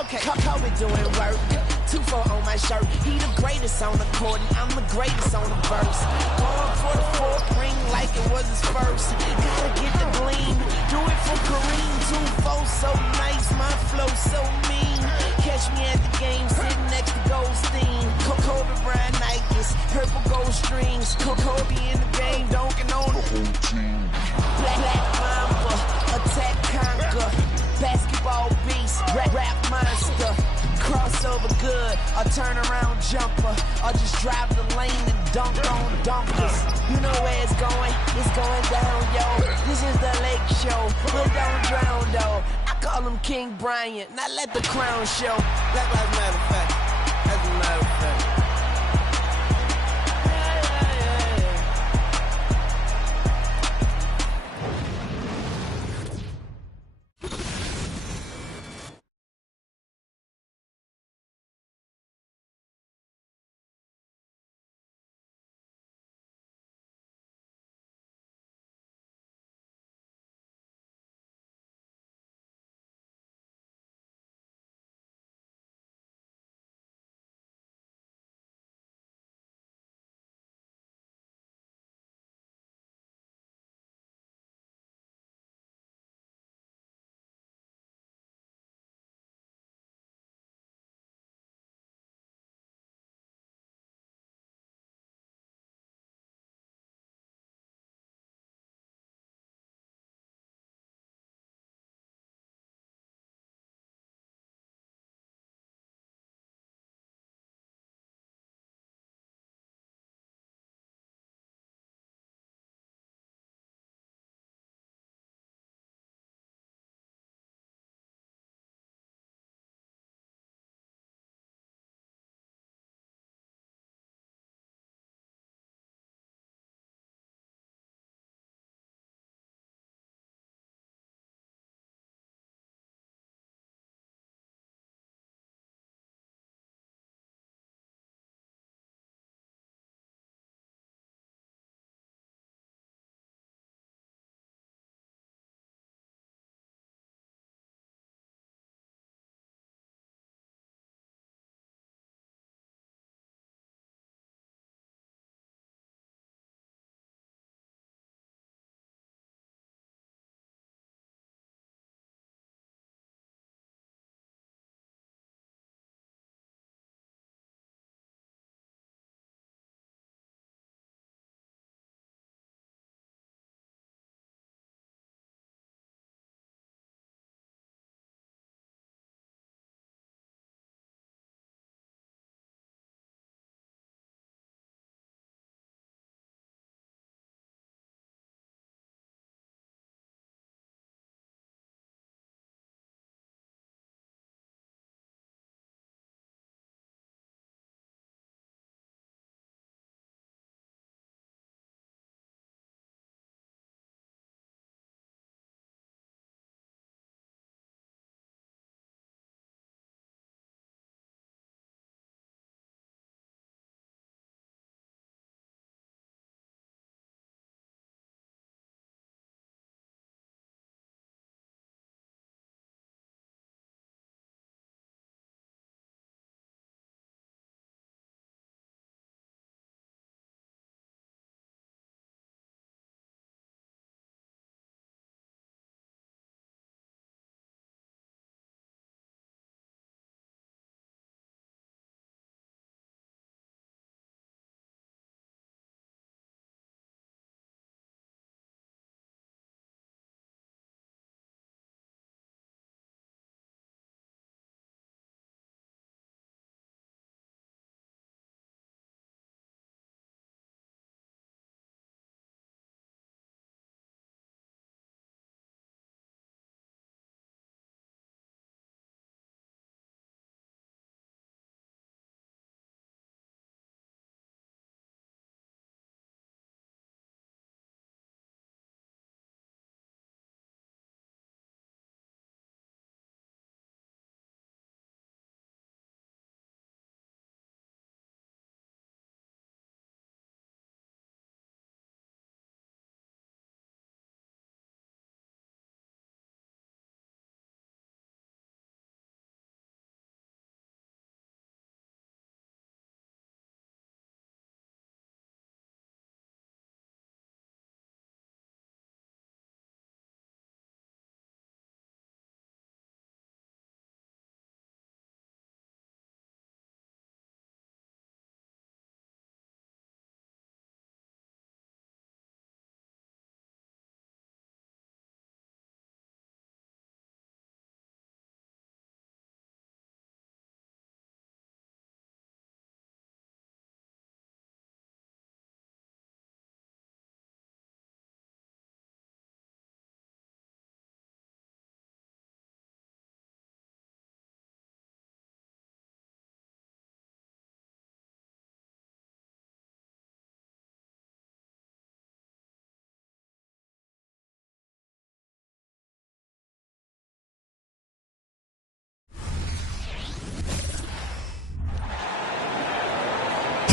Okay, Kobe doing work. 2-4 on my shirt. He the greatest on the court, and I'm the greatest on the verse. Going for the fourth ring like it was his first. Gotta get the gleam. Do it for Kareem. 2-4 so nice, my flow so mean. Catch me at the game, sitting next to Goldstein. Kobe Bryant Nikes, purple gold strings. Kobe in the game, dunking on the whole team. Black Mamba, attack conquer. Basketball beast, rap monster. Crossover good, a turnaround jumper. Or just drive the lane and dunk on dunkers. You know where it's going down, yo. This is the Lake Show, but don't drown, though. I call him King Bryant, now let the crown show. Black Lives Matter fact, that's a matter of fact.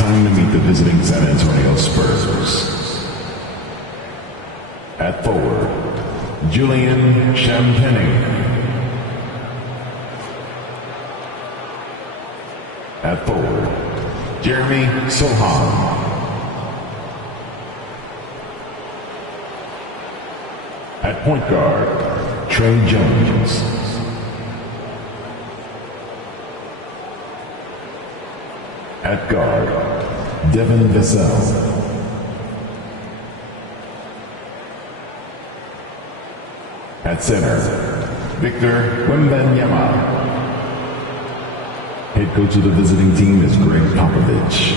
time to meet the visiting San Antonio Spurs. At forward, Julian Champagnie. At forward, Jeremy Sochan. At point guard, Tre Jones. At guard, Devin Vassell. At center, Victor Wembanyama. Head coach of the visiting team is Greg Popovich.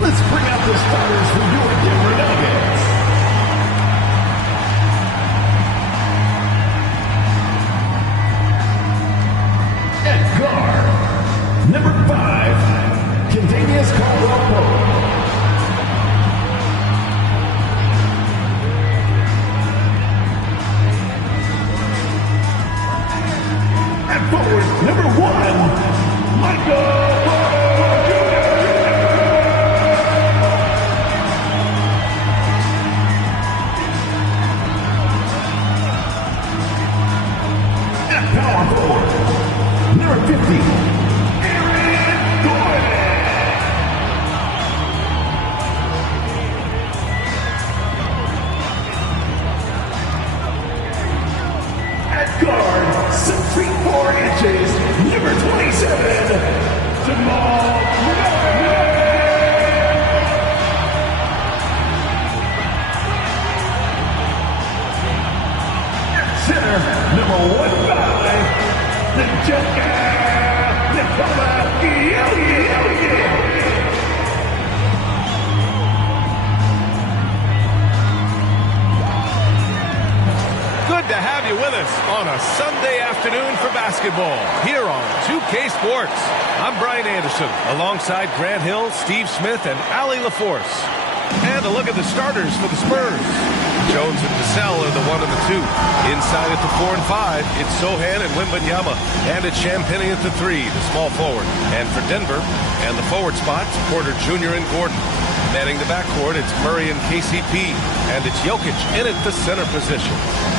Let's bring out the starters for your Denver Nuggets. At guard, number 5, Kentavious Caldwell-Pope. At forward, number 1, Michael Porter Jr. At power forward, number 50, Aaron Gordon. At guard, 6 feet 4 inches, number 27, Jamal Murray. At center, number 15, the Joker, Nikola Jokic. Good to have you with us on a Sunday afternoon for basketball here on 2K Sports. I'm Brian Anderson alongside Grant Hill, Steve Smith, and Allie LaForce. And a look at the starters for the Spurs. Jones and Vassell are the 1 and the 2. Inside at the 4 and 5, it's Sochan and Wembanyama. And it's Champagnie at the 3, the small forward. And for Denver, and the forward spots, Porter Jr. and Gordon. Manning the backcourt, it's Murray and KCP. And it's Jokic in at the center position.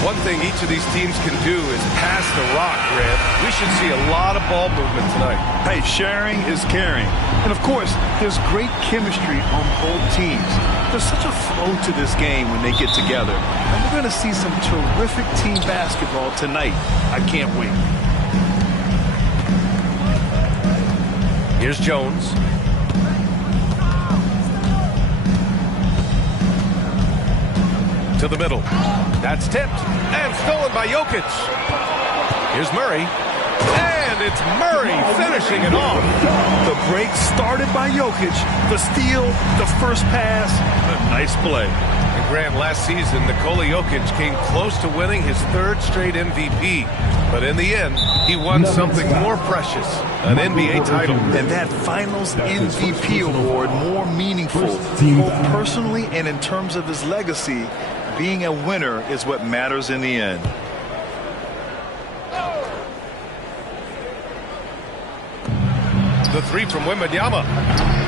One thing each of these teams can do is pass the rock, Grant. We should see a lot of ball movement tonight. Hey, sharing is caring. And of course, there's great chemistry on both teams. There's such a flow to this game when they get together. And we're going to see some terrific team basketball tonight. I can't wait. Here's Jones. To the middle. That's tipped and stolen by Jokic. Here's Murray. And it's Murray finishing it off. The break started by Jokic. The steal, the first pass, a nice play. And Grant, last season, Nikola Jokic came close to winning his 3rd straight MVP. But in the end, he won something more precious, an NBA title. And that Finals MVP award more meaningful, both personally and in terms of his legacy. Being a winner is what matters in the end. The 3 from Wembanyama.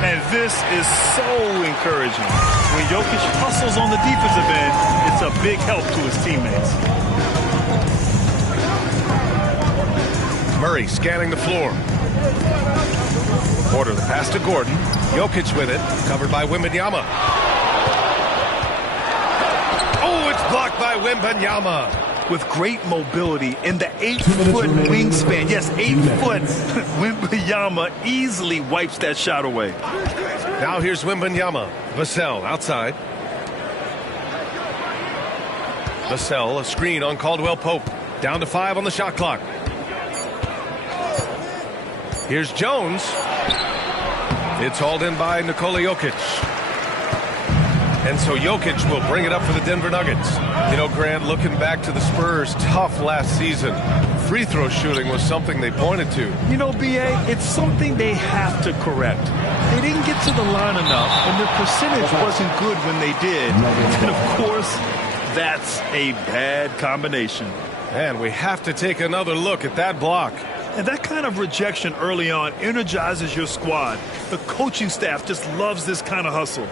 And this is so encouraging. When Jokic hustles on the defensive end, it's a big help to his teammates. Murray scanning the floor. Porter the pass to Gordon. Jokic with it, covered by Wembanyama. Oh, it's blocked by Wembanyama. With great mobility in the 8-foot wingspan. Yes, 8 foot. Wembanyama easily wipes that shot away. Now here's Wembanyama. Vassell outside. Vassell, a screen on Caldwell-Pope. Down to 5 on the shot clock. Here's Jones. It's hauled in by Nikola Jokic. And so Jokic will bring it up for the Denver Nuggets. You know, Grant, looking back to the Spurs' tough last season, free throw shooting was something they pointed to. You know, B.A., it's something they have to correct. They didn't get to the line enough, and their percentage wasn't good when they did. And, of course, That's a bad combination. And we have to take another look at that block. And that kind of rejection early on energizes your squad. The coaching staff just loves this kind of hustle.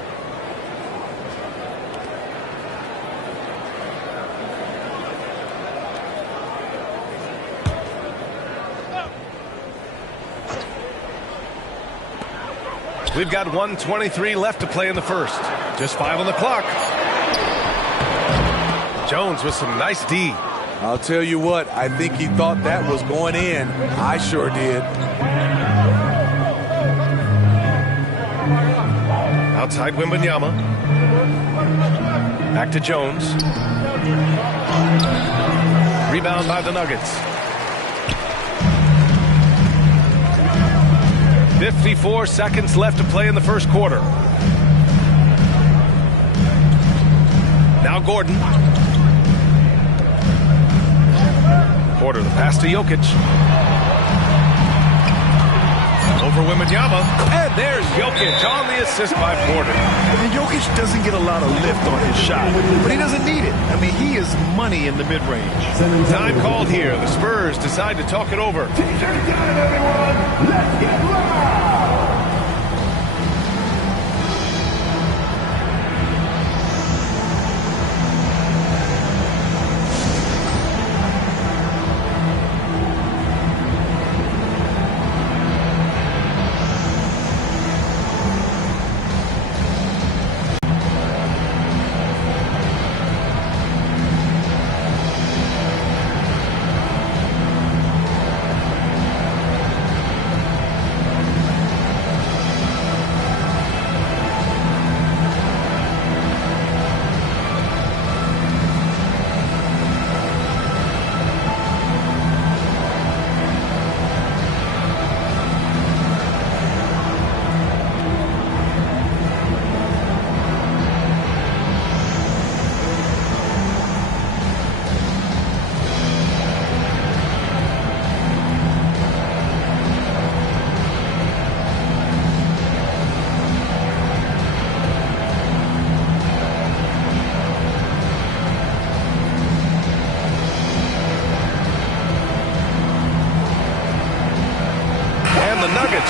We've got 1:23 left to play in the first. Just 5 on the clock. Jones with some nice D. I'll tell you what, I think he thought that was going in. I sure did. Outside Wembanyama. Back to Jones. Rebound by the Nuggets. 54 seconds left to play in the first quarter. Now Gordon. Porter, the pass to Jokic. Over Wembanyama. And there's Jokic on the assist by Porter. And Jokic doesn't get a lot of lift on his shot, but he doesn't need it. I mean, he is money in the mid-range. Time called here. The Spurs decide to talk it over. T-shirts on, everyone. Let's get loud.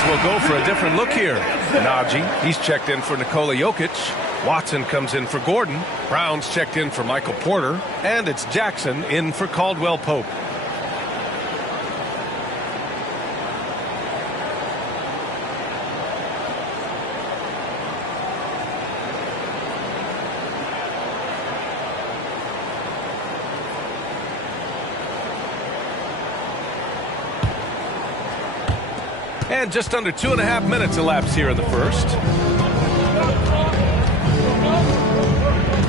Will go for a different look here. Najee, he's checked in for Nikola Jokic. Watson comes in for Gordon. Brown's checked in for Michael Porter. And it's Jackson in for Caldwell Pope. And just under 2.5 minutes elapsed here in the first.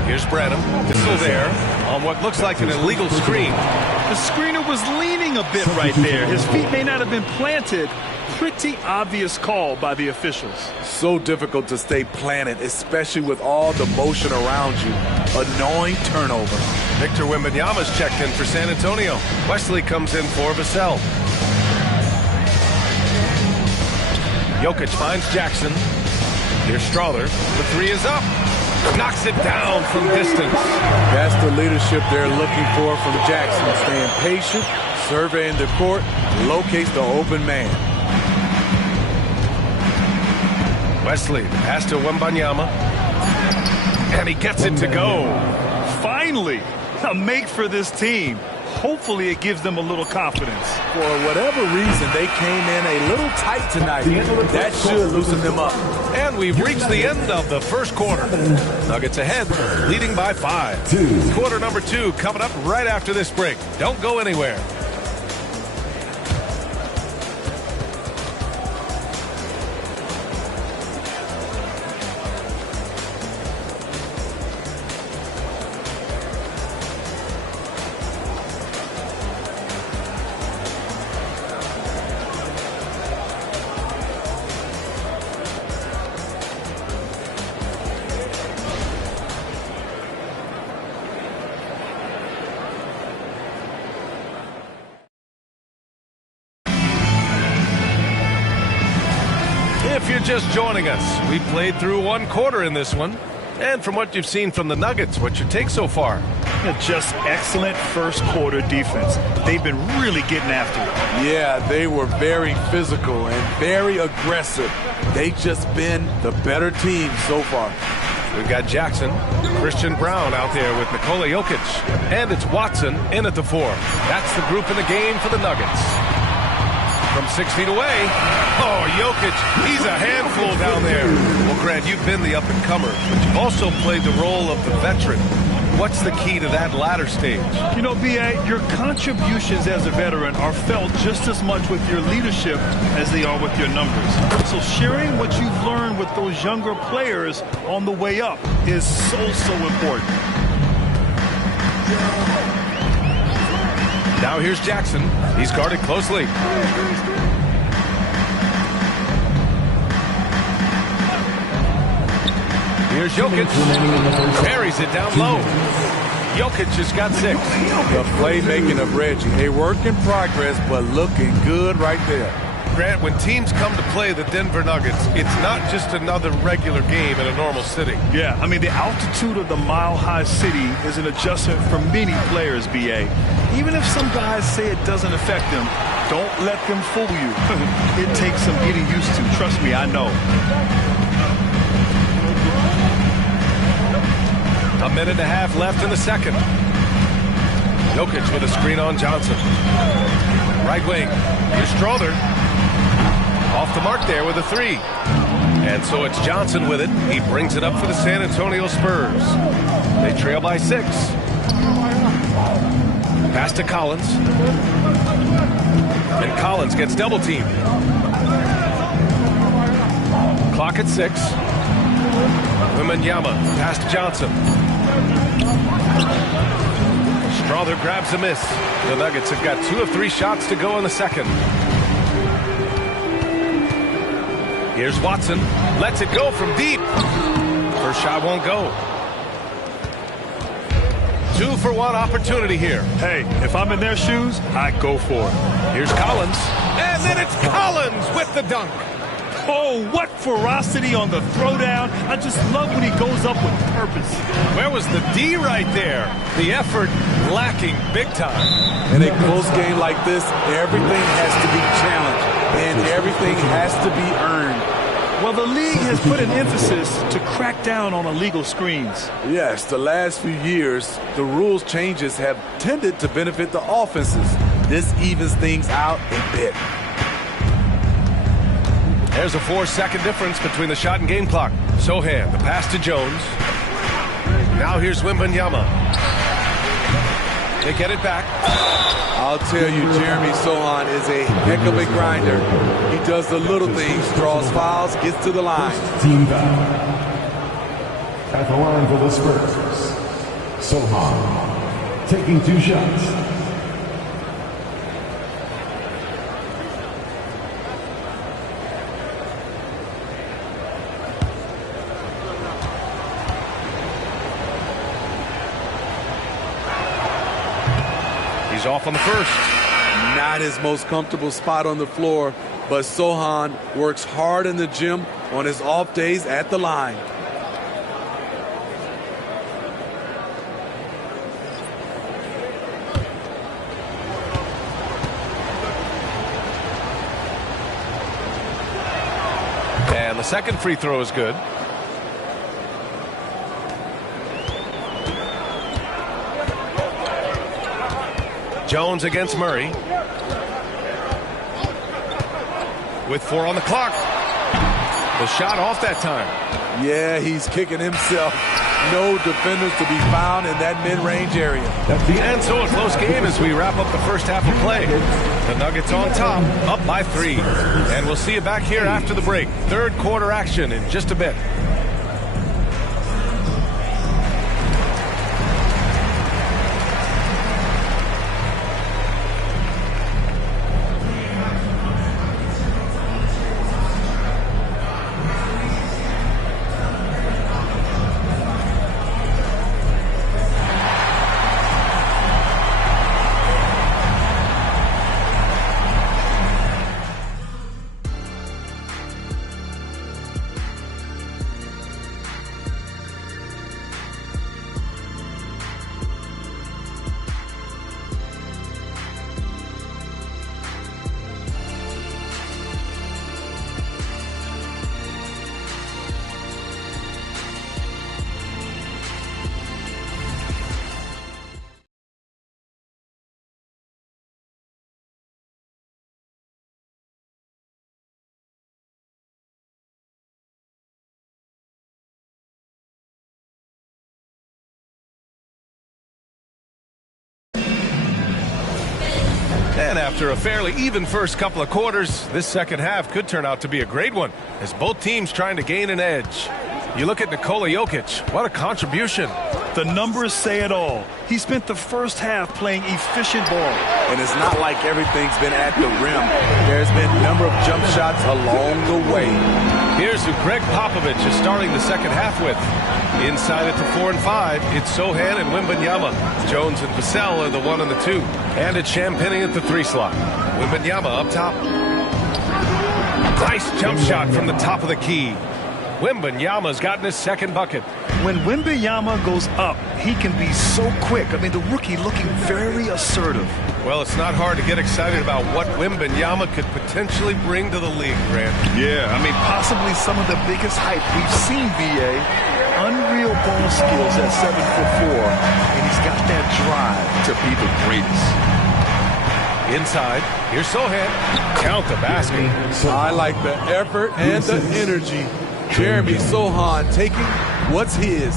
Here's Branham. Still there on what looks like an illegal screen. The screener was leaning a bit right there. His feet may not have been planted. Pretty obvious call by the officials. So difficult to stay planted, especially with all the motion around you. Annoying turnover. Victor Wembanyama's checked in for San Antonio. Wesley comes in for Vassell. Jokic finds Jackson. Here's Strawther. The three is up. Knocks it down from distance. That's the leadership they're looking for from Jackson. Staying patient, surveying the court, locates the open man. Wesley, pass to Wembanyama. And he gets it to go. Finally, a make for this team. Hopefully it gives them a little confidence. For whatever reason, they came in a little tight tonight. That should loosen them up. And we've reached the end of the first quarter. Nuggets ahead, leading by 5. Quarter number 2 coming up right after this break. Don't go anywhere. If you're just joining us, we played through 1 quarter in this one. And from what you've seen from the Nuggets, what's your take so far? Just excellent first quarter defense. They've been really getting after it. Yeah, they were very physical and very aggressive. They've just been the better team so far. We've got Jackson, Christian Brown out there with Nikola Jokic. And it's Watson in at the 4. That's the group in the game for the Nuggets. From 6 feet away, oh, Jokic, he's a handful down there. Well, Grant, you've been the up-and-comer, but you've also played the role of the veteran. What's the key to that latter stage? You know, B.A., your contributions as a veteran are felt just as much with your leadership as they are with your numbers. So sharing what you've learned with those younger players on the way up is so important. Now here's Jackson. He's guarded closely. Here's Jokic. Carries it down low. Jokic has got 6. The playmaking of Reggie. A work in progress, but looking good right there. Grant, when teams come to play the Denver Nuggets, it's not just another regular game in a normal city. Yeah, I mean, the altitude of the mile-high city is an adjustment for many players, B.A. Even if some guys say it doesn't affect them, don't let them fool you. It takes some getting used to. Trust me, I know. A minute and a half left in the second. Jokic with a screen on Johnson. Right wing. Here's Strother. Off the mark there with a 3. And so it's Johnson with it. He brings it up for the San Antonio Spurs. They trail by 6. Pass to Collins. And Collins gets double teamed. Clock at 6. Wembanyama pass to Johnson. Strother grabs a miss. The Nuggets have got 2 of 3 shots to go in the second. Here's Watson. Lets it go from deep. First shot won't go. 2-for-1 opportunity here. Hey, if I'm in their shoes, I go for it. Here's Collins. And then it's Collins with the dunk. Oh, what ferocity on the throwdown. I just love when he goes up with purpose. Where was the D right there? The effort lacking big time. In a close game like this, everything has to be challenged, and everything has to be earned. Well, the league has put an emphasis to crack down on illegal screens. Yes, the last few years, the rules changes have tended to benefit the offenses. This evens things out a bit. There's a 4-second difference between the shot and game clock. Sohan, the pass to Jones. Now here's Wembanyama. They get it back. I'll tell you, Jeremy Sohan is a heck of a grinder. He does the little things, draws fouls, gets to the line. Team foul. At the line for the Spurs, Sohan taking 2 shots. He's off on the first. Not his most comfortable spot on the floor, but Sohan works hard in the gym on his off days at the line. And the second free throw is good. Jones against Murray. With 4 on the clock. The shot off that time. Yeah, he's kicking himself. No defenders to be found in that mid-range area. And so a close game as we wrap up the first half of play. The Nuggets on top, up by 3. And we'll see you back here after the break. Third quarter action in just a bit. And after a fairly even first couple of quarters, this second half could turn out to be a great one, as both teams trying to gain an edge. You look at Nikola Jokic, what a contribution. The numbers say it all. He spent the first half playing efficient ball. And it's not like everything's been at the rim. There's been a number of jump shots along the way. Here's who Greg Popovich is starting the second half with. Inside at the 4 and 5, it's Sochan and Wembanyama. Jones and Vassell are the 1 and the 2. And it's Champagnie at the 3 slot. Wembanyama up top. Nice jump shot from the top of the key. Wembanyama's gotten his second bucket. When Wembanyama goes up, he can be so quick. I mean, the rookie looking very assertive. Well, it's not hard to get excited about what Wembanyama could potentially bring to the league, Grant. Yeah, I mean, possibly some of the biggest hype we've seen, B.A. Unreal ball skills at 7'4", and he's got that drive to be the greatest. Inside, here's Sochan. Count the basket. I like the effort and the energy. Jeremy Sochan taking what's his.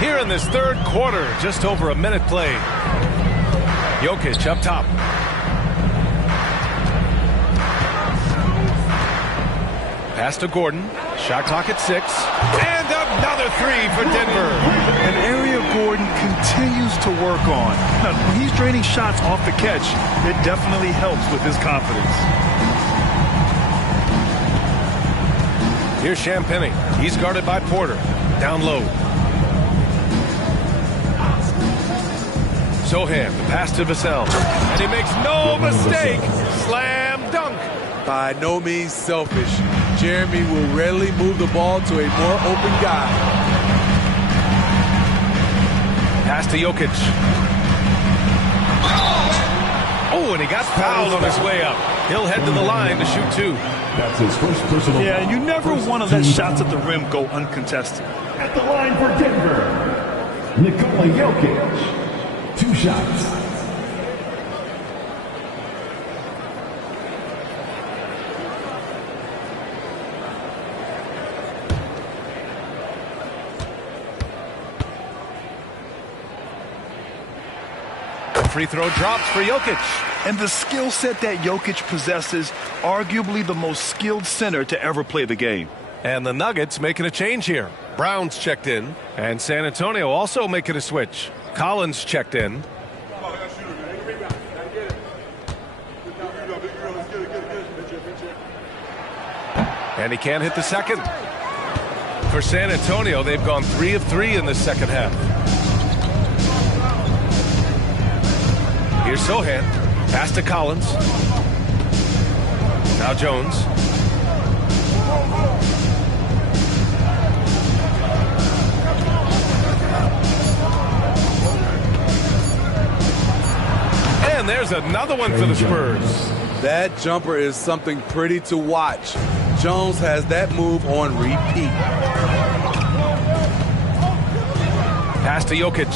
Here in this third quarter, just over a minute played. Jokic up top. Pass to Gordon. Shot clock at 6. And another 3 for Denver. An area Gordon continues to work on. Now, when he's draining shots off the catch, it definitely helps with his confidence. Here's Champagnie. He's guarded by Porter. Down low. Sochan, the pass to Vassell. And he makes no mistake. Slam dunk. By no means selfish. Jeremy will readily move the ball to a more open guy. Pass to Jokic. Oh, and he got fouled on his way up. He'll head to the line to shoot 2. That's his first personal. Yeah, and you never want to let shots at the rim go uncontested. At the line for Denver, Nikola Jokic. 2 shots. Free throw drops for Jokic. And the skill set that Jokic possesses, arguably the most skilled center to ever play the game. And the Nuggets making a change here. Brown's checked in. And San Antonio also making a switch. Collins checked in. And he can't hit the second. For San Antonio, they've gone 3 of 3 in the second half. Here's Sochan. Pass to Collins. Now Jones. And there's another one for the Spurs. That jumper is something pretty to watch. Jones has that move on repeat. Pass to Jokic.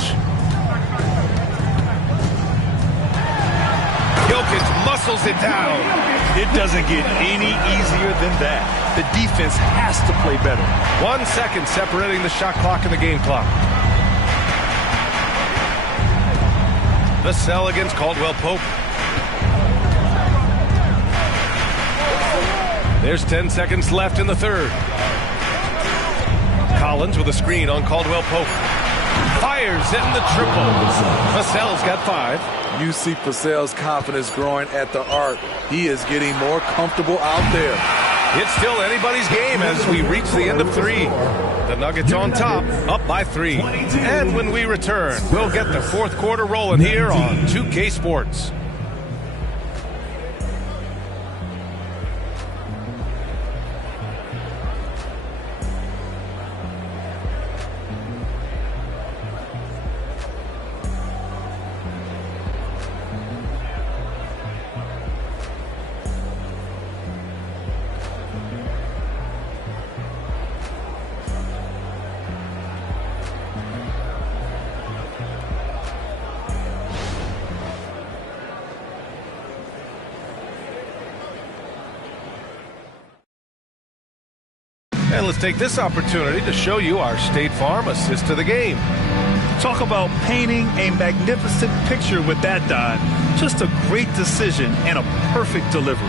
Jokic muscles it down. It doesn't get any easier than that. The defense has to play better. 1 second separating the shot clock and the game clock. Vassell against Caldwell Pope. There's 10 seconds left in the third. Collins with a screen on Caldwell Pope. Fires in the triple. Vassell's got 5. You see Vassell's confidence growing at the arc. He is getting more comfortable out there. It's still anybody's game as we reach the end of 3. The Nuggets on top, up by 3. And when we return, we'll get the fourth quarter rolling here on 2K Sports. And let's take this opportunity to show you our State Farm assist to the game. Talk about painting a magnificent picture with that dive. Just a great decision and a perfect delivery.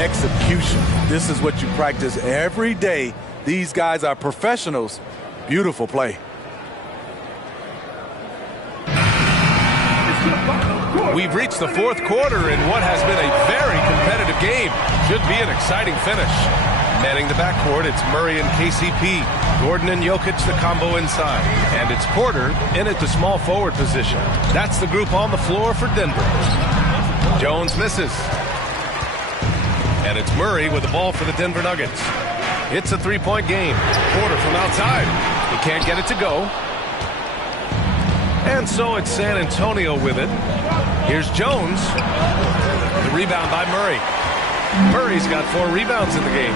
Execution. This is what you practice every day. These guys are professionals. Beautiful play. We've reached the fourth quarter in what has been a very competitive game. Should be an exciting finish. Manning the backcourt, it's Murray and KCP. Gordon and Jokic, the combo inside. And it's Porter in at the small forward position. That's the group on the floor for Denver. Jones misses. And it's Murray with the ball for the Denver Nuggets. It's a three-point game. Porter from outside. He can't get it to go. And so it's San Antonio with it. Here's Jones. The rebound by Murray. Murray's got 4 rebounds in the game.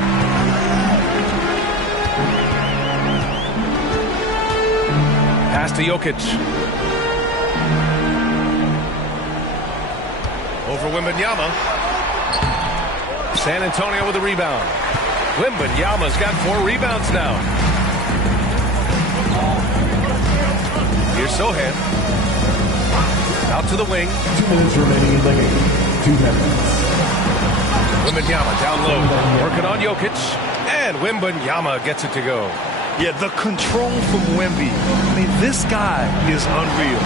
Pass to Jokic. Over Wembanyama. San Antonio with a rebound. Wembanyama's got 4 rebounds now. Here's Sohan. Out to the wing. 2 minutes remaining in the game. 2 minutes. Wembanyama down low. Working on Jokic. And Wembanyama gets it to go. Yeah, the control from Wemby. I mean, this guy is unreal.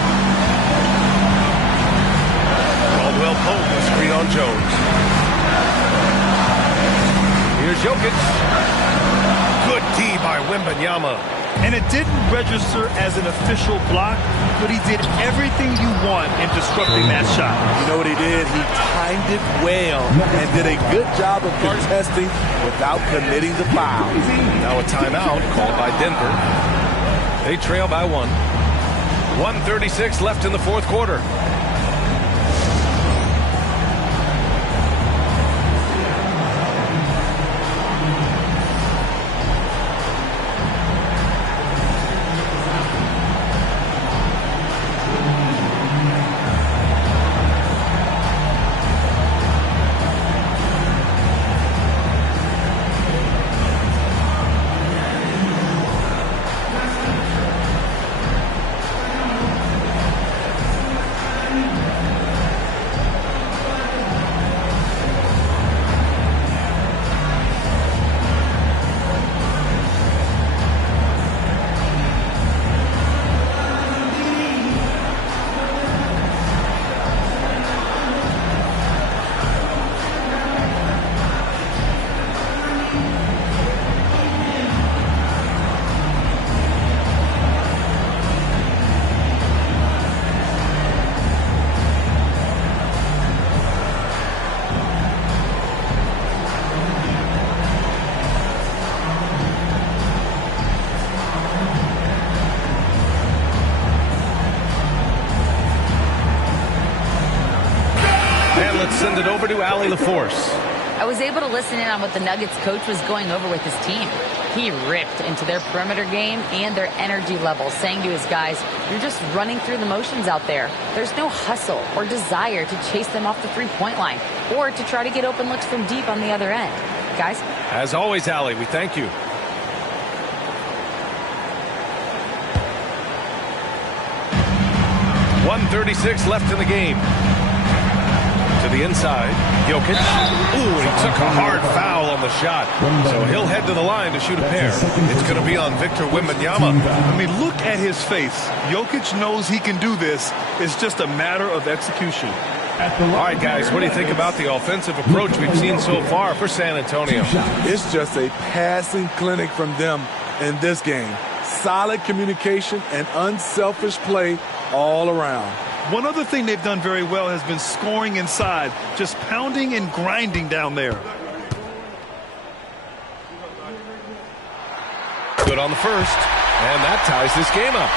Caldwell Pope, a screen on Jones. Here's Jokic. Good D by Wembanyama. And it didn't register as an official block, but he did everything you want in disrupting that shot. You know what he did? He timed it well and did a good job of contesting without committing the foul. Now a timeout called by Denver. They trail by 1. 1:36 left in the fourth quarter. Send it over to Allie LaForce. I was able to listen in on what the Nuggets coach was going over with his team. He ripped into their perimeter game and their energy level, saying to his guys, you're just running through the motions out there. There's no hustle or desire to chase them off the three-point line or to try to get open looks from deep on the other end. Guys? As always, Allie, we thank you. .136 left in the game. To the inside, Jokic. Ooh, he took a hard foul on the shot. So he'll head to the line to shoot a pair. It's going to be on Victor Wembanyama. I mean, look at his face. Jokic knows he can do this. It's just a matter of execution. All right, guys, what do you think about the offensive approach we've seen so far for San Antonio? It's just a passing clinic from them in this game. Solid communication and unselfish play all around. One other thing they've done very well has been scoring inside, just pounding and grinding down there. Good on the first, and that ties this game up.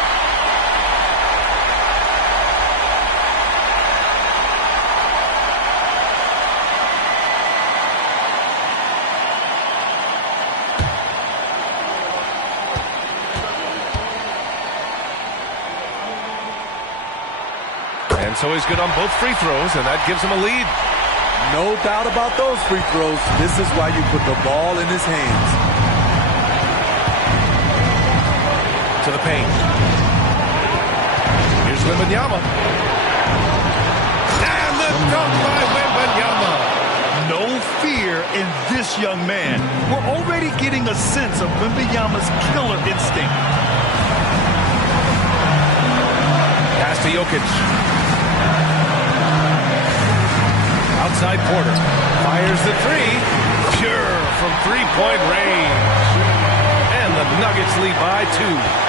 And so he's good on both free throws, and that gives him a lead. No doubt about those free throws. This is why you put the ball in his hands. To the paint. Wembanyama. And the dunk by Wembanyama. No fear in this young man. We're already getting a sense of Wembanyama's killer instinct. Pass to Jokic. Outside Porter. Fires the three. Pure from three-point range. And the Nuggets lead by 2.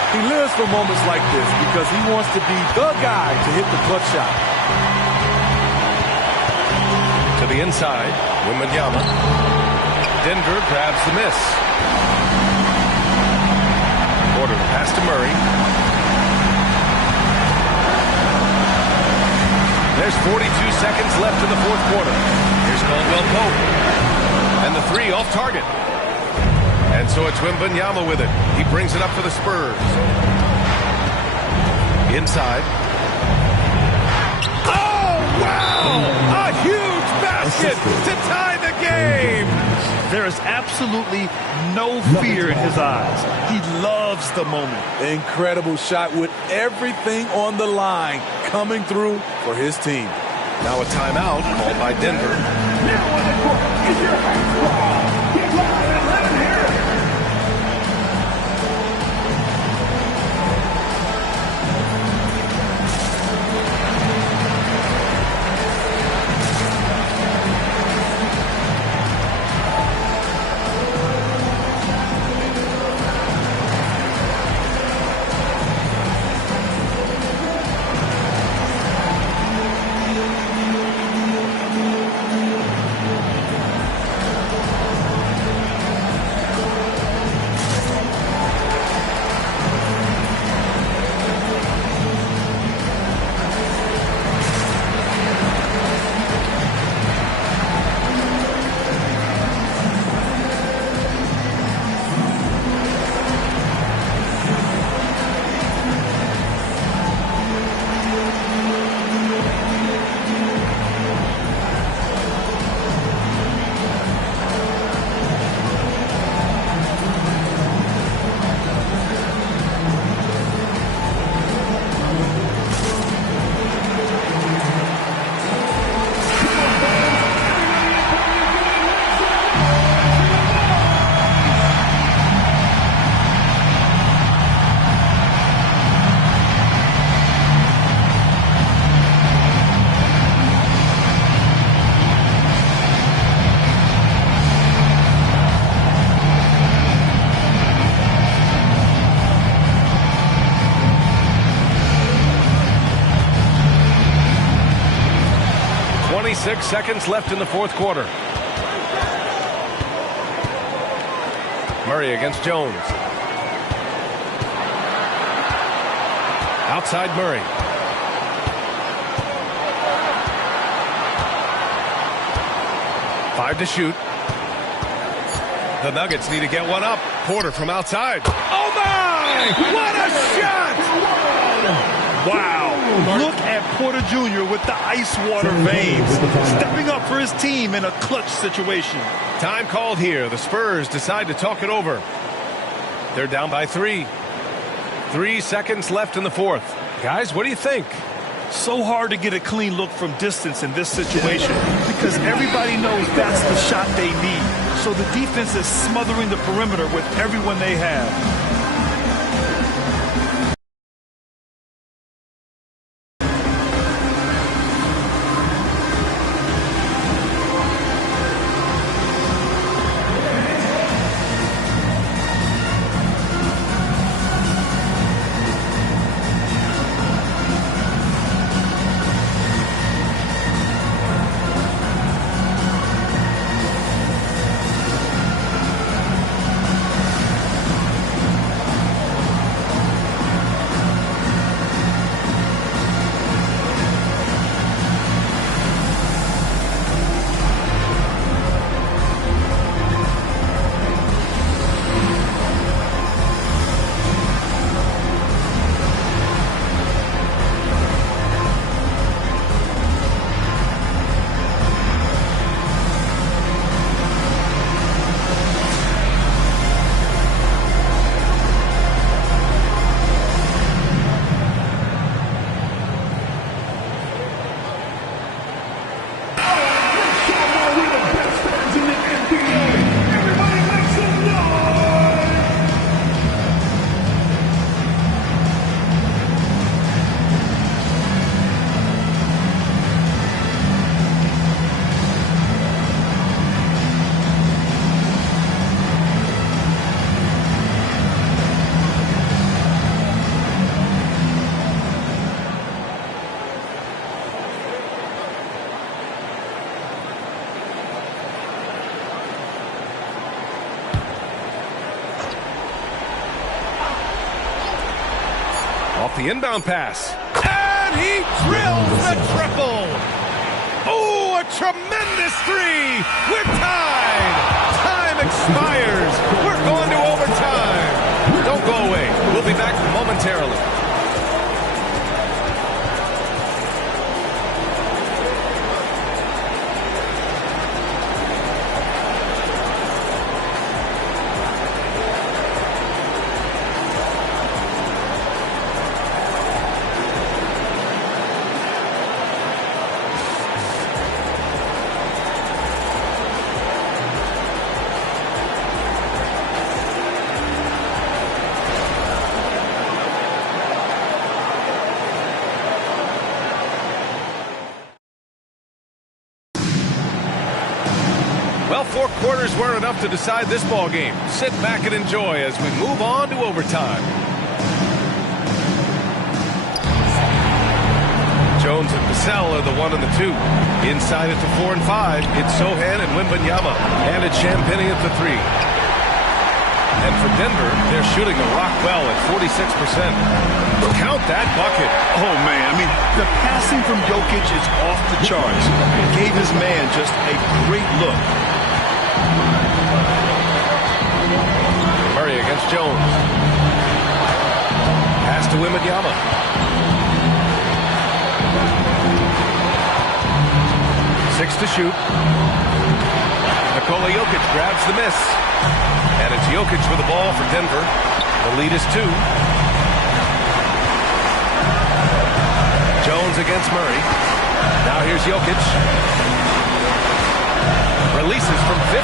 He lives for moments like this because he wants to be the guy to hit the clutch shot. To the inside, Wembanyama. Denver grabs the miss. Porter pass to Murray. There's 42 seconds left in the fourth quarter. Here's Caldwell Pope. And the three off target. And so it's Wembanyama with it. He brings it up for the Spurs. Inside. Oh, wow! A huge basket to tie the game! There is absolutely no fear in his eyes. He loves the moment. Incredible shot with everything on the line coming through for his team. Now a timeout called by Denver. Now on the court is your high squad. Get loud and let him hear it. Six seconds left in the fourth quarter. Murray against Jones. Outside Murray. Five to shoot. The Nuggets need to get one up. Porter from outside. Oh my! What a shot! Wow. Look at Porter Jr. with the ice water veins, stepping up for his team in a clutch situation. Time called here. The Spurs decide to talk it over. They're down by 3. 3 seconds left in the fourth. Guys, what do you think? So hard to get a clean look from distance in this situation because everybody knows that's the shot they need. So the defense is smothering the perimeter with everyone they have. the inbound pass. And he drills the triple. Oh, a tremendous three. We're tied. Time expires. We're going to overtime. Don't go away. We'll be back momentarily. Well, 4 quarters weren't enough to decide this ball game. Sit back and enjoy as we move on to overtime. Jones and Vassell are the 1 and the 2. Inside at the 4 and 5, it's Sochan and Wembanyama. And it's Champagnie at the 3. And for Denver, they're shooting the rock well at 46%. Count that bucket. Oh, man. I mean, the passing from Jokic is off the charts. Gave his man just a great look. Murray against Jones. Pass to Wembanyama. Six to shoot. Nikola Jokic grabs the miss. And it's Jokic with the ball for Denver. The lead is 2. Jones against Murray. Now here's Jokic. Releases from 15.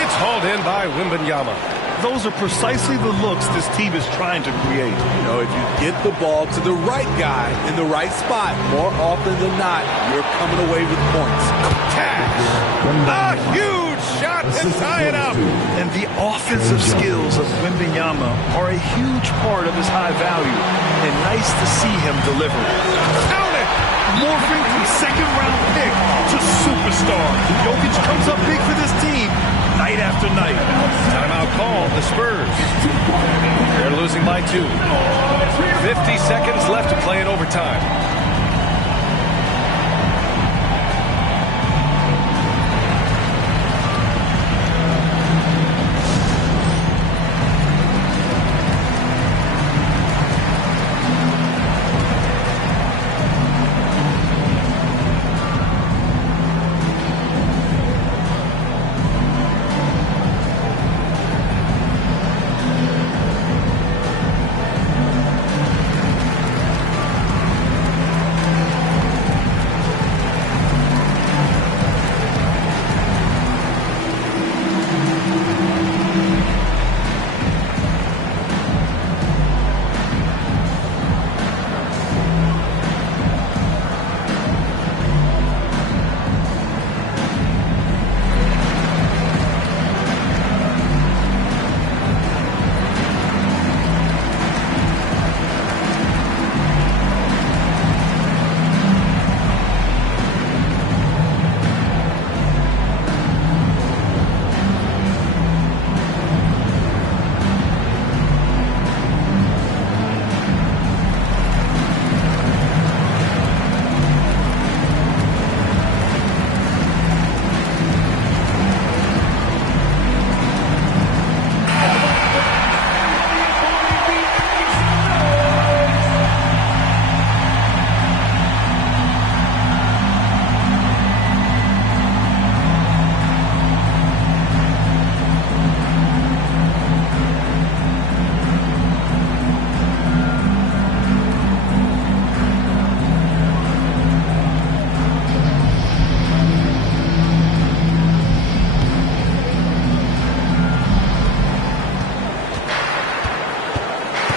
It's hauled in by Wembanyama. Those are precisely the looks this team is trying to create. You know, if you get the ball to the right guy in the right spot, more often than not, you're coming away with points. Cash. A huge shot to tie it up. And the offensive skills of Wembanyama are a huge part of his high value. And nice to see him deliver. Count it. Morphing from second-round pick to superstar. Jokic comes up big for this team night after night. Timeout called, the Spurs. They're losing by 2. 50 seconds left to play in overtime.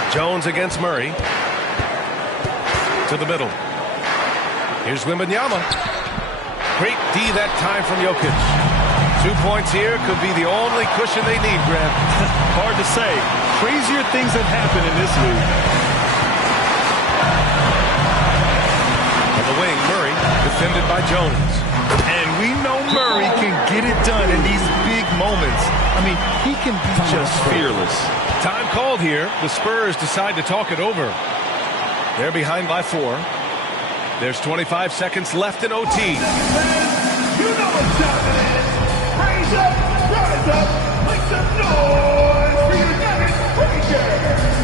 Jones against Murray. To the middle. Here's Wembanyama. Great D that time from Jokic. 2 points here could be the only cushion they need, Grant. Hard to say. Crazier things have happened in this league. On the wing, Murray, defended by Jones. And we know Murray can get it done in these big moments. I mean, he can be just fearless. Time called here. The Spurs decide to talk it over. They're behind by 4. There's 25 seconds left in OT. You know what time it is. Raise up, rise up, make some noise for your Nuggets Rangers.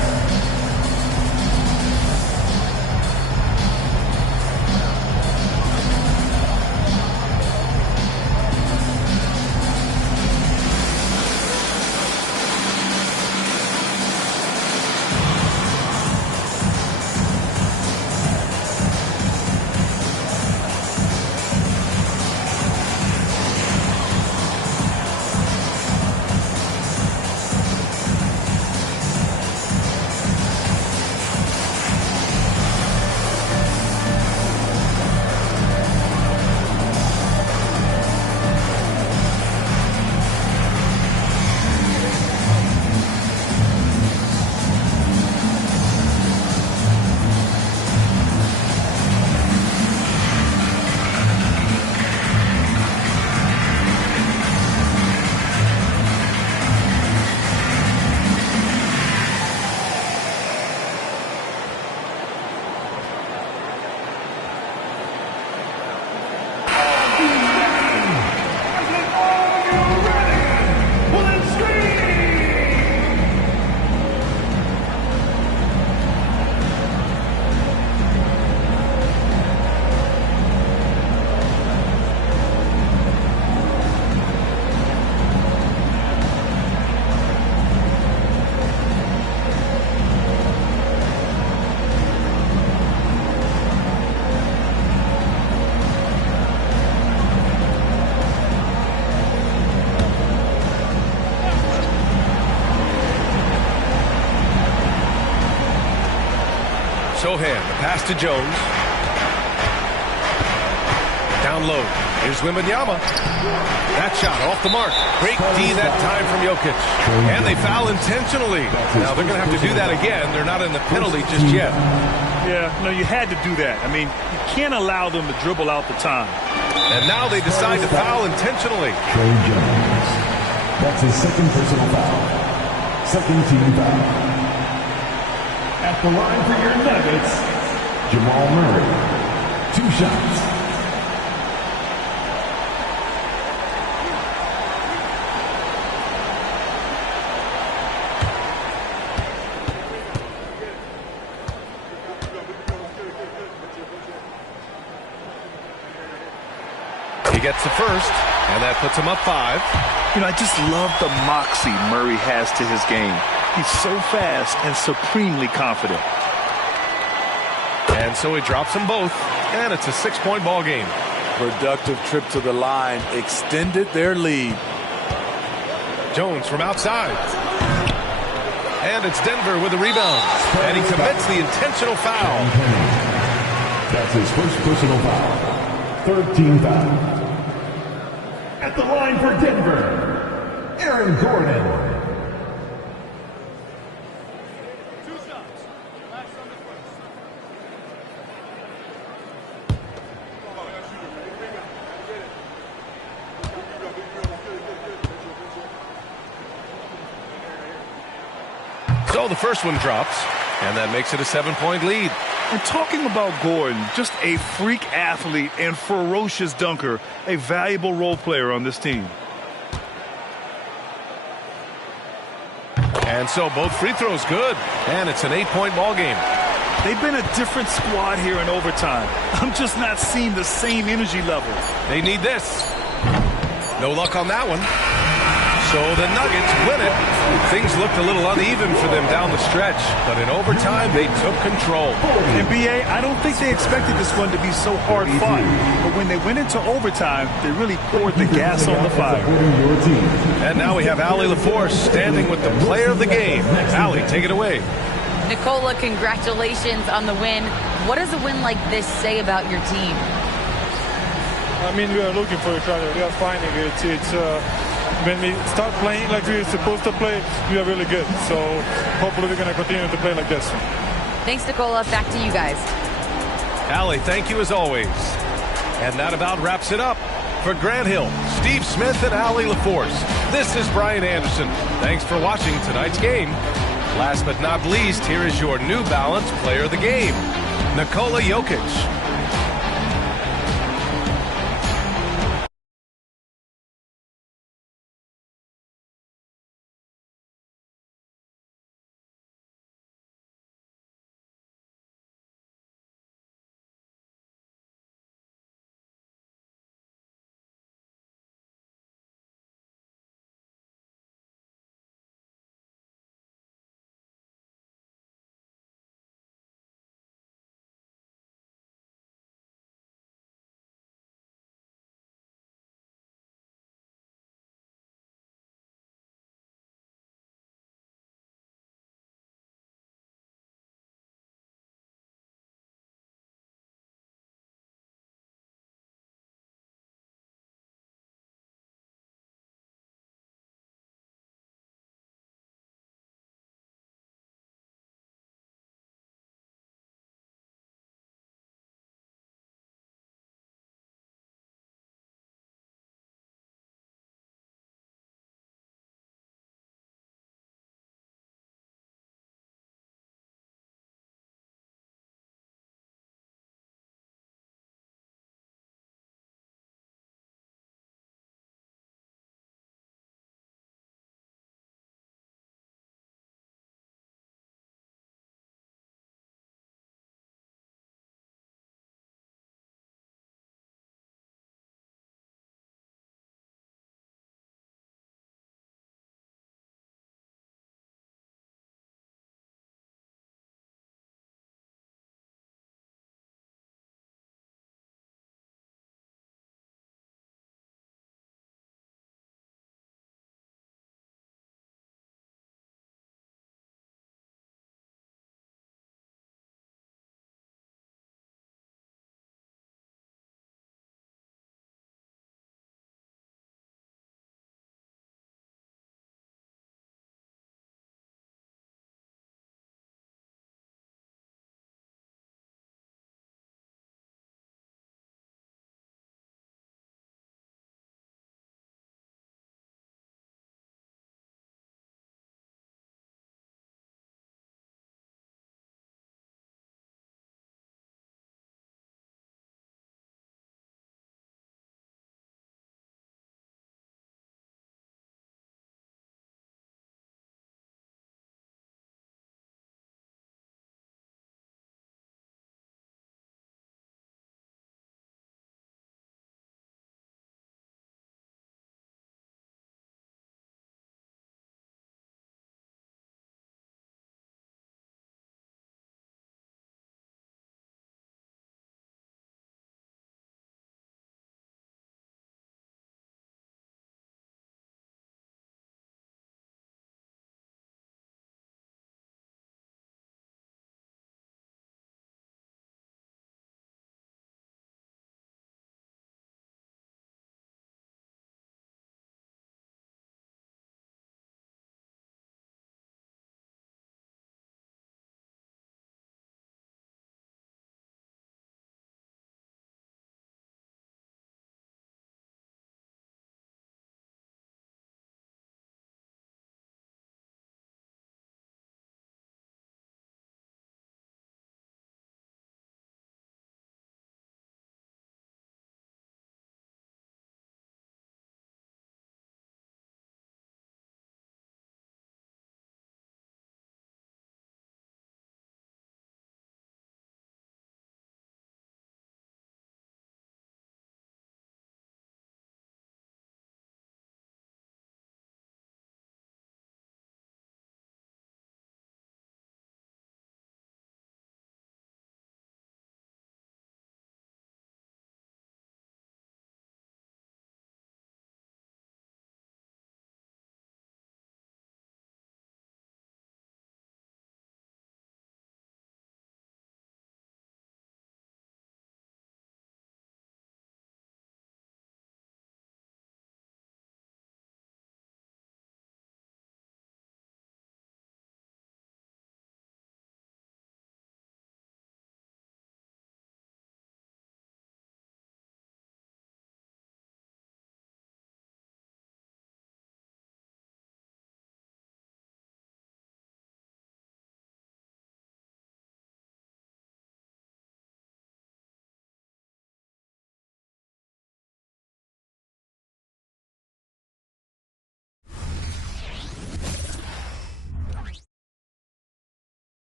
Sohan, the pass to Jones. Down low. Here's Wembanyama. That shot off the mark. Great D that time from Jokic. And they foul intentionally. Now they're going to have to do that again. They're not in the penalty just yet. Yeah, no, you had to do that. I mean, you can't allow them to dribble out the time. And now they decide to foul intentionally. Trey Jones. That's his second personal foul. Second team foul. At the line for your Nuggets, Jamal Murray. 2 shots. He gets the first, and that puts him up 5. You know, I just love the moxie Murray has to his game. He's so fast and supremely confident. And so he drops them both, and it's a 6-point ball game. Productive trip to the line extended their lead. Jones from outside. And it's Denver with the rebound. And he commits the intentional foul. That's his first personal foul. Third team foul. At the line for Denver, Aaron Gordon. So the first one drops, and that makes it a 7-point lead. And talking about Gordon, just a freak athlete and ferocious dunker, a valuable role player on this team. And so both free throws good, and it's an 8-point ball game. They've been a different squad here in overtime. I'm just not seeing the same energy level. They need this. No luck on that one. So the Nuggets win it. Things looked a little uneven for them down the stretch, but in overtime, they took control. And B.A., I don't think they expected this one to be so hard-fought. But when they went into overtime, they really poured the gas on the fire. And now we have Allie LaForce standing with the player of the game. Allie, take it away. Nikola, congratulations on the win. What does a win like this say about your team? I mean, we are looking for each other. We are finding it. When we start playing like we're supposed to play, we are really good. So hopefully we're going to continue to play like this. Thanks, Nikola. Back to you guys. Allie, thank you as always. And that about wraps it up. For Grant Hill, Steve Smith, and Allie LaForce, this is Brian Anderson. Thanks for watching tonight's game. Last but not least, here is your New Balance Player of the Game, Nikola Jokic.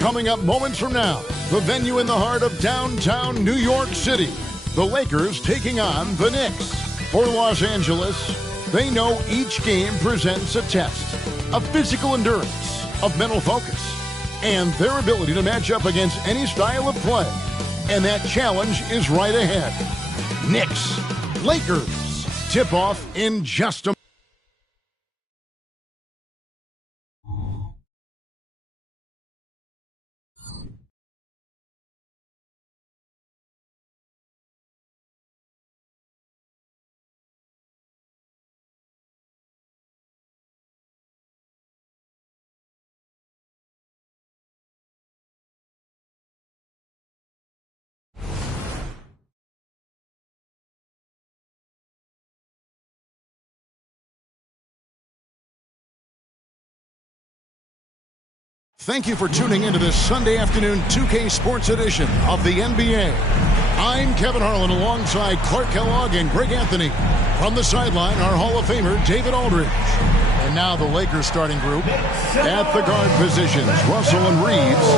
Coming up moments from now, the venue in the heart of downtown New York City. The Lakers taking on the Knicks. For Los Angeles, they know each game presents a test of physical endurance, of mental focus, and their ability to match up against any style of play. And that challenge is right ahead. Knicks, Lakers, tip-off in just a moment. Thank you for tuning into this Sunday afternoon 2K Sports edition of the NBA. I'm Kevin Harlan alongside Clark Kellogg and Greg Anthony. From the sideline, our Hall of Famer, David Aldridge. And now the Lakers starting group. At the guard positions, Russell and Reeves.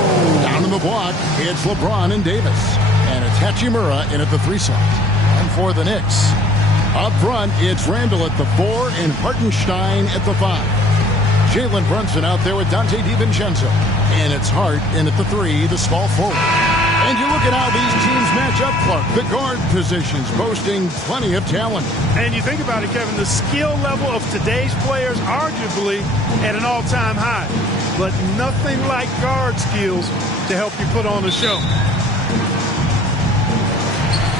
Down in the block, it's LeBron and Davis. And it's Hachimura in at the 3 slot. And for the Knicks, up front, it's Randall at the 4 and Hartenstein at the 5. Jalen Brunson out there with Dante DiVincenzo. And it's Hart in at the 3, the small forward. And you look at how these teams match up, Clark. The guard positions boasting plenty of talent. And you think about it, Kevin, the skill level of today's players arguably at an all-time high. But nothing like guard skills to help you put on a show.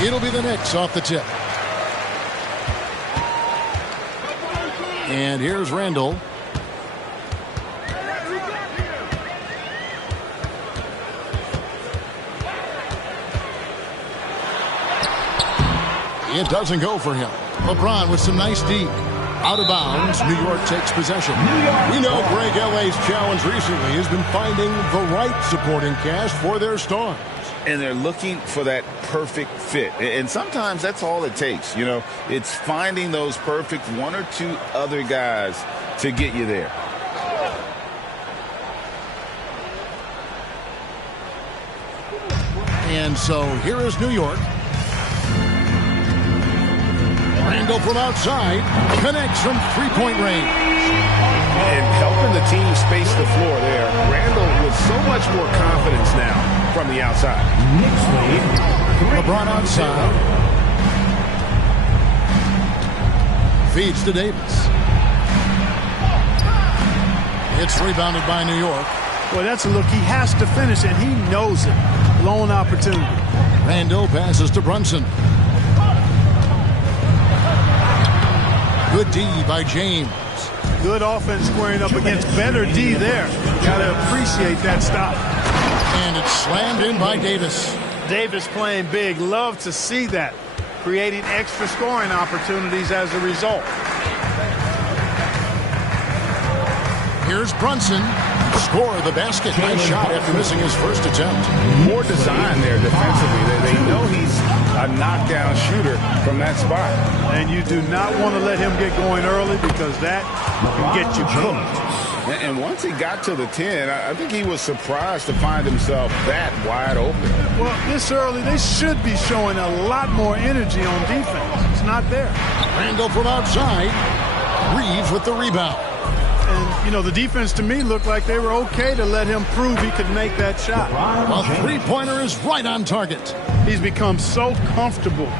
It'll be the Knicks off the tip. And here's Randall. It doesn't go for him. LeBron with some nice D. Out of bounds, New York takes possession. We know Greg LA's challenge recently has been finding the right supporting cast for their stars. And they're looking for that perfect fit. And sometimes that's all it takes. You know, it's finding those perfect 1 or 2 other guys to get you there. And so here is New York. Randall from outside connects from 3-point range. And helping the team space the floor there. Randall with so much more confidence now from the outside. LeBron outside. Feeds to Davis. It's rebounded by New York. Well, that's a look he has to finish, and he knows it. Lone opportunity. Randall passes to Brunson. Good D by James. Good offense squaring up against better D there. Got to appreciate that stop. And it's slammed in by Davis. Davis playing big. Love to see that. Creating extra scoring opportunities as a result. Here's Brunson. Score the basket. Nice shot after missing his first attempt. More design there defensively. They know he's a knockdown shooter from that spot. And you do not want to let him get going early because that can get you cooked. And once he got to the 10, I think he was surprised to find himself that wide open. Well, this early, they should be showing a lot more energy on defense. It's not there. Randall from outside. Reeves with the rebound. And, you know, the defense to me looked like they were okay to let him prove he could make that shot. A three-pointer is right on target. He's become so comfortable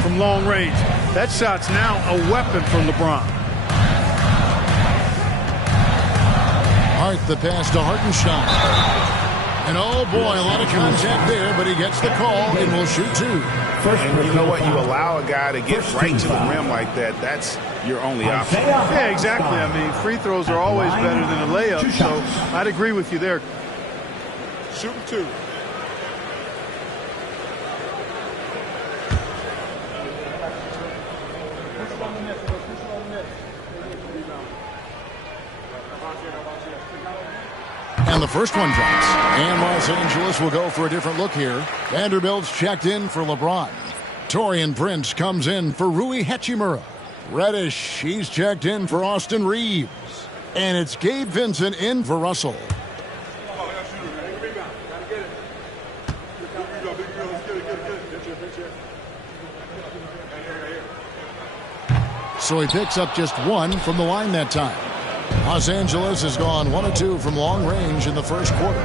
from long range. That shot's now a weapon for LeBron. Hart the pass to Hartenstein. And oh boy, a lot of contact there, but he gets the call and will shoot 2. And you know what? You allow a guy to get right to the rim like that, that's your only option. Yeah, exactly. I mean, free throws are always better than a layup, so I'd agree with you there. Shooting 2. And the first one drops. And Los Angeles will go for a different look here. Vanderbilt's checked in for LeBron. Taurean Prince comes in for Rui Hachimura. Reddish, he's checked in for Austin Reeves. And it's Gabe Vincent in for Russell. so he picks up just 1 from the line that time. Los Angeles has gone 1 of 2 from long range in the first quarter.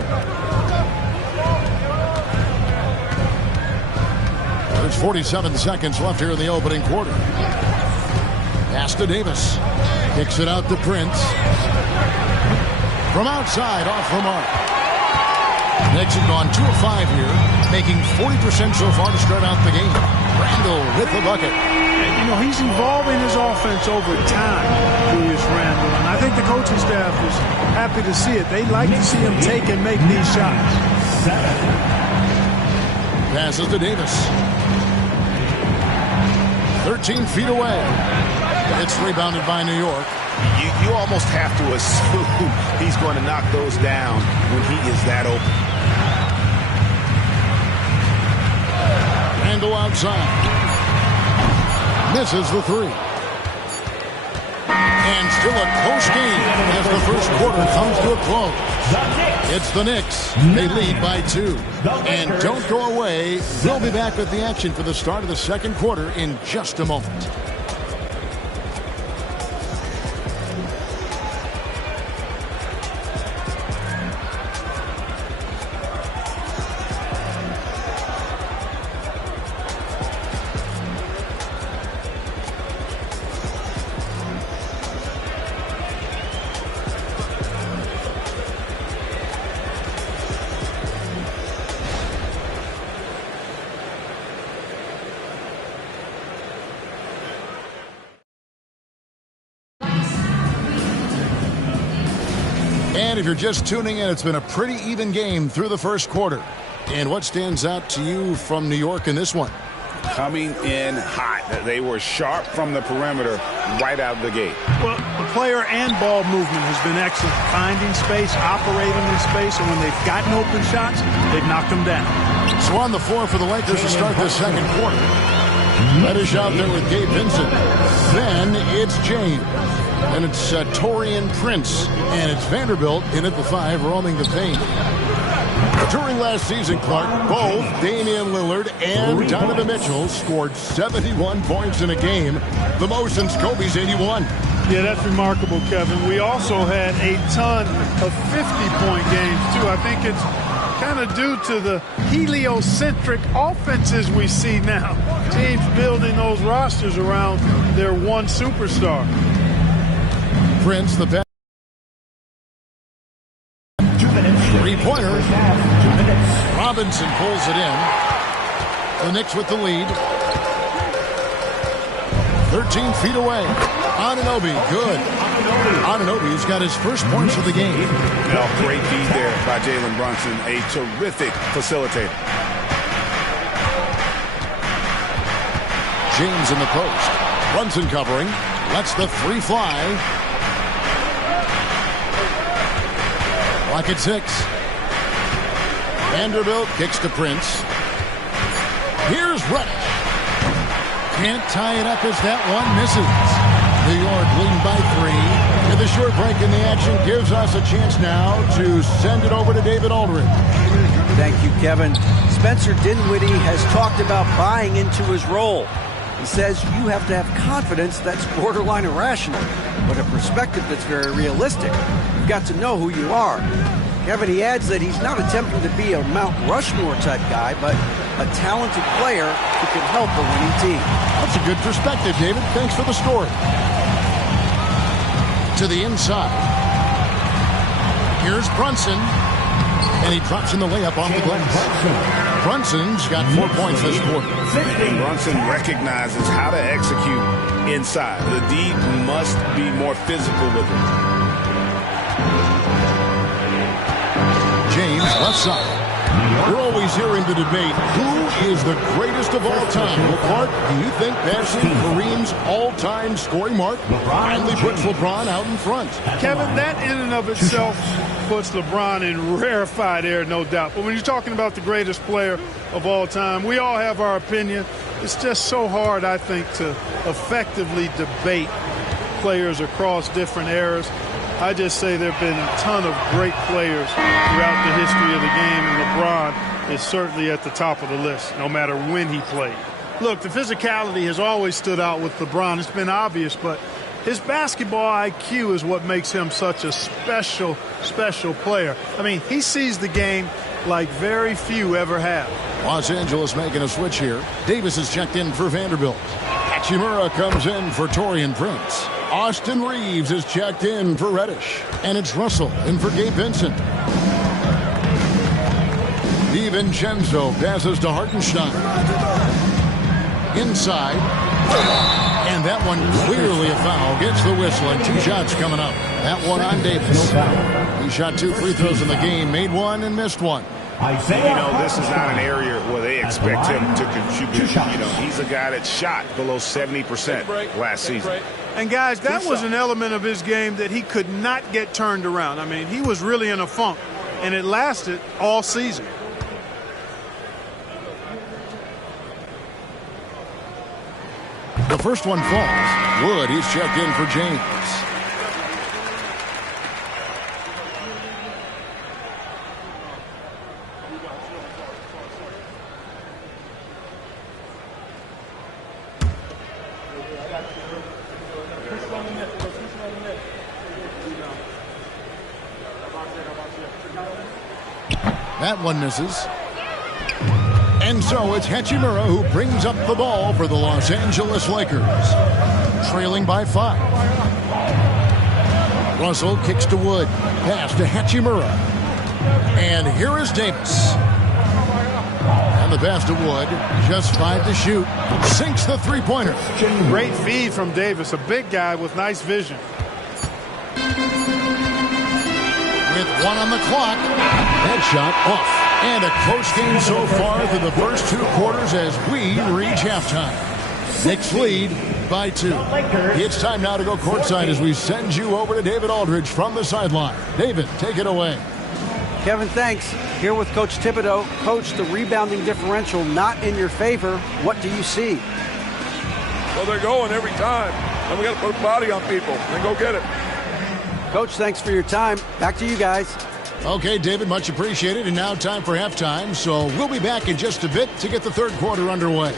There's 47 seconds left here in the opening quarter. Pass to Davis. Kicks it out to Prince. From outside, off the mark. Knicks have gone 2 of 5 here, making 40% so far to start out the game. Randall with the bucket. And, you know, he's evolving his offense over time, Julius Randle. And I think the coaching staff is happy to see it. They like to see him take and make these shots. Passes to Davis. 13 feet away. It's rebounded by New York. You almost have to assume he's going to knock those down when he is that open. Randall outside. Misses the 3. And still a close game as the first quarter comes to a close. It's the Knicks. They lead by 2. And don't go away. We'll be back with the action for the start of the second quarter in just a moment. And if you're just tuning in, it's been a pretty even game through the first quarter. And what stands out to you from New York in this one? Coming in hot. They were sharp from the perimeter right out of the gate. Well, the player and ball movement has been excellent. Finding space, operating in space, and when they've gotten open shots, they've knocked them down. So on the floor for the Lakers to start this second quarter. Reddish out there with Gabe Vincent. Then it's James. And it's Taurean Prince. And it's Vanderbilt in at the 5, roaming the paint. During last season, Clark, both Damian Lillard and Donovan Mitchell scored 71 points in a game, the most since Kobe's 81. Yeah, that's remarkable, Kevin. We also had a ton of 50-point games, too. I think it's kind of due to the heliocentric offenses we see now. Teams building those rosters around their one superstar. Prince, the pass. 3-pointer. Robinson pulls it in. The Knicks with the lead. 13 feet away. Anunoby, good. Anunoby's got his first points of the game. Well, great feed there by Jalen Brunson, a terrific facilitator. James in the post. Brunson covering. Lets the 3 fly. Clock at 6. Vanderbilt kicks to Prince. Here's Reddish. Can't tie it up as that one misses. New York leading by 3. And the short break in the action gives us a chance now to send it over to David Aldridge. Thank you, Kevin. Spencer Dinwiddie has talked about buying into his role. He says you have to have confidence that's borderline irrational, but a perspective that's very realistic. You've got to know who you are. Kevin, he adds that he's not attempting to be a Mount Rushmore type guy, but a talented player who can help a winning team. That's a good perspective, David. Thanks for the story. To the inside. Here's Brunson. And he drops in the layup off the glass. Brunson's got 4 points this quarter. Brunson recognizes how to execute inside. The D must be more physical with him. James, left side. We're always hearing the debate, who is the greatest of all time? Well, Clark, do you think passing Kareem's all-time scoring mark finally puts LeBron out in front? Kevin, that in and of itself puts LeBron in rarefied air, no doubt. But when you're talking about the greatest player of all time, we all have our opinion. It's just so hard, I think, to effectively debate players across different eras. I just say there have been a ton of great players throughout the history of the game, and LeBron is certainly at the top of the list, no matter when he played. Look, the physicality has always stood out with LeBron. It's been obvious, but his basketball IQ is what makes him such a special, special player. I mean, he sees the game like very few ever have. Los Angeles making a switch here. Davis is checked in for Vanderbilt. Hachimura comes in for Taurean Prince. Austin Reeves is checked in for Reddish. And it's Russell in for Gabe Vincent. DiVincenzo passes to Hartenstein. Inside. And that one clearly a foul. Gets the whistle and 2 shots coming up. That one on Davis. He shot 2 free throws in the game. Made 1 and missed 1. This is not an area where they expect him to contribute. He's a guy that shot below 70% last season. And, guys, that was an element of his game that he could not get turned around. I mean, he was really in a funk, and it lasted all season. The first one falls. Wood, he's checked in for James. That one misses. And so it's Hachimura who brings up the ball for the Los Angeles Lakers. Trailing by 5. Russell kicks to Wood. Pass to Hachimura. And here is Davis. And the pass to Wood. Just 5 to shoot. Sinks the three-pointer. Great feed from Davis. A big guy with nice vision. With 1 on the clock. That shot off. And a close game so far through the first 2 quarters as we reach halftime. Knicks lead by 2. It's time now to go courtside as we send you over to David Aldridge from the sideline. David, take it away. Kevin, thanks. Here with Coach Thibodeau. Coach, the rebounding differential not in your favor. What do you see? Well, they're going every time. And we got to put a body on people and go get it. Coach, thanks for your time. Back to you guys. Okay, David, much appreciated. And now time for halftime. So we'll be back in just a bit to get the third quarter underway.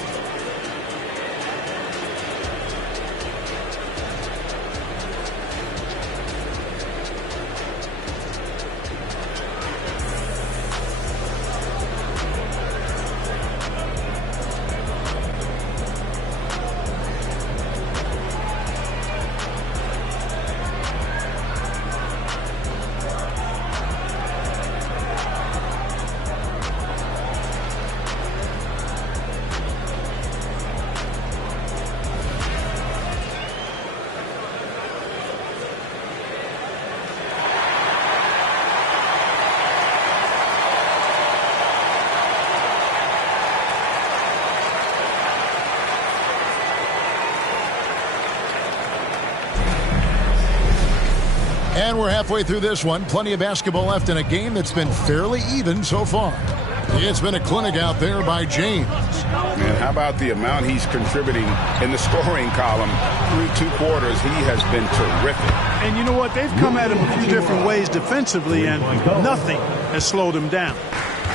And we're halfway through this one. Plenty of basketball left in a game that's been fairly even so far. It's been a clinic out there by James. And how about the amount he's contributing in the scoring column through 2 quarters? He has been terrific. And you know what? They've come at him a few different ways defensively, and nothing has slowed him down.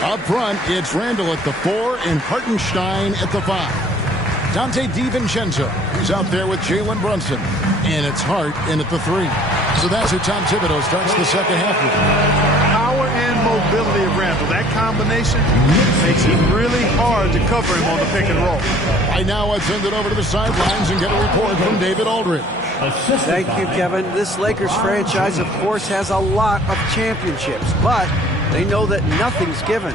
Up front, it's Randall at the 4 and Hartenstein at the 5. Dante DiVincenzo, who's out there with Jalen Brunson. And it's Hart in at the 3. So that's who Tom Thibodeau starts the second half with. Power and mobility of Randall. That combination makes it really hard to cover him on the pick and roll. Right now, I'd send it over to the sidelines and get a report from David Aldridge. Thank you, Kevin. This Lakers franchise, of course, has a lot of championships, but they know that nothing's given.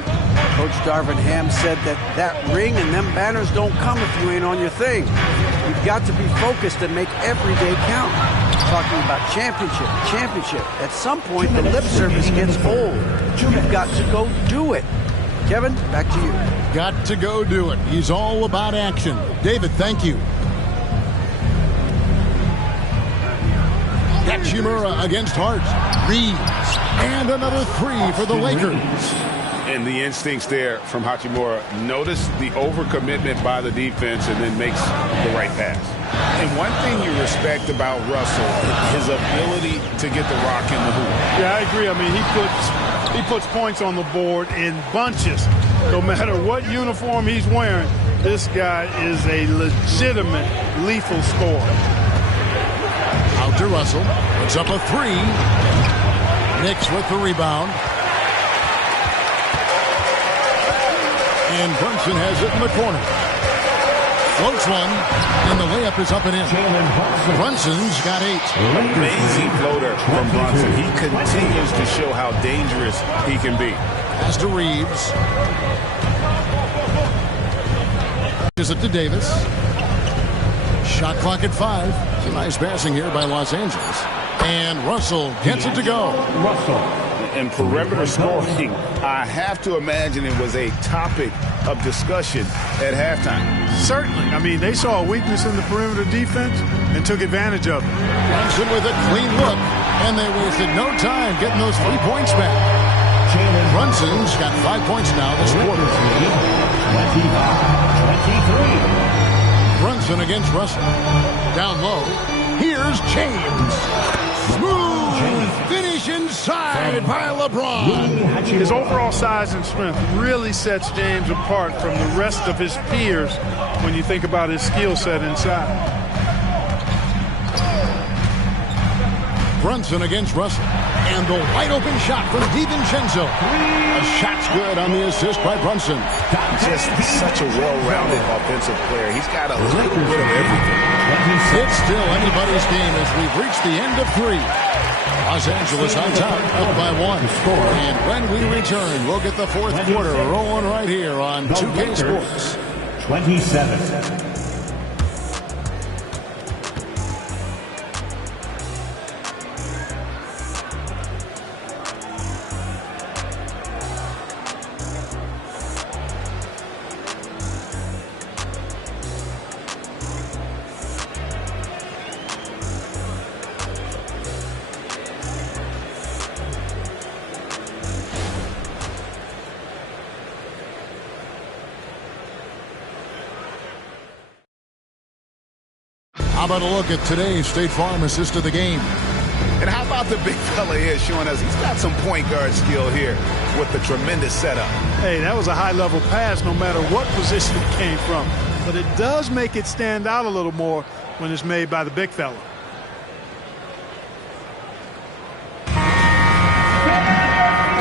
Coach Darvin Ham said that ring and them banners don't come if you ain't on your thing. You've got to be focused and make every day count. Talking about championship. At some point, the lip service gets old. You've got to go do it. Kevin, back to you. Got to go do it. He's all about action. David, thank you. Hachimura against Hart. Reeves. And another 3 for the Lakers. And the instincts there from Hachimura. Notice the overcommitment by the defense and then makes the right pass. And one thing you respect about Russell, his ability to get the rock in the hoop. Yeah, I agree. I mean, he puts points on the board in bunches. No matter what uniform he's wearing, This guy is a legitimate lethal scorer. Out to Russell. Puts up a three. Knicks with the rebound. And Brunson has it in the corner. Floats one, and the layup is up and in. Brunson's got 8. Amazing floater from Brunson. He continues to show how dangerous he can be. Pass to Reeves. Is it to Davis. Shot clock at 5. It's a nice passing here by Los Angeles. And Russell gets it to go. And perimeter scoring, I have to imagine it was a topic of discussion at halftime. Certainly. I mean, they saw a weakness in the perimeter defense and took advantage of it. Brunson with a clean look, and they wasted no time getting those 3 points back. Brunson's got 5 points now this quarter. 25-23. Brunson against Russell. Down low. Here's James. Smooth finish inside by LeBron. His overall size and strength really sets James apart from the rest of his peers when you think about his skill set inside. Brunson against Russell. And the wide open shot from DiVincenzo. A shot's good on the assist by Brunson. Just such a well-rounded offensive player. He's got a little bit of everything. It's still anybody's game as we've reached the end of 3. Los Angeles on top, up by 1. And when we return, we'll get the 4th quarter rolling right here on 2K Sports. 27. How about a look at today's State Farm assist of the game? And how about the big fella here showing us he's got some point guard skill here with the tremendous setup. Hey, that was a high-level pass no matter what position it came from. But it does make it stand out a little more when it's made by the big fella.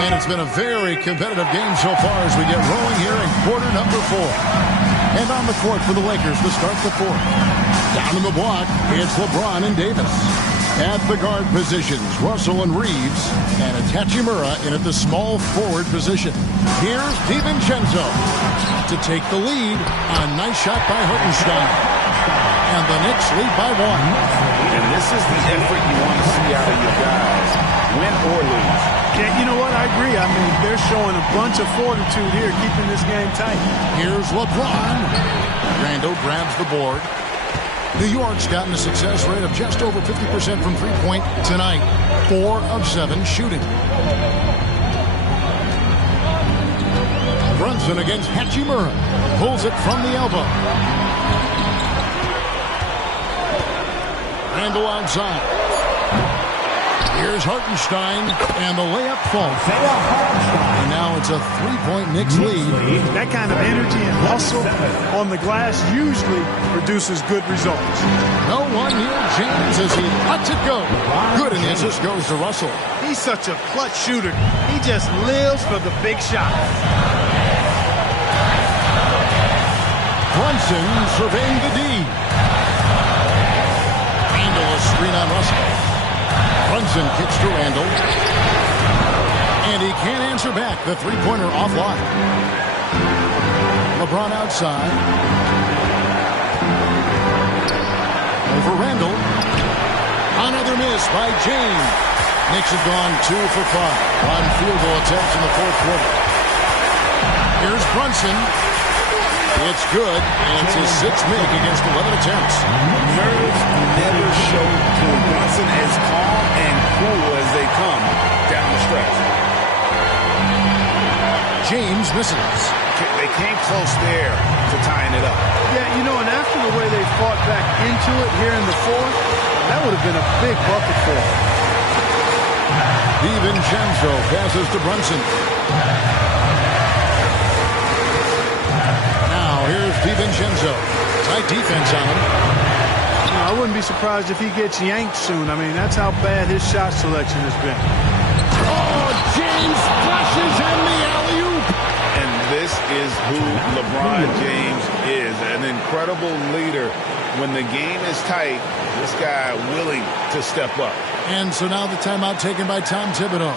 And it's been a very competitive game so far as we get rolling here in quarter number 4. And on the court for the Lakers to start the 4th. Down in the block, it's LeBron and Davis. At the guard positions, Russell and Reeves. And Hachimura in at the small forward position. Here's DiVincenzo to take the lead. A nice shot by Hartenstein. And the Knicks lead by 1. And this is the effort you want to see out of your guys, win or lose. Yeah, you know what? I agree. I mean, they're showing a bunch of fortitude here, keeping this game tight. Here's LeBron. Randle grabs the board. New York's gotten a success rate of just over 50% from three-point tonight. 4 of 7 shooting. Brunson against Hachimura. Pulls it from the elbow. Randle outside. Here's Hartenstein, and the layup falls. And now it's a 3-point Knicks lead. That kind of energy and hustle on the glass usually produces good results. No one near James as he lets it go. Good, and the assist goes to Russell. He's such a clutch shooter. He just lives for the big shot. Brunson surveying the D. Randle a screen on Russell. Brunson kicks to Randle. And he can't answer back. The three-pointer offline. LeBron outside. Over Randle. Another miss by James. Knicks have gone 2 for 5 on field goal attempts in the 4th quarter. Here's Brunson. It's good, and it's his 6th make against 11 attempts. Nerves never show Brunson as calm and cool as they come down the stretch. James misses. They came close there to tying it up. Yeah, you know, and after the way they fought back into it here in the 4th, that would have been a big bucket for him. DiVincenzo passes to Brunson. Now here's DiVincenzo. Tight defense on him. I wouldn't be surprised if he gets yanked soon. I mean, that's how bad his shot selection has been. Oh, James flushes in the alley-oop. And this is who LeBron James is, an incredible leader. When the game is tight, this guy willing to step up. And so now the timeout taken by Tom Thibodeau.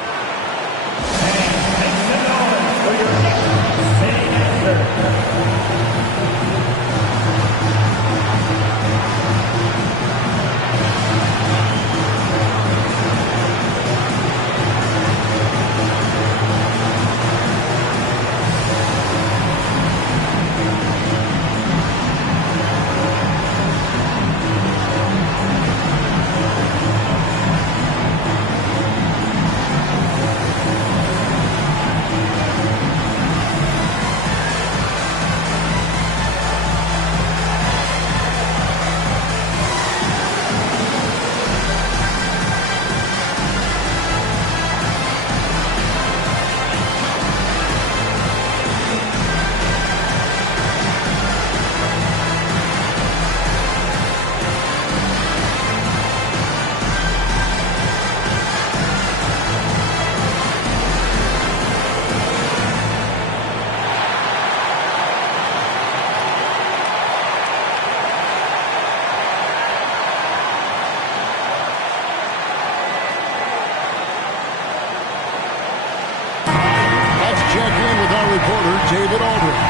David Aldridge.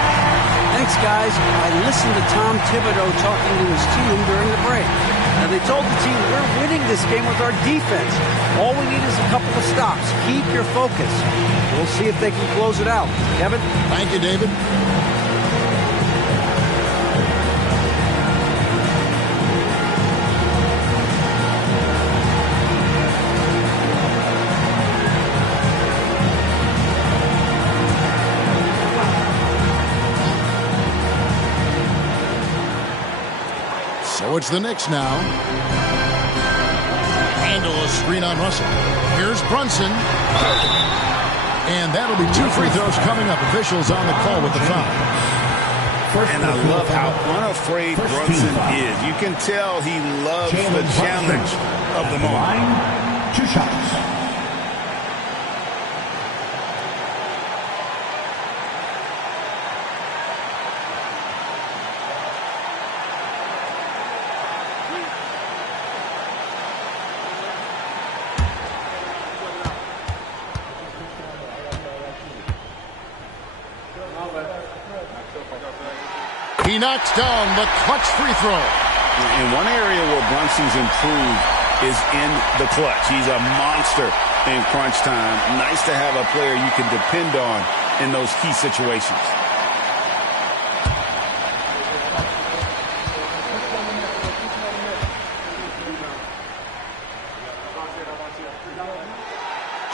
Thanks, guys. I listened to Tom Thibodeau talking to his team during the break. And they told the team, we're winning this game with our defense. All we need is a couple of stops. Keep your focus. We'll see if they can close it out. Kevin? Thank you, David. So it's the Knicks now. Handle a screen on Russell. Here's Brunson. And that'll be 2 free throws coming up. Officials on the call with the foul. And I love how unafraid Brunson is. You can tell he loves the challenge of the moment. 2 shots. He knocks down the clutch free throw. In one area where Brunson's improved is in the clutch. He's a monster in crunch time. Nice to have a player you can depend on in those key situations.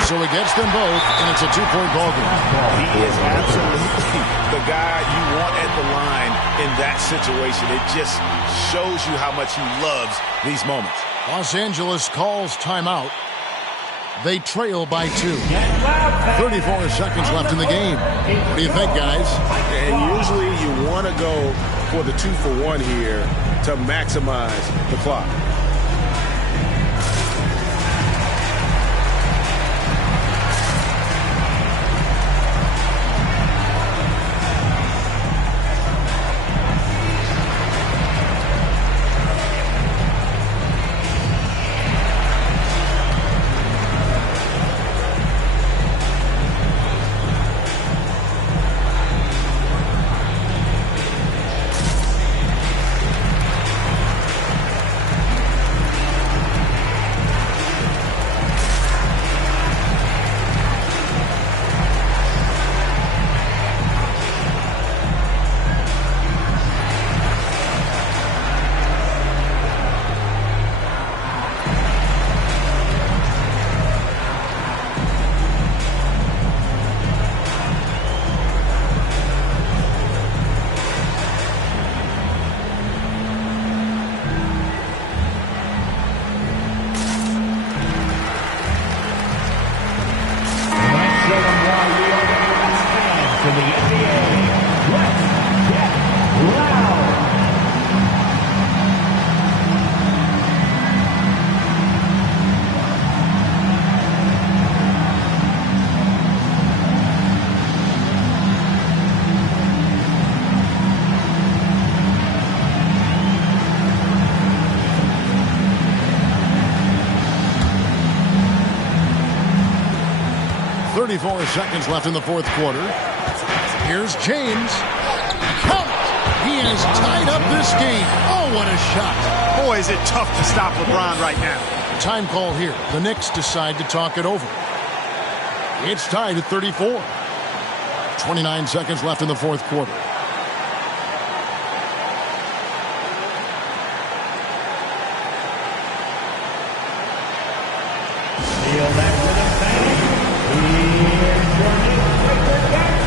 So he gets them both, and it's a 2-point ball game. He is absolutely the guy you want at the line in that situation. It just shows you how much he loves these moments. Los Angeles calls timeout. They trail by 2. 34 seconds left in the game. What do you think, guys? And usually you want to go for the 2-for-1 here to maximize the clock. In the NBA, let's get loud. 34 seconds left in the fourth quarter. Here's James. Count it. He has tied up this game. Oh, what a shot. Boy, is it tough to stop LeBron right now. Time call here. The Knicks decide to talk it over. It's tied at 34. 29 seconds left in the fourth quarter. Feel that rhythm, fans. Here's your newspaper back.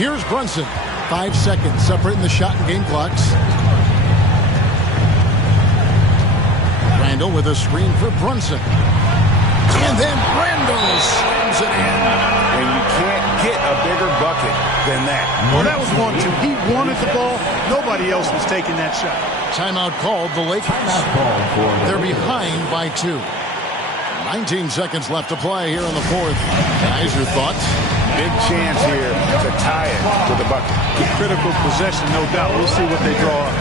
Here's Brunson. 5 seconds separating the shot and game clocks. Randall with a screen for Brunson. And then Randall slams it in. And you can't get a bigger bucket than that. Well, that was 1-2. He wanted the ball. Nobody else was taking that shot. Timeout called the Lakers. They're behind by 2. 19 seconds left to play here in the fourth. Guys, your thoughts? Big chance here to tie it with a bucket. A critical possession, no doubt. We'll see what they draw up.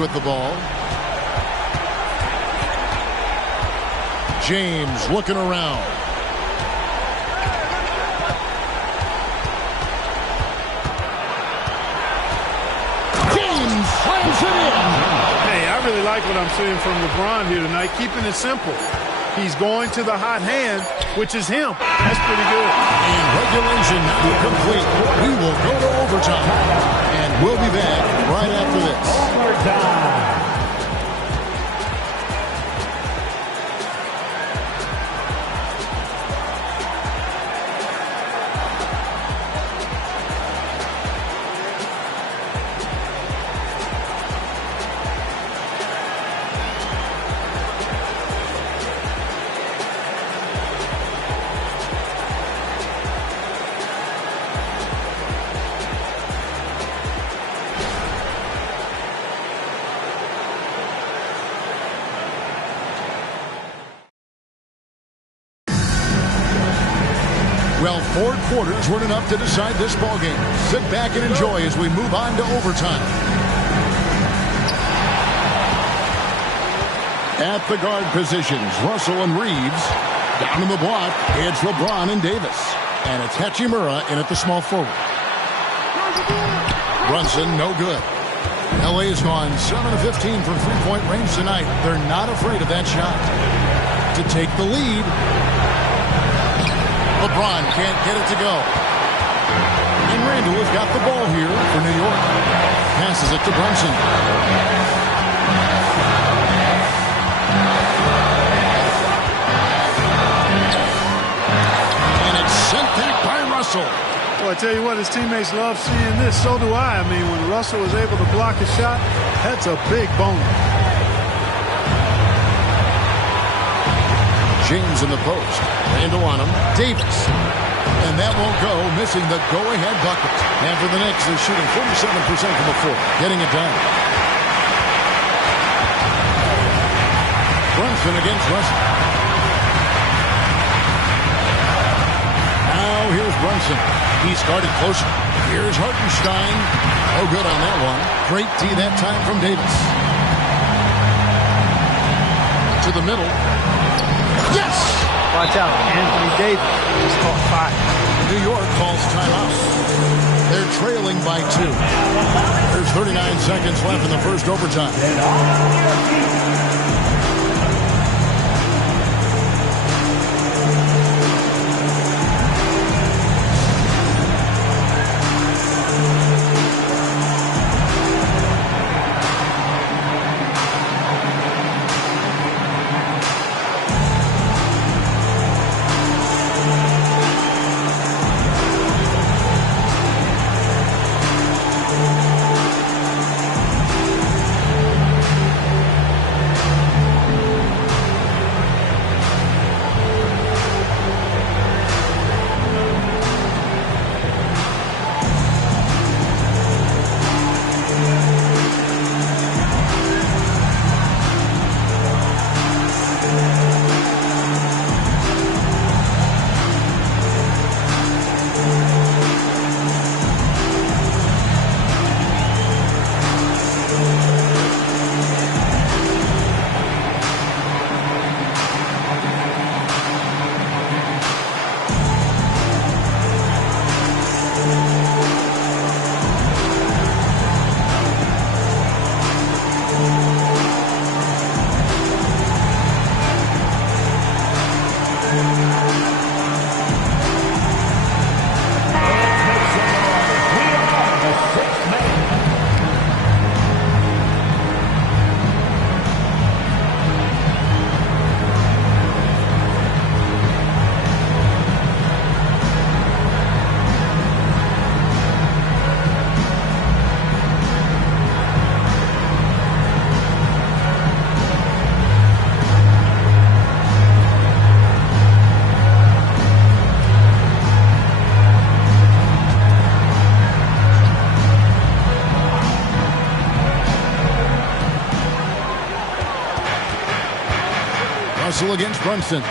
With the ball. James looking around. James slams it in. Hey, I really like what I'm seeing from LeBron here tonight, keeping it simple. He's going to the hot hand, which is him. That's pretty good. And regulation now complete. We will go to overtime. And we'll be back right after this. Well, 4 quarters weren't enough to decide this ballgame. Sit back and enjoy as we move on to overtime. At the guard positions, Russell and Reeves. Down in the block, it's LeBron and Davis. And it's Hachimura in at the small forward. Brunson, no good. LA has gone 7 of 15 from three-point range tonight. They're not afraid of that shot. To take the lead. LeBron can't get it to go. And Randall has got the ball here for New York. Passes it to Brunson. And it's sent back by Russell. Well, I tell you what, his teammates love seeing this. So do I. I mean, when Russell was able to block a shot, that's a big bonus. James in the post. Randall on him. Davis. And that won't go, missing the go-ahead bucket. And for the Knicks, they're shooting 47% from the floor, getting it done. Brunson against Russell. Now here's Brunson. He started closer. Here's Hartenstein. No good on that one. Great D that time from Davis. To the middle. Yes! Watch out, Anthony Davis. He's caught 5. New York calls timeout. They're trailing by 2. There's 39 seconds left in the first overtime. Russell against Brunson.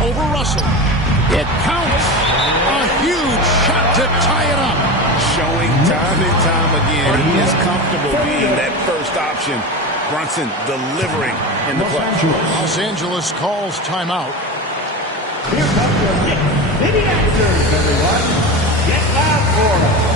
Over Russell. It counts. A huge shot to tie it up. Showing time and time again, he is comfortable being that first option. Brunson delivering in the clutch. Los Angeles calls timeout. Here comes your Knicks City Actors, everyone. Get loud for them.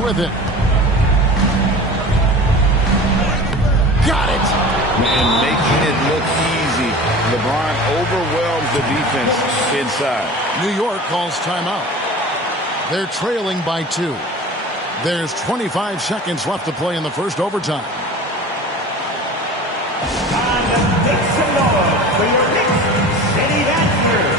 with it. Got it. And making it look easy. LeBron overwhelms the defense inside. New York calls timeout. They're trailing by 2. There's 25 seconds left to play in the first overtime. And make some noise for your Knicks City Badgers.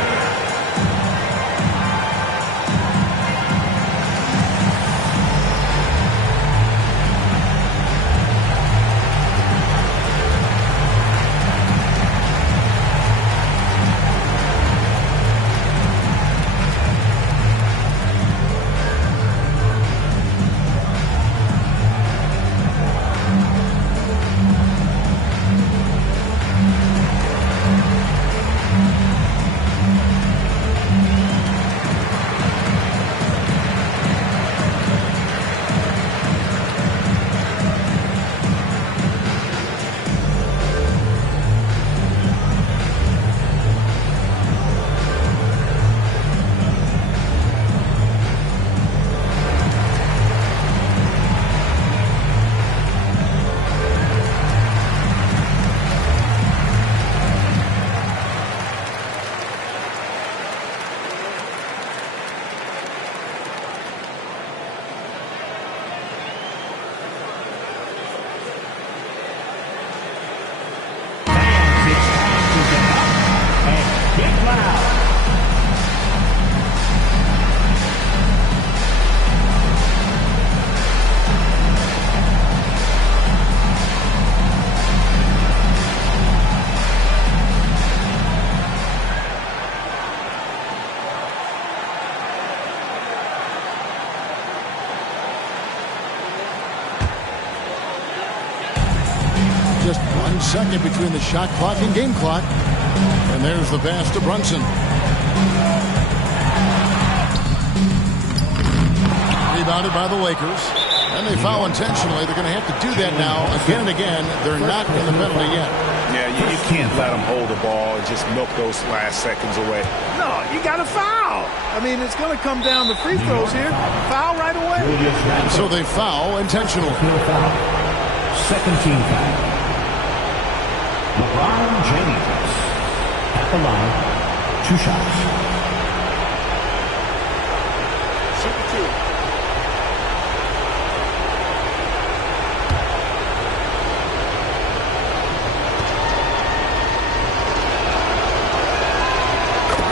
Just 1 second between the shot clock and game clock. And there's the pass to Brunson. Rebounded by the Lakers. And they foul intentionally. They're going to have to do that now again and again. They're not in the penalty yet. Yeah, you can't let them hold the ball and just milk those last seconds away. No, you got to foul. I mean, it's going to come down to free throws here. Foul right away. So they foul intentionally. Second team foul. LeBron James at the line. 2 shots. Shoot 2.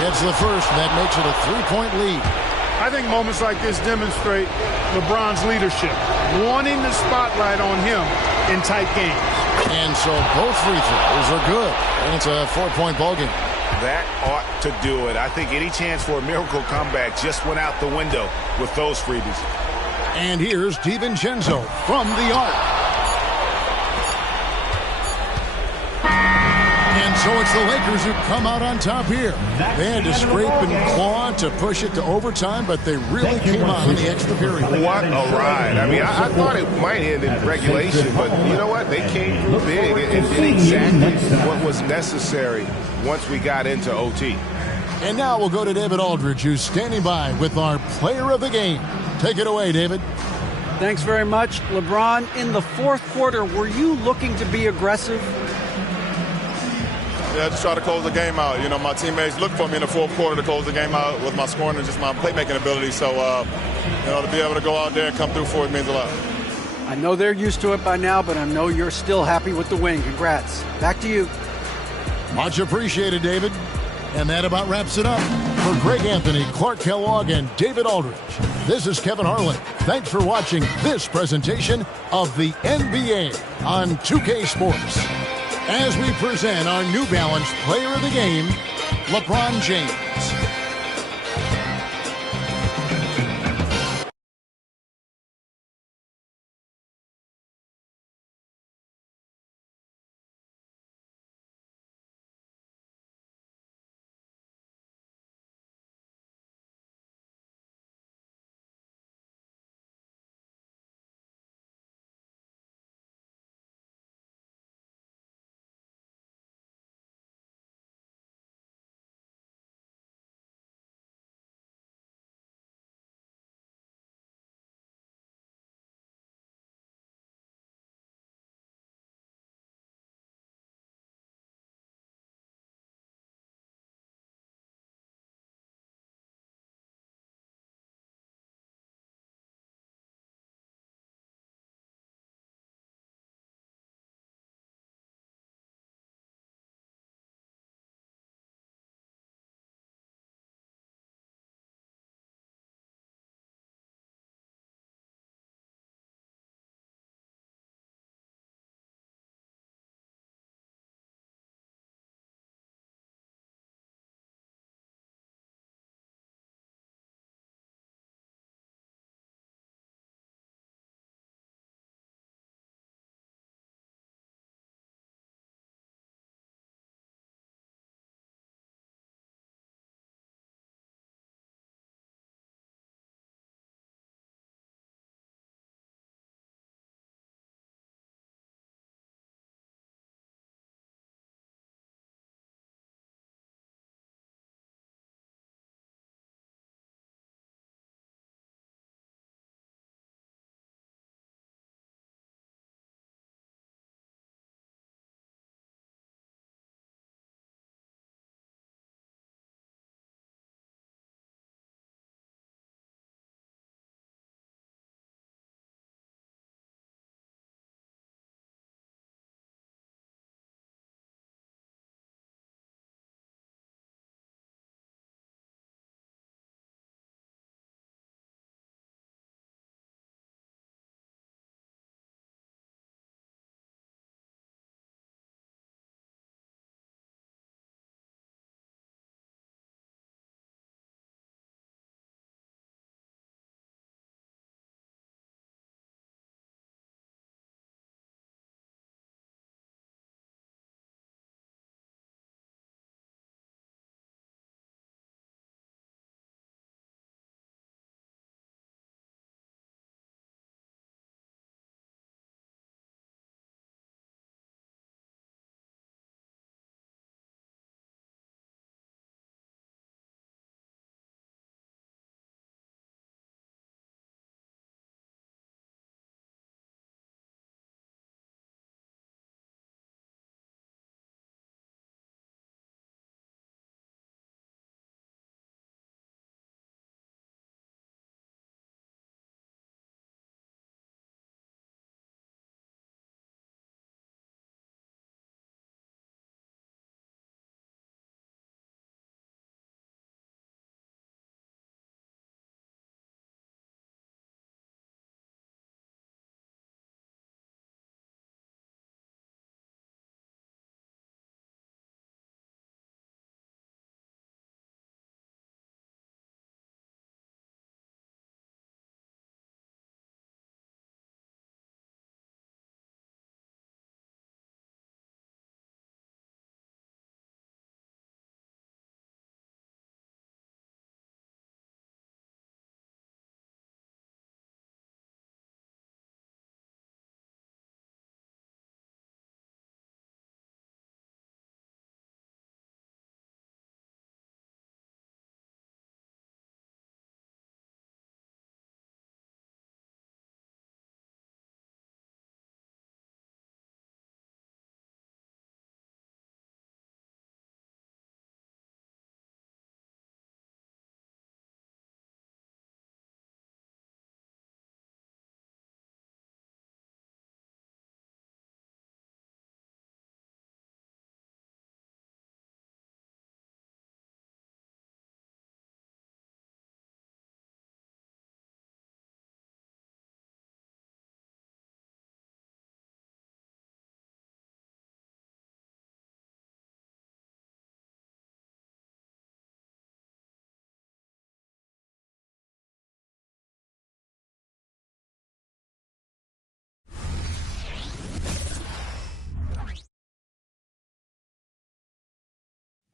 It's the first, and that makes it a 3-point lead. I think moments like this demonstrate LeBron's leadership, wanting the spotlight on him in tight games. And so both free throws are good, and it's a 4-point ballgame. That ought to do it. I think any chance for a miracle comeback just went out the window with those freebies. And here's DiVincenzo from the arc. And so it's the Lakers who come out on top here. They had to scrape and claw to push it to overtime, but they really came out in the extra period. What a ride. I mean, I thought it might end in regulation, but you know what? They came through big and did exactly what was necessary once we got into OT. And now we'll go to David Aldridge, who's standing by with our player of the game. Take it away, David. Thanks very much. LeBron, in the fourth quarter, were you looking to be aggressive? Yeah, just try to close the game out. You know, my teammates look for me in the fourth quarter to close the game out with my scoring and just my playmaking ability. So, you know, to be able to go out there and come through for it means a lot. I know they're used to it by now, but I know you're still happy with the win. Congrats. Back to you. Much appreciated, David. And that about wraps it up. For Greg Anthony, Clark Kellogg, and David Aldridge, this is Kevin Harlan. Thanks for watching this presentation of the NBA on 2K Sports. As we present our New Balance Player of the Game, LeBron James.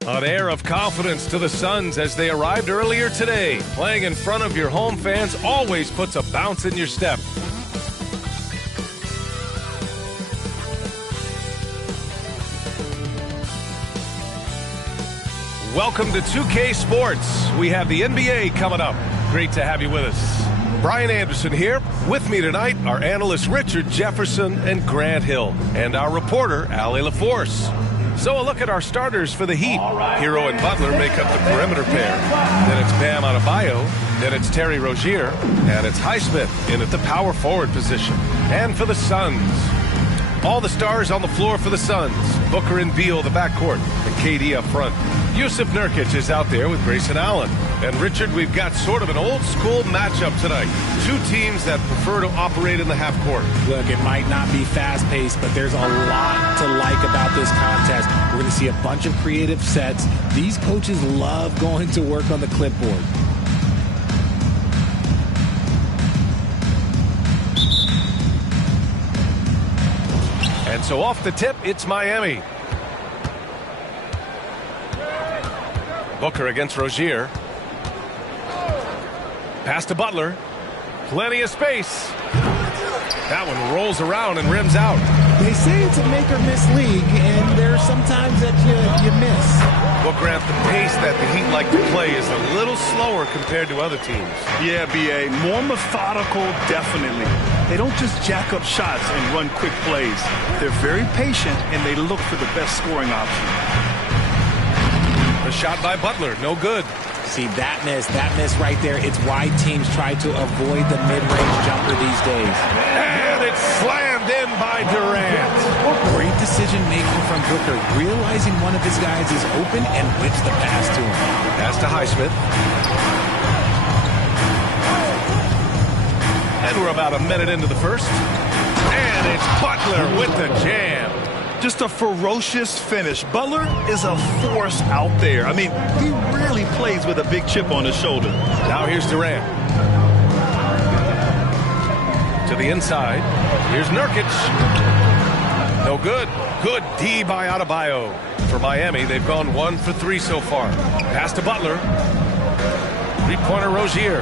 An air of confidence to the Suns as they arrived earlier today. Playing in front of your home fans always puts a bounce in your step. Welcome to 2K Sports. We have the NBA coming up. Great to have you with us. Brian Anderson here. With me tonight, our analysts Richard Jefferson and Grant Hill, and our reporter, Allie LaForce. So a look at our starters for the Heat. Hero and Butler make up the perimeter pair. Then it's Bam Adebayo. Then it's Terry Rozier. And it's Highsmith in at the power forward position. And for the Suns, all the stars on the floor for the Suns. Booker and Beal, the backcourt, and KD up front. Yusuf Nurkic is out there with Grayson Allen. And Richard, we've got sort of an old-school matchup tonight. Two teams that prefer to operate in the half court. Look, it might not be fast-paced, but there's a lot to like about this contest. We're going to see a bunch of creative sets. These coaches love going to work on the clipboard. And so off the tip, it's Miami. Booker against Rozier. Pass to Butler. Plenty of space. That one rolls around and rims out. They say it's a make or miss league, and there's sometimes that you miss. Well, Grant, the pace that the Heat like to play is a little slower compared to other teams. Yeah, B.A. More methodical, definitely. They don't just jack up shots and run quick plays. They're very patient, and they look for the best scoring option. A shot by Butler, no good. See, that miss right there, it's why teams try to avoid the mid-range jumper these days. And it's slammed in by Durant. Great decision-making from Booker, realizing one of his guys is open and whips the pass to him. Pass to Highsmith. And we're about a minute into the first. And it's Butler with the jam. Just a ferocious finish. Butler is a force out there. I mean, he really plays with a big chip on his shoulder. Now here's Durant. To the inside. Here's Nurkic. No good. Good D by Adebayo. For Miami, they've gone 1 for 3 so far. Pass to Butler. Three-pointer Rozier.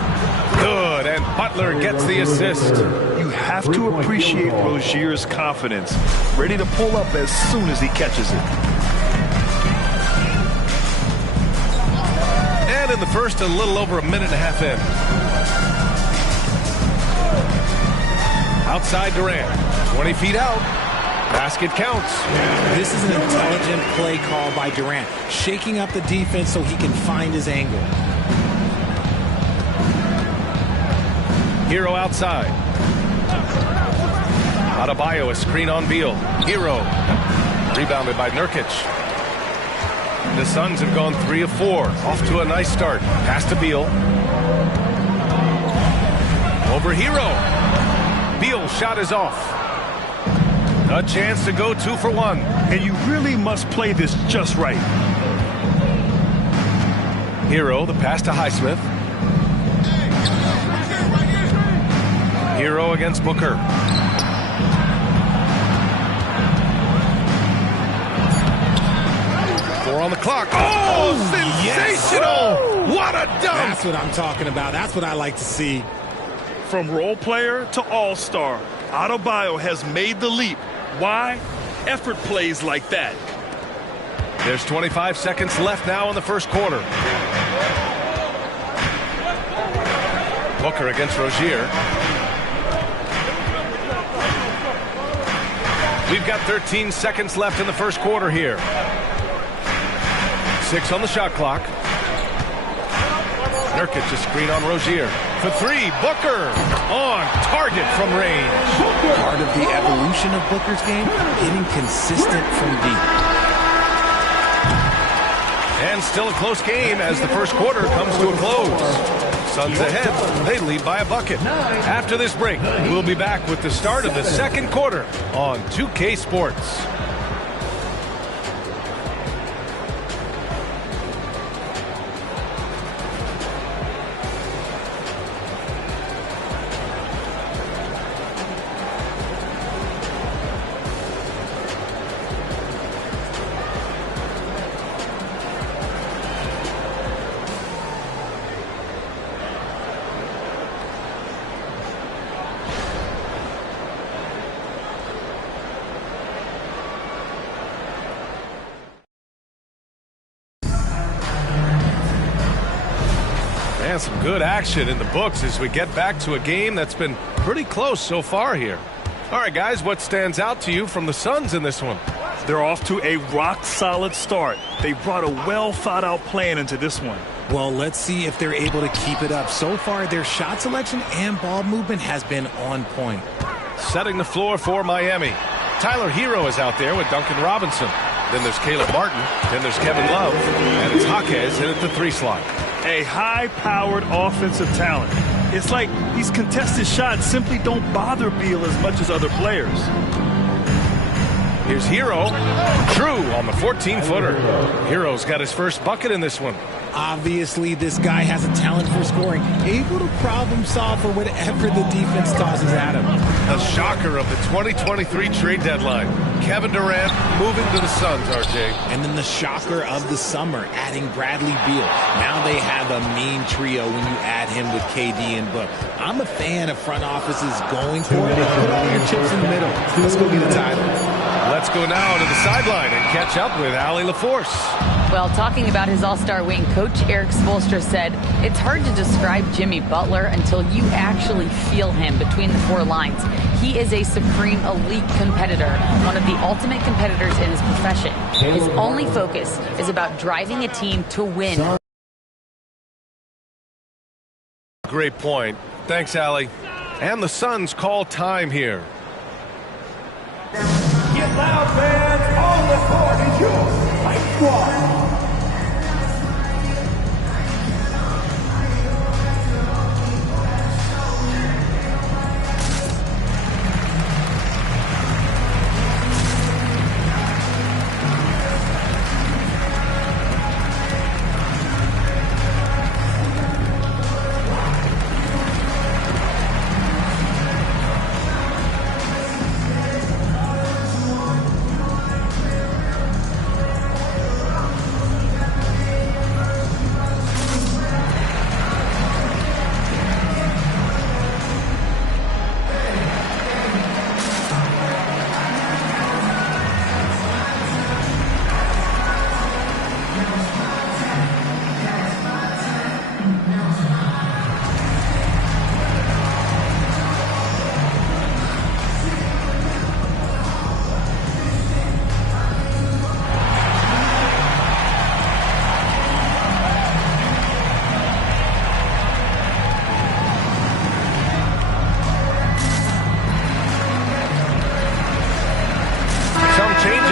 Good, and Butler gets the assist. You have to appreciate Rozier's confidence. Ready to pull up as soon as he catches it. And in the first, a little over a minute and a half in. Outside Durant. 20 feet out. Basket counts. This is an intelligent play call by Durant. Shaking up the defense so he can find his angle. Hero outside. Adebayo, a screen on Beal. Hero. Rebounded by Nurkic. The Suns have gone 3 of 4. Off to a nice start. Pass to Beal. Over Hero. Beal shot is off. A chance to go 2 for 1. And you really must play this just right. Hero, the pass to Highsmith. Hero against Booker. Four on the clock. Oh, sensational! Yes. What a dunk! That's what I'm talking about. That's what I like to see. From role player to all-star, Adebayo has made the leap. Why? Effort plays like that. There's 25 seconds left now in the first quarter. Booker against Rozier. We've got 13 seconds left in the first quarter here. 6 on the shot clock. Nurkic a screen on Rozier. For 3, Booker on target from range. Part of the evolution of Booker's game, getting consistent from deep. And still a close game as the first quarter comes to a close. Suns ahead. They lead by a bucket. After this break, we'll be back with the start of the second quarter on 2K Sports. some good action in the books as we get back to a game that's been pretty close so far here. All right, guys, what stands out to you from the Suns in this one? They're off to a rock-solid start. They brought a well-thought-out plan into this one. Well, let's see if they're able to keep it up. So far, their shot selection and ball movement has been on point. Setting the floor for Miami. Tyler Hero is out there with Duncan Robinson. Then there's Caleb Martin. Then there's Kevin Love. And it's Jaquez in at the 3 slot. A high-powered offensive talent. It's like these contested shots simply don't bother Beal as much as other players. Here's Hero. Drew on the 14-footer. Hero's got his first bucket in this one. Obviously, this guy has a talent for scoring, able to problem solve for whatever the defense tosses at him. A shocker of the 2023 trade deadline. Kevin Durant moving to the Suns, RJ. And then the shocker of the summer, adding Bradley Beal. Now they have a mean trio when you add him with KD and Book. I'm a fan of front offices going for it. Put all your chips in the middle. Let's go get a title. Let's go now to the sideline and catch up with Allie LaForce. Well, talking about his all-star wing, Coach Eric Spoelstra said, it's hard to describe Jimmy Butler until you actually feel him between the 4 lines. He is a supreme elite competitor, one of the ultimate competitors in his profession. His only focus is about driving a team to win. Great point. Thanks, Allie. And the Suns call time here. Get loud, fans. All the court is yours. Fight squad.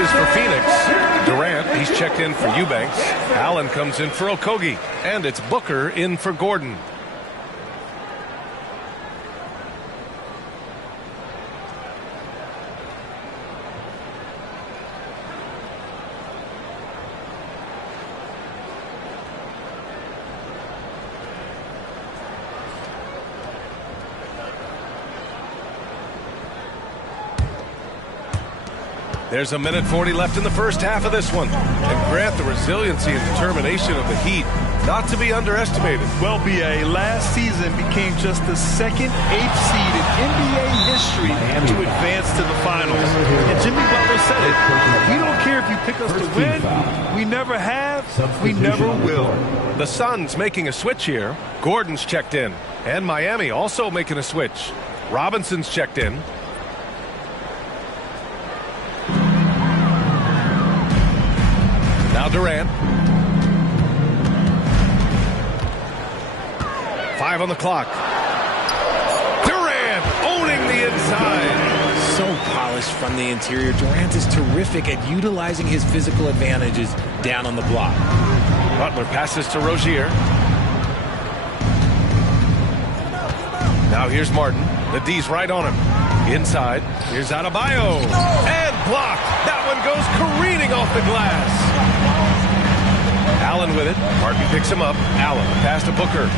For Phoenix, Durant, he's checked in for Eubanks. Allen comes in for Okogie. And it's Booker in for Gordon. There's a minute 40 left in the first half of this one. And Grant, the resiliency and determination of the Heat, not to be underestimated. Well, B.A., last season became just the second 8th seed in NBA history to advance to the finals. And Jimmy Butler said it. We don't care if you pick us to win. We never have. We never will. The Suns making a switch here. Gordon's checked in. And Miami also making a switch. Robinson's checked in. Now Durant. 5 on the clock. Durant owning the inside. So polished from the interior. Durant is terrific at utilizing his physical advantages down on the block. Butler passes to Rozier. Now here's Martin. The D's right on him. Inside. Here's Adebayo. And blocked. That one goes careening off the glass. Allen with it. Martin picks him up. Allen pass to Booker.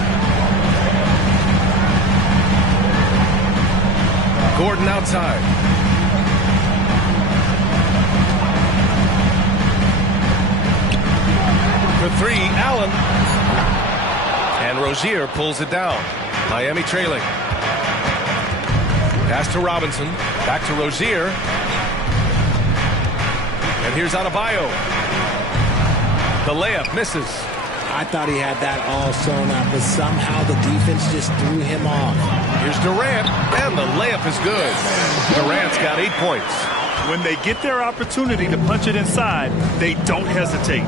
Gordon outside. For 3, Allen. And Rozier pulls it down. Miami trailing. Pass to Robinson. Back to Rozier. And here's Adebayo. The layup misses. I I thought he had that all sewn up, but somehow the defense just threw him off. Here's Durant, and the layup is good. Durant's got 8 points. When they get their opportunity to punch it inside, they don't hesitate.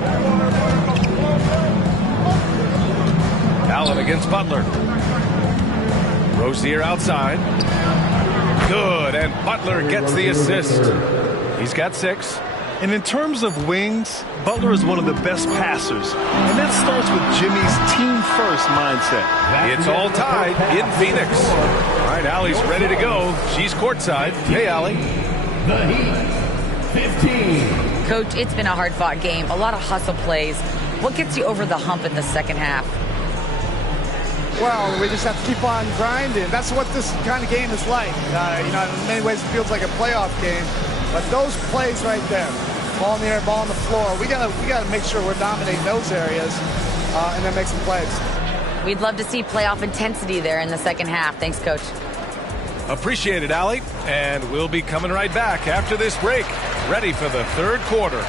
Allen against Butler. Rozier outside. Good, and Butler gets the assist. He's got 6. And in terms of wings, Butler is one of the best passers. And that starts with Jimmy's team-first mindset. It's all tied in Phoenix. All right, Allie's ready to go. She's courtside. Hey, Allie. The Heat, 15. Coach, it's been a hard-fought game. A lot of hustle plays. What gets you over the hump in the second half? Well, we just have to keep on grinding. That's what this kind of game is like. In many ways it feels like a playoff game. But those plays right there, ball in the air, ball on the floor, we gotta make sure we're dominating those areas and then make some plays. We'd love to see playoff intensity there in the second half. Thanks, Coach. Appreciate it, Allie. And we'll be coming right back after this break, ready for the third quarter.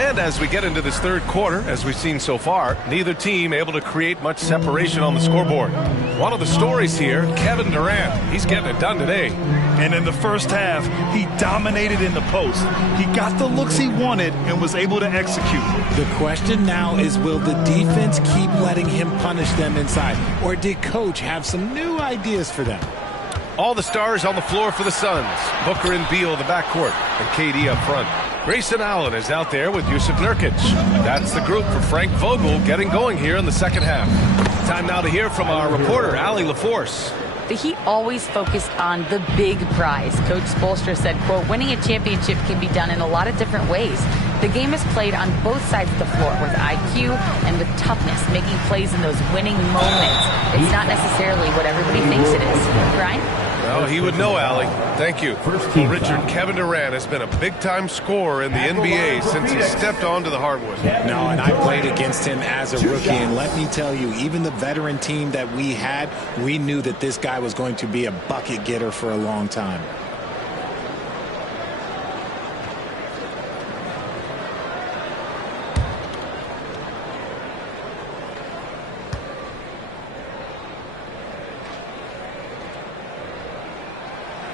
And as we get into this third quarter, as we've seen so far, neither team able to create much separation on the scoreboard. One of the stories here, Kevin Durant. He's getting it done today. And in the first half, he dominated in the post. He got the looks he wanted and was able to execute. The question now is, will the defense keep letting him punish them inside? Or did Coach have some new ideas for them? All the stars on the floor for the Suns. Booker and Beal, the backcourt, and KD up front. Grayson Allen is out there with Yusuf Nurkic. That's the group for Frank Vogel getting going here in the second half. Time now to hear from our reporter, Allie LaForce. The Heat always focused on the big prize. Coach Spoelstra said, quote, winning a championship can be done in a lot of different ways. The game is played on both sides of the floor with IQ and with toughness, making plays in those winning moments. It's not necessarily what everybody thinks it is. Brian? Well, he would know, Allie. Thank you. Richard, Kevin Durant has been a big-time scorer in the NBA since he stepped onto the hardwood. No, and I played against him as a rookie, and let me tell you, even the veteran team that we had, we knew that this guy was going to be a bucket getter for a long time.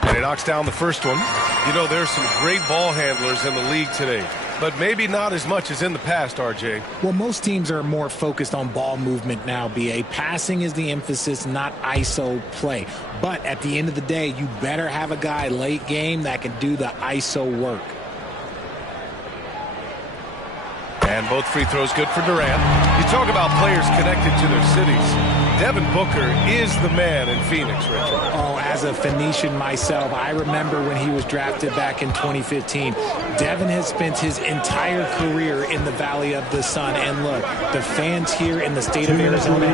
And he knocks down the first one. You know, there's some great ball handlers in the league today, but maybe not as much as in the past, RJ. Well, most teams are more focused on ball movement now, BA. Passing is the emphasis, not ISO play. But at the end of the day, you better have a guy late game that can do the ISO work. And both free throws good for Durant. You talk about players connected to their cities. Devin Booker is the man in Phoenix, Richard. Oh, as a Phoenician myself, I remember when he was drafted back in 2015. Devin has spent his entire career in the Valley of the Sun. And look, the fans here in the state of Arizona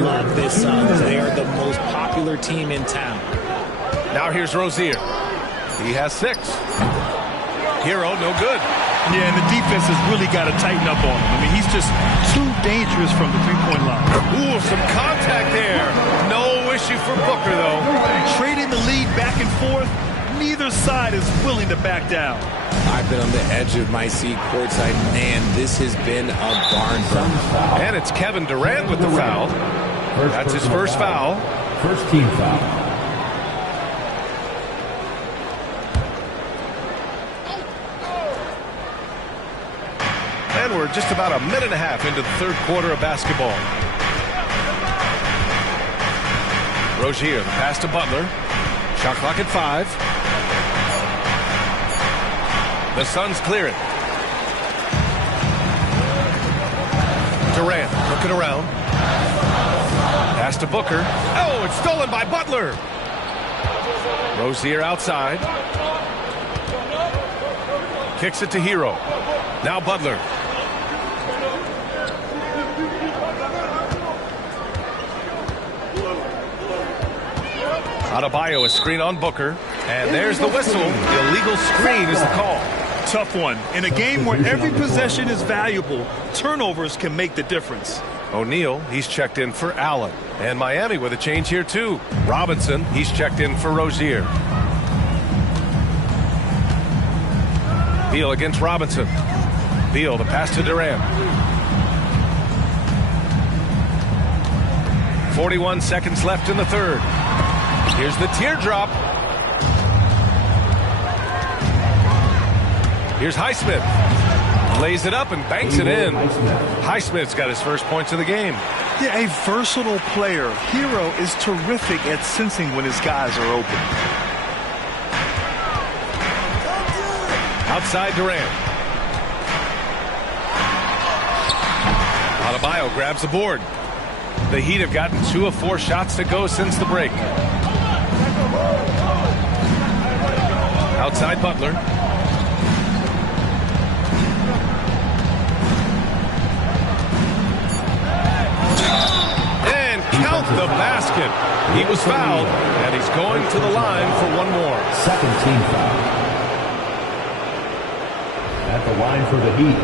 love this Suns. They are the most popular team in town. Now here's Rozier. He has 6. Hero, no good. Yeah, and the defense has really got to tighten up on him. I mean, he's just too dangerous from the three-point line. Ooh, some contact there. No issue for Booker, though. Trading the lead back and forth, neither side is willing to back down. I've been on the edge of my seat courtside. Man, this has been a barn burner. And it's Kevin Durant with the foul. That's his first foul. First team foul. And we're just about a minute and a half into the third quarter of basketball. Rozier, the pass to Butler. Shot clock at 5. The Suns clear it. Durant looking around. Pass to Booker. Oh, it's stolen by Butler. Rozier outside. Kicks it to Hero. Now Butler. Adebayo, a screen on Booker. And there's the whistle. Illegal screen is the call. Tough one. In a game where every possession is valuable, turnovers can make the difference. O'Neal, he's checked in for Allen. And Miami with a change here too. Robinson, he's checked in for Rozier. Beal against Robinson. Beal, the pass to Durant. 41 seconds left in the third. Here's the teardrop. Here's Highsmith. Lays it up and banks it in. Highsmith's got his first points of the game. Yeah, a versatile player. Hero is terrific at sensing when his guys are open. Outside Durant. Adebayo grabs the board. The Heat have gotten 2 of 4 shots to go since the break. Outside Butler. And count the basket. He was fouled, and he's going to the line for one more. Second team foul. At the line for the Heat,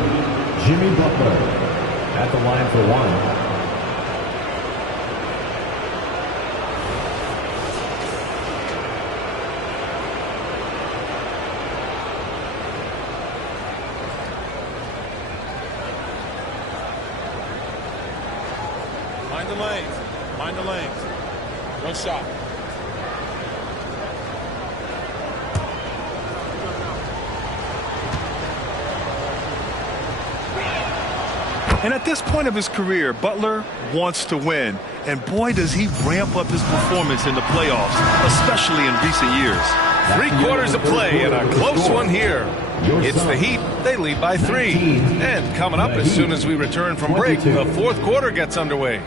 Jimmy Butler. At the line for 1. Mind the lanes. Mind the lanes. One shot. And at this point of his career, Butler wants to win. And boy, does he ramp up his performance in the playoffs, especially in recent years. 3 quarters of play and a close one here. It's the Heat. They lead by 3. And coming up as soon as we return from break, the fourth quarter gets underway.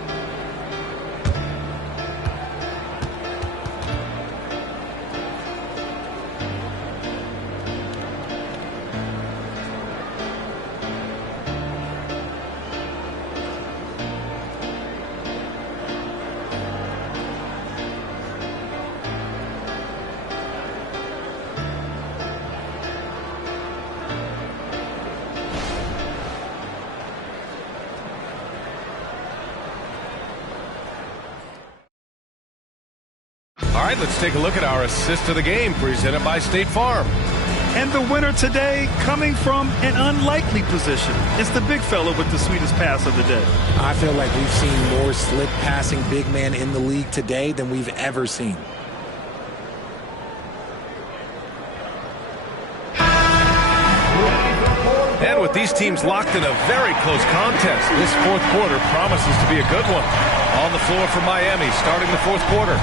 All right, let's take a look at our assist of the game presented by State Farm. And the winner today coming from an unlikely position. It's the big fella with the sweetest pass of the day. I feel like we've seen more slick passing big man in the league today than we've ever seen. And with these teams locked in a very close contest, this fourth quarter promises to be a good one. On the floor for Miami, starting the fourth quarter.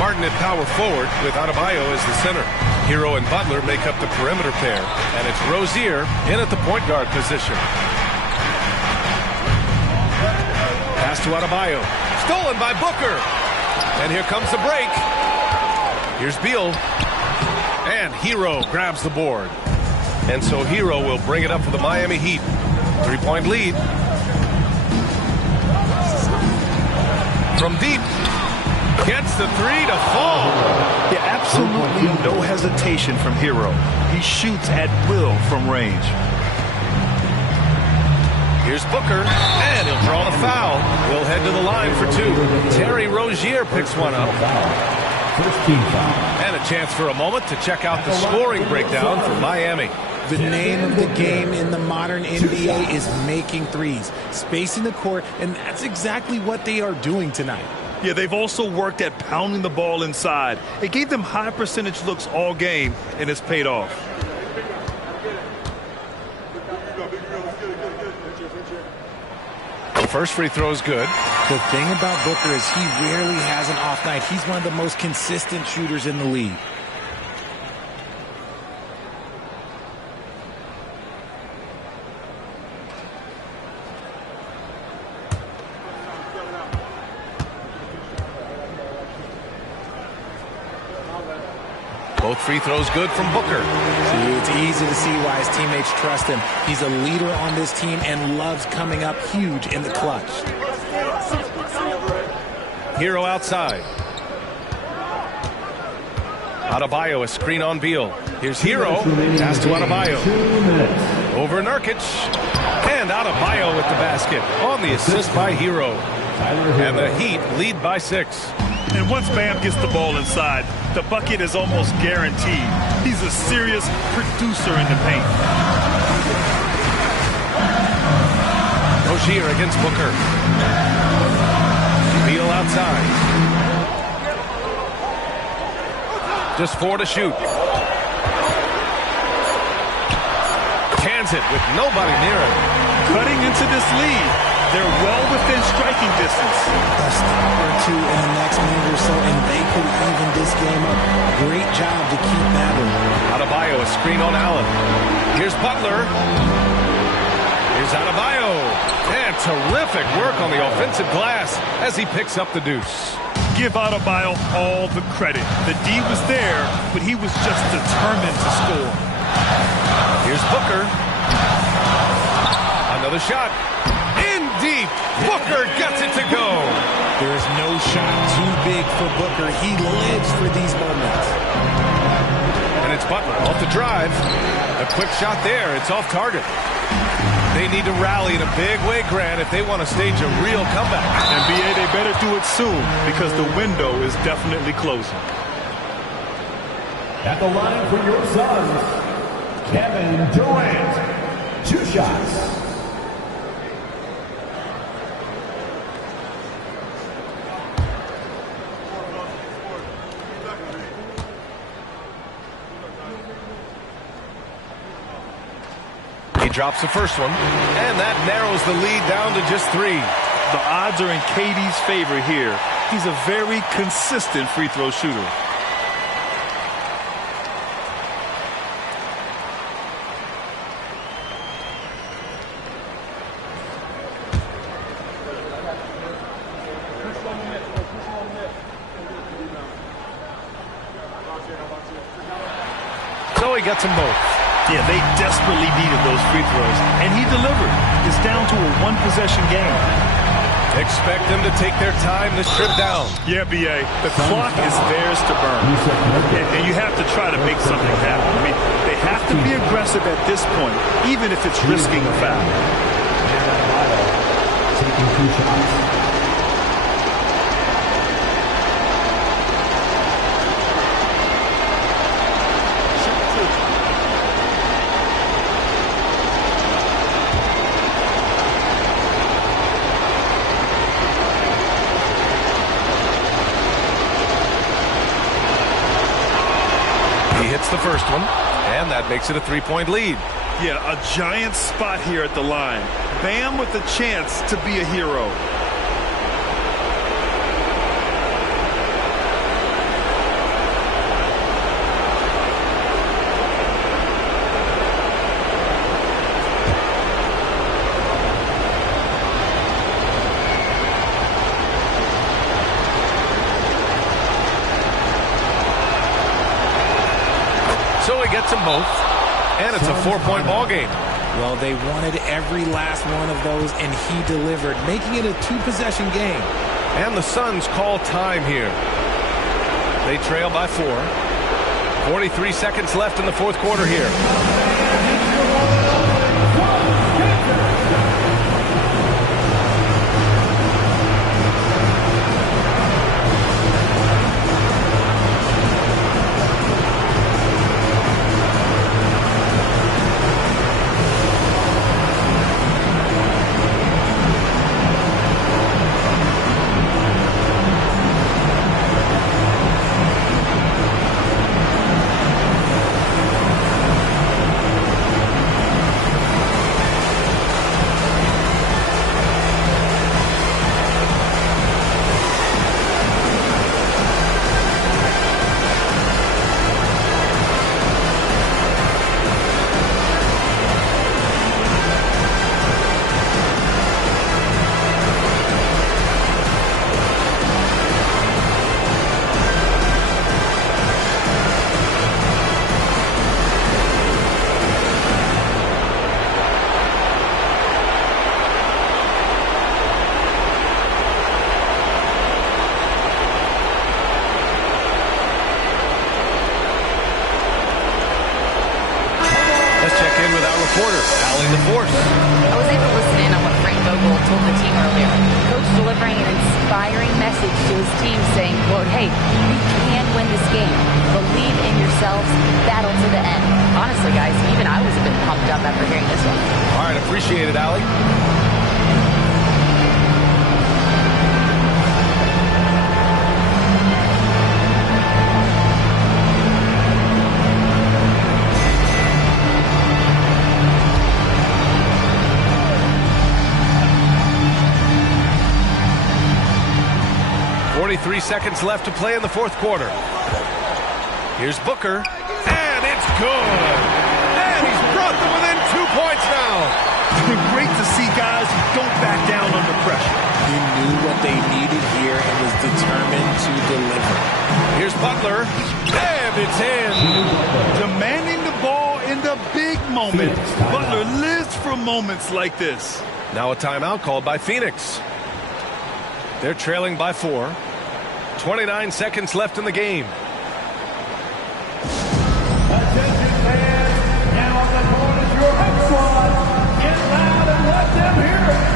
Martin at power forward with Adebayo as the center. Hero and Butler make up the perimeter pair, and it's Rozier in at the point guard position. Pass to Adebayo. Stolen by Booker. And here comes the break. Here's Beal. And Hero grabs the board. And so Hero will bring it up for the Miami Heat. 3-point lead. From deep. Gets the 3 to fall. Yeah, absolutely no hesitation from Hero. He shoots at will from range. Here's Booker. And he'll draw the foul. He'll head to the line for 2. Terry Rozier picks one up. First team foul. And a chance for a moment to check out the scoring breakdown for Miami. The name of the game in the modern NBA is making threes, spacing the court, and that's exactly what they are doing tonight. Yeah, they've also worked at pounding the ball inside. It gave them high percentage looks all game, and it's paid off. first free throw is good. The thing about Booker is he rarely has an off night. He's one of the most consistent shooters in the league. Both free throws good from Booker. See, it's easy to see why his teammates trust him. He's a leader on this team and loves coming up huge in the clutch. Hero outside. Adebayo, a screen on Beal. Here's Hero. Pass to Adebayo. Over Nurkic. And Adebayo with the basket. On the assist by Hero. And the Heat lead by 6. And once Bam gets the ball inside, the bucket is almost guaranteed. He's a serious producer in the paint. Rozier against Booker. Beal outside. Just 4 to shoot. Cans it with nobody near him. Cutting into this lead. They're well within striking distance. A stop or two in the next minute or so, and they could even this game up. Great job to keep battling. Adebayo, a screen on Allen. Here's Butler. Here's Adebayo. And terrific work on the offensive glass as he picks up the deuce. Give Adebayo all the credit. The D was there, but he was just determined to score. Here's Booker. Another shot. In deep. Booker gets it to go. There is no shot too big for Booker. He lives for these moments. And it's Butler off the drive. A quick shot there. It's off target. They need to rally in a big way, Grant, if they want to stage a real comeback. NBA, they better do it soon because the window is definitely closing. At the line for your Suns, Kevin Durant. 2 shots. He drops the first one, and that narrows the lead down to just 3. The odds are in KD's favor here. He's a very consistent free throw shooter. So he gets them both. Yeah, they desperately needed those free throws, and he delivered. It's down to a one-possession game. Expect them to take their time this trip down. Yeah, B.A., the clock is theirs to burn. And you have to try to make something happen. I mean, they have to be aggressive at this point, even if it's risking a foul. Taking 2 shots. The first one, and that makes it a 3-point lead. Yeah, a giant spot here at the line. Bam with a chance to be a hero. Gets them both, and it's a 4-point ball game. Well, they wanted every last one of those, and he delivered, making it a 2-possession game. And the Suns call time here. They trail by 4. 43 seconds left in the 4th quarter here. check in with our reporter, Allie LaForce. I was able to listen in on what Frank Vogel told the team earlier. Coach delivering an inspiring message to his team saying, quote, hey, you can win this game. Believe in yourselves. Battle to the end. Honestly, guys, even I was a bit pumped up after hearing this one. All right, appreciate it, Allie. Three seconds left to play in the fourth quarter. Here's Booker, and it's good. And he's brought them within 2 points now. It's been great to see guys who don't back down under pressure. He knew what they needed here and was determined to deliver. Here's Butler, and it's in. Demanding the ball in the big moment. Butler lives for moments like this. Now a timeout called by Phoenix. They're trailing by 4. 29 seconds left in the game. Attention fans, now on the court is your home squad. Get loud and let them hear it.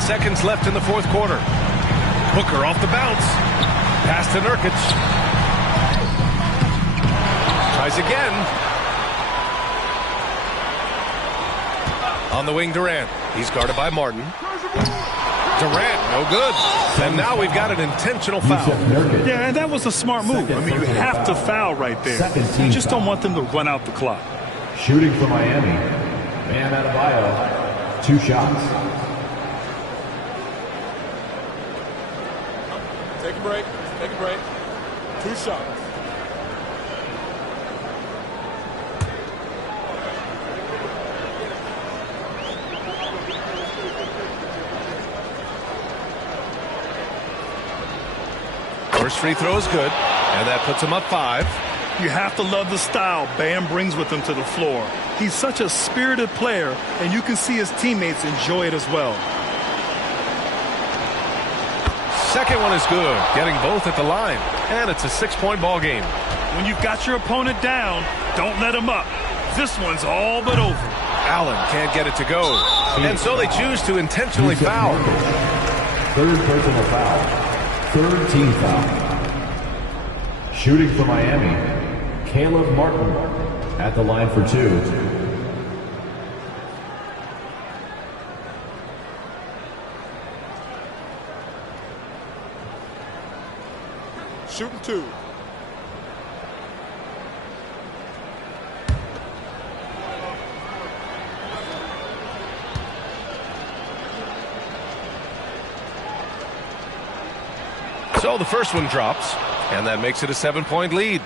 Seconds left in the fourth quarter. Booker off the bounce. Pass to Nurkic. Tries again. On the wing, Durant. He's guarded by Martin. Durant, no good. And now we've got an intentional foul. Yeah, and that was a smart move. I mean, you have to foul right there. You just don't want them to run out the clock. Shooting for Miami, Bam Adebayo, 2 shots. Take a break. Take a break. 2 shots. First free throw is good, and that puts him up 5. You have to love the style Bam brings with him to the floor. He's such a spirited player, and you can see his teammates enjoy it as well. Second one is good, getting both at the line, and it's a 6-point ball game. When you've got your opponent down, don't let him up. This one's all but over. Allen can't get it to go, and so they choose to intentionally foul. Third personal foul. Third team foul. Shooting for Miami, Caleb Martin at the line for 2. Shooting 2. So the first one drops, and that makes it a 7-point lead.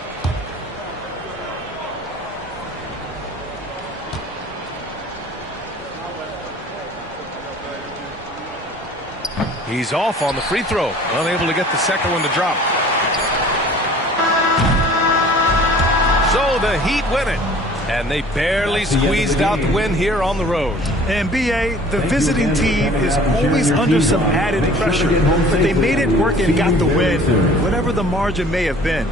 He's off on the free throw, unable to get the second one to drop. So the Heat win it, and they barely squeezed out the win here on the road. And B.A., the visiting team is always under some added pressure, but they made it work and got the win, whatever the margin may have been.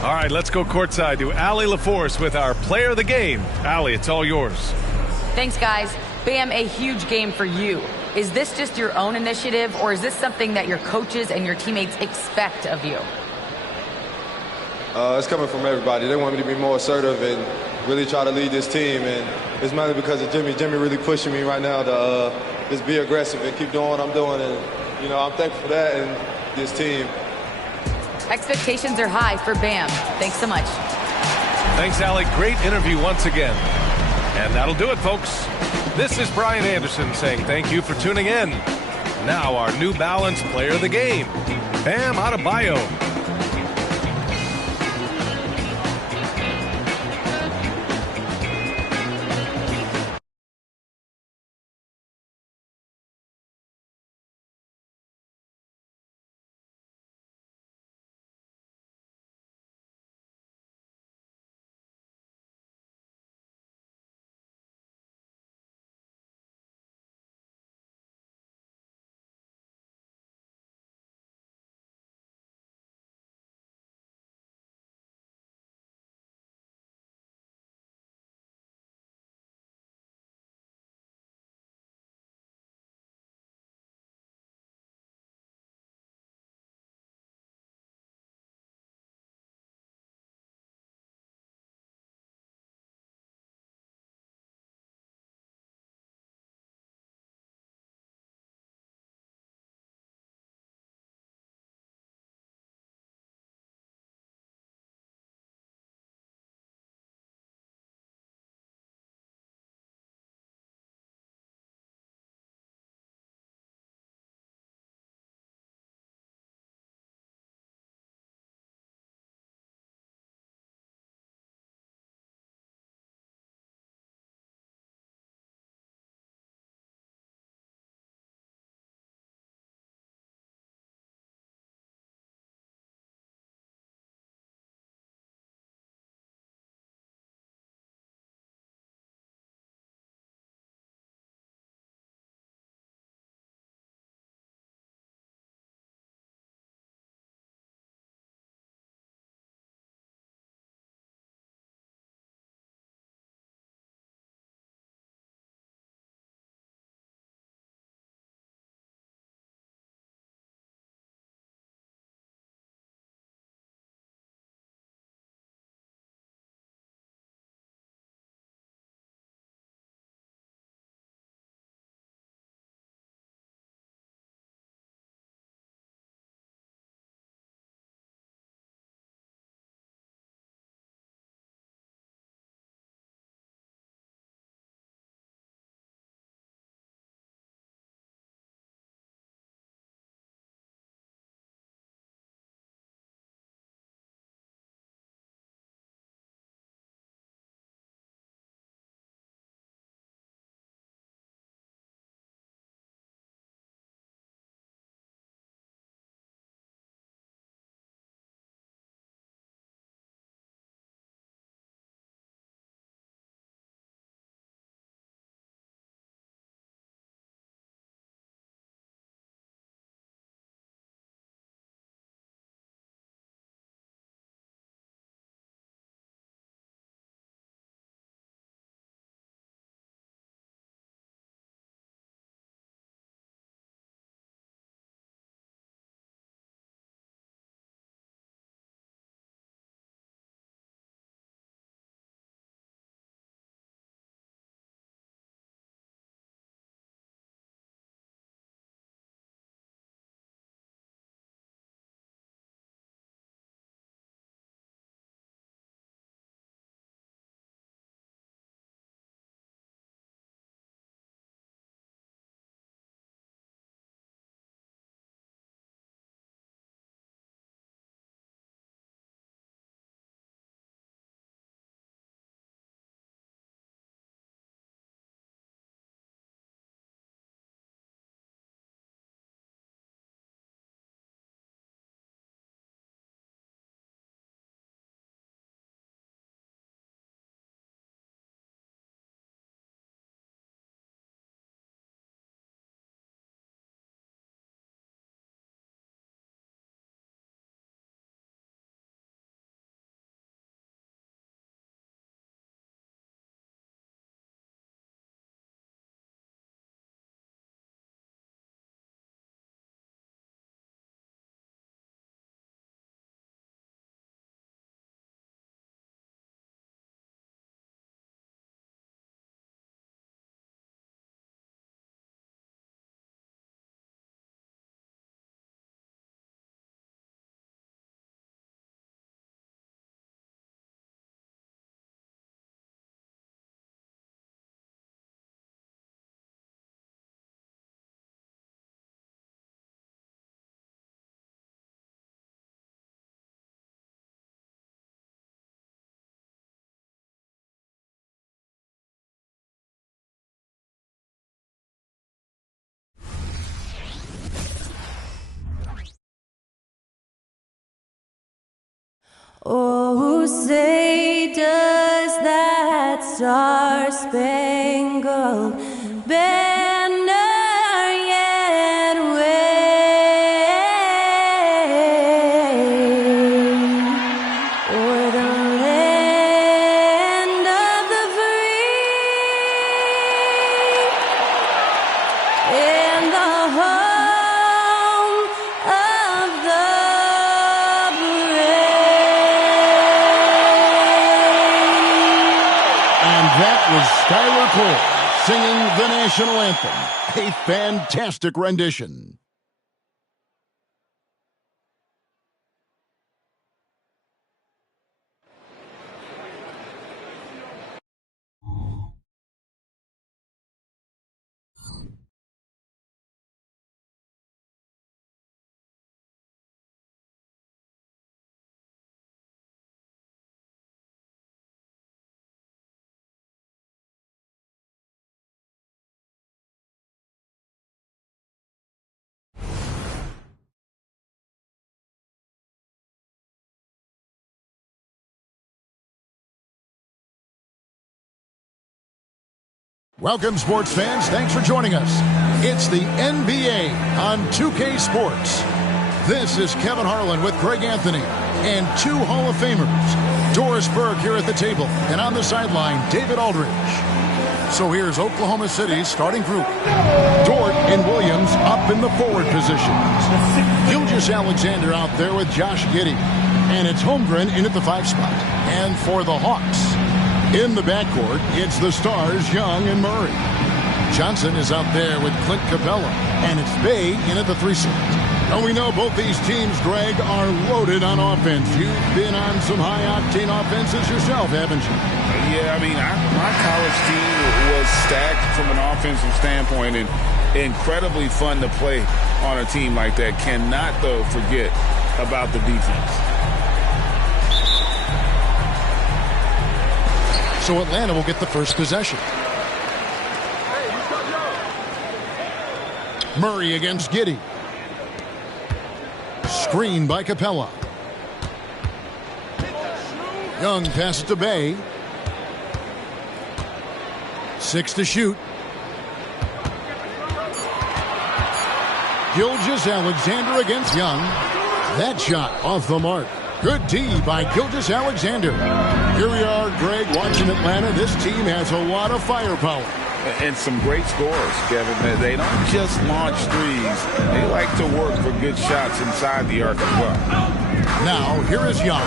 All right, let's go courtside to Allie LaForce with our player of the game. Allie, it's all yours. Thanks, guys. Bam, a huge game for you. Is this just your own initiative, or is this something that your coaches and your teammates expect of you? It's coming from everybody. They want me to be more assertive and really try to lead this team, and it's mainly because of Jimmy. Jimmy really pushing me right now to just be aggressive and keep doing what I'm doing, and I'm thankful for that and this team. Expectations are high for Bam. Thanks so much. Thanks, Allie. Great interview once again. And that'll do it, folks. This is Brian Anderson saying thank you for tuning in. Now our New Balance player of the game, Bam Adebayo. Oh, say does that star-spangled banner yet wave o'er the land of the free and the home of the That was Skylar Cole singing the national anthem. A fantastic rendition. Welcome, sports fans. Thanks for joining us. It's the NBA on 2K Sports. This is Kevin Harlan with Greg Anthony and two Hall of Famers. Doris Burke here at the table, and on the sideline, David Aldridge. So here's Oklahoma City's starting group. Dort and Williams up in the forward positions. Gilgeous-Alexander out there with Josh Giddey. And it's Holmgren in at the 5 spot. And for the Hawks, in the backcourt, it's the stars Young and Murray. Johnson is out there with Clint Capella, and it's Bay in at the 3 slot. And we know both these teams, Greg, are loaded on offense. You've been on some high-octane offenses yourself, haven't you? Yeah, I mean, my college team was stacked from an offensive standpoint and incredibly fun to play on a team like that. Cannot, though, forget about the defense. So Atlanta will get the first possession. Murray against Giddey. Screen by Capella. Young passes to Bay. 6 to shoot. Gilgeous-Alexander against Young. That shot off the mark. Good D by Gilgeous-Alexander. Here we are, Greg, watching Atlanta. This team has a lot of firepower. And some great scores, Kevin. They don't just launch threes. They like to work for good shots inside the arc as well. Now, here is Young.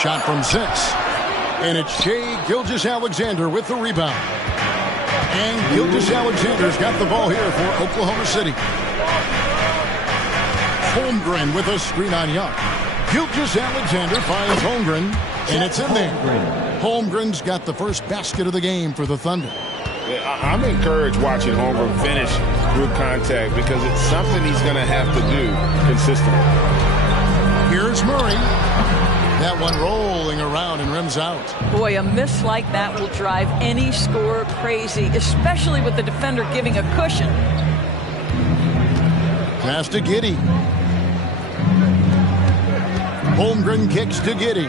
Shot from 6. And it's Shai Gilgeous-Alexander with the rebound. And Gilgeous-Alexander's got the ball here for Oklahoma City. Holmgren with a screen on Young. Gilgeous-Alexander finds Holmgren, and it's in there. Holmgren's got the first basket of the game for the Thunder. I'm encouraged watching Holmgren finish good contact because it's something he's going to have to do consistently. Here's Murray. That one rolling around and rims out. Boy, a miss like that will drive any scorer crazy, especially with the defender giving a cushion. Pass to Giddey. Holmgren kicks to Giddey.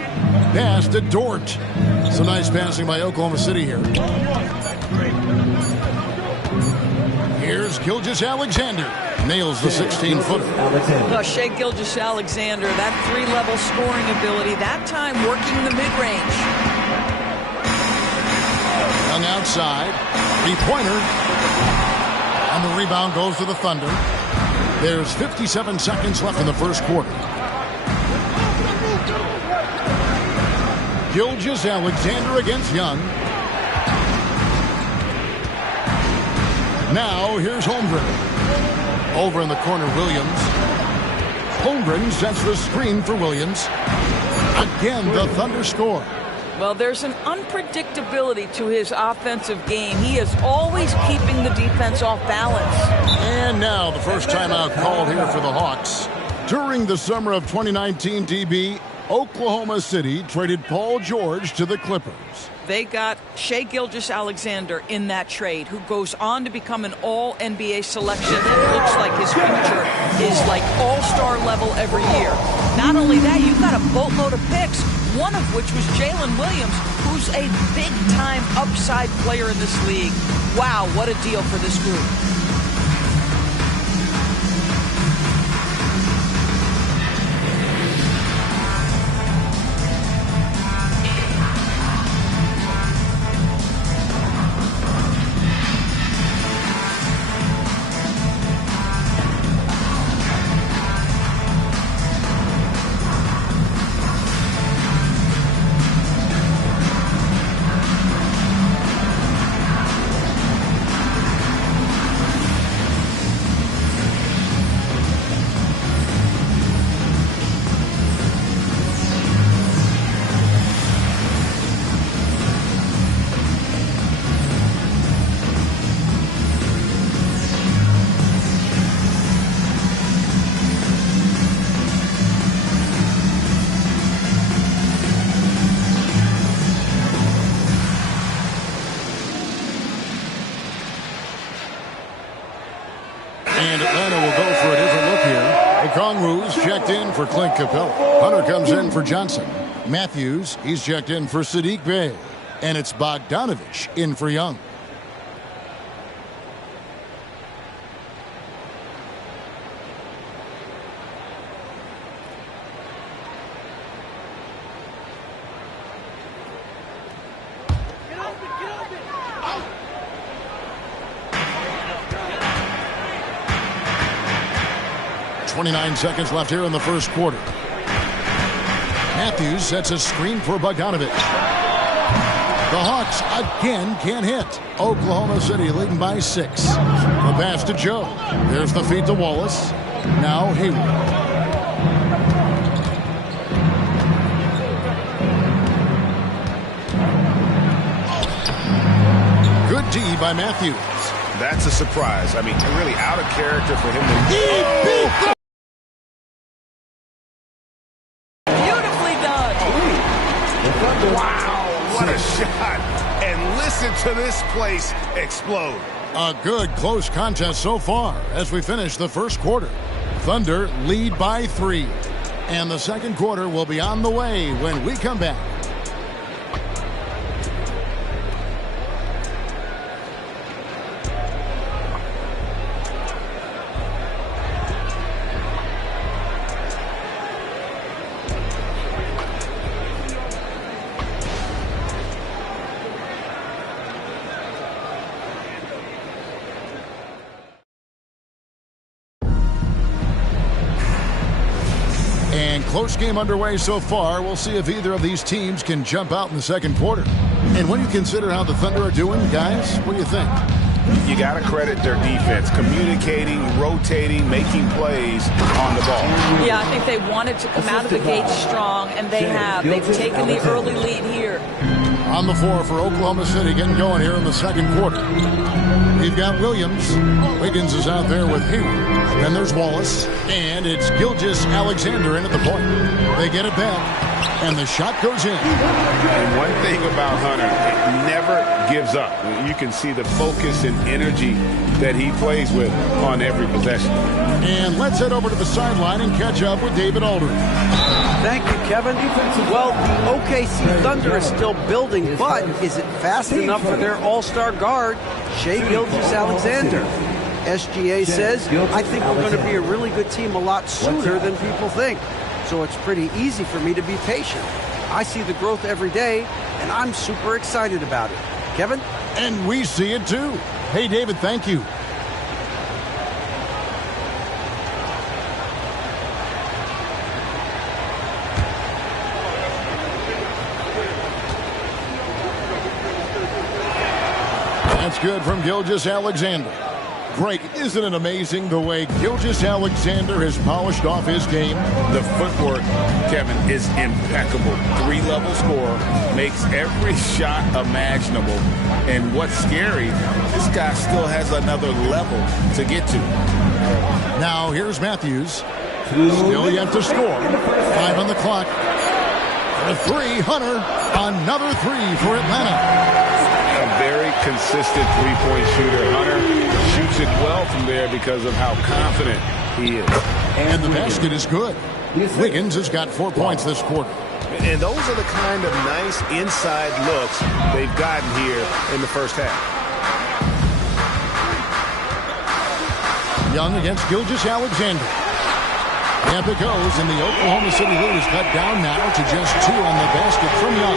Pass to Dort. Some nice passing by Oklahoma City here. Here's Gilgeous-Alexander. Nails the 16-footer. Well, Shai Gilgeous-Alexander, that 3-level scoring ability, that time working the mid-range. Young outside. 3-pointer. And the rebound goes to the Thunder. There's 57 seconds left in the first quarter. Gilgeous-Alexander against Young. Now, here's Holmgren. Over in the corner, Williams. Holmgren sets the screen for Williams. Again, the Thunder score. Well, there's an unpredictability to his offensive game. He is always keeping the defense off balance. And now the first timeout called here for the Hawks. During the summer of 2019, DB, Oklahoma City traded Paul George to the Clippers. They got Shai Gilgeous-Alexander in that trade, who goes on to become an all-NBA selection. It looks like his future is like all-star level every year. Not only that, you've got a boatload of picks, one of which was Jalen Williams, who's a big-time upside player in this league. Wow, what a deal for this group. And Atlanta will go for a different look here. Okongwu's checked in for Clint Capella. Hunter comes in for Johnson. Matthews, he's checked in for Saddiq Bey. And it's Bogdanovich in for Young. .29 seconds left here in the first quarter. Matthews sets a screen for Bogdanovich. The Hawks again can't hit. Oklahoma City leading by 6. The pass to Joe. There's the feed to Wallace. Now Hayward. Good D by Matthews. That's a surprise. I mean, really out of character for him to... He beat the... Beautifully done. Wow, what a shot. And listen to this place explode. A good close contest so far as we finish the first quarter. Thunder lead by 3. And the second quarter will be on the way when we come back. Close game underway so far. We'll see if either of these teams can jump out in the second quarter. And when you consider how the Thunder are doing, guys, what do you think? You got to credit their defense, communicating, rotating, making plays on the ball. Yeah, I think they wanted to come out of the gate strong, and they have. They've taken the early lead here. On the floor for Oklahoma City, getting going here in the second quarter. We've got Williams. Wiggins is out there with Hayward. Then there's Wallace. And it's Gilgeous-Alexander in at the point. They get it back. And the shot goes in. And one thing about Hunter, it never gives up. You can see the focus and energy that he plays with on every possession. And let's head over to the sideline and catch up with David Aldridge. Thank you, Kevin. Well, the OKC Thunder is still building, but is it fast enough for their all-star guard, Shai Gilgeous-Alexander? SGA says, I think we're going to be a really good team a lot sooner than people think. So it's pretty easy for me to be patient. I see the growth every day, and I'm super excited about it. Kevin? And we see it too. Hey, David, thank you. That's good from Gilgeous-Alexander. Greg, isn't it amazing the way Gilgeous-Alexander has polished off his game? The footwork, Kevin, is impeccable. 3-level scorer, makes every shot imaginable. And what's scary, this guy still has another level to get to. Now here's Matthews. Still yet to score. 5 on the clock. A three, Hunter. Another three for Atlanta. A very consistent three-point shooter. Hunter shoots it well from there because of how confident he is. And the basket is good. Wiggins has got 4 points this quarter. And those are the kind of nice inside looks they've gotten here in the first half. Young against Gilgeous-Alexander. Up it goes, and the Oklahoma City lead is cut down now to just 2 on the basket from Young.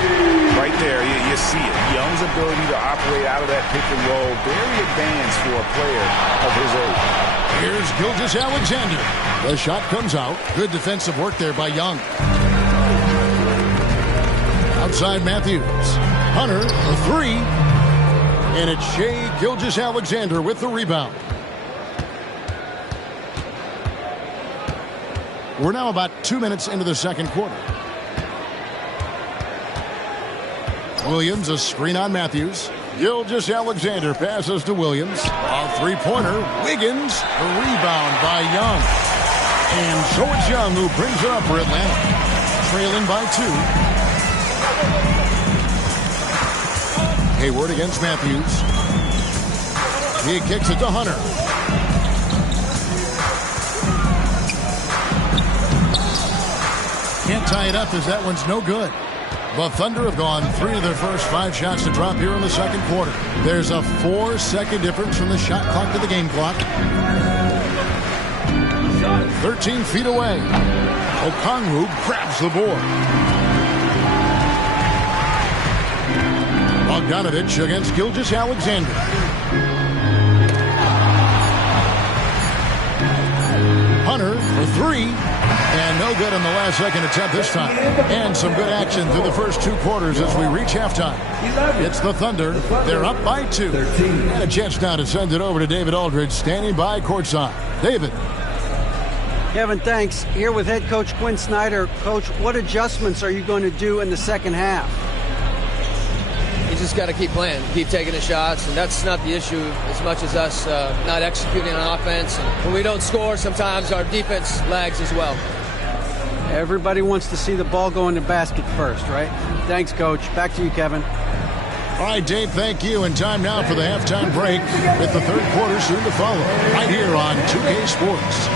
Right there, you see it. Young's ability to operate out of that pick and roll, very advanced for a player of his age. Here's Gilgeous-Alexander. The shot comes out. Good defensive work there by Young. Outside Matthews. Hunter, a three. And it's Shai Gilgeous-Alexander with the rebound. We're now about 2 minutes into the second quarter. Williams, a screen on Matthews. Gilgeous-Alexander passes to Williams. A three-pointer. Wiggins, the rebound by Young. And so it's Young who brings it up for Atlanta. Trailing by 2. Hayward against Matthews. He kicks it to Hunter. Can't tie it up as that one's no good. The Thunder have gone 3 of their first 5 shots to drop here in the second quarter. There's a 4-second difference from the shot clock to the game clock. 13 feet away. Okongwu grabs the board. Bogdanovich against Gilgeous-Alexander. Hunter for 3. And no good on the last second attempt this time. And some good action through the first 2 quarters as we reach halftime. It's the Thunder. They're up by 2. And a chance now to send it over to David Aldridge, standing by courtside. David. Kevin, thanks. Here with head coach Quinn Snyder. Coach, what adjustments are you going to do in the second half? You just got to keep playing, keep taking the shots, and that's not the issue as much as us not executing on offense. And when we don't score, sometimes our defense lags as well. Everybody wants to see the ball go in the basket first, right? Thanks, Coach. Back to you, Kevin. All right, Dave, thank you. And time now for the halftime break with the third quarter soon to follow right here on 2K Sports.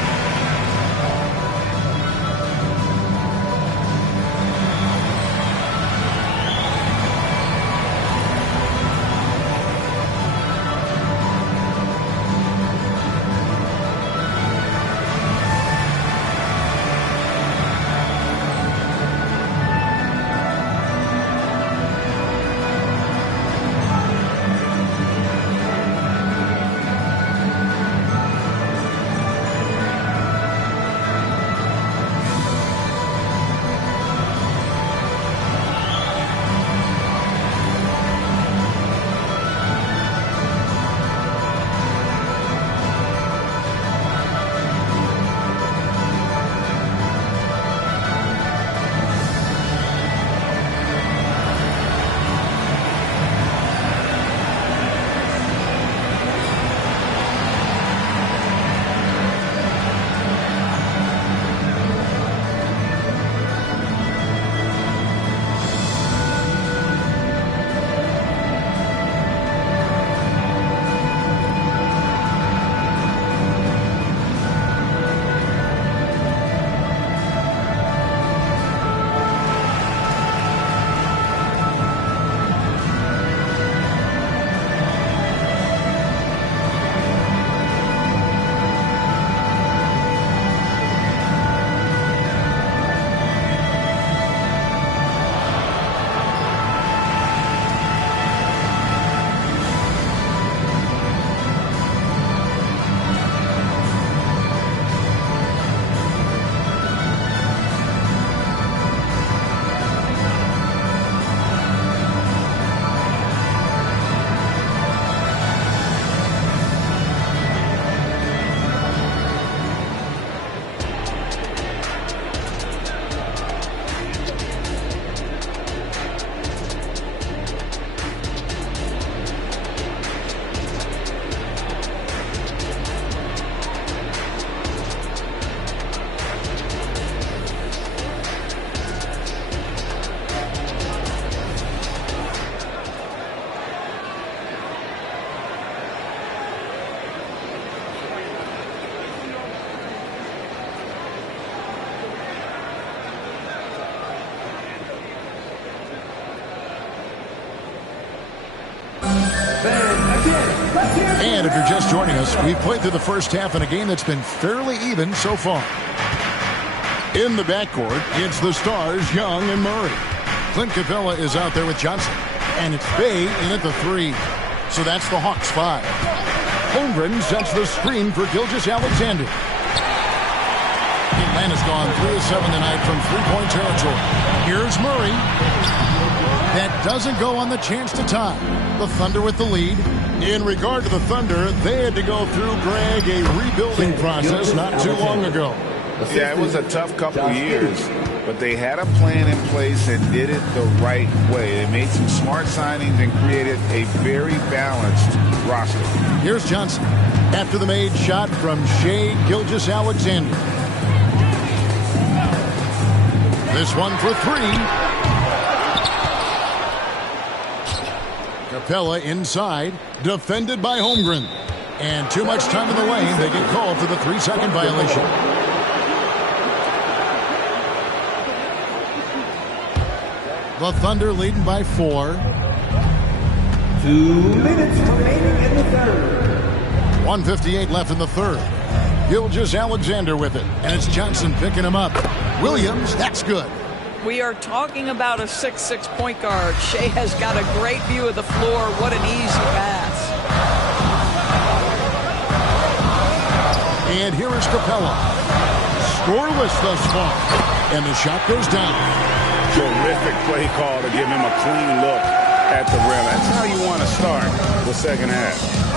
And if you're just joining us, we've played through the first half in a game that's been fairly even so far. In the backcourt, it's the Stars, Young and Murray. Clint Capella is out there with Johnson. And it's Bay in at the 3. So that's the Hawks 5. Holmgren sets the screen for Gilgeous-Alexander. Atlanta's gone 3 of 7 tonight from three-point territory. Here's Murray. That doesn't go on the chance to tie. The Thunder with the lead. In regard to the Thunder, they had to go through, Greg, a rebuilding process not too long ago. Yeah, it was a tough couple of years, but they had a plan in place and did it the right way. They made some smart signings and created a very balanced roster. Here's Johnson after the made shot from Shai Gilgeous-Alexander. This one for 3. Capella inside, defended by Holmgren. And too much time in the lane, they get called for the 3-second violation. The Thunder leading by 4. 2 minutes remaining in the third. 1:58 left in the third. Gilgeous-Alexander with it, and it's Johnson picking him up. Williams, that's good. We are talking about a 6'6" point guard. Shai has got a great view of the floor. What an easy pass. And here is Capella. Scoreless thus far. And the shot goes down. Terrific play call to give him a clean look at the rim. That's how you want to start the second half.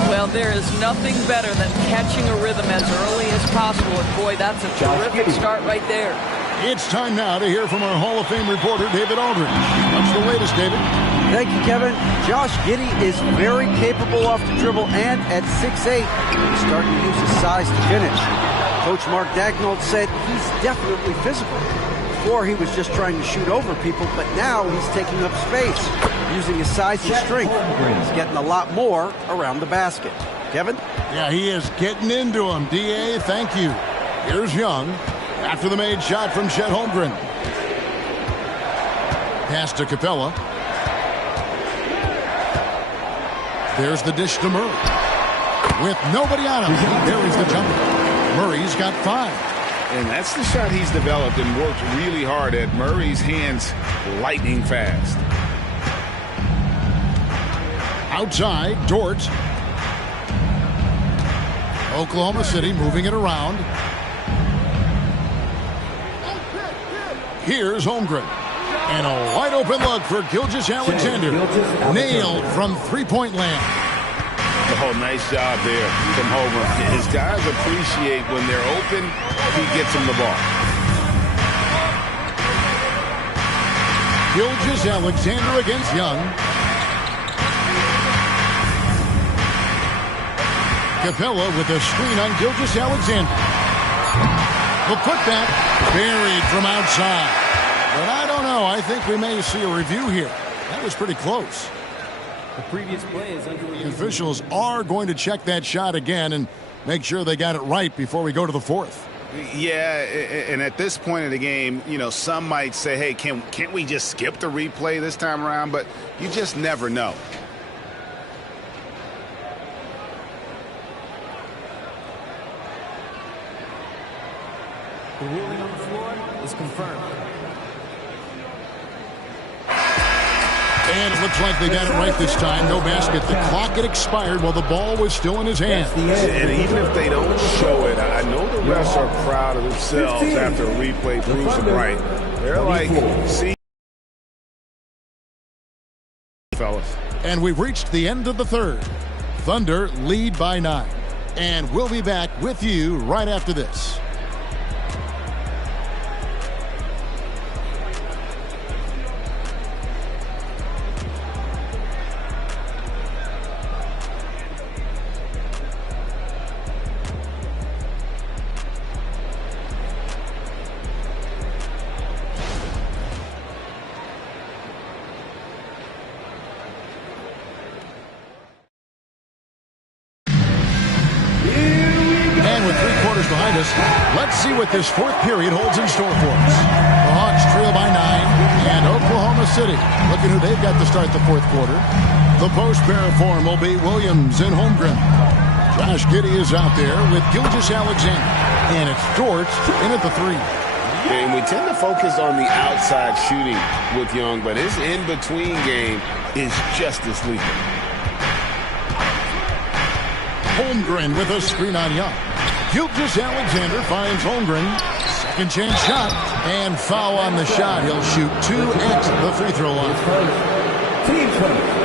Well, there is nothing better than catching a rhythm as early as possible. And boy, that's a terrific start right there. It's time now to hear from our Hall of Fame reporter, David Aldridge. What's the latest, David? Thank you, Kevin. Josh Giddey is very capable off the dribble, and at 6'8", he's starting to use his size to finish. Coach Mark Daigneault said he's definitely physical. Before, he was just trying to shoot over people, but now he's taking up space, using his size and strength. He's getting a lot more around the basket. Kevin? Yeah, he is getting into him. D.A., thank you. Here's Young. After the made shot from Chet Holmgren. Pass to Capella. There's the dish to Murray. With nobody on him, he buries the jumper. Murray's got 5. And that's the shot he's developed and worked really hard at. Murray's hands lightning fast. Outside, Dort. Oklahoma City moving it around. Here's Holmgren. And a wide open look for Gilgeous-Alexander. Nailed from three-point land. Oh, nice job there from Holmgren. His guys appreciate when they're open, he gets them the ball. Gilgeous-Alexander against Young. Capella with a screen on Gilgeous-Alexander. The putback buried from outside. But I don't know. I think we may see a review here. That was pretty close. The previous play is under the officials are going to check that shot again and make sure they got it right before we go to the fourth. Yeah, and at this point in the game, you know, some might say, hey, can't we just skip the replay this time around? But you just never know. The ruling on the floor is confirmed. And it looks like they got it right this time. No basket. The clock had expired while the ball was still in his hand. And even if they don't show it, I know the refs are proud of themselves after a replay proves it right. They're like, see, fellas. And we've reached the end of the third. Thunder lead by 9. And we'll be back with you right after this. Behind us, let's see what this fourth period holds in store for us. The Hawks trail by 9, and Oklahoma City looking who they've got to start the fourth quarter. The post pair form will be Williams and Holmgren. Josh Giddey is out there with Gilgeous-Alexander. And it's Dort in at the 3. And we tend to focus on the outside shooting with Young, but his in-between game is just as lethal. Holmgren with a screen on Young. Gilgeous-Alexander finds Holmgren. Second chance shot. And foul on the shot. He'll shoot 2 at the free throw line. Team foul.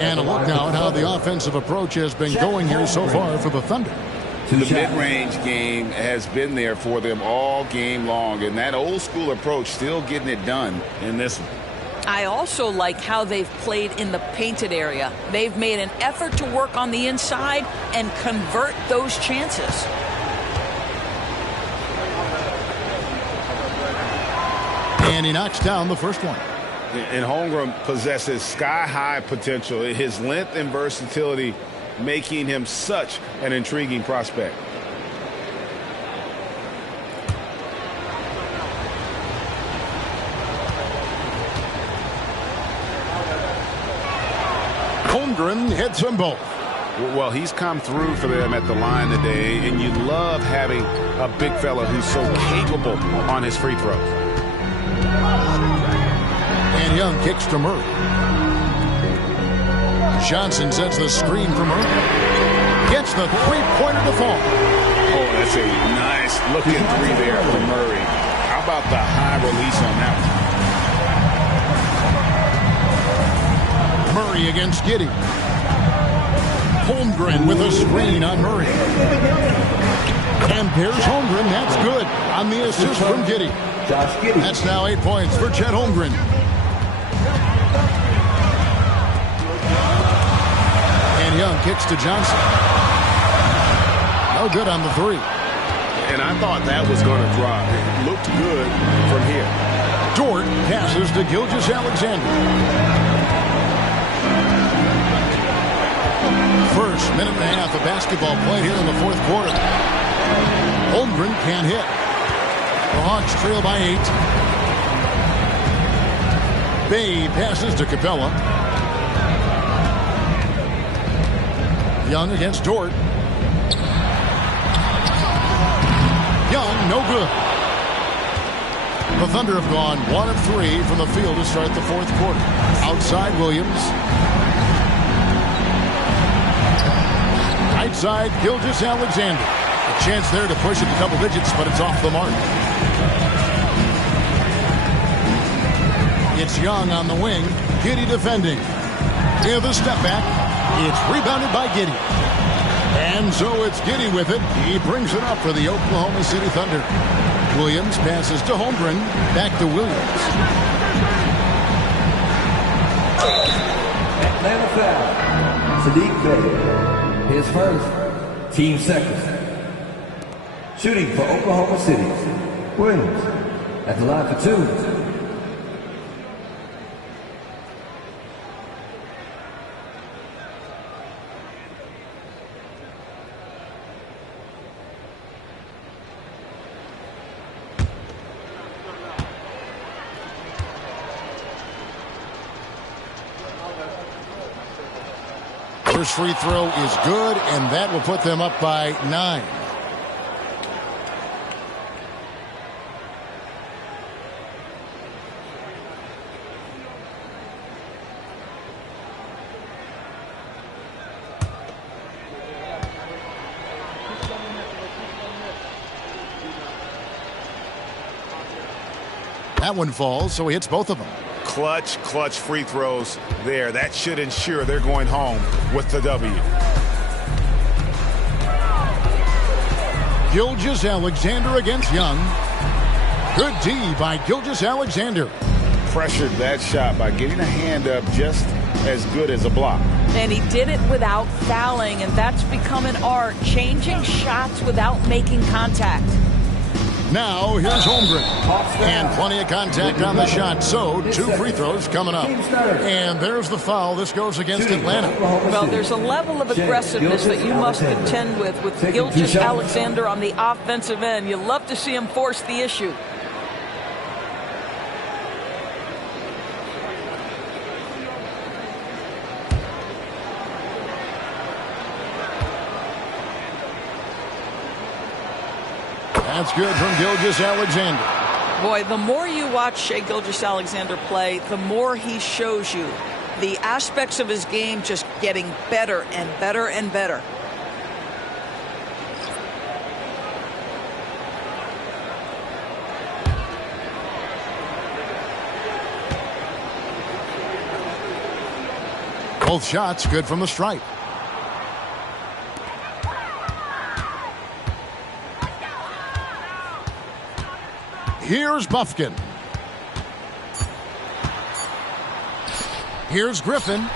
And a look now at how the offensive approach has been going here so far for the Thunder. The mid-range game has been there for them all game long, and that old-school approach still getting it done in this one. I also like how they've played in the painted area. They've made an effort to work on the inside and convert those chances. And he knocks down the first one. And Holmgren possesses sky-high potential. His length and versatility making him such an intriguing prospect. Holmgren hits them both. Well, he's come through for them at the line today, and you love having a big fella who's so capable on his free throws. And Young kicks to Murray. Johnson sets the screen for Murray. Gets the three-pointer to fall. Oh, that's a nice looking three there for Murray. How about the high release on that one? Murray against Giddey. Holmgren with a screen on Murray. And pairs Holmgren. That's good on the assist from Giddey. That's now 8 points for Chet Holmgren. And Young kicks to Johnson. No good on the 3. And I thought that was going to drop. It looked good from here. Dort passes to Gilgeous-Alexander. First minute and a half of basketball played here in the fourth quarter. Holmgren can't hit. The Hawks trail by 8. Bay passes to Capella. Young against Dort. Young, no good. The Thunder have gone 1 of 3 from the field to start the fourth quarter. Outside Williams. Right side Gilgeous-Alexander. A chance there to push it a couple digits, but it's off the mark. It's Young on the wing. Giddey defending. Near the step back. It's rebounded by Giddey. And so it's Giddey with it. He brings it up for the Oklahoma City Thunder. Williams passes to Holmgren. Back to Williams. Atlanta foul. Sadiq Bey. His first. Team second. Shooting for Oklahoma City. Williams at the line for 2. First free throw is good, and that will put them up by 9. That one falls, so he hits both of them. Clutch free throws there. That should ensure they're going home with the W. Gilgeous-Alexander against Young. Good D by Gilgeous-Alexander. Pressured that shot by getting a hand up just as good as a block. And he did it without fouling, and that's become an art, changing shots without making contact. Now here's Holmgren. And plenty of contact on the shot. So 2 free throws coming up. And there's the foul. This goes against Atlanta. Well, there's a level of aggressiveness that you must contend with Gilgeous-Alexander on the offensive end. You love to see him force the issue. That's good from Gilgeous-Alexander. Boy, the more you watch Shai Gilgeous-Alexander play, the more he shows you the aspects of his game just getting better and better and better. Both shots good from the stripe. Here's Bufkin. Here's Griffin.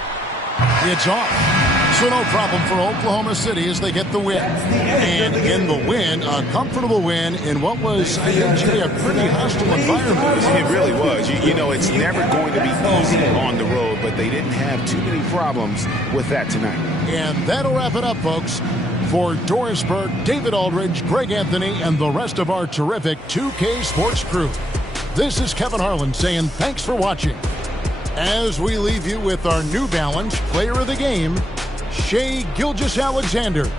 It's off. So no problem for Oklahoma City as they get the win. And in the win, a comfortable win in what was, I think, Jimmy, a pretty hostile environment. It really was. You know, it's never going to be easy on the road, but they didn't have too many problems with that tonight. And that'll wrap it up, folks. For Doris Burke, David Aldridge, Greg Anthony, and the rest of our terrific 2K Sports crew, this is Kevin Harlan saying thanks for watching. As we leave you with our New Balance Player of the Game, Shai Gilgeous-Alexander.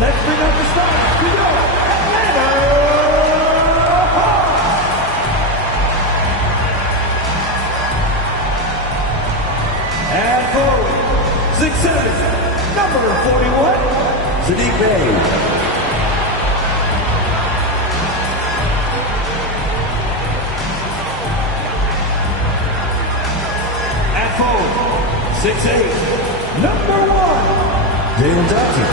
Let's bring up the stars to your Atlanta Hawks. And forward, 6'7", number 41, Saddiq Bey. At forward, 6'8", number 1, Dale Johnson.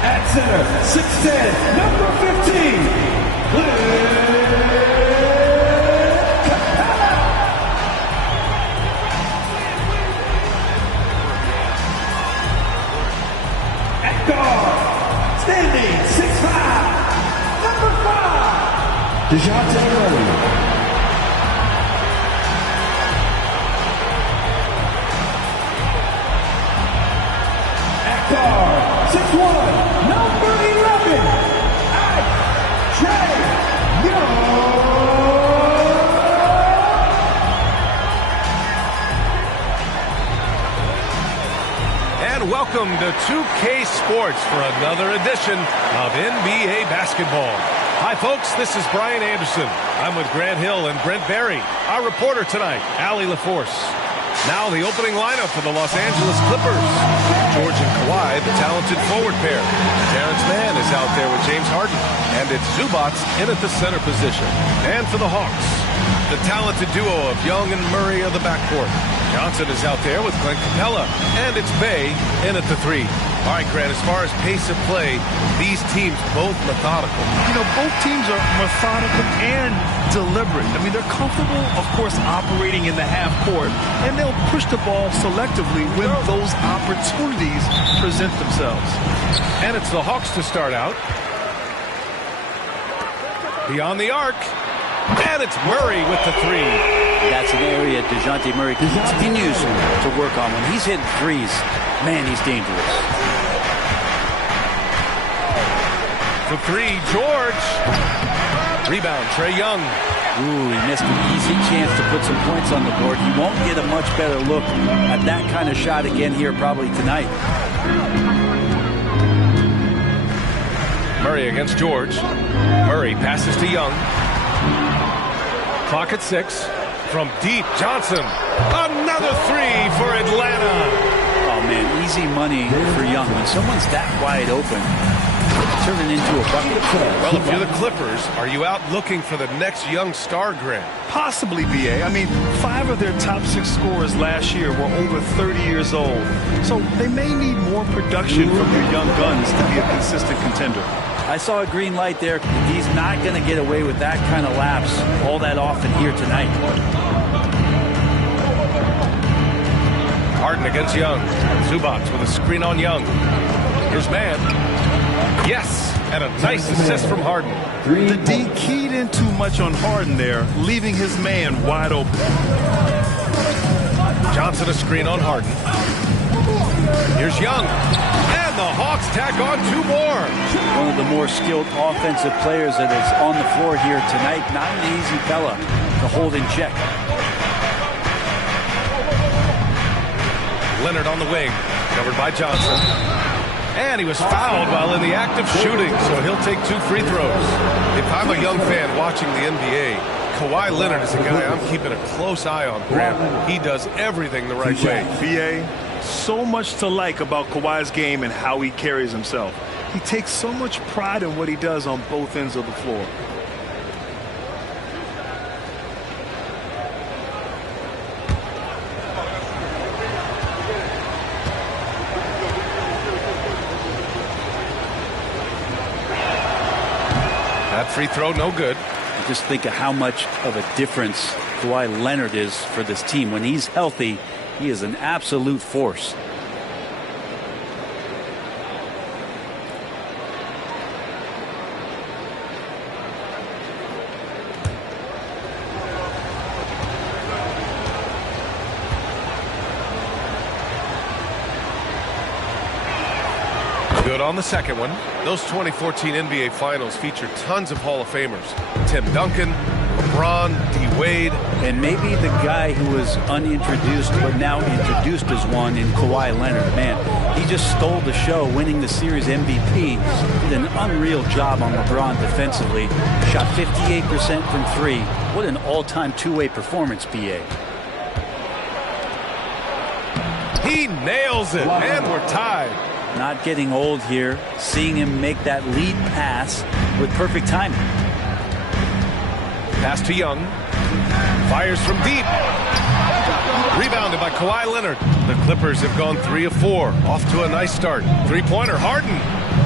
At center, 6'10", number 15, Clint Capella. At guard, standing 6'5", number 5, DeJounte Murray. At guard, 6'1", number 11, Trae Young. And welcome to 2K Sports for another edition of NBA basketball. Hi, folks. This is Brian Anderson. I'm with Grant Hill and Brent Barry. Our reporter tonight, Allie LaForce. Now the opening lineup for the Los Angeles Clippers. George and Kawhi, the talented forward pair. Terrence Mann is out there with James Harden. And it's Zubac in at the center position. And for the Hawks, the talented duo of Young and Murray of the backcourt. Johnson is out there with Clint Capella. And it's Bey in at the 3. All right, Grant, as far as pace of play, these teams both methodical. You know, both teams are methodical and deliberate. I mean, they're comfortable, of course, operating in the half court, and they'll push the ball selectively when those opportunities present themselves. And it's the Hawks to start out. Beyond the arc. And it's Murray with the 3. That's an area DeJounte Murray continues to work on. When he's hitting threes, man, he's dangerous. For 3, George. Rebound, Trae Young. Ooh, he missed an easy chance to put some points on the board. He won't get a much better look at that kind of shot again here probably tonight. Murray against George. Murray passes to Young. Clock at 6. From deep, Johnson. Another 3 for Atlanta. Oh, man, easy money for Young. When someone's that wide open, turn it into a bucket. Well, if you're the Clippers, are you out looking for the next young star, Grant? Possibly, B.A. I mean, 5 of their top 6 scorers last year were over 30 years old. So they may need more production from their young guns to be a consistent contender. I saw a green light there. He's not going to get away with that kind of lapse all that often here tonight. Harden against Young. Zubac with a screen on Young. Here's Mann. Yes, and a nice assist from Harden. The D keyed in too much on Harden there, leaving his man wide open. Johnson a screen on Harden. Here's Young. And the Hawks tack on 2 more. One of the more skilled offensive players that is on the floor here tonight. Not an easy fella to hold in check. Leonard on the wing. Covered by Johnson. And he was fouled while in the act of shooting, so he'll take 2 free throws. If I'm a young fan watching the NBA, Kawhi Leonard is a guy I'm keeping a close eye on, Grant. He does everything the right way. B.A., so much to like about Kawhi's game and how he carries himself. He takes so much pride in what he does on both ends of the floor. That free throw, no good. Just think of how much of a difference Kawhi Leonard is for this team. When he's healthy, he is an absolute force. Good on the second one. Those 2014 NBA Finals featured tons of Hall of Famers. Tim Duncan, LeBron, D-Wade. And maybe the guy who was unintroduced but now introduced as one in Kawhi Leonard. Man, he just stole the show, winning the series MVP. Did an unreal job on LeBron defensively. Shot 58% from three. What an all-time two-way performance, BA. He nails it, and we're tied. Not getting old here. Seeing him make that lead pass with perfect timing. Pass to Young. Fires from deep. Rebounded by Kawhi Leonard. The Clippers have gone 3 of 4. Off to a nice start. Three-pointer, Harden.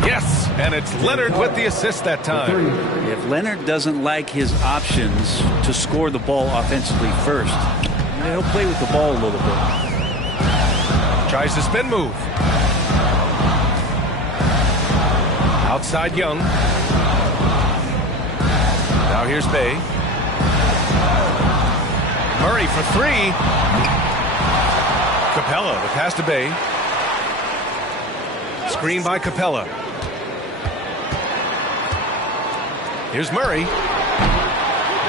Yes, and it's Leonard with the assist that time. If Leonard doesn't like his options to score the ball offensively first, he'll play with the ball a little bit. Tries the spin move. Outside Young. Now here's Bay. Murray for three. Capella, the pass to Bay. Screen by Capella. Here's Murray.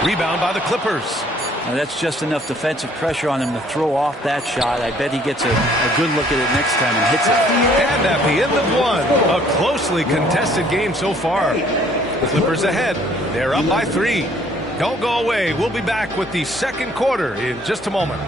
Rebound by the Clippers. Now that's just enough defensive pressure on him to throw off that shot. I bet he gets a good look at it next time and hits it. And at the end of one, a closely contested game so far. The Clippers ahead. They're up by 3. Don't go away. We'll be back with the second quarter in just a moment.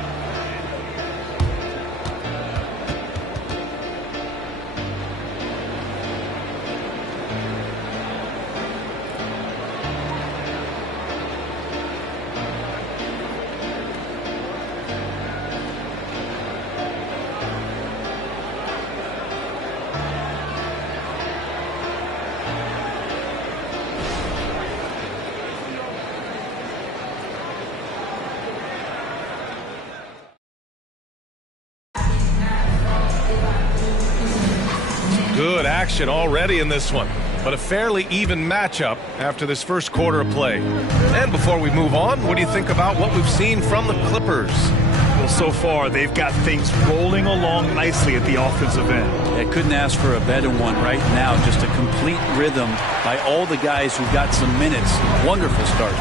Good action already in this one, but a fairly even matchup after this first quarter of play. And before we move on, what do you think about what we've seen from the Clippers? Well, so far, they've got things rolling along nicely at the offensive end. I couldn't ask for a better one right now. Just a complete rhythm by all the guys who got some minutes. Wonderful start.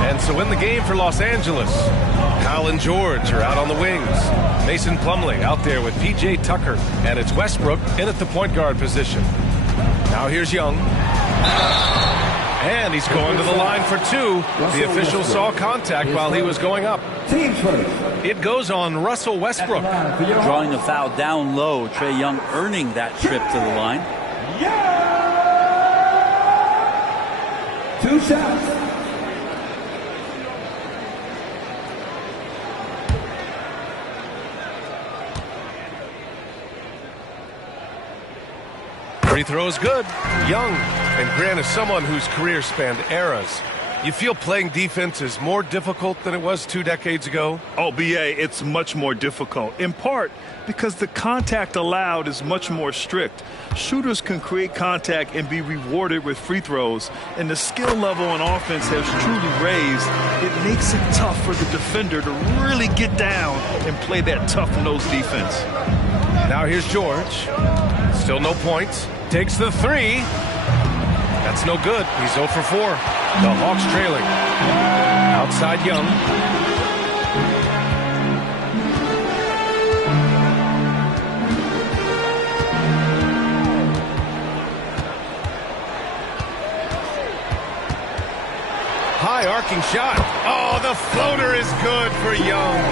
And so in the game for Los Angeles, Kyle and George are out on the wings. Mason Plumlee out there with P.J. Tucker. And it's Westbrook in at the point guard position. Now here's Young. And he's going to the line for 2. The official saw contact while he was going up. It goes on Russell Westbrook. Drawing the foul down low. Trae Young earning that trip to the line. 2 shots. Free throw is good. Young, and Grant is someone whose career spanned eras. You feel playing defense is more difficult than it was 2 decades ago? Oh, BA, it's much more difficult, in part because the contact allowed is much more strict. Shooters can create contact and be rewarded with free throws, and the skill level on offense has truly raised. It makes it tough for the defender to really get down and play that tough-nosed defense. Now here's George. Still no points. Takes the 3. That's no good. He's 0 for 4. The Hawks trailing. Outside Young. High arcing shot. Oh, the floater is good for Young.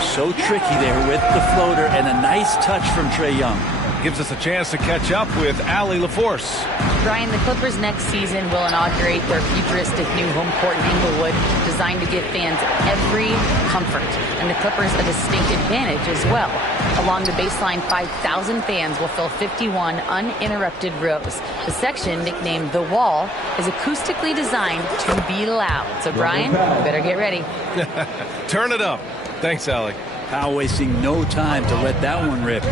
So tricky there with the floater and a nice touch from Trae Young. Gives us a chance to catch up with Allie LaForce. Brian, the Clippers next season will inaugurate their futuristic new home court in Inglewood, designed to give fans every comfort, and the Clippers a distinct advantage as well. Along the baseline, 5,000 fans will fill 51 uninterrupted rows. The section, nicknamed The Wall, is acoustically designed to be loud. So, Brian, you better get ready. Turn it up. Thanks, Allie. Powell wasting no time to let that one rip.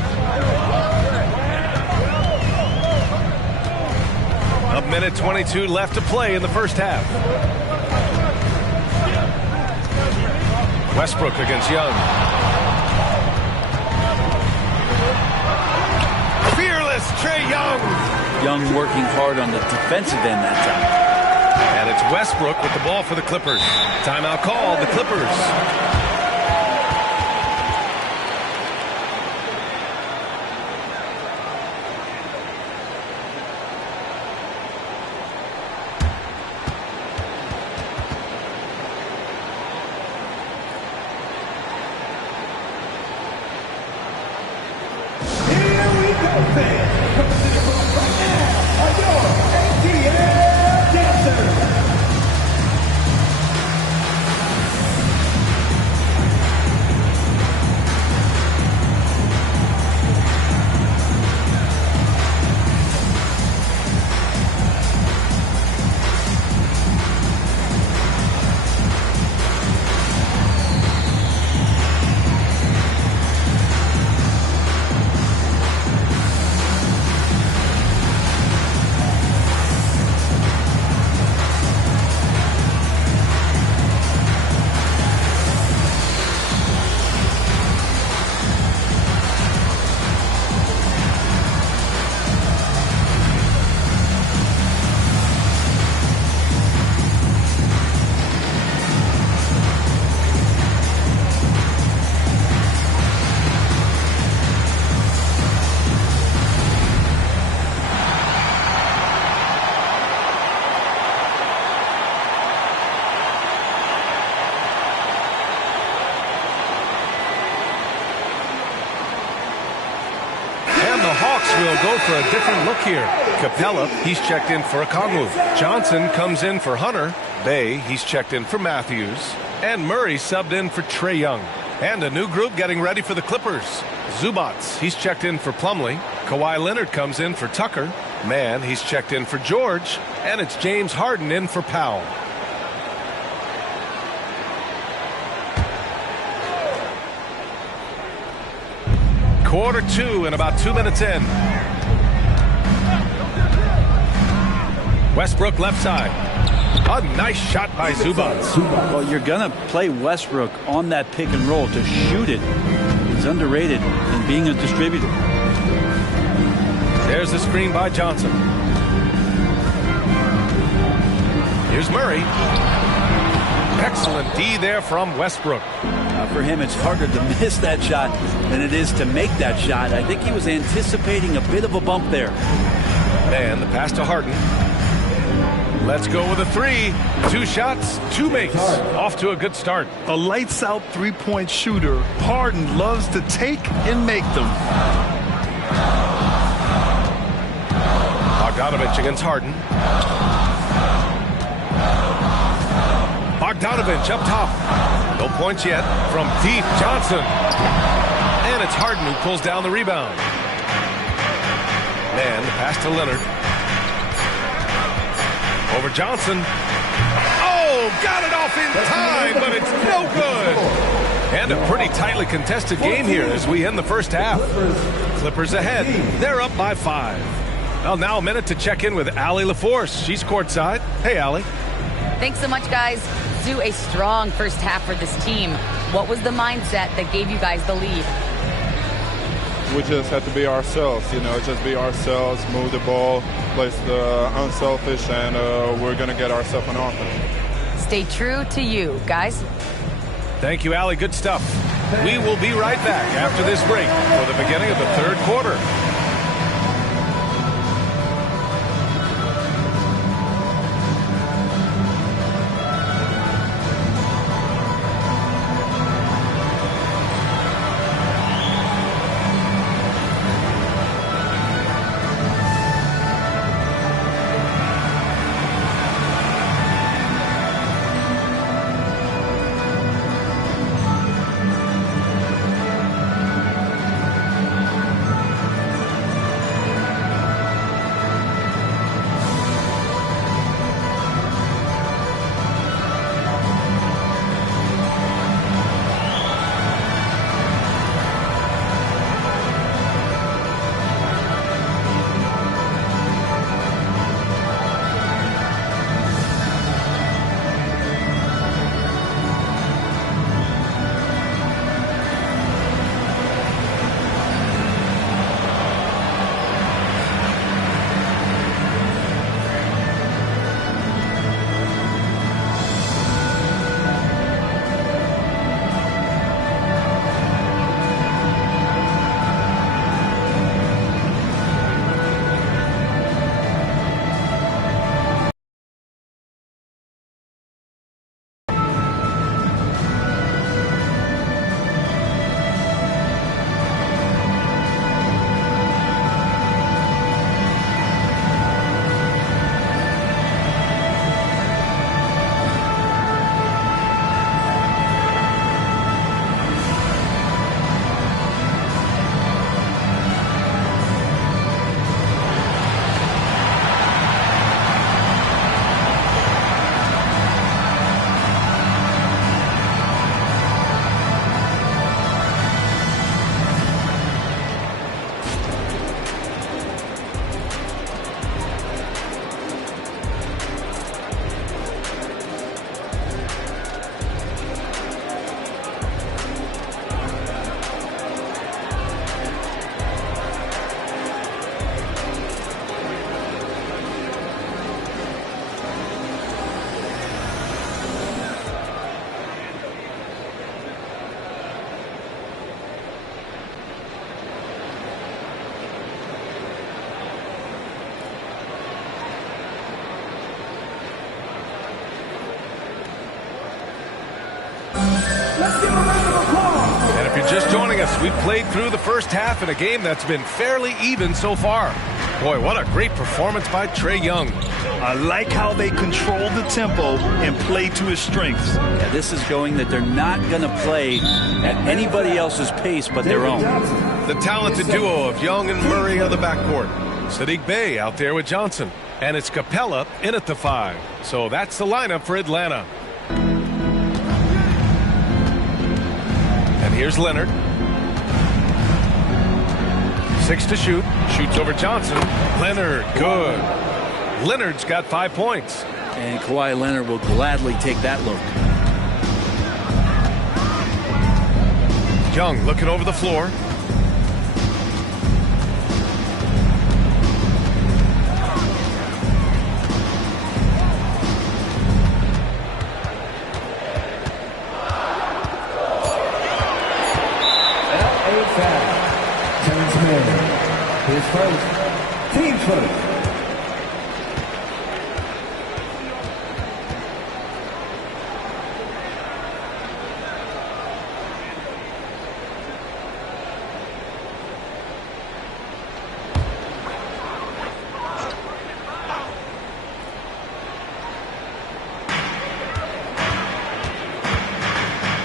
A minute 22 left to play in the first half. Westbrook against Young. Fearless Trae Young. Young working hard on the defensive end that time. And it's Westbrook with the ball for the Clippers. Timeout called, the Clippers. Will go for a different look here. Capella, he's checked in for Okongwu. Johnson comes in for Hunter. Bay, he's checked in for Matthews. And Murray subbed in for Trae Young. And a new group getting ready for the Clippers. Zubats, he's checked in for Plumlee. Kawhi Leonard comes in for Tucker. Mann, he's checked in for George. And it's James Harden in for Powell. Quarter 2 and about 2 minutes in. Westbrook left side. A nice shot by Zubats. Well, you're going to play Westbrook on that pick and roll to shoot it. He's underrated in being a distributor. There's the screen by Johnson. Here's Murray. Excellent D there from Westbrook. For him, it's harder to miss that shot than it is to make that shot. I think he was anticipating a bit of a bump there. And the pass to Harden. Let's go with a 3. 2 shots, 2 makes. Off to a good start. A lights-out three-point shooter. Harden loves to take and make them. Bogdanovich against Harden. Bogdanovich up top. No points yet from deep. Johnson. And it's Harden who pulls down the rebound. And the pass to Leonard. Over Johnson. Oh, got it off in time, but it's no good. And a pretty tightly contested game here as we end the first half. Clippers ahead. They're up by 5. Well, now a minute to check in with Allie LaForce. She's courtside. Hey, Allie. Thanks so much, guys. Zoo, a strong first half for this team. What was the mindset that gave you guys the lead? We just have to be ourselves, just be ourselves, move the ball, play unselfish, and we're going to get ourselves an offense. Stay true to you, guys. Thank you, Allie. Good stuff. We will be right back after this break for the beginning of the third quarter. And if you're just joining us, we've played through the first half in a game that's been fairly even so far. Boy, what a great performance by Trae Young. I like how they controlled the tempo and played to his strengths. Yeah, this is showing that they're not going to play at anybody else's pace but their own. The talented duo of Young and Murray on the backcourt. Sadiq Bey out there with Johnson. And it's Capella in at the 5. So that's the lineup for Atlanta. And here's Leonard. 6 to shoot. Shoots over Johnson. Leonard, good. Leonard's got 5 points. And Kawhi Leonard will gladly take that look. Young looking over the floor. His first, team's first.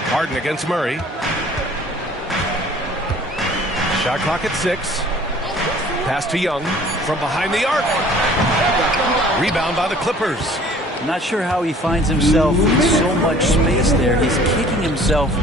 Harden against Murray. Shot clock at 6. Pass to Young from behind the arc. Rebound by the Clippers. Not sure how he finds himself in so much space there. He's kicking himself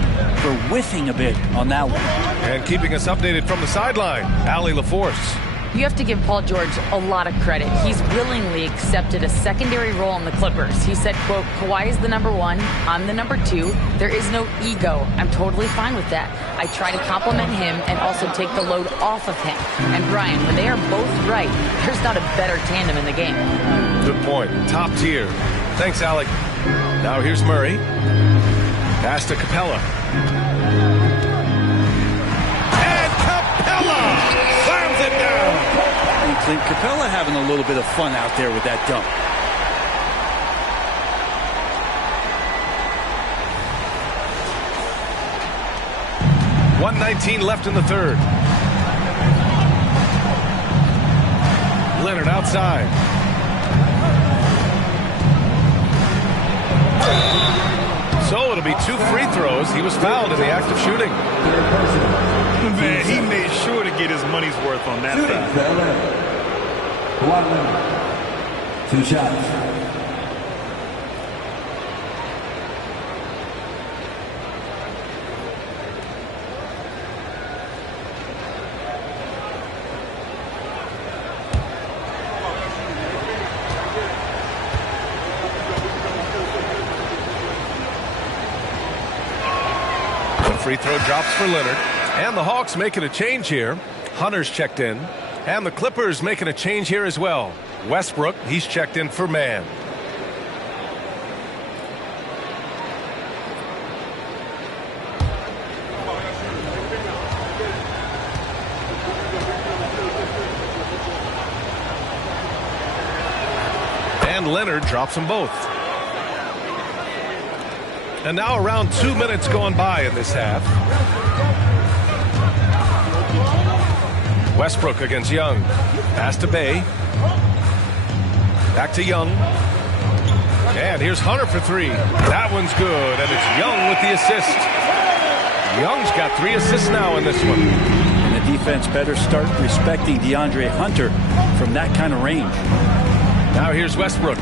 for whiffing a bit on that one. And keeping us updated from the sideline, Allie LaForce. You have to give Paul George a lot of credit. He's willingly accepted a secondary role in the Clippers. He said, quote, Kawhi is the number 1, I'm the number 2. There is no ego. I'm totally fine with that. I try to compliment him and also take the load off of him. And Brian, when they are both right, there's not a better tandem in the game. Good point. Top tier. Thanks, Alec. Now here's Murray. Pass to Capella. And Capella slams it down. And Clint Capella having a little bit of fun out there with that dunk. .119 left in the third. Leonard outside. So it'll be 2 free throws. He was fouled in the act of shooting. Man, he made sure to get his money's worth on that foul. 2 shots. Free throw drops for Leonard. And the Hawks making a change here. Hunter's checked in. And the Clippers making a change here as well. Westbrook, he's checked in for Mann. And Leonard drops them both. And now around 2 minutes going by in this half. Westbrook against Young. Pass to Bey. Back to Young. And here's Hunter for 3. That one's good, and it's Young with the assist. Young's got 3 assists now in this one. And the defense better start respecting DeAndre Hunter from that kind of range. Now here's Westbrook.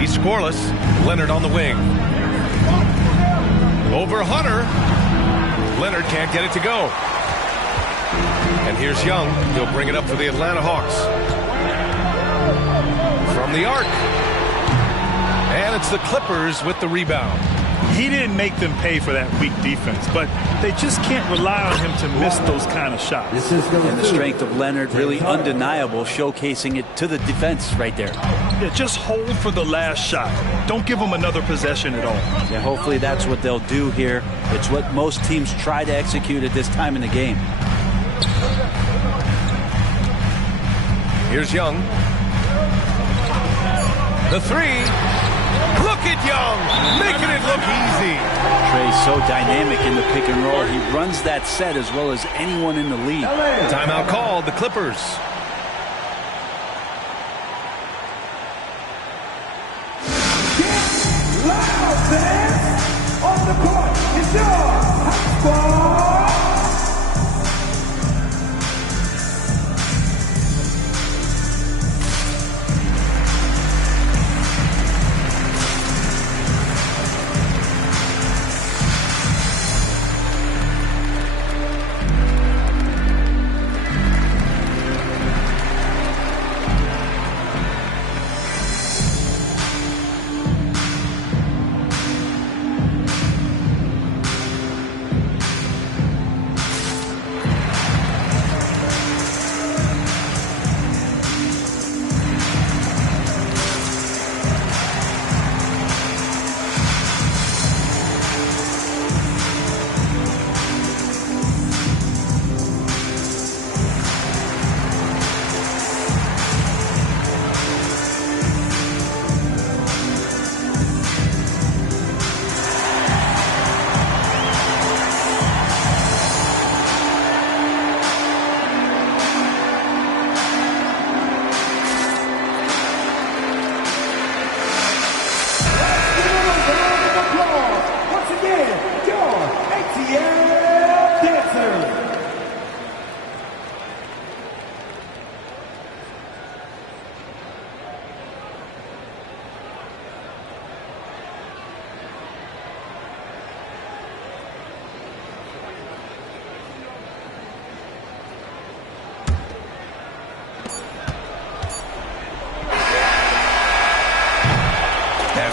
He's scoreless. Leonard on the wing. Over Hunter. Leonard can't get it to go. And here's Young. He'll bring it up for the Atlanta Hawks. From the arc. And it's the Clippers with the rebound. He didn't make them pay for that weak defense, but they just can't rely on him to miss those kind of shots. And the strength of Leonard really undeniable, showcasing it to the defense right there. Yeah, just hold for the last shot. Don't give them another possession at all. Yeah, hopefully that's what they'll do here. It's what most teams try to execute at this time in the game. Here's Young. The 3. Look at Young, making it look easy. Trey's so dynamic in the pick and roll. He runs that set as well as anyone in the league. Timeout called, the Clippers. Loud fans on the court. It's your hot squad.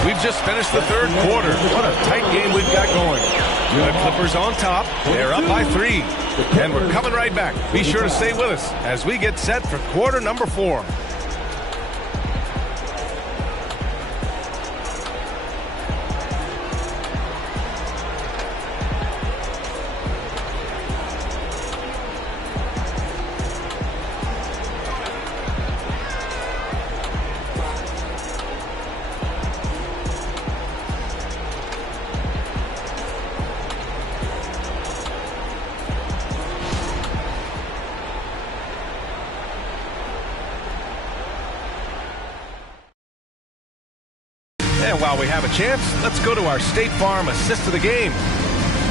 We've just finished the third quarter. What a tight game we've got going. The Clippers on top. They're up by 3. And we're coming right back. Be sure to stay with us as we get set for quarter number 4. And while we have a chance, let's go to our State Farm assist of the game.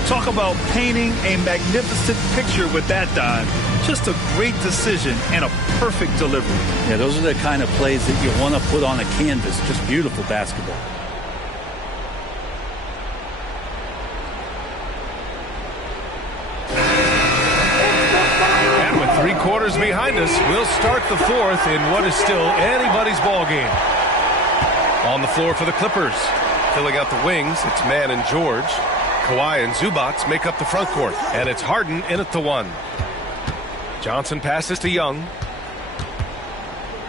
Talk about painting a magnificent picture with that dive. Just a great decision and a perfect delivery. Yeah, those are the kind of plays that you want to put on a canvas. Just beautiful basketball. And with 3 quarters behind us, we'll start the 4th in what is still anybody's ball game. On the floor for the Clippers. Filling out the wings, it's Mann and George. Kawhi and Zubac make up the front court. And it's Harden in at the 1. Johnson passes to Young.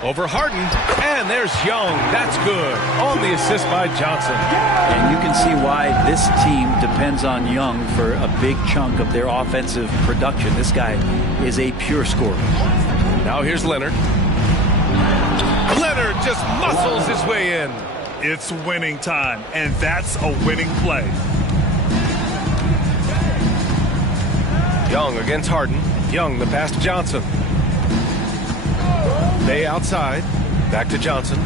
Over Harden. And there's Young. That's good. On the assist by Johnson. And you can see why this team depends on Young for a big chunk of their offensive production. This guy is a pure scorer. Now here's Leonard. Leonard just muscles his way in. It's winning time, and that's a winning play. Young against Harden. Young, the pass to Johnson. Bay outside. Back to Johnson.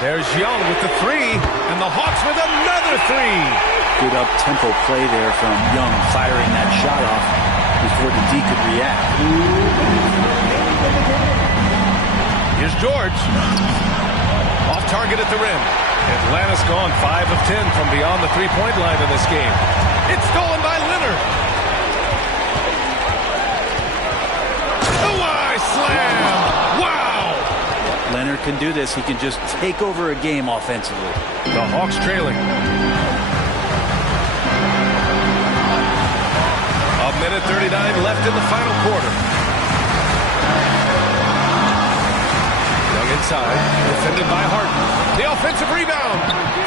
There's Young with the 3, and the Hawks with another 3. Good up-tempo play there from Young, firing that shot off before the D could react. Here's George. Off target at the rim. Atlanta's gone 5 of 10 from beyond the three-point line in this game. It's stolen by Leonard. Kawhi slam. Wow. Leonard can do this. He can just take over a game offensively. The Hawks trailing. A minute 39 left in the final quarter. Young inside, defended by Harden. The offensive rebound,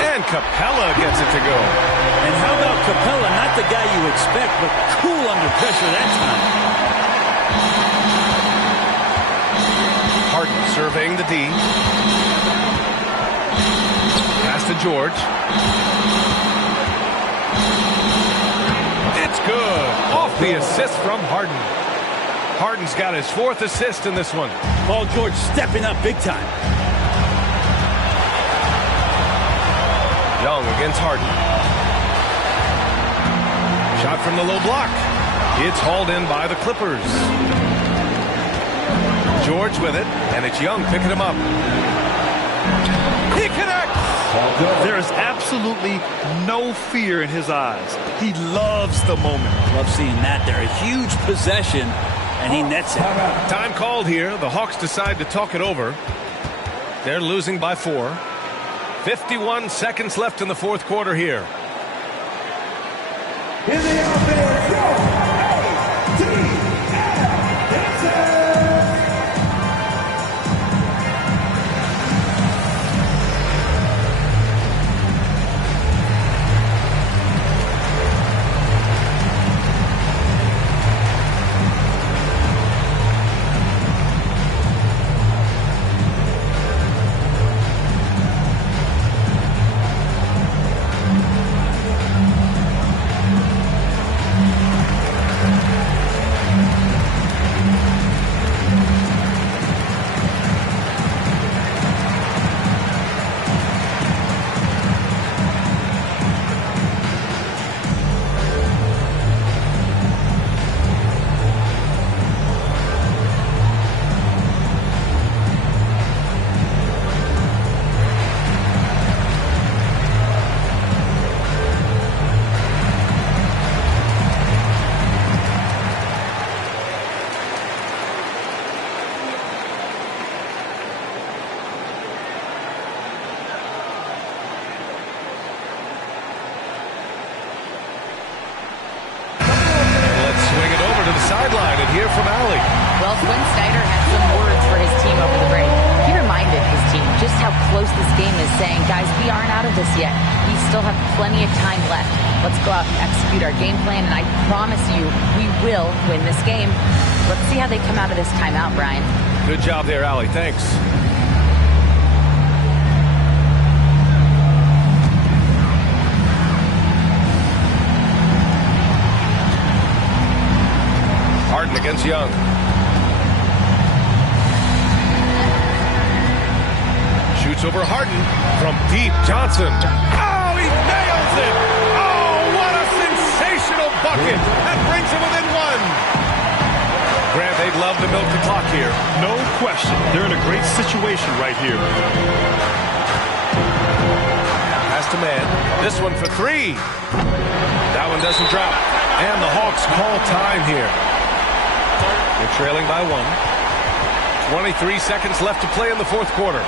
and Capella gets it to go. And how about Capella? Not the guy you expect, but cool under pressure that time. Harden surveying the D. Pass to George. It's good. Off the assist from Harden. Harden's got his 4th assist in this one. Paul George stepping up big time. Young against Harden. Shot from the low block. It's hauled in by the Clippers. George with it, and it's Young picking him up. He connects! There is absolutely no fear in his eyes. He loves the moment. Love seeing that there. A huge possession, and he nets it. Time called here. The Hawks decide to talk it over. They're losing by 4. 51 seconds left in the 4th quarter here. In the offense, sideline and hear from Allie. Well, Quinn Snyder had some words for his team over the break. He reminded his team just how close this game is, saying, guys, we aren't out of this yet. We still have plenty of time left. Let's go out and execute our game plan, and I promise you we will win this game. Let's see how they come out of this timeout, Brian. Good job there, Allie. Thanks. Harden against Young. Shoots over Harden from deep. Johnson. Oh, he nails it. Oh, what a sensational bucket. That brings him within one. Grant, they'd love to milk the clock here. No question. They're in a great situation right here. Pass to man. This one for 3. That one doesn't drop. And the Hawks call time here. They're trailing by 1. 23 seconds left to play in the 4th quarter.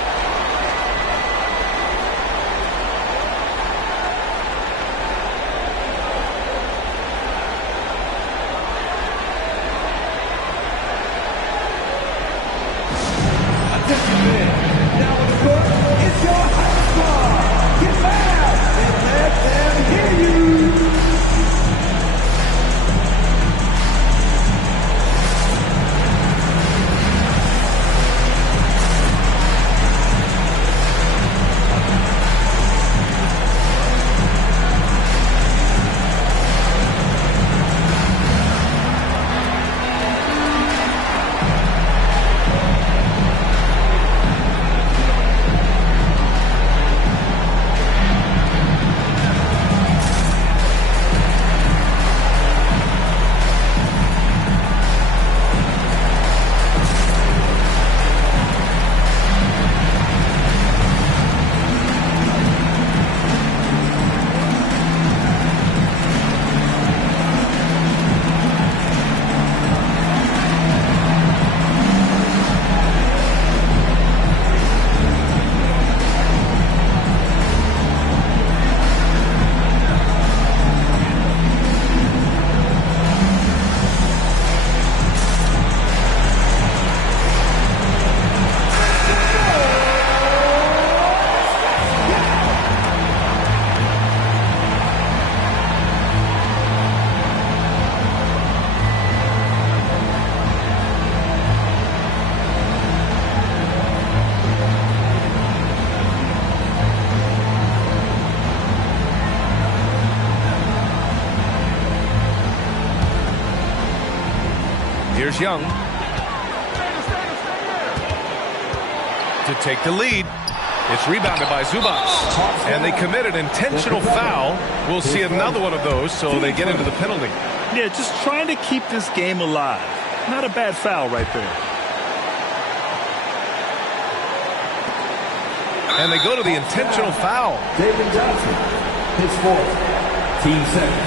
Here's Young to take the lead. It's rebounded by Zubac. And they commit an intentional foul. We'll see another one of those, so they get into the penalty. Yeah, just trying to keep this game alive. Not a bad foul right there. And they go to the intentional foul. David Johnson, his fourth, team second.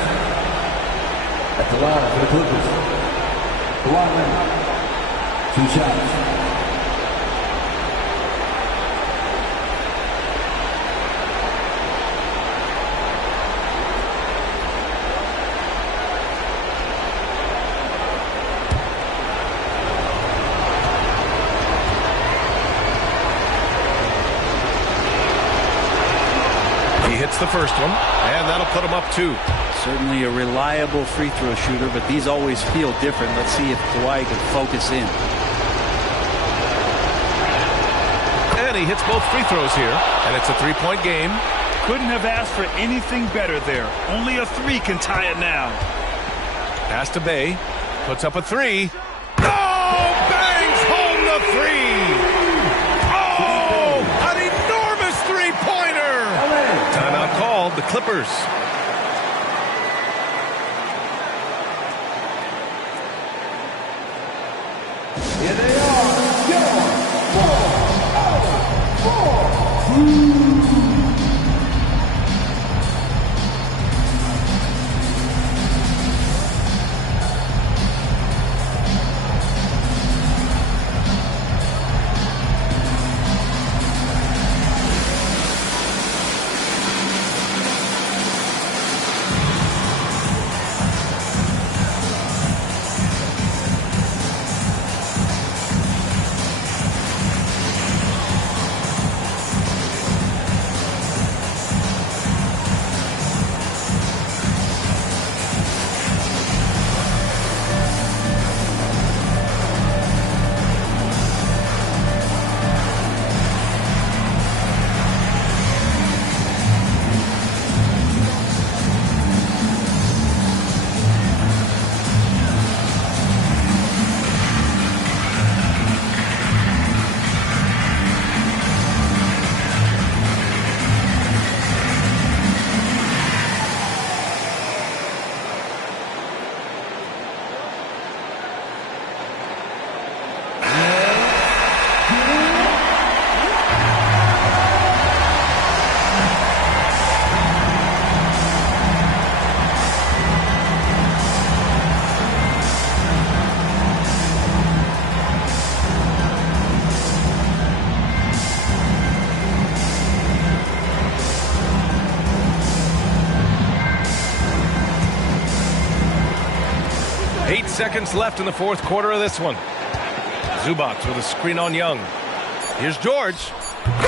At the line for the Clippers, Kawhi Leonard, 2 shots. The first one, and that'll put him up 2. Certainly a reliable free throw shooter, but these always feel different. Let's see if Kawhi can focus in. And he hits both free throws here, and it's a 3-point game. Couldn't have asked for anything better there. Only a 3 can tie it now. Pass to Bay, puts up a 3. Oh, bangs home the 3. Oh, an enormous 3-pointer. Timeout called, the Clippers. Here they are, your 4 8 seconds left in the fourth quarter of this one. Zubac with a screen on Young. Here's George. Good!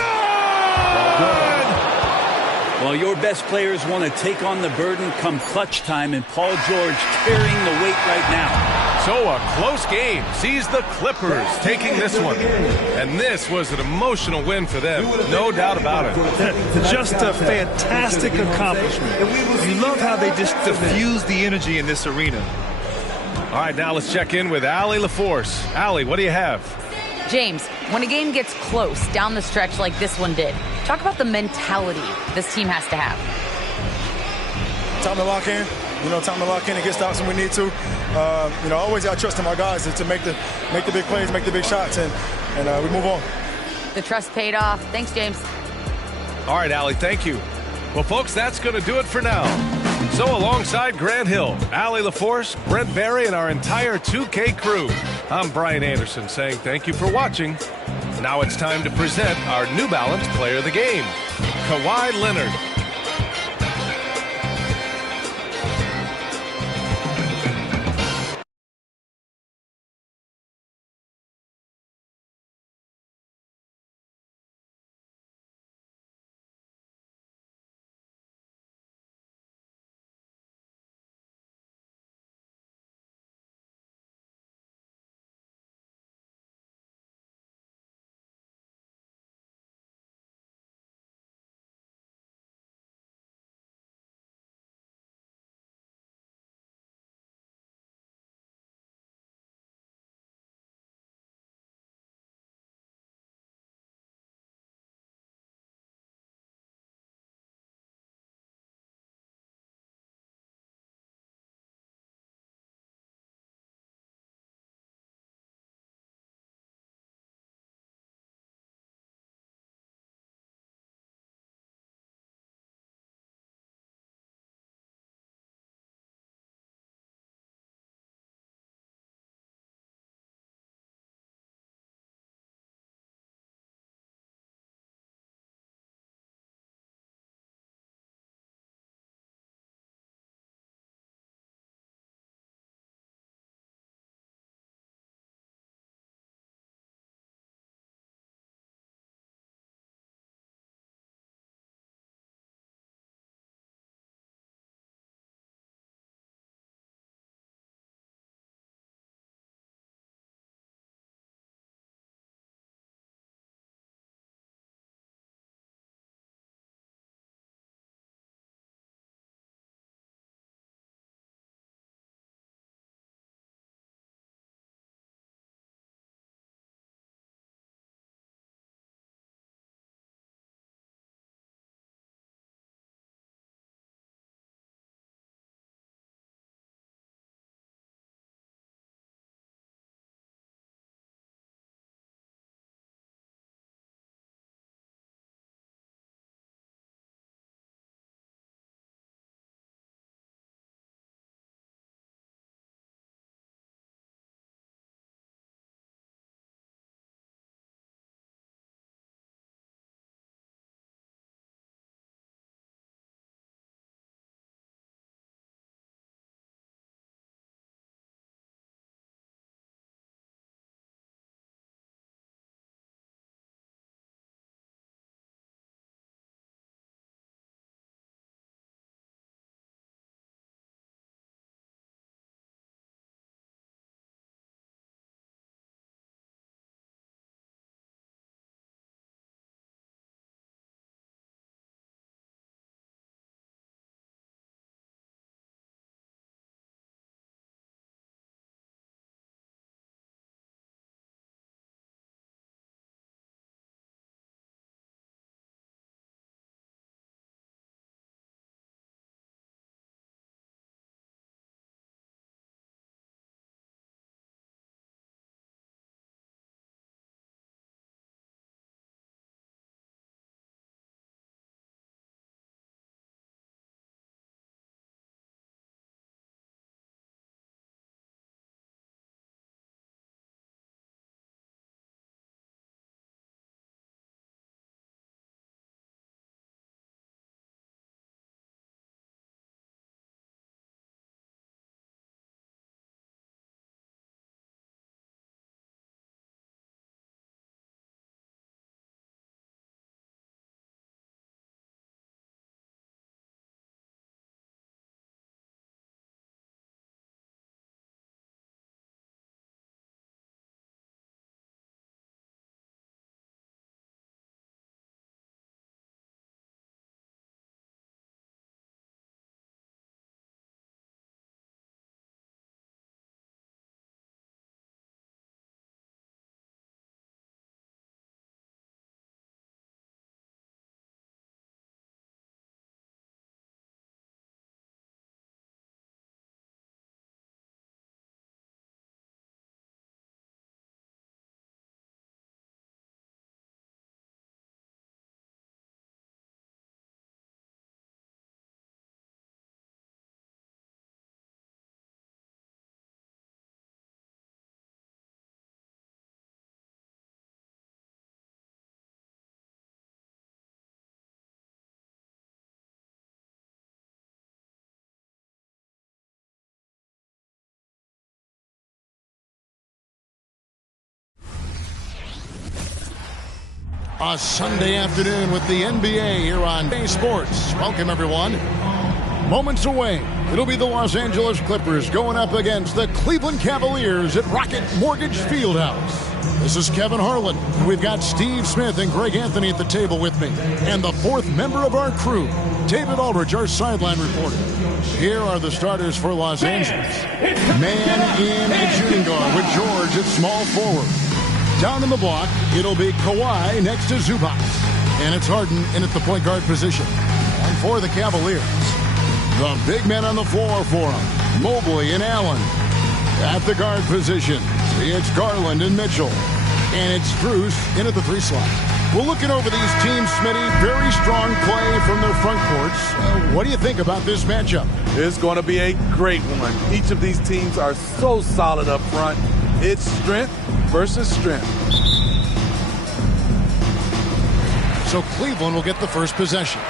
Well, your best players want to take on the burden come clutch time, and Paul George carrying the weight right now. So a close game sees the Clippers taking this one. And this was an emotional win for them, no doubt about it. Just a fantastic accomplishment. You love how they just diffuse the energy in this arena. All right, now let's check in with Allie LaForce. Allie, what do you have? James, when a game gets close down the stretch like this one did, talk about the mentality this team has to have. Time to lock in. Time to lock in and get stops when we need to. Always got trust in my guys to make the big plays, make the big shots, and we move on. The trust paid off. Thanks, James. All right, Allie, thank you. Well, folks, that's going to do it for now. So alongside Grant Hill, Allie LaForce, Brent Barry, and our entire 2K crew, I'm Brian Anderson saying thank you for watching. Now it's time to present our New Balance Player of the Game, Kawhi Leonard. A Sunday afternoon with the NBA here on Bay Sports. Welcome, everyone. Moments away, it'll be the Los Angeles Clippers going up against the Cleveland Cavaliers at Rocket Mortgage Fieldhouse. This is Kevin Harlan. We've got Steve Smith and Greg Anthony at the table with me. And the fourth member of our crew, David Aldridge, our sideline reporter. Here are the starters for Los Angeles. Man in at shooting guard with George at small forward. Down in the block, it'll be Kawhi next to Zubac. And it's Harden in at the point guard position. And for the Cavaliers, the big men on the floor for them, Mobley and Allen. At the guard position, it's Garland and Mitchell. And it's Strus in at the 3 slot. We're looking over these teams, Smitty. Very strong play from their front courts. What do you think about this matchup? It's going to be a great one. Each of these teams are so solid up front. It's strength versus strength. So Cleveland will get the first possession.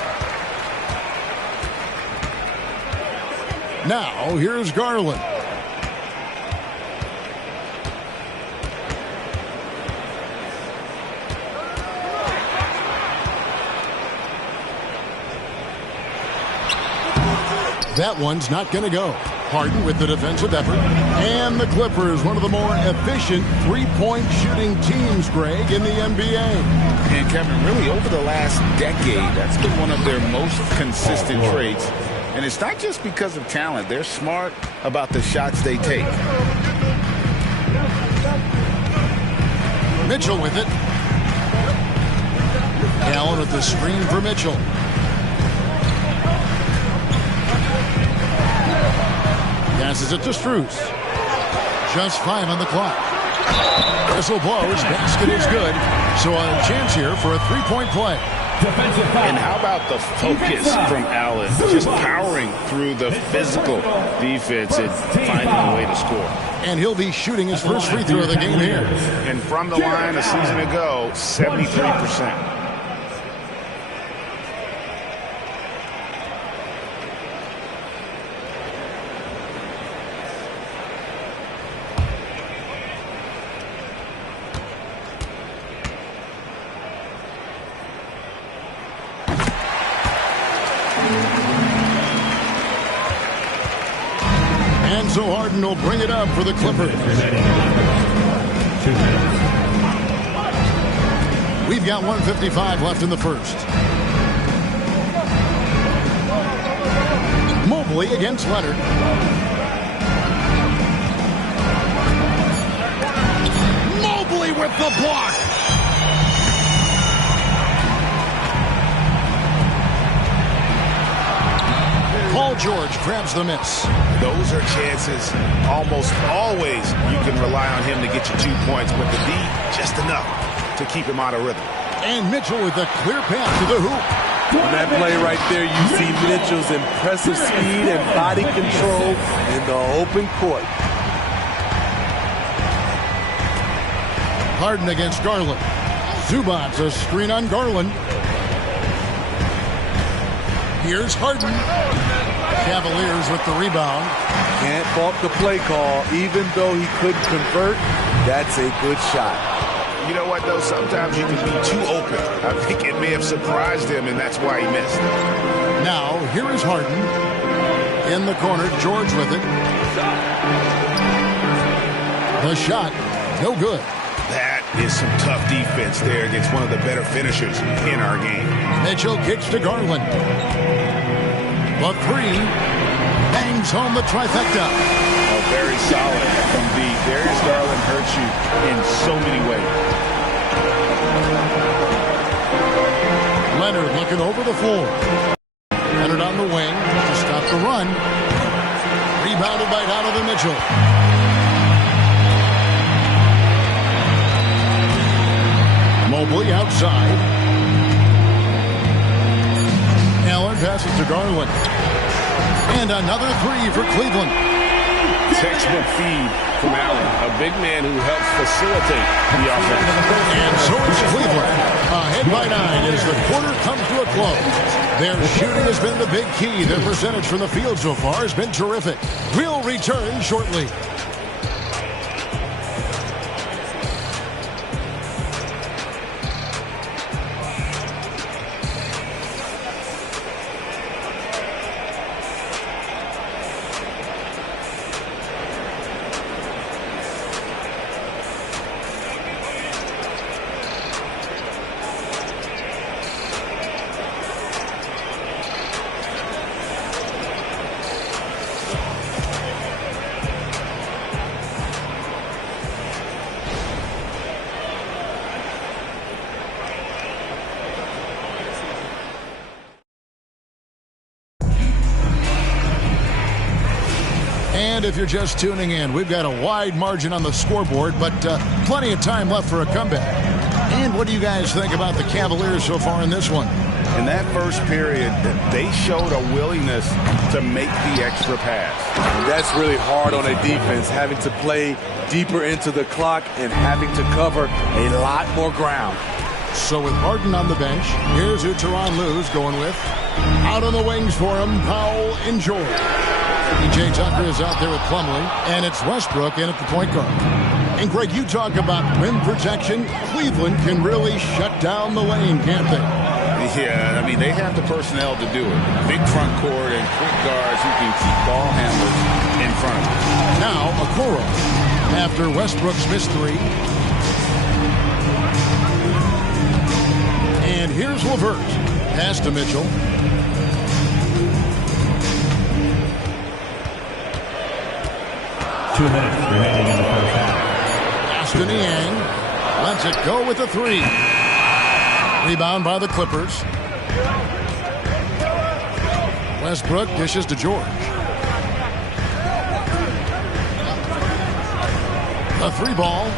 Now, here's Garland. That one's not going to go. Harden with the defensive effort. And the Clippers, one of the more efficient three-point shooting teams, Greg, in the NBA. And Kevin, really over the last decade, that's been one of their most consistent traits. And it's not just because of talent. They're smart about the shots they take. Mitchell with it. Allen with the screen for Mitchell. Passes it to Strus. Just 5 on the clock. Whistle blows. Basket is good. So a chance here for a three-point play. And how about the focus from Allen? Just powering through the physical defense and finding a way to score. And he'll be shooting his first free throw of the game here. And from the line a season ago, 73%. So Harden will bring it up for the Clippers. We've got 1:55 left in the first. Mobley against Leonard. Mobley with the block. Paul George grabs the miss. Those are chances almost always you can rely on him to get you 2 points, but the D just enough to keep him out of rhythm. And Mitchell with a clear pass to the hoop. On that play right there, you see Mitchell's impressive speed and body control in the open court. Harden against Garland. Zubac's a screen on Garland. Here's Harden. Cavaliers with the rebound. Can't fault the play call. Even though he couldn't convert, that's a good shot. You know what, though? Sometimes you can be too open. I think it may have surprised him, and that's why he missed. Now, here is Harden. In the corner, George with it. The shot, no good. That is some tough defense there against one of the better finishers in our game. Mitchell kicks to Garland. The three bangs home the trifecta. Oh, very solid from deep. Darius Garland hurts you in so many ways. Leonard looking over the floor. Leonard on the wing to stop the run. Rebounded by Donovan Mitchell. Mobley outside. Allen passes to Garland. And another three for Cleveland. Textbook feed from Allen, a big man who helps facilitate the offense. And so is Cleveland. Ahead by 9 as the quarter comes to a close. Their shooting has been the big key. Their percentage from the field so far has been terrific. We'll return shortly. And if you're just tuning in, we've got a wide margin on the scoreboard, but plenty of time left for a comeback. And what do you guys think about the Cavaliers so far in this one? In that first period, they showed a willingness to make the extra pass. And that's really hard on a defense, having to play deeper into the clock and having to cover a lot more ground. So with Martin on the bench, here's who Tyronn Lue's going with. Out on the wings for him, Powell and George. P.J. Tucker is out there with Plumlee, and it's Westbrook in at the point guard. And Greg, you talk about rim protection. Cleveland can really shut down the lane, can't they? Yeah, I mean, they have the personnel to do it. Big front court and quick guards who can keep ball handlers in front of them. Now, Okoro, after Westbrook's missed three. And here's LeVert. Pass to Mitchell. Two minutes remaining in the first half. Pass to Niang. Lets it go with a three. Rebound by the Clippers. Westbrook dishes to George. A three ball.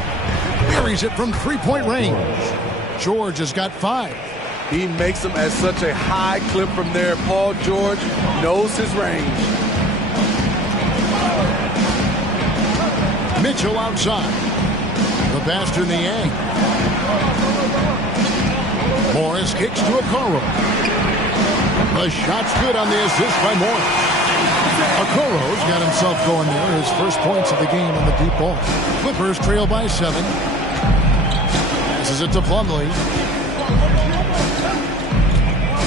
Buries it from three-point range. George has got 5. He makes them at such a high clip from there. Paul George knows his range. Mitchell outside. The pass to Niang. Morris kicks to Okoro. The shot's good on the assist by Morris. Okoro's got himself going there. His first points of the game on the deep ball. Clippers trail by 7. Passes it to Plumlee.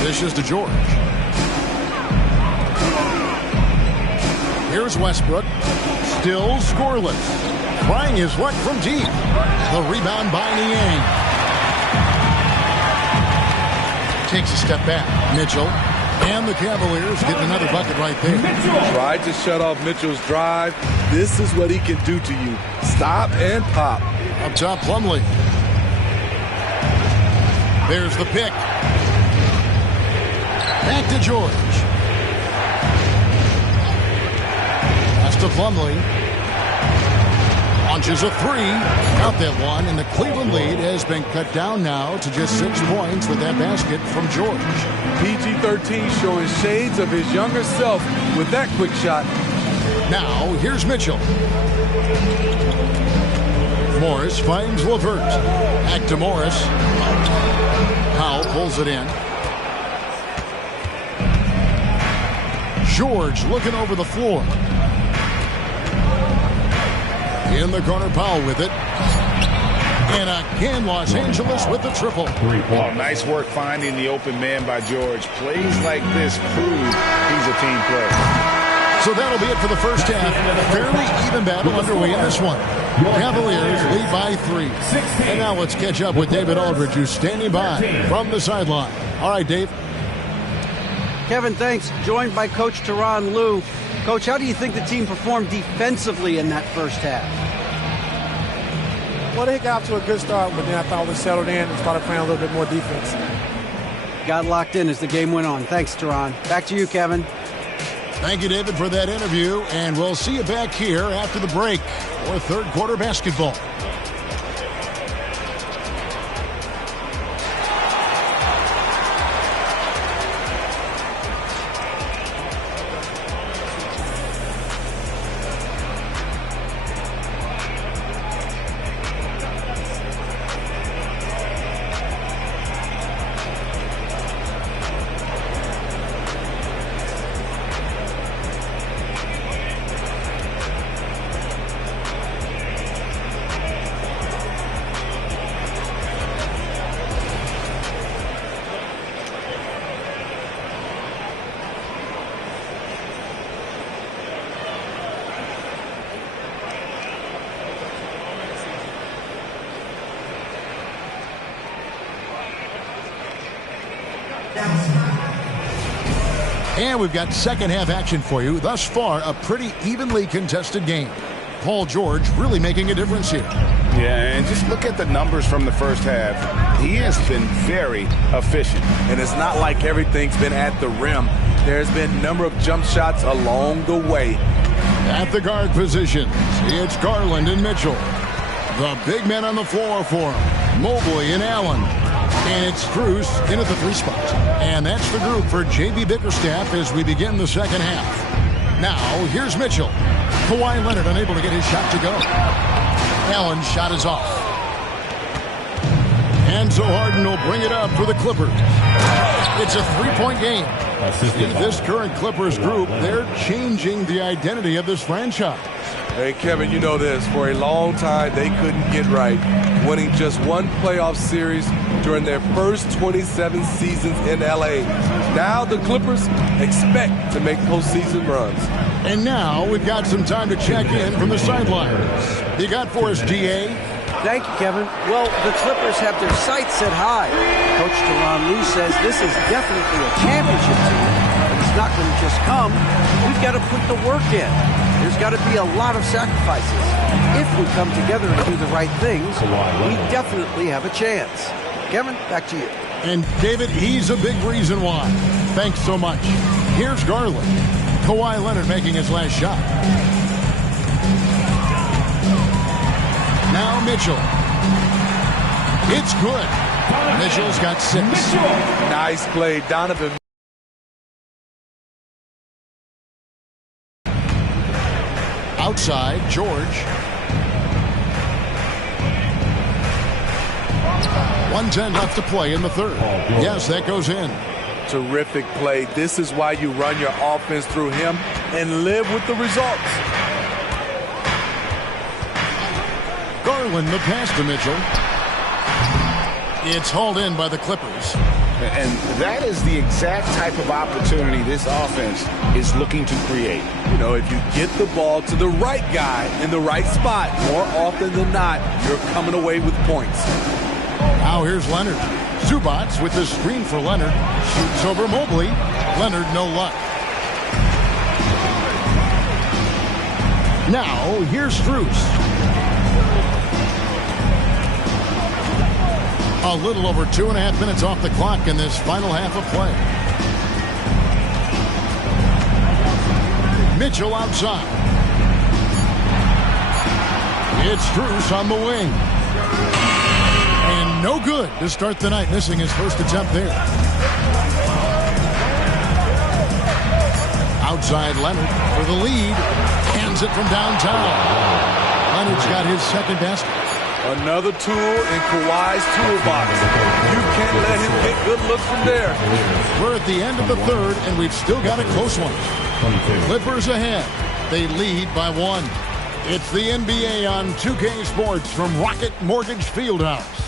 Dishes to George. Here's Westbrook. Still scoreless. Trying his luck from deep. The rebound by Niang. Takes a step back. Mitchell. And the Cavaliers get another bucket right there. Tried to shut off Mitchell's drive. This is what he can do to you. Stop and pop. Up top, Plumlee. There's the pick. Back to George. Pass to Plumlee. Launches a three. Out that one, and the Cleveland lead has been cut down now to just 6 points with that basket from George. PG-13 showing shades of his younger self with that quick shot. Now, here's Mitchell. Morris finds LeVert. Back to Morris. Powell pulls it in. George looking over the floor. In the corner, Powell with it. And again, Los Angeles with the triple. Oh, nice work finding the open man by George. Plays like this prove he's a team player. So that'll be it for the first half. Fairly even battle underway in this one. Cavaliers lead by 3. And now let's catch up with David Aldridge, who's standing by from the sideline. All right, Dave. Kevin, thanks. Joined by Coach Tyronn Lue. Coach, how do you think the team performed defensively in that first half? Well, they got off to a good start, but then I thought we settled in and started playing a little bit more defense. Got locked in as the game went on. Thanks, Tyronn. Back to you, Kevin. Thank you, David, for that interview, and we'll see you back here after the break for third quarter basketball. And we've got second half action for you. Thus far, a pretty evenly contested game. Paul George really making a difference here. Yeah, and just look at the numbers from the first half. He has been very efficient. And it's not like everything's been at the rim. There's been a number of jump shots along the way. At the guard positions, it's Garland and Mitchell. The big men on the floor for him, Mobley and Allen. And it's Strus in at the 3 spot. And that's the group for J.B. Bickerstaff as we begin the second half. Now, here's Mitchell. Kawhi Leonard unable to get his shot to go. Allen's shot is off. And so Harden will bring it up for the Clippers. It's a 3-point game. This current Clippers group, they're changing the identity of this franchise. Hey, Kevin, you know this. For a long time, they couldn't get right, winning just one playoff series during their first 27 seasons in L.A. Now the Clippers expect to make postseason runs. And now we've got some time to check in from the sidelines. You got for us, G.A.? Thank you, Kevin. Well, the Clippers have their sights set high. Coach Tyronn Lue says this is definitely a championship team, but it's not going to just come. We've got to put the work in. There's got to be a lot of sacrifices. If we come together and do the right things, we definitely have a chance. Kevin, back to you. And David, he's a big reason why. Thanks so much. Here's Garland. Kawhi Leonard making his last shot. Now Mitchell. It's good. Mitchell's got 6. Nice play, Donovan. Outside, George. 1:10 left to play in the third. Yes, that goes in. Terrific play. This is why you run your offense through him and live with the results. Garland, the pass to Mitchell. It's hauled in by the Clippers. And that is the exact type of opportunity this offense is looking to create. You know, if you get the ball to the right guy in the right spot, more often than not, you're coming away with points. Now here's Leonard. Zubats with the screen for Leonard. Shoots over Mobley. Leonard, no luck. Now here's Strus. A little over 2.5 minutes off the clock in this final half of play. Mitchell outside. It's Strus on the wing. And no good to start the night, missing his first attempt there. Outside Leonard for the lead. Hands it from downtown. Leonard's got his second basket. Another tool in Kawhi's toolbox. You can't let him get good looks from there. We're at the end of the third, and we've still got a close one. Clippers ahead. They lead by 1. It's the NBA on 2K Sports from Rocket Mortgage Fieldhouse.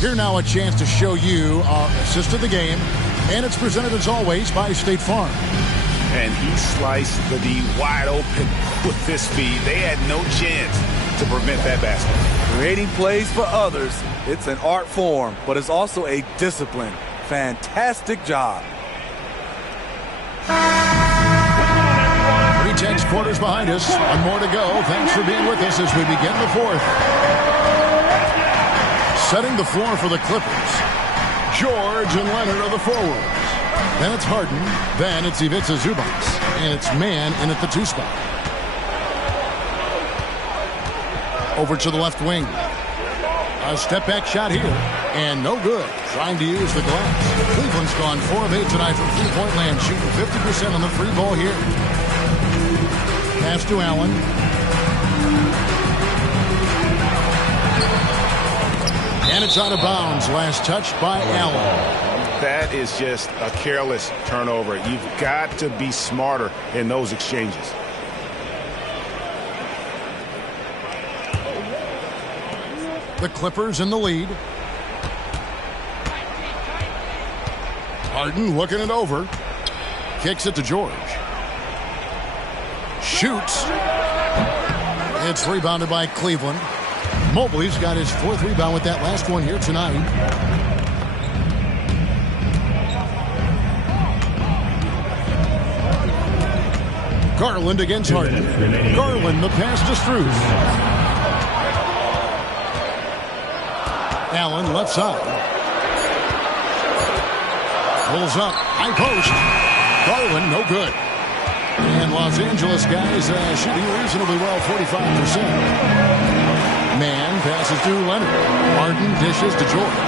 Here now a chance to show you our assist of the game, and it's presented as always by State Farm. And he sliced the D wide open with his feet. They had no chance to prevent that basket. Creating plays for others, it's an art form, but it's also a discipline. Fantastic job. 3 quarters behind us. One more to go. Thanks for being with us as we begin the fourth. Setting the floor for the Clippers. George and Leonard are the forwards. Then it's Harden. Then it's Ivica Zubats. And it's Mann in at the 2 spot. Over to the left wing. A step-back shot here. And no good. Trying to use the glass. Cleveland's gone 4 of 8 tonight from three-point land. Shooting 50% on the free ball here. Pass to Allen. And it's out of bounds. Last touch by Allen. That is just a careless turnover. You've got to be smarter in those exchanges. The Clippers in the lead. Harden looking it over. Kicks it to George. Shoots. It's rebounded by Cleveland. Mobley's got his 4th rebound with that last one here tonight. Garland against Harden. Garland, the pass to Strus. Allen, left side. Pulls up, high post. Garland, no good. And Los Angeles guys shooting reasonably well, 45%. Man passes to Leonard. Harden dishes to George.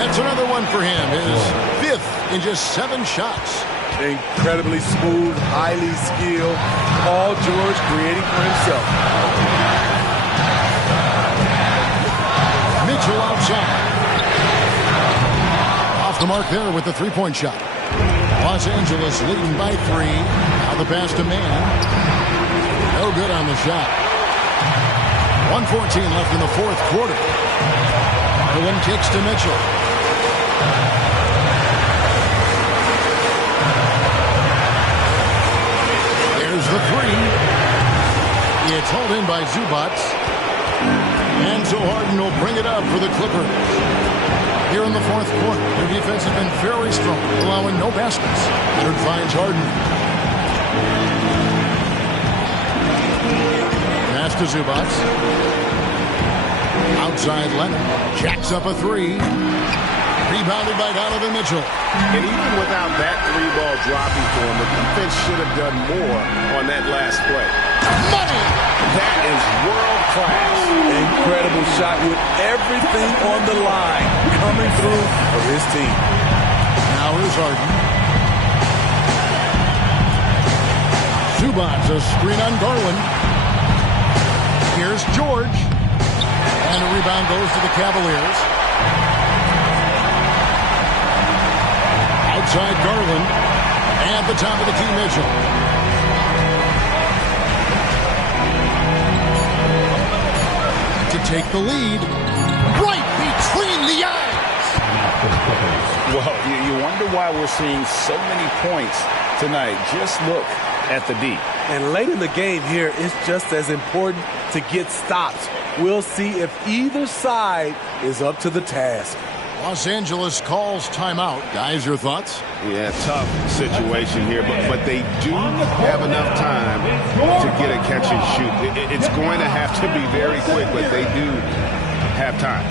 That's another one for him. His 5th in just 7 shots. Incredibly smooth, highly skilled. Paul George creating for himself. Mitchell outside. Off the mark there with the 3-point shot. Los Angeles leading by 3. Now the pass to Man. No good on the shot. 1:14 left in the 4th quarter. Garland kicks to Mitchell. There's the 3. It's hauled in by Zubac. And so Harden will bring it up for the Clippers. Here in the 4th quarter, their defense has been very strong, allowing no baskets. Leonard finds Harden. Pass to Zubac. Outside Leonard. Jacks up a 3. Rebounded by Donovan Mitchell. And even without that 3-ball dropping for him, the defense should have done more on that last play. Money! That is world class. Incredible shot with everything on the line coming through for his team. Now here's Harden. Zubac, a screen on Garland. Here's George. And the rebound goes to the Cavaliers. Outside Garland. And the top of the key, Mitchell. To take the lead. Right between the eyes. Well, you wonder why we're seeing so many points tonight. Just look at the D. And late in the game here, it's just as important to get stops. We'll see if either side is up to the task. Los Angeles calls timeout. Guys, your thoughts? Yeah, tough situation here, but they do have enough time to get a catch and shoot. It's going to have to be very quick, but they do have time.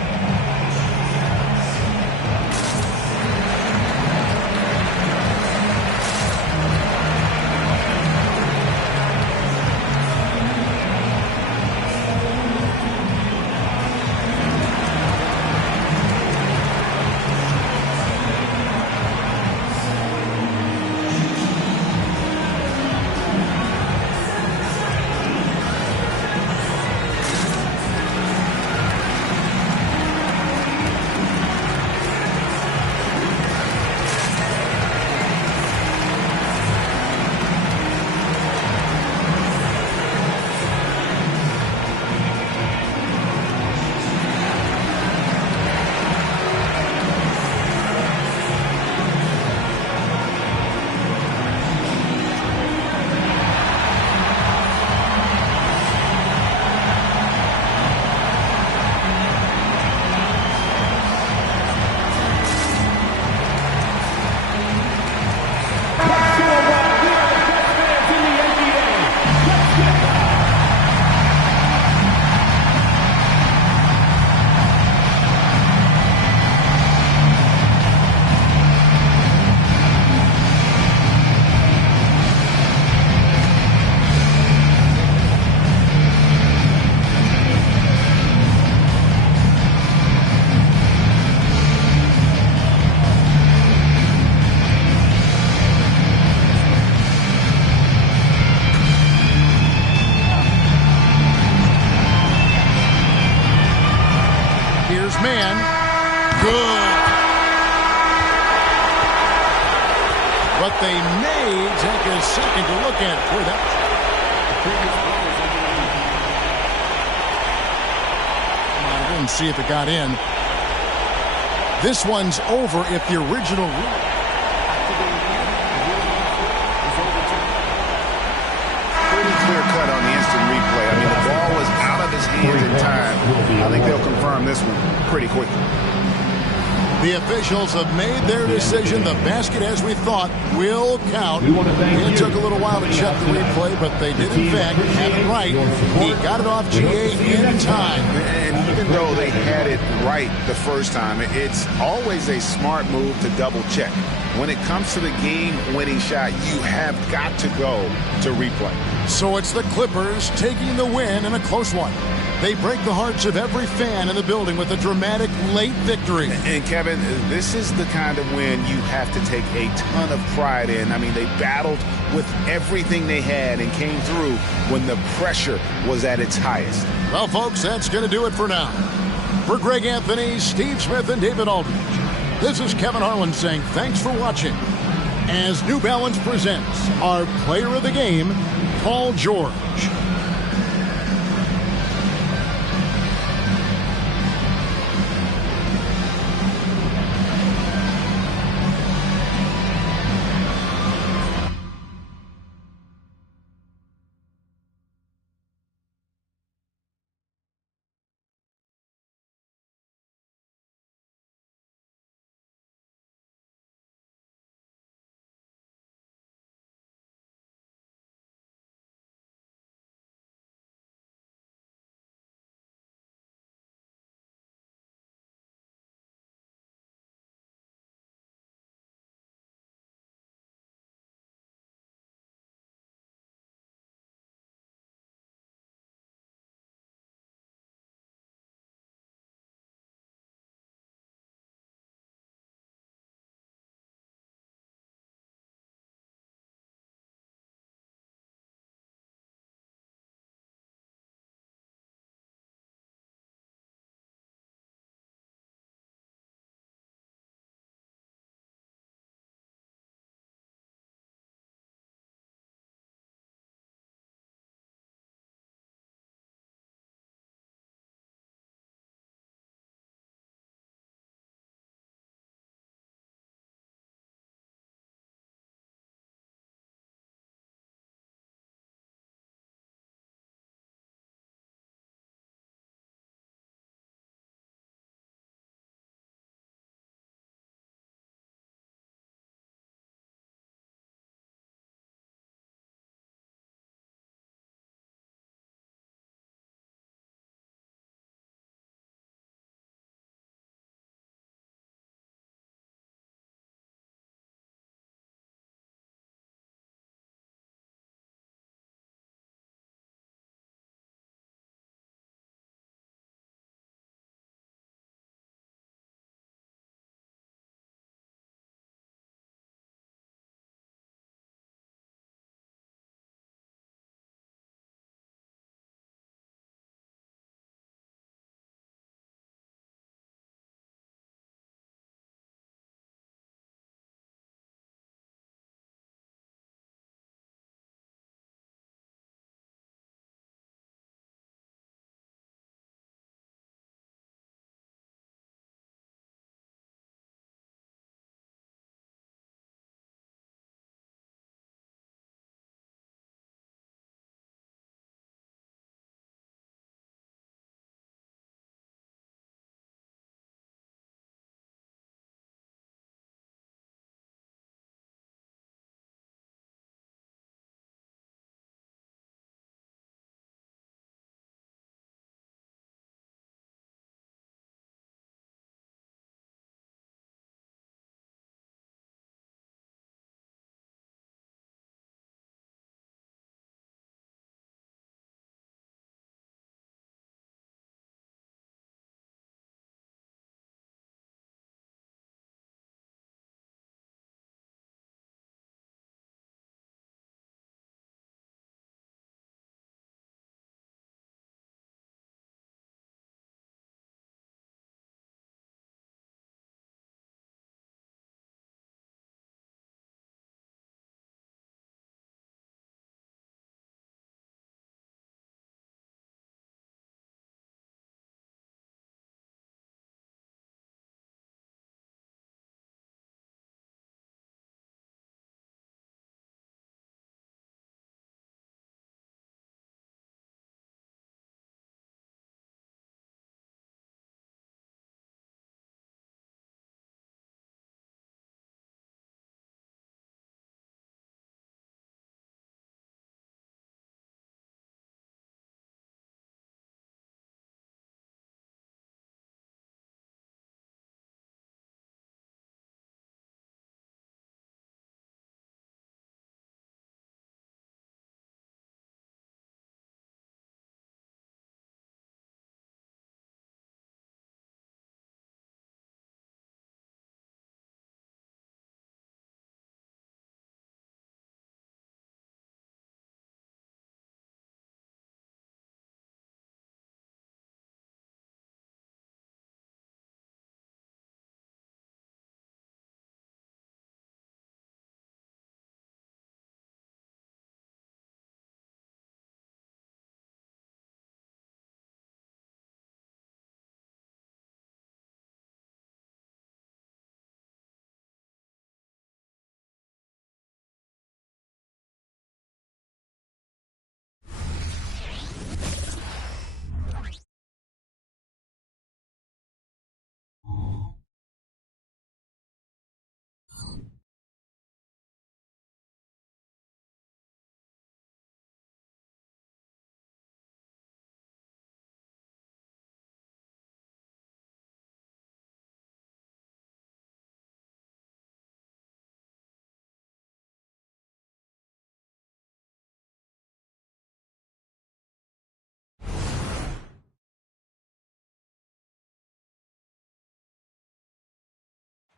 Man, good. But they may take a second to look at it. Boy, that I didn't see if it got in. This one's over if the original rule. clear cut on the instant replay. I mean, the ball was out of his hands in time. I think they'll confirm this one pretty quickly. The officials have made their decision. The basket, as we thought, will count. It took a little while to check the replay, but they did, in fact, have it right. He got it off GA in time. And even though they had it right the first time, it's always a smart move to double check. When it comes to the game-winning shot, you have got to go to replay. So it's the Clippers taking the win in a close one. They break the hearts of every fan in the building with a dramatic late victory. And Kevin, this is the kind of win you have to take a ton of pride in. I mean, they battled with everything they had and came through when the pressure was at its highest. Well, folks, that's going to do it for now. For Greg Anthony, Steve Smith, and David Aldridge, this is Kevin Harlan saying thanks for watching as New Balance presents our player of the game, Paul George.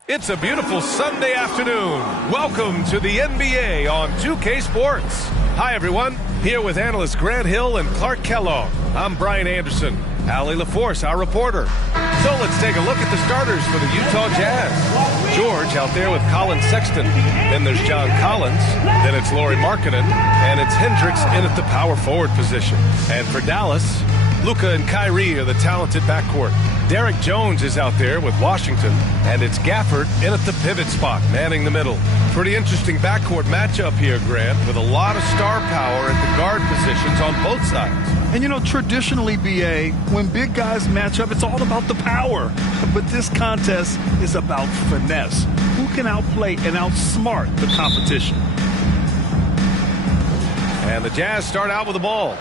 It's a beautiful Sunday afternoon. Welcome to the NBA on 2K Sports. Hi, everyone. Here with analysts Grant Hill and Clark Kellogg. I'm Brian Anderson. Allie LaForce, our reporter. So let's take a look at the starters for the Utah Jazz. George out there with Colin Sexton. Then there's John Collins. Then it's Lauri Markkanen. And it's Hendricks in at the power forward position. And for Dallas, Luka and Kyrie are the talented backcourt. Derek Jones is out there with Washington, and it's Gafford in at the pivot spot, manning the middle. Pretty interesting backcourt matchup here, Grant, with a lot of star power at the guard positions on both sides. And, you know, traditionally, B.A., when big guys match up, it's all about the power. But this contest is about finesse. Who can outplay and outsmart the competition? And the Jazz start out with the ball.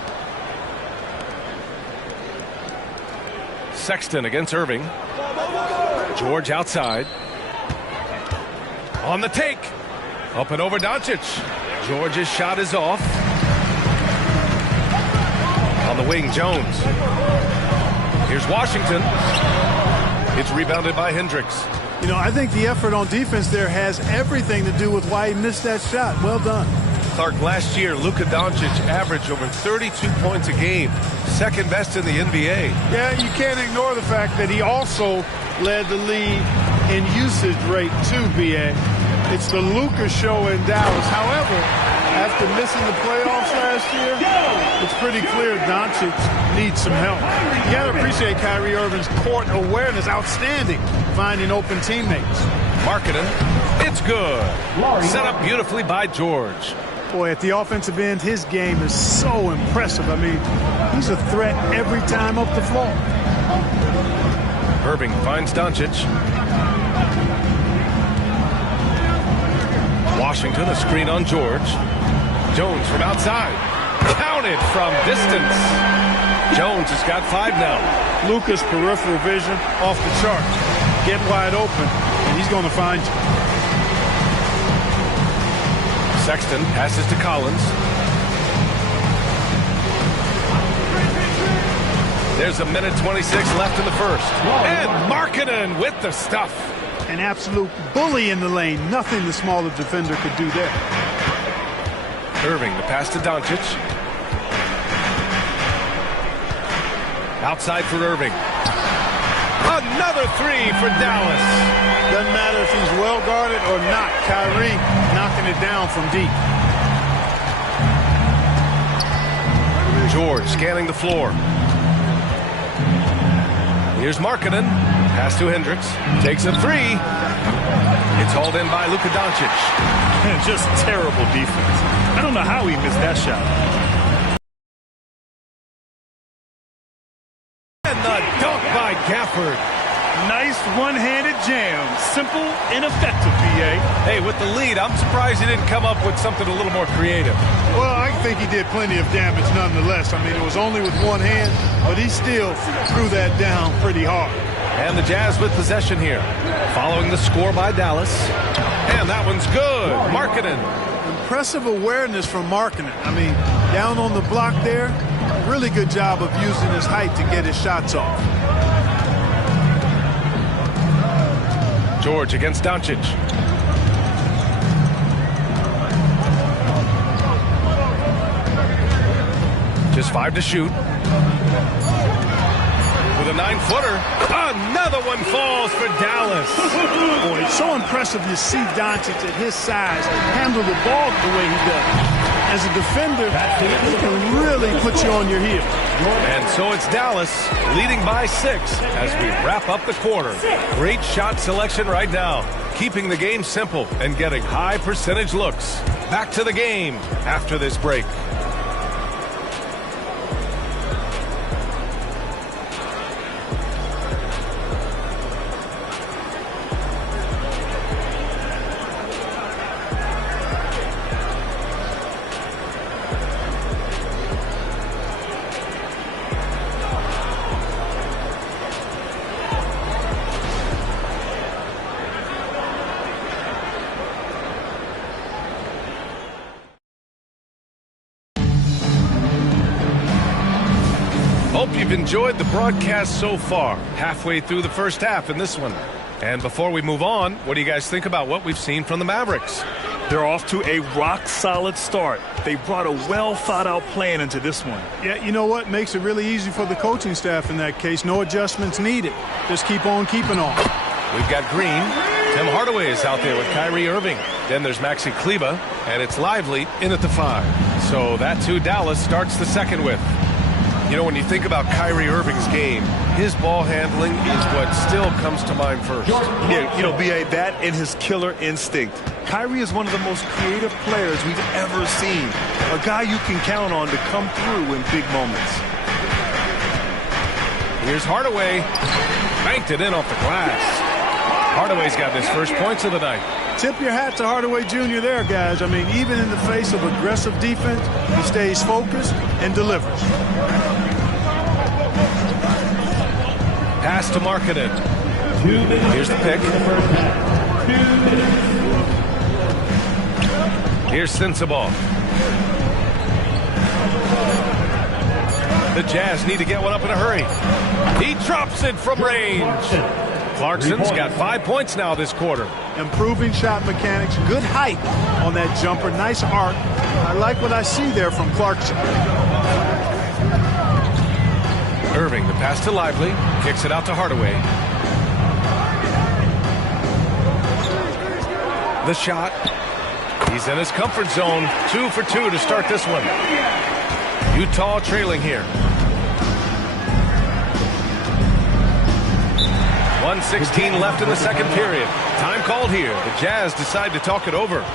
Sexton against Irving. George outside. On the take. Up and over Doncic. George's shot is off. On the wing, Jones. Here's Washington. It's rebounded by Hendricks. You know, I think the effort on defense there has everything to do with why he missed that shot. Well done. Clark, last year, Luka Doncic averaged over 32 points a game. Second best in the NBA. Yeah, you can't ignore the fact that he also led the league in usage rate too, B.A. It's the Luka show in Dallas. However, after missing the playoffs last year, it's pretty clear Doncic needs some help. You got to appreciate Kyrie Irving's court awareness. Outstanding, finding open teammates. Markkanen, it's good. Set up beautifully by George. Boy, at the offensive end, his game is so impressive. I mean, he's a threat every time up the floor. Irving finds Doncic. Washington, a screen on George. Jones from outside. Counted from distance. Jones has got 5 now. Luka's peripheral vision off the charts. Get wide open, and he's going to find you. Sexton passes to Collins. There's a minute 26 left in the first. And Markkanen with the stuff. An absolute bully in the lane. Nothing the smaller defender could do there. Irving, the pass to Doncic. Outside for Irving. Another 3 for Dallas. Doesn't matter if he's well guarded or not. Kyrie knocking it down from deep. George scanning the floor. Here's Markkanen. Pass to Hendricks. Takes a 3. It's hauled in by Luka Doncic. Just terrible defense. I don't know how he missed that shot. And the dunk by Gafford. Nice one-handed jam. Simple and effective, B.A. Hey, with the lead, I'm surprised he didn't come up with something a little more creative. Well, I think he did plenty of damage nonetheless. I mean, it was only with one hand, but he still threw that down pretty hard. And the Jazz with possession here. Following the score by Dallas. And that one's good. Markkanen. Impressive awareness from Markkanen. I mean, down on the block there, really good job of using his height to get his shots off. George against Doncic. Just 5 to shoot. With a 9-footer. Another one falls for Dallas. Boy, it's so impressive you see Doncic at his size handle the ball the way he does. As a defender, he can really put you on your heels. And so it's Dallas leading by 6 as we wrap up the quarter. Great shot selection right now, keeping the game simple and getting high percentage looks. Back to the game after this break. Hope you've enjoyed the broadcast so far. Halfway through the first half in this one. And before we move on, what do you guys think about what we've seen from the Mavericks? They're off to a rock-solid start. They brought a well-thought-out plan into this one. Yeah, you know what? Makes it really easy for the coaching staff in that case. No adjustments needed. Just keep on keeping on. We've got Green. Tim Hardaway is out there with Kyrie Irving. Then there's Maxi Kleba, and it's Lively in at the 5. So that's who Dallas starts the second with. You know, when you think about Kyrie Irving's game, his ball handling is what still comes to mind first. Yeah, you know, B.A., that and his killer instinct. Kyrie is one of the most creative players we've ever seen. A guy you can count on to come through in big moments. Here's Hardaway. Banked it in off the glass. Hardaway's got his first points of the night. Tip your hat to Hardaway Jr. there, guys. I mean, even in the face of aggressive defense, he stays focused and delivers. Pass to Markkanen. Here's the pick. Here's Sensabaugh. The Jazz need to get one up in a hurry. He drops it from range. Clarkson's got 5 points now this quarter. Improving shot mechanics, good height on that jumper, nice arc. I like what I see there from Clarkson. Irving, the pass to Lively, kicks it out to Hardaway. The shot. He's in his comfort zone. 2 for 2 to start this one. Utah trailing here. 1:16 left in the second period. Time called here. The Jazz decide to talk it over.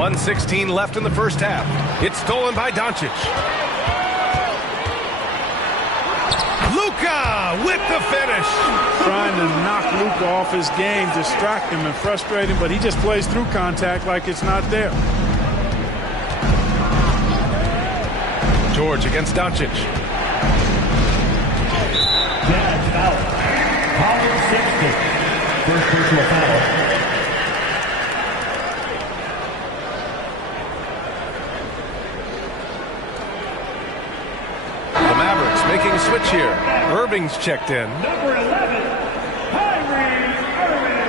.16 left in the first half. It's stolen by Doncic. Luka with the finish. Trying to knock Luka off his game, distract him and frustrate him, but he just plays through contact like it's not there. George against Doncic. Jazz foul. Power 60. First personal foul. Making a switch here. Irving's checked in. Number 11, Kyrie Irving.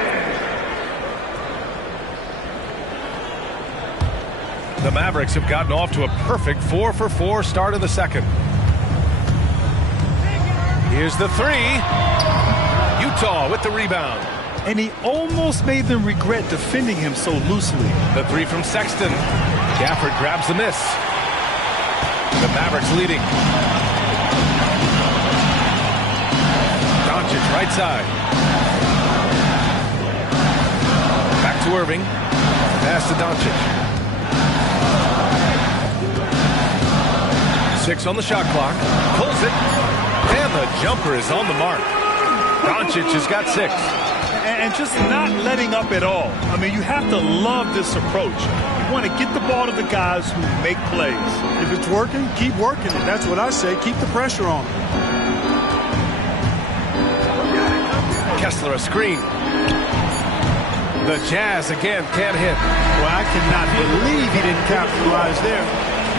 The Mavericks have gotten off to a perfect 4-for-4 start of the second. Here's the three. Utah with the rebound. And he almost made them regret defending him so loosely. The three from Sexton. Gafford grabs the miss. The Mavericks leading. Doncic, right side. Back to Irving. Pass to Doncic. 6 on the shot clock. Pulls it. And the jumper is on the mark. Doncic has got 6. And just not letting up at all. I mean, you have to love this approach. You want to get the ball to the guys who make plays. If it's working, keep working it. That's what I say. Keep the pressure on. Kessler a screen. The Jazz again can't hit. Well, I cannot believe he didn't capitalize there.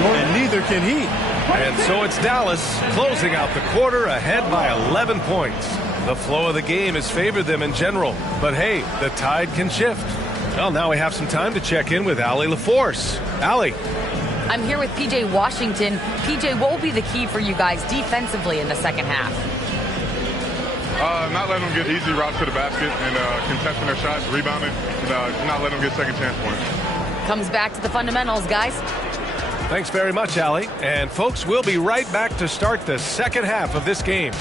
And neither can he. And so it's Dallas closing out the quarter ahead by 11 points. The flow of the game has favored them in general. But hey, the tide can shift. Well, now we have some time to check in with Allie LaForce. Allie. I'm here with PJ Washington. PJ, what will be the key for you guys defensively in the second half? Not letting them get easy routes to the basket and contesting their shots, rebounding, and not letting them get second chance points. Comes back to the fundamentals, guys. Thanks very much, Allie. And folks, we'll be right back to start the second half of this game.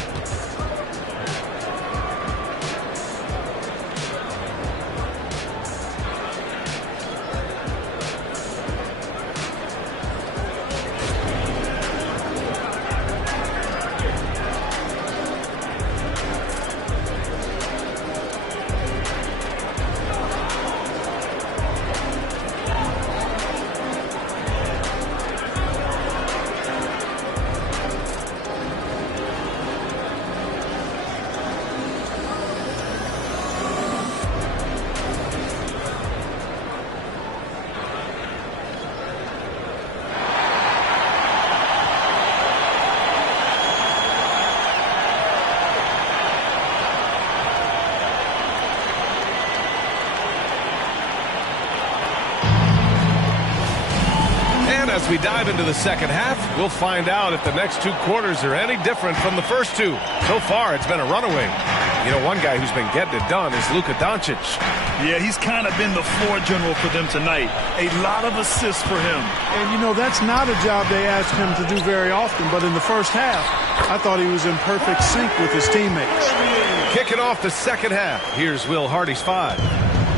As we dive into the second half, we'll find out if the next 2 quarters are any different from the first 2. So far, it's been a runaway. You know, one guy who's been getting it done is Luka Doncic. Yeah, he's kind of been the floor general for them tonight. A lot of assists for him. And, you know, that's not a job they ask him to do very often. But in the first half, I thought he was in perfect sync with his teammates. Kicking off the second half, here's Will Hardy's 5.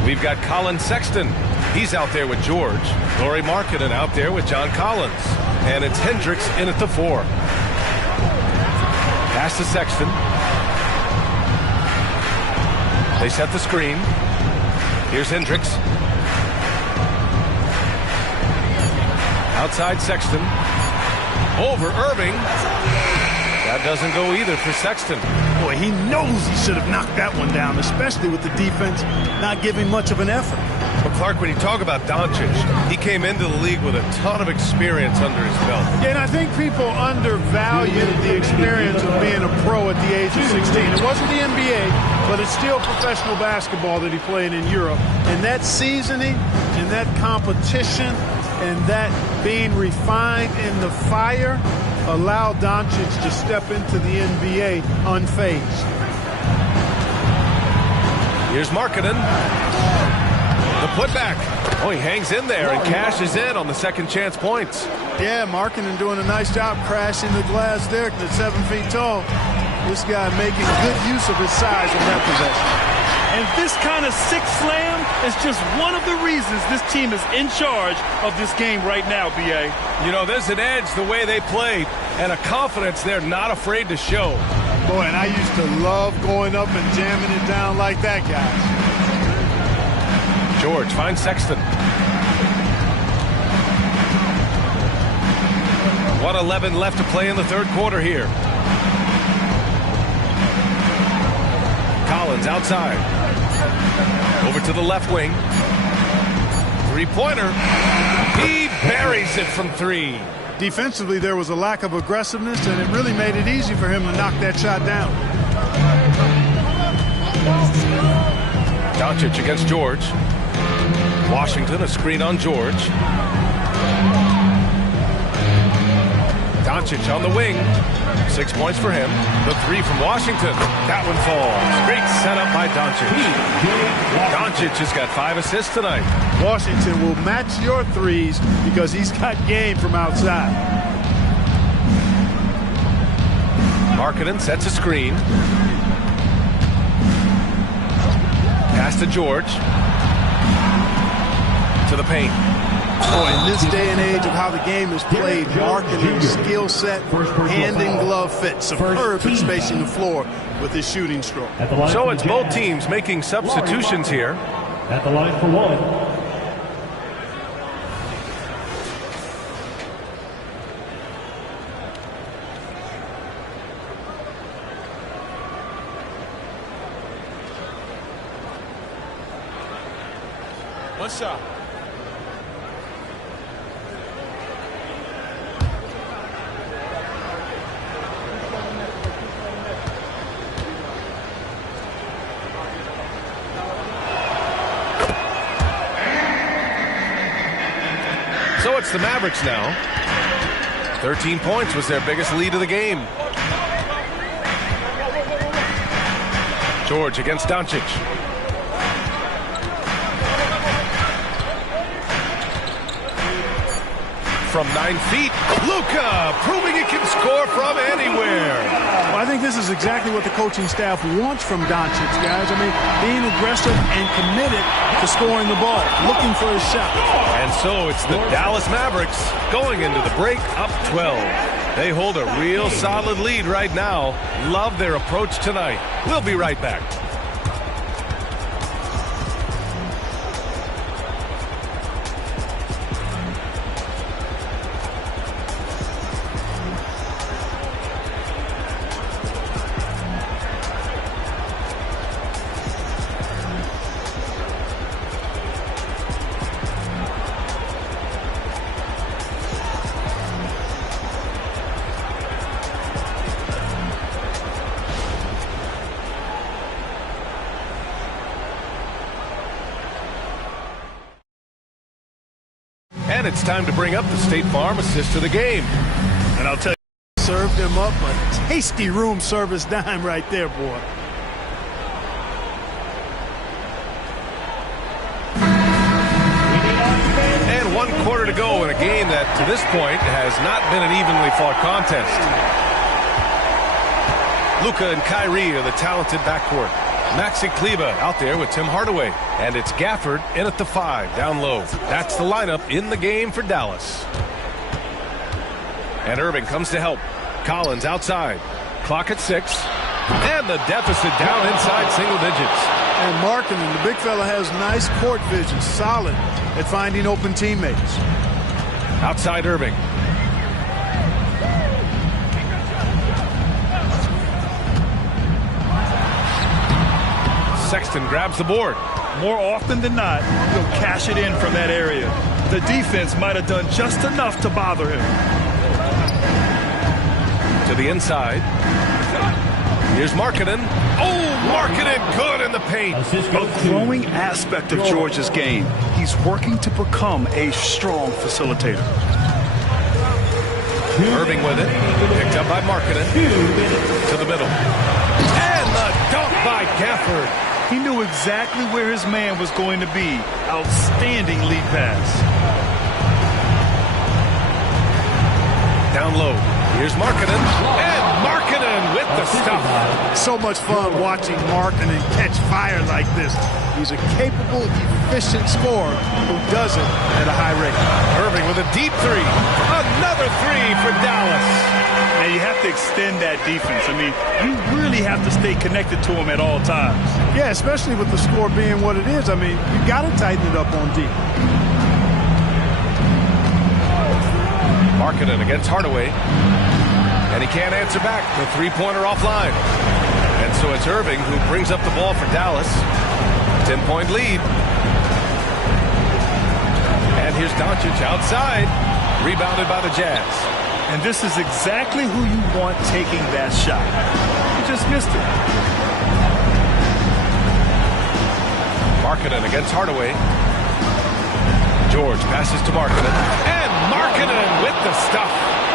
We've got Colin Sexton. He's out there with George. Lauri Markkanen out there with John Collins. And it's Hendricks in at the 4. Pass to Sexton. They set the screen. Here's Hendricks. Outside Sexton. Over Irving. That doesn't go either for Sexton. Boy, he knows he should have knocked that one down, especially with the defense not giving much of an effort. But Clark, when you talk about Doncic, he came into the league with a ton of experience under his belt. Yeah, and I think people undervalue the experience of being a pro at the age of 16. It wasn't the NBA, but it's still professional basketball that he played in Europe. And that seasoning and that competition and that being refined in the fire allowed Doncic to step into the NBA unfazed. Here's Markkanen. The putback. Oh, he hangs in there and cashes in on the second chance points. Yeah, Markkanen doing a nice job crashing the glass there at 7 feet tall. This guy making good use of his size in that possession. And this kind of six slam is just one of the reasons this team is in charge of this game right now, B.A. You know, there's an edge the way they played and a confidence they're not afraid to show. Boy, and I used to love going up and jamming it down like that, guys. George finds Sexton. 1:11 left to play in the third quarter here. Collins outside. Over to the left wing. 3-pointer. He buries it from 3. Defensively, there was a lack of aggressiveness, and it really made it easy for him to knock that shot down. Doncic against George. Washington, a screen on George. Doncic on the wing. 6 points for him. The 3 from Washington. That one falls. Great setup by Doncic. Doncic has got 5 assists tonight. Washington will match your threes because he's got game from outside. Markkanen sets a screen. Pass to George. To the paint. Oh, in this day and age of how the game is played, Markkanen's skill set, hand and glove fit, superb at spacing the floor with his shooting stroke. So it's both teams making substitutions here. At the line for one. One shot. So it's the Mavericks now. 13 points was their biggest lead of the game. George against Doncic. From 9 feet, Luka proving he can score from anywhere. Well, I think this is exactly what the coaching staff wants from Doncic, guys. I mean, being aggressive and committed to scoring the ball, looking for his shot. And so it's the Dallas Mavericks going into the break up 12. They hold a real solid lead right now. Love their approach tonight. We'll be right back. And it's time to bring up the State Farm assist of the game. And I'll tell you, served him up a tasty room service dime right there, boy. And 1 quarter to go in a game that, to this point, has not been an evenly fought contest. Luka and Kyrie are the talented backcourt. Maxi Kleber out there with Tim Hardaway. And it's Gafford in at the 5, down low. That's the lineup in the game for Dallas. And Irving comes to help. Collins outside. Clock at 6. And the deficit down inside single digits. And Markkanen, the big fella, has nice court vision, solid at finding open teammates. Outside Irving. Sexton grabs the board. More often than not, he'll cash it in from that area. The defense might have done just enough to bother him. To the inside. Here's Markkanen. Oh, Markkanen good in the paint. A growing aspect of George's game. He's working to become a strong facilitator. Irving with it. Picked up by Markkanen. To the middle. And the dunk by Gafford. He knew exactly where his man was going to be. Outstanding lead pass. Down low. Here's Markkanen. And Markkanen with the stuff. So much fun watching Markkanen catch fire like this. He's a capable, efficient scorer who does it at a high rate. Irving with a deep 3. Another 3 for Dallas. Now you have to extend that defense. I mean, you really have to stay connected to him at all times. Yeah, especially with the score being what it is. I mean, you got to tighten it up on D. Markkanen against Hardaway. And he can't answer back. The 3-pointer offline. And so it's Irving who brings up the ball for Dallas. 10-point lead. And here's Doncic outside. Rebounded by the Jazz. And this is exactly who you want taking that shot. He just missed it. Markkanen against Hardaway. George passes to Markkanen. And Markkanen with the stuff.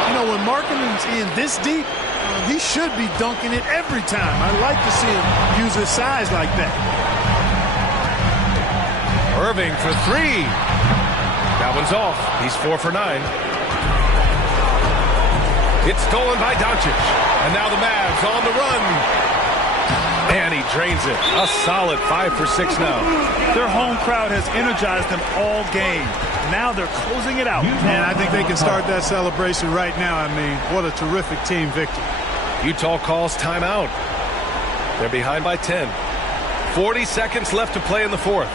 You know, when Markkanen's in this deep, he should be dunking it every time. I like to see him use his size like that. Irving for 3. That one's off. He's 4 for 9. It's stolen by Doncic. And now the Mavs on the run. And he drains it. A solid 5 for 6 now. Their home crowd has energized them all game. Now they're closing it out. And I think they can start that celebration right now. I mean, what a terrific team victory. Utah calls timeout. They're behind by 10. 40 seconds left to play in the fourth.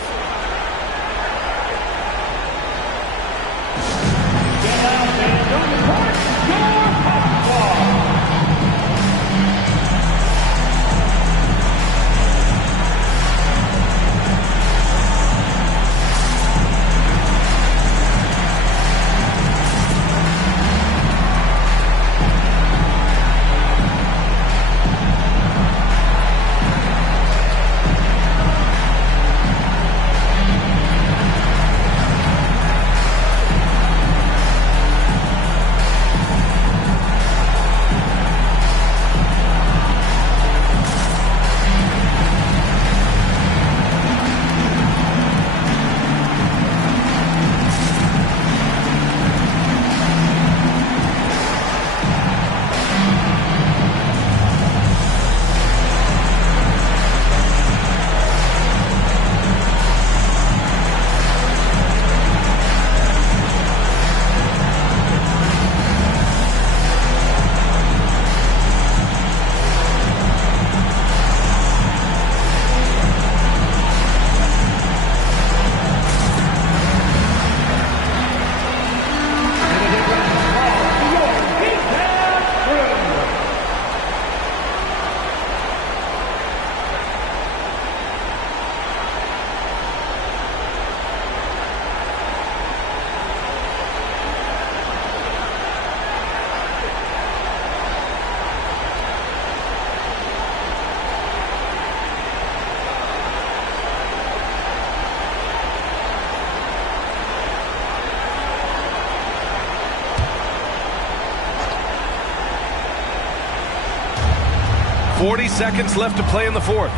.40 seconds left to play in the fourth.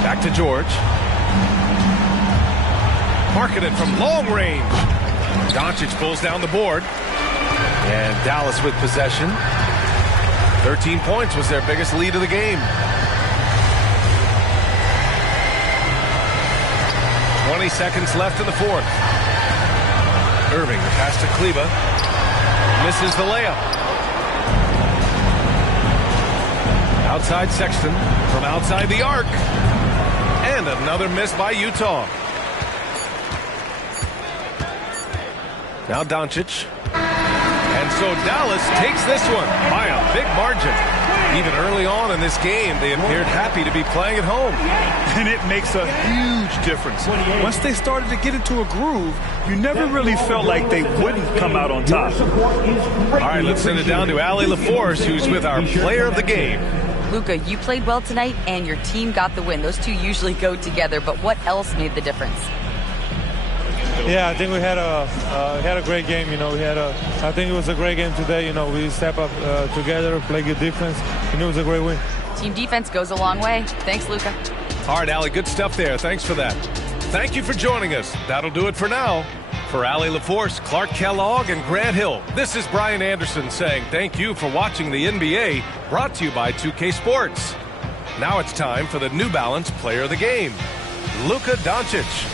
Back to George. Marketed from long range. Doncic pulls down the board. And Dallas with possession. 13 points was their biggest lead of the game. 20 seconds left in the fourth. Irving, the pass to Kleba. Misses the layup. Outside Sexton from outside the arc. And another miss by Utah. Now Doncic. And so Dallas takes this one by a big margin. Even early on in this game, they appeared happy to be playing at home. And it makes a huge difference. Once they started to get into a groove, you never really felt like they wouldn't come out on top. All right, let's send it down to Allie LaForce, who's with our player of the game. Luka, you played well tonight, and your team got the win. Those two usually go together, but what else made the difference? Yeah, I think we had a great game. You know, I think it was a great game today. You know, we step up together, play good defense, and it was a great win. Team defense goes a long way. Thanks, Luka. All right, Allie, good stuff there. Thanks for that. Thank you for joining us. That'll do it for now. For Allie LaForce, Clark Kellogg, and Grant Hill, this is Brian Anderson saying thank you for watching the NBA, brought to you by 2K Sports. Now it's time for the New Balance Player of the Game, Luka Doncic.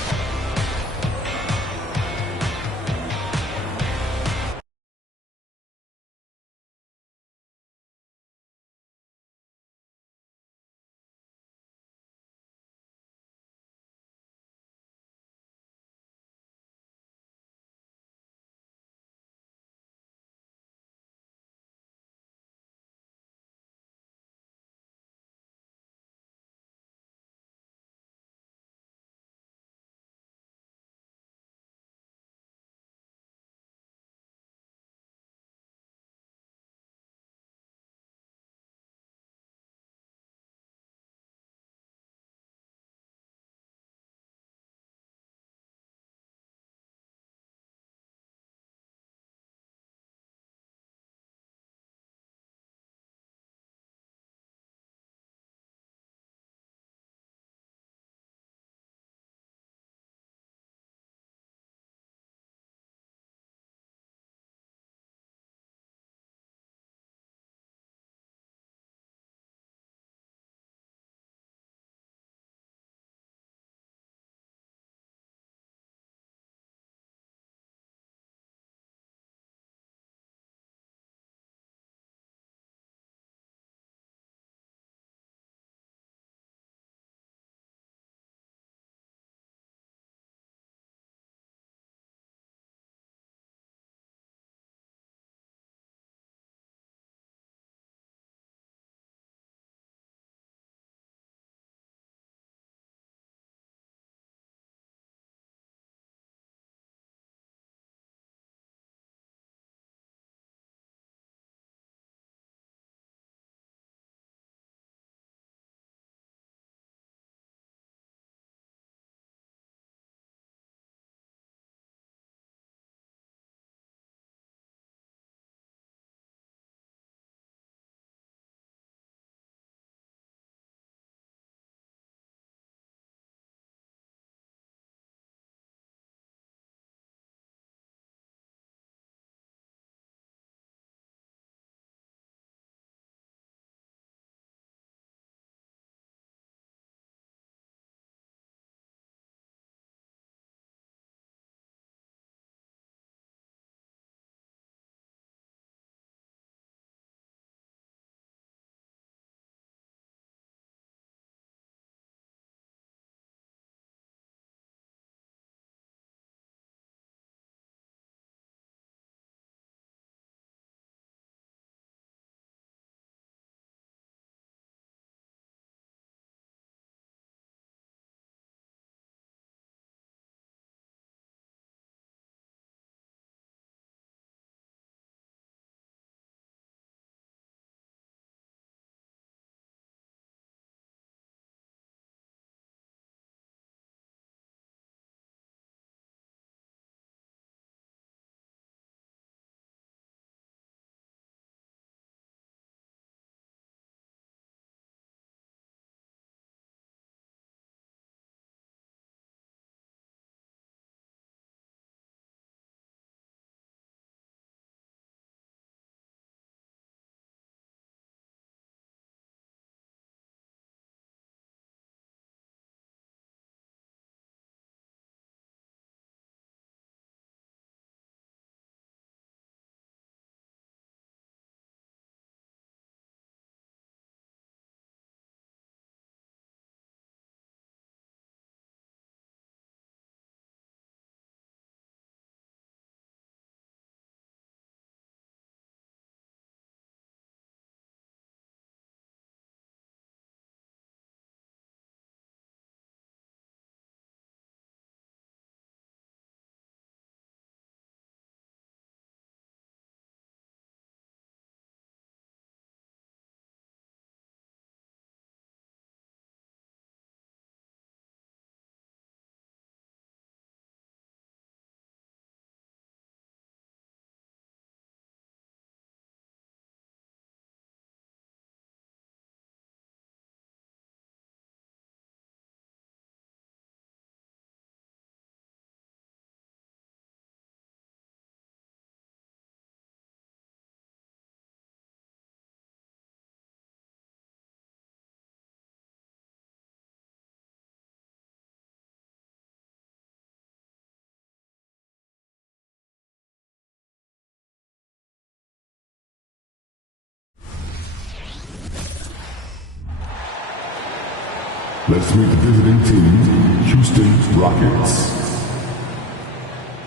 Let's meet the visiting team, Houston Rockets.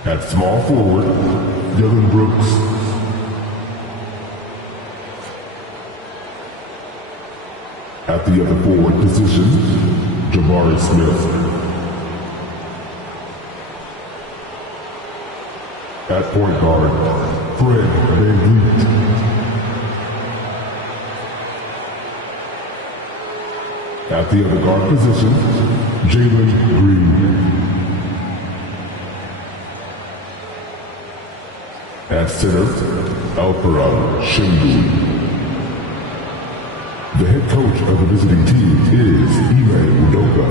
At small forward, Dylan Brooks. At the other forward position, Jabari Smith. At point guard, Fred VanVleet. At the other guard position, Jalen Green. At center, Alperen Sengun. The head coach of the visiting team is Ime Udoka.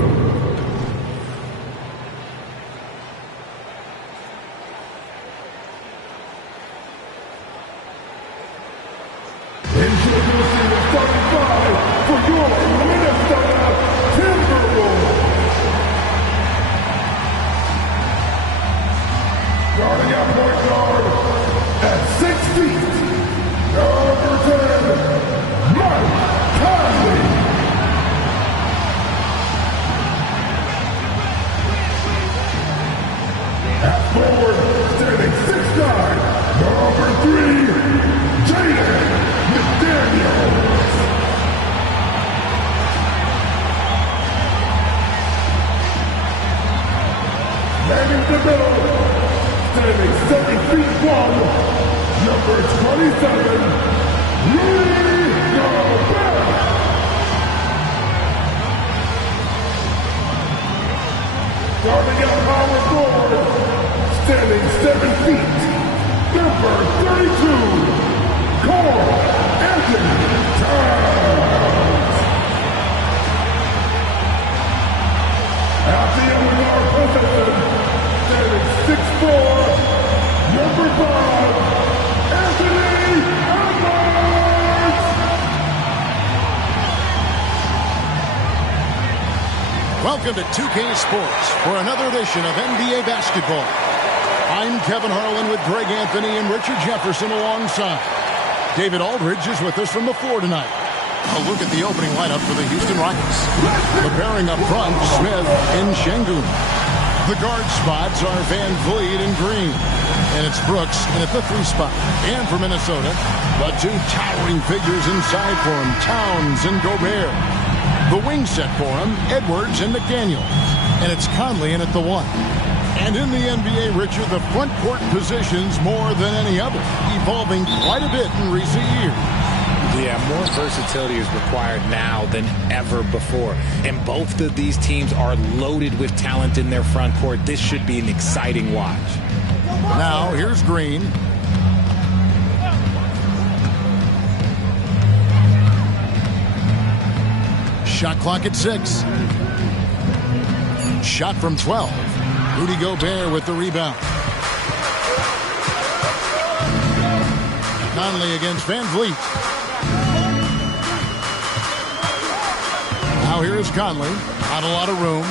Welcome to 2K Sports for another edition of NBA Basketball. I'm Kevin Harlan with Greg Anthony and Richard Jefferson alongside. David Aldridge is with us from the floor tonight. A look at the opening lineup for the Houston Rockets. The pairing up front, Smith and Sengun. The guard spots are VanVleet and Green. And it's Brooks in at the 3 spot. And for Minnesota, the 2 towering figures inside for him, Towns and Gobert. The wing set for him, Edwards and McDaniel. And it's Conley in at the 1. And in the NBA, Richard, the front court positions more than any other, evolving quite a bit in recent years. Yeah, more versatility is required now than ever before. And both of these teams are loaded with talent in their front court. This should be an exciting watch. Now, here's Green. Shot clock at 6. Shot from 12. Rudy Gobert with the rebound. Conley against VanVleet. Now here's Conley. Not a lot of room.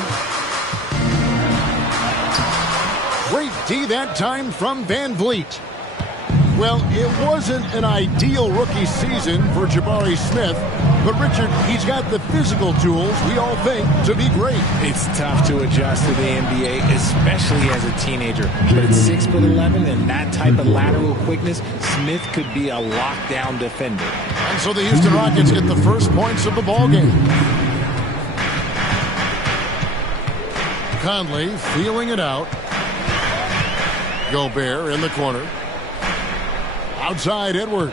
Great D that time from VanVleet. Well, it wasn't an ideal rookie season for Jabari Smith, but Richard, he's got the physical tools we all think to be great. It's tough to adjust to the NBA, especially as a teenager. But at 6'11" and that type of lateral quickness, Smith could be a lockdown defender. And so the Houston Rockets get the first points of the ballgame. Conley feeling it out. Gobert in the corner. Outside Edwards.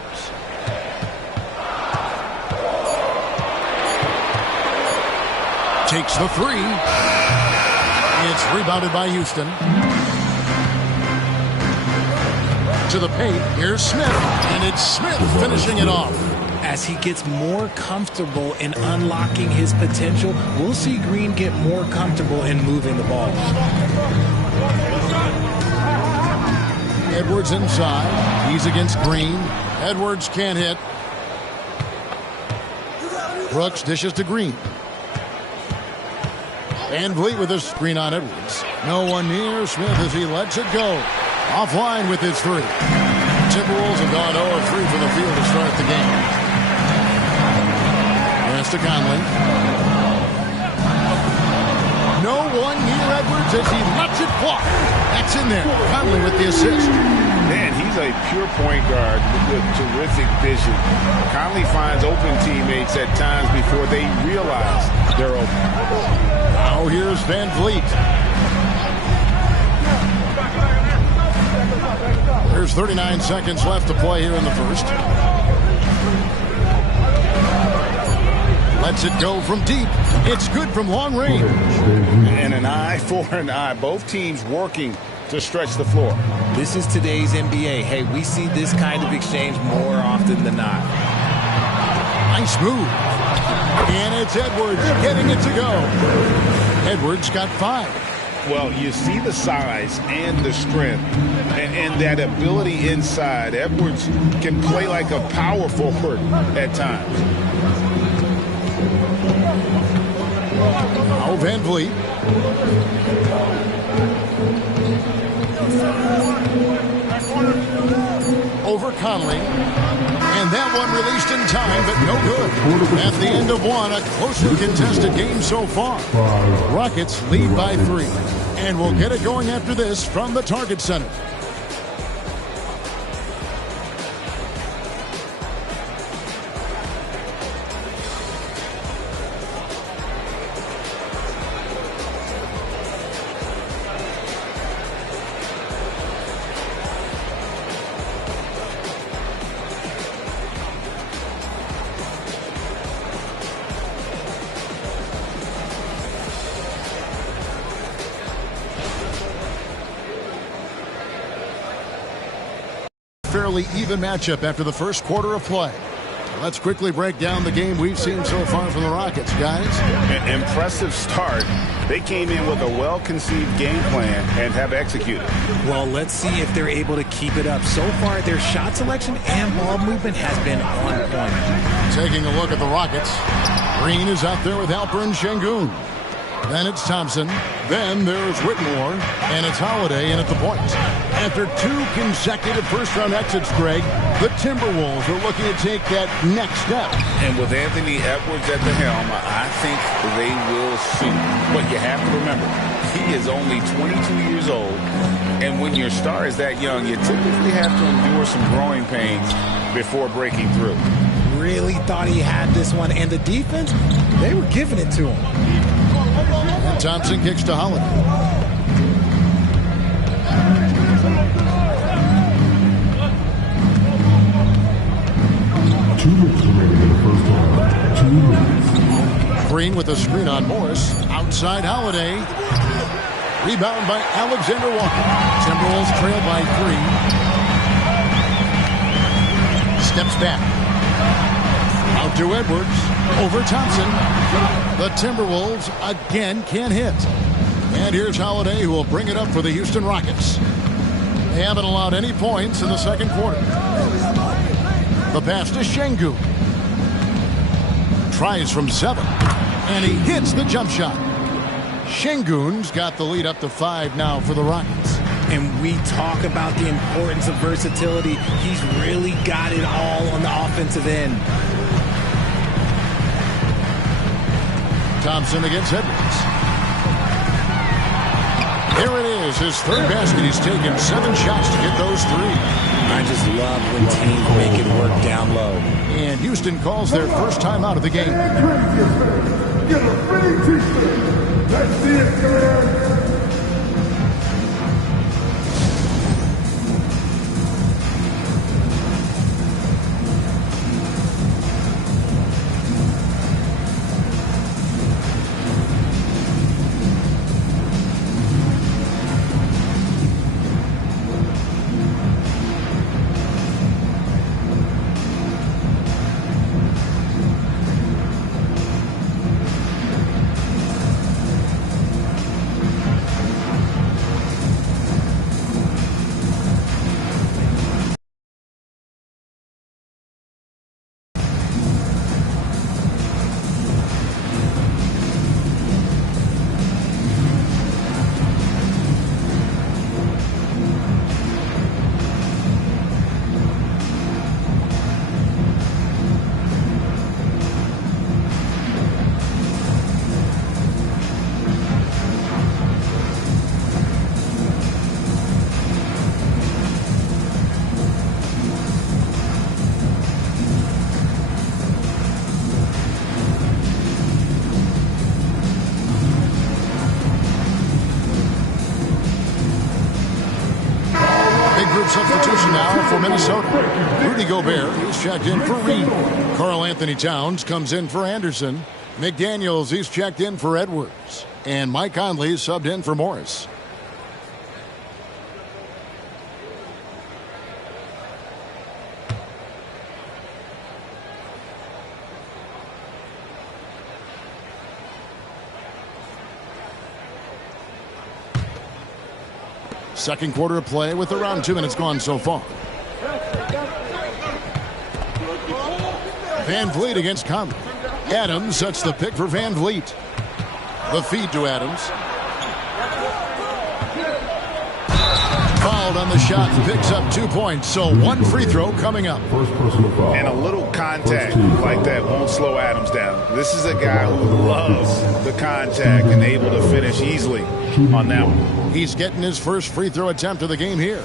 Takes the 3. It's rebounded by Houston. To the paint. Here's Smith. And it's Smith finishing it off. As he gets more comfortable in unlocking his potential, we'll see Green get more comfortable in moving the ball. Edwards inside. He's against Green. Edwards can't hit. Brooks dishes to Green. VanVleet with a screen on Edwards. No one near Smith as he lets it go. Offline with his 3. Timberwolves have gone 0 of 3 from the field to start the game. Pass to Conley. No one near Edwards as he lets it fly. That's in there. Conley with the assist. Man, he's a pure point guard with terrific vision. Conley finds open teammates at times before they realize they're open. Now here's Van Vliet. There's 39 seconds left to play here in the first. Lets it go from deep. It's good from long range. And an eye for an eye. Both teams working to stretch the floor. This is today's NBA. Hey, we see this kind of exchange more often than not. Nice move. And it's Edwards getting it to go. Edwards got 5. Well, you see the size and the strength and that ability inside. Edwards can play like a power forward at times. Now Van Vliet. Over Conley. And that one released in time, but no good. At the end of one, a closely contested game so far. Rockets lead by 3. And we'll get it going after this from the Target Center. Fairly even matchup after the first quarter of play. Let's quickly break down the game we've seen so far from the Rockets, guys. An impressive start. They came in with a well-conceived game plan and have executed. Well, let's see if they're able to keep it up. So far, their shot selection and ball movement has been on point. Taking a look at the Rockets. Green is out there with Alperen Sengun. Then it's Thompson. Then there's Whitmore. And it's Holiday in at the point. After 2 consecutive first-round exits, Greg, the Timberwolves are looking to take that next step. And with Anthony Edwards at the helm, I think they will shoot. But you have to remember, he is only 22 years old. And when your star is that young, you typically have to endure some growing pains before breaking through. Really thought he had this one. And the defense, they were giving it to him. And Thompson kicks to Holiday. Green with a screen on Morris. Outside Holiday. Rebound by Alexander Walker. Timberwolves trail by 3. Steps back. Out to Edwards. Over Thompson. The Timberwolves again can't hit. And here's Holiday, who will bring it up for the Houston Rockets. They haven't allowed any points in the second quarter. The pass to Sengun. Tries from 7. And he hits the jump shot. Sengun's got the lead up to 5 now for the Rockets. And we talk about the importance of versatility. He's really got it all on the offensive end. Thompson against Edwards. There it is, his 3rd basket. He's taken 7 shots to get those 3. I just love when teams make it work down low. And Houston calls their first time out of the game. Let's see it, girl. for Minnesota. Rudy Gobert is checked in for Reed. Karl Anthony Towns comes in for Anderson. McDaniels is checked in for Edwards. And Mike Conley is subbed in for Morris. Second quarter of play with around 2 minutes gone so far. Van Vliet against Conley. Adams sets the pick for Van Vliet. The feed to Adams. Fouled on the shot and picks up 2 points. So one free throw coming up. And a little contact like that won't slow Adams down. This is a guy who loves the contact and able to finish easily on that one. He's getting his first free throw attempt of the game here.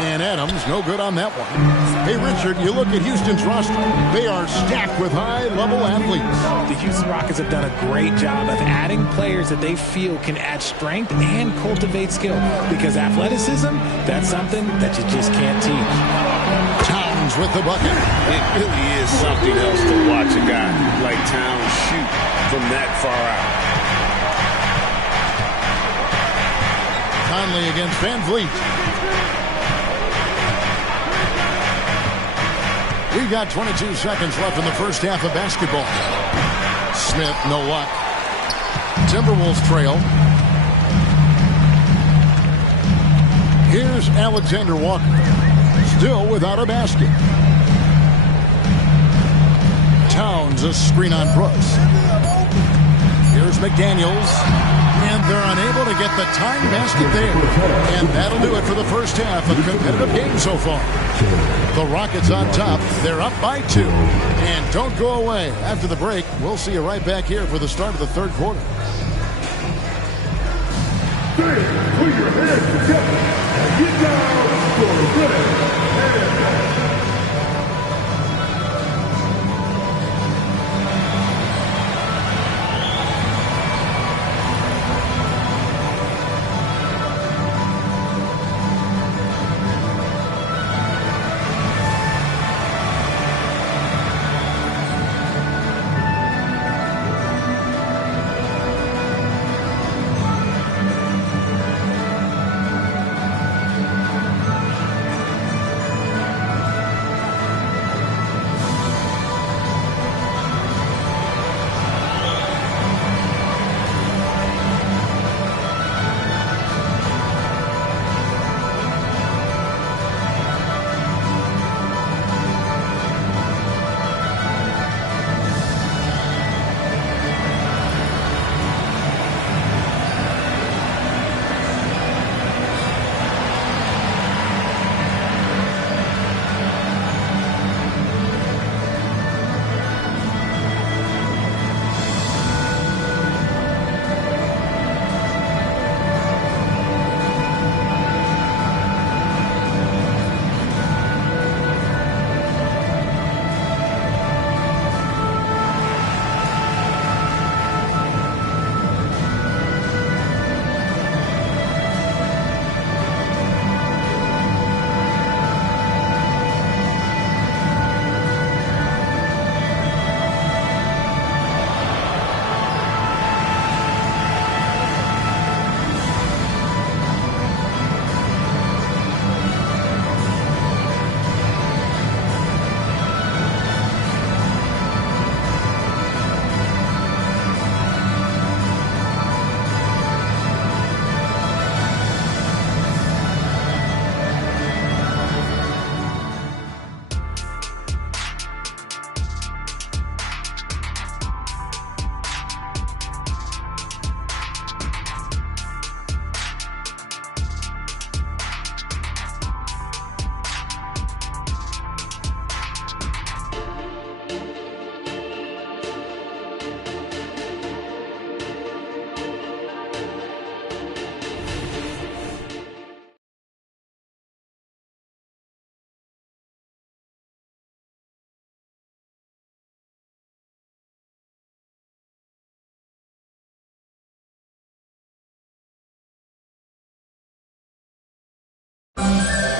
And Adams, no good on that one. Hey, Richard, you look at Houston's roster. They are stacked with high-level athletes. The Houston Rockets have done a great job of adding players that they feel can add strength and cultivate skill. Because athleticism, that's something that you just can't teach. Towns with the bucket. It really is something else to watch a guy like Towns shoot from that far out. Conley against Van Vliet. We've got 22 seconds left in the first half of basketball. Smith, no luck. Timberwolves trail. Here's Alexander Walker. Still without a basket. Towns, a screen on Brooks. Here's McDaniels. And they're unable to get the tying basket there. And that'll do it for the first half. A competitive game so far. The Rockets on top. They're up by 2. And don't go away. After the break, we'll see you right back here for the start of the third quarter. Put your hands together and get down for the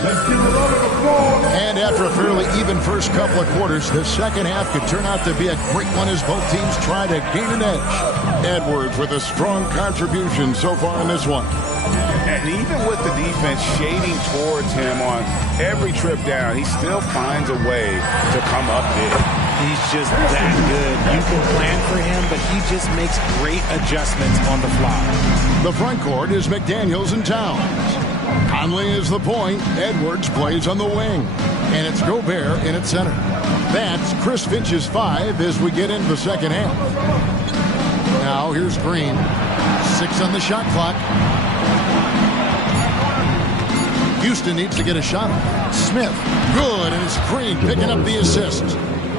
And after a fairly even first couple of quarters, the second half could turn out to be a great one as both teams try to gain an edge. Edwards with a strong contribution so far in this one. And even with the defense shading towards him on every trip down, he still finds a way to come up big. He's just that good. You can plan for him, but he just makes great adjustments on the fly. The front court is McDaniels and Towns. Conley is the point. Edwards plays on the wing. And it's Gobert in at center. That's Chris Finch's 5 as we get into the second half. Now here's Green. 6 on the shot clock. Houston needs to get a shot off. Smith, good, and it's Green picking up the assist.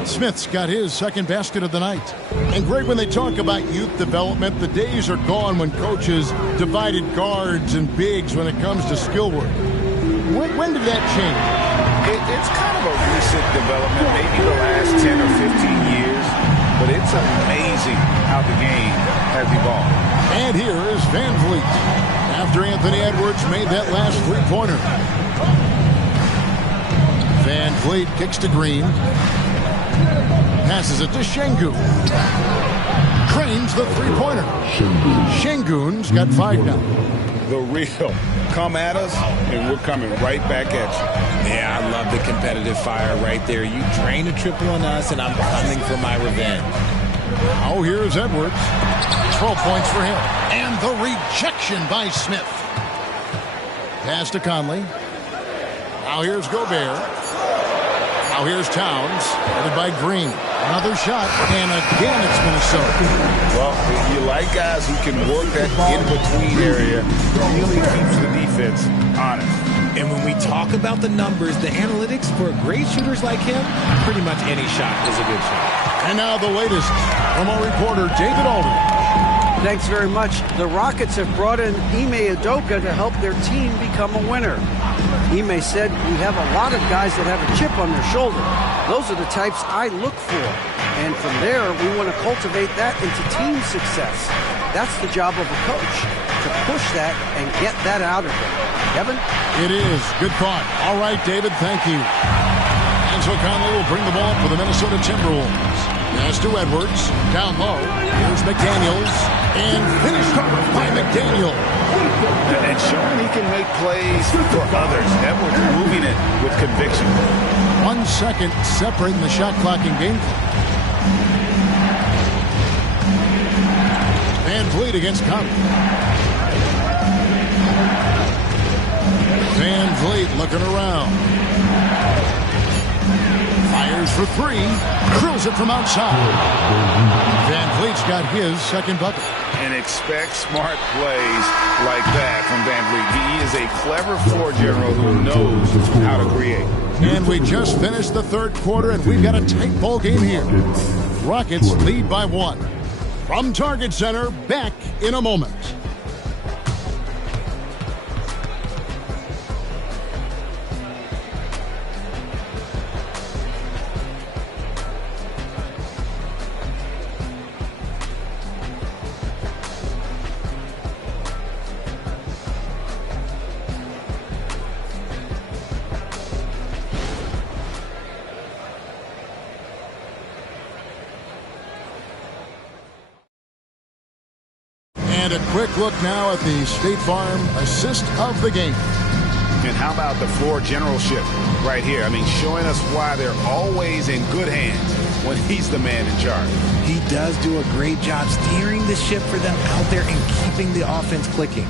Smith's got his second basket of the night. And Greg, when they talk about youth development, the days are gone when coaches divided guards and bigs when it comes to skill work. When did that change? It's kind of a recent development, maybe the last 10 or 15 years, but it's amazing how the game has evolved. And here is Van Vliet after Anthony Edwards made that last three-pointer. Van Vliet kicks to Green. Passes it to Şengün. Cranes the three-pointer. Şengün's got 5 now. The real. Come at us, and we're coming right back at you. Yeah, I love the competitive fire right there. You drain a triple on us, and I'm coming for my revenge. Oh, here's Edwards. 12 points for him. And the rejection by Smith. Pass to Conley. Now here's Gobert. Now here's Towns. Headed by Green. Another shot. And again, it's Minnesota. Well, you like guys who can work that in-between area. Really keeps the defense honest. And when we talk about the numbers, the analytics for great shooters like him, pretty much any shot is a good shot. And now the latest from our reporter, David Aldridge. Thanks very much. The Rockets have brought in Ime Udoka to help their team become a winner. Ime said, "We have a lot of guys that have a chip on their shoulder. Those are the types I look for. And from there, we want to cultivate that into team success. That's the job of a coach, to push that and get that out of them." Kevin? It is. Good thought. All right, David, thank you. And so Conley will bring the ball for the Minnesota Timberwolves. Pass to Edwards. Down low. Here's McDaniels. And finished by McDaniel. And showing he can make plays for others. Edwards moving it with conviction. 1 second separating the shot clock and game clock. Van Vliet against Conley. Van Vliet looking around. Fires for 3. Drills it from outside. Van Vliet's got his second bucket. And expect smart plays like that from Van Vliet. He is a clever floor general who knows how to create. And we just finished the third quarter, and we've got a tight ball game here. Rockets lead by 1. From Target Center, back in a moment. And a quick look now at the State Farm assist of the game. And how about the floor generalship right here? I mean, showing us why they're always in good hands when he's the man in charge. He does do a great job steering the ship for them out there and keeping the offense clicking.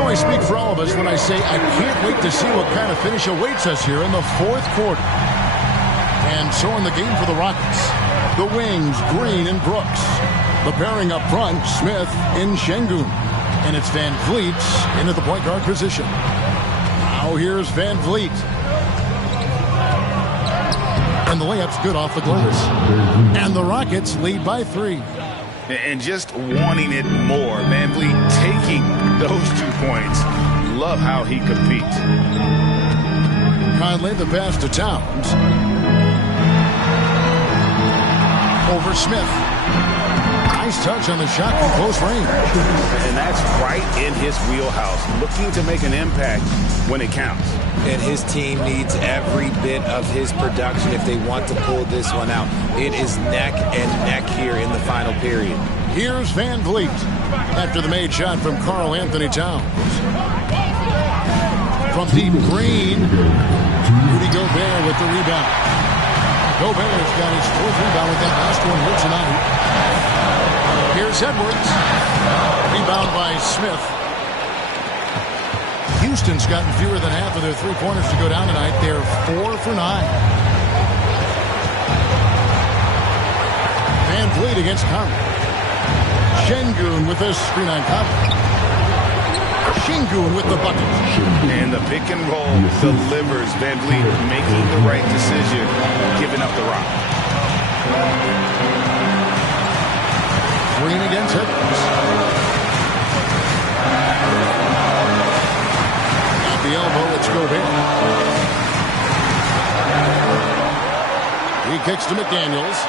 I speak for all of us when I say I can't wait to see what kind of finish awaits us here in the fourth quarter. And so in the game for the Rockets, the wings, Green and Brooks. The pairing up front, Smith and Şengün. And it's Van Vliet into the point guard position. Now here's Van Vliet. And the layup's good off the glass. And the Rockets lead by 3. And just wanting it more. Van Vliet taking those 2 points. Love how he competes. Conley, the pass to Towns. Over Smith. Nice touch on the shot from close range. And that's right in his wheelhouse, looking to make an impact when it counts. And his team needs every bit of his production if they want to pull this one out. It is neck and neck here in the final period. Here's Van Vliet after the made shot from Karl Anthony Towns. From deep, Green. Rudy Gobert with the rebound. Gobert's got his 4th rebound with that last one here tonight. Here's Edwards. Rebound by Smith. Houston's gotten fewer than half of their three-pointers to go down tonight. They're 4 for 9. Van Vliet against Conley. Şengün with a screen on Conley. Şengün with the bucket. And the pick and roll delivers. Van Vliet making the right decision, giving up the rock. Green against Edwards. At the elbow, it's Gobert. He kicks to McDaniels.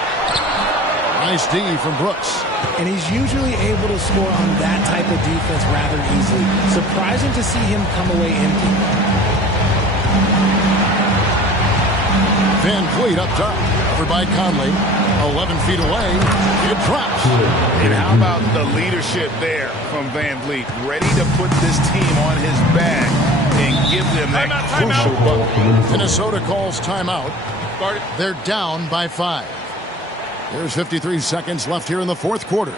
Nice D from Brooks. And he's usually able to score on that type of defense rather easily. Surprising to see him come away empty. Van Vliet up top. Covered by Conley. 11 feet away. It drops. And how about the leadership there from Van Vliet? Ready to put this team on his back and give them that crucial bucket. Minnesota calls timeout. They're down by 5. There's 53 seconds left here in the 4th quarter.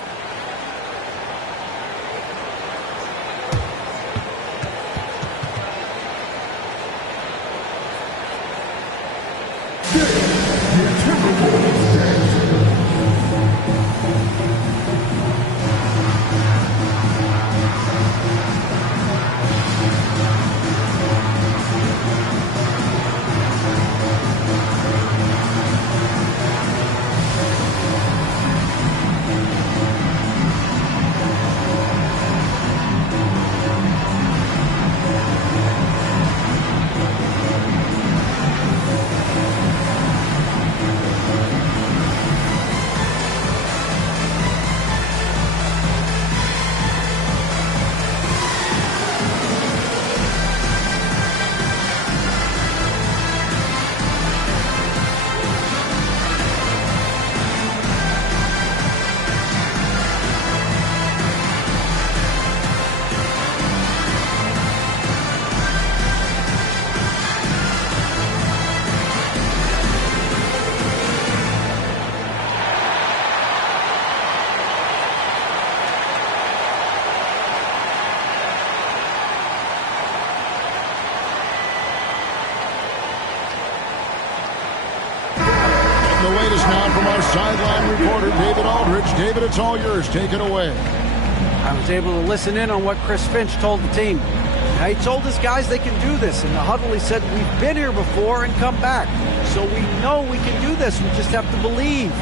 The latest now from our sideline reporter, David Aldridge. David, it's all yours. Take it away. I was able to listen in on what Chris Finch told the team. Now, he told his guys they can do this. In the huddle, he said, we've been here before and come back. So we know we can do this. We just have to believe.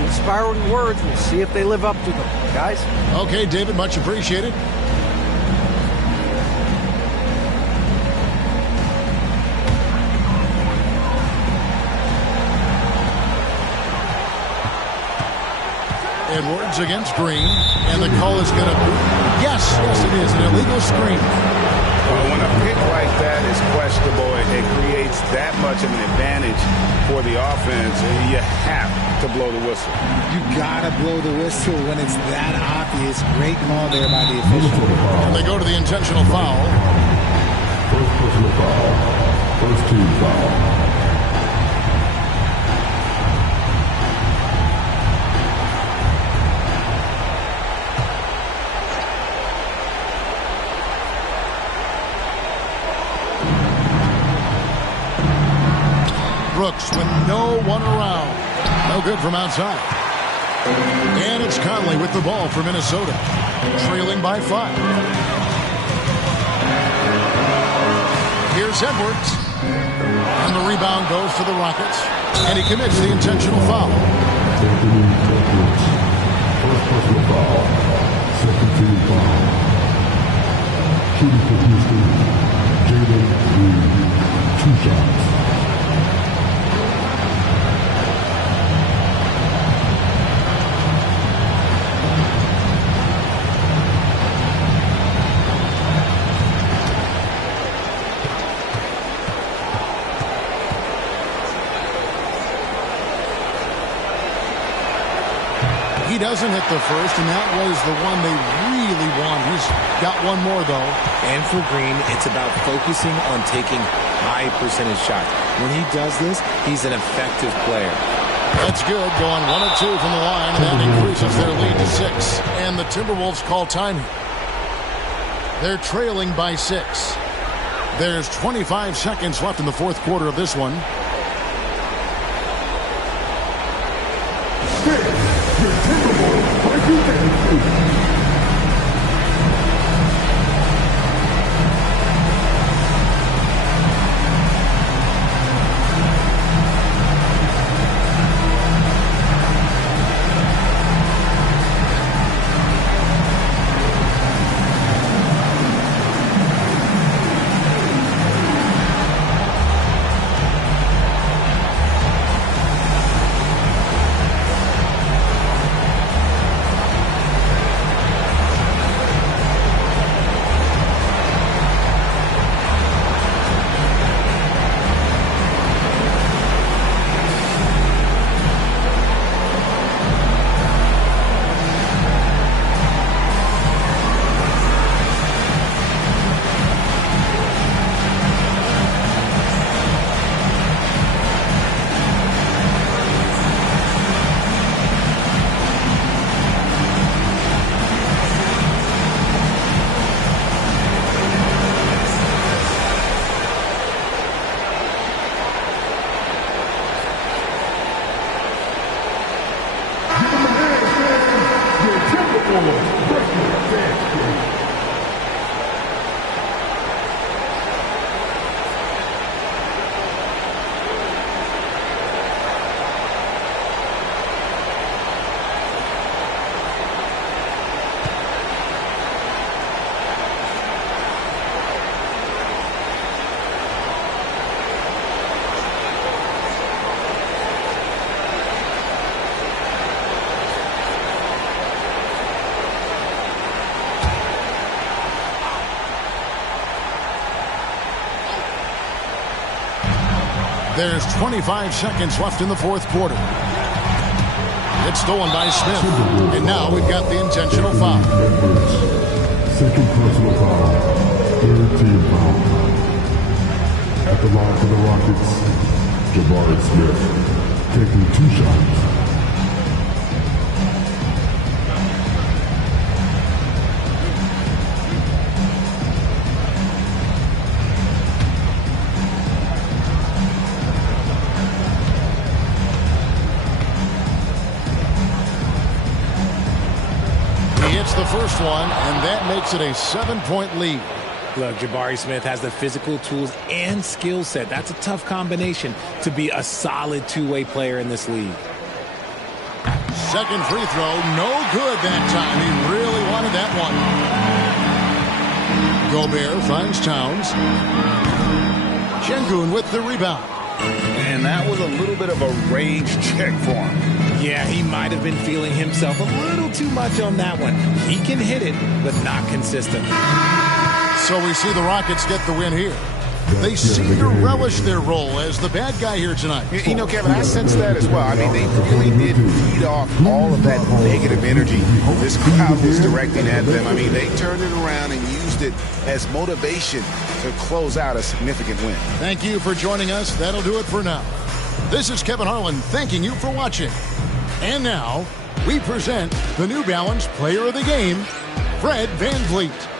Inspiring words. We'll see if they live up to them. Guys? Okay, David, much appreciated. Edwards against Green, and the call is going to be, yes, it is, an illegal screen. Well, when a pick like that is questionable, it creates that much of an advantage for the offense, and you have to blow the whistle. You gotta blow the whistle when it's that obvious. Great call there by the official. And they go to the intentional foul. First personal foul. First team foul. Brooks with no one around. No good from outside. And it's Conley with the ball for Minnesota. Trailing by 5. Here's Edwards. And the rebound goes to the Rockets. And he commits the intentional foul. First personal foul. Second team foul. Shooting for Houston. Jalen Green. 2 shots. He doesn't hit the first, and that was the one they really won. He's got one more, though. And for Green, it's about focusing on taking high percentage shots. When he does this, he's an effective player. That's good. Going 1 of 2 from the line, and that increases their lead to 6. And the Timberwolves call time here. They're trailing by 6. There's 25 seconds left in the fourth quarter of this one. There's 25 seconds left in the fourth quarter. It's stolen by Smith. And now we've got the intentional foul. Second personal foul. Third team foul. At the line for the Rockets, Jabari Smith taking 2 shots. The first one, and that makes it a 7-point lead. Look, Jabari Smith has the physical tools and skill set. That's a tough combination to be a solid two-way player in this league. Second free throw, no good that time. He really wanted that one. Gobert finds Towns. Şengün with the rebound. And that was a little bit of a rage check for him. Yeah, he might have been feeling himself a little too much on that one. He can hit it, but not consistent. So we see the Rockets get the win here. They seem to relish their role as the bad guy here tonight. You know, Kevin, I sense that as well. I mean, they really did feed off all of that negative energy this crowd was directing at them. I mean, they turned it around and used it as motivation to close out a significant win. Thank you for joining us. That'll do it for now. This is Kevin Harlan thanking you for watching. And now, we present the New Balance Player of the Game, Fred VanVleet.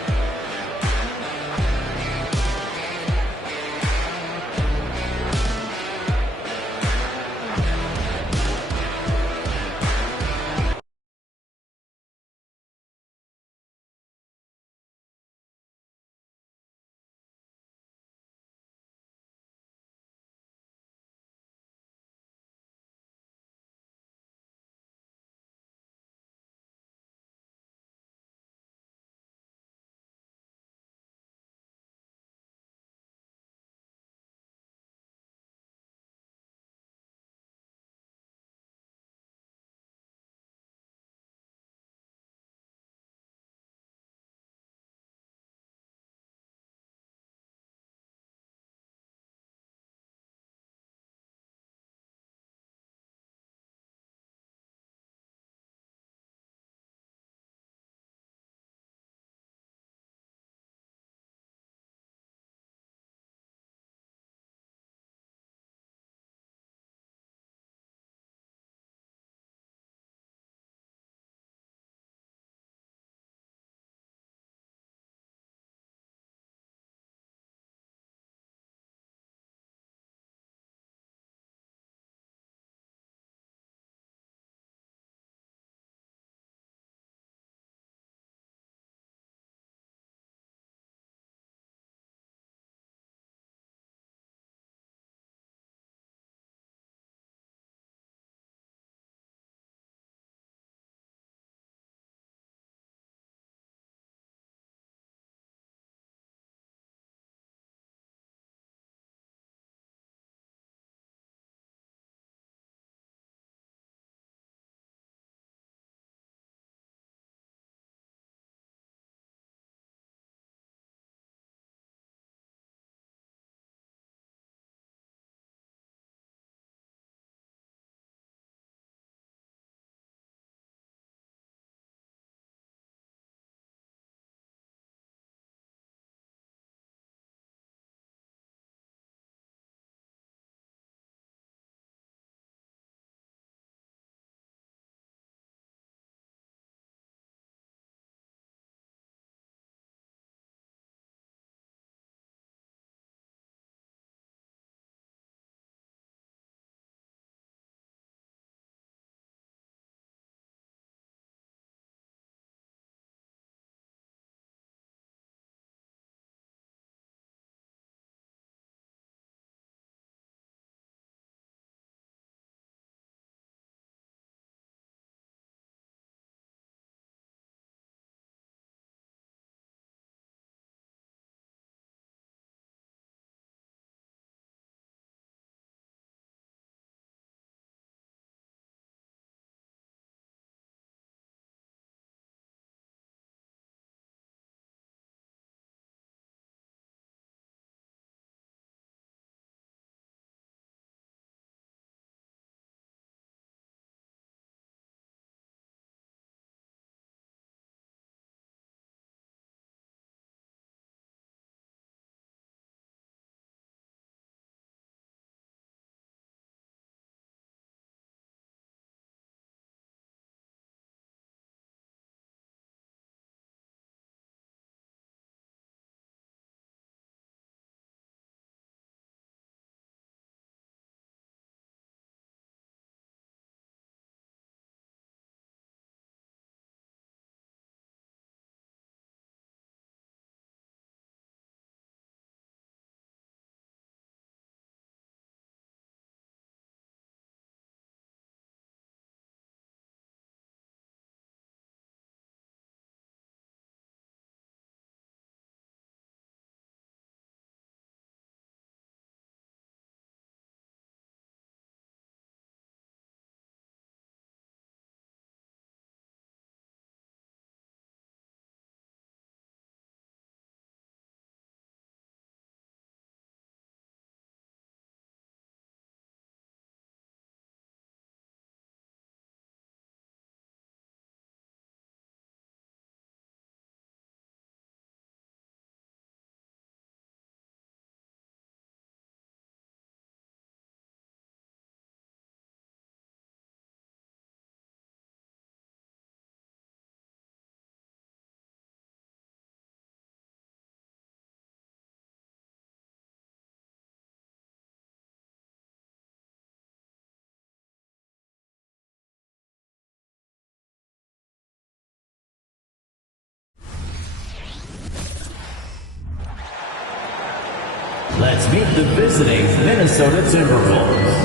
Let's meet the visiting Minnesota Timberwolves.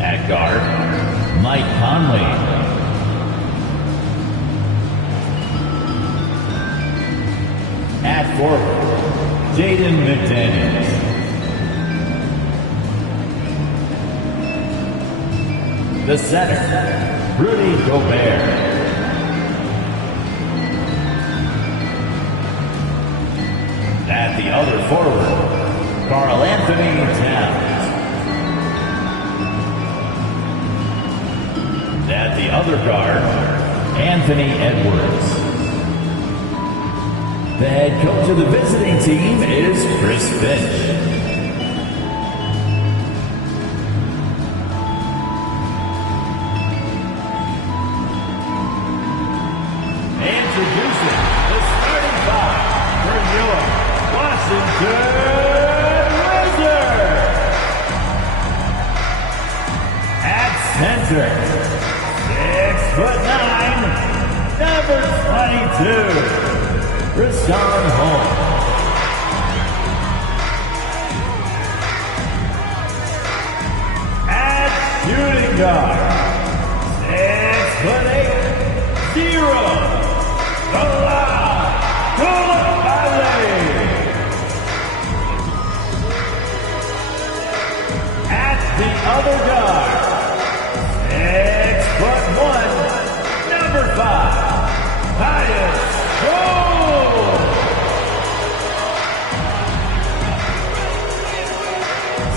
At guard, Mike Conley. At forward, Jaden McDaniels. The center, Rudy Gobert. At the other forward, Karl Anthony Towns. At the other guard, Anthony Edwards. The head coach of the visiting team is Chris Finch. Introducing the starting five for your Washington Wizards. At center, 6'9", number 22, Rashawn Holmes. At shooting guard, 6'8", 0, Coulibaly. At the other guard, 6'1", number 5, Tyus Jones.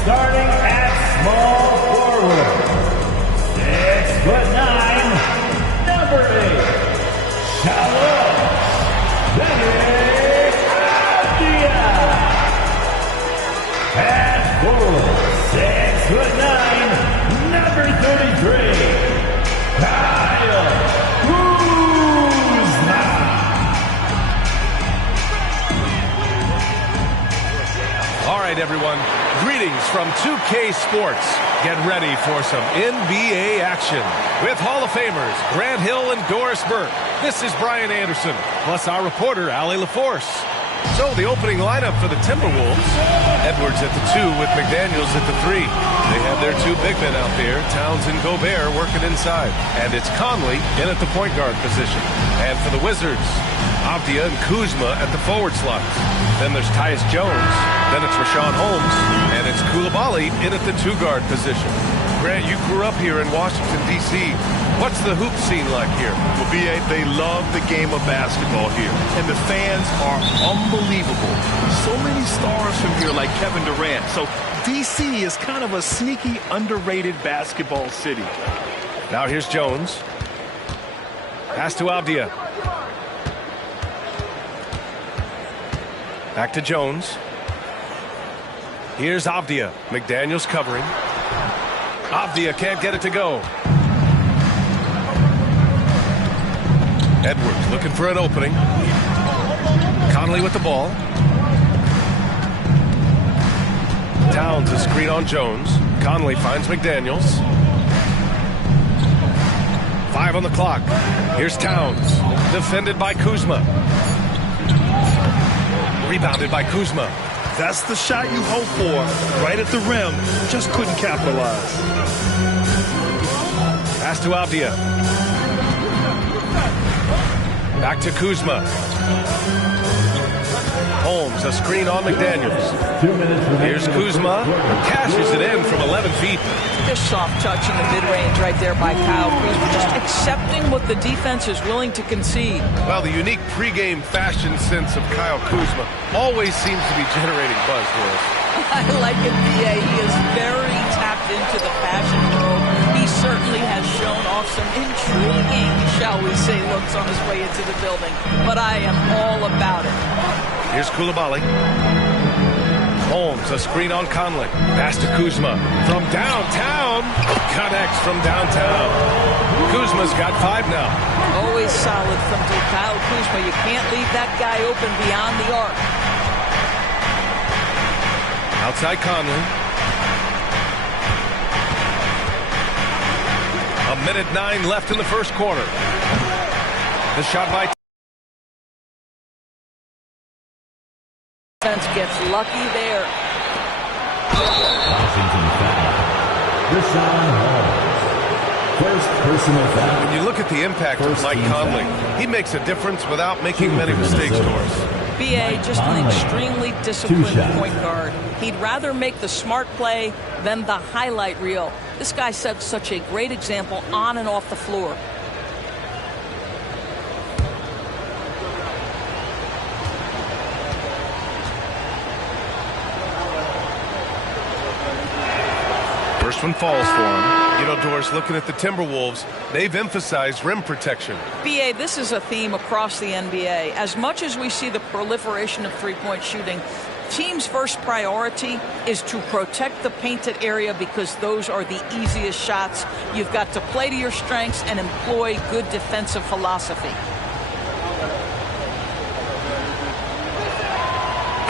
Starting at small forward, 6'9", number 8, Charlotte Bennett Abdia. At forward, 6'9", number 33, Kyle Kuzma. All right, everyone. Greetings from 2K Sports. Get ready for some NBA action with Hall of Famers Grant Hill and Doris Burke. This is Brian Anderson, plus our reporter, Allie LaForce. So the opening lineup for the Timberwolves, Edwards at the 2 with McDaniels at the 3. They have their two big men out there, Towns and Gobert, working inside. And it's Conley in at the point guard position. And for the Wizards, Avdia and Kuzma at the forward slots. Then there's Tyus Jones. Then it's Rashawn Holmes. And it's Coulibaly in at the 2-guard position. Grant, you grew up here in Washington, D.C. What's the hoop scene like here? Well, B.A., they love the game of basketball here. And the fans are unbelievable. So many stars from here like Kevin Durant. So D.C. is kind of a sneaky, underrated basketball city. Now here's Jones. Pass to Avdia. Back to Jones. Here's Avdia. McDaniels covering. Avdia can't get it to go. Edwards looking for an opening. Conley with the ball. Towns a screen on Jones. Conley finds McDaniels. 5 on the clock. Here's Towns. Defended by Kuzma. Rebounded by Kuzma. That's the shot you hope for. Right at the rim. Just couldn't capitalize. Pass to Avdia. Back to Kuzma. Holmes, a screen on McDaniels. Here's Kuzma. Cashes it in from 11 feet. Just soft touch in the mid-range right there by Kyle Kuzma. Just accepting what the defense is willing to concede. Well, the unique pregame fashion sense of Kyle Kuzma always seems to be generating buzz for us. I like it, B.A. He is very tapped into the fashion world. He certainly has shown off some intriguing, shall we say, looks on his way into the building. But I am all about it. Here's Coulibaly. Holmes, a screen on Conley. Pass to Kuzma. From downtown. Connects from downtown. Kuzma's got 5 now. Always solid from Kyle Kuzma. You can't leave that guy open beyond the arc. Outside Conley. 1:09 left in the first quarter. The shot by defense gets lucky there. Washington foul. Rashawn Holmes. First personal foul. When you look at the impact of Mike Conley, he makes a difference without making many mistakes, Doris. B.A. just an extremely disciplined point guard. He'd rather make the smart play than the highlight reel. This guy set such a great example on and off the floor. First one falls for him. You know, Doris, looking at the Timberwolves, they've emphasized rim protection. B.A., this is a theme across the NBA. As much as we see the proliferation of three-point shooting, teams' first priority is to protect the painted area because those are the easiest shots. You've got to play to your strengths and employ good defensive philosophy.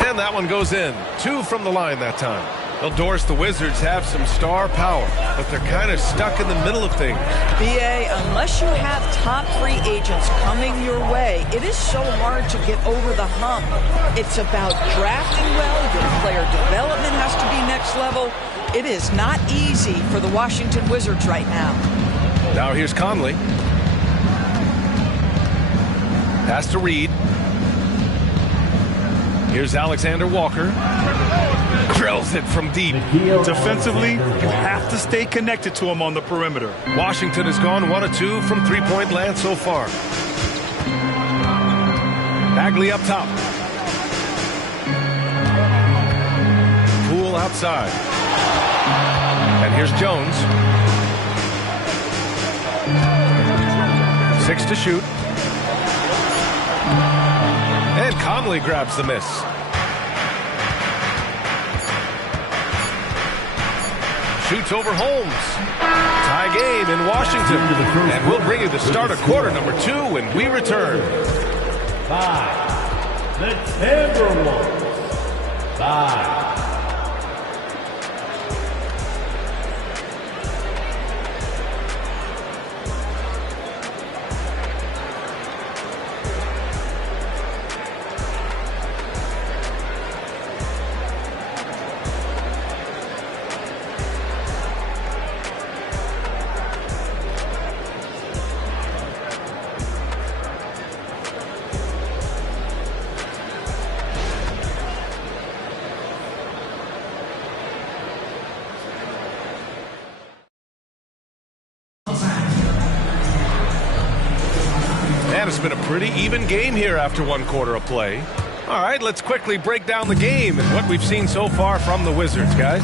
And that one goes in. 2 from the line that time. Well, Doris, the Wizards have some star power, but they're kind of stuck in the middle of things. B.A., unless you have top free agents coming your way, it is so hard to get over the hump. It's about drafting well. Your player development has to be next level. It is not easy for the Washington Wizards right now. Now here's Conley. Pass to Reed. Here's Alexander Walker. Drills it from deep. Defensively, you have to stay connected to him on the perimeter. Washington has gone 1 of 2 from three-point land so far. Bagley up top. Poole outside. And here's Jones. 6 to shoot. And Conley grabs the miss. Shoots over Holmes. Tie game in Washington. And we'll bring you the start of quarter number 2 when we return. 5. The Timberwolves. 5. It's been a pretty even game here after 1 quarter of play. All right, let's quickly break down the game and what we've seen so far from the Wizards, guys.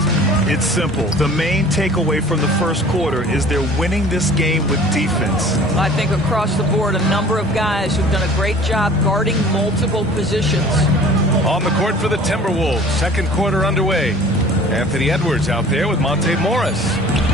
It's simple. The main takeaway from the first quarter is they're winning this game with defense. I think across the board, a number of guys who've done a great job guarding multiple positions. On the court for the Timberwolves, second quarter underway. Anthony Edwards out there with Monte Morris.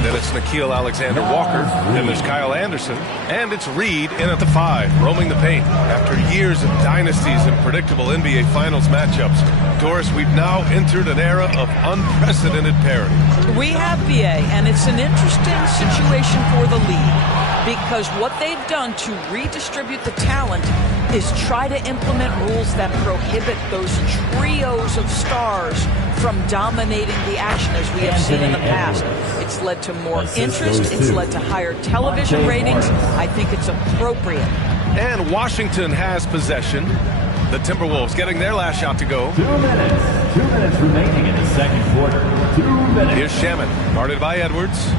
Then it's Nickeil Alexander-Walker. Then there's Kyle Anderson. And it's Reed in at the 5, roaming the paint. After years of dynasties and predictable NBA Finals matchups, Doris, we've now entered an era of unprecedented parity. We have, BA, and it's an interesting situation for the league because what they've done to redistribute the talent is try to implement rules that prohibit those trios of stars from dominating the action as we have seen in the past. It's led to more interest. It's led to higher television ratings. I think it's appropriate. And Washington has possession. The Timberwolves getting their last shot to go. 2 minutes. 2 minutes remaining in the second quarter. 2 minutes. Here's Shaman, guarded by Edwards.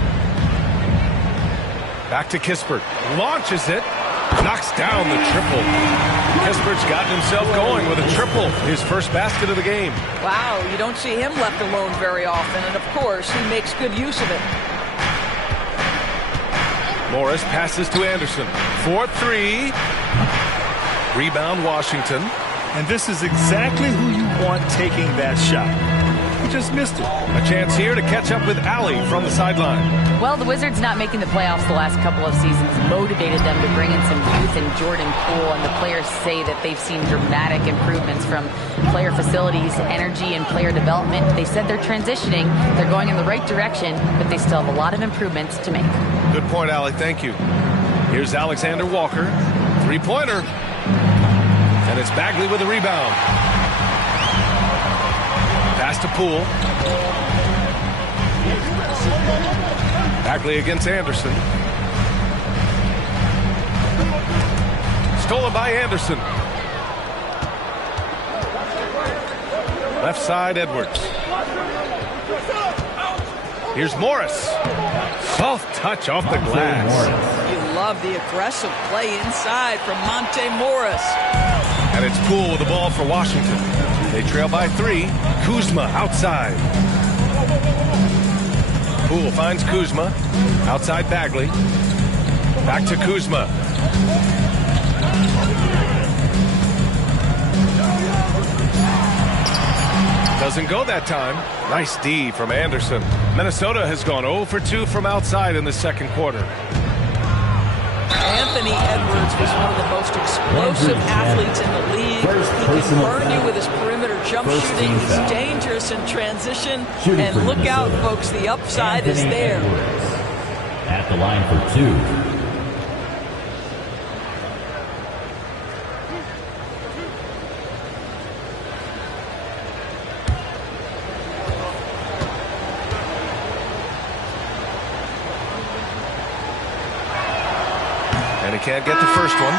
Back to Kispert. Launches it. Knocks down the triple. Kispert's gotten himself going with a triple. His first basket of the game. Wow, you don't see him left alone very often. And, of course, he makes good use of it. Morris passes to Anderson. 4-3. Rebound Washington. And this is exactly who you want taking that shot. He just missed it. A chance here to catch up with Allie from the sideline. Well, the Wizards not making the playoffs the last couple of seasons motivated them to bring in some youth in Jordan Poole, and the players say that they've seen dramatic improvements from player facilities, energy, and player development. They said they're transitioning. They're going in the right direction, but they still have a lot of improvements to make. Good point, Allie. Thank you. Here's Alexander Walker. Three-pointer. And it's Bagley with the rebound. Pass to Poole. Bagley against Anderson. Stolen by Anderson. Left side, Edwards. Here's Morris. Soft touch off the glass. You love the aggressive play inside from Monte Morris. And it's Poole with the ball for Washington. They trail by 3. Kuzma outside. Poole finds Kuzma. Outside Bagley. Back to Kuzma. Doesn't go that time. Nice D from Anderson. Minnesota has gone 0 for 2 from outside in the second quarter. Anthony Edwards was one of the most explosive athletes in the league. He can burn you with his perimeter jump shooting. He's dangerous in transition. And look out, folks, the upside is there. At the line for 2. And he can't get the first one.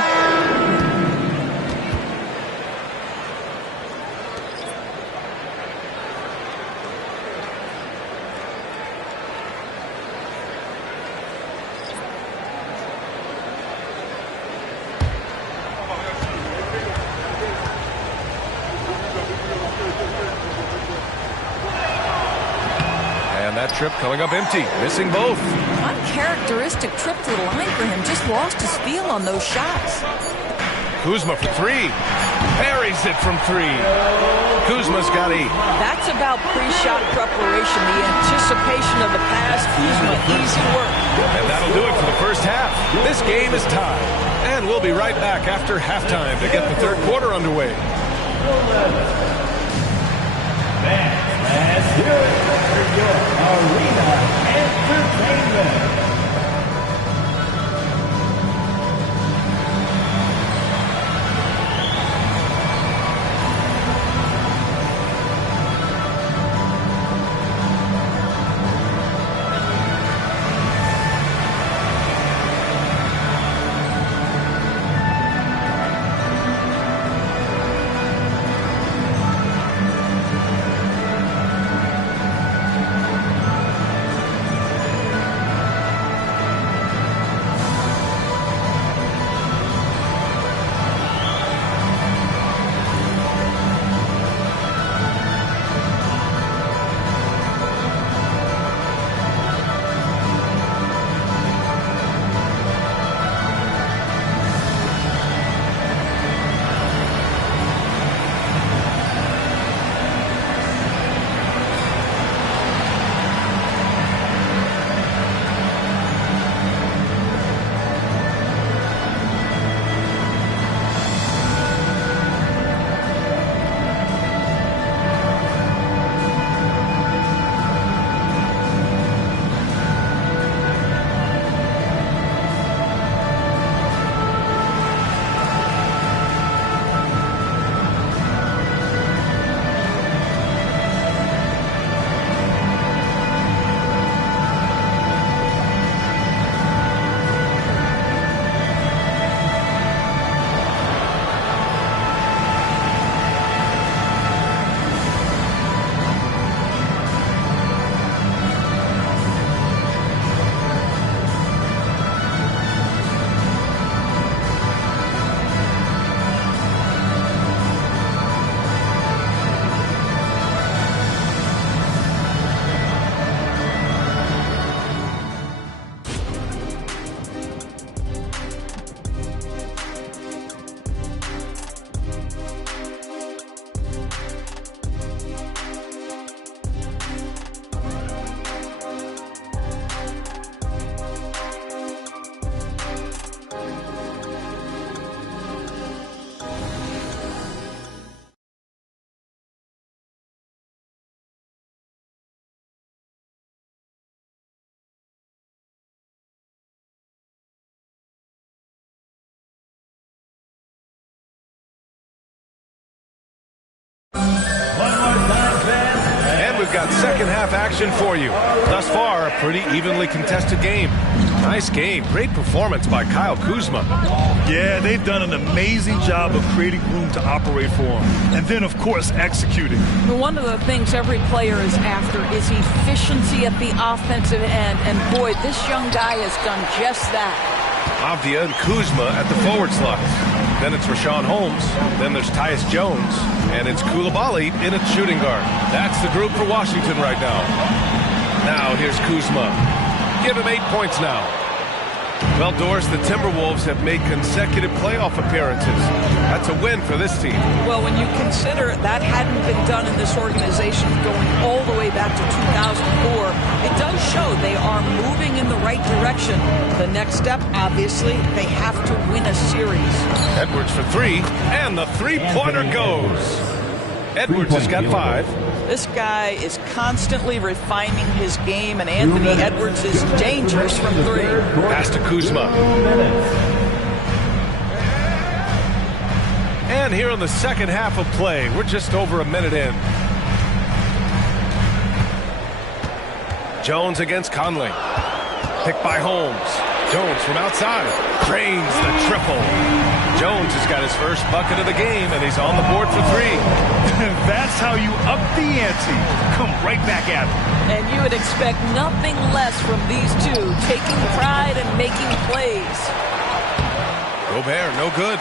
And that trip coming up empty, missing both. Uncharacteristic trip to the line for him. Just lost his feel on those shots. Kuzma for 3. Parries it from 3. Kuzma's got 8. That's about pre-shot preparation, the anticipation of the pass. Kuzma, easy work. And that'll do it for the first half. This game is tied. And we'll be right back after halftime to get the third quarter underway. Let's do it for your Arena Entertainment. got second half action for you. Thus far, a pretty evenly contested game. Nice game. Great performance by Kyle Kuzma. Yeah, they've done an amazing job of creating room to operate for him. And then, of course, executing. One of the things every player is after is efficiency at the offensive end. And boy, this young guy has done just that. Avdia and Kuzma at the forward slots. Then it's Rashawn Holmes. Then there's Tyus Jones. And it's Coulibaly in at shooting guard. That's the group for Washington right now. Now here's Kuzma. Give him 8 points now. Well, Doris, the Timberwolves have made consecutive playoff appearances. That's a win for this team. Well, when you consider that hadn't been done in this organization going all the way back to 2004, it does show they are moving in the right direction. The next step, obviously, they have to win a series. Edwards for three, and the three-pointer goes. Edwards has got 5. This guy is constantly refining his game, and Anthony Edwards is dangerous from 3. Pass to Kuzma. And here in the second half of play, we're just over a minute in. Jones against Conley. Picked by Holmes. Jones from outside. Drains the triple. Jones has got his first bucket of the game, and he's on the board for 3. That's how you up the ante. Come right back at him. And you would expect nothing less from these two, taking pride and making plays. Gobert, no good.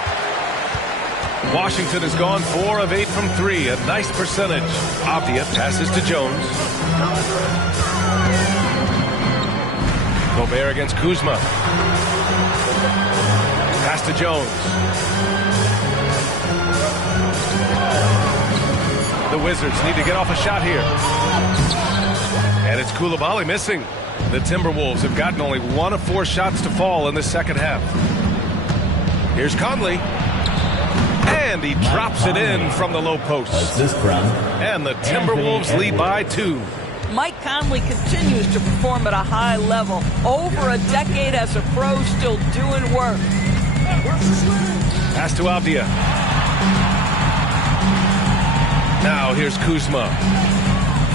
Washington has gone 4 of 8 from 3, a nice percentage. Avdia passes to Jones. Gobert against Kuzma. Pass to Jones. The Wizards need to get off a shot here. And it's Coulibaly missing. The Timberwolves have gotten only 1 of 4 shots to fall in the second half. Here's Conley. And he drops it in from the low post. And the Timberwolves lead by 2. Mike Conley continues to perform at a high level. Over a decade as a pro, still doing work. Pass to Avdia. Now here's Kuzma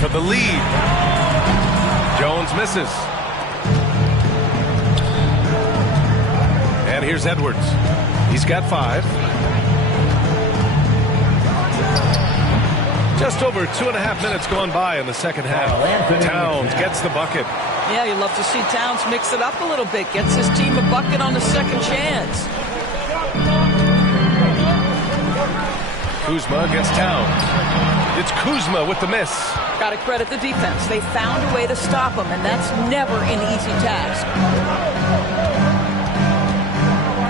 for the lead. Jones misses. And here's Edwards. He's got 5. Just over 2.5 minutes gone by in the second half. Towns gets the bucket. Yeah, you love to see Towns mix it up a little bit. Gets his team a bucket on the second chance. Kuzma against Towns. It's Kuzma with the miss. Got to credit the defense. They found a way to stop him, and that's never an easy task.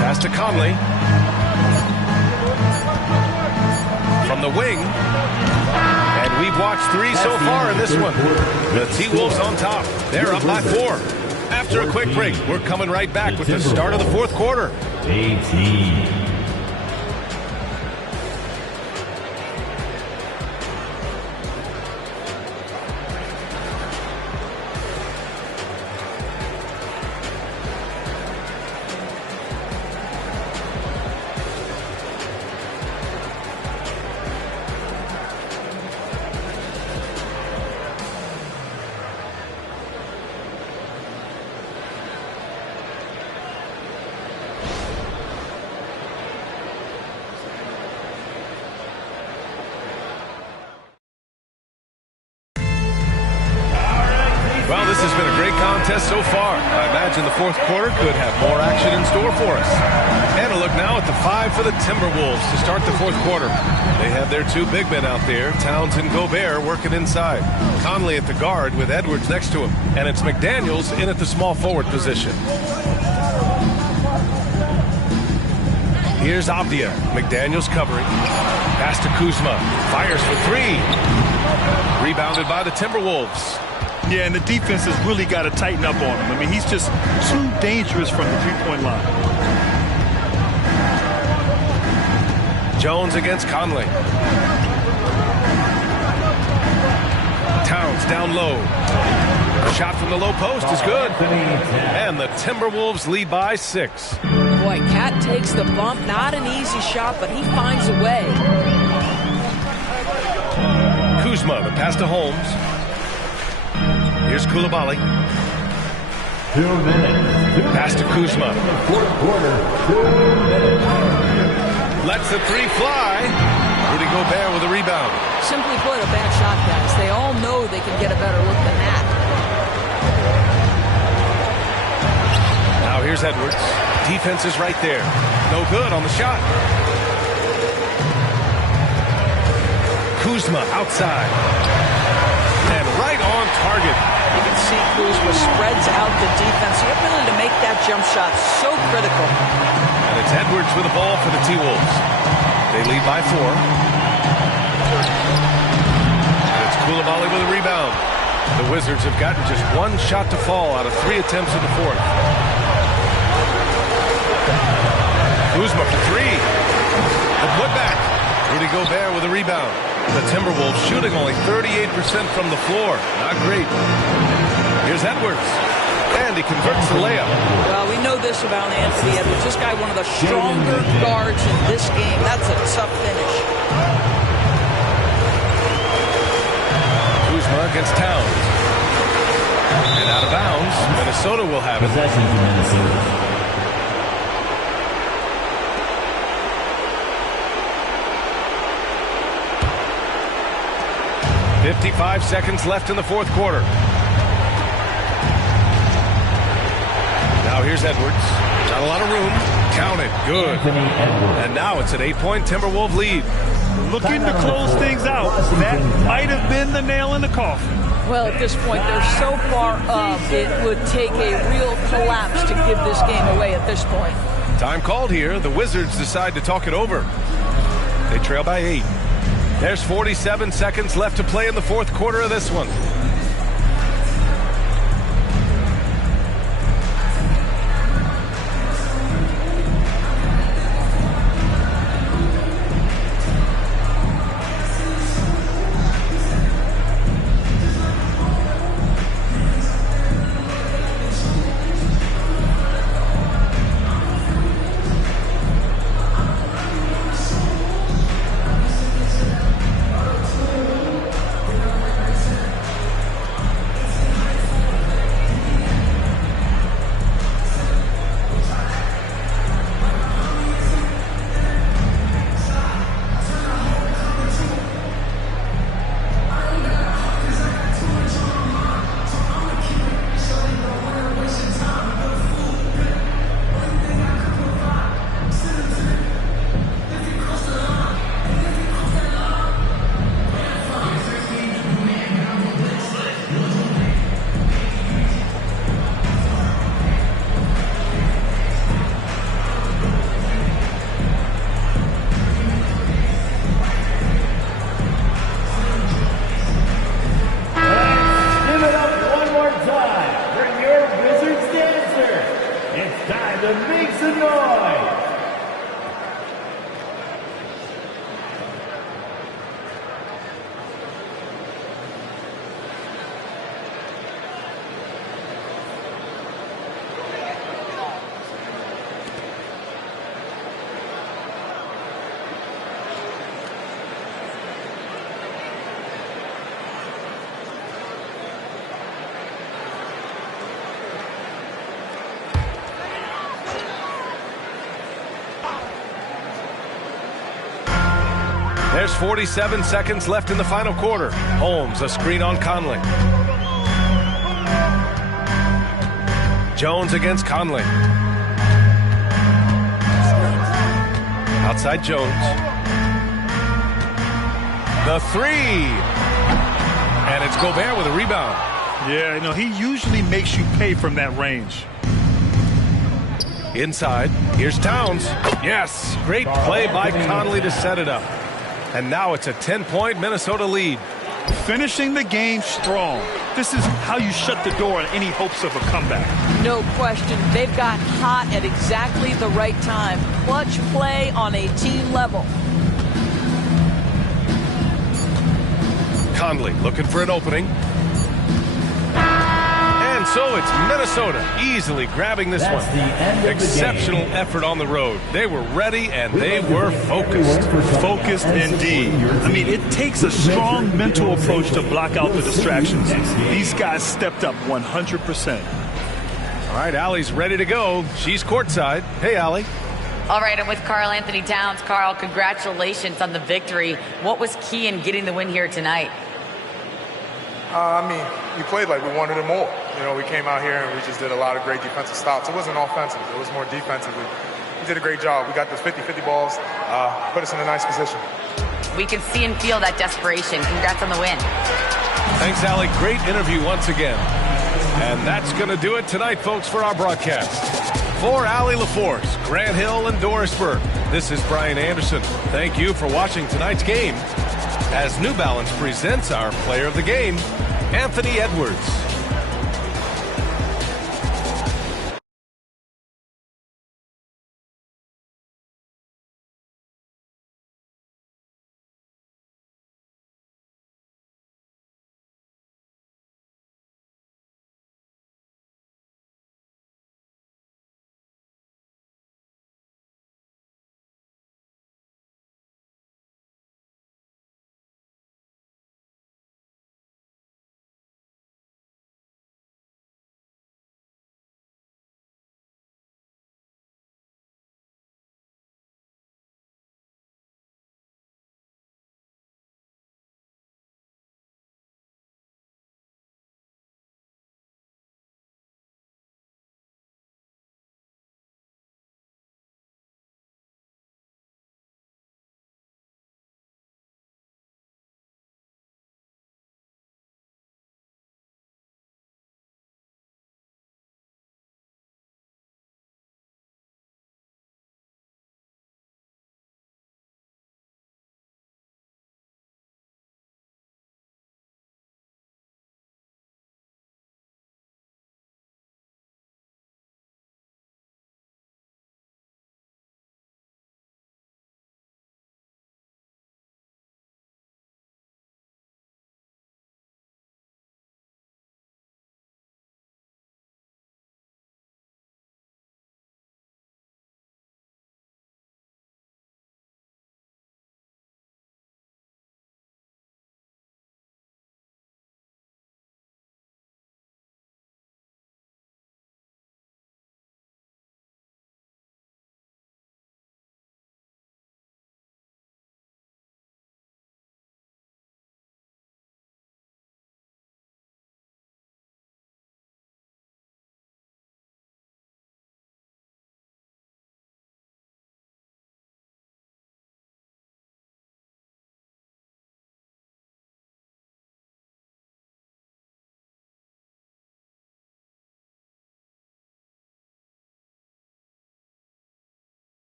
Pass to Conley. From the wing. And we've watched 3 so far in this one. The T-Wolves on top. They're up by 4. After a quick break, we're coming right back with the start of the 4th quarter. Well, this has been a great contest so far. I imagine the 4th quarter could have more action in store for us. And a look now at the 5 for the Timberwolves to start the 4th quarter. They have their 2 big men out there, Towns and Gobert, working inside. Conley at the guard with Edwards next to him. And it's McDaniels in at the small forward position. Here's Avdia. McDaniels covering. Pass to Kuzma. Fires for 3. Rebounded by the Timberwolves. Yeah, and the defense has really got to tighten up on him. I mean, he's just too dangerous from the three-point line. Jones against Conley. Towns down low. A shot from the low post is good. And the Timberwolves lead by 6. Boy, Cat takes the bump. Not an easy shot, but he finds a way. Kuzma, the pass to Holmes. Here's Koulibaly. 2 minutes. Pass to Kuzma. Fourth quarter, 2 minutes. Lets the three fly. Rudy Gobert with a rebound. Simply put, a bad shot, guys. They all know they can get a better look than that. Now here's Edwards. Defense is right there. No good on the shot. Kuzma outside. And right on target. You can see Kuzma spreads out the defense. The ability to make that jump shot so critical. And it's Edwards with the ball for the T-Wolves. They lead by 4. And it's Koulibaly with a rebound. The Wizards have gotten just 1 shot to fall out of 3 attempts in the fourth. Kuzma for 3. The putback. Rudy Gobert with a rebound. The Timberwolves shooting only 38% from the floor. Not great. Here's Edwards. And he converts the layup. Well, we know this about Anthony Edwards. This guy, one of the stronger guards in this game. That's a tough finish. Kuzma against Towns. And out of bounds. Minnesota will have it. Possession to Minnesota. 55 seconds left in the fourth quarter. Now here's Edwards. Not a lot of room. Count it. Good. And now it's an 8-point Timberwolves lead. Looking to close things out. That might have been the nail in the coffin. Well, at this point, they're so far up, it would take a real collapse to give this game away at this point. Time called here. The Wizards decide to talk it over. They trail by 8. There's 47 seconds left to play in the fourth quarter of this one. There's 47 seconds left in the final quarter. Holmes, a screen on Conley. Jones against Conley. Outside Jones. The 3. And it's Gobert with a rebound. Yeah, you know, he usually makes you pay from that range. Inside, here's Towns. Yes, great play by Conley to set it up. And now it's a 10-point Minnesota lead. Finishing the game strong. This is how you shut the door on any hopes of a comeback. No question. They've got hot at exactly the right time. Clutch play on a team level. Conley looking for an opening. And so it's Minnesota easily grabbing this one. Exceptional effort on the road. They were ready and they were focused. Focused indeed. I mean, it takes a strong mental approach to block out the distractions. These guys stepped up 100%. All right, Allie's ready to go. She's courtside. Hey, Allie. All right, I'm with Karl Anthony Towns. Karl, congratulations on the victory. What was key in getting the win here tonight? I mean, we played like we wanted it more. You know, we came out here and we just did a lot of great defensive stops. It wasn't offensive. It was more defensively. We did a great job. We got those 50-50 balls, put us in a nice position. We can see and feel that desperation. Congrats on the win. Thanks, Allie. Great interview once again. And that's going to do it tonight, folks, for our broadcast. For Allie LaForce, Grant Hill, and Doris Burke, this is Brian Anderson. Thank you for watching tonight's game as New Balance presents our player of the game, Anthony Edwards.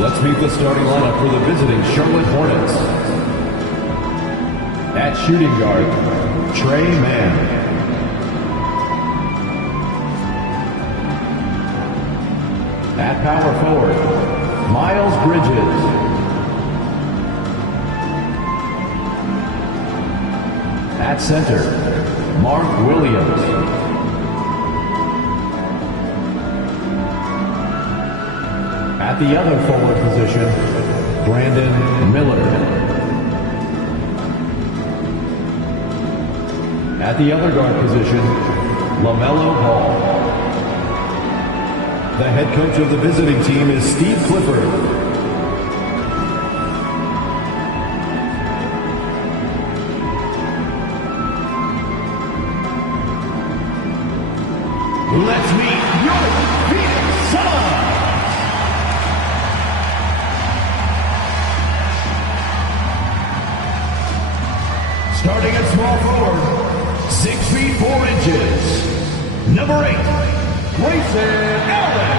Let's meet the starting lineup for the visiting Charlotte Hornets. At shooting guard, Trey Mann. At power forward, Miles Bridges. At center, Mark Williams. At the other forward position, Brandon Miller. At the other guard position, LaMelo Ball. The head coach of the visiting team is Steve Clifford. Let's meet your Phoenix Suns. Starting at small forward, 6 feet 4 inches, number 8, Grayson Allen.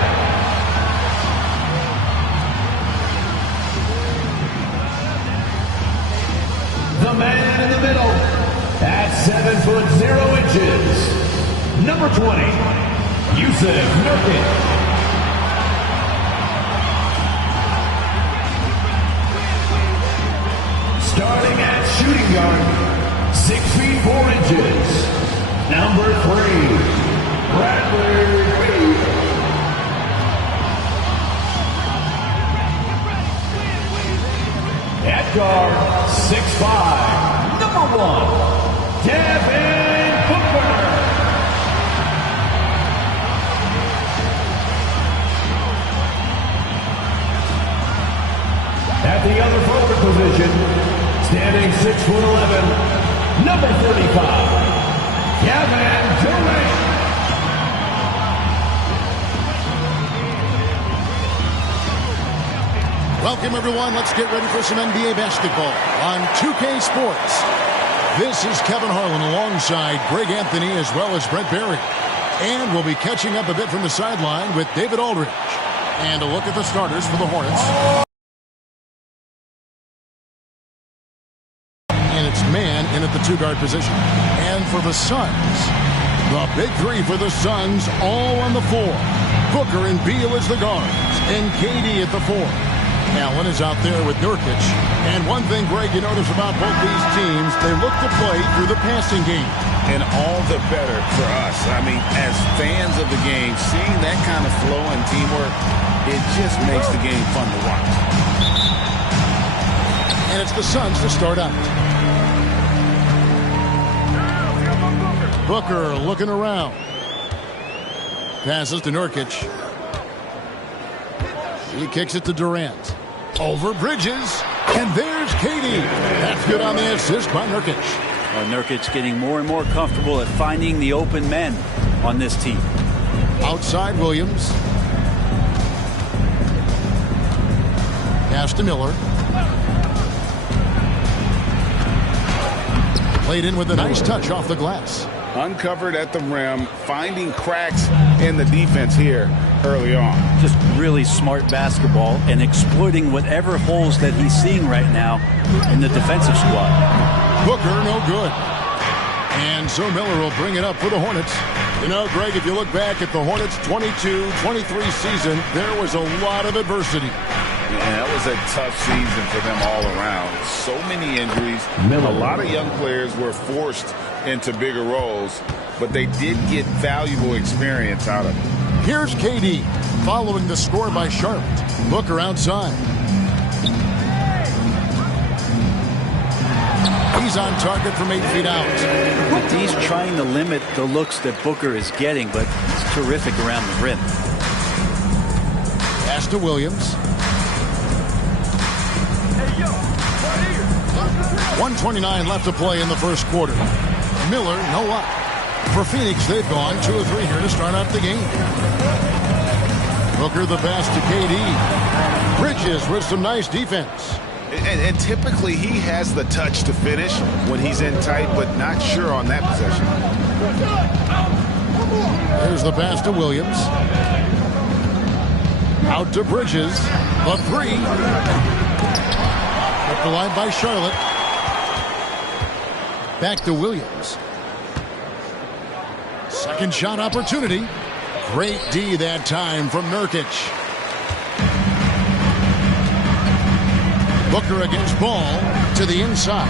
The man in the middle, at 7 foot 0 inches, number 20, Jusuf Nurkic. Starting at shooting guard, 6 feet 4 inches, number 3, Bradley Beal. At guard, 6'5", number 1, Devin Booker. At the other forward position, standing 6'11", number 35, Kevin Durant. Welcome, everyone. Let's get ready for some NBA basketball on 2K Sports. This is Kevin Harlan alongside Greg Anthony as well as Brent Barry. And we'll be catching up a bit from the sideline with David Aldridge. And a look at the starters for the Hornets. And it's Man in at the 2-guard position. And for the Suns, the big 3 for the Suns all on the floor. Booker and Beal as the guards. And KD at the 4. Allen is out there with Nurkic. And one thing, Greg, you notice about both these teams, they look to play through the passing game. And all the better for us. I mean, as fans of the game, seeing that kind of flow and teamwork, it just makes the game fun to watch. And it's the Suns to start out. Booker looking around. Passes to Nurkic. He kicks it to Durant. Over Bridges. And there's KD. That's good on the assist by Nurkic. Nurkic getting more and more comfortable at finding the open men on this team. Outside Williams. Pass to Miller. Played in with a nice touch off the glass. Uncovered at the rim, finding cracks in the defense here early on. Just really smart basketball and exploiting whatever holes that he's seeing right now in the defensive squad. Booker, no good. And so Miller will bring it up for the Hornets. You know, Greg, if you look back at the Hornets' 22-23 season, there was a lot of adversity. And that was a tough season for them all around. So many injuries. A lot of young players were forced into bigger roles, but they did get valuable experience out of it. Here's KD following the score by Charlotte. Booker outside. He's on target from 8 feet out. He's trying to limit the looks that Booker is getting, but it's terrific around the rim. Pass to Williams. 1:29 left to play in the first quarter. Miller, no luck. For Phoenix, they've gone 2 of 3 here to start out the game. Booker the pass to KD. Bridges with some nice defense. And typically he has the touch to finish when he's in tight, but not sure on that possession. Here's the pass to Williams. Out to Bridges. The three. Kept alive by Charlotte. Back to Williams. Second shot opportunity. Great D that time from Nurkic. Booker against Ball to the inside.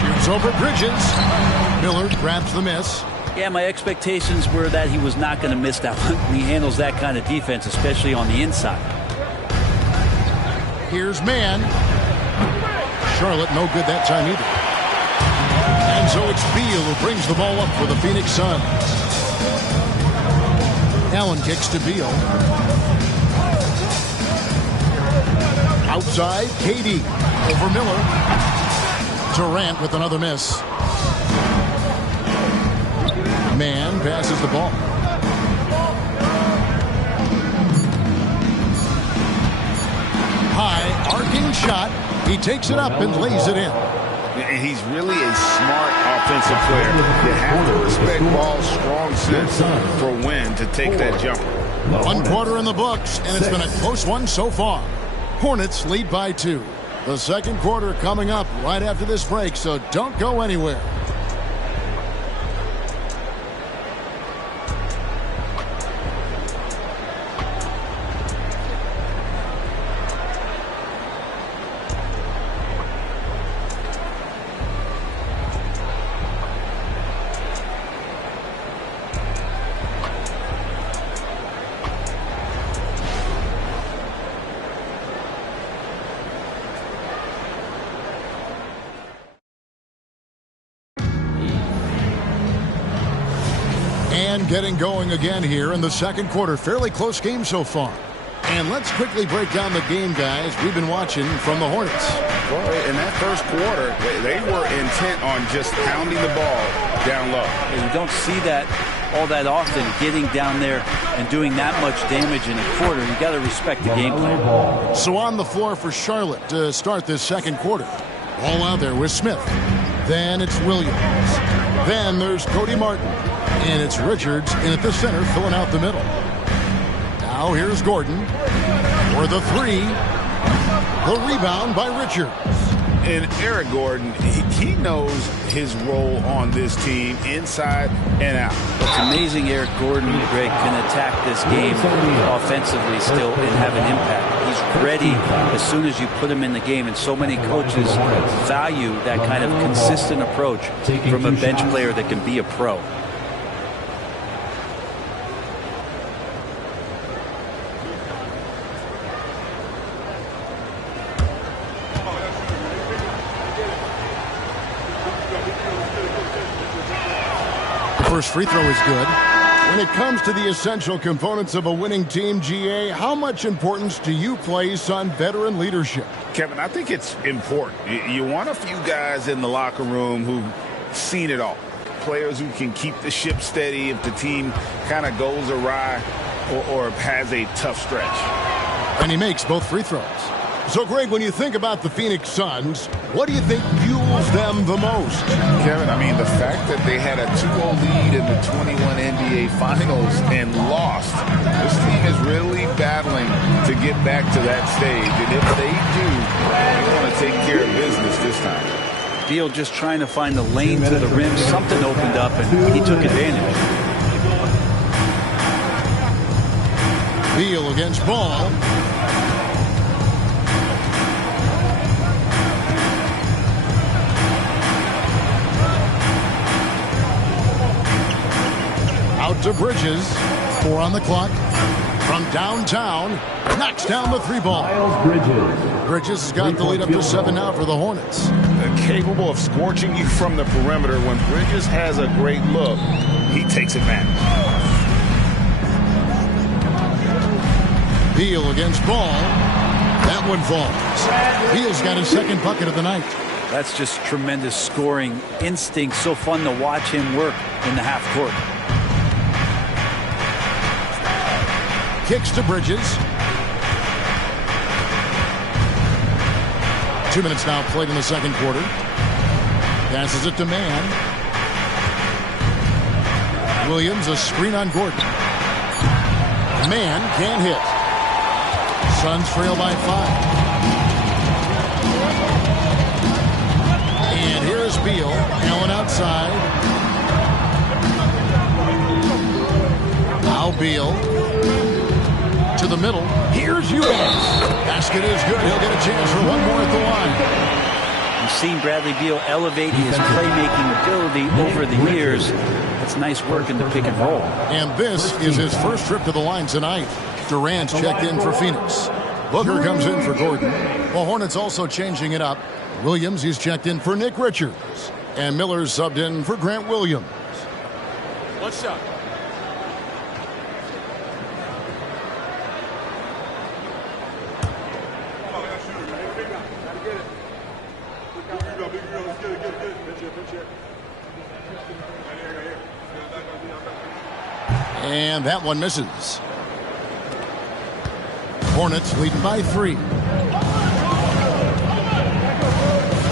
Shoots over Bridges. Miller grabs the miss. Yeah, my expectations were that he was not going to miss that one. He handles that kind of defense, especially on the inside. Here's Mann. Charlotte no good that time either. And so it's Beal who brings the ball up for the Phoenix Suns. Allen kicks to Beal. Outside, KD. Over Miller. Durant with another miss. Mann passes the ball. High, arcing shot. He takes it up and lays it in. And he's really a smart offensive player. You have to respect Ball's strong sense for when to take that jumper. 1 quarter in the books, and it's been a close one so far. Hornets lead by 2. The second quarter coming up right after this break, so don't go anywhere. And getting going again here in the second quarter. Fairly close game so far. And let's quickly break down the game, guys. We've been watching from the Hornets. Well, in that first quarter, they were intent on just pounding the ball down low. And you don't see that all that often, getting down there and doing that much damage in a quarter. You got to respect the game plan. So on the floor for Charlotte to start this second quarter. Ball out there with Smith. Then it's Williams. Then there's Cody Martin. And it's Richards in at the center, filling out the middle. Now here's Gordon for the three. The rebound by Richards. And Eric Gordon, he knows his role on this team inside and out. It's amazing Eric Gordon, Greg, can attack this game offensively still and have an impact. He's ready as soon as you put him in the game, and so many coaches value that kind of consistent approach from a bench player that can be a pro. First free throw is good. When it comes to the essential components of a winning team, GA, how much importance do you place on veteran leadership? Kevin, I think it's important. You want a few guys in the locker room who've seen it all. Players who can keep the ship steady if the team kind of goes awry or has a tough stretch. And he makes both free throws. So, Greg, when you think about the Phoenix Suns, what do you think fuels them the most? Kevin, I mean, the fact that they had a 2-0 lead in the 21 NBA Finals and lost. This team is really battling to get back to that stage. And if they do, they want to take care of business this time. Beal just trying to find the lane to the rim. Something opened up, and he took advantage. Beal against Ball. Out to Bridges. 4 on the clock. From downtown, knocks down the 3-ball. Bridges has got the lead up to 7 now for the Hornets. Capable of scorching you from the perimeter. When Bridges has a great look, he takes advantage. Beal against Ball. That one falls. Beal's got his second bucket of the night. That's just tremendous scoring instinct. So fun to watch him work in the half court. Kicks to Bridges. 2 minutes now played in the second quarter. Passes it to Mann. Williams, a screen on Gordon. Mann can't hit. Suns trail by 5. And here's Beal. Allen outside. Now Beal to the middle. Here's Eubanks. Basket is good. He'll get a chance for one more at the line. You've seen Bradley Beal elevate his playmaking ability over the years. That's nice work in the pick and roll. And this is his first trip to the line tonight. Durant's checked in for Phoenix. Booker comes in for Gordon. The Hornets also changing it up. Williams is checked in for Nick Richards. And Miller's subbed in for Grant Williams. One shot. And that one misses. Hornets leading by 3.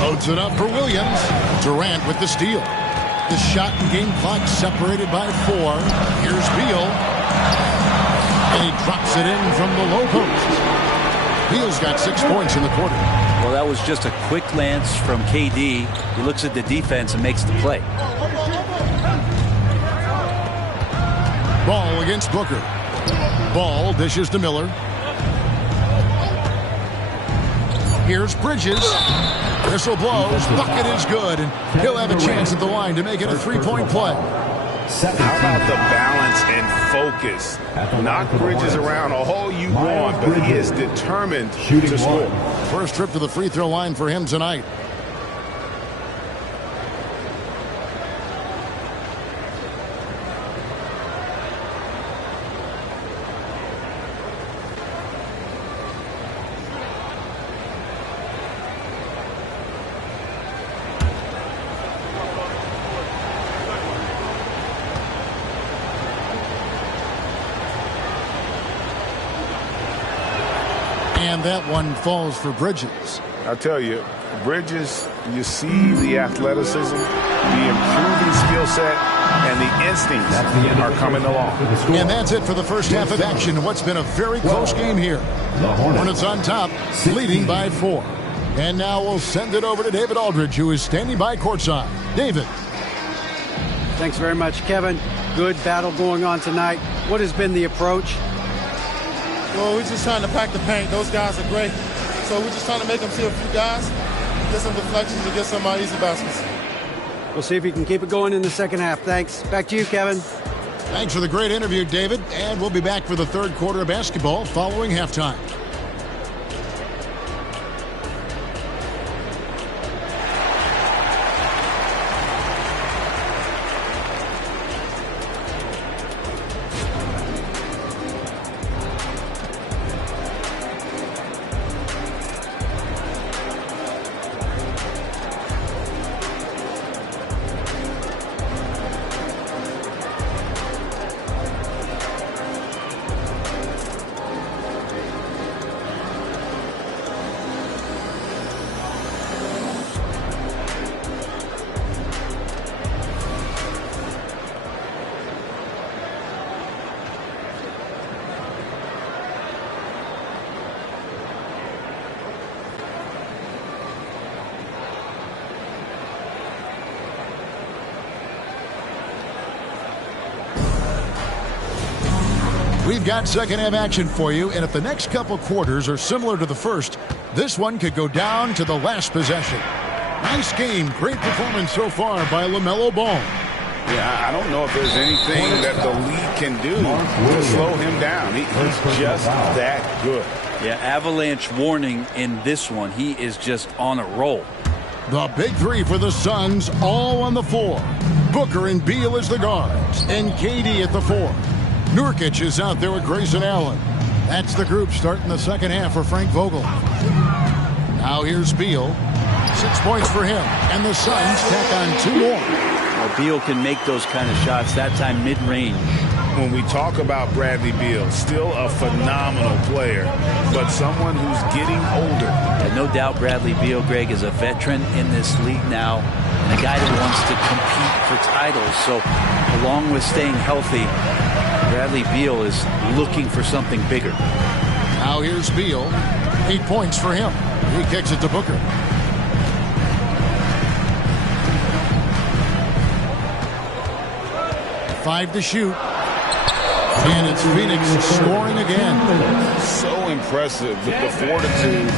Loads it up for Williams. Durant with the steal. The shot and game clock separated by 4. Here's Beal. And he drops it in from the low post. Beal's got 6 points in the quarter. Well, that was just a quick glance from KD. He looks at the defense and makes the play. Ball against Booker. Ball dishes to Miller. Here's Bridges. Whistle blows. Bucket is good. And he'll have a chance at the line to make it a 3-point play. How about the balance and focus? Knock Bridges around all you want, but he is determined to score. First trip to the free throw line for him tonight. And that one falls for Bridges. I'll tell you, Bridges, you see the athleticism, the improving skill set, and the instincts are coming along. And that's it for the first half of action in what's been a very close game here. The Hornets on top, leading by 4. And now we'll send it over to David Aldridge, who is standing by courtside. David. Thanks very much, Kevin. Good battle going on tonight. What has been the approach? Well, we're just trying to pack the paint. Those guys are great. So we're just trying to make them see a few guys, get some deflections, and get some easy baskets. We'll see if he can keep it going in the second half. Thanks. Back to you, Kevin. Thanks for the great interview, David. And we'll be back for the third quarter of basketball following halftime. We've got second half action for you, and if the next couple quarters are similar to the first, this one could go down to the last possession. Nice game. Great performance so far by LaMelo Ball. Yeah, I don't know if there's anything that the league can do to slow him down. He's just that good. Yeah, avalanche warning in this one. He is just on a roll. The big three for the Suns, all on the floor. Booker and Beal as the guards, and KD at the 4. Nurkic is out there with Grayson Allen. That's the group starting the second half for Frank Vogel. Now here's Beal. 6 points for him, and the Suns tack on 2 more. Well, Beal can make those kind of shots, that time mid-range. When we talk about Bradley Beal, still a phenomenal player, but someone who's getting older. And no doubt Bradley Beal, Greg, is a veteran in this league now, and a guy that wants to compete for titles. So along with staying healthy, Bradley Beal is looking for something bigger. Now here's Beal. 8 points for him. He kicks it to Booker. Five to shoot. And it's Phoenix scoring again. So impressive. The fortitude,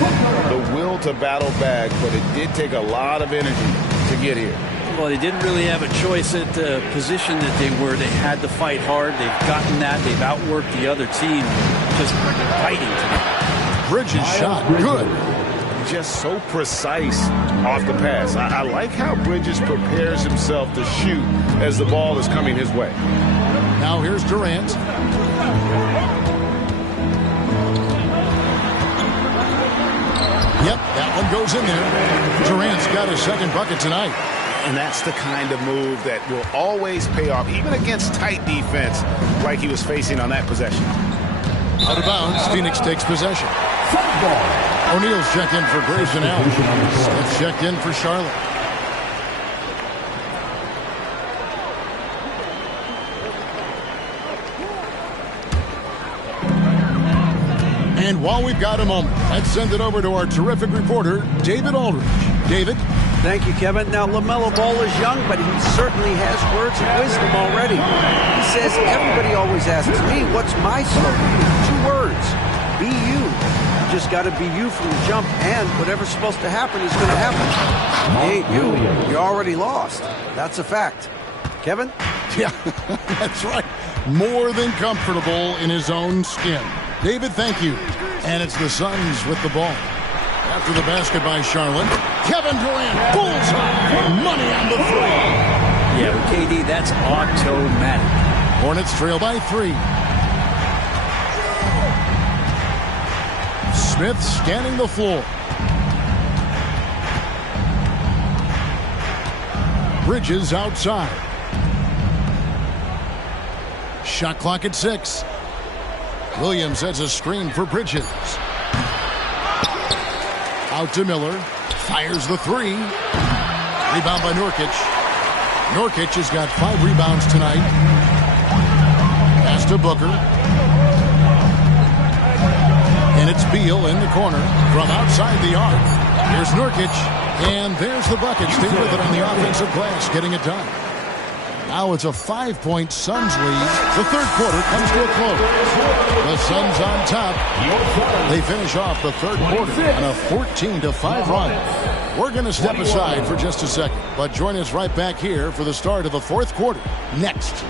the will to battle back, but it did take a lot of energy to get here. Well, they didn't really have a choice at the position that they were. They had to fight hard. They've gotten that. They've outworked the other team. Just fighting tonight. Bridges shot. Good. Just so precise off the pass. I like how Bridges prepares himself to shoot as the ball is coming his way. Now here's Durant. Yep, that one goes in there. Durant's got his second bucket tonight. And that's the kind of move that will always pay off, even against tight defense like he was facing on that possession. Out of bounds, Phoenix takes possession. O'Neal's checked in for Grayson Allen. Smith checked in for Charlotte. And while we've got a moment, let's send it over to our terrific reporter, David Aldridge. David? Thank you, Kevin. Now, LaMelo Ball is young, but he certainly has words of wisdom already. He says, everybody always asks me, what's my slogan? 2 words. Be you. You just got to be you from the jump, and whatever's supposed to happen is going to happen. He ain't you. You already lost. That's a fact. Kevin? Yeah, that's right. More than comfortable in his own skin. David, thank you. And it's the Suns with the ball. After the basket by Charlotte, Kevin Durant, bullseye, money on the 3. Yeah, with KD, that's automatic. Hornets trail by 3. Smith scanning the floor. Bridges outside. Shot clock at 6. Williams sets a screen for Bridges. Out to Miller. Fires the 3. Rebound by Nurkic. Nurkic has got 5 rebounds tonight. Pass to Booker. And it's Beal in the corner from outside the arc. Here's Nurkic. And there's the bucket. Stay with it on the offensive glass, getting it done. Now it's a 5-point Suns lead. The third quarter comes to a close. The Suns on top. They finish off the third quarter on a 14-5 run. We're going to step aside for just a second, but join us right back here for the start of the fourth quarter next.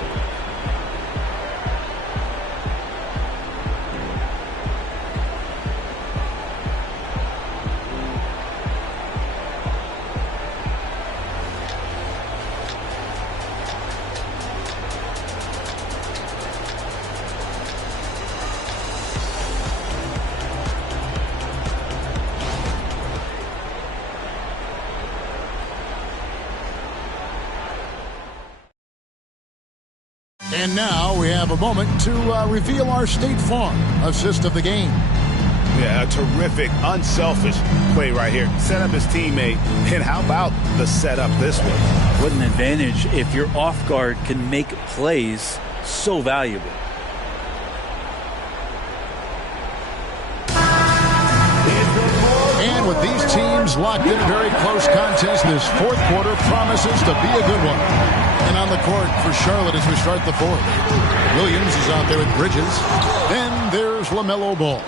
And now we have a moment to reveal our State Farm assist of the game. Yeah, a terrific, unselfish play right here. Set up his teammate. And how about the setup this way? What an advantage if your off guard can make plays so valuable. And with these teams locked in a very close contest, this fourth quarter promises to be a good one. And on the court for Charlotte as we start the fourth. Williams is out there with Bridges. Then there's LaMelo Ball.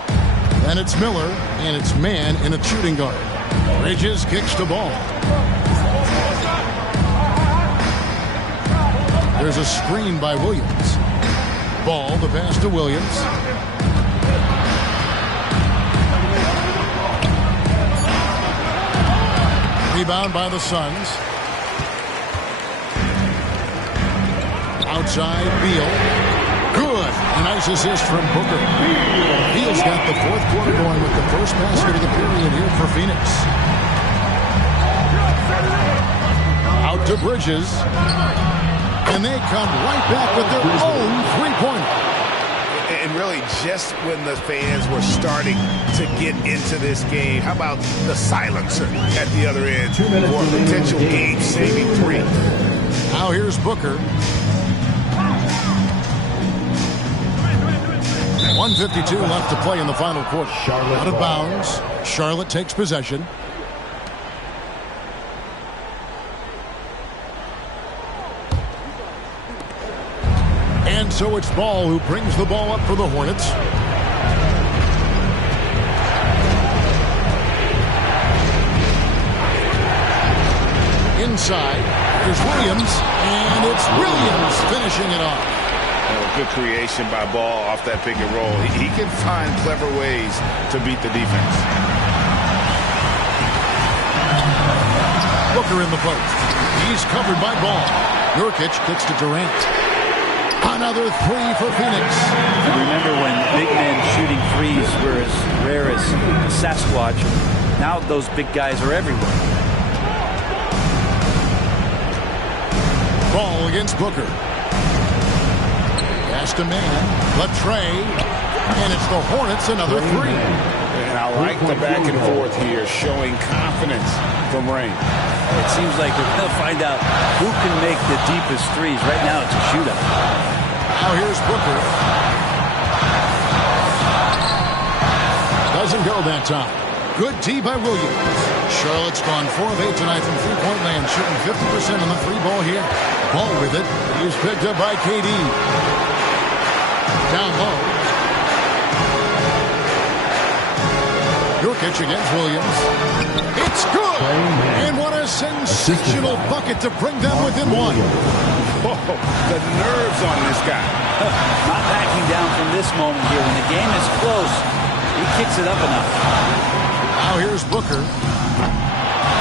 Then it's Miller, and it's man in a shooting guard. Bridges kicks the ball. There's a screen by Williams. Ball, the pass to Williams. Rebound by the Suns. Outside, Beal. Good. A nice assist from Booker. Beal's got the fourth quarter going with the first basket of the period here for Phoenix. Out to Bridges. And they come right back with their own three-pointer. And really, just when the fans were starting to get into this game, how about the silencer at the other end for a potential game-saving 3? Now here's Booker. 1:52 left to play in the final quarter. Out of bounds. Charlotte takes possession. And so it's Ball who brings the ball up for the Hornets. Inside, there's Williams, and it's Williams finishing it off. Good creation by Ball off that pick and roll. He can find clever ways to beat the defense. Booker in the post. He's covered by Ball. Nurkic kicks to Durant. Another three for Phoenix. Remember when big men shooting threes were as rare as Sasquatch? Now those big guys are everywhere. Ball against Booker. Pass to man. Latre. And it's the Hornets another three. And I like the back and forth here, showing confidence from Rain. It seems like we're going to find out who can make the deepest threes. Right now it's a shootout. Now here's Booker. Doesn't go that time. Good D by Williams. Charlotte's gone 4 of 8 tonight from three-point land, shooting 50% on the three ball here. Ball with it. He's picked up by KD. Down low. Nurkic against Williams. It's good! And what a sensational bucket to bring them within one. Oh, the nerves on this guy. Not backing down from this moment here. When the game is close, he kicks it up enough. Now here's Booker.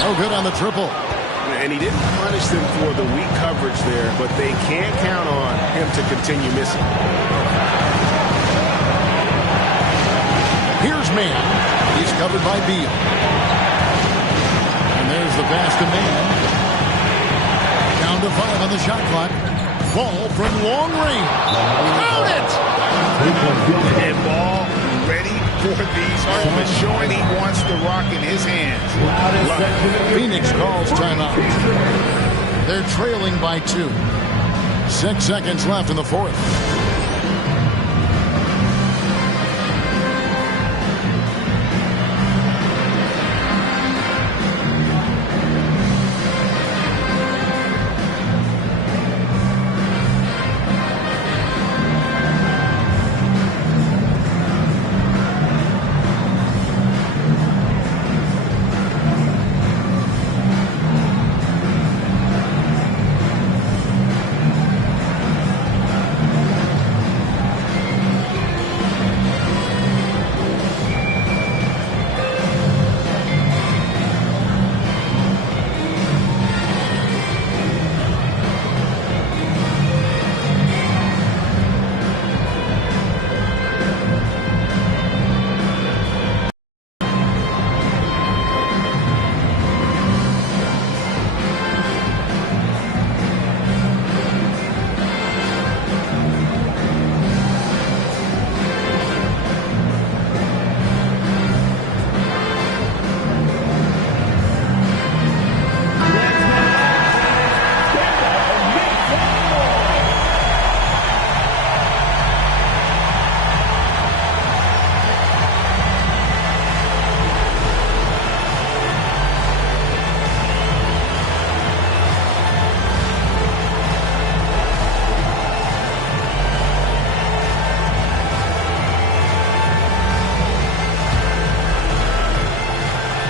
No good on the triple. And he didn't punish them for the weak coverage there, but they can't count on him to continue missing. Here's Mann. He's covered by Beal. And there's the pass to Mann. Down to 5 on the shot clock. Ball from long range. Count it! And Ball ready for these moments, showing he wants the rock in his hands. Phoenix calls timeout. They're trailing by 2. 6 seconds left in the fourth.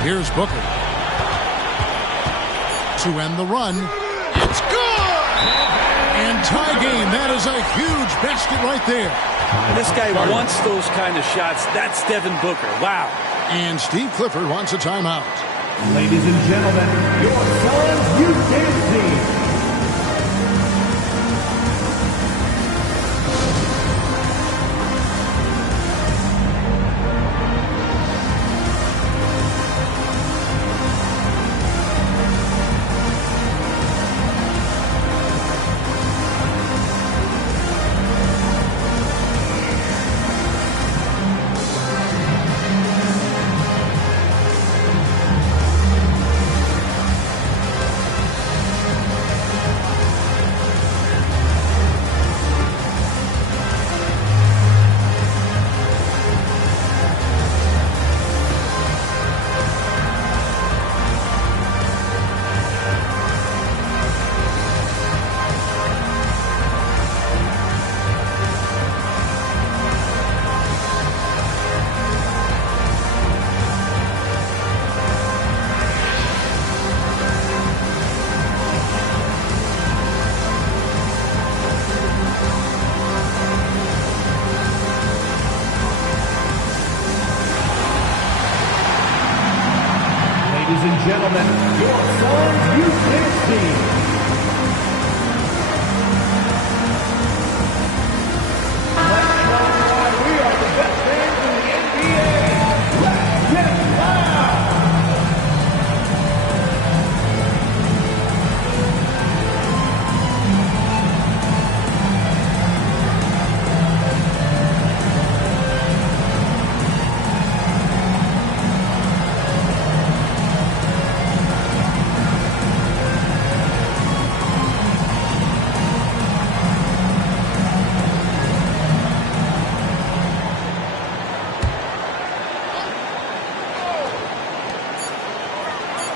Here's Booker. To end the run. It's good! And tie game. That is a huge basket right there. This guy wants those kind of shots. That's Devin Booker. Wow. And Steve Clifford wants a timeout. Ladies and gentlemen, your Suns UCAM team.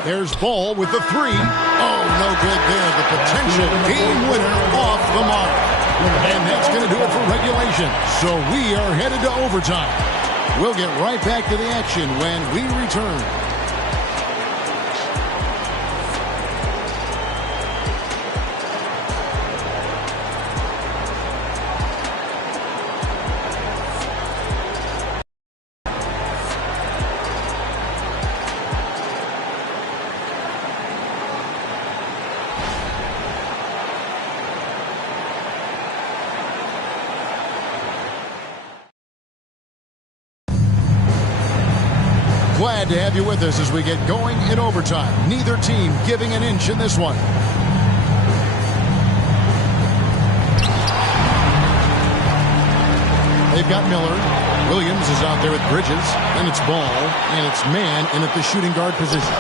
There's Ball with the three. Oh, no good there. The potential game winner off the mark. And that's going to do it for regulation. So we are headed to overtime. We'll get right back to the action when we return. Glad to have you with us as we get going in overtime. Neither team giving an inch in this one. They've got Miller. Williams is out there with Bridges. And it's Ball. And it's man in at the shooting guard position.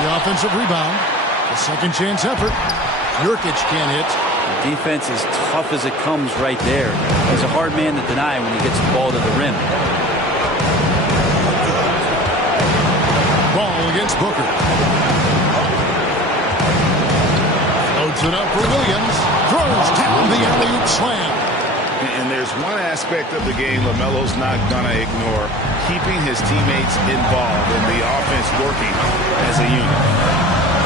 The offensive rebound. The second chance effort. Nurkic can't hit. The defense is tough as it comes right there. He's a hard man to deny when he gets the ball to the rim. Ball against Booker. Loads it up for Williams. Throws down the alley-oop slam. And there's one aspect of the game LaMelo's not going to ignore. Keeping his teammates involved and the offense working as a unit.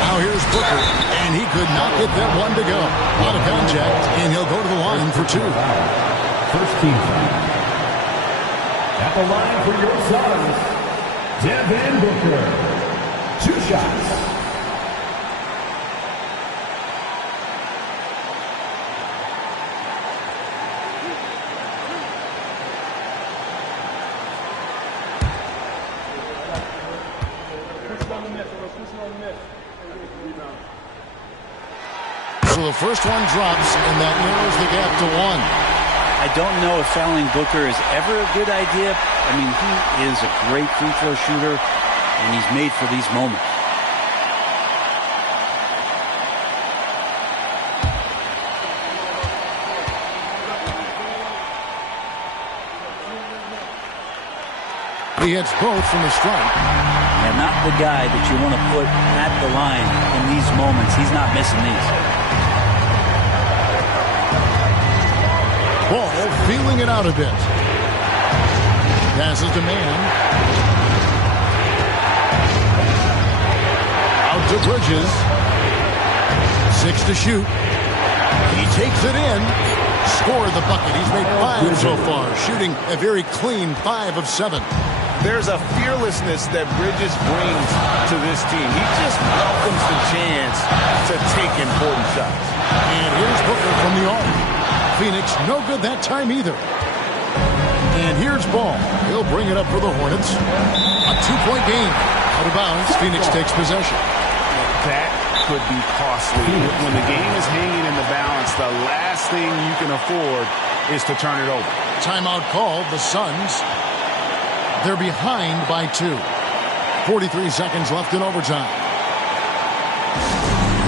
Now here's Booker, and he could not get that one to go. A lot of contact, and he'll go to the line for two. First team foul. At the line for your Suns, Devin Booker, 2 shots. So the first one drops, and that narrows the gap to 1. I don't know if fouling Booker is ever a good idea. I mean, he is a great free throw shooter, and he's made for these moments. He hits both from the stripe. And not the guy that you want to put at the line in these moments. He's not missing these. Ball feeling it out a bit. Passes to man. Out to Bridges. 6 to shoot. He takes it in. Scored the bucket. He's made 5 so far. Shooting a very clean 5 of 7. There's a fearlessness that Bridges brings to this team. He just welcomes the chance to take important shots. And here's Booker from the arc. Phoenix no good that time either. And here's Ball. He'll bring it up for the Hornets. A 2-point game. Out of bounds. Phoenix takes possession. That could be costly. When the game is hanging in the balance, the last thing you can afford is to turn it over. Timeout called. The Suns. They're behind by 2. 43 seconds left in overtime.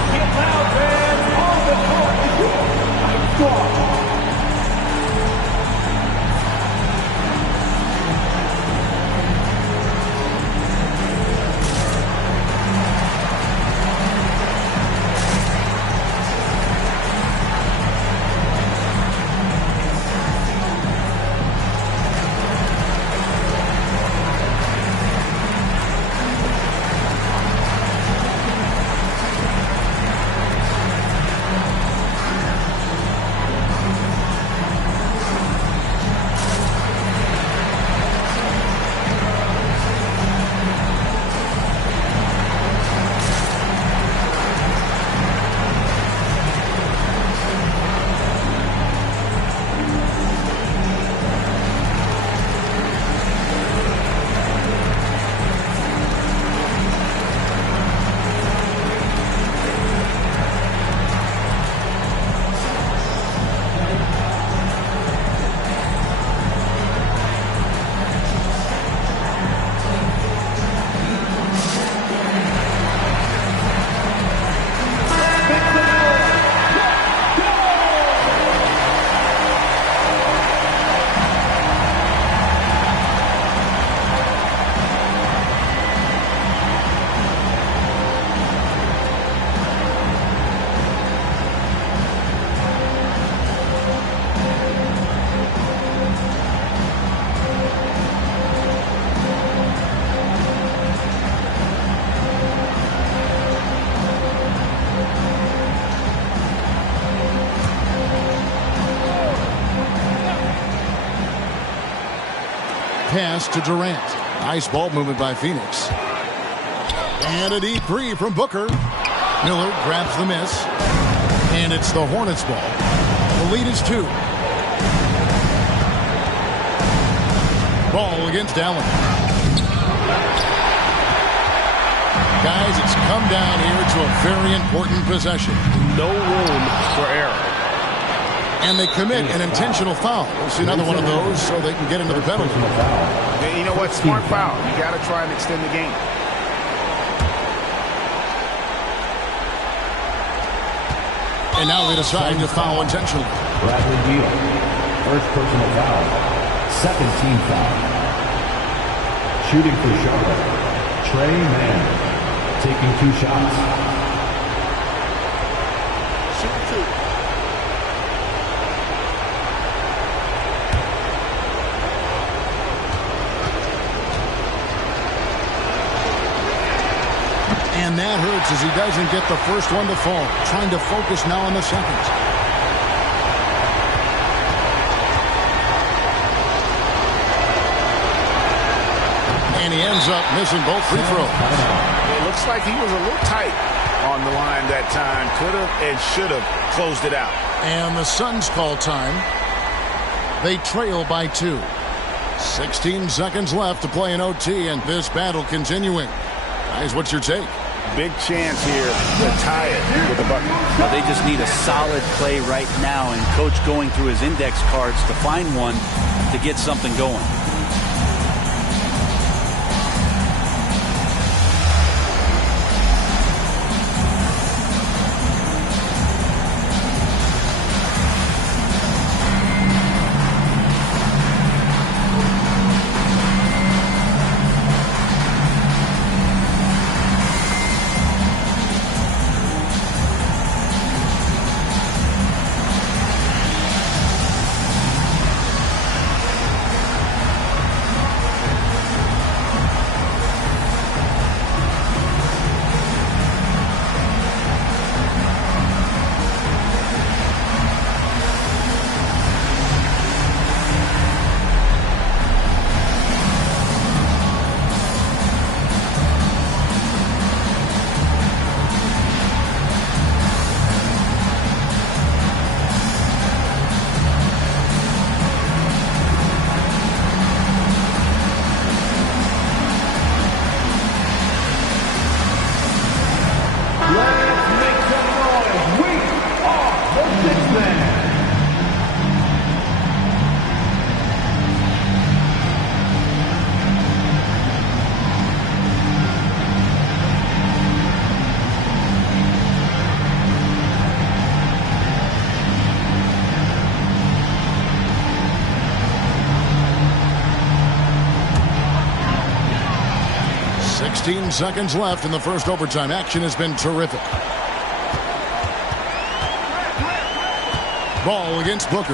Get loud, fans. On the court. Score. pass to Durant. Nice ball movement by Phoenix. And a deep three from Booker. Miller grabs the miss. And it's the Hornets ball. The lead is 2. Ball against Allen. Guys, it's come down here to a very important possession. No room for error. And they commit an intentional foul. We'll see another one of those so they can get into the penalty. Yeah, you know what? Smart foul. You got to try and extend the game. And now they decide to foul intentionally. Bradley Beal. First personal foul. Second team foul. Shooting for Charlotte. Trey Mann. Taking 2 shots. Shoot 2. And that hurts as he doesn't get the first one to fall. Trying to focus now on the second. And he ends up missing both free throws. It looks like he was a little tight on the line that time. Could have and should have closed it out. And the Suns call time. They trail by 2. 16 seconds left to play in OT, and this battle continuing. Guys, what's your take? Big chance here to tie it with the bucket. Well, they just need a solid play right now, and Coach going through his index cards to find one to get something going. Seconds left in the first overtime. Action has been terrific. Ball against Booker.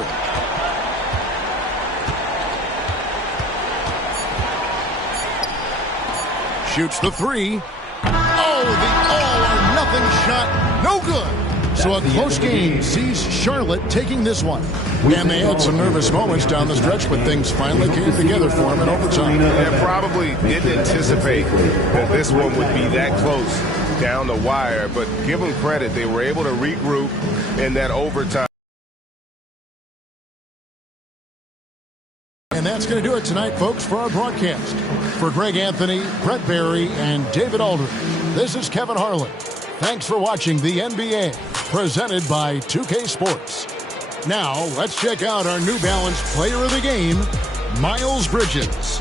Shoots the 3. Oh, the all-or-nothing shot. No good. So a close game sees Charlotte taking this one. And they had some nervous moments down the stretch, but things finally came together for them in overtime. They probably didn't anticipate that this one would be that close down the wire, but give them credit. They were able to regroup in that overtime. And that's going to do it tonight, folks, for our broadcast. For Greg Anthony, Brett Barry, and David Aldridge, this is Kevin Harlan. Thanks for watching the NBA, presented by 2K Sports. Now, let's check out our New Balance Player of the Game, Miles Bridges.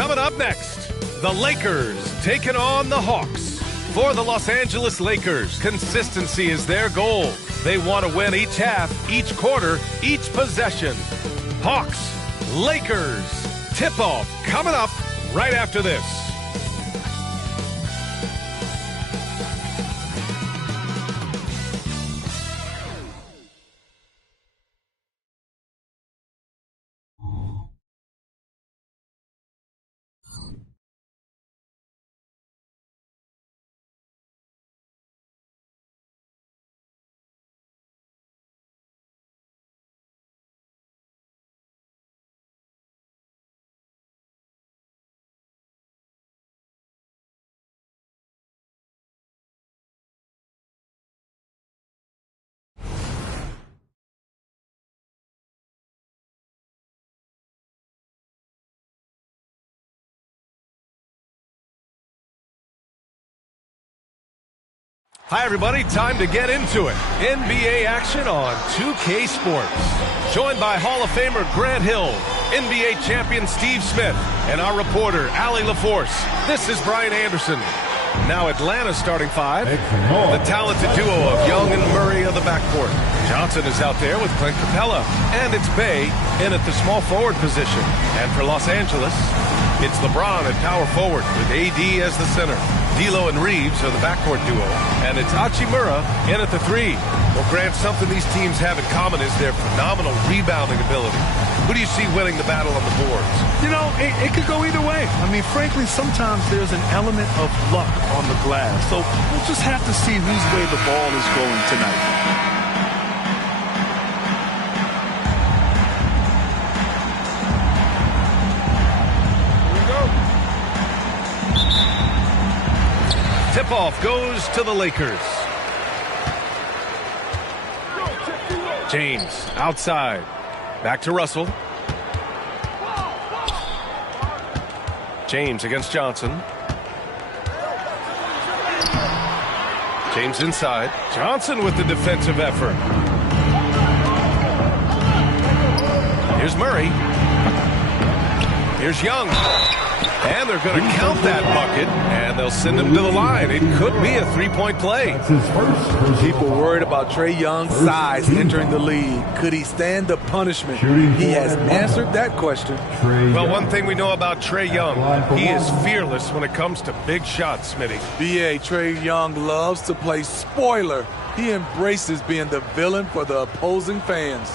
Coming up next, the Lakers taking on the Hawks. For the Los Angeles Lakers, consistency is their goal. They want to win each half, each quarter, each possession. Hawks, Lakers, tip-off coming up right after this. Hi, everybody. Time to get into it. NBA action on 2K Sports. Joined by Hall of Famer Grant Hill, NBA champion Steve Smith, and our reporter, Allie LaForce. This is Brian Anderson. Now Atlanta's starting five. The talented duo of Young and Murray of the backcourt. Johnson is out there with Clint Capella. And it's Bay in at the small forward position. And for Los Angeles, it's LeBron at power forward with AD as the center. D'Lo and Reeves are the backcourt duo, and it's Hachimura in at the three. Well, Grant, something these teams have in common is their phenomenal rebounding ability. Who do you see winning the battle on the boards? You know, it could go either way. I mean, frankly, sometimes there's an element of luck on the glass. So we'll just have to see whose way the ball is going tonight. Tip-off goes to the Lakers. James outside. Back to Russell. James against Johnson. James inside. Johnson with the defensive effort. Here's Murray. Here's Young. And they're going to count that bucket, and they'll send him to the line. It could be a three-point play. People worried about Trae Young's size entering the league. Could he stand the punishment? He has answered that question. Well, one thing we know about Trae Young, he is fearless when it comes to big shots, Smitty. B.A. Trae Young loves to play spoiler. He embraces being the villain for the opposing fans.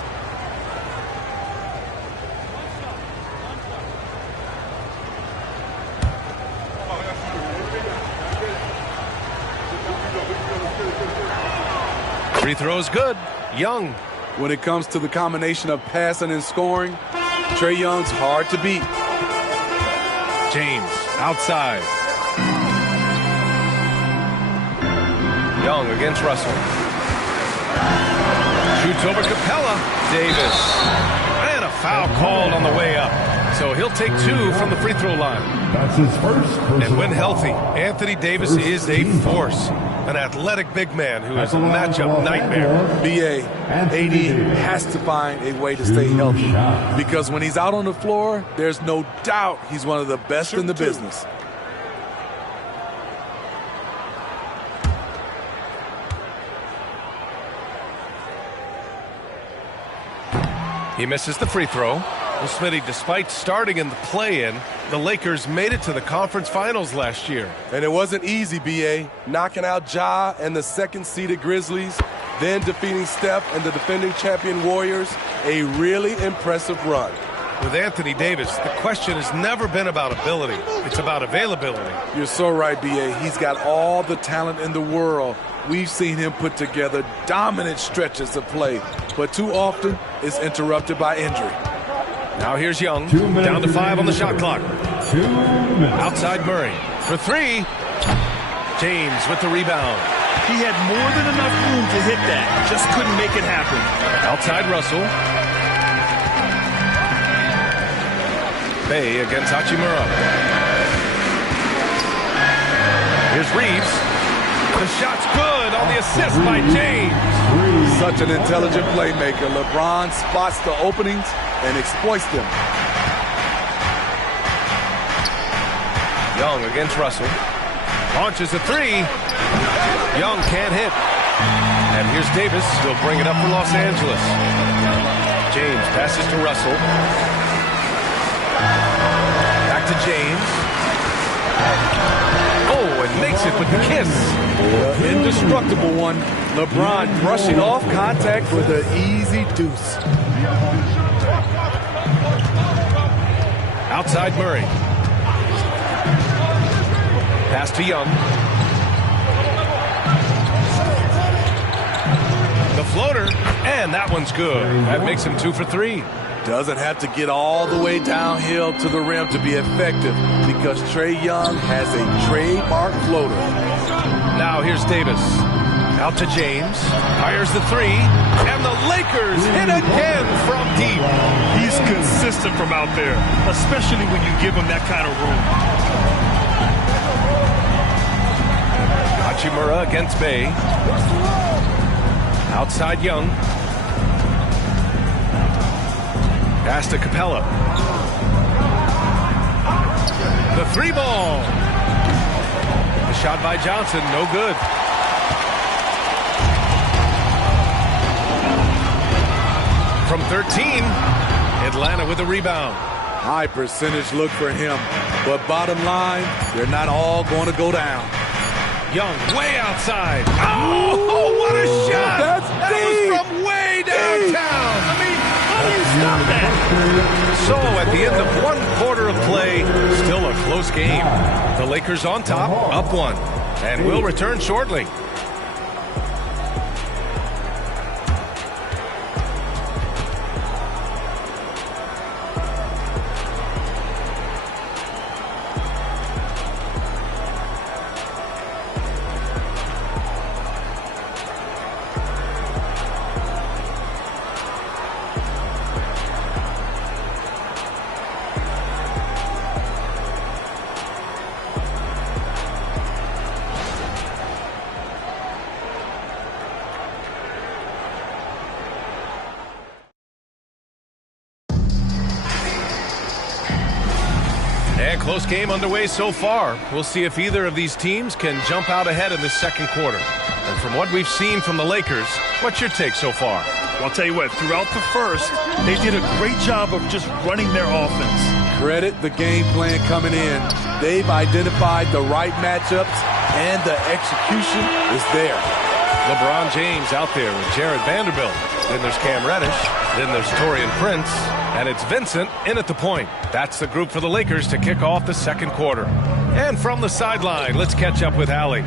Free throw's good. Young. When it comes to the combination of passing and scoring, Trae Young's hard to beat. James outside. Young against Russell. Shoots over Capella. Davis. And a foul called on the way up. So he'll take two from the free throw line. That's his first. And when healthy, Anthony Davis is a force. An athletic big man who is a matchup nightmare. B.A. AD has to find a way to stay healthy because when he's out on the floor, there's no doubt he's one of the best in the business. He misses the free throw. Well, Smitty, despite starting in the play-in, the Lakers made it to the conference finals last year. And it wasn't easy, B.A. Knocking out Ja and the second-seeded Grizzlies, then defeating Steph and the defending champion Warriors. A really impressive run. With Anthony Davis, the question has never been about ability. It's about availability. You're so right, B.A. He's got all the talent in the world. We've seen him put together dominant stretches of play, but too often it's interrupted by injury. Now here's Young, down to 5 on the shot clock. 2 minutes. Outside Murray for 3. James with the rebound. He had more than enough room to hit that, just couldn't make it happen. Outside Russell. Bay against Hachimura. Here's Reeves. The shot's good on the assist by James. Such an intelligent playmaker. LeBron spots the openings and exploits them. Young against Russell. Launches a three. Young can't hit. And here's Davis. He'll bring it up for Los Angeles. James passes to Russell. Back to James. Oh, and makes it with the kiss. The indestructible one. LeBron brushing off contact for the easy deuce. Outside Murray. Pass to Young. The floater, and that one's good. That makes him 2 for 3. Doesn't have to get all the way downhill to the rim to be effective because Trae Young has a trademark floater. Now here's Davis. Out to James. Fires the three. And the Lakers hit again from deep. He's consistent from out there, especially when you give him that kind of room. Hachimura against Bay. Outside Young. Pass to Capella. The three ball. The shot by Johnson, no good. From 13, Atlanta with a rebound. High percentage look for him, but bottom line, they're not all going to go down. Young way outside. Oh, what a shot! That was from way downtown. I mean, how do you stop that? So at the end of 1 quarter of play, still a close game. The Lakers on top, up 1, and we'll return shortly. Close game underway so far. We'll see if either of these teams can jump out ahead in this second quarter. And from what we've seen from the Lakers, what's your take so far? Well, I'll tell you what, throughout the first, they did a great job of just running their offense. Credit the game plan coming in. They've identified the right matchups, and the execution is there. LeBron James out there with Jared Vanderbilt. Then there's Cam Reddish. Then there's Taurean Prince. And it's Vincent in at the point. That's the group for the Lakers to kick off the second quarter. And from the sideline, let's catch up with Allie.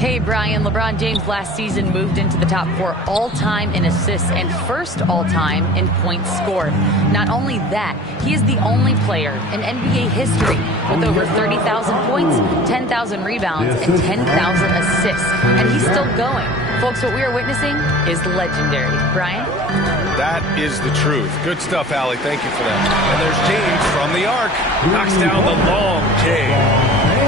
Hey, Brian. LeBron James last season moved into the top 4 all-time in assists and first all-time in points scored. Not only that, he is the only player in NBA history with over 30,000 points, 10,000 rebounds, and 10,000 assists. And he's still going. Folks, what we are witnessing is legendary. Brian? That is the truth. Good stuff, Allie. Thank you for that. And there's James from the arc. Knocks down the long J.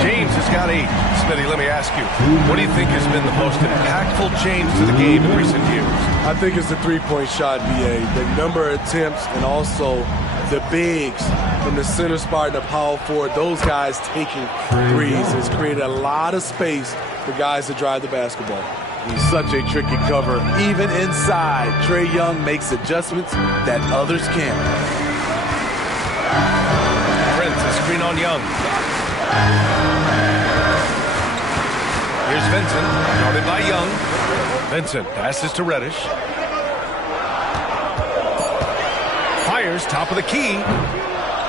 James has got 8. Smitty, let me ask you, what do you think has been the most impactful change to the game in recent years? I think it's the three-point shot, BA. The number of attempts and also the bigs from the center spot and the power forward, those guys taking threes has created a lot of space for guys to drive the basketball. He's such a tricky cover. Even inside, Trae Young makes adjustments that others can't. Prince, a screen on Young. Here's Vincent, guarded by Young. Vincent passes to Reddish. Fires, top of the key.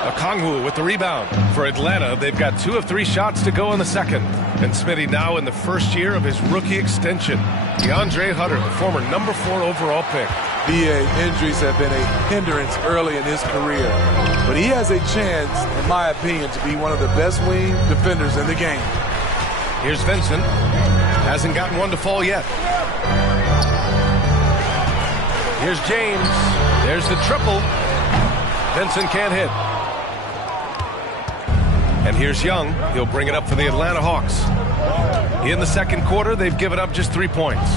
Okongwu with the rebound. For Atlanta, they've got 2 of 3 shots to go in the second. And Smitty now in the first year of his rookie extension. DeAndre Hunter, the former number 4 overall pick. BA, injuries have been a hindrance early in his career. But he has a chance, in my opinion, to be one of the best wing defenders in the game. Here's Vincent. Hasn't gotten one to fall yet. Here's James. There's the triple. Vincent can't hit. And here's Young. He'll bring it up for the Atlanta Hawks. In the second quarter, they've given up just 3 points.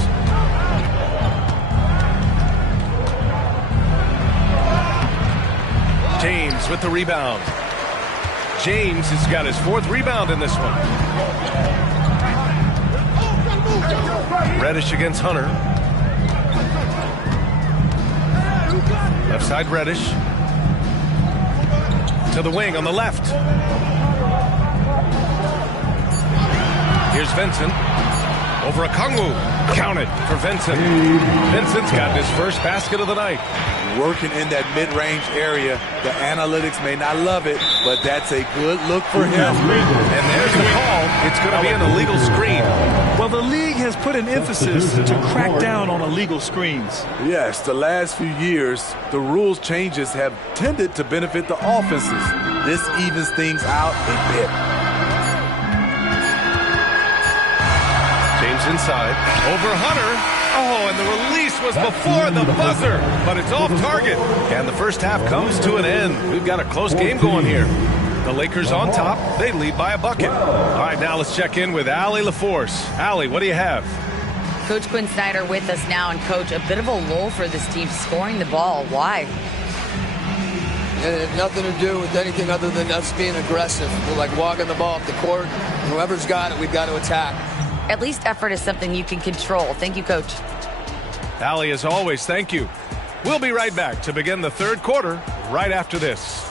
James with the rebound. James has got his 4th rebound in this one. Reddish against Hunter. Left side Reddish. To the wing on the left. Here's Vincent. Over Okongwu. Counted for Vincent. Vincent's got his first basket of the night. Working in that mid-range area. The analytics may not love it, but that's a good look for him. And there's the call. It's going to be an illegal screen. Well, the league has put an emphasis to crack down on illegal screens. Yes, the last few years, the rules changes have tended to benefit the offenses. This evens things out a bit. James inside. Over Hunter. Oh, and the release was before the buzzer, but it's off target. And the first half comes to an end. We've got a close game going here. The Lakers on top. They lead by a bucket. All right, now let's check in with Allie LaForce. Allie, what do you have? Coach Quinn Snyder with us now. And, Coach, a bit of a lull for this team scoring the ball. Why? It had nothing to do with anything other than us being aggressive. We're like walking the ball up the court. And whoever's got it, we've got to attack. At least effort is something you can control. Thank you, Coach. Allie, as always, thank you. We'll be right back to begin the third quarter right after this.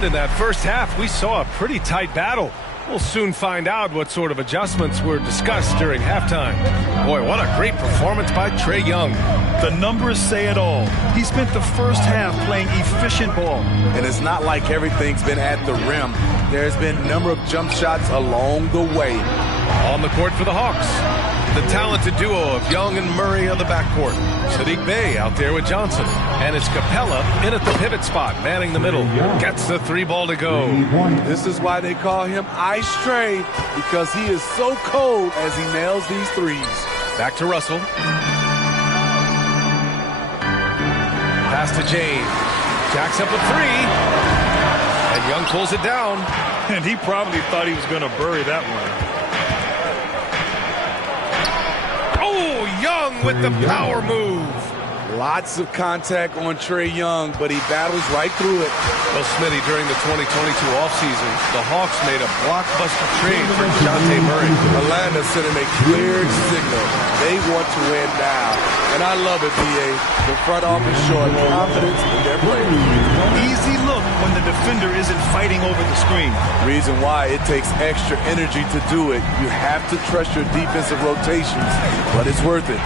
In that first half, we saw a pretty tight battle. We'll soon find out what sort of adjustments were discussed during halftime. Boy, what a great performance by Trae Young. The numbers say it all. He spent the first half playing efficient ball. And it's not like everything's been at the rim. There's been a number of jump shots along the way. On the court for the Hawks, the talented duo of Young and Murray on the backcourt. Sadiq Bey out there with Johnson. And it's Capella in at the pivot spot, manning the middle. Gets the 3 ball to go. This is why they call him Ice Trae, because he is so cold as he nails these threes. Back to Russell. Pass to James. Jacks up a 3. And Young pulls it down. And he probably thought he was going to bury that one. Young with the power move. Lots of contact on Trae Young, but he battles right through it. Well, Smitty, during the 2022 offseason, the Hawks made a blockbuster trade for Dejounte Murray. Atlanta sending a clear signal. They want to win now. And I love it, B.A. The front office showing confidence in their play. Easy look when the defender isn't fighting over the screen. Reason why it takes extra energy to do it. You have to trust your defensive rotations, but it's worth it.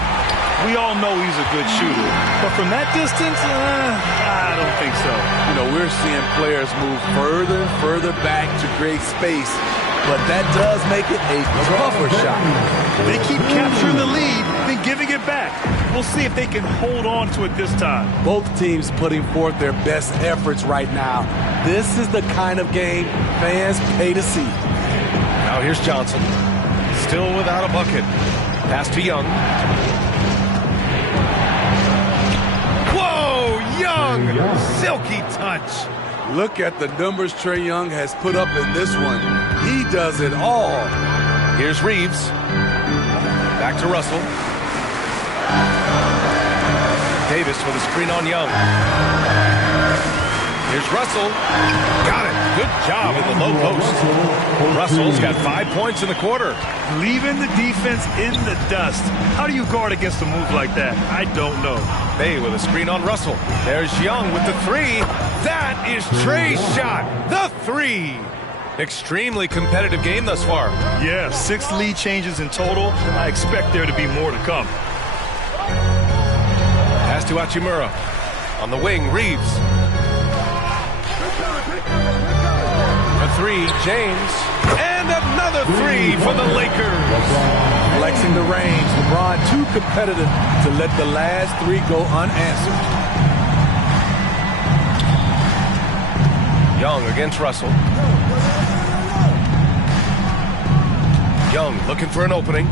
We all know he's a good shooter, but from that distance, I don't think so. You know, we're seeing players move further and further back to create space, but that does make it a tougher shot. They keep capturing the lead, then giving it back. We'll see if they can hold on to it this time. Both teams putting forth their best efforts right now. This is the kind of game fans pay to see. Now here's Johnson, still without a bucket. Pass to Young. Young, silky touch. Look at the numbers Trae Young has put up in this one. He does it all. Here's Reeves. Back to Russell. Davis with a screen on Young. Here's Russell. Got it. Good job in the low post. Russell's got 5 points in the quarter. Leaving the defense in the dust. How do you guard against a move like that? I don't know. Bey with a screen on Russell. There's Young with the 3. That is Trae's shot. The 3. Extremely competitive game thus far. Yeah, 6 lead changes in total. I expect there to be more to come. Pass to Hachimura. On the wing, Reeves. A 3, James. And another 3 for the Lakers. Flexing the range. LeBron too competitive to let the last 3 go unanswered. Young against Russell. Young looking for an opening.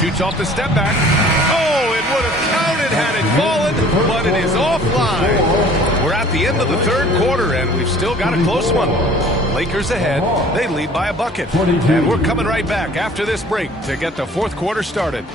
Shoots off the step back. Oh, it would have counted had it fallen, but it is offline. We're at the end of the third quarter, and we've still got a close one. Lakers ahead. They lead by a bucket. And we're coming right back after this break to get the fourth quarter started.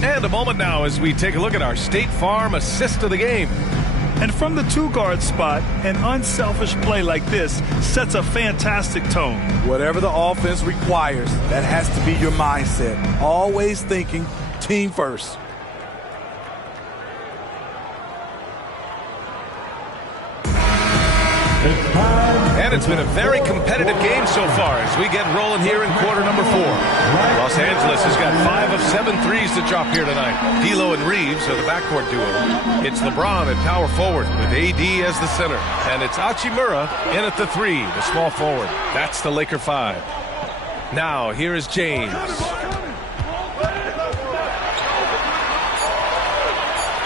And a moment now as we take a look at our State Farm assist of the game. And from the 2-guard spot, an unselfish play like this sets a fantastic tone. Whatever the offense requires, that has to be your mindset. Always thinking team first. And it's been a very competitive game so far as we get rolling here in quarter number 4. Los Angeles has got 5 of 7 threes to drop here tonight. D'Lo and Reeves are the backcourt duo. It's LeBron at power forward with AD as the center. And it's Hachimura in at the 3, the small forward. That's the Laker 5. Now, here is James.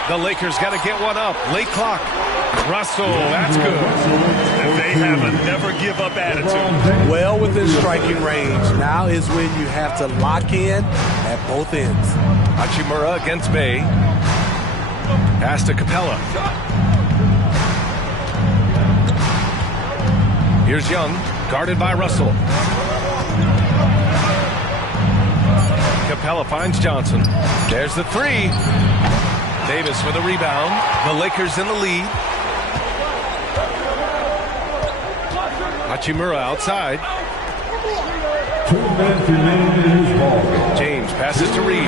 The Lakers got to get one up. Late clock. Russell, that's good. And they have a never-give-up attitude. Well within striking range. Now is when you have to lock in at both ends. Hachimura against Bay. Pass to Capella. Here's Young, guarded by Russell. Capella finds Johnson. There's the 3. Davis with a rebound. The Lakers in the lead. Hachimura outside. 2 minutes remaining in his ball. James passes to Reeves.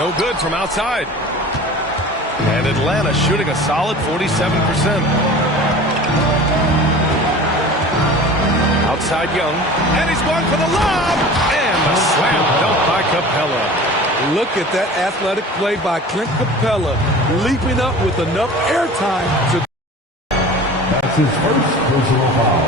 No good from outside. And Atlanta shooting a solid 47%. Outside Young. And he's going for the lob. And a slam dunk by Capella. Look at that athletic play by Clint Capella, leaping up with enough airtime to... That's his first personal foul.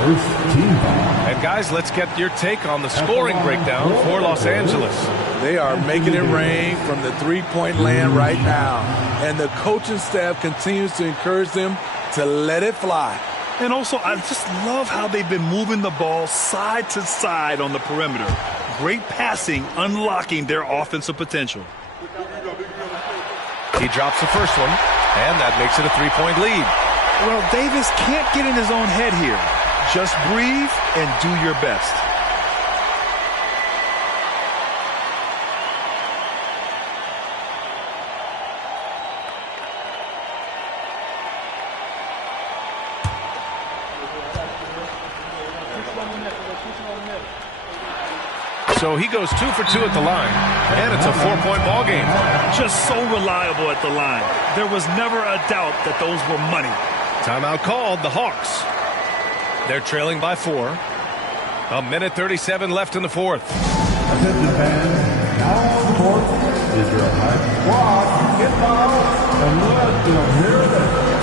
First team foul. And guys, let's get your take on the scoring breakdown for Los Angeles. They are making it rain from the three-point land right now. And the coaching staff continues to encourage them to let it fly. And also, I just love how they've been moving the ball side to side on the perimeter. Great passing, unlocking their offensive potential. He drops the first one, and that makes it a 3-point lead. Well, Davis can't get in his own head here. Just breathe and do your best. So he goes 2 for 2 at the line, and it's a 4-point ball game. Just so reliable at the line. There was never a doubt that those were money. Timeout called, the Hawks. They're trailing by 4. 1:37 left in the fourth. Attention fans, now on the court is your high squad. Get fouled and let them hear this.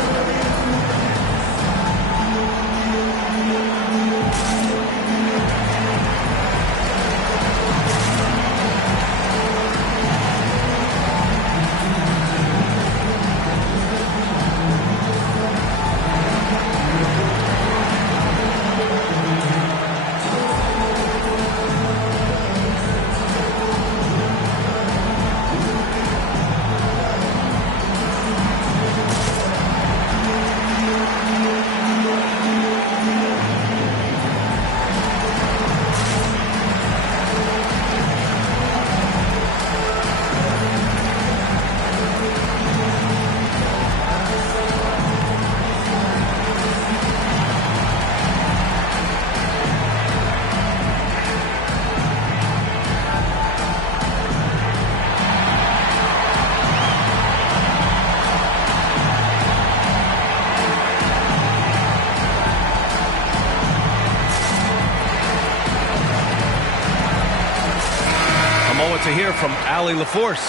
moment to hear from Allie LaForce.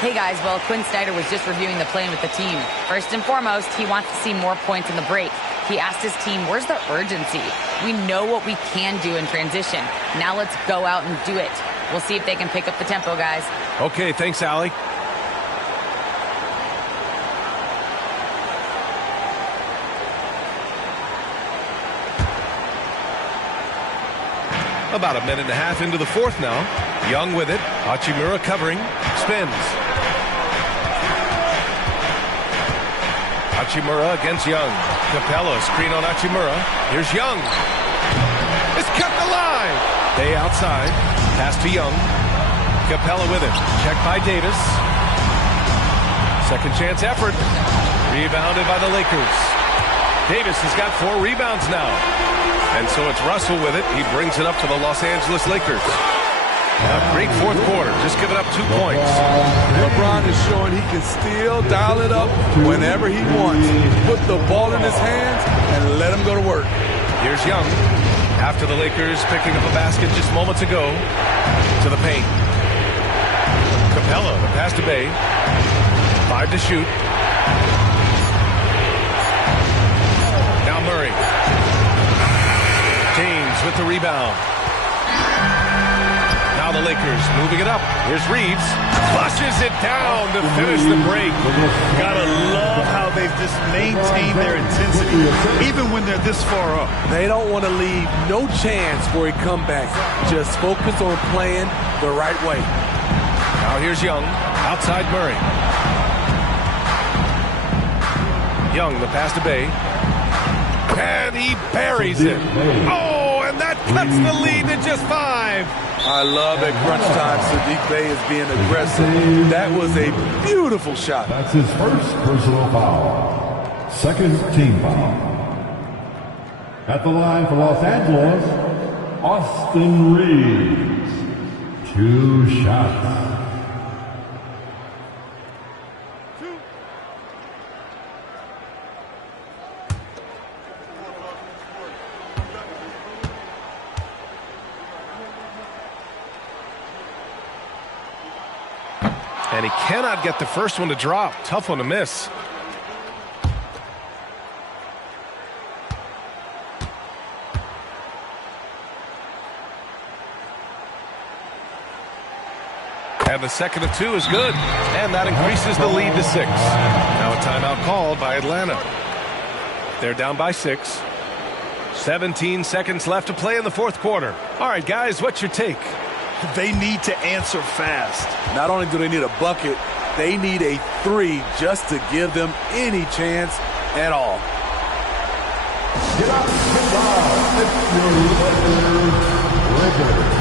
Hey guys, well, Quinn Snyder was just reviewing the plan with the team. First and foremost, he wants to see more points in the break. He asked his team, where's the urgency? We know what we can do in transition. Now let's go out and do it. We'll see if they can pick up the tempo, guys. Okay, thanks, Allie. About a minute and a half into the fourth now. Young with it. Hachimura covering. Spins. Hachimura against Young. Capella screen on Hachimura. Here's Young. It's kept alive. Day outside. Pass to Young. Capella with it. Check by Davis. Second chance effort. Rebounded by the Lakers. Davis has got 4 rebounds now. And so it's Russell with it. He brings it up to the Los Angeles Lakers. A great fourth quarter. Just giving up 2 points. LeBron is showing he can still dial it up whenever he wants. Put the ball in his hands and let him go to work. Here's Young. After the Lakers picking up a basket just moments ago to the paint. Capella, the pass to Bay. 5 to shoot. Now Murray. James with the rebound. Now the Lakers moving it up. Here's Reeves. Flushes it down to finish the break. Gotta love how they've just maintained their intensity, even when they're this far up. They don't want to leave no chance for a comeback. Just focus on playing the right way. Now here's Young. Outside Murray. Young, the pass to Bay. And he buries it. Oh, and that cuts the lead to just 5. I love at crunch time Saddiq Bey is being aggressive. That was a beautiful shot. That's his first personal foul. Second team foul. At the line for Los Angeles, Austin Reeves. 2 shots. And he cannot get the first one to drop. Tough one to miss. And the second of 2 is good. And that increases the lead to 6. Now a timeout called by Atlanta. They're down by 6. 17 seconds left to play in the fourth quarter. All right, guys, what's your take? They need to answer fast. Not only do they need a bucket, they need a 3 just to give them any chance at all. Get up, get down. It's your Lakers.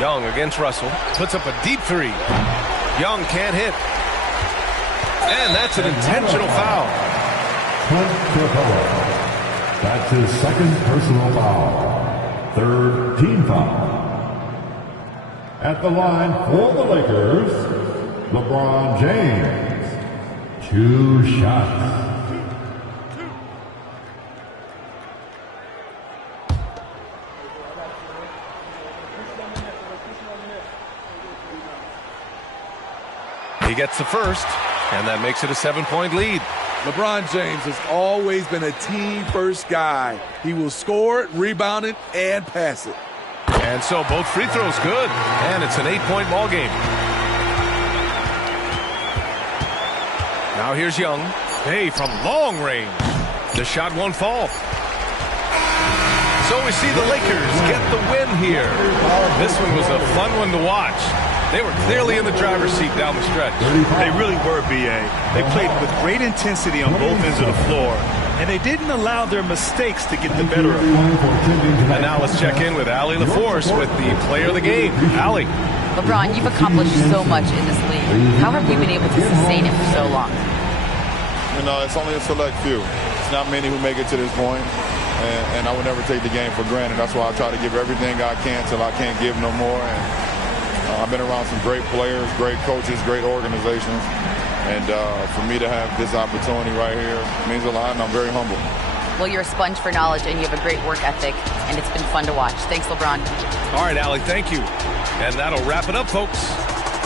Young against Russell. Puts up a deep three. Young can't hit. And that's an intentional foul. That's his second personal foul. Third team foul. At the line for the Lakers, LeBron James. 2 shots. He gets the first, and that makes it a 7-point lead. LeBron James has always been a team-first guy. He will score it, rebound it, and pass it. And so both free throws good, and it's an 8-point ball game. Now here's Young. Hey, from long range. The shot won't fall. So we see the Lakers get the win here. This one was a fun one to watch. They were clearly in the driver's seat down the stretch. They really were, B.A. They played with great intensity on both ends of the floor, and they didn't allow their mistakes to get the better of them. And now let's check in with Allie LaForce with the player of the game. Allie. LeBron, you've accomplished so much in this league. How have you been able to sustain it for so long? You know, it's only a select few. It's not many who make it to this point, and I would never take the game for granted. That's why I try to give everything I can till I can't give no more. And I've been around some great players, great coaches, great organizations, and for me to have this opportunity right here means a lot, and I'm very humble. Well, you're a sponge for knowledge, and you have a great work ethic, and it's been fun to watch. Thanks, LeBron. All right, Allie, thank you. And that'll wrap it up, folks.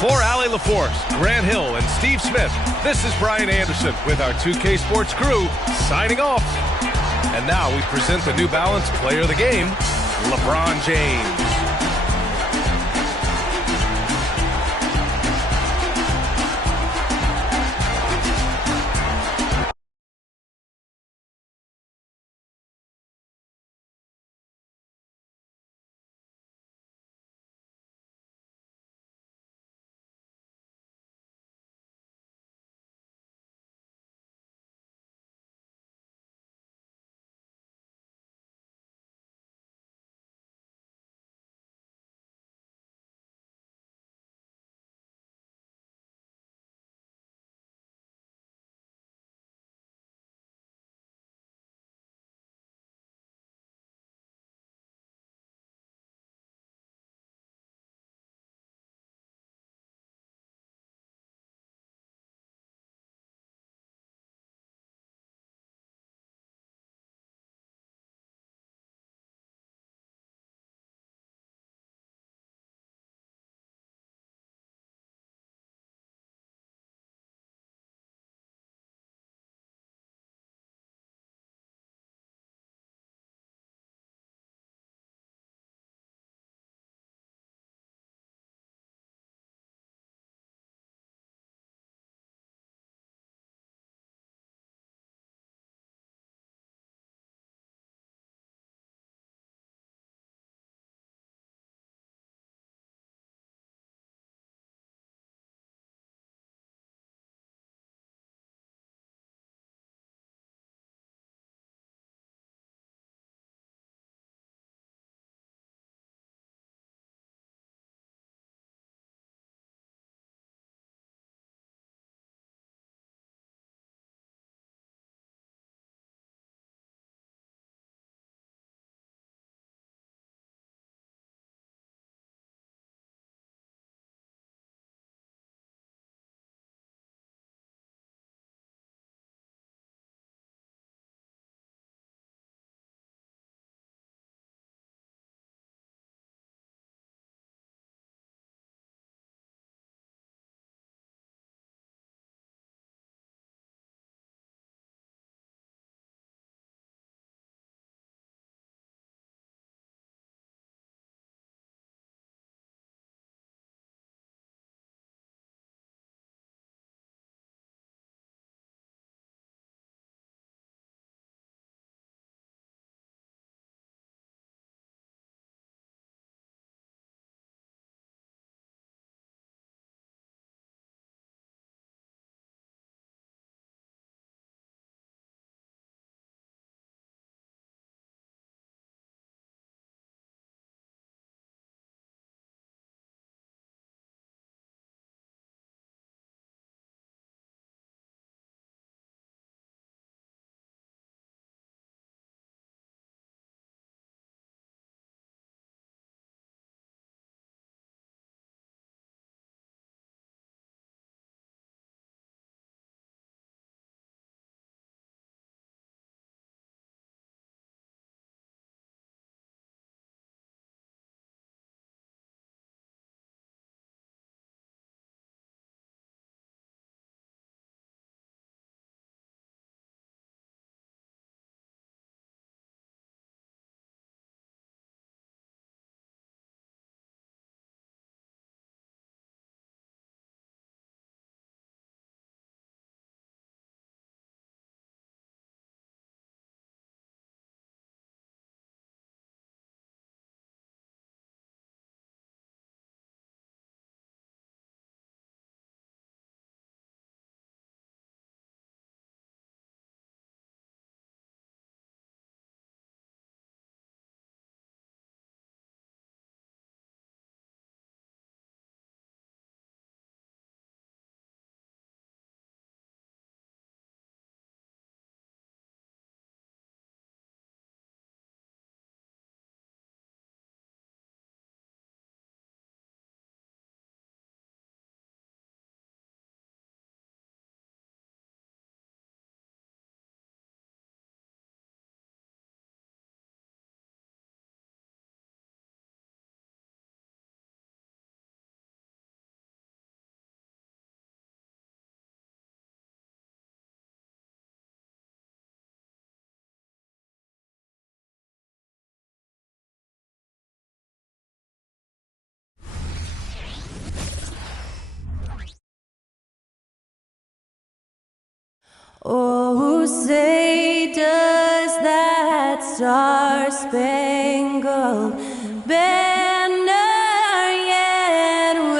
For Allie LaForce, Grant Hill, and Steve Smith, this is Brian Anderson with our 2K Sports crew signing off. And now we present the New Balance player of the game, LeBron James. Oh, say does that star-spangled banner yet wave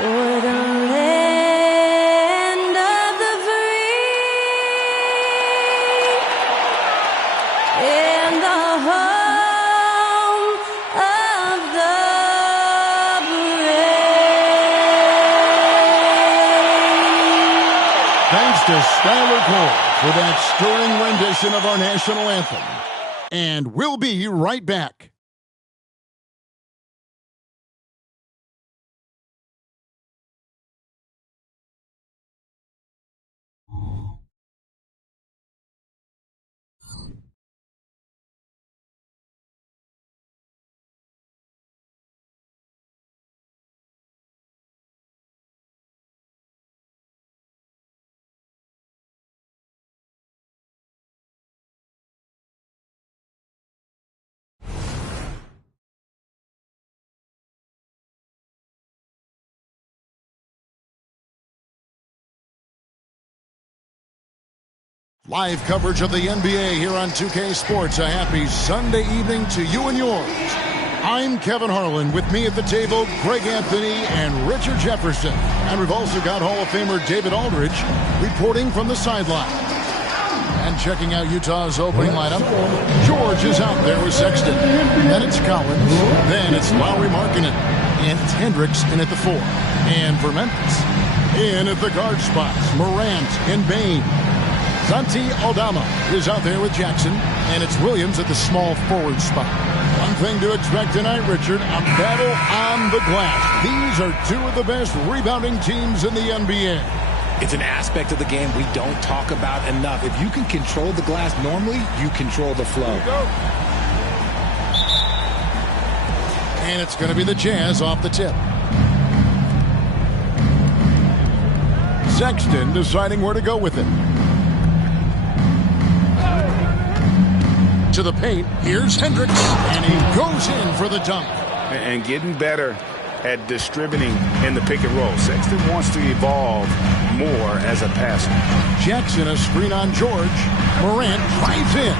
o'er the land of the free and the home of the Thanks to Skylar Cole for that stirring rendition of our national anthem. And we'll be right back. Live coverage of the NBA here on 2K Sports. A happy Sunday evening to you and yours. I'm Kevin Harlan. With me at the table, Greg Anthony and Richard Jefferson. And we've also got Hall of Famer David Aldridge reporting from the sideline. And checking out Utah's opening lineup, George is out there with Sexton. Then it's Collins. Then it's Lauri Markkanen. And it's Hendricks in at the 4. And for Memphis, in at the guard spots, Morant and Bane. Santi Aldama is out there with Jackson, and it's Williams at the small forward spot. One thing to expect tonight, Richard, a battle on the glass. These are two of the best rebounding teams in the NBA. It's an aspect of the game we don't talk about enough. If you can control the glass normally, you control the flow. And it's going to be the Jazz off the tip. Sexton deciding where to go with it. To the paint, here's Hendricks, and he goes in for the dunk. And getting better at distributing in the pick and roll. Sexton wants to evolve more as a passer. Jackson, a screen on George. Morant drives in,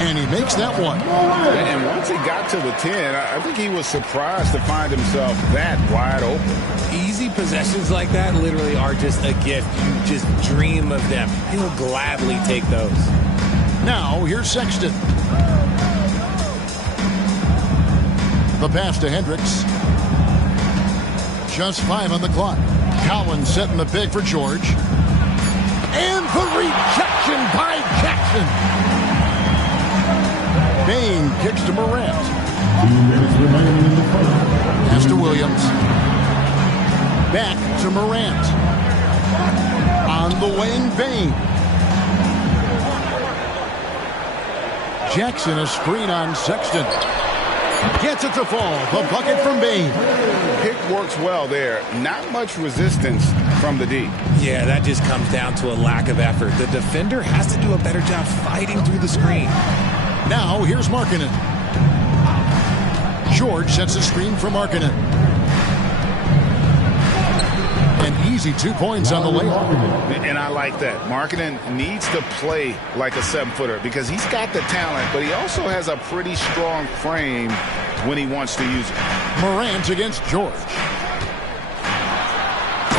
and he makes that one. And once he got to the 10, I think he was surprised to find himself that wide open. Easy possessions like that literally are just a gift. You just dream of them. He'll gladly take those. Now, here's Sexton. The pass to Hendricks. Just 5 on the clock. Collins setting the pick for George. And the rejection by Jackson. Bane kicks to Morant. 2 minutes remaining in the first. Pass to Williams. Back to Morant. On the wing, Bane. Jackson, a screen on Sexton. Gets it to fall. The bucket from Bane. Pick works well there. Not much resistance from the D. Yeah, that just comes down to a lack of effort. The defender has to do a better job fighting through the screen. Now, here's Markkanen. George sets a screen for Markkanen. An easy 2 points on the layup. And I like that. Markkanen needs to play like a 7-footer because he's got the talent, but he also has a pretty strong frame when he wants to use it. Morant against George.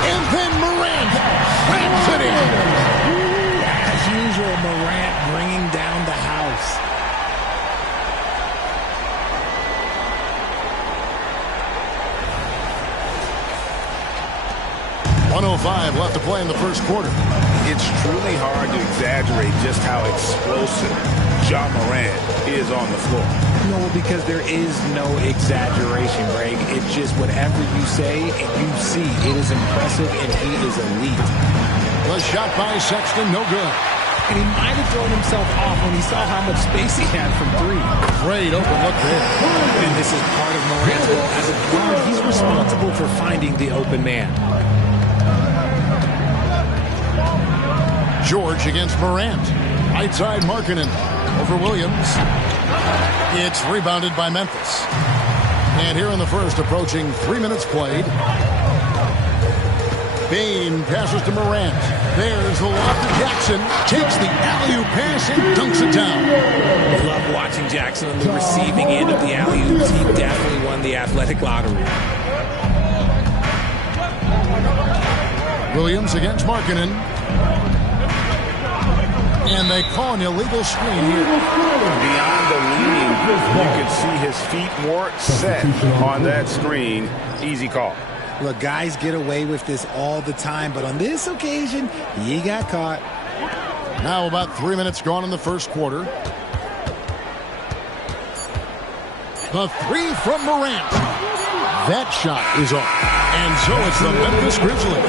And then Morant slams it in. As usual, Morant bringing down the house. .105 left to play in the first quarter. It's truly hard to exaggerate just how explosive Ja Morant is on the floor. No, because there is no exaggeration, Greg. It's just whatever you say and you see. It is impressive, and he is elite. The shot by Sexton, no good. And he might have thrown himself off when he saw how much space he had from 3. Great open look there. And this is part of Morant's role. As a guard, he's responsible for finding the open man. George against Morant. Right side Markkanen over Williams. It's rebounded by Memphis. And here in the first, approaching 3 minutes played. Bain passes to Morant. There's the lob to Jackson. Takes the alley-oop pass and dunks it down. Love watching Jackson on the receiving end of the alley-oops. He definitely won the athletic lottery. Williams against Markkanen. And they call an illegal screen here. Beyond the leaning, you can see his feet more set on that screen. Easy call. Look, guys get away with this all the time, but on this occasion, he got caught. Now about 3 minutes gone in the first quarter. The three from Morant. That shot is off. And so it's the Memphis Grizzlies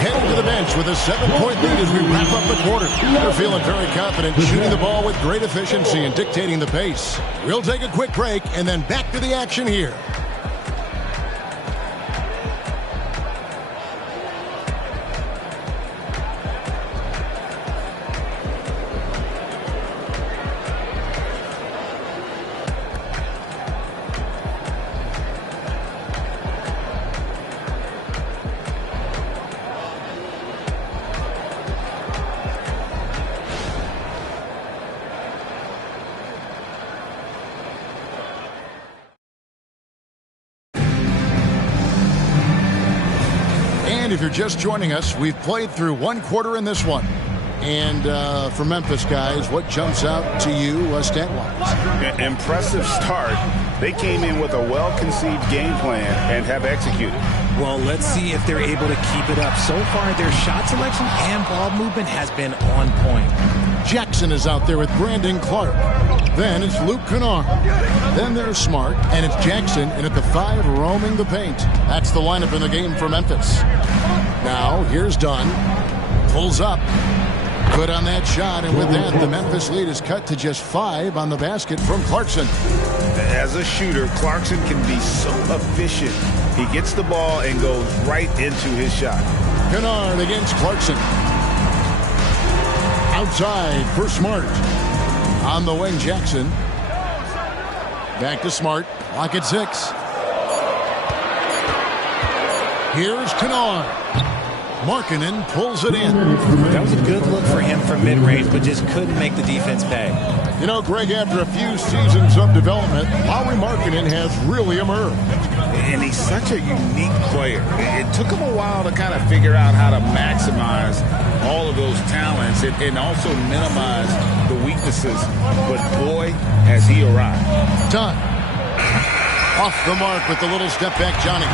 heading to the bench with a 7-point lead as we wrap up the quarter. They're feeling very confident, shooting the ball with great efficiency and dictating the pace. We'll take a quick break and then back to the action here. If you're just joining us, we've played through one quarter in this one. And for Memphis, guys, what jumps out to you stat-wise? Impressive start. They came in with a well-conceived game plan and have executed. Well, let's see if they're able to keep it up. So far, their shot selection and ball movement has been on point. Jackson is out there with Brandon Clark. Then it's Luke Kennard. Then there's Smart, and it's Jackson, and at the 5, roaming the paint. That's the lineup in the game for Memphis. Now, here's Dunn. Pulls up. Good on that shot, and with that, the Memphis lead is cut to just 5 on the basket from Clarkson. As a shooter, Clarkson can be so efficient. He gets the ball and goes right into his shot. Kennard against Clarkson. Outside for Smart. On the wing, Jackson. Back to Smart. Clock at 6. Here's Kennard. Markkanen pulls it in. That was a good look for him from mid-range, but just couldn't make the defense pay. You know, Greg, after a few seasons of development, Lauri Markkanen has really emerged. And he's such a unique player. It took him a while to kind of figure out how to maximize all of those talents and also minimize the weaknesses. But boy, has he arrived. Dunn. Off the mark with the little step back, Johnny.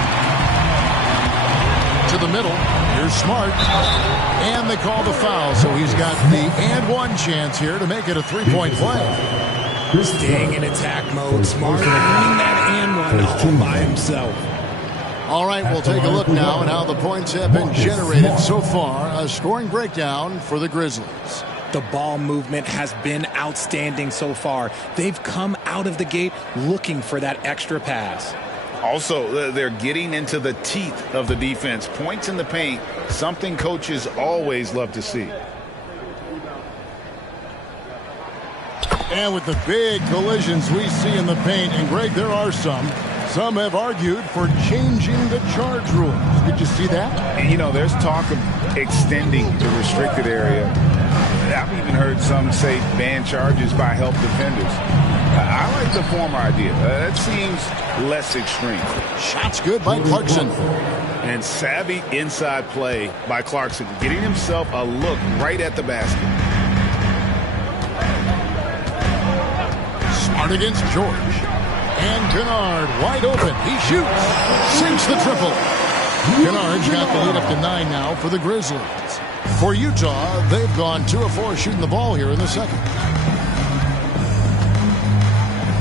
To the middle. Here's Smart. And they call the foul, so he's got the and one chance here to make it a 3-point play. Staying in attack mode. Smart doing that and one all by himself. All right, we'll take a look now at how the points have been generated so far. A scoring breakdown for the Grizzlies. The ball movement has been outstanding so far. They've come out of the gate looking for that extra pass. Also, they're getting into the teeth of the defense. Points in the paint, something coaches always love to see. And with the big collisions we see in the paint, and Greg, there are some have argued for changing the charge rules. Did you see that? And, you know, there's talk of extending the restricted area. I've even heard some say ban charges by help defenders. I like the former idea. That seems less extreme. Shots good by Clarkson. And savvy inside play by Clarkson, getting himself a look right at the basket. Smart against George. And Kennard wide open. He shoots. Sinks the triple. Kennard's got the lead up to 9 now for the Grizzlies. For Utah, they've gone 2 of 4 shooting the ball here in the second.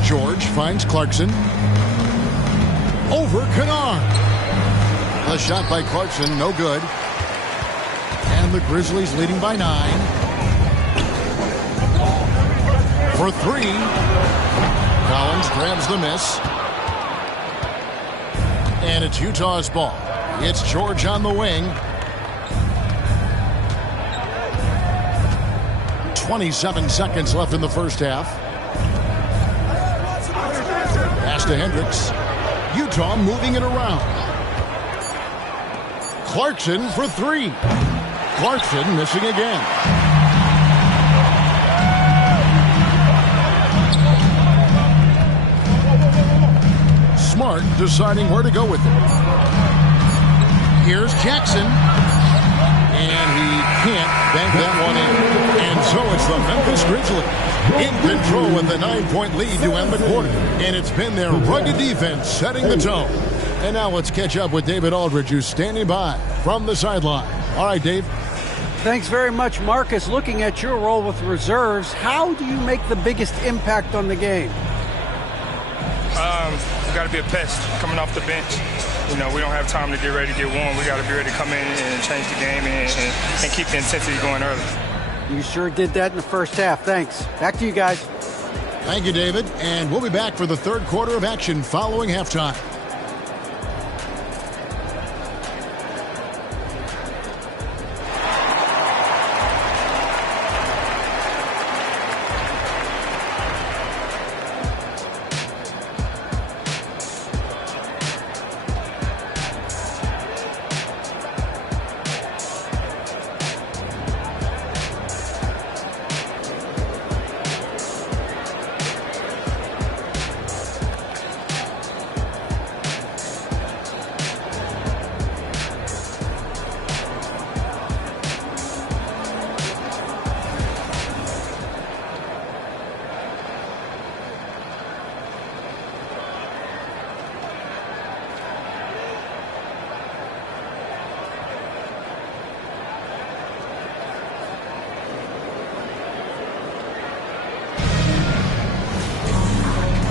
George finds Clarkson. Over Kennard. A shot by Clarkson, no good. And the Grizzlies leading by 9. For 3. Collins grabs the miss. And it's Utah's ball. It's George on the wing. 27 seconds left in the first half. Pass to Hendricks. Utah moving it around. Clarkson for three. Clarkson missing again. Smart deciding where to go with it. Here's Jackson. And he can't bank that one in. And so it's the Memphis Grizzlies in control with a 9-point lead to end the quarter. And it's been their rugged defense setting the tone. And now let's catch up with David Aldridge, who's standing by from the sideline. All right, Dave. Thanks very much, Marcus. Looking at your role with reserves, how do you make the biggest impact on the game? Got to be a pest coming off the bench. You know, we don't have time to get ready to get warm. We got to be ready to come in and change the game and keep the intensity going early. You sure did that in the first half. Thanks. Back to you guys. Thank you, David. And we'll be back for the third quarter of action following halftime.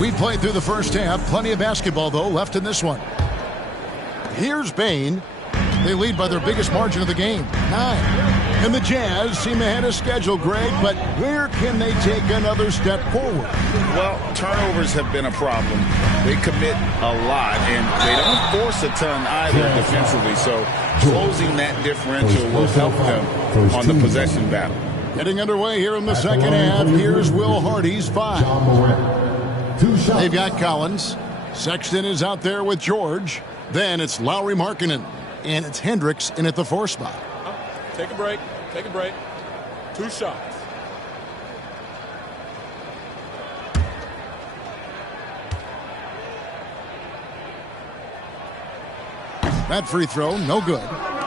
We played through the first half. Plenty of basketball, though, left in this one. Here's Bane. They lead by their biggest margin of the game, 9. And the Jazz seem ahead of schedule, Greg, but where can they take another step forward? Well, turnovers have been a problem. They commit a lot, and they don't force a ton either defensively, so closing that differential will help them on the possession battle. Getting underway here in the second half. Here's Will Hardy's 5. They've got Collins. Sexton is out there with George. Then it's Lauri Markkanen. And it's Hendricks in at the 4 spot. Take a break. Take a break. 2 shots. That free throw, no good.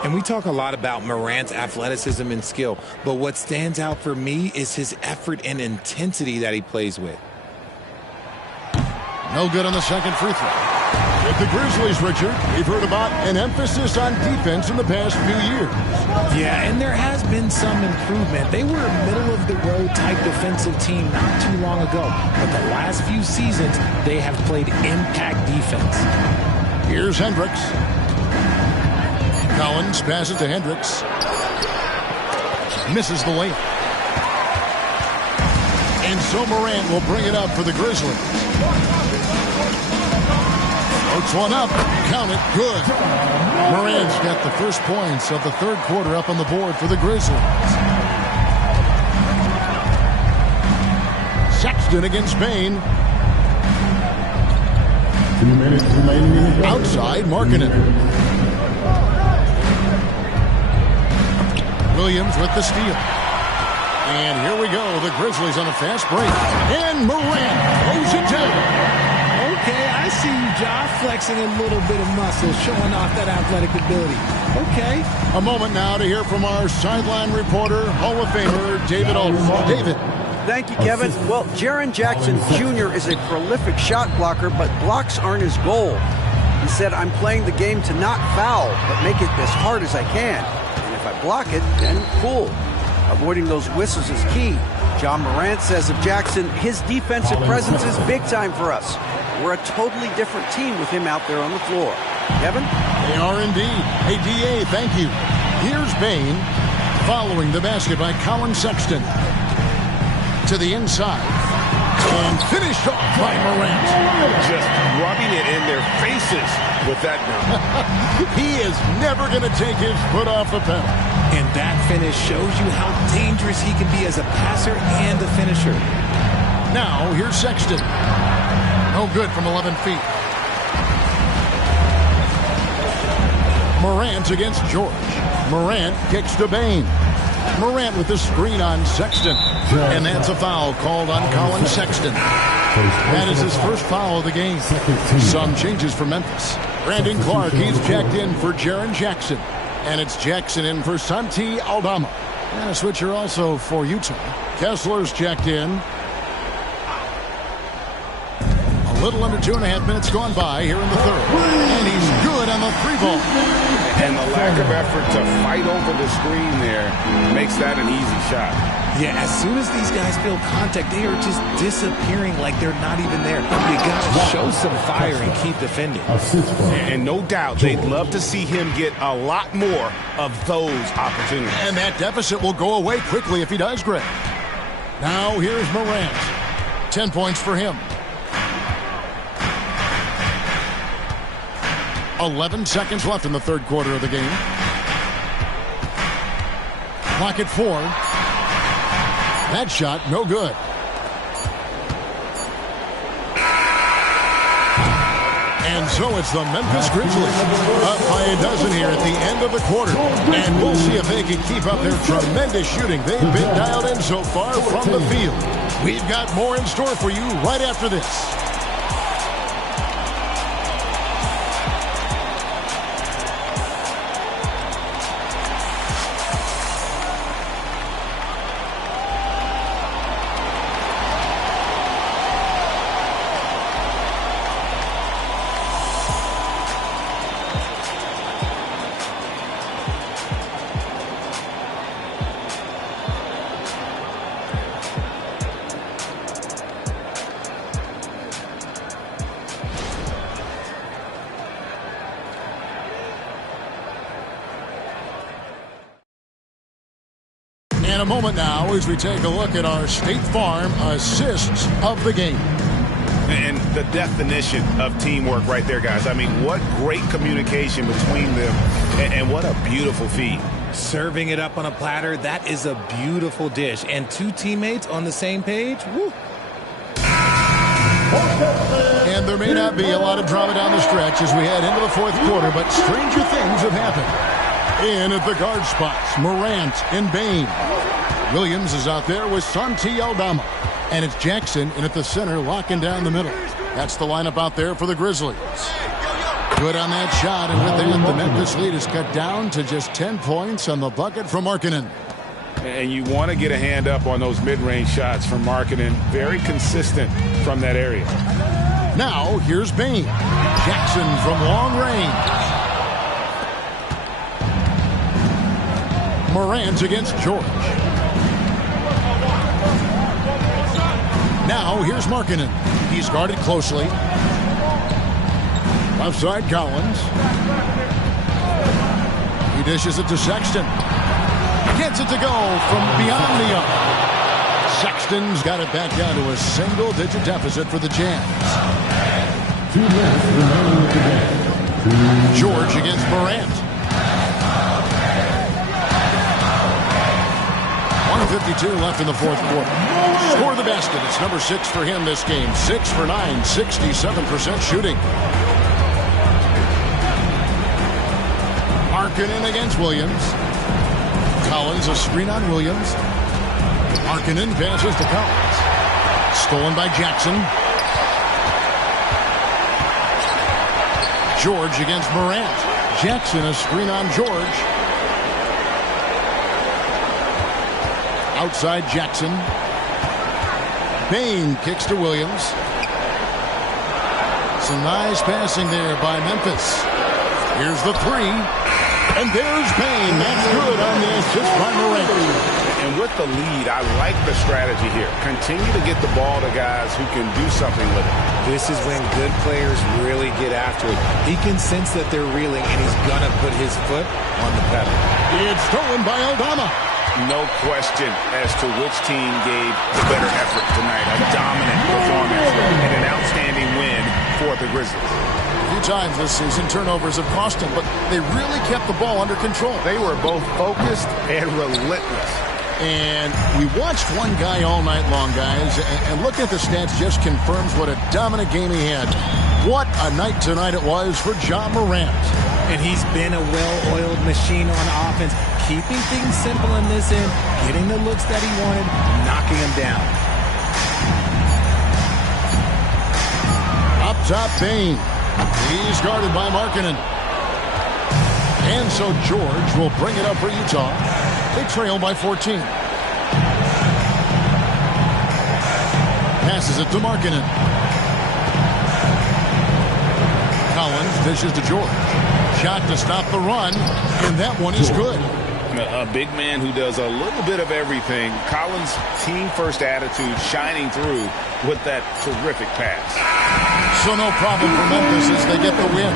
And we talk a lot about Morant's athleticism and skill, but what stands out for me is his effort and intensity that he plays with. No good on the second free throw. With the Grizzlies, Richard, we've heard about an emphasis on defense in the past few years. Yeah, and there has been some improvement. They were a middle-of-the-road type defensive team not too long ago, but the last few seasons, they have played impact defense. Here's Hendricks. Collins passes to Hendricks. Misses the layup. And so Morant will bring it up for the Grizzlies. Floats one up. Count it. Good. Morant's got the first points of the third quarter up on the board for the Grizzlies. Sexton against Bane. 2 minutes remaining in the game. Outside, Markkanen. Williams with the steal. And here we go. The Grizzlies on a fast break. And Morant throws it down. Okay, I see you, Ja, flexing a little bit of muscle, showing off that athletic ability. Okay. A moment now to hear from our sideline reporter, Hall of Famer, David Aldridge. David. Thank you, Kevin. Well, Jaren Jackson Jr. is a prolific shot blocker, but blocks aren't his goal. He said, I'm playing the game to not foul, but make it as hard as I can. And if I block it, then cool. Avoiding those whistles is key. John Morant says of Jackson, his defensive presence is big time for us. We're a totally different team with him out there on the floor. Kevin? They are indeed. Hey, D.A., thank you. Here's Bane following the basket by Colin Sexton. To the inside. And finished off by Morant. Just rubbing it in their faces with that number. He is never going to take his foot off the pedal. And that finish shows you how dangerous he can be as a passer and a finisher. Now, here's Sexton. No good from 11 feet. Morant against George. Morant kicks to Bane. Morant with the screen on Sexton. And that's a foul called on Colin Sexton. That is his first foul of the game. Some changes for Memphis. Brandon Clark, he's checked in for Jaren Jackson. And it's Jackson in for Santi Aldama. And a switcher also for Utah. Kessler's checked in. A little under 2.5 minutes gone by here in the third. And he's good on the three ball. And the lack of effort to fight over the screen there makes that an easy shot. Yeah, as soon as these guys feel contact, they are just disappearing like they're not even there. You got to show some fire and keep defending. And no doubt, they'd love to see him get a lot more of those opportunities. And that deficit will go away quickly if he does, Greg. Now here's Morant. 10 points for him. 11 seconds left in the third quarter of the game. Clock at 4. That shot, no good. And so it's the Memphis Grizzlies up by a dozen here at the end of the quarter. And we'll see if they can keep up their tremendous shooting. They've been dialed in so far from the field. We've got more in store for you right after this. In a moment now as we take a look at our State Farm assists of the game. And the definition of teamwork right there, guys. I mean, what great communication between them, and what a beautiful feed. Serving it up on a platter, that is a beautiful dish. And two teammates on the same page, woo. And there may not be a lot of drama down the stretch as we head into the fourth quarter, but stranger things have happened. In at the guard spots, Morant and Bane. Williams is out there with Santi Aldama. And it's Jackson in at the center, locking down the middle. That's the lineup out there for the Grizzlies. Good on that shot, and with that, the Memphis lead is cut down to just 10 points on the bucket from Markkanen. And you want to get a hand up on those mid-range shots from Markkanen. Very consistent from that area. Now, here's Bane. Jackson from long range. Morant against George. Now, here's Markkanen. He's guarded closely. Left side, Collins. He dishes it to Sexton. Gets it to go from beyond the arc. Sexton's got it back down to a single-digit deficit for the Jazz. 2 minutes remaining with the game. George against Morant. 1:52 left in the fourth quarter. Score the basket. It's number 6 for him this game. 6 for 9, 67% shooting. Markkanen against Williams. Collins, a screen on Williams. Markkanen passes to Collins. Stolen by Jackson. George against Morant. Jackson, a screen on George. Outside Jackson. Bane kicks to Williams. Some nice passing there by Memphis. Here's the three. And there's Bane. That's good on the assist by Morant. And with the lead, I like the strategy here. Continue to get the ball to guys who can do something with it. This is when good players really get after it. He can sense that they're reeling, and he's going to put his foot on the pedal. It's stolen by Aldama. No question as to which team gave the better effort tonight. A dominant performance and an outstanding win for the Grizzlies. A few times this season, turnovers have cost them, but they really kept the ball under control. They were both focused and relentless. And we watched one guy all night long, guys, and looking at the stats just confirms what a dominant game he had. What a night tonight it was for Ja Morant. And he's been a well-oiled machine on offense, keeping things simple in this end, getting the looks that he wanted, knocking them down. Up top, Payne. He's guarded by Markkanen. And so George will bring it up for Utah. They trail by 14. Passes it to Markkanen. Collins dishes to George. Shot to stop the run, and that one is good. A big man who does a little bit of everything. Collins' team-first attitude shining through with that terrific pass. So no problem for Memphis as they get the win.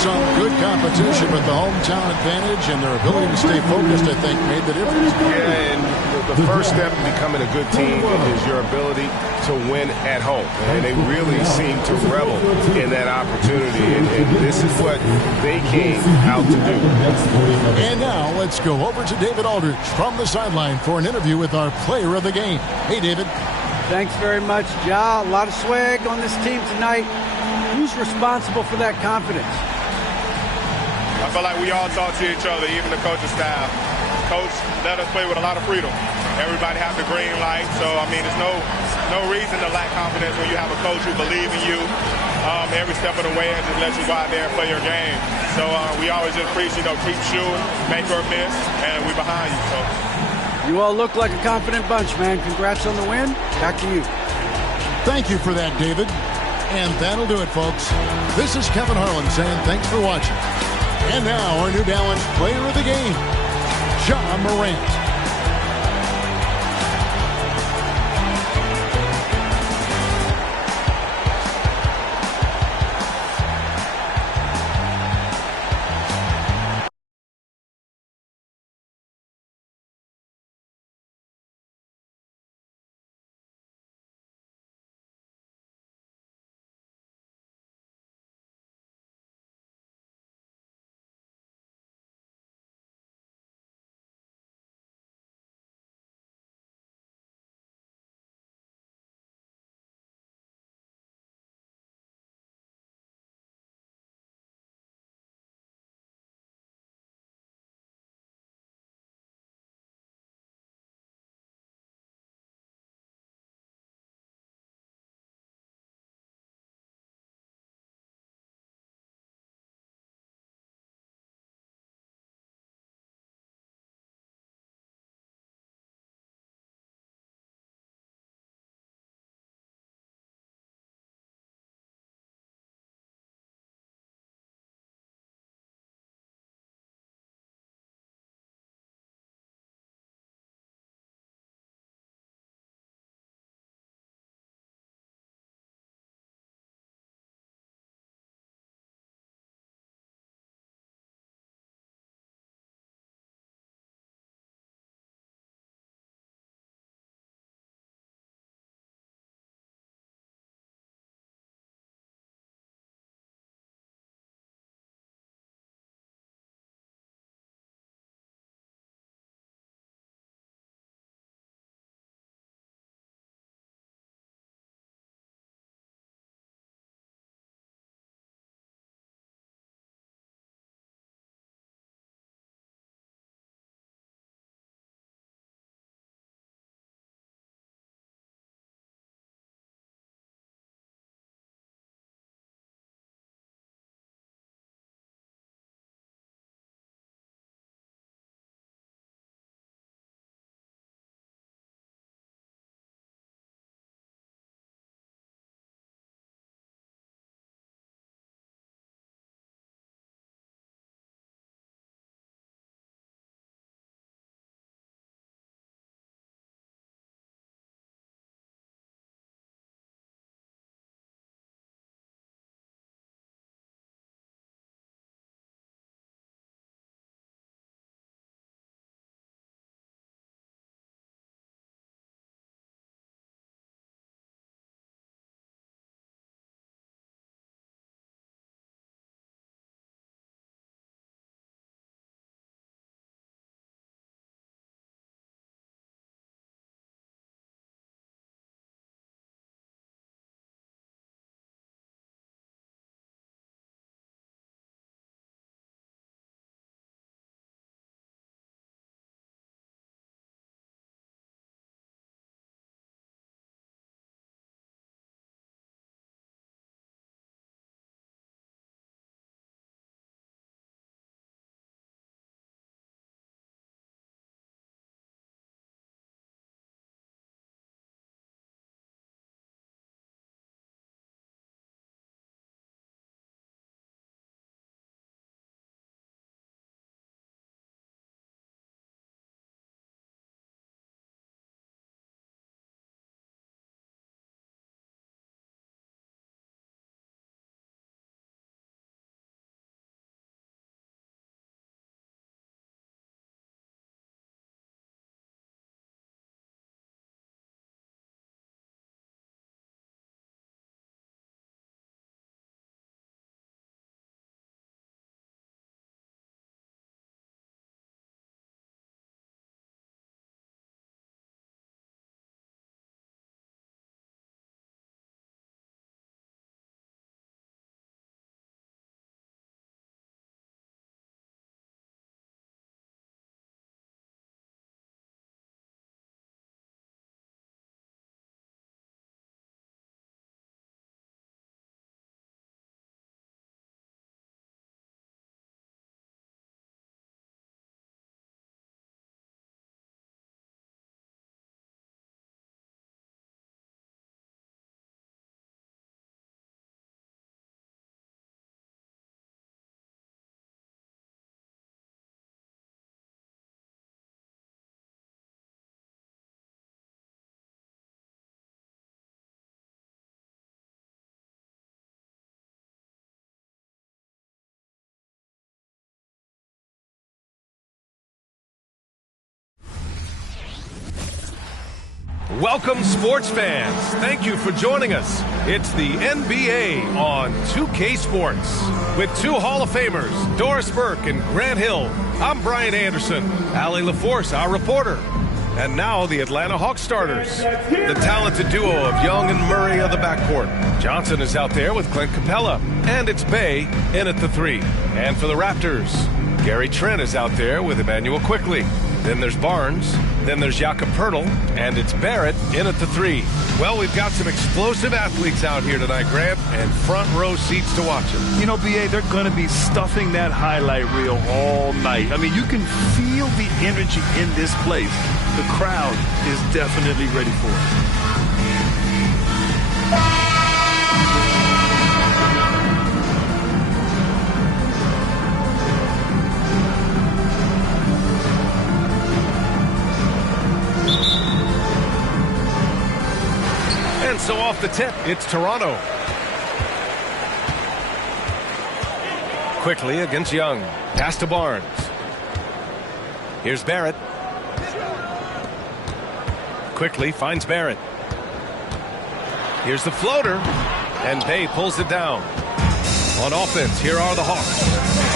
Some good competition, but the hometown advantage and their ability to stay focused, I think, made the difference. Yeah, and the first step in becoming a good team is your ability to win at home. And they really seem to revel in that opportunity. And this is what they came out to do. And now let's go over to David Aldridge from the sideline for an interview with our player of the game. Hey, David. Thanks very much, Ja. A lot of swag on this team tonight. Who's responsible for that confidence? I feel like we all talk to each other, even the coaching staff. Coach let us play with a lot of freedom. Everybody has the green light, so I mean, there's no reason to lack confidence when you have a coach who believes in you every step of the way and just lets you go out there and play your game. So we always just preach, keep shooting, make or miss, and we behind you. So. You all look like a confident bunch, man. Congrats on the win. Back to you. Thank you for that, David. And that'll do it, folks. This is Kevin Harlan saying thanks for watching. And now our New Balance player of the game, Ja Morant. Welcome, sports fans. Thank you for joining us. It's the NBA on 2K Sports. With two Hall of Famers, Doris Burke and Grant Hill, I'm Brian Anderson. Allie LaForce, our reporter. And now the Atlanta Hawks starters. The talented duo of Young and Murray of the backcourt. Johnson is out there with Clint Capella. And it's Bay in at the 3. And for the Raptors, Gary Trent is out there with Emmanuel Quickley. Then there's Barnes. Then there's Jakob Poeltl. And it's Barrett in at the 3. Well, we've got some explosive athletes out here tonight, Grant, and front row seats to watch them. You know, B.A., they're going to be stuffing that highlight reel all night. I mean, you can feel the energy in this place. The crowd is definitely ready for it. And so off the tip, it's Toronto. Quickly against Young. Pass to Barnes. Here's Barrett. Quickly finds Barrett. Here's the floater. And Bay pulls it down. On offense, here are the Hawks.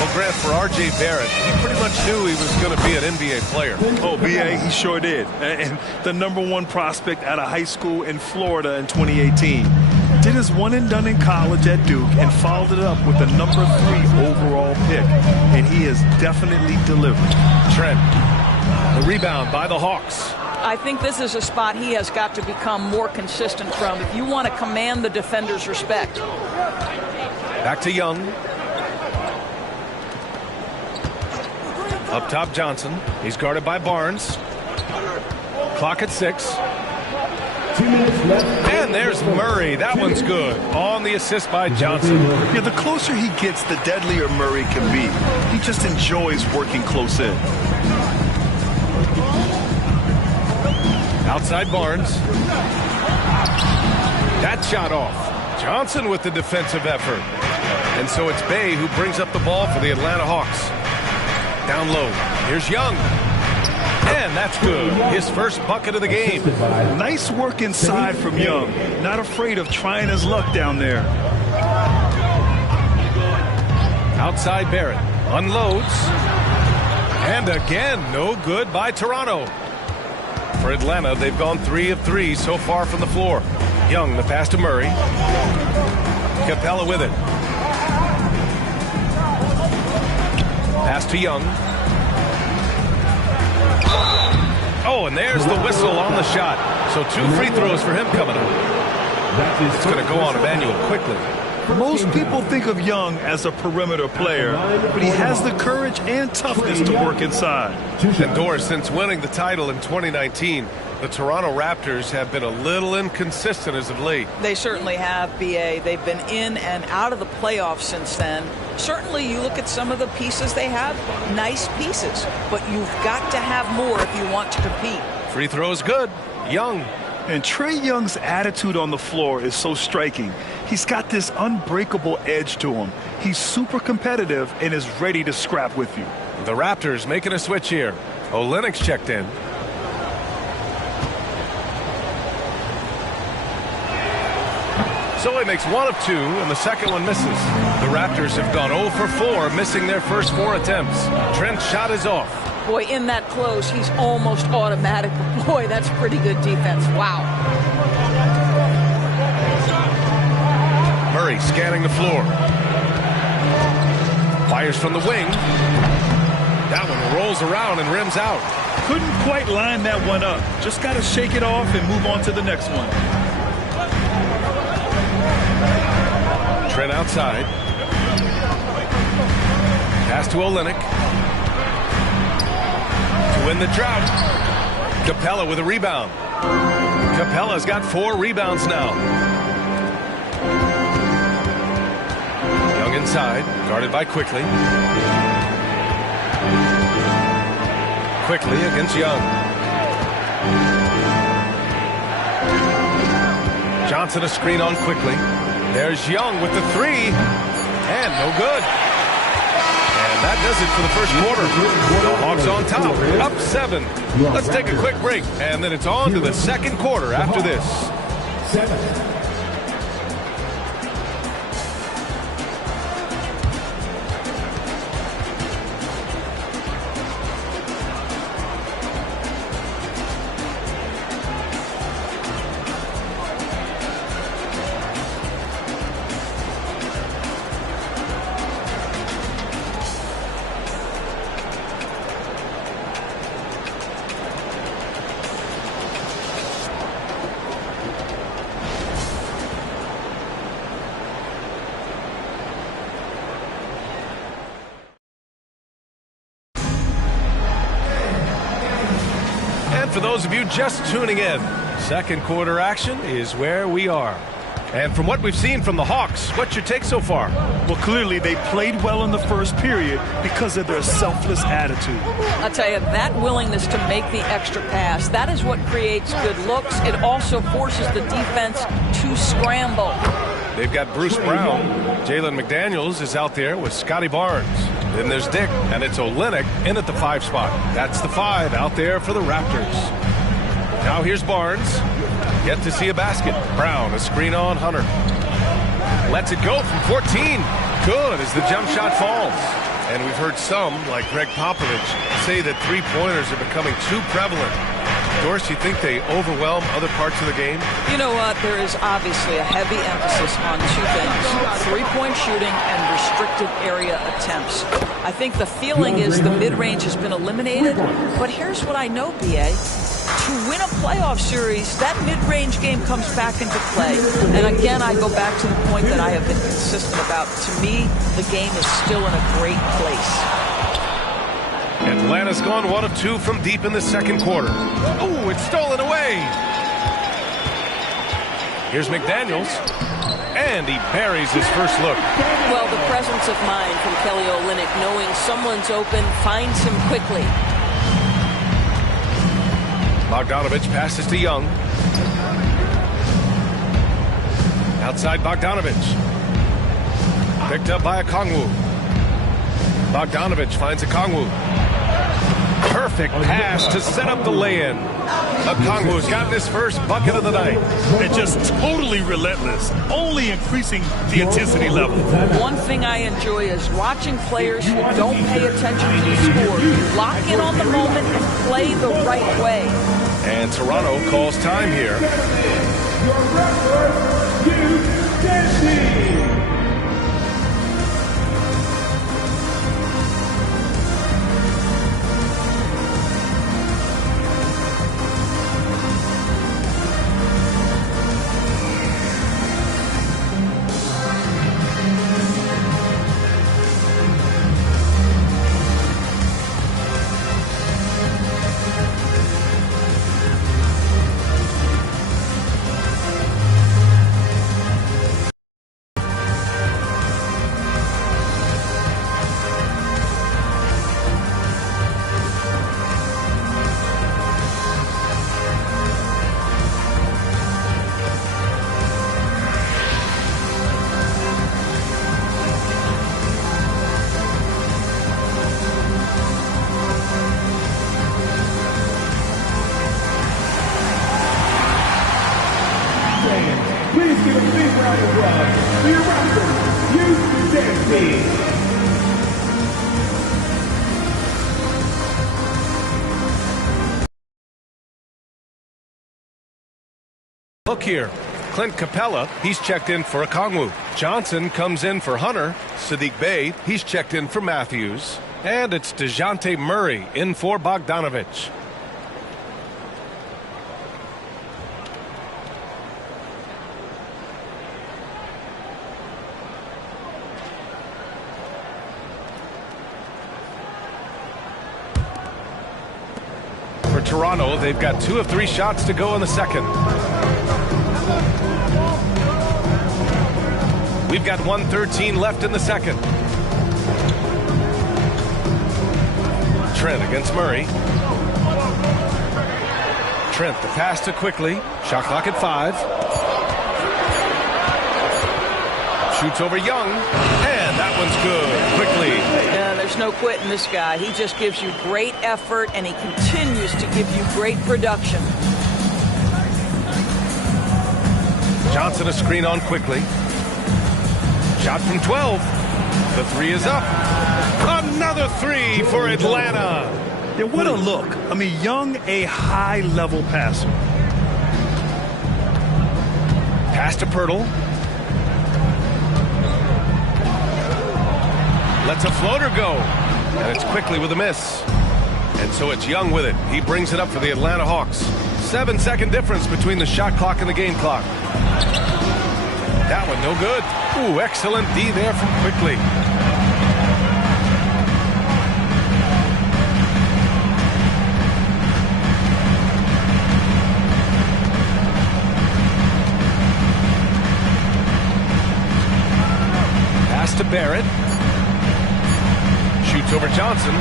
Well, Grant, for R.J. Barrett, he pretty much knew he was going to be an NBA player. Oh, B.A., he sure did. And the #1 prospect out of high school in Florida in 2018. Did his one and done in college at Duke and followed it up with the #3 overall pick. And he has definitely delivered. Trent, the rebound by the Hawks. I think this is a spot he has got to become more consistent from if you want to command the defender's respect. Back to Young. Up top, Johnson. He's guarded by Barnes. Clock at 6. 2 minutes left. And there's Murray. That one's good. On the assist by Johnson. Yeah, the closer he gets, the deadlier Murray can be. He just enjoys working close in. Outside Barnes. That shot off. Johnson with the defensive effort. And so it's Bay who brings up the ball for the Atlanta Hawks. Down low. Here's Young. And that's good. His first bucket of the game. Nice work inside from Young. Not afraid of trying his luck down there. Outside Barrett. Unloads. And again, no good by Toronto. For Atlanta, they've gone 3 of 3 so far from the floor. Young, the pass to Murray. Capella with it. Pass to Young. Oh, and there's the whistle on the shot. So 2 free throws for him coming up. It's going to go on Emmanuel Quickley. Most people think of Young as a perimeter player, but he has the courage and toughness to work inside. And Doris, since winning the title in 2019, the Toronto Raptors have been a little inconsistent as of late. They certainly have, B.A. They've been in and out of the playoffs since then. Certainly, you look at some of the pieces they have, nice pieces, but you've got to have more if you want to compete. Free throws good. Young. And Trae Young's attitude on the floor is so striking. He's got this unbreakable edge to him. He's super competitive and is ready to scrap with you. The Raptors making a switch here. Olenek's checked in. So he makes 1 of 2, and the second one misses. The Raptors have gone 0 for 4, missing their first 4 attempts. Trent's shot is off. Boy, in that close, he's almost automatic. But boy, that's pretty good defense. Wow. Murray scanning the floor. Fires from the wing. That one rolls around and rims out. Couldn't quite line that one up. Just got to shake it off and move on to the next one. Trent outside. Pass to Olenek. To win the drought. Capella with a rebound. Capella's got 4 rebounds now. Young inside, guarded by Quickley. Quickley against Young. Johnson a screen on Quickley. There's Young with the 3. And no good. And That does it for the first quarter. The Hawks on top, up 7. Let's take a quick break, and then it's on to the second quarter after this. 7. For those of you just tuning in, second quarter action is where we are. And from what we've seen from the Hawks, what's your take so far? Well, clearly they played well in the first period because of their selfless attitude. I'll tell you, that willingness to make the extra pass, that is what creates good looks. It also forces the defense to scramble. They've got Bruce Brown. Jalen McDaniels is out there with Scotty Barnes. Then there's Dick, and it's Olynyk in at the 5 spot. That's the 5 out there for the Raptors. Now here's Barnes. Yet to see a basket. Brown, a screen on Hunter. Lets it go from 14. Good as the jump shot falls. And we've heard some, like Greg Popovich, say that three-pointers are becoming too prevalent. Doris, you think they overwhelm other parts of the game? You know what? There is obviously a heavy emphasis on 2 things. 3-point shooting and restricted area attempts. I think the feeling is the mid-range has been eliminated. But here's what I know, B.A. To win a playoff series, that mid-range game comes back into play. And again, I go back to the point that I have been consistent about. To me, the game is still in a great place. Atlanta's gone 1 of 2 from deep in the second quarter. Oh, it's stolen away. Here's McDaniels. And he buries his first look. Well, the presence of mind from Kelly Olynyk, knowing someone's open, finds him quickly. Bogdanovich passes to Young. Outside Bogdanovich. Picked up by Okongwu. Bogdanovich finds Okongwu. Perfect pass to set up the lay-in. Okongwu's gotten his first bucket of the night. And just totally relentless, only increasing the intensity level. One thing I enjoy is watching players who don't pay attention to the score lock in on the moment and play the right way. And Toronto calls time here. Your referee, Duke Dempsey. Please give a big round of applause for your Raptors, Duke Dempsey. Look here. Clint Capella, he's checked in for Okongwu. Johnson comes in for Hunter. Sadiq Bey, he's checked in for Matthews. And it's DeJounte Murray in for Bogdanovich. For Toronto, they've got 2 of 3 shots to go in the second. We've got 1:13 left in the second. Trent against Murray. Trent, the pass to quickly. Shot clock at 5. Shoots over Young, and that one's good. Quickly. Yeah, there's There's no quitting this guy. He just gives you great effort, and he continues to give you great production. Johnson a screen on quickly. Shot from 12. The three is up. Another three for Atlanta. Yeah, what a look. I mean, Young, a high-level passer. Pass to Pirtle. Lets a floater go. And it's quickly with a miss. And so it's Young with it. He brings it up for the Atlanta Hawks. 7-second difference between the shot clock and the game clock. That one no good. Ooh, excellent D there from Quickly. Pass to Barrett. Shoots over Johnson.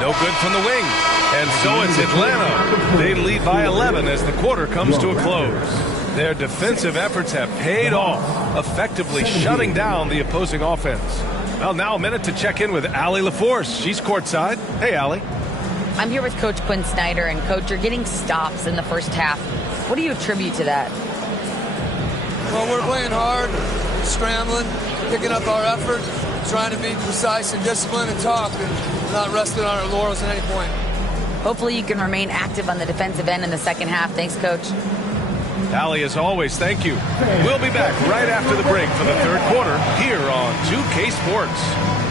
No good from the wing. And so it's Atlanta. They lead by 11 as the quarter comes to a close. Their defensive efforts have paid off, effectively shutting down the opposing offense. Well, now a minute to check in with Allie LaForce. She's courtside. Hey, Allie. I'm here with Coach Quinn Snyder, and Coach, you're getting stops in the first half. What do you attribute to that? Well, we're playing hard, scrambling, picking up our effort, trying to be precise and disciplined and talk, and not resting on our laurels at any point. Hopefully you can remain active on the defensive end in the second half. Thanks, Coach. Allie, as always, thank you. We'll be back right after the break for the third quarter here on 2K Sports.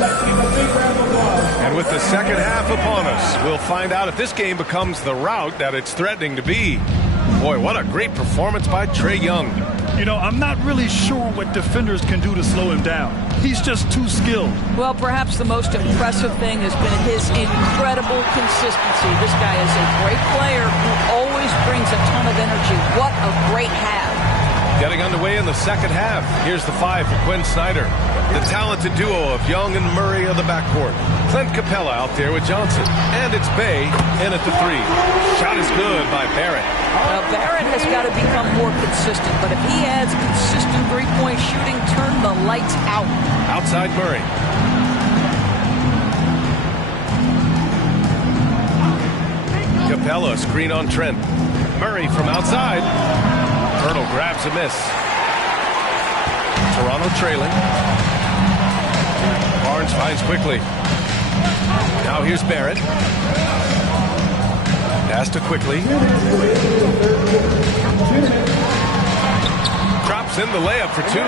And with the second half upon us, we'll find out if this game becomes the rout that it's threatening to be. Boy, what a great performance by Trae Young. You know, I'm not really sure what defenders can do to slow him down. He's just too skilled. Well, perhaps the most impressive thing has been his incredible consistency. This guy is a great player who always brings a ton of energy. What a great half. Getting underway in the second half. Here's the 5 for Quinn Snyder. The talented duo of Young and Murray of the backcourt. Clint Capella out there with Johnson. And it's Bey in at the 3. Shot is good by Barrett. Well, Barrett has got to become more consistent, but if he adds consistent three-point shooting, turn the lights out. Outside Murray. Capella screen on Trent. Murray from outside. Hurdle grabs a miss. Toronto trailing. Barnes finds quickly. Now here's Barrett. Pass to Quickly. Drops in the layup for 2.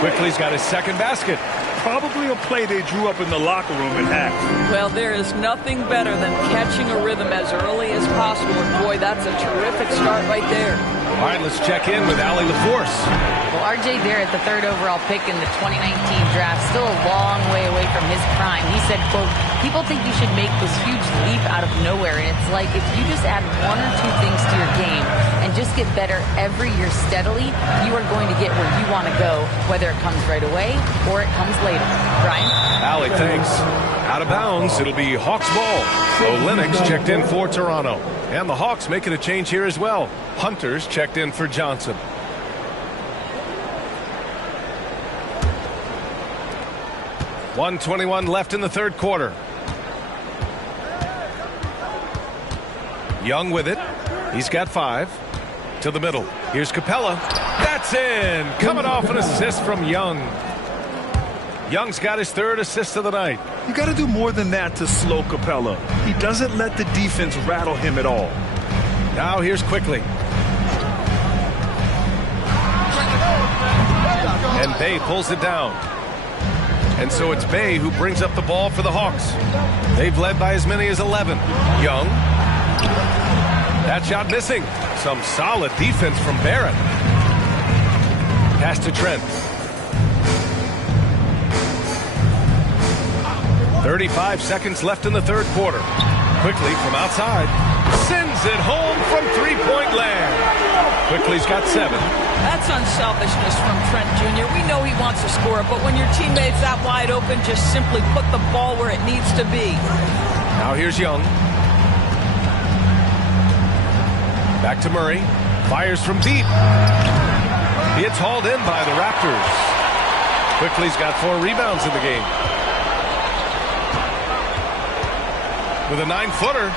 Quickly's got his second basket. Probably a play they drew up in the locker room at half. Well, there is nothing better than catching a rhythm as early as possible. And boy, that's a terrific start right there. All right, let's check in with Allie LaForce. Well, R.J. Barrett, the 3rd overall pick in the 2019 draft, still a long way away from his prime. He said, quote, people think you should make this huge leap out of nowhere. And it's like if you just add 1 or 2 things to your game and just get better every year steadily, you are going to get where you want to go, whether it comes right away or it comes later. Brian? Allie, thanks. Out of bounds, it'll be Hawks ball. Olynyk checked in for Toronto. And the Hawks making a change here as well. Hunters checked in for Johnson. .121 left in the 3rd quarter. Young with it. He's got 5. To the middle. Here's Capella. That's in. Coming off an assist from Young. Young's got his 3rd assist of the night. You got to do more than that to slow Capella. He doesn't let the defense rattle him at all. Now here's Quickly. And Bey pulls it down. And so it's Bey who brings up the ball for the Hawks. They've led by as many as 11. Young. That shot missing. Some solid defense from Barrett. Pass to Trent. 35 seconds left in the 3rd quarter. Quickly from outside. Sends it home from 3-point land. Quickly's got 7. That's unselfishness from Trent Jr. We know he wants to score, but when your teammate's that wide open, just simply put the ball where it needs to be. Now here's Young. Back to Murray. Fires from deep. It's hauled in by the Raptors. Quickly's got 4 rebounds in the game. With a 9-footer.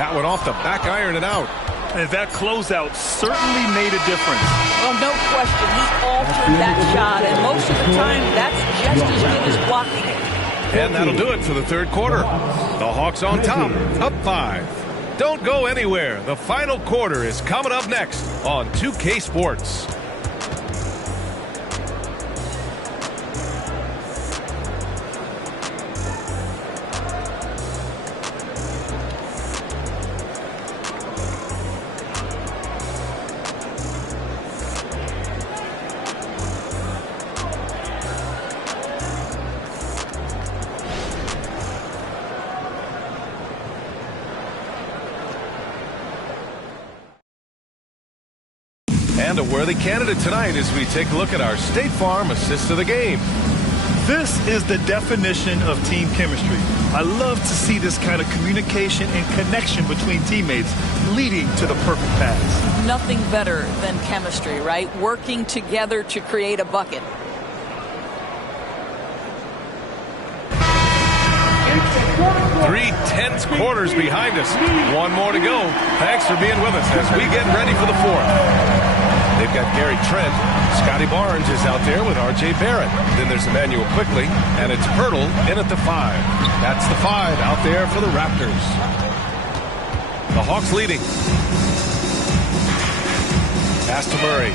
That went off the back iron and out. And that closeout certainly made a difference. Well, no question. He altered that shot, and most of the time, that's just as good as blocking it. And that'll do it for the 3rd quarter. The Hawks on top, up 5. Don't go anywhere. The final quarter is coming up next on 2K Sports. And a worthy candidate tonight as we take a look at our State Farm assist of the game. This is the definition of team chemistry. I love to see this kind of communication and connection between teammates leading to the perfect pass. Nothing better than chemistry, right? Working together to create a bucket. Three tense quarters behind us. 1 more to go. Thanks for being with us as we get ready for the 4th. They've got Gary Trent. Scotty Barnes is out there with R.J. Barrett. Then there's Emmanuel Quickly, and it's Pirtle in at the 5. That's the 5 out there for the Raptors. The Hawks leading. Pass to Murray.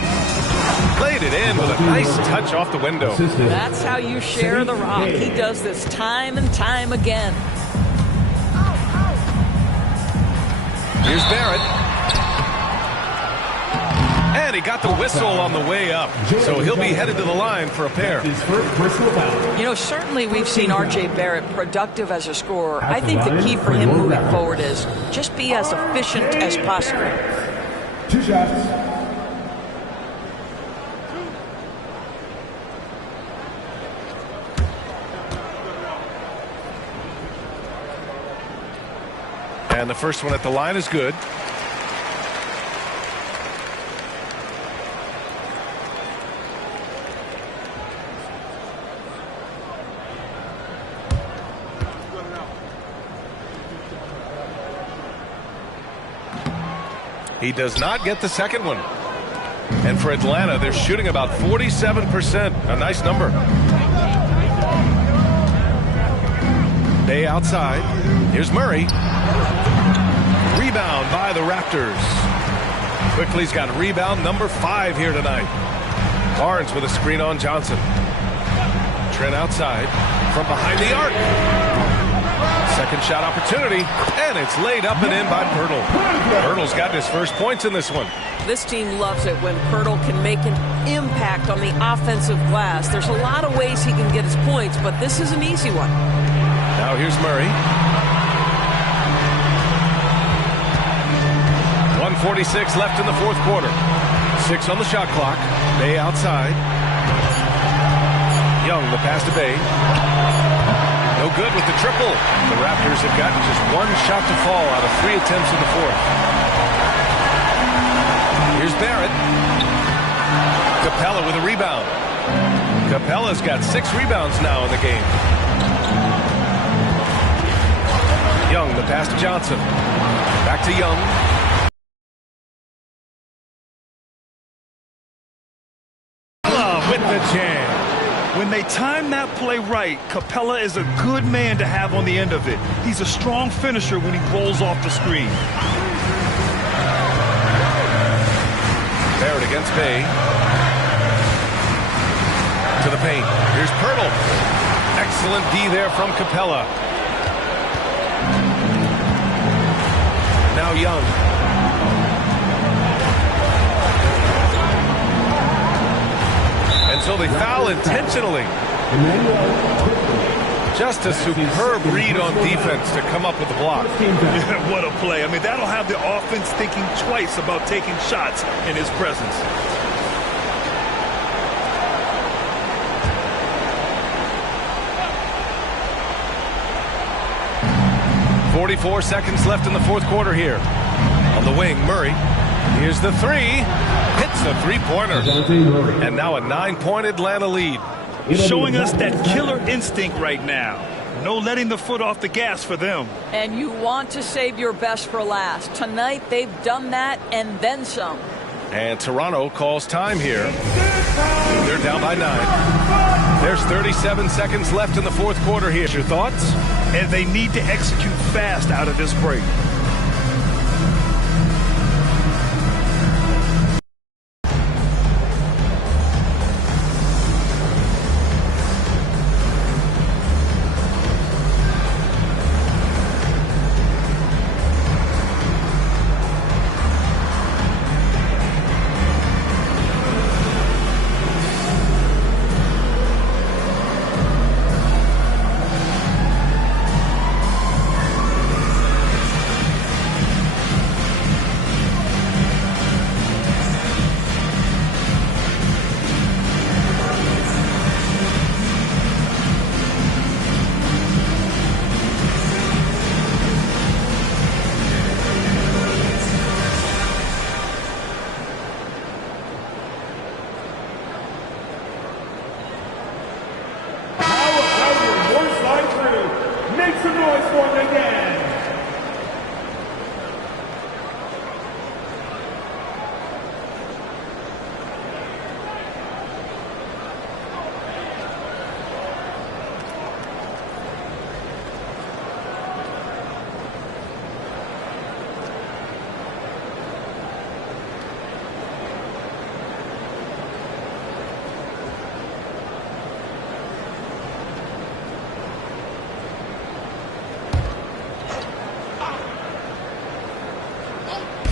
Played it in with a nice touch off the window. That's how you share the rock. He does this time and time again. Here's Barrett. And he got the whistle on the way up. So he'll be headed to the line for a pair. You know, certainly we've seen R.J. Barrett productive as a scorer. I think the key for him moving forward is just be as efficient as possible. 2 shots. And the first one at the line is good. He does not get the second one. And for Atlanta, they're shooting about 47%. A nice number. Bay outside. Here's Murray. Rebound by the Raptors. Quickly's got rebound number 5 here tonight. Barnes with a screen on Johnson. Trent outside from behind the arc. Second shot opportunity, and it's laid up and in by Poeltl. Poeltl's got his first points in this one. This team loves it when Poeltl can make an impact on the offensive glass. There's a lot of ways he can get his points, but this is an easy one. Now here's Murray. 1:46 left in the fourth quarter. 6 on the shot clock. Bay outside. Young, the pass to Bay. No good with the triple. The Raptors have gotten just 1 shot to fall out of 3 attempts in the fourth. Here's Barrett. Capella with a rebound. Capella's got 6 rebounds now in the game. Young, the pass to Johnson. Back to Young. With the jam. When they time that play right, Capella is a good man to have on the end of it. He's a strong finisher when he rolls off the screen. Barrett against Bay. To the paint. Here's Poeltl. Excellent D there from Capella. Now Young. And so they foul intentionally. Just a superb read on defense to come up with the block. Yeah, what a play. I mean, that'll have the offense thinking twice about taking shots in his presence. .44 seconds left in the fourth quarter here. On the wing, Murray. Here's the 3. Hits the three-pointer. And now a 9-point Atlanta lead. Showing us that killer instinct right now. No letting the foot off the gas for them. And you want to save your best for last. Tonight, they've done that and then some. And Toronto calls time here. They're down by 9. There's 37 seconds left in the fourth quarter here. Your thoughts? And they need to execute fast out of this break.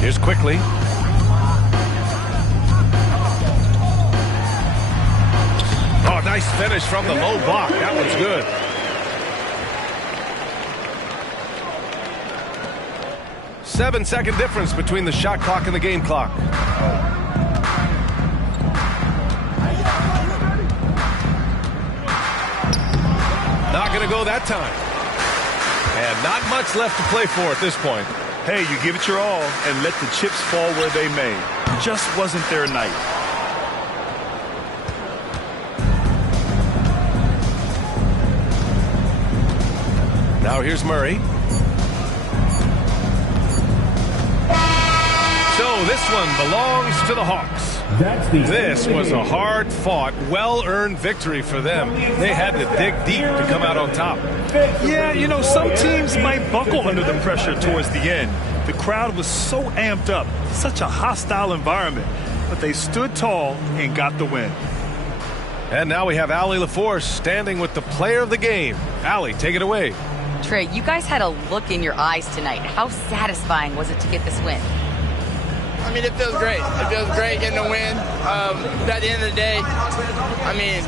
Here's Quickly. Oh, nice finish from the low block. That one's good. Seven-second difference between the shot clock and the game clock. Not going to go that time. And not much left to play for at this point. Hey, you give it your all and let the chips fall where they may. Just wasn't their night. Now here's Murray. So this one belongs to the Hawks. This was a hard-fought, well-earned victory for them. They had to dig deep to come out on top. Yeah, you know, some teams might buckle under the pressure towards the end. The crowd was so amped up, such a hostile environment. But they stood tall and got the win. And now we have Allie LaForce standing with the player of the game. Allie, take it away. Trey, you guys had a look in your eyes tonight. How satisfying was it to get this win? I mean, it feels great. It feels great getting a win. But at the end of the day, I mean,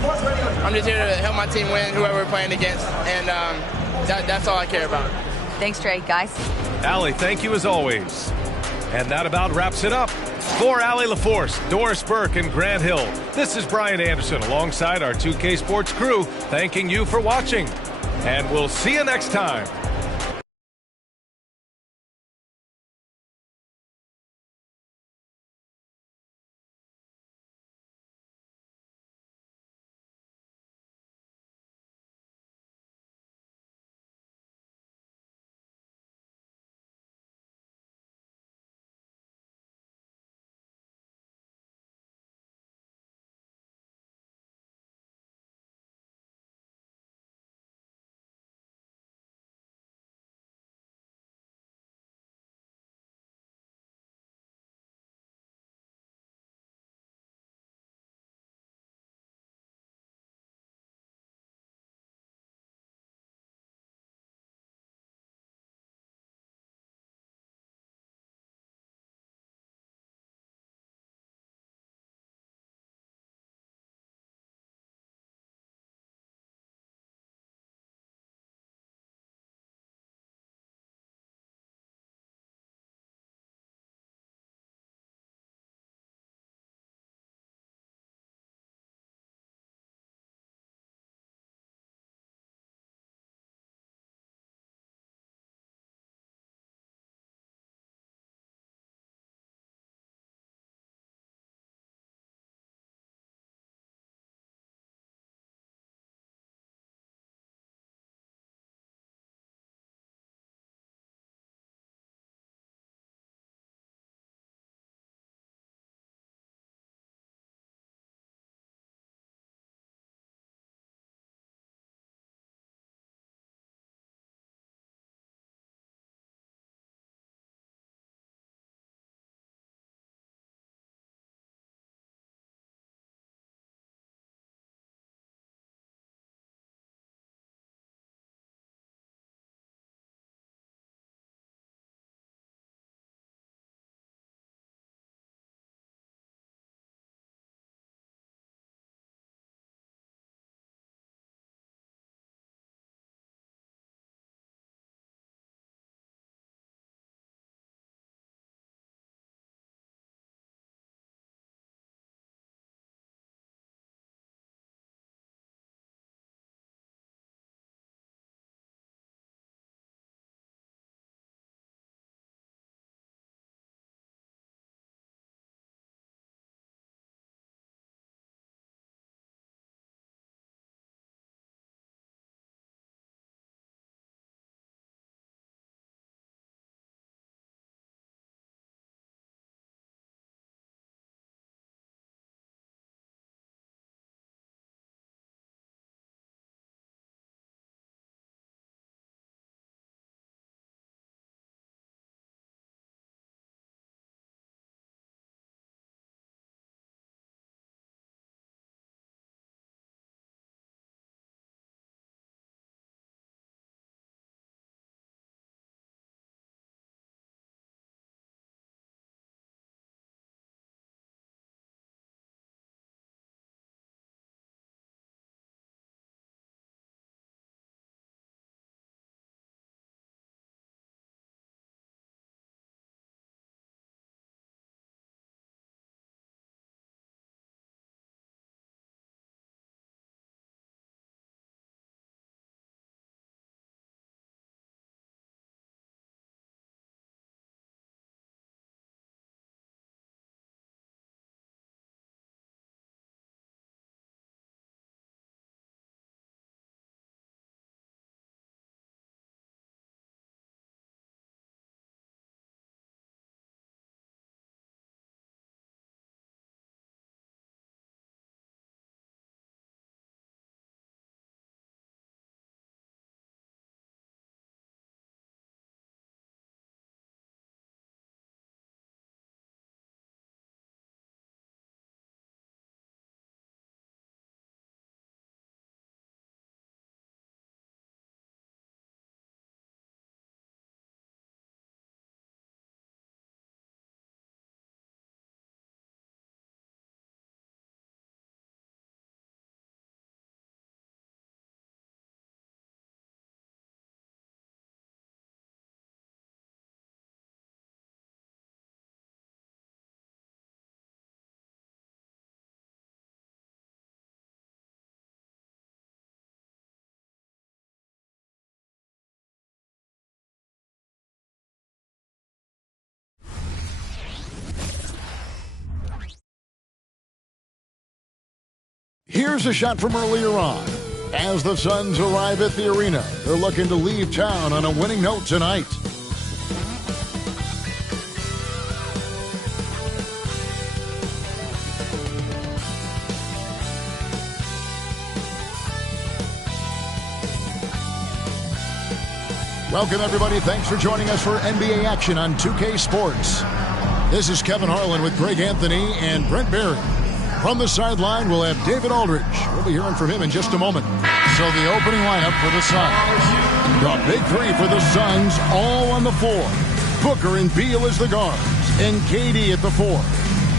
I'm just here to help my team win, whoever we're playing against, and that's all I care about. Thanks, Trey. Guys. Allie, thank you as always. And that about wraps it up. For Allie LaForce, Doris Burke, and Grant Hill, this is Brian Anderson alongside our 2K Sports crew, thanking you for watching. And we'll see you next time. Here's a shot from earlier on. As the Suns arrive at the arena, they're looking to leave town on a winning note tonight. Welcome, everybody. Thanks for joining us for NBA action on 2K Sports. This is Kevin Harlan with Greg Anthony and Brent Barry. From the sideline, we'll have David Aldridge. We'll be hearing from him in just a moment. So the opening lineup for the Suns. The big three for the Suns, all on the floor. Booker and Beal as the guards, and KD at the 4.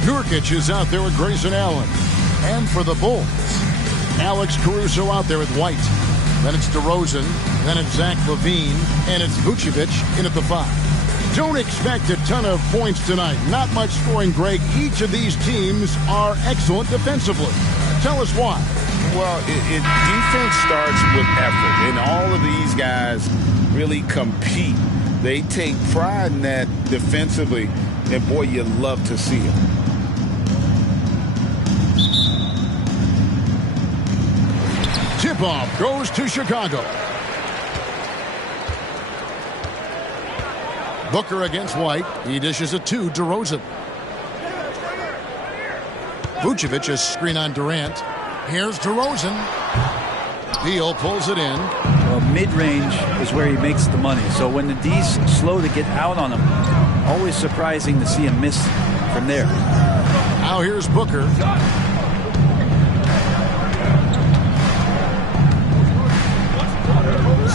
Nurkic is out there with Grayson Allen. And for the Bulls, Alex Caruso out there with White. Then it's DeRozan, then it's Zach LaVine, and it's Vucevic in at the 5. Don't expect a ton of points tonight. Not much scoring, Greg. Each of these teams are excellent defensively. Tell us why. Well, defense starts with effort, and all of these guys really compete. They take pride in that defensively, and boy, you love to see it. Tip-off goes to Chicago. Booker against White. He dishes it to DeRozan. Vucevic is screen on Durant. Here's DeRozan. Beal pulls it in. Well, mid-range is where he makes the money. So when the D's slow to get out on him, always surprising to see him miss from there. Now here's Booker.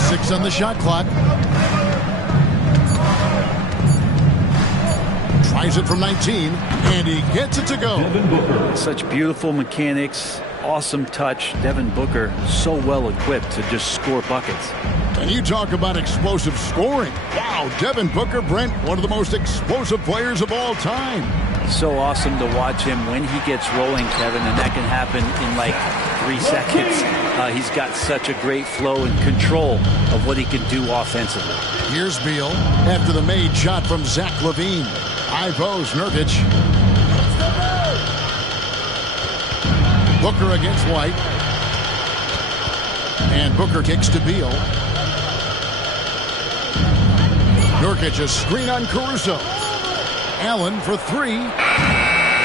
Six on the shot clock. Tries it from 19, and he gets it to go. Such beautiful mechanics, awesome touch. Devin Booker so well equipped to just score buckets. And you talk about explosive scoring. Wow, Devin Booker, Brent, one of the most explosive players of all time. So awesome to watch him when he gets rolling, Kevin, and that can happen in like 3 seconds. He's got such a great flow and control of what he can do offensively. Here's Beal after the made shot from Zach LaVine. High post, Nurkic. Booker against White. And Booker kicks to Beal. Nurkic a screen on Caruso. Allen for 3.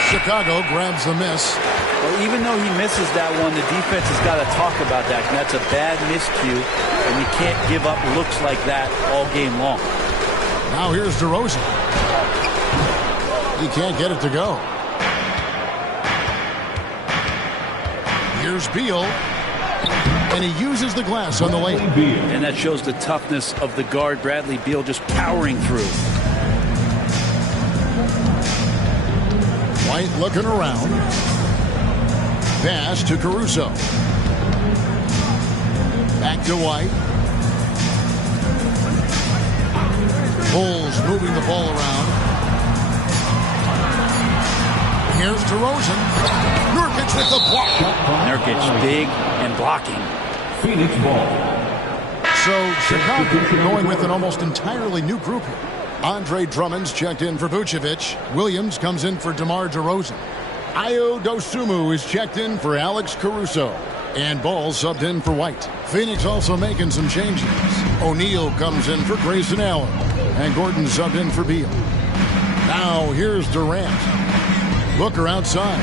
Chicago grabs the miss. Well, even though he misses that one, the defense has got to talk about that. And that's a bad miscue, and you can't give up looks like that all game long. Now here's DeRozan. He can't get it to go. Here's Beal. And he uses the glass on the lane. And that shows the toughness of the guard, Bradley Beal, just powering through. White looking around. Pass to Caruso. Back to White. Bulls moving the ball around. Here's DeRozan. Nurkic with the block. Nurkic big and blocking. Phoenix ball. So Chicago going with an almost entirely new group here. Andre Drummond's checked in for Vucevic. Williams comes in for DeMar DeRozan. Ayo Dosunmu is checked in for Alex Caruso. And Ball subbed in for White. Phoenix also making some changes. O'Neal comes in for Grayson Allen. And Gordon subbed in for Beal. Now here's Durant. Booker outside.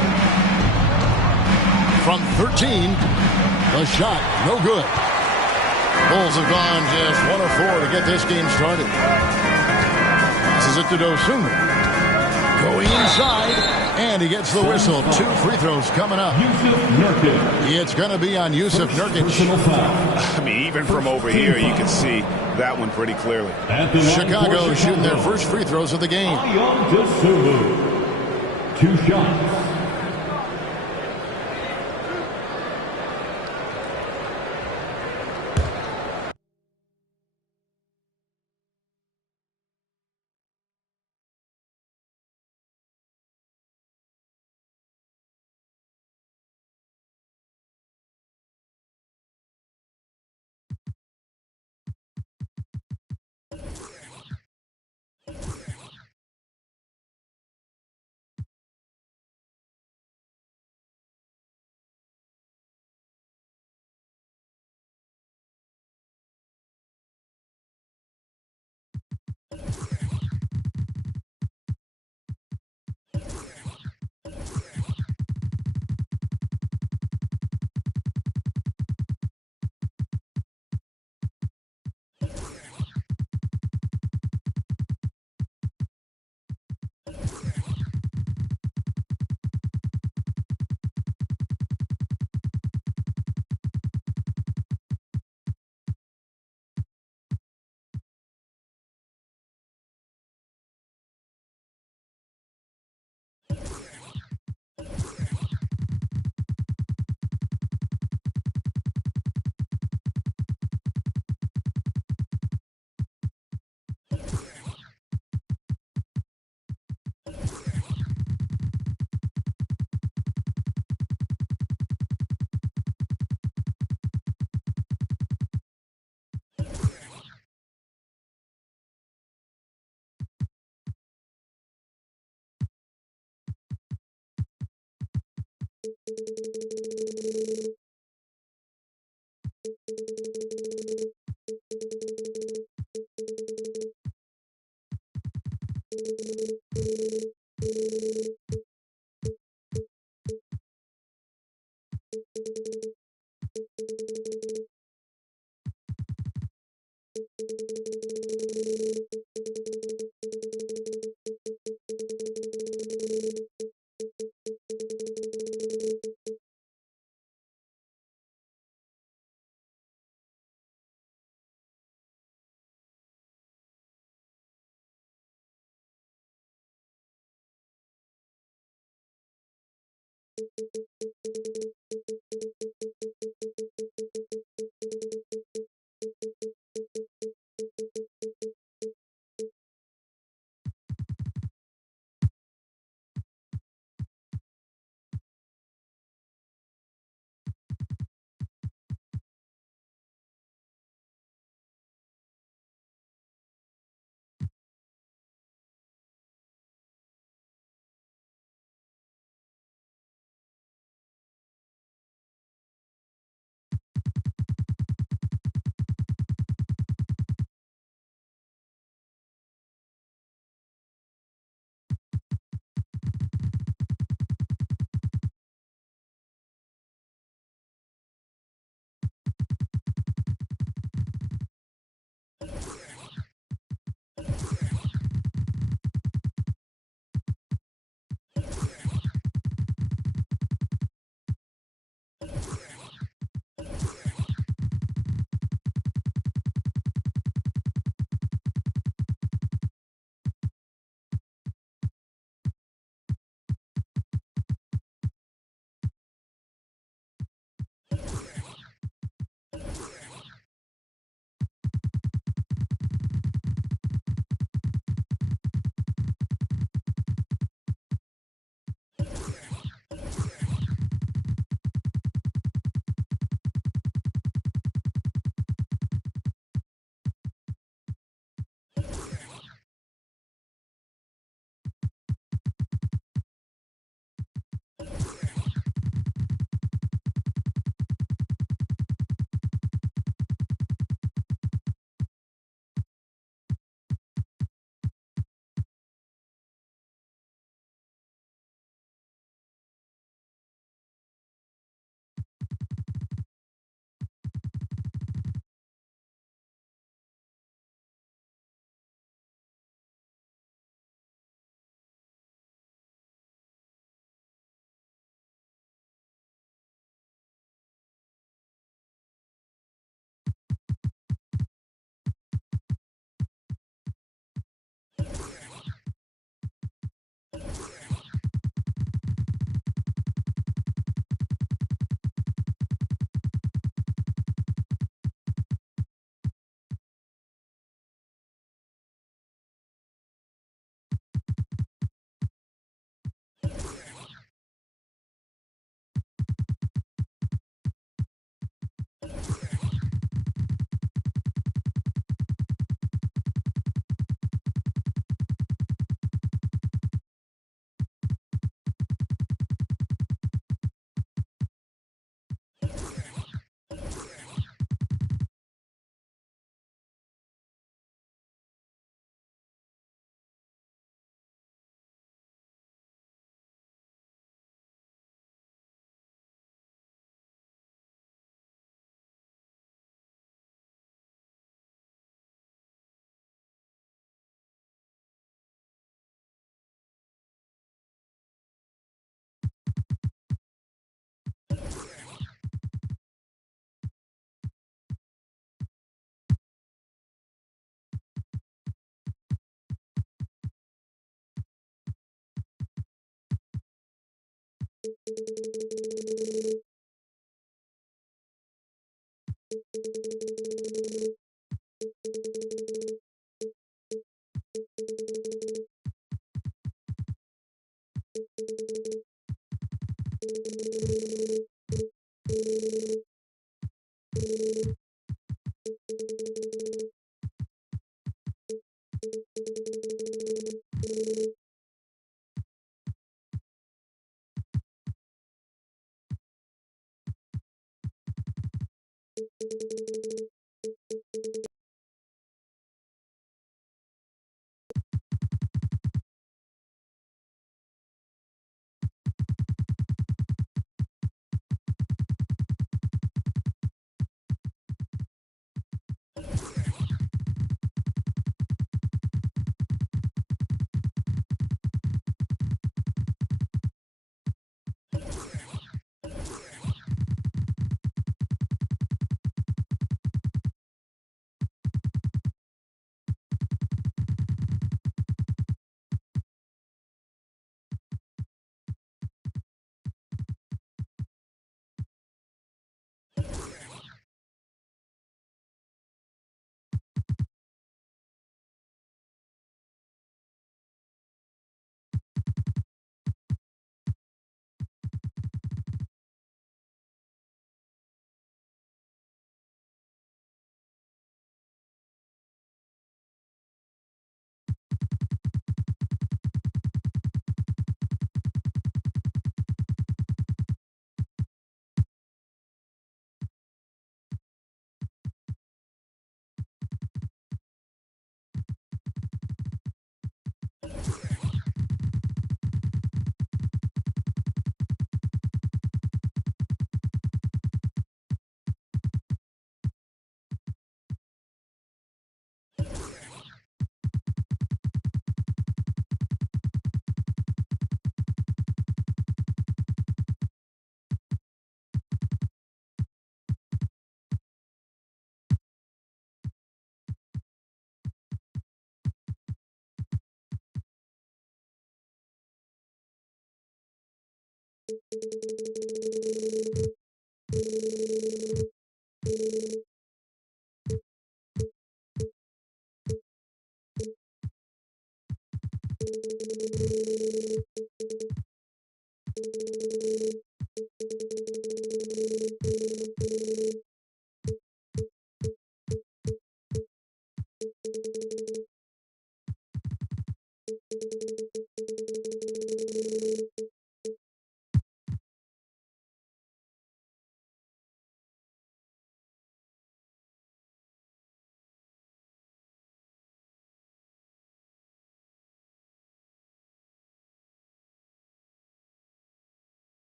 From 13, the shot, no good. Bulls have gone just 1 of 4 to get this game started. Passes it to Dosunmu. Going inside, and he gets the whistle. 2 free throws coming up. It's going to be on Yusuf Nurkic. I mean, even from over here, you can see that one pretty clearly. Chicago shooting their first free throws of the game. 2 shots.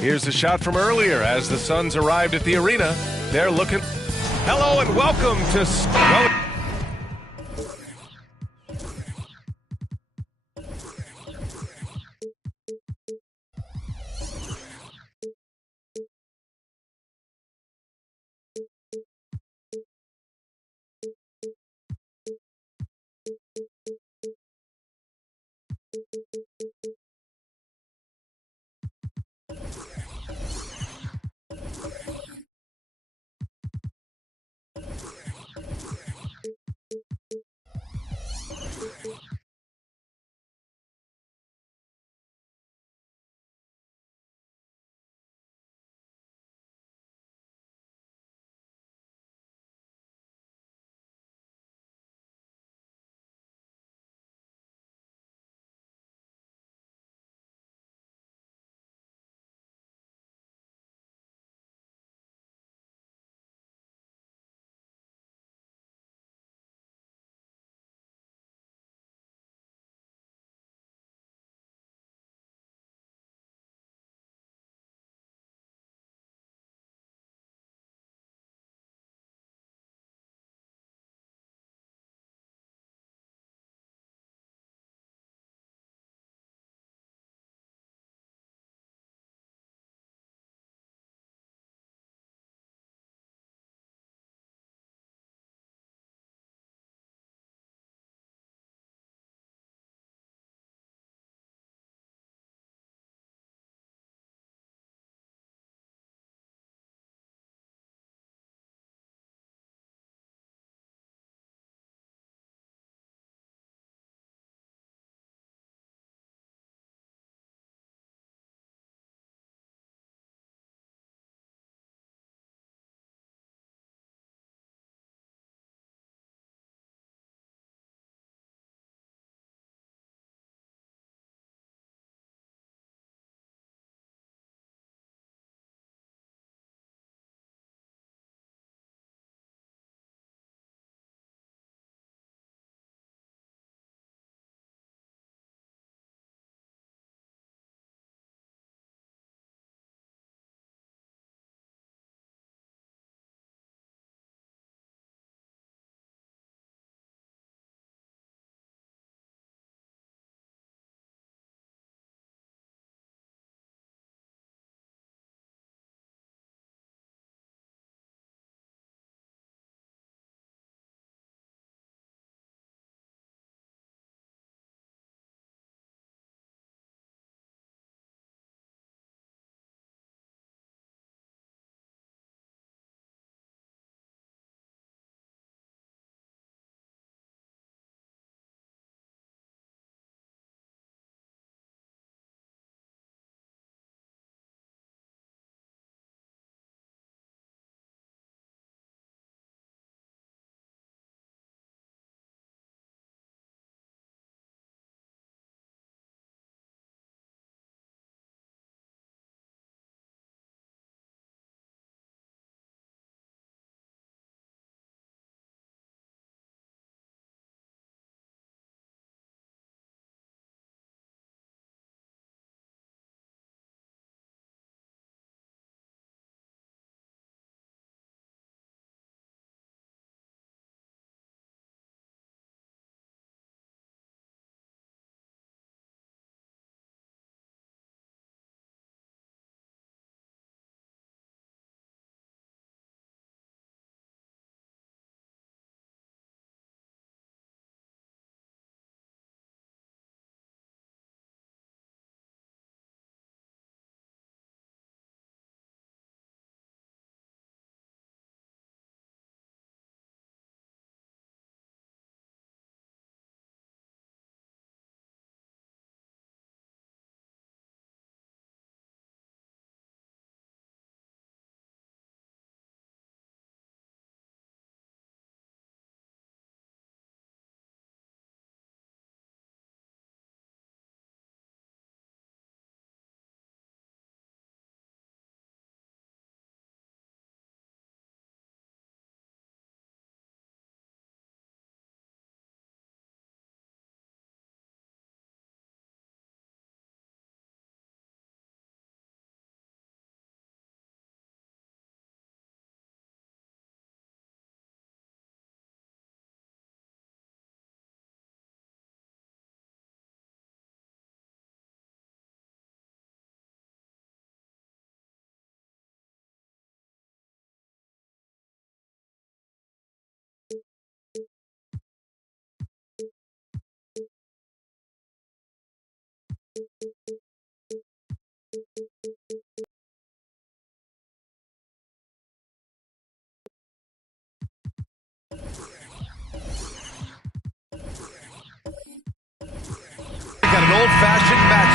Here's a shot from earlier as the Suns arrived at the arena. They're looking. Hello and welcome to.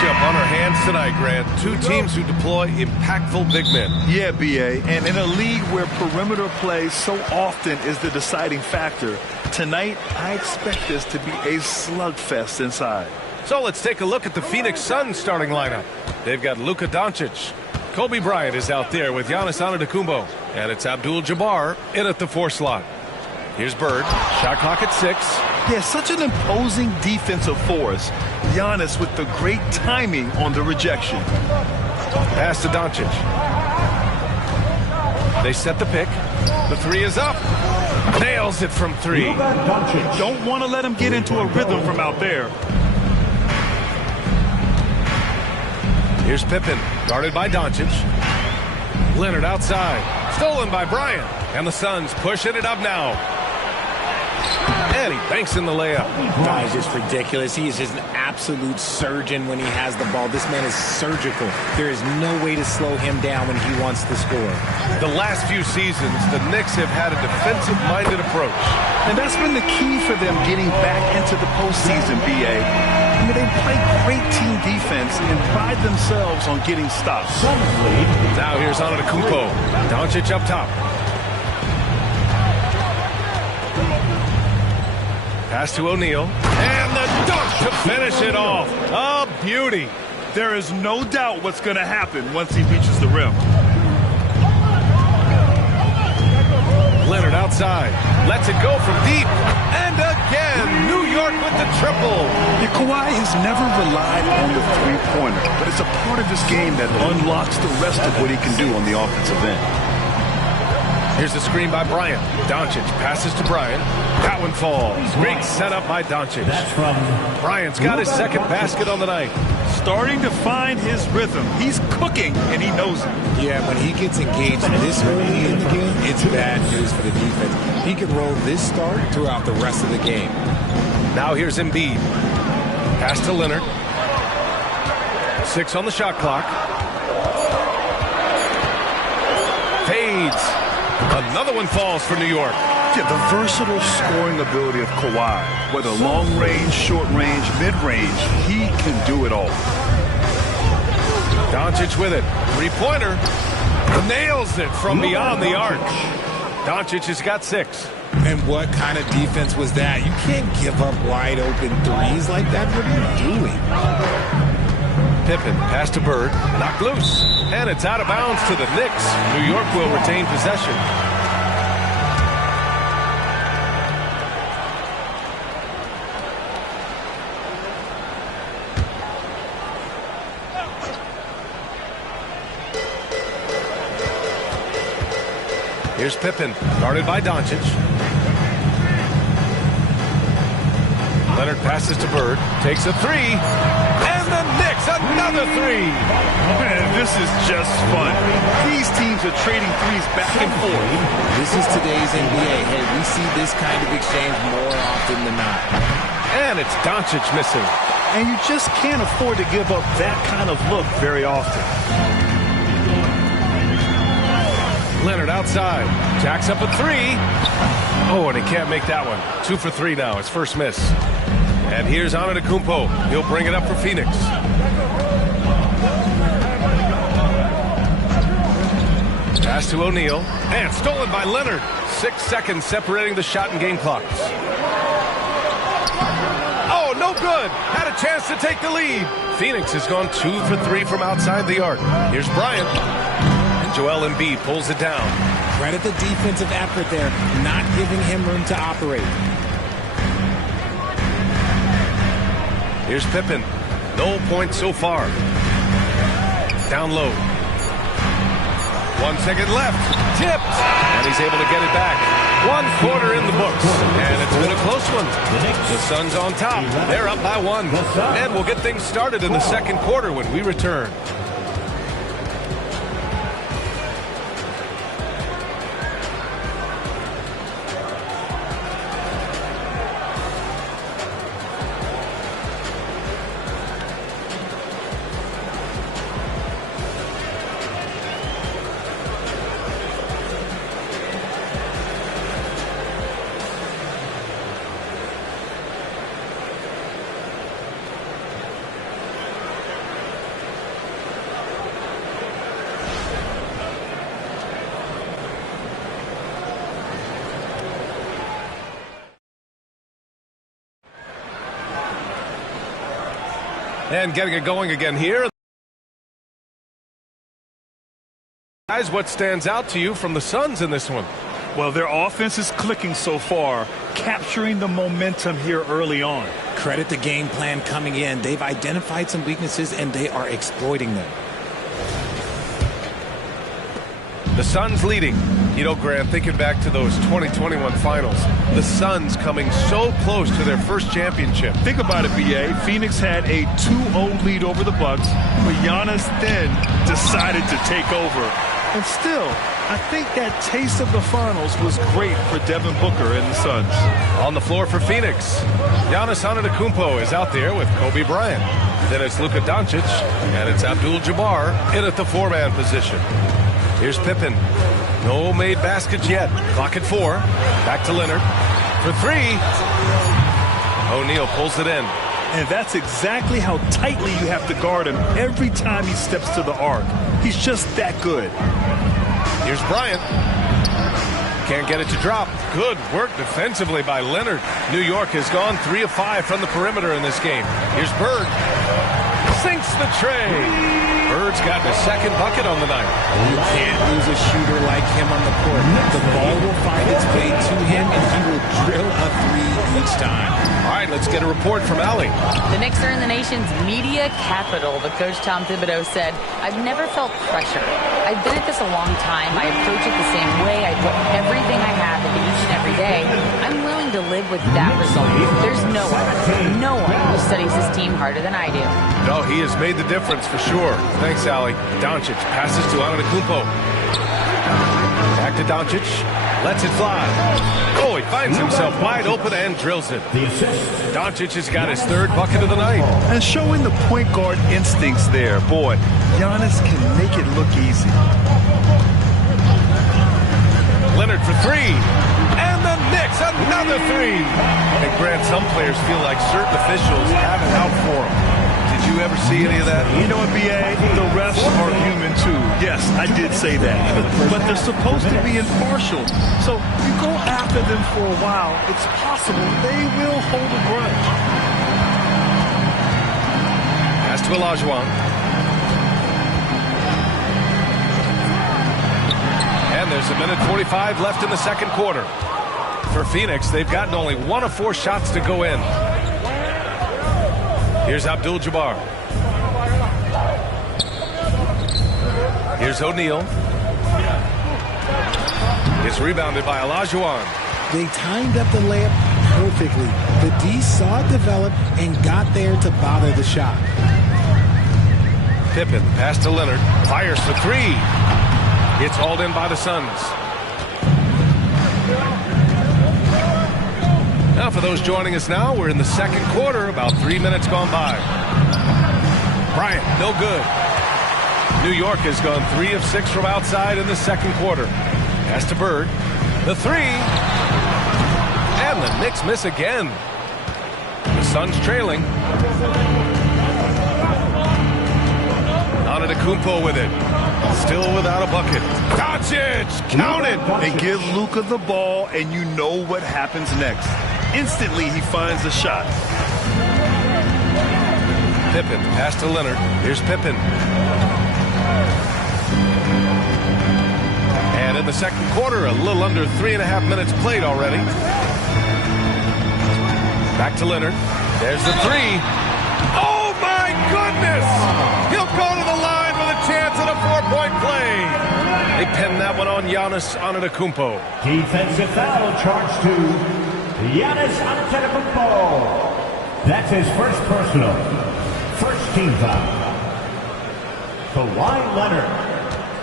matchup on our hands tonight, Grant. Two teams who deploy impactful big men. Yeah, B.A. And in a league where perimeter play so often is the deciding factor, tonight I expect this to be a slugfest inside. So let's take a look at the Phoenix Suns starting lineup. They've got Luka Doncic. Kobe Bryant is out there with Giannis Antetokounmpo. And it's Abdul-Jabbar in at the 4 slot. Here's Bird. Shot clock at 6. Yeah, such an imposing defensive force. Giannis with the great timing on the rejection. Pass to Doncic. They set the pick. The 3 is up. Nails it from 3. Don't want to let him get into a rhythm from out there. Here's Pippen, guarded by Doncic. Leonard outside. Stolen by Bryant. And the Suns pushing it up now. And he banks in the layup. Guy is just ridiculous. He is just an absolute surgeon when he has the ball. This man is surgical. There is no way to slow him down when he wants to score. The last few seasons, the Knicks have had a defensive-minded approach. And that's been the key for them getting back into the postseason, B.A. I mean, they play great team defense and pride themselves on getting stops. Now here's Antetokounmpo. Doncic up top. Pass to O'Neal. And the dunk to finish it off. A beauty. There is no doubt what's going to happen once he reaches the rim. Leonard outside. Lets it go from deep. And again, New York with the triple. Yeah, Kawhi has never relied on the three-pointer, but it's a part of this game that unlocks the rest of what he can do on the offensive end. Here's the screen by Bryant. Doncic passes to Bryant. That one falls. Great setup by Doncic. That's from Bryant's got his second basket on the night. Starting to find his rhythm. He's cooking, and he knows it. Yeah, when he gets engaged this early in the game, it's bad news for the defense. He can roll this start throughout the rest of the game. Now here's Embiid. Pass to Leonard. 6 on the shot clock. Fades. Another one falls for New York. Yeah, the versatile scoring ability of Kawhi, whether long range, short range, mid range, he can do it all. Doncic with it. 3-pointer. Nails it from beyond the arc. Doncic has got 6. And what kind of defense was that? You can't give up wide open threes like that. What are you doing? Pippen, pass to Bird, knocked loose, and it's out of bounds to the Knicks. New York will retain possession. Here's Pippen, guarded by Doncic. Leonard passes to Bird, takes a 3, and the Knicks another 3. Man, this is just fun. These teams are trading threes back and forth. This is today's NBA. Hey, we see this kind of exchange more often than not. And it's Doncic missing. And you just can't afford to give up that kind of look very often. Leonard outside, jacks up a 3. Oh, and he can't make that one. 2 for 3 now, his first miss. And here's Antetokounmpo. He'll bring it up for Phoenix. Pass to O'Neal. And stolen by Leonard. 6 seconds separating the shot and game clocks. Oh, no good. Had a chance to take the lead. Phoenix has gone 2 for 3 from outside the arc. Here's Bryant. And Joel Embiid pulls it down. Credit the defensive effort there, not giving him room to operate. Here's Pippen. No points so far. Down low. 1 second left. Tipped. And he's able to get it back. 1 quarter in the books. And it's been a close one. The Suns on top. They're up by 1. And we'll get things started in the second quarter when we return. And getting it going again here. Guys, what stands out to you from the Suns in this one? Well, their offense is clicking so far, capturing the momentum here early on. Credit the game plan coming in. They've identified some weaknesses, and they are exploiting them. The Suns leading. You know, Grant, thinking back to those 2021 finals, the Suns coming so close to their first championship. Think about it, B.A. Phoenix had a 2-0 lead over the Bucks, but Giannis then decided to take over. And still, I think that taste of the finals was great for Devin Booker and the Suns. On the floor for Phoenix, Giannis Antetokounmpo is out there with Kobe Bryant. Then it's Luka Doncic, and it's Abdul-Jabbar in at the four-man position. Here's Pippen. No made baskets yet. Clock at 4. Back to Leonard. For 3. O'Neal pulls it in. And that's exactly how tightly you have to guard him every time he steps to the arc. He's just that good. Here's Bryant. Can't get it to drop. Good work defensively by Leonard. New York has gone 3 of 5 from the perimeter in this game. Here's Bird. Sinks the tray. Bird's gotten a second bucket on the night. You can't lose a shooter like him on the court. The ball will find its way to him, and he will drill a 3 each time. All right, let's get a report from Allie. The Knicks are in the nation's media capital, but Coach Tom Thibodeau said, "I've never felt pressure. I've been at this a long time. I approach it the same way. I put everything I have into each and every day. I'm willing to live with that result. There's no one who studies his team harder than I do." No, he has made the difference for sure. Thanks, Allie. Doncic passes to Antetokounmpo. Back to Doncic. Lets it fly. Oh, he finds himself wide open and drills it. Doncic has got his 3rd bucket of the night. And showing the point guard instincts there. Boy, Giannis can make it look easy. Leonard for 3. And the Knicks, another 3. And Grant, some players feel like certain officials have it out for them. Did you ever see any of that? You know what, B.A.? The refs are human, too. Yes, I did say that. But they're supposed to be impartial. So you go after them for a while, it's possible they will hold a grudge. Pass to Olajuwon. And there's a minute 45 left in the second quarter. For Phoenix, they've gotten only 1 of 4 shots to go in. Here's Abdul-Jabbar. Here's O'Neal. It's rebounded by Olajuwon. They timed up the layup perfectly. The D saw it develop and got there to bother the shot. Pippen, pass to Leonard. Fires for 3. It's hauled in by the Suns. Now for those joining us now, we're in the second quarter, about 3 minutes gone by. Bryant, no good. New York has gone 3 of 6 from outside in the second quarter. Pass to Bird. The 3. And the Knicks miss again. The Suns trailing. Antetokounmpo with it. Still without a bucket. Doncic, count it! And give Luka the ball, and you know what happens next. Instantly, he finds the shot. Pippen, pass to Leonard. Here's Pippen. And in the second quarter, a little under 3.5 minutes played already. Back to Leonard. There's the 3. Oh, my goodness! He'll go to the line with a chance at a 4-point play. They pinned that one on Giannis Antetokounmpo. Defensive foul charged to Giannis Antetokounmpo. That's his first personal. First team foul. Kawhi Leonard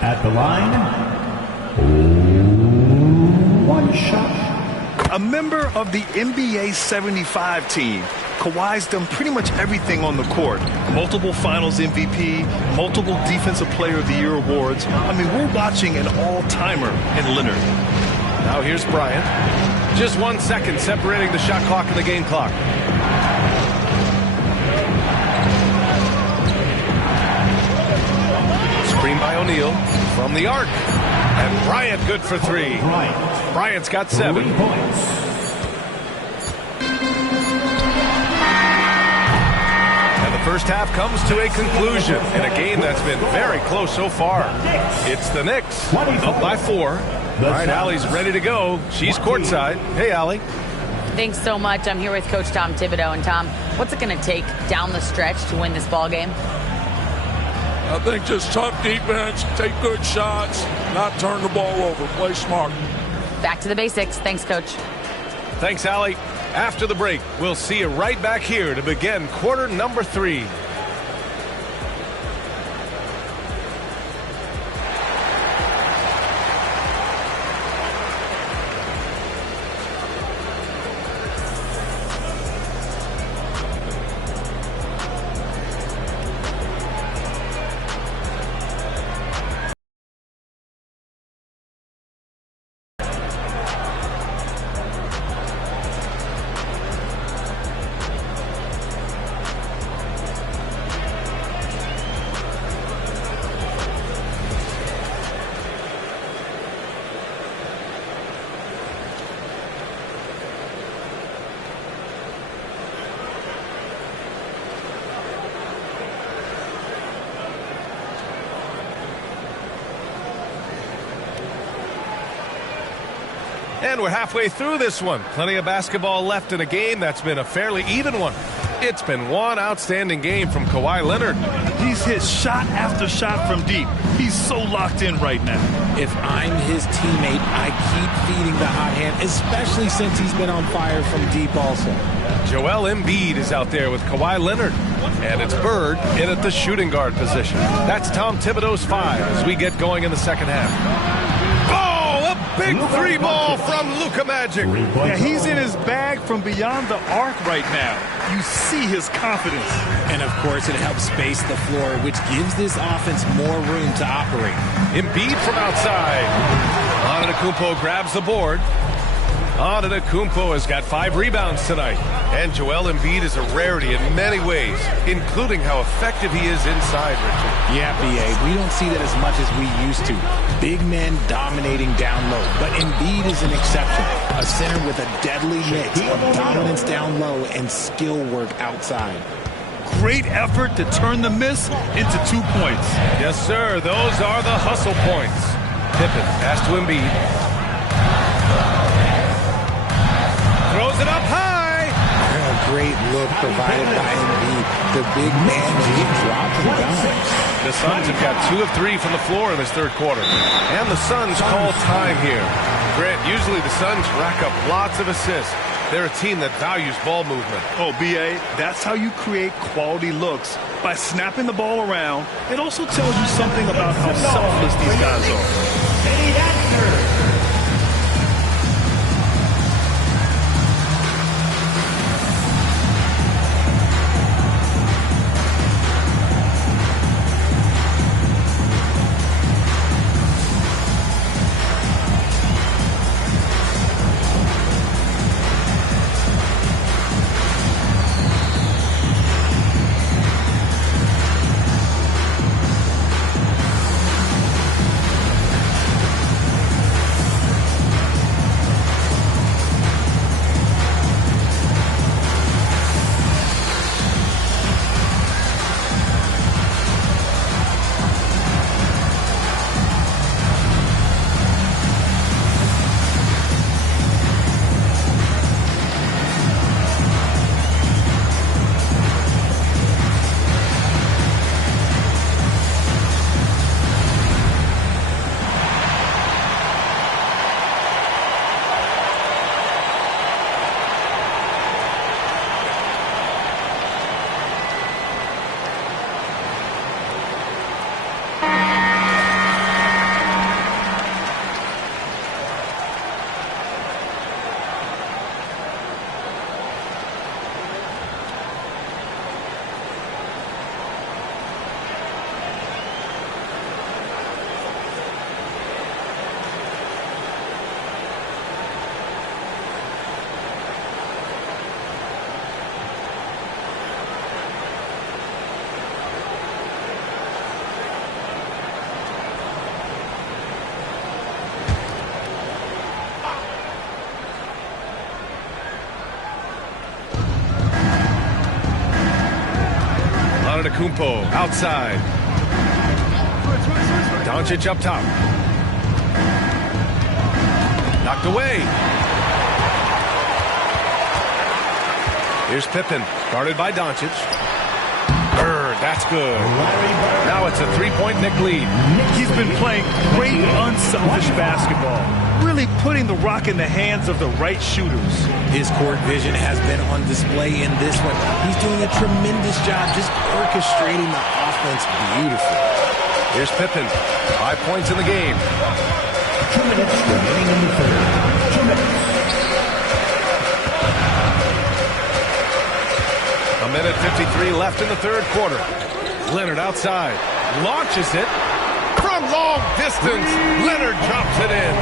at the line. 1 shot. A member of the NBA 75 team, Kawhi's done pretty much everything on the court. Multiple Finals MVP, multiple Defensive Player of the Year awards. I mean, we're watching an all-timer in Leonard. Now here's Bryant. Just 1 second separating the shot clock and the game clock. Screen by O'Neal from the arc. And Bryant good for 3. Bryant's got 7. 3 points. And the first half comes to a conclusion in a game that's been very close so far. It's the Knicks up by 4. All right, Allie's ready to go. She's courtside. Hey, Allie. Thanks so much. I'm here with Coach Tom Thibodeau. And Tom, what's it going to take down the stretch to win this ball game? I think just tough defense, take good shots, not turn the ball over, play smart. Back to the basics. Thanks, Coach. Thanks, Allie. After the break, we'll see you right back here to begin quarter number 3. And we're halfway through this one. Plenty of basketball left in a game that's been a fairly even one. It's been one outstanding game from Kawhi Leonard. He's hit shot after shot from deep. He's so locked in right now. If I'm his teammate, I keep feeding the hot hand, especially since he's been on fire from deep also. Joel Embiid is out there with Kawhi Leonard. And it's Bird in at the shooting guard position. That's Tom Thibodeau's 5 as we get going in the second half. Big 3 ball from Luka Magic. Yeah, he's in his bag from beyond the arc right now. You see his confidence. And, of course, it helps space the floor, which gives this offense more room to operate. Embiid from outside. Antetokounmpo grabs the board. Antetokounmpo has got 5 rebounds tonight. And Joel Embiid is a rarity in many ways, including how effective he is inside, Richard. Yeah, B.A., we don't see that as much as we used to. Big men dominating down low. But Embiid is an exception. A center with a deadly mix of dominance down low and skill work outside. Great effort to turn the miss into 2 points. Yes, sir. Those are the hustle points. Pippen pass to Embiid. Throws it up high. Great look provided by Embiid. The big man just dropping dimes. The Suns have got 2 of 3 from the floor in this third quarter. And the Suns call time here. Grant, usually the Suns rack up lots of assists. They're a team that values ball movement. Oh, B.A., that's how you create quality looks. By snapping the ball around, it also tells you something about how selfless these guys are. Antetokounmpo outside. Doncic up top. Knocked away. Here's Pippen, guarded by Doncic. That's good. Now it's a three-point Knick lead. He's been playing great, unselfish basketball. Really putting the rock in the hands of the right shooters. His court vision has been on display in this one. He's doing a tremendous job just orchestrating the offense beautifully. Here's Pippen. 5 points in the game. 2 minutes remaining in the third. 2 minutes. A minute 53 left in the third quarter. Leonard outside. Launches it. From long distance, Leonard drops it in.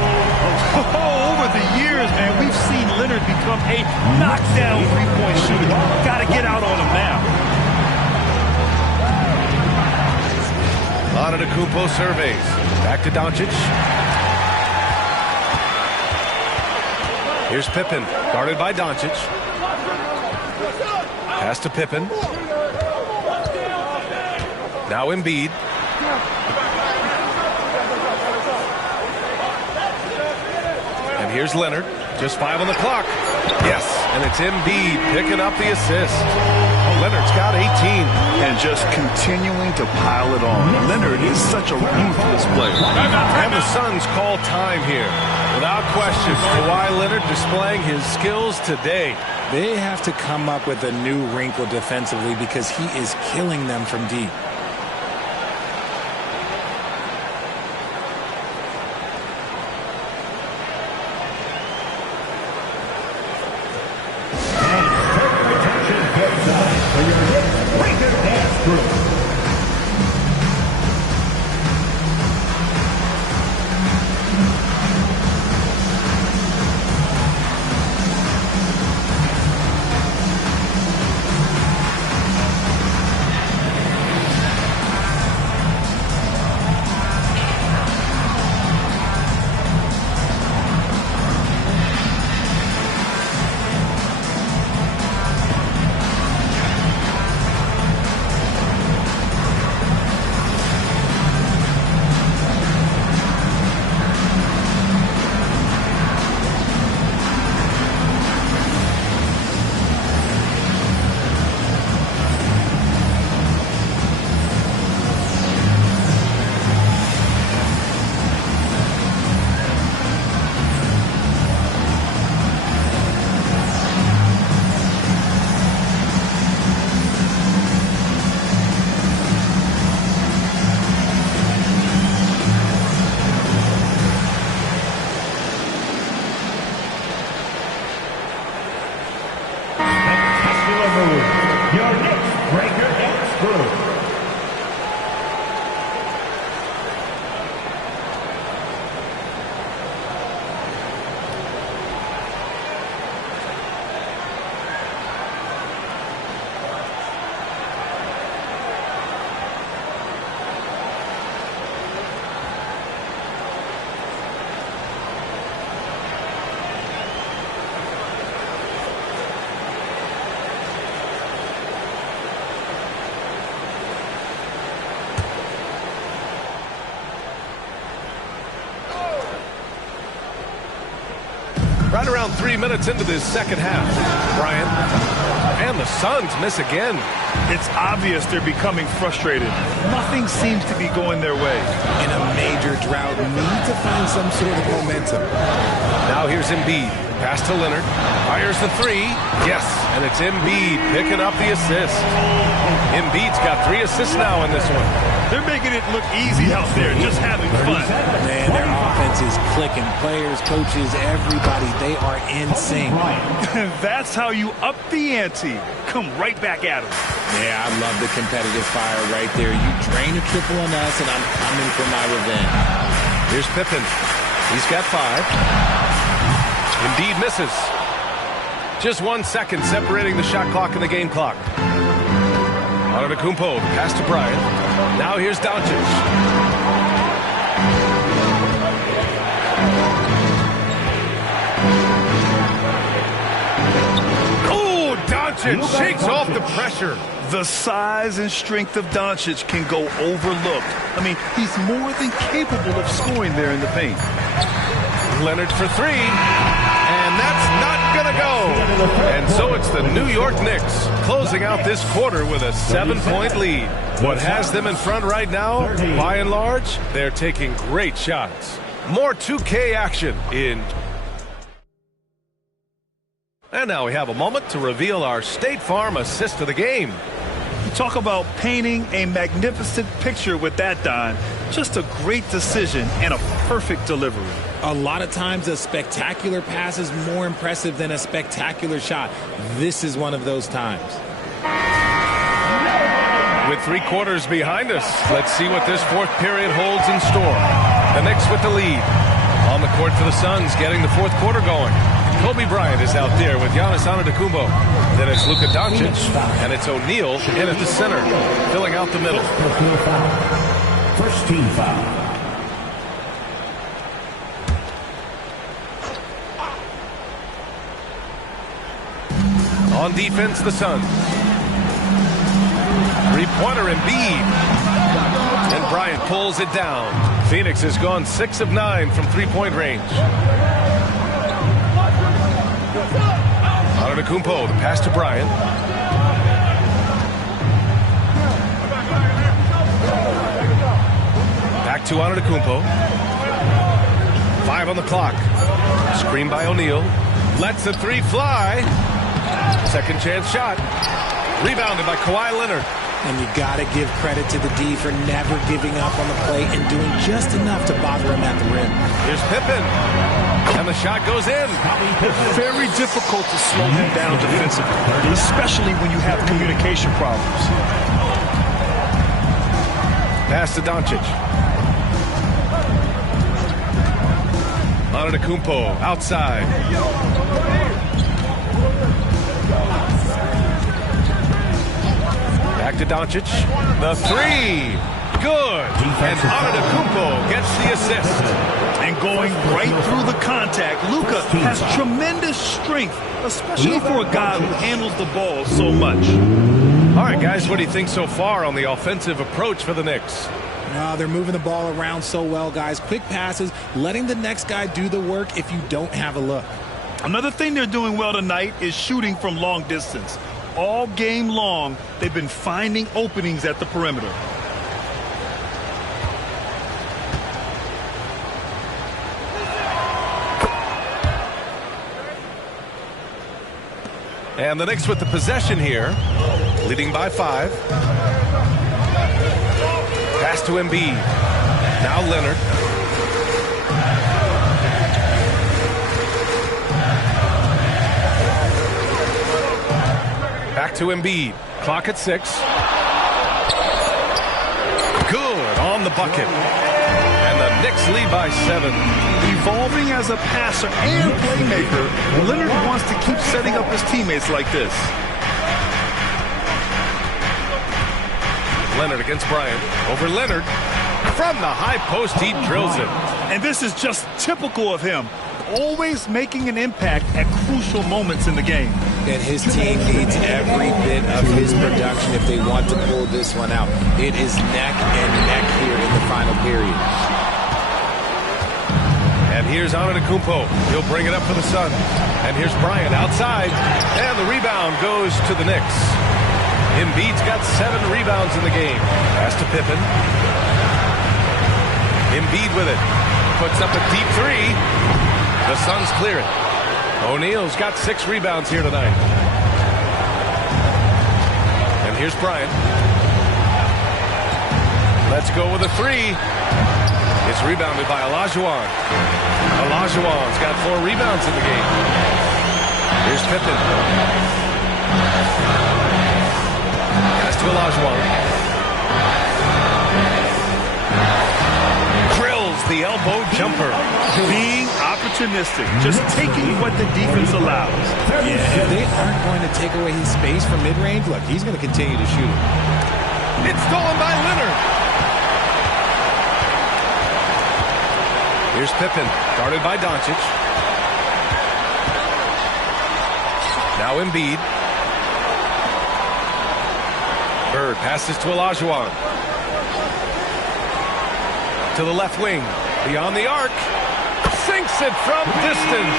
Oh, over the years, man, we've seen Leonard become a knockdown three-point shooter. Got to get out on him now. Antetokounmpo surveys. Back to Doncic. Here's Pippen, guarded by Doncic. Pass to Pippen. Now Embiid. And here's Leonard. Just 5 on the clock. Yes, and it's Embiid picking up the assist. Leonard's got 18. And just continuing to pile it on. Leonard is such a ruthless player. And the Suns call time here. Without question, Kawhi Leonard displaying his skills today. They have to come up with a new wrinkle defensively because he is killing them from deep. Right around 3 minutes into this second half, Brian. And the Suns miss again. It's obvious they're becoming frustrated. Nothing seems to be going their way. In a major drought, need to find some sort of momentum. Now here's Embiid. Pass to Leonard. Fires the three. Yes, and it's Embiid picking up the assist. Embiid's got 3 assists now in this one. They're making it look easy out there, just having fun. Man, their offense is clicking. Players, coaches, everybody, they are in sync. That's how you up the ante. Come right back at them. Yeah, I love the competitive fire right there. You drain a triple on us, and I'm coming for my revenge. Here's Pippen. He's got 5. Embiid misses. Just 1 second separating the shot clock and the game clock. Antetokounmpo, pass to Bryant. Now here's Doncic. Oh, Doncic shakes off the pressure. The size and strength of Doncic can go overlooked. I mean, he's more than capable of scoring there in the paint. Leonard for three, and that's not gonna go. And so it's the New York Knicks closing out this quarter with a 7-point lead. What has them in front right now, by and large, they're taking great shots. More 2K action in. And now we have a moment to reveal our State Farm assist of the game. You talk about painting a magnificent picture with that, Don. Just a great decision and a perfect delivery. A lot of times a spectacular pass is more impressive than a spectacular shot. This is one of those times. With 3 quarters behind us, let's see what this fourth period holds in store. The Knicks with the lead. On the court for the Suns, getting the fourth quarter going. Kobe Bryant is out there with Giannis Antetokounmpo. Then it's Luka Doncic, and it's O'Neal in at the center, filling out the middle. First team foul. On defense, the Suns. Three-pointer Embiid. And Bryant pulls it down. Phoenix has gone 6 of 9 from three-point range. Antetokounmpo, the pass to Bryant. Back to Antetokounmpo. 5 on the clock. Screen by O'Neal. Lets the three fly. Second chance shot. Rebounded by Kawhi Leonard. And you got to give credit to the D for never giving up on the play and doing just enough to bother him at the rim. Here's Pippen. And the shot goes in. Very difficult to slow him down defensively, especially when you have communication problems. Pass to Doncic. Antetokounmpo outside. Back to Doncic. The three. Good. And Antetokounmpo gets the assist. And going right through the contact, Luka has tremendous strength, especially for a guy who handles the ball so much. All right, guys, what do you think so far on the offensive approach for the Knicks? They're moving the ball around so well, guys. Quick passes, letting the next guy do the work if you don't have a look. Another thing they're doing well tonight is shooting from long distance. All game long, they've been finding openings at the perimeter. And the Knicks with the possession here, leading by 5. Pass to Embiid. Now Leonard. Back to Embiid. Clock at 6. Good on the bucket. And the Knicks lead by 7. Evolving as a passer and playmaker, Leonard wants to keep setting up his teammates like this. Leonard against Bryant. Over Leonard. From the high post, he drills it. And this is just typical of him. Always making an impact at crucial moments in the game. And his team needs every bit of his production if they want to pull this one out. It is neck and neck here in the final period. And here's Antetokounmpo. He'll bring it up for the Suns. And here's Bryant outside. And the rebound goes to the Knicks. Embiid's got 7 rebounds in the game. Pass to Pippen. Embiid with it. Puts up a deep 3. The Suns clear it. O'Neal's got 6 rebounds here tonight. And here's Bryant. Let's go with a 3. It's rebounded by Olajuwon. Olajuwon's got 4 rebounds in the game. Here's Pippen. Pass to Olajuwon. Drills the elbow jumper. Being opportunistic, just taking what the defense allows. Yeah, if they aren't going to take away his space from mid-range, look, he's going to continue to shoot it. It's stolen by Leonard. Here's Pippen, guarded by Doncic. Now Embiid. Bird passes to Olajuwon. To the left wing. Beyond the arc. Sinks it from distance.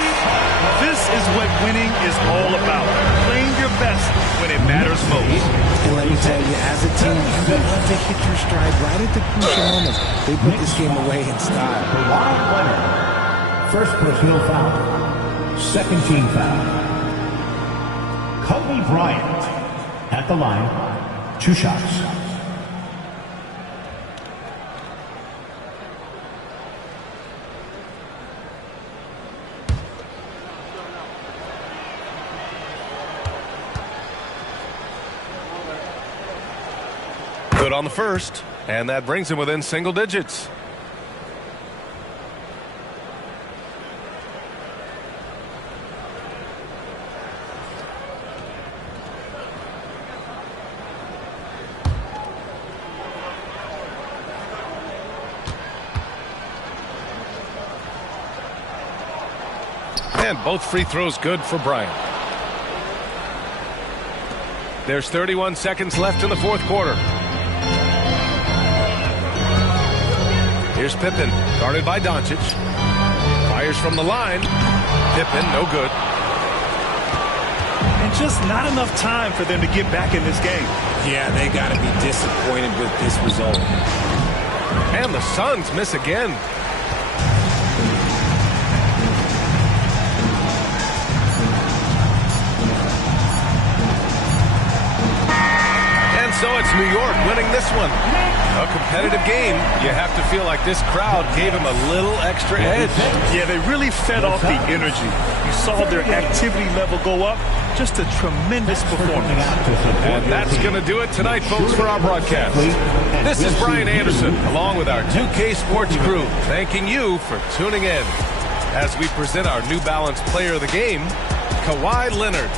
This is what winning is all about. Playing your best when it matters most. And let me tell you, as a team, you have to hit your stride right at the crucial moments. They put this game away in style. Kawhi Leonard. First personal foul. Second team foul. Kobe Bryant at the line. 2 shots. Good on the first, and that brings him within single digits. And both free throws good for Bryant. There's 31 seconds left in the fourth quarter. Here's Pippen, guarded by Doncic. Fires from the line. Pippen, no good. And just not enough time for them to get back in this game. Yeah, they got to be disappointed with this result. And the Suns miss again. And so it's New York winning this one. A competitive game. You have to feel like this crowd gave him a little extra edge. Yeah, they really fed off the energy. You saw their activity level go up. Just a tremendous performance. And that's going to do it tonight, folks, for our broadcast. This is Brian Anderson, along with our 2K Sports crew, thanking you for tuning in as we present our New Balance Player of the Game, Kawhi Leonard.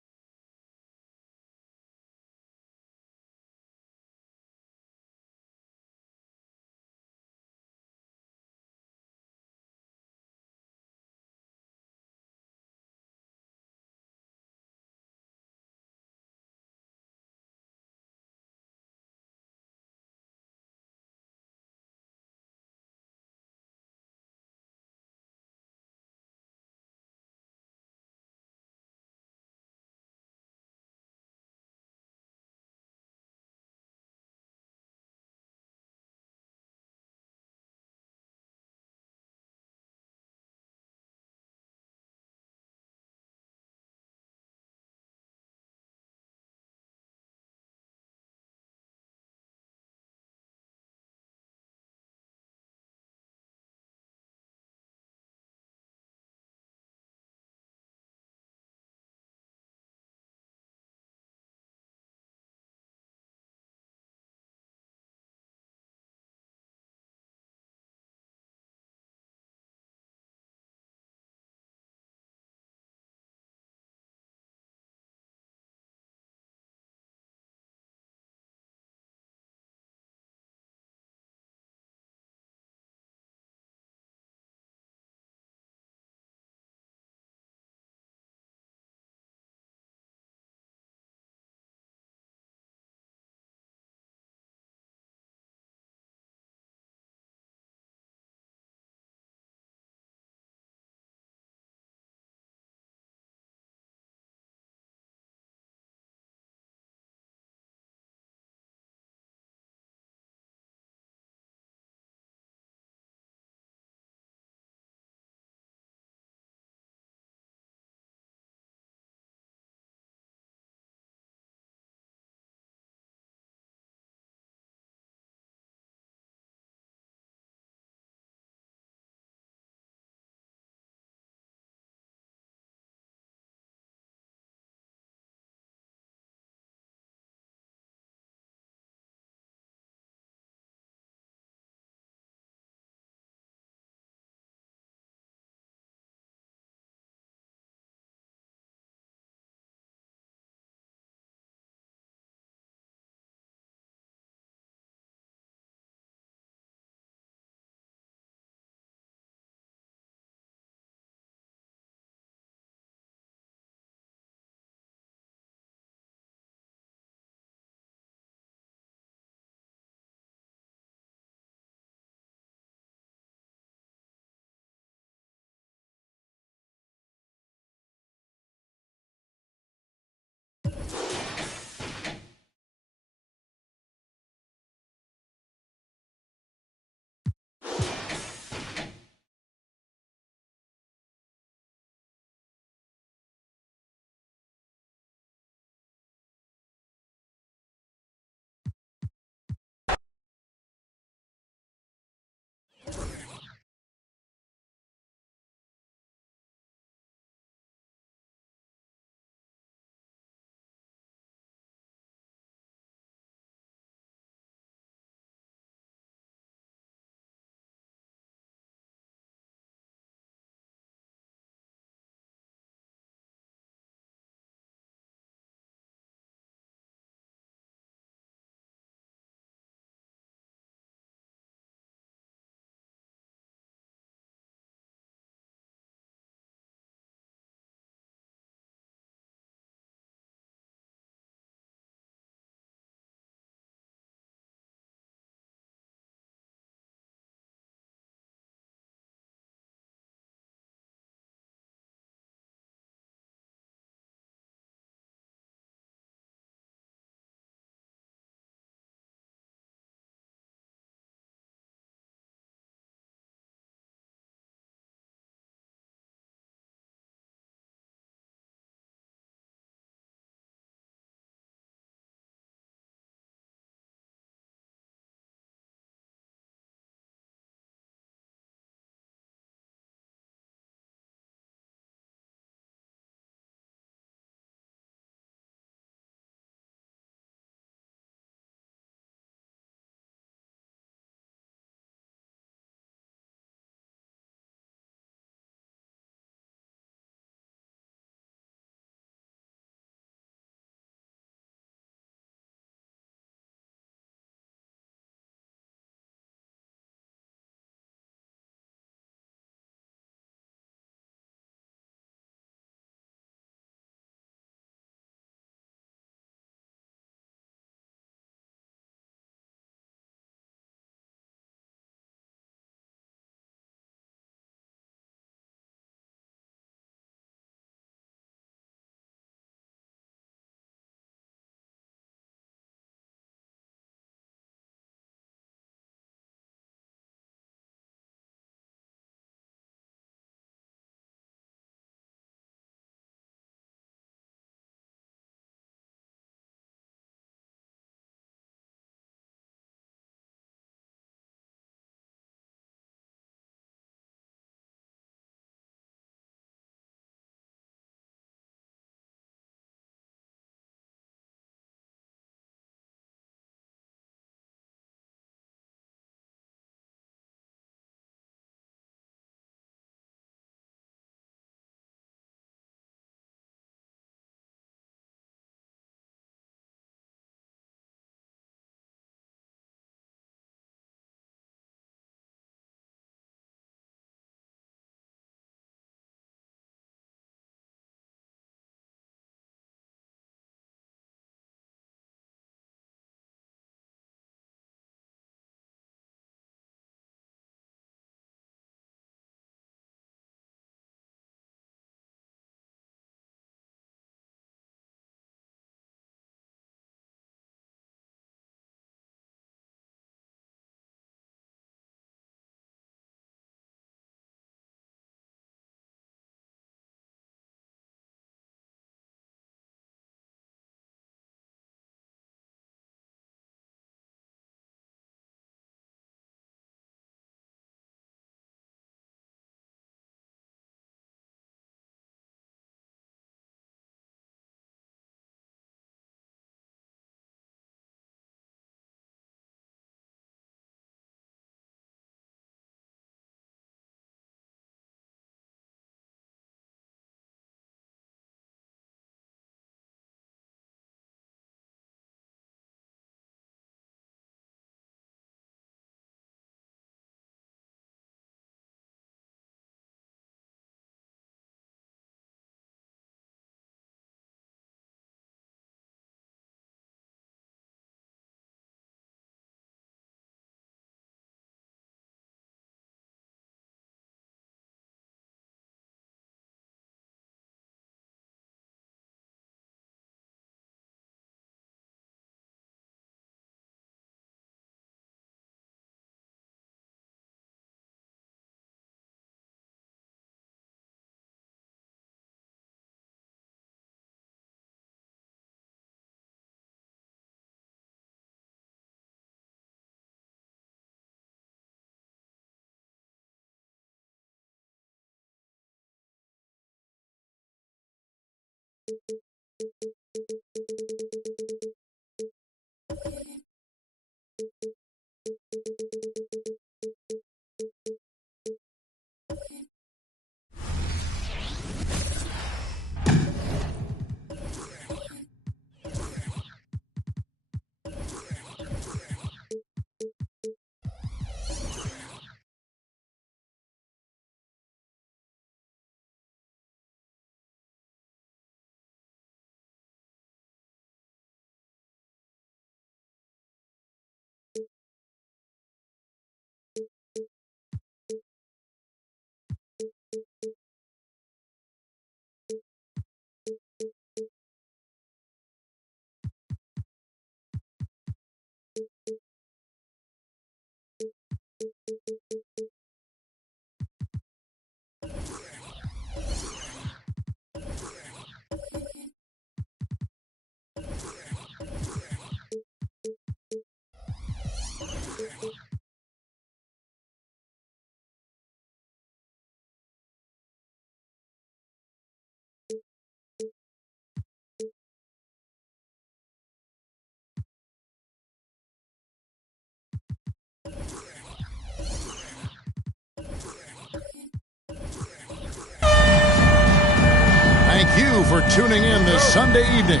Thank you for tuning in this Sunday evening.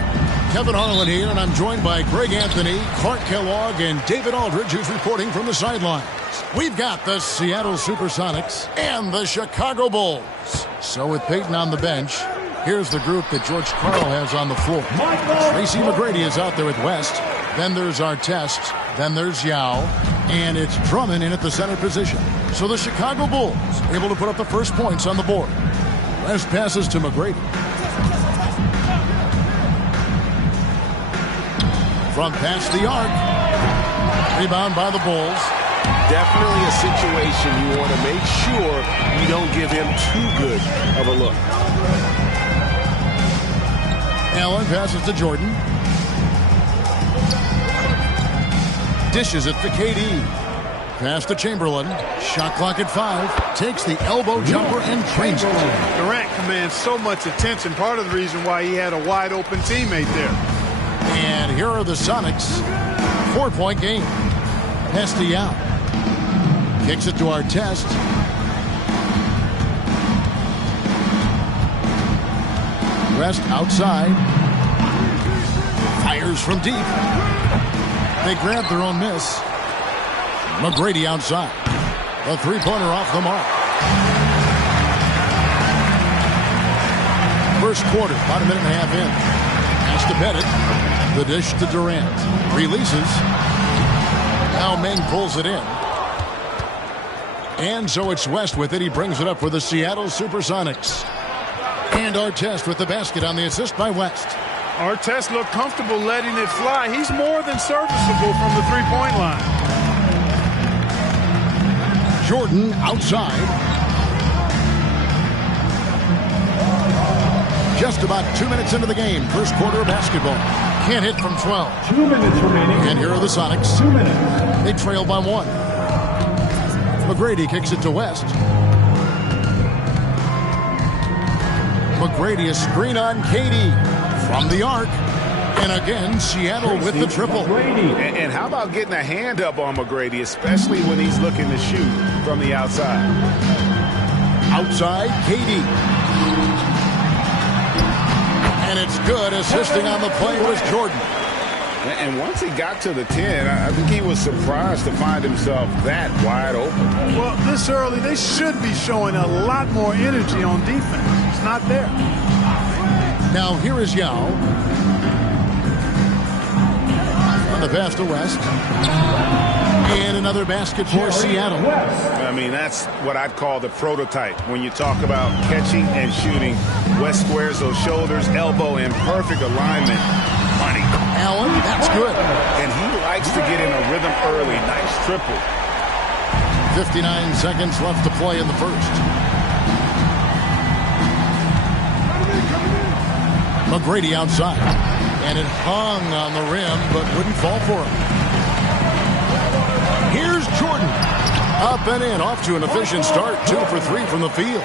Kevin Harlan here, and I'm joined by Greg Anthony, Clark Kellogg, and David Aldridge, who's reporting from the sidelines. We've got the Seattle Supersonics and the Chicago Bulls. So with Peyton on the bench, here's the group that George Karl has on the floor. Tracy McGrady is out there with West. Then there's Artest. Then there's Yao. And it's Drummond in at the center position. So the Chicago Bulls able to put up the first points on the board. West passes to McGrady. From past the arc. Rebound by the Bulls. Definitely a situation you want to make sure you don't give him too good of a look. Allen passes to Jordan. Dishes it to KD. Pass to Chamberlain. Shot clock at 5. Takes the elbow jumper and drains it. Durant commands so much attention. Part of the reason why he had a wide open teammate there. And here are the Sonics. 4-point game. Pass to Yao. Kicks it to Artest. West outside. Fires from deep. They grab their own miss. McGrady outside. The three-pointer off the mark. First quarter, about a minute and a half in. Pass to Pettit. The dish to Durant. Releases. Now Meng pulls it in. And so it's West with it. He brings it up for the Seattle Supersonics. And Artest with the basket on the assist by West. Artest looked comfortable letting it fly. He's more than serviceable from the three-point line. Jordan outside. Just about 2 minutes into the game. First quarter of basketball. Can't hit from 12. 2 minutes remaining. And here are the Sonics. 2 minutes. They trail by 1. McGrady kicks it to West. McGrady a screen on KD from the arc. And again, Seattle with the triple. And how about getting a hand up on McGrady, especially when he's looking to shoot from the outside? Outside, KD. And it's good. Assisting on the play was Jordan. And once he got to the 10, I think he was surprised to find himself that wide open. Well, this early, they should be showing a lot more energy on defense. It's not there. Now here is Yao. On the pass to West. And another basket for Seattle. I mean, that's what I'd call the prototype. When you talk about catching and shooting, West squares those shoulders, elbow in perfect alignment. Money. Allen, that's good. And he likes to get in a rhythm early. Nice triple. 59 seconds left to play in the first. McGrady outside. And it hung on the rim, but wouldn't fall for him. Here's Jordan. Up and in, off to an efficient start. 2 for 3 from the field.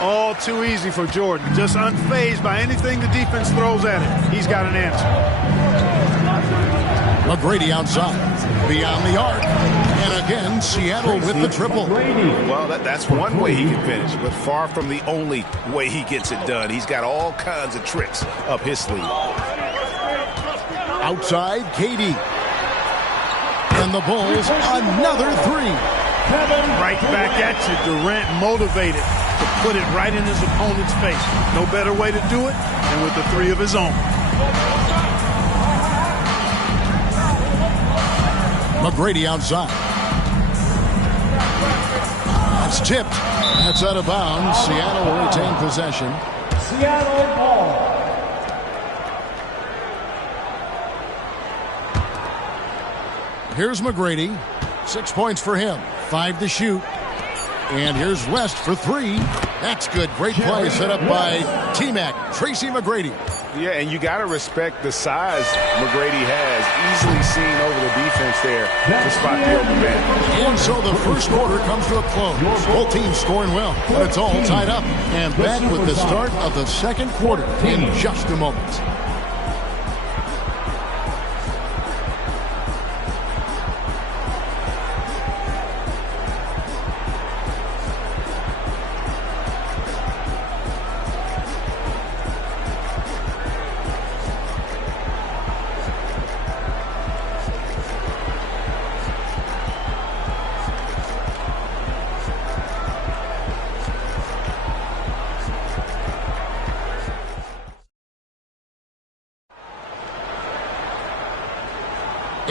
All too easy for Jordan. Just unfazed by anything the defense throws at him. He's got an answer. McGrady outside, beyond the arc. And again, Seattle with the triple. Well, that's one way he can finish, but far from the only way he gets it done. He's got all kinds of tricks up his sleeve. Outside, KD. And the Bulls, another three. Right back at you. Durant motivated to put it right in his opponent's face. No better way to do it than with the three of his own. McGrady outside. That's tipped. That's out of bounds. Seattle will retain possession. Seattle ball. Here's McGrady. 6 points for him. 5 to shoot. And here's West for 3. That's good. Great play set up by T-Mac. Tracy McGrady. Yeah, and you got to respect the size McGrady has. Easily seen over the defense there to spot the open man. And so the first quarter comes to a close. Both teams scoring well, but it's all tied up. And back with the start of the second quarter in just a moment.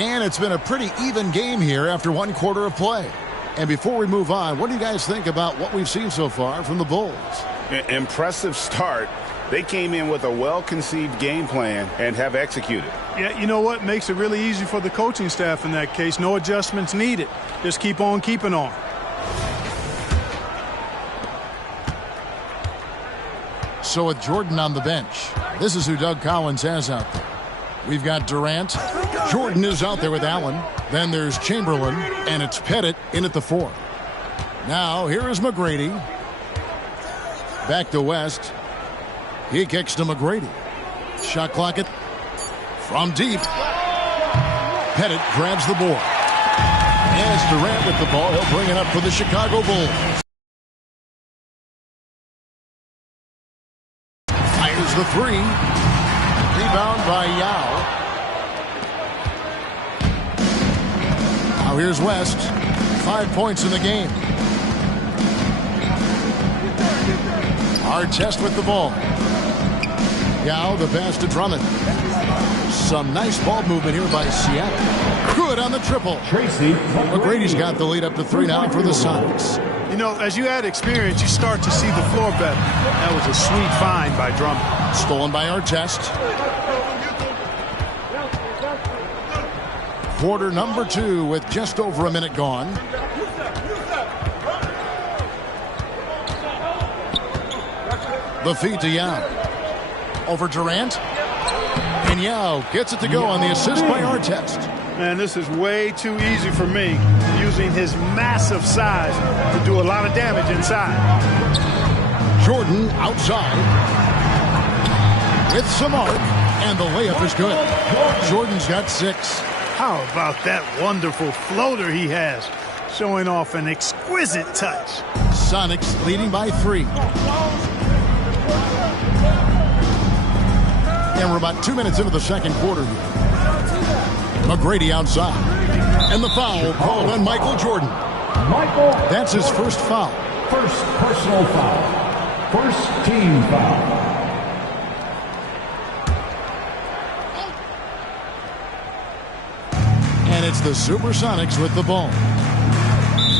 And it's been a pretty even game here after one quarter of play. And before we move on, what do you guys think about what we've seen so far from the Bulls? Impressive start. They came in with a well-conceived game plan and have executed. Yeah, you know what? Makes it really easy for the coaching staff in that case. No adjustments needed. Just keep on keeping on. So with Jordan on the bench, this is who Doug Collins has out there. We've got Durant. Jordan is out there with Allen. Then there's Chamberlain, and it's Pettit in at the 4. Now, here is McGrady. Back to West. He kicks to McGrady. Shot clock it from deep. Pettit grabs the board. And it's Durant with the ball. He'll bring it up for the Chicago Bulls. Fires the 3. Rebound by Yao. Now here's West. 5 points in the game. Artest with the ball. Yao, the pass to Drummond. Some nice ball movement here by Seattle. Good on the triple. Tracy McGrady's got the lead up to 3 now for the Sonics. You know, as you add experience, you start to see the floor better. That was a sweet find by Drummond. Stolen by Artest. Quarter number 2 with just over a minute gone. The feed to Yao. Over Durant. And Yao gets it to go on the assist by Artest. Man, this is way too easy for me, using his massive size to do a lot of damage inside. Jordan outside. With some arc. And the layup is good. Jordan's got 6. How about that wonderful floater he has, showing off an exquisite touch. Sonics leading by 3. And we're about 2 minutes into the second quarter here. McGrady outside. And the foul called on Michael Jordan. That's his first foul. First personal foul. First team foul. And it's the Supersonics with the ball.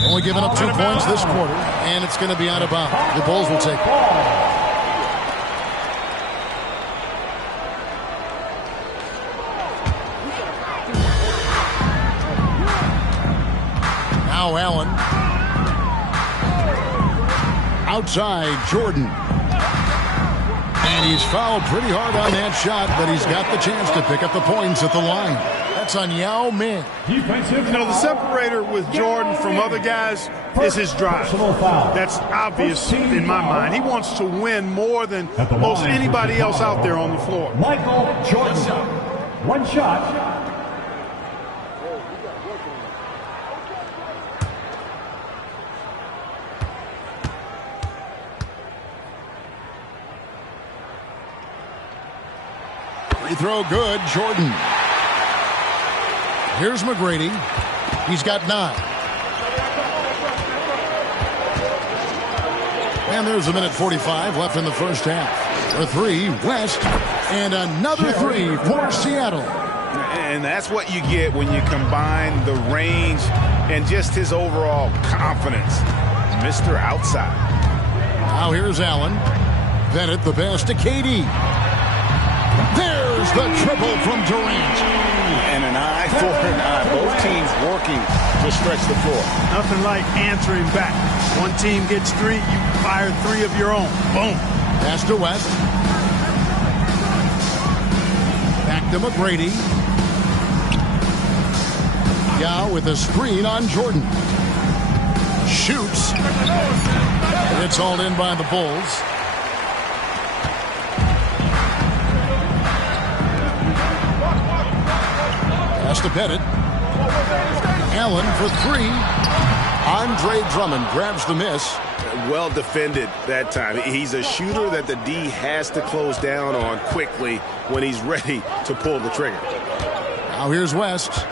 Only giving up 2 points this quarter, and it's going to be out of bounds. The Bulls will take it. Now Allen. Outside, Jordan. And he's fouled pretty hard on that shot, but he's got the chance to pick up the points at the line. That's on Yao Ming. You know, the separator with Jordan from other guys is his drive. That's obvious in my mind. He wants to win more than most anybody else out there on the floor. Michael Jordan. One shot. Free throw good, Jordan. Here's McGrady. He's got 9. And there's a minute 45 left in the first half. A 3, West, and another 3 for Seattle. And that's what you get when you combine the range and just his overall confidence. Mr. Outside. Now here's Allen. Bennett the pass to KD. There's the triple from Durant. And an eye for an eye. Both teams working to stretch the floor. Nothing like answering back. One team gets 3, you fire 3 of your own. Boom. Pass to West. Back to McGrady. Yao with a screen on Jordan. Shoots. It's hauled in by the Bulls. Pass to Bennett. Allen for 3. Andre Drummond grabs the miss. Well defended that time. He's a shooter that the D has to close down on quickly when he's ready to pull the trigger. Now here's West.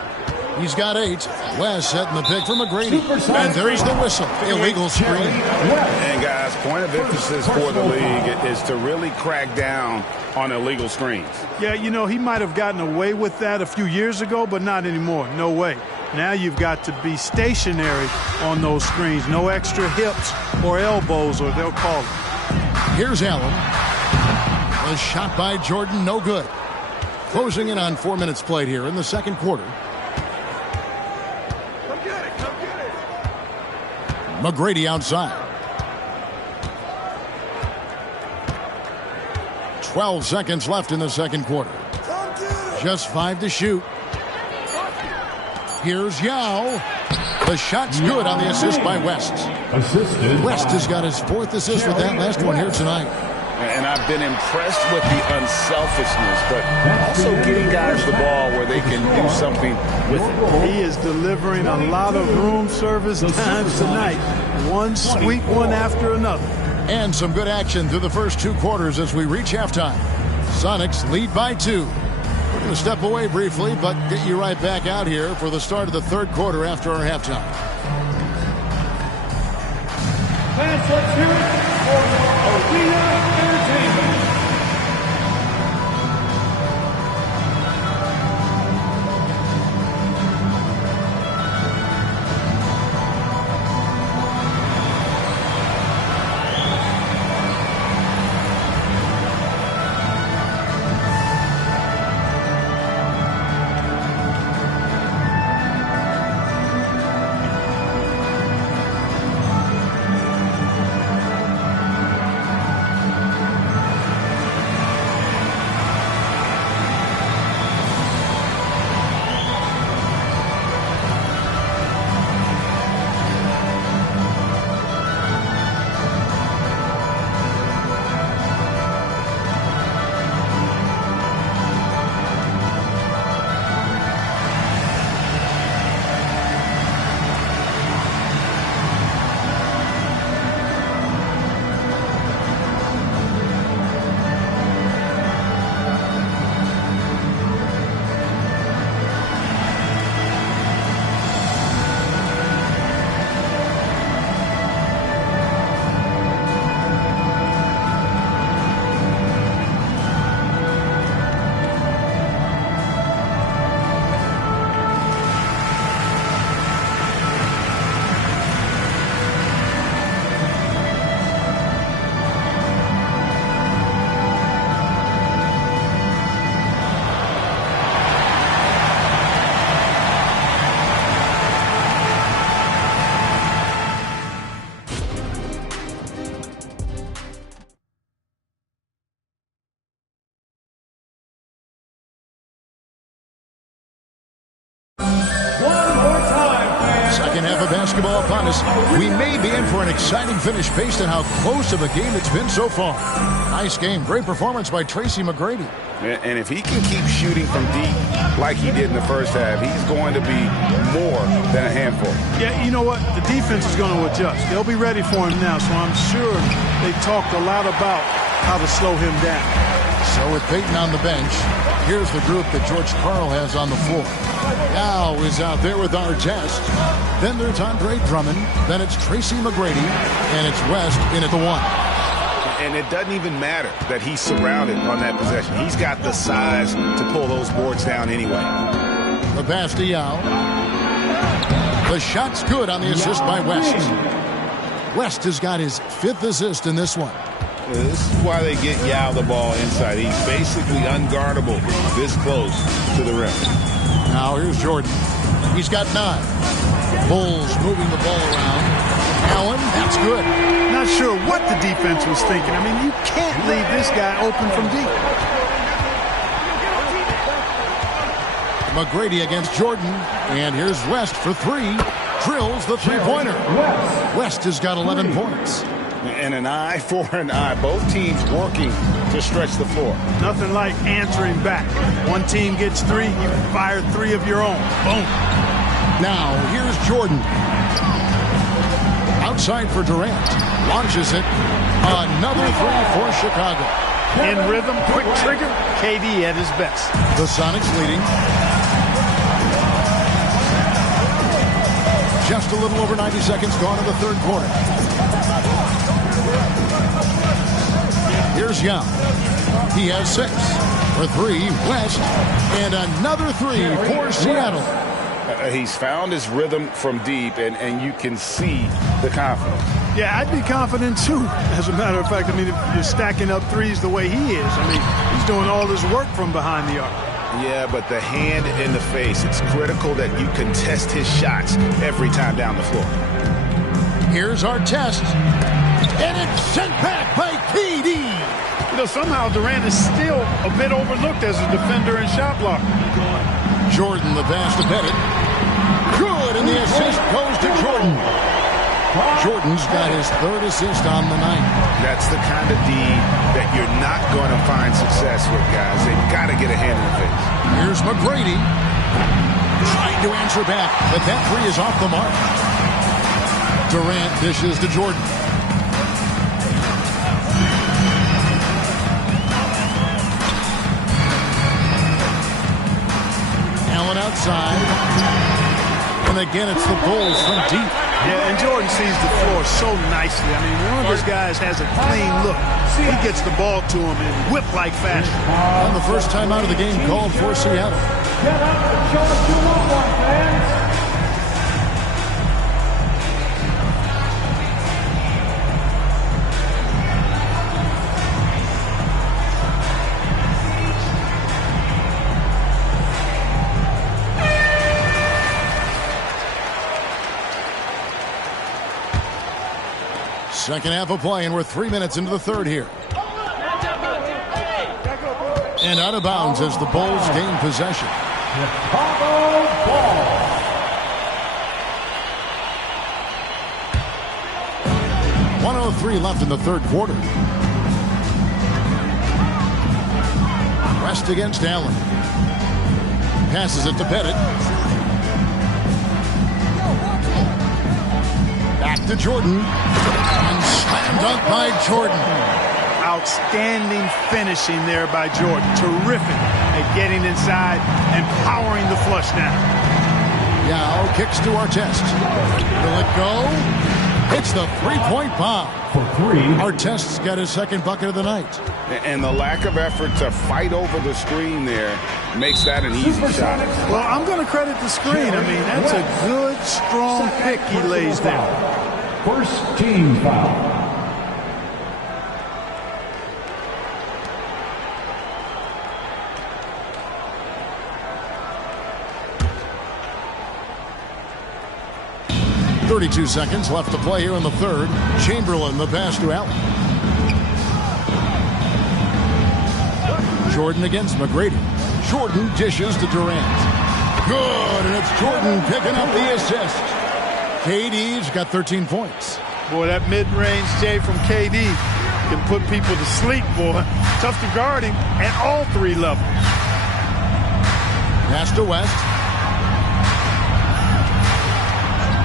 He's got 8. West setting the pick for McGrady. And there's the whistle. Illegal screen. And guys, point of emphasis for the league is to really crack down on illegal screens. Yeah, you know, he might have gotten away with that a few years ago, but not anymore. No way. Now you've got to be stationary on those screens. No extra hips or elbows, or they'll call it. Here's Allen. A shot by Jordan, no good. Closing in on 4 minutes played here in the second quarter. McGrady outside. 12 seconds left in the second quarter. Just 5 to shoot. Here's Yao. The shot's good on the assist by West. West has got his 4th assist with that last one here tonight. And I've been impressed with the unselfishness, but also getting guys the ball where they can do something with it. He is delivering a lot of room service times tonight. One sweet one after another. And some good action through the first 2 quarters as we reach halftime. Sonics lead by 2. We're going to step away briefly, but get you right back out here for the start of the third quarter after our halftime. Fans, let's hear it for Arena Entertainment. the basketball upon us. We may be in for an exciting finish based on how close of a game it's been so far. Nice game. Great performance by Tracy McGrady. And if he can keep shooting from deep like he did in the first half, he's going to be more than a handful. Yeah, you know what? The defense is going to adjust. They'll be ready for him now, so I'm sure they talked a lot about how to slow him down. So with Peyton on the bench, here's the group that George Karl has on the floor. Yao is out there with Artest. Then there's Andre Drummond. Then it's Tracy McGrady. And it's West in at the 1. And it doesn't even matter that he's surrounded on that possession. He's got the size to pull those boards down anyway. The pass to Yao. The shot's good on the assist by West. West has got his 5th assist in this one. This is why they get Yao the ball inside. He's basically unguardable this close to the rim. Now here's Jordan. He's got 9. Bulls moving the ball around. Allen, that's good. Not sure what the defense was thinking. I mean, you can't leave this guy open from deep. McGrady against Jordan. And here's West for 3. Drills the three-pointer. West has got 11 points. And an eye for an eye. Both teams working to stretch the floor. Nothing like answering back. One team gets 3, you fire 3 of your own. Boom. Now, here's Jordan. Outside for Durant. Launches it. Another 3 for Chicago. In rhythm, quick trigger. KD at his best. The Sonics leading. Just a little over 90 seconds gone in the third quarter. Here's Yao. He has 6. For 3, West. And another 3 for Seattle. He's found his rhythm from deep, and you can see the confidence. Yeah, I'd be confident, too. As a matter of fact, I mean, if you're stacking up 3s the way he is, I mean, he's doing all this work from behind the arc. Yeah, but the hand in the face, it's critical that you contest his shots every time down the floor. Here's Artest. And it's sent back by KD. You know, somehow Durant is still a bit overlooked as a defender and shot blocker. Jordan, the pass to Pettit. Good, and the assist goes to Jordan. Jordan's got his 3rd assist on the night. That's the kind of D that you're not going to find success with, guys. They've got to get a hand in the face. Here's McGrady. Trying to answer back, but that 3 is off the mark. Durant dishes to Jordan. Allen outside. And again, it's the Bulls from deep. Yeah, and Jordan sees the floor so nicely. I mean, one of those guys has a clean look. He gets the ball to him in whip-like fashion. And the first time out of the game called for Seattle. Get up and show us you want one, fans. Second half of play, and we're 3 minutes into the third here. And out of bounds as the Bulls gain possession. Chicago ball. .103 left in the third quarter. West against Allen. Passes it to Pettit. Back to Jordan. And slammed up by Jordan. Outstanding finishing there by Jordan. Terrific at getting inside and powering the flush down. Yao kicks to Artest. Will it go? It's the three-point bomb. For 3. Artest's got his second bucket of the night. And the lack of effort to fight over the screen there makes that an easy shot. Well, I'm going to credit the screen. I mean, that's a good, strong pick he lays down. First team foul. .32 seconds left to play here in the third. Chamberlain, the pass to Allen. Jordan against McGrady. Jordan dishes to Durant. Good, and it's Jordan picking up the assist. KD's got 13 points. Boy, that mid-range, Jay, from KD can put people to sleep, boy. Tough to guard him at all 3 levels. Pass to West.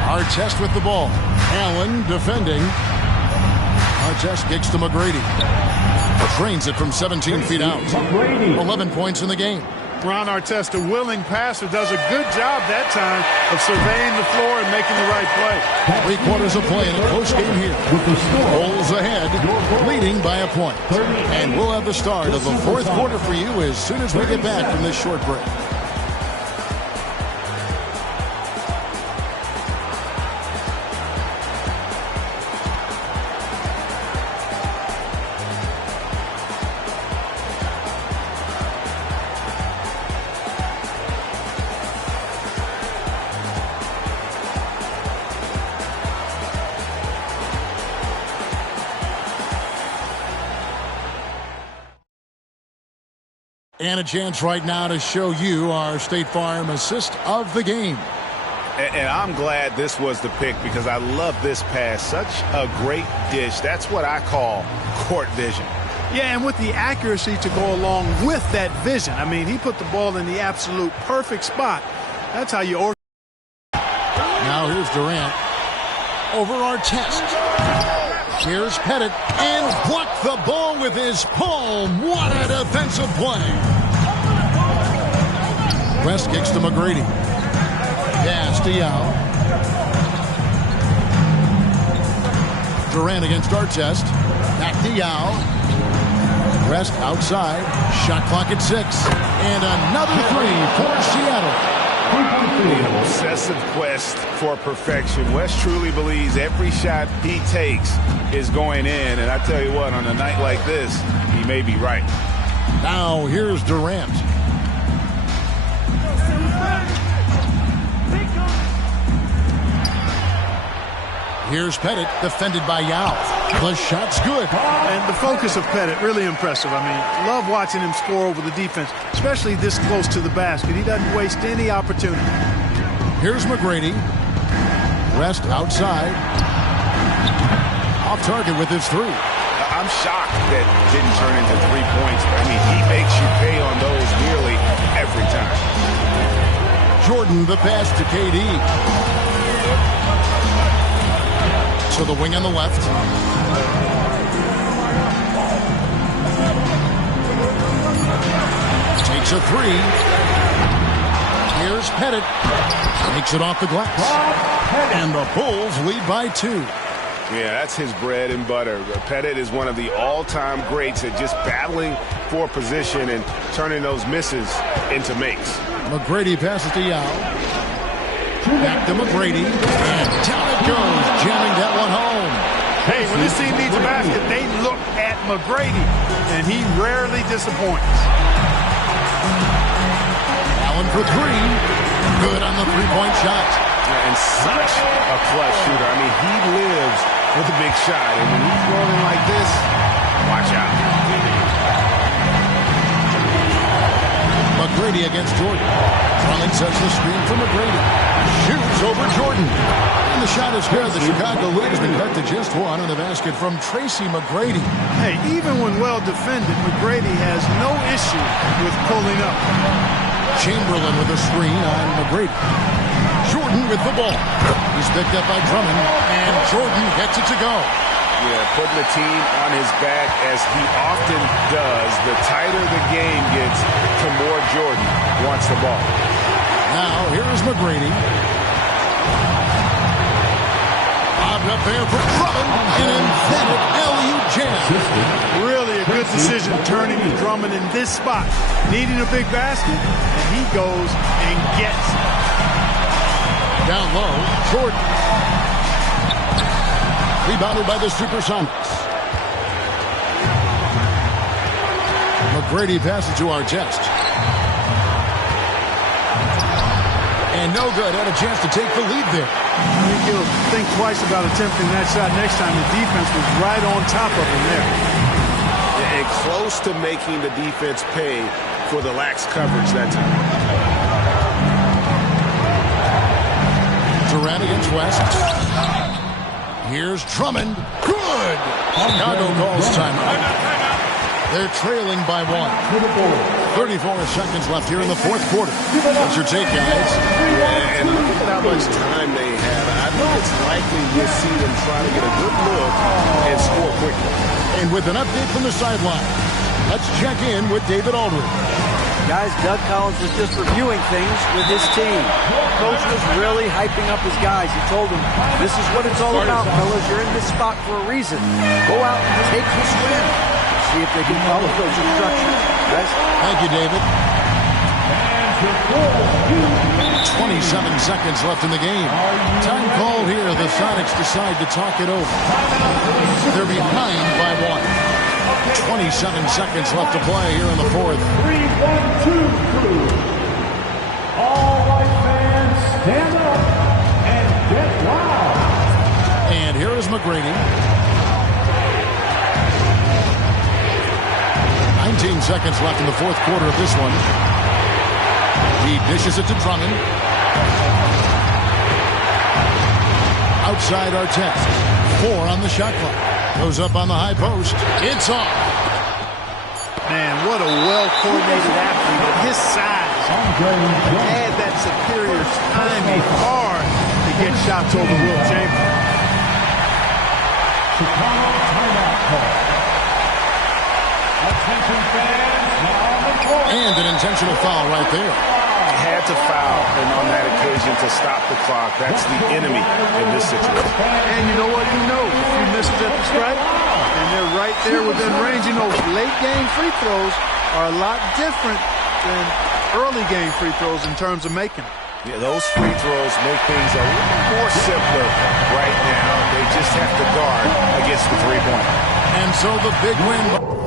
Artest with the ball. Allen defending. Artest kicks to McGrady. Trains it from 17 feet out. 11 points in the game. Ron Artest, a willing passer, does a good job that time of surveying the floor and making the right play. 3 quarters of play in a close game here. Bulls ahead, leading by a point. And we'll have the start of the 4th quarter for you as soon as we get back from this short break. And a chance right now to show you our State Farm assist of the game. And I'm glad this was the pick because I love this pass. Such a great dish. That's what I call court vision. Yeah, and with the accuracy to go along with that vision. I mean, he put the ball in the absolute perfect spot. That's how you organize. Now here's Durant over Artest. Here's Pettit and blocked the ball with his palm. What a defensive play. West kicks to McGrady. Pass to Yao. Durant against Artest. Back to Yao. West outside. Shot clock at 6. And another 3 for Seattle. The obsessive quest for perfection. West truly believes every shot he takes is going in. And I tell you what, on a night like this, he may be right. Now here's Durant. Here's Pettit, defended by Yao. The shot's good. And the focus of Pettit, really impressive. I mean, love watching him score over the defense, especially this close to the basket. He doesn't waste any opportunity. Here's McGrady. West outside. Off target with his 3. I'm shocked that didn't turn into 3 points. I mean, he makes you pay on those nearly every time. Jordan, the pass to KD. To the wing on the left. Takes a 3. Here's Pettit. Takes it off the glass. And the Bulls lead by 2. Yeah, that's his bread and butter. Pettit is one of the all-time greats at just battling for position and turning those misses into makes. McGrady passes to Yao. Back to McGrady. And down it goes, jamming that one home. Hey, when this team needs a basket, they look at McGrady, and he rarely disappoints. Allen for 3. Good on the 3-point shot. And such a clutch shooter. I mean, he lives with a big shot. And when he's rolling like this, watch out. McGrady against Jordan. Drummond sets the screen for McGrady. Shoots over Jordan. And the shot is good. The Chicago lead has been cut to just 1 on the basket from Tracy McGrady. Hey, even when well defended, McGrady has no issue with pulling up. Chamberlain with a screen on McGrady. Jordan with the ball. He's picked up by Drummond, and Jordan gets it to go. Yeah, putting the team on his back as he often does. The tighter the game gets, the more Jordan wants the ball. Now, here's McGrady. Bobbed up there for Drummond. An emphatic LU jam. Really a good decision turning to Drummond in this spot. Needing a big basket, and he goes and gets it. Down low, Jordan. Rebounded by the Supersonics. McGrady passes to Artest. And no good. Had a chance to take the lead there. I think he'll think twice about attempting that shot next time. The defense was right on top of him there. And close to making the defense pay for the lax coverage that time. Durant against West. Here's Drummond. Good. Chicago calls timeout. They're trailing by 1. 34 seconds left here in the fourth quarter. What's your take, guys? Yeah, and look at how much time they have. I think it's likely we'll see them try to get a good look and score quickly. And with an update from the sideline, let's check in with David Aldridge. Guys, Doug Collins was just reviewing things with his team. Coach was really hyping up his guys. He told them, this is what it's all about, fellas. You're in this spot for a reason. Go out and take this win. See if they can follow those instructions. Guys? Thank you, David. 27 seconds left in the game. Time called here. The Sonics decide to talk it over. They're behind by 1. 27 seconds left to play here in the fourth. 3-1-2 crew. All right, fans, stand up and get loud. And here is McGrady. 19 seconds left in the fourth quarter of this one. He dishes it to Drummond. Outside Artest. 4 on the shot clock. Goes up on the high post. It's off. Man, what a well-coordinated athlete at his size. Had that superior timing, hard to get shots over Will Chamberlain. Chicago timeout call. Attention fans, now on the court. And an intentional foul right there. Had to foul, and on that occasion to stop the clock. That's the enemy in this situation. And you know what? You know, if you miss it at the stripe, and they're right there within range. You know, late game free throws are a lot different than early game free throws in terms of making them. Yeah, those free throws make things a little more simpler right now. They just have to guard against the three-pointer. And so the big win.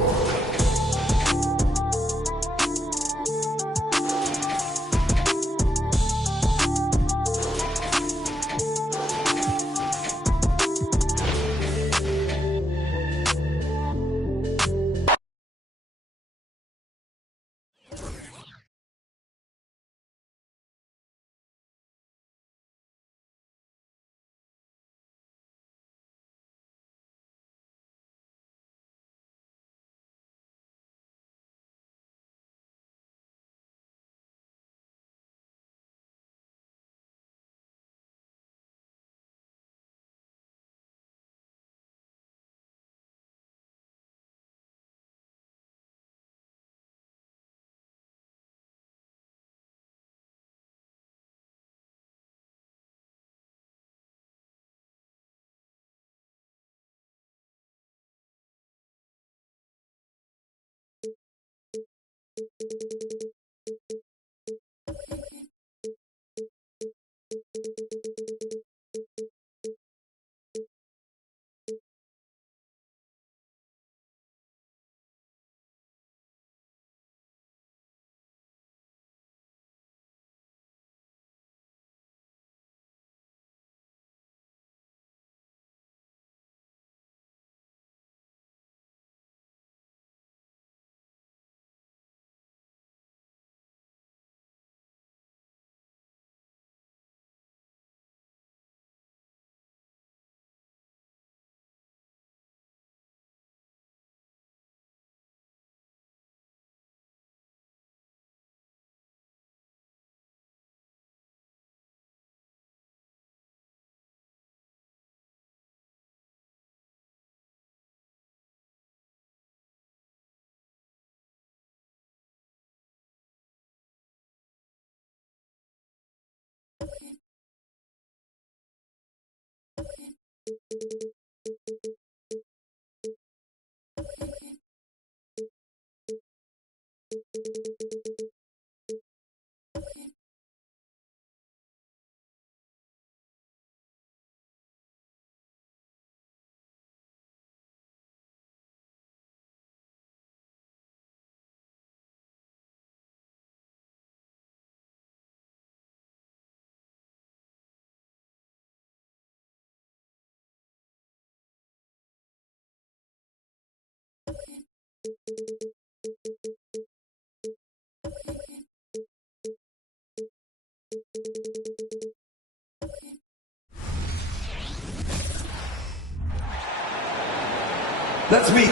Let's meet.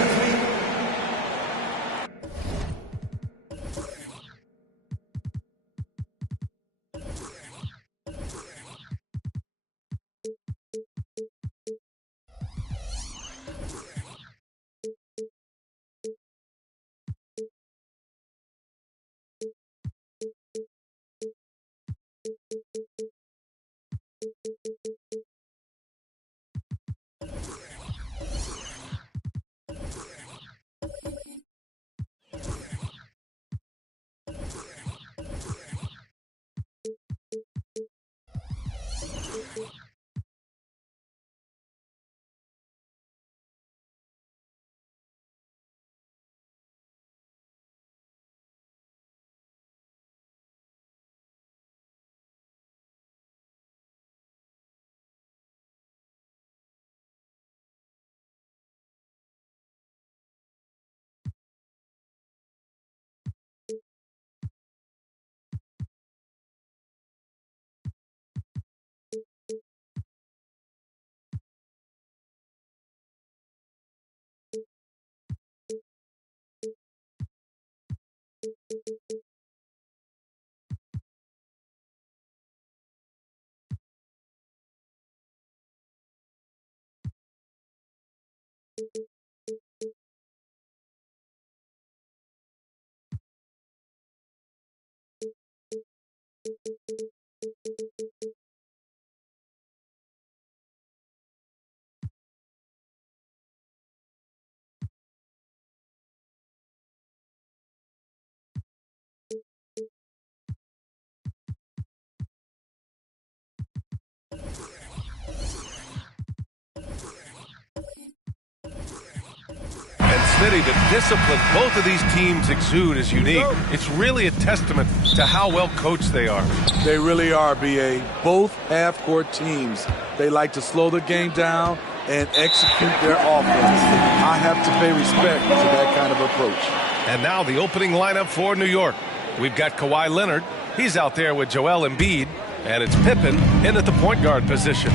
Smitty, the discipline both of these teams exude is unique. It's really a testament to how well coached they are. They really are, B.A. Both half-court teams. They like to slow the game down and execute their offense. I have to pay respect to that kind of approach. And now the opening lineup for New York. We've got Kawhi Leonard. He's out there with Joel Embiid. And it's Pippen in at the point guard position.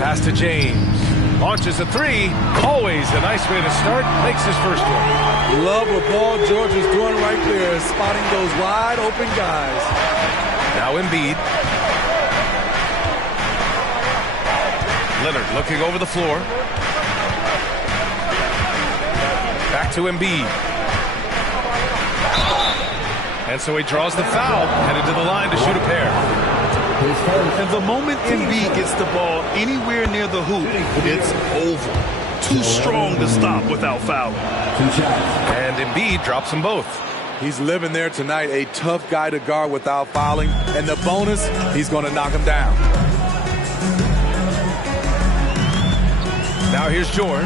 Pass to James. Launches a three. Always a nice way to start. Makes his first one. Love what Paul George is doing right there, spotting those wide open guys. Now Embiid. Leonard looking over the floor. Back to Embiid. And so he draws the foul, headed to the line to shoot a pair. And the moment Embiid gets the ball anywhere near the hoop, it's over. Too strong to stop without fouling. And Embiid drops them both. He's living there tonight, a tough guy to guard without fouling. And the bonus, he's going to knock him down. Now here's George.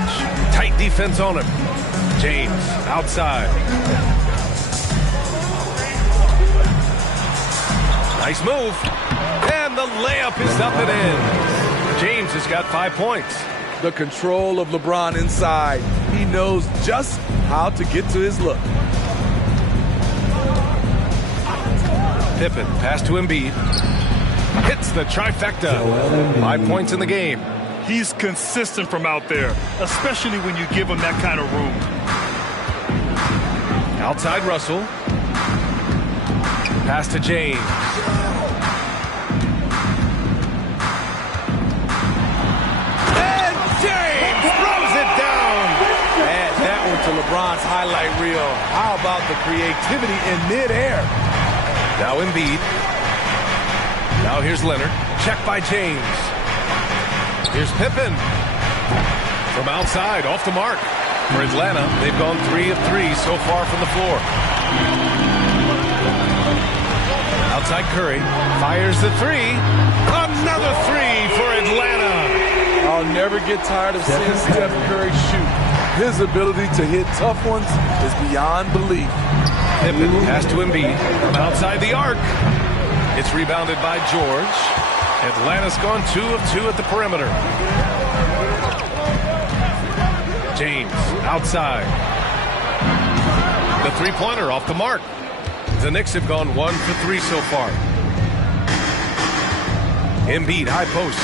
Tight defense on him. James outside. Nice move. And the layup is up and in. James has got 5 points. The control of LeBron inside. He knows just how to get to his look. Pippen, pass to Embiid. Hits the trifecta. 5 points in the game. He's consistent from out there, especially when you give him that kind of room. Outside Russell. Pass to James. And James throws it down. Add that one to LeBron's highlight reel. How about the creativity in midair? Now Embiid. Now here's Leonard. Check by James. Here's Pippen. From outside, off the mark. For Atlanta, they've gone 3 of 3 so far from the floor. Outside Curry. Fires the three. Another three for Atlanta. I'll never get tired of seeing Steph Curry shoot. His ability to hit tough ones is beyond belief. Pippen pass to Embiid. From outside the arc. It's rebounded by George. Atlanta's gone 2 of 2 at the perimeter. James outside. The three-pointer off the mark. The Knicks have gone 1 for 3 so far. Embiid high post.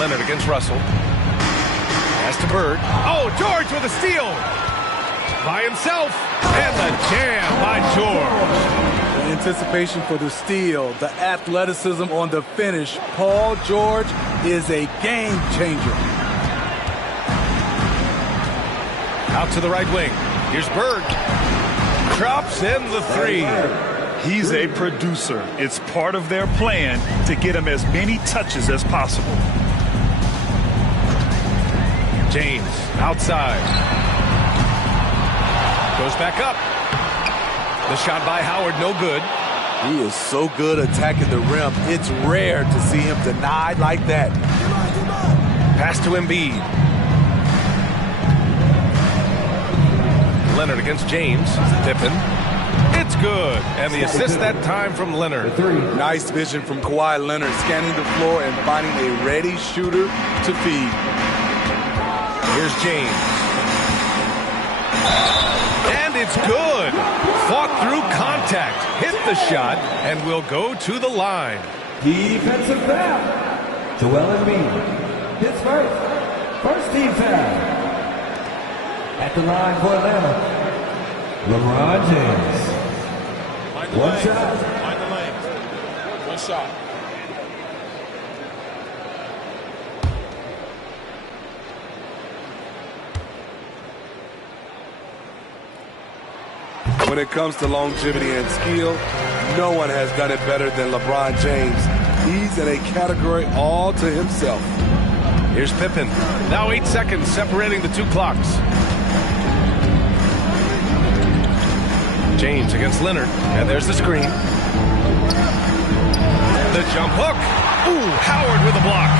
Leonard against Russell. Pass to Bird. Oh, George with a steal. By himself. And the jam by George. The anticipation for the steal, the athleticism on the finish. Paul George is a game changer. Out to the right wing. Here's Bird. Drops in the three. He's a producer. It's part of their plan to get him as many touches as possible. James outside. Goes back up. The shot by Howard, no good. He is so good attacking the rim. It's rare to see him denied like that. Pass to Embiid. Leonard against James. Pippen. It's good. And the assist that time from Leonard. Nice vision from Kawhi Leonard, scanning the floor and finding a ready shooter to feed. Here's James. And it's good. Fought through contact. Hit the shot and will go to the line. Defensive foul. Joel Embiid. His first team foul. At the line for Atlanta, LeBron James. One shot. Mind the lanes. One shot. When it comes to longevity and skill, no one has done it better than LeBron James. He's in a category all to himself. Here's Pippen. Now 8 seconds separating the two clocks. James against Leonard. And there's the screen. The jump hook. Ooh, Howard with a block.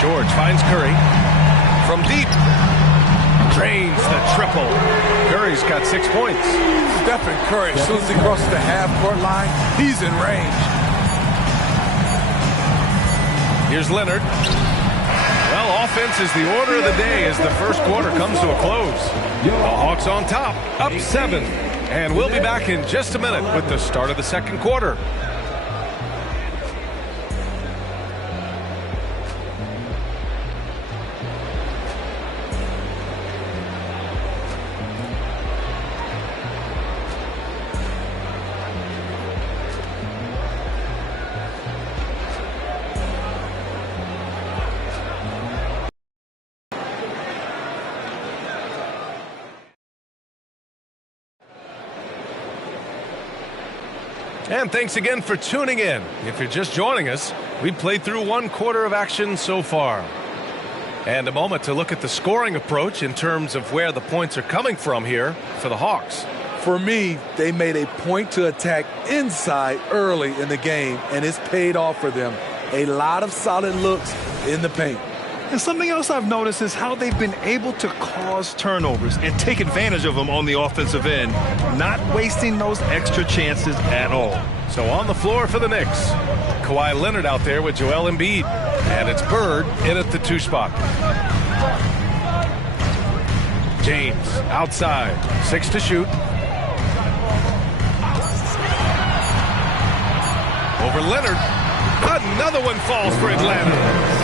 George finds Curry. From deep. Drains the triple. Curry's got 6 points. Stephen Curry, as soon as he crosses the half-court line, he's in range. Here's Leonard. Well, offense is the order of the day as the first quarter comes to a close. The Hawks on top, up 7. And we'll be back in just a minute with the start of the second quarter. And thanks again for tuning in. If you're just joining us, we've played through 1 quarter of action so far. And a moment to look at the scoring approach in terms of where the points are coming from here for the Hawks. For me, they made a point to attack inside early in the game, and it's paid off for them. A lot of solid looks in the paint. And something else I've noticed is how they've been able to cause turnovers and take advantage of them on the offensive end, not wasting those extra chances at all. So on the floor for the Knicks, Kawhi Leonard out there with Joel Embiid. And it's Bird in at the 2 spot. James outside, 6 to shoot. Over Leonard. Another one falls for Atlanta.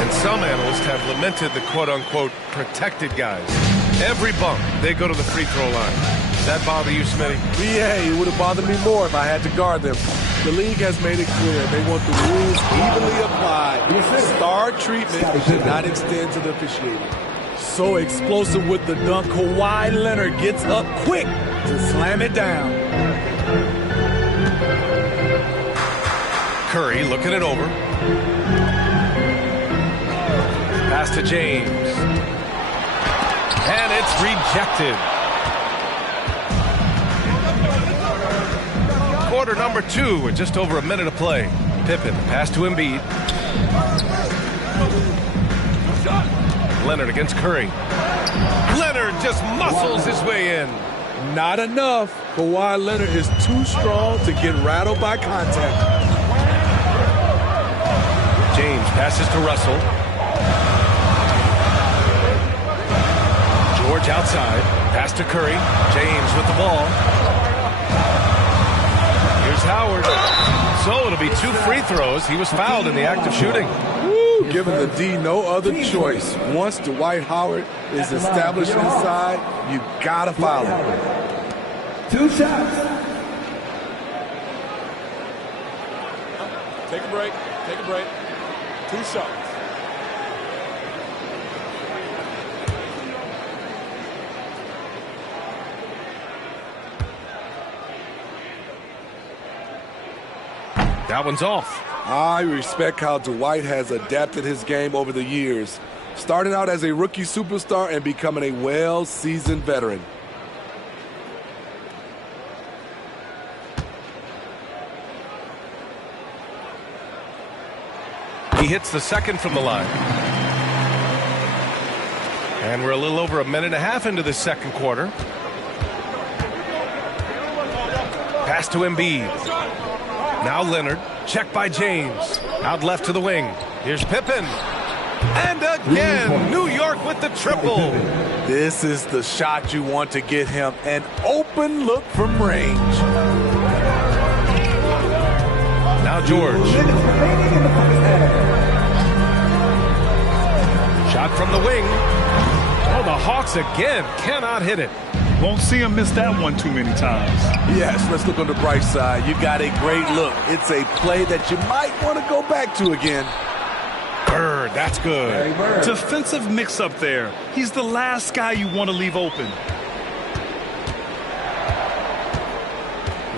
And some analysts have lamented the quote-unquote protected guys. Every bump, they go to the free throw line. Does that bother you, Smitty? Yeah, it would have bothered me more if I had to guard them. The league has made it clear they want the rules evenly applied. Star treatment should not extend to the officiating. So explosive with the dunk, Kawhi Leonard gets up quick to slam it down. Curry looking it over. Pass to James. And it's rejected. Quarter number 2 with just over a minute to play. Pippen, pass to Embiid. Leonard against Curry. Leonard just muscles his way in. Not enough. Kawhi Leonard is too strong to get rattled by contact. James passes to Russell. George outside. Pass to Curry. James with the ball. Here's Howard. So it'll be 2 free throws. He was fouled in the act of shooting. Woo, giving the D no other choice. Once Dwight Howard is established inside, you gotta foul him. 2 shots. Take a break. Take a break. 2 shots. That one's off. I respect how Dwight has adapted his game over the years, starting out as a rookie superstar and becoming a well-seasoned veteran. He hits the second from the line. And we're a little over a minute and a half into the second quarter. Pass to Embiid. Now Leonard, checked by James. Out left to the wing. Here's Pippen. And again, New York with the triple. This is the shot you want to get him. An open look from range. Now George. Shot from the wing. Oh, the Hawks again cannot hit it. Won't see him miss that one too many times. Yes, let's look on the bright side. You got a great look. It's a play that you might want to go back to again. Bird, that's good. Defensive mix-up there. He's the last guy you want to leave open.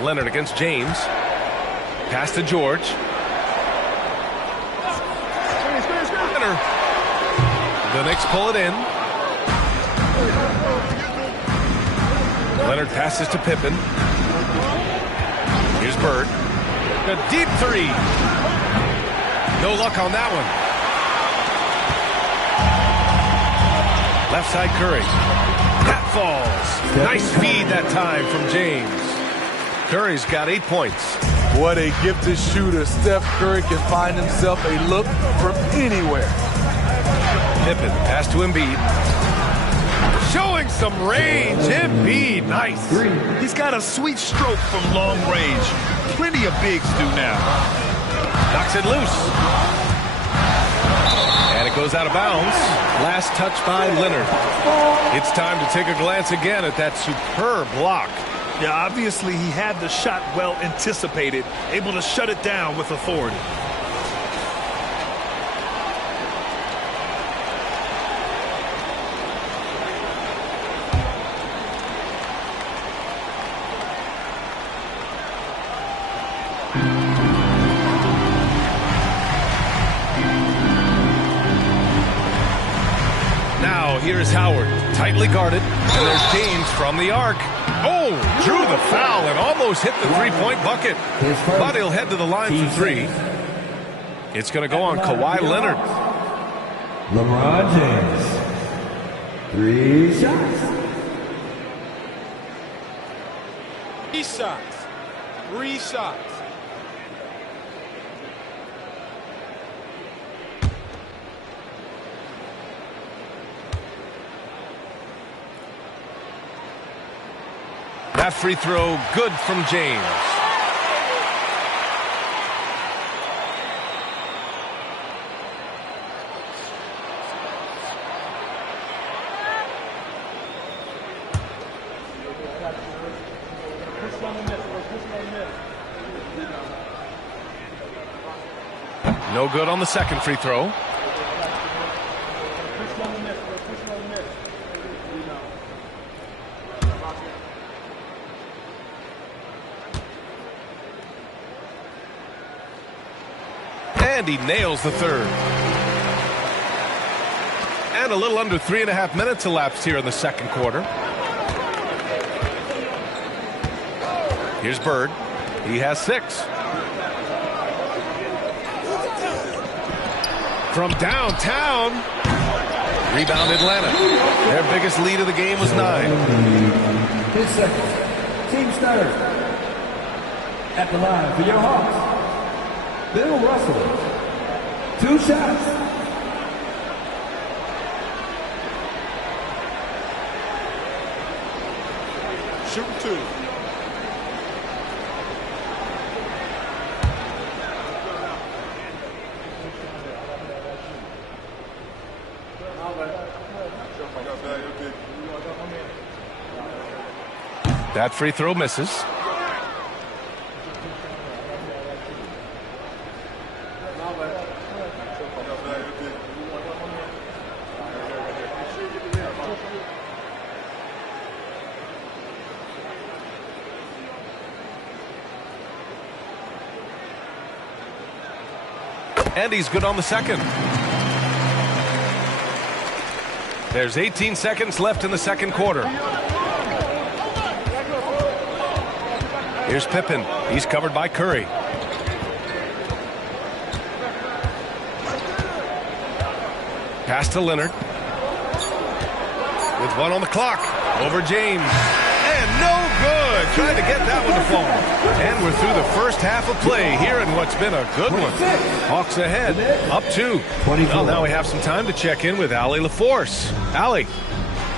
Leonard against James. Pass to George. The Knicks pull it in. Leonard passes to Pippen. Here's Bird. A deep three. No luck on that one. Left side Curry. That falls. Nice feed that time from James. Curry's got 8 points. What a gifted shooter. Steph Curry can find himself a look from anywhere. Pippen, pass to Embiid. Showing some range. Embiid, nice. He's got a sweet stroke from long range. Plenty of bigs do now. Knocks it loose. And it goes out of bounds. Last touch by Leonard. It's time to take a glance again at that superb block. Yeah, obviously he had the shot well anticipated, able to shut it down with authority. Now here's Howard, tightly guarded, and there's James from the arc. Oh, drew the foul and almost hit the three-point bucket. But he'll head to the line for 3. It's going to go on Kawhi Leonard. LeBron James. 3 shots. 3 shots. 3 shots. That free throw good from James. No good on the second free throw. And he nails the third. And a little under 3.5 minutes elapsed here in the second quarter. Here's Bird. He has 6. From downtown. Rebound Atlanta. Their biggest lead of the game was 9. His second. Team starter. At the line for your Hawks, Bill Russell. 2 shots. Shoot 2. That free throw misses. And he's good on the second. There's 18 seconds left in the second quarter. Here's Pippen. He's covered by Curry. Pass to Leonard. With 1 on the clock. Over James. And no good. Trying to get that one to fall. And we're through the first half of play here in what's been a good one. Hawks ahead. Up 2. Well, now we have some time to check in with Allie LaForce. Allie.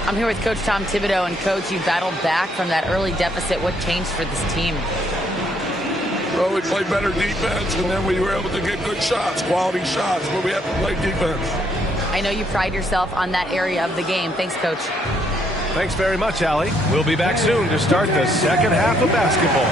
I'm here with Coach Tom Thibodeau. And, Coach, you battled back from that early deficit. What changed for this team? Well, we played better defense, and then we were able to get good shots, quality shots, but we have to play defense. I know you pride yourself on that area of the game. Thanks, Coach. Thanks very much, Allie. We'll be back soon to start the second half of basketball.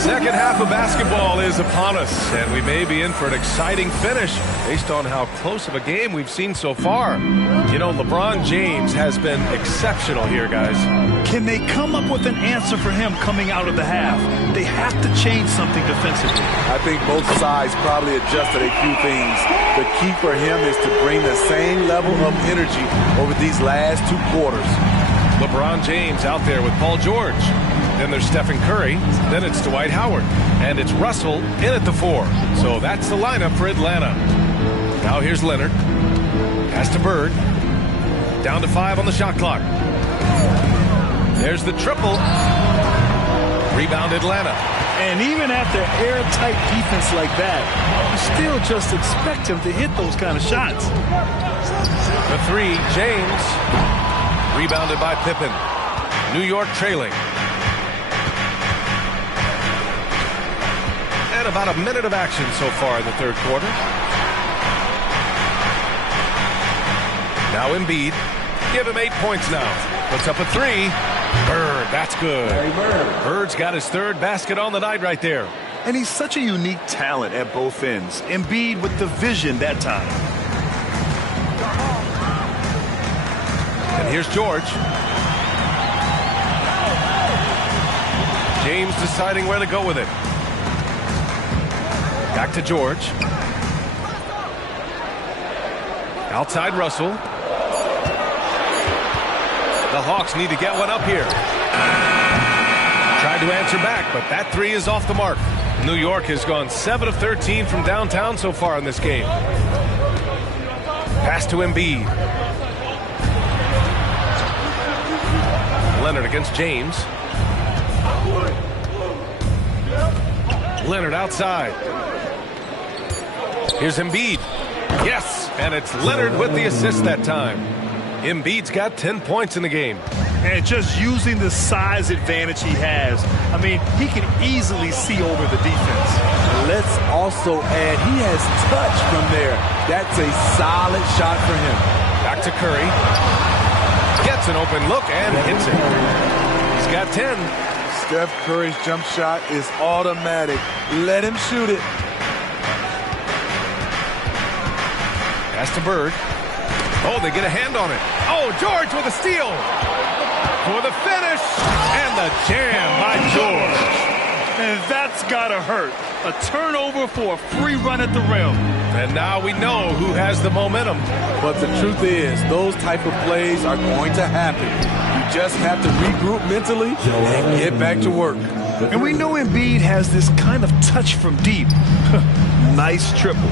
Second half of basketball is upon us, and we may be in for an exciting finish based on how close of a game we've seen so far. You know, LeBron James has been exceptional here, guys. Can they come up with an answer for him coming out of the half? They have to change something defensively. I think both sides probably adjusted a few things. The key for him is to bring the same level of energy over these last 2 quarters. LeBron James out there with Paul George. Then there's Stephen Curry. Then it's Dwight Howard. And it's Russell in at the 4. So that's the lineup for Atlanta. Now here's Leonard. Pass to Bird. Down to 5 on the shot clock. There's the triple. Rebound Atlanta. And even after airtight defense like that, you still just expect him to hit those kind of shots. The 3, James. Rebounded by Pippen. New York trailing. And about a minute of action so far in the third quarter. Now Embiid. Give him 8 points now. Puts up a three. Bird, that's good. Bird's got his third basket on the night right there. And he's such a unique talent at both ends. Embiid with the vision that time. And here's George. James deciding where to go with it. Back to George. Outside Russell. The Hawks need to get one up here. Tried to answer back, but that three is off the mark. New York has gone 7 of 13 from downtown so far in this game. Pass to Embiid. Leonard against James. Leonard outside. Here's Embiid. Yes, and it's Leonard with the assist that time. Embiid's got 10 points in the game. And just using the size advantage he has. I mean, he can easily see over the defense. Let's also add he has touch from there. That's a solid shot for him. Back to Curry. Gets an open look and hits it. He's got 10. Steph Curry's jump shot is automatic. Let him shoot it. Pass to Bird. Oh, they get a hand on it. Oh, George with a steal. For the finish. And the jam by George. And that's gotta hurt. A turnover for a free run at the rim. And now we know who has the momentum. But the truth is, those type of plays are going to happen. You just have to regroup mentally and get back to work. And we know Embiid has this kind of touch from deep. Nice triple.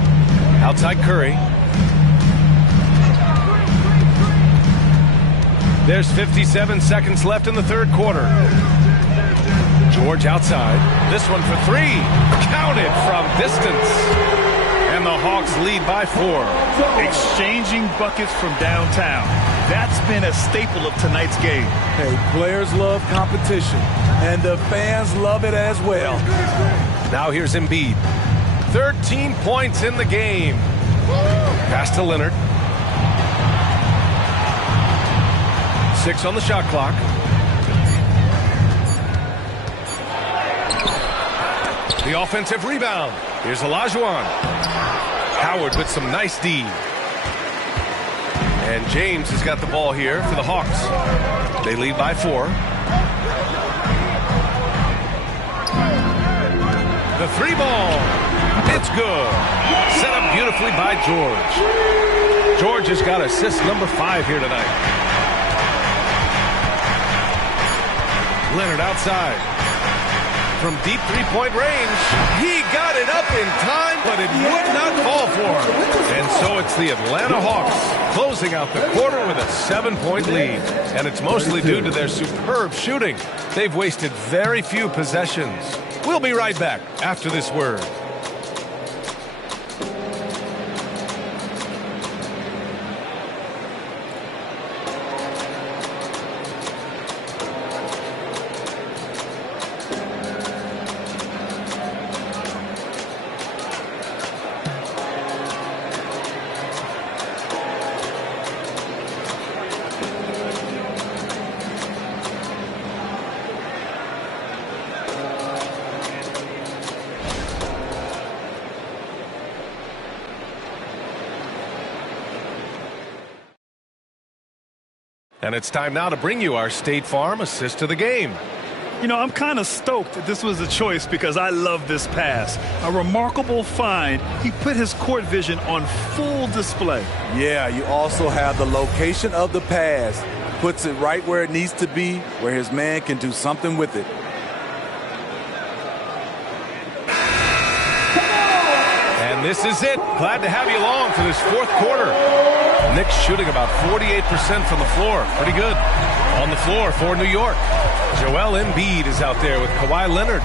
Outside Curry. There's 57 seconds left in the third quarter. George outside. This one for three. Counted from distance. And the Hawks lead by 4. Exchanging buckets from downtown. That's been a staple of tonight's game. Hey, players love competition, and the fans love it as well. Now here's Embiid. 13 points in the game. Pass to Leonard. 6 on the shot clock. The offensive rebound. Here's Olajuwon. Howard with some nice D. And James has got the ball here for the Hawks. They lead by 4. The three ball. It's good. Set up beautifully by George. George has got assist number 5 here tonight. Leonard outside. From deep three-point range, he got it up in time, but it would not fall for him. And so it's the Atlanta Hawks closing out the quarter with a 7-point lead. And it's mostly due to their superb shooting. They've wasted very few possessions. We'll be right back after this word. And it's time now to bring you our State Farm assist of the game. You know, I'm kind of stoked that this was a choice because I love this pass. A remarkable find. He put his court vision on full display. Yeah, you also have the location of the pass. Puts it right where it needs to be, where his man can do something with it. And this is it. Glad to have you along for this fourth quarter. Knicks shooting about 48% from the floor. Pretty good. On the floor for New York, Joel Embiid is out there with Kawhi Leonard.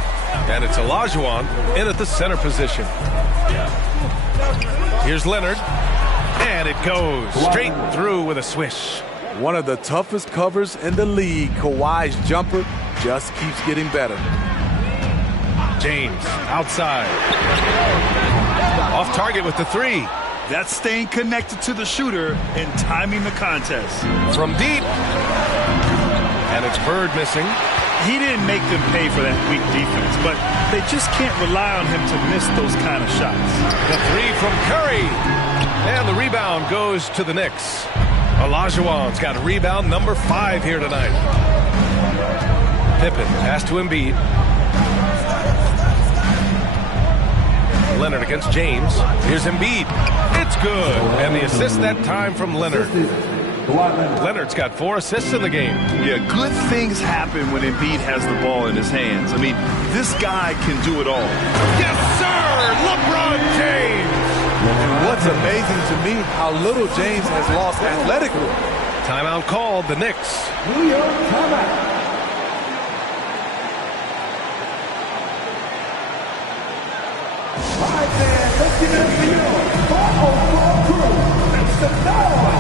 And it's Olajuwon in at the center position. Here's Leonard. And it goes straight through with a swish. One of the toughest covers in the league. Kawhi's jumper just keeps getting better. James outside. Off target with the three. That's staying connected to the shooter and timing the contest. From deep. And it's Bird missing. He didn't make them pay for that weak defense, but they just can't rely on him to miss those kind of shots. The three from Curry. And the rebound goes to the Knicks. Olajuwon's got rebound number 5 here tonight. Pippen pass to Embiid. Leonard against James. Here's Embiid. It's good. And the assist that time from Leonard. Leonard's got 4 assists in the game. Yeah, good things happen when Embiid has the ball in his hands. I mean, this guy can do it all. Yes, sir! LeBron James! And what's amazing to me, how little James has lost athletically. Timeout called, the Knicks. New York timeout. Let's get it to you. 504 crew. It's the Power.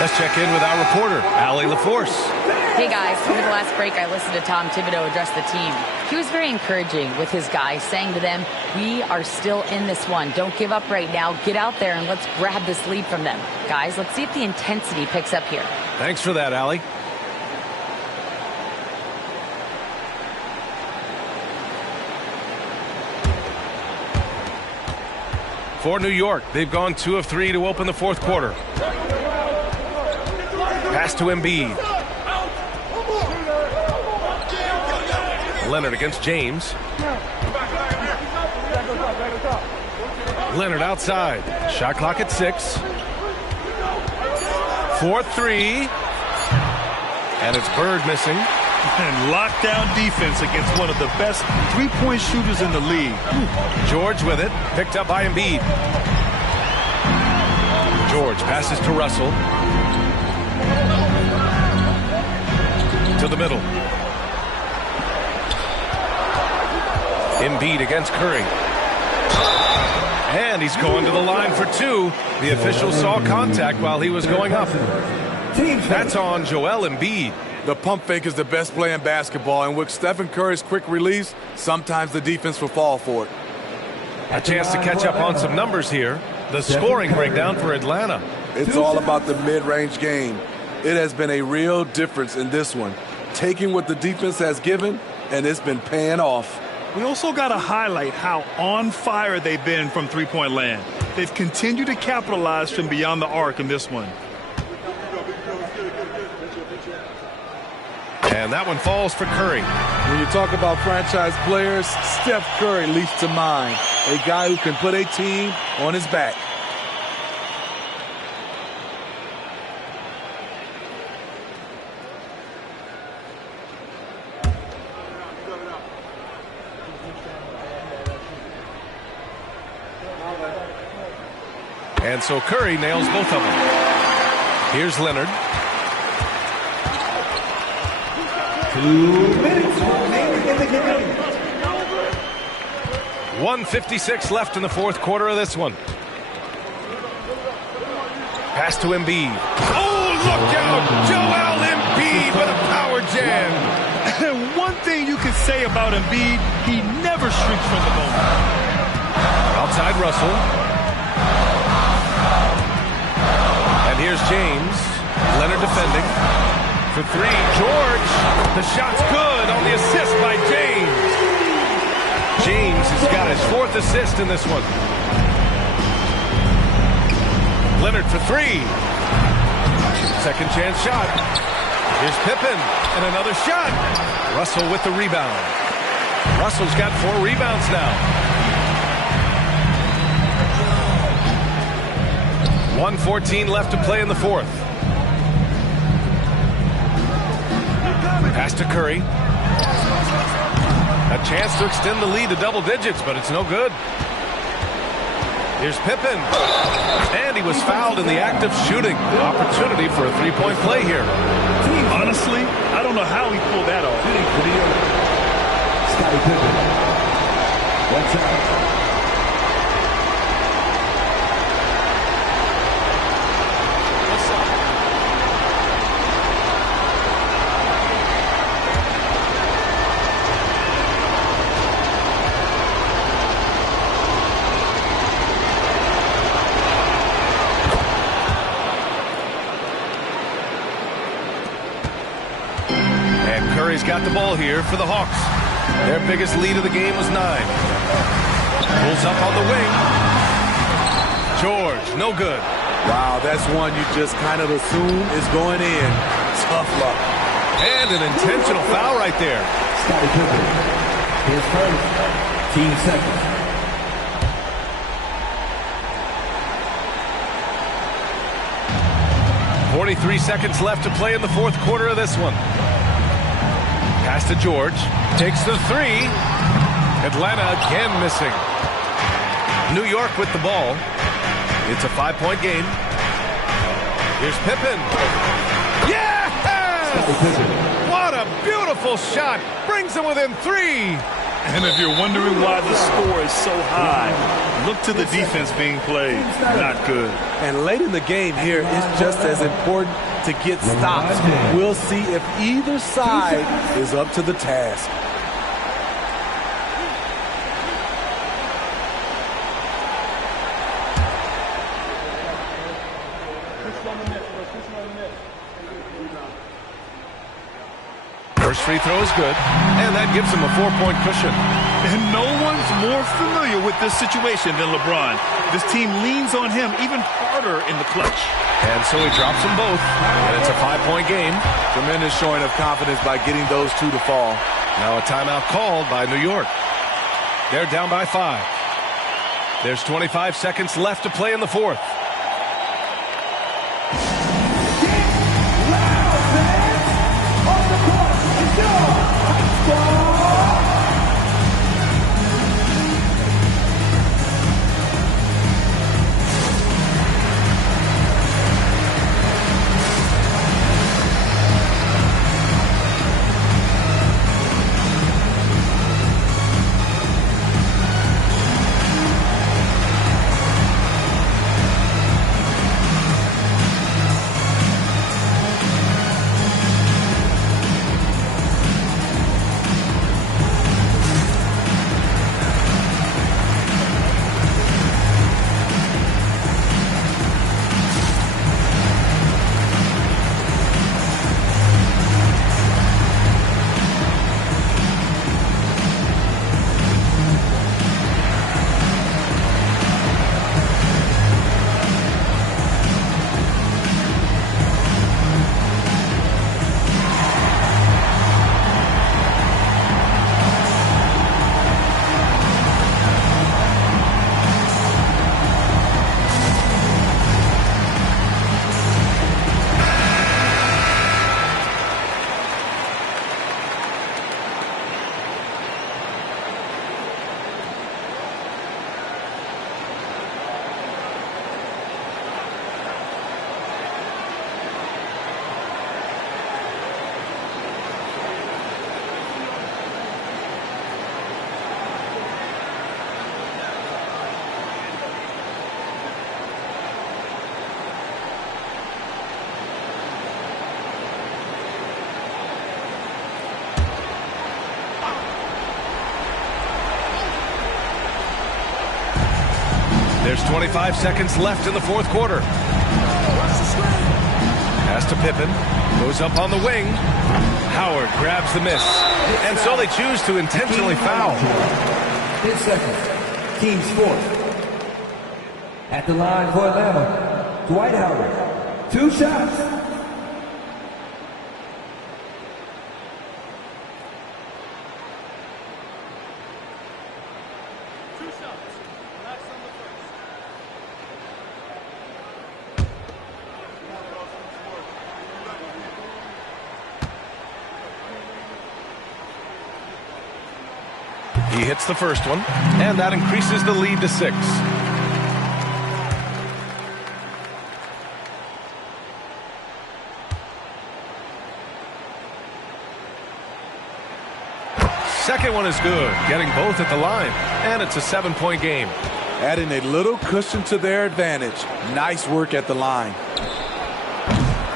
Let's check in with our reporter, Allie LaForce. Hey guys, over the last break I listened to Tom Thibodeau address the team. He was very encouraging with his guys, saying to them, we are still in this one. Don't give up right now. Get out there and let's grab this lead from them. Guys, let's see if the intensity picks up here. Thanks for that, Allie. For New York, they've gone 2 of 3 to open the fourth quarter. Pass to Embiid. Leonard against James. Leonard outside. Shot clock at 6. 4-3. And it's Bird missing. And lockdown defense against one of the best three-point shooters in the league. George with it. Picked up by Embiid. George passes to Russell. To the middle. Embiid against Curry. And he's going to the line for 2. The official saw contact while he was going up. That's on Joel Embiid. The pump fake is the best play in basketball, and with Stephen Curry's quick release, sometimes the defense will fall for it. A chance to catch up on some numbers here. The scoring breakdown for Atlanta. It's all about the mid-range game. It has been a real difference in this one. Taking what the defense has given, and it's been paying off. We also got to highlight how on fire they've been from three-point land. They've continued to capitalize from beyond the arc in this one. And that one falls for Curry. When you talk about franchise players, Steph Curry leaps to mind. A guy who can put a team on his back. And so Curry nails both of them. Here's Leonard. 2 minutes remaining in the game. 1:56 left in the fourth quarter of this one. Pass to Embiid. Oh, look out! Joel Embiid with a power jam. One thing you can say about Embiid, he never shrinks from the moment. Outside Russell. And here's James. Leonard defending. For three, George. The shot's good on the assist by James. James has got his 4th assist in this one. Leonard for three. Second chance shot. Here's Pippen and another shot. Russell with the rebound. Russell's got 4 rebounds now. 1:14 left to play in the 4th. Pass to Curry. A chance to extend the lead to double digits, but it's no good. Here's Pippen. And he was fouled in the act of shooting. Opportunity for a 3-point play here. Honestly, I don't know how he pulled that off. Scottie Pippen. That's out. Curry's got the ball here for the Hawks. Their biggest lead of the game was 9. Pulls up on the wing. George, no good. Wow, that's one you just kind of assume is going in. Tough luck. And an intentional foul right there. Scottie Pippen. His first. Team second. .43 seconds left to play in the 4th quarter of this one. Pass to George. Takes the 3. Atlanta again missing. New York with the ball. It's a 5-point game. Here's Pippen. Yes! What a beautiful shot. Brings them within 3. And if you're wondering why the score is so high, look to the defense being played. Not good. And late in the game here, it's just as important to get stops. We'll see if either side is up to the task. First free throw is good, and that gives him a 4-point cushion. And no one's more familiar with this situation than LeBron. This team leans on him even harder in the clutch. And so he drops them both, and it's a 5-point game. Tremendous showing of confidence by getting those 2 to fall. Now a timeout called by New York. They're down by 5. There's 25 seconds left to play in the 4th. There's 25 seconds left in the fourth quarter. Pass to Pippen. Goes up on the wing. Howard grabs the miss. And so they choose to intentionally foul. 10 seconds. Team sport. At the line for Atlanta, Dwight Howard. 2 shots. He hits the first one, and that increases the lead to 6. Second one is good, getting both at the line, and it's a 7-point game. Adding a little cushion to their advantage. Nice work at the line.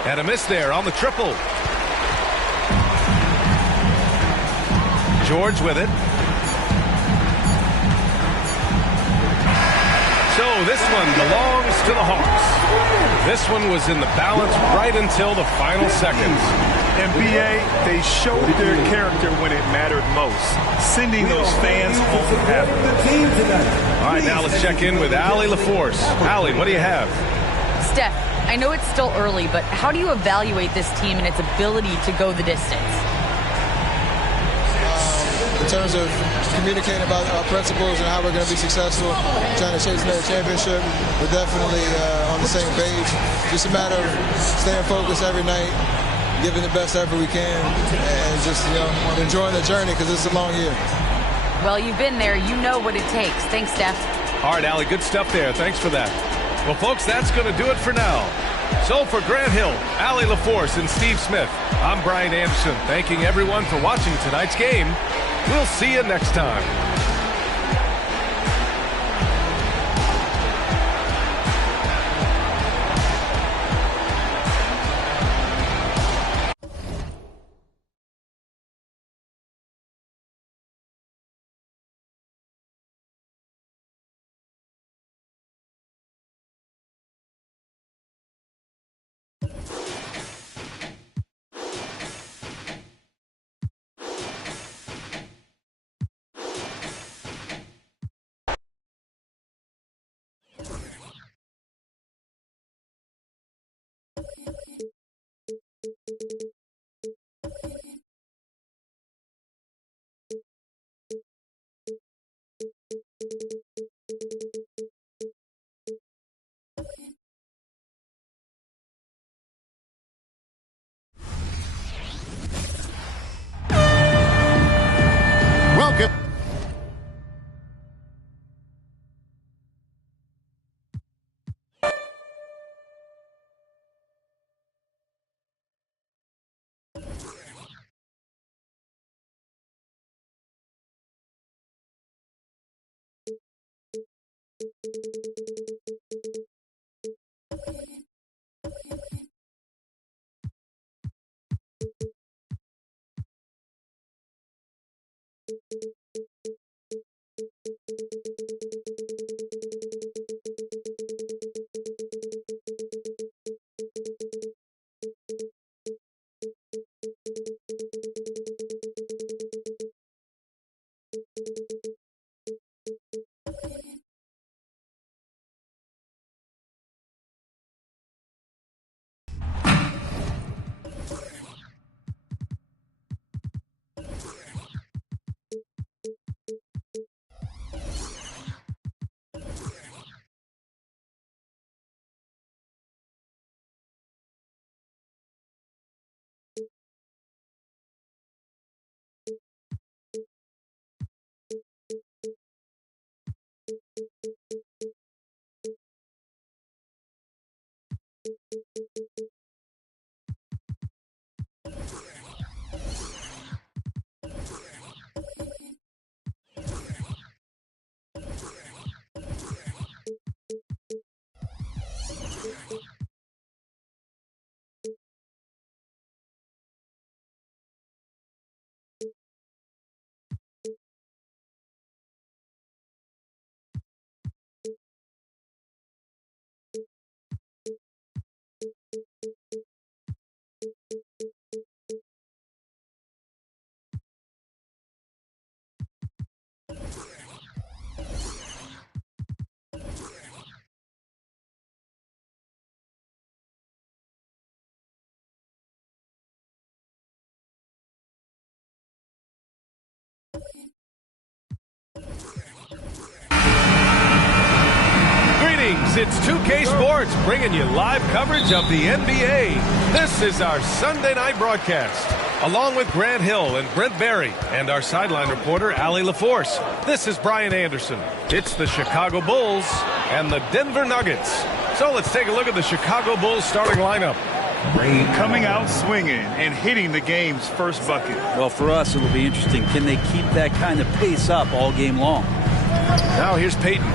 And a miss there on the triple. George with it. So this one belongs to the Hawks. This one was in the balance right until the final seconds. NBA, they showed their character when it mattered most, sending those fans home happy. All right, now let's check in with Allie LaForce. Allie, what do you have? Steph, I know it's still early, but how do you evaluate this team and its ability to go the distance? In terms of communicating about our principles and how we're going to be successful, trying to chase another championship, we're definitely on the same page. Just a matter of staying focused every night, giving the best effort we can, and just enjoying the journey because it's a long year. Well, you've been there. You know what it takes. Thanks, Steph. All right, Allie, good stuff there. Thanks for that. Well, folks, that's going to do it for now. So for Grant Hill, Allie LaForce, and Steve Smith, I'm Brian Anderson, thanking everyone for watching tonight's game. We'll see you next time. Fans, it's 2K Sports bringing you live coverage of the NBA. This is our Sunday night broadcast. Along with Grant Hill and Brent Barry and our sideline reporter, Allie LaForce. This is Brian Anderson. It's the Chicago Bulls and the Denver Nuggets. So let's take a look at the Chicago Bulls starting lineup. Coming out swinging and hitting the game's first bucket. Well, for us, it'll be interesting. Can they keep that kind of pace up all game long? Now here's Payton.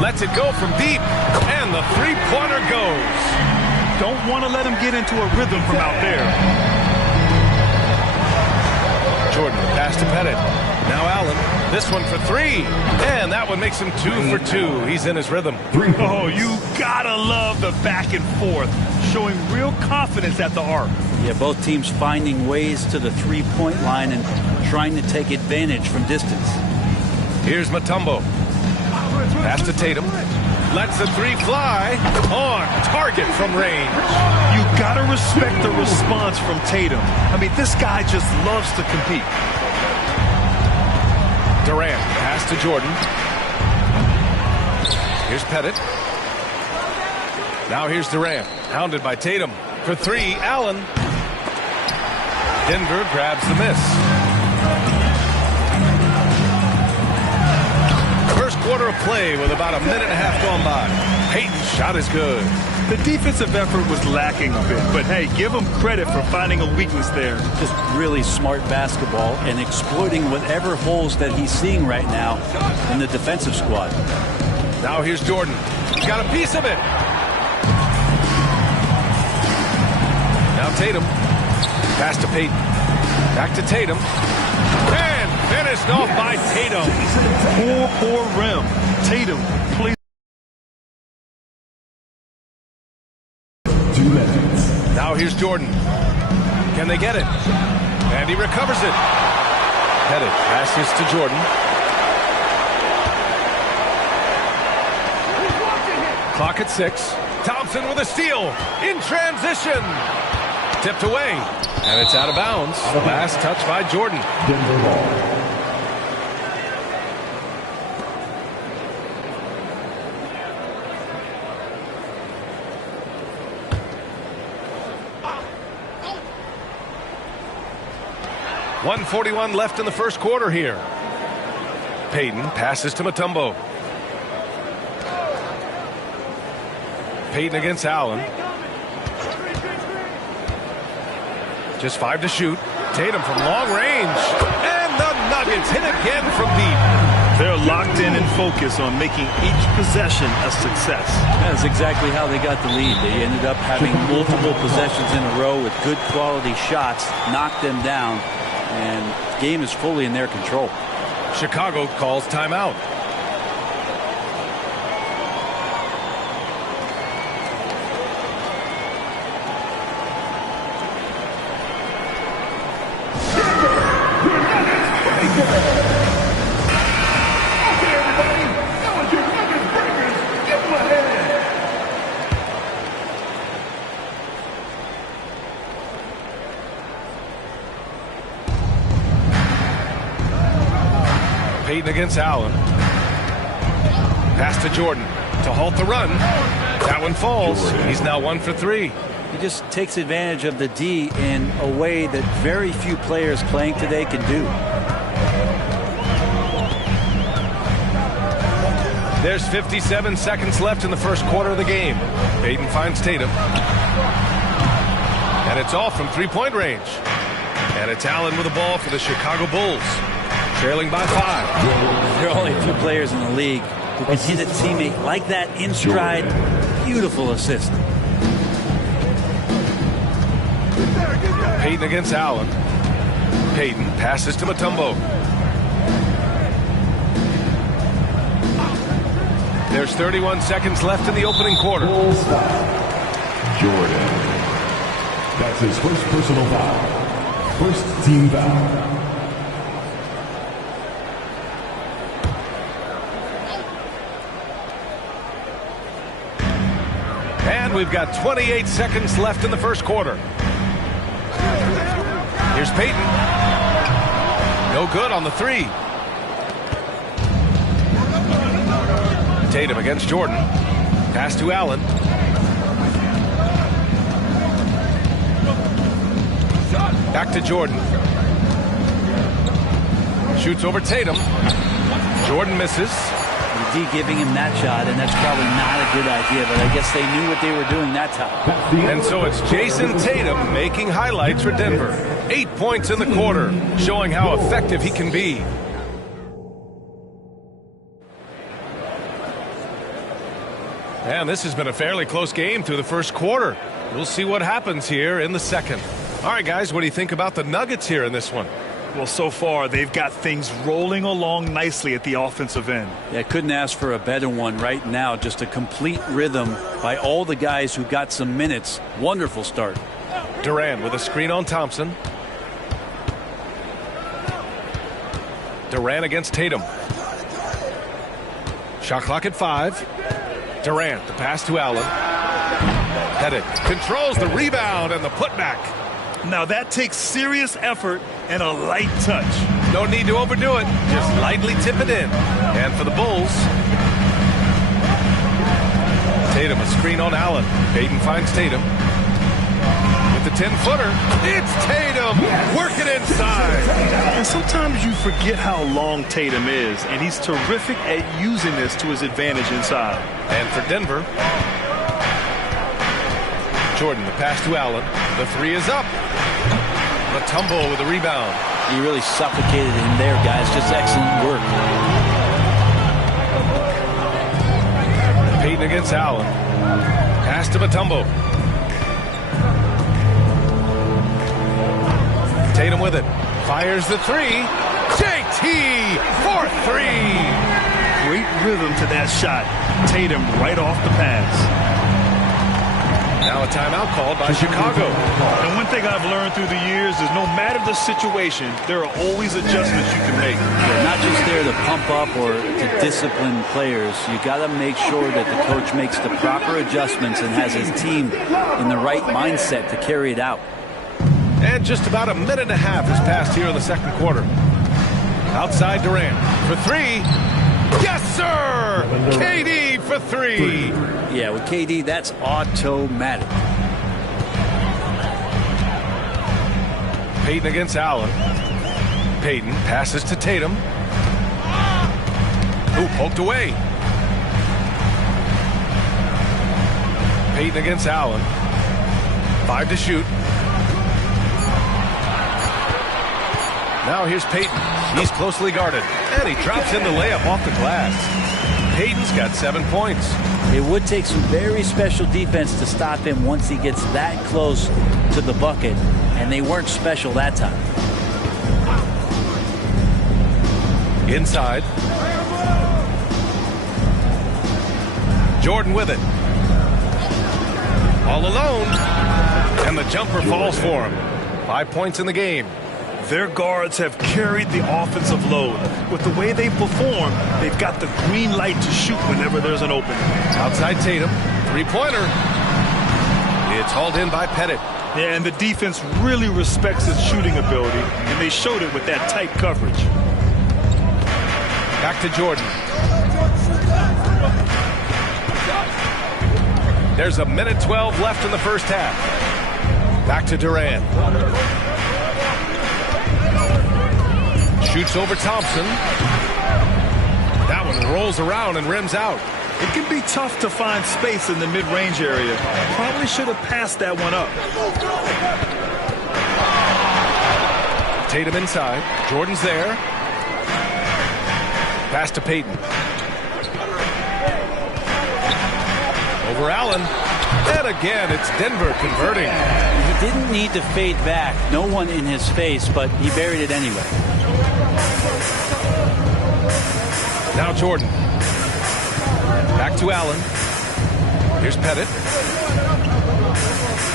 Lets it go from deep, and the three-pointer goes. Don't want to let him get into a rhythm from out there. Jordan, pass to Pettit. Now Allen, this one for three. And that one makes him 2 for 2. He's in his rhythm. Oh, you gotta love the back and forth, showing real confidence at the arc. Yeah, both teams finding ways to the three-point line and trying to take advantage from distance. Here's Mutombo. Pass to Tatum. Lets the three fly on target from range. You gotta respect the response from Tatum. I mean, this guy just loves to compete. Durant, pass to Jordan. Here's Pettit. Now here's Durant, hounded by Tatum. For three, Allen. Denver grabs the miss. First quarter of play with about a minute and a half gone by. Payton's shot is good. The defensive effort was lacking a bit, but hey, give him credit for finding a weakness there. Just really smart basketball and exploiting whatever holes that he's seeing right now in the defensive squad. Now here's Jordan. He's got a piece of it. Now Tatum. Pass to Payton. Back to Tatum. And finished off by Tatum. Poor rim. Tatum plays. 2 minutes. Now here's Jordan. Can they get it? And he recovers it. Pettit passes to Jordan. Clock at 6. Thompson with a steal. In transition. Tipped away. And it's out of bounds. Last touch by Jordan. Denver ball. .141 left in the first quarter here. Payton passes to Mutombo. Payton against Allen. Just 5 to shoot. Tatum from long range. And the Nuggets hit again from deep. They're locked in and focused on making each possession a success. That's exactly how they got the lead. They ended up having multiple possessions in a row with good quality shots, knocked them down, and the game is fully in their control. Chicago calls timeout. Payton against Allen. Pass to Jordan to halt the run. That one falls. He's now 1 for 3. He just takes advantage of the D in a way that very few players playing today can do. There's 57 seconds left in the first quarter of the game. Payton finds Tatum. And it's off from three-point range. And it's Allen with the ball for the Chicago Bulls. Trailing by 5. There are only a few players in the league who can hit a teammate like that in stride. Beautiful assist. Payton against Allen. Payton passes to Mutombo. There's 31 seconds left in the opening quarter. Jordan. That's his first personal foul. First team foul. And we've got 28 seconds left in the first quarter. Here's Payton. No good on the 3. Tatum against Jordan. Pass to Allen. Back to Jordan. Shoots over Tatum. Jordan misses. D giving him that shot, and that's probably not a good idea, but I guess they knew what they were doing that time. And so it's Jason Tatum making highlights for Denver. 8 points in the quarter, showing how effective he can be. And this has been a fairly close game through the first quarter. We'll see what happens here in the second. All right, guys, what do you think about the Nuggets here in this one? Well, so far, they've got things rolling along nicely at the offensive end. Yeah, couldn't ask for a better one right now. Just a complete rhythm by all the guys who got some minutes. Wonderful start. Durant with a screen on Thompson. Durant against Tatum. Shot clock at 5. Durant, the pass to Allen. Pettit controls the rebound and the putback. Now that takes serious effort and a light touch. No need to overdo it. Just lightly tip it in. And for the Bulls, Tatum, a screen on Allen. Payton finds Tatum. With the 10-footer, it's Tatum working inside. And sometimes you forget how long Tatum is, and he's terrific at using this to his advantage inside. And for Denver, Jordan, the pass to Allen. The 3 is up. Mutombo with the rebound. He really suffocated him there, guys. Just excellent work. Payton against Allen. Pass to Mutombo. Tatum with it. Fires the 3. JT for 3. Great rhythm to that shot. Tatum right off the pass. Now a timeout called by Chicago. And one thing I've learned through the years is no matter the situation, there are always adjustments you can make. Yeah, not just there to pump up or to discipline players. You got to make sure that the coach makes the proper adjustments and has his team in the right mindset to carry it out. And just about a minute and a half has passed here in the second quarter. Outside Durant for 3. Yes, sir! KD for 3. Yeah, with KD, that's automatic. Payton against Allen. Payton passes to Tatum. Ooh, poked away. Payton against Allen. 5 to shoot. Now here's Payton. He's closely guarded. And he drops in the layup off the glass. Payton's got 7 points. It would take some very special defense to stop him once he gets that close to the bucket. And they weren't special that time. Inside. Jordan with it. All alone. And the jumper falls for him. 5 points in the game. Their guards have carried the offensive load. With the way they perform, they've got the green light to shoot whenever there's an opening. Outside Tatum. 3-pointer. It's hauled in by Pettit. Yeah, and the defense really respects his shooting ability, and they showed it with that tight coverage. Back to Jordan. There's a minute 12 left in the first half. Back to Durant. Shoots over Thompson. That one rolls around and rims out. It can be tough to find space in the mid-range area. Probably should have passed that one up. Tatum inside. Jordan's there. Pass to Payton. Over Allen. And again, it's Denver converting. He didn't need to fade back. No one in his face, but he buried it anyway. Now Jordan. Back to Allen. Here's Pettit.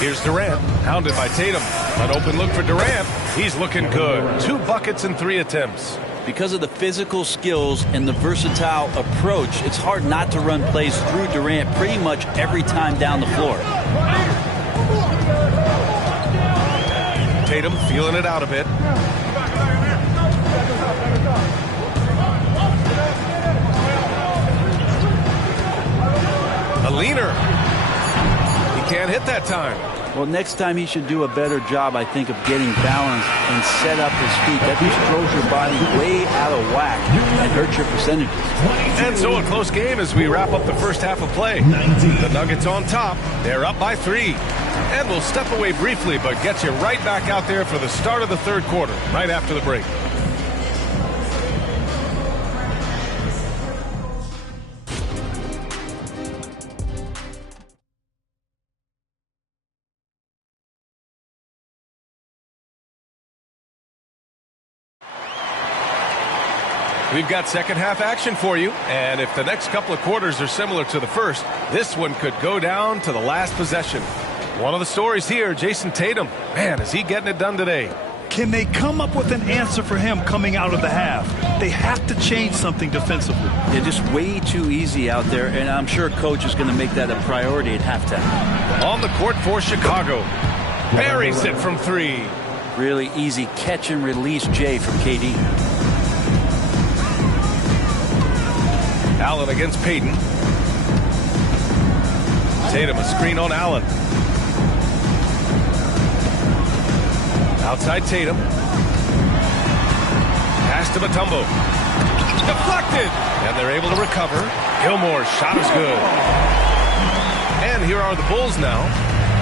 Here's Durant. Hounded by Tatum. An open look for Durant. He's looking good. 2 buckets and 3 attempts. Because of the physical skills and the versatile approach, it's hard not to run plays through Durant pretty much every time down the floor. Tatum feeling it out a bit. A leaner. He can't hit that time. Well, next time he should do a better job, I think, of getting balanced and set up his feet. That just throws your body way out of whack and hurts your percentages. And so a close game as we wrap up the first half of play. The Nuggets on top. They're up by 3. And we'll step away briefly, but get you right back out there for the start of the third quarter, right after the break. We've got second half action for you, and if the next couple of quarters are similar to the first, this one could go down to the last possession. One of the stories here, Jason Tatum. Man, is he getting it done today? Can they come up with an answer for him coming out of the half? They have to change something defensively. They're just way too easy out there, and I'm sure Coach is going to make that a priority at halftime. On the court for Chicago. Buries it from 3. Really easy catch and release Jay from KD. Allen against Payton. Tatum, a screen on Allen. Outside Tatum. Pass to Mutombo. Deflected! And they're able to recover. Gilmore's shot is good. And here are the Bulls now.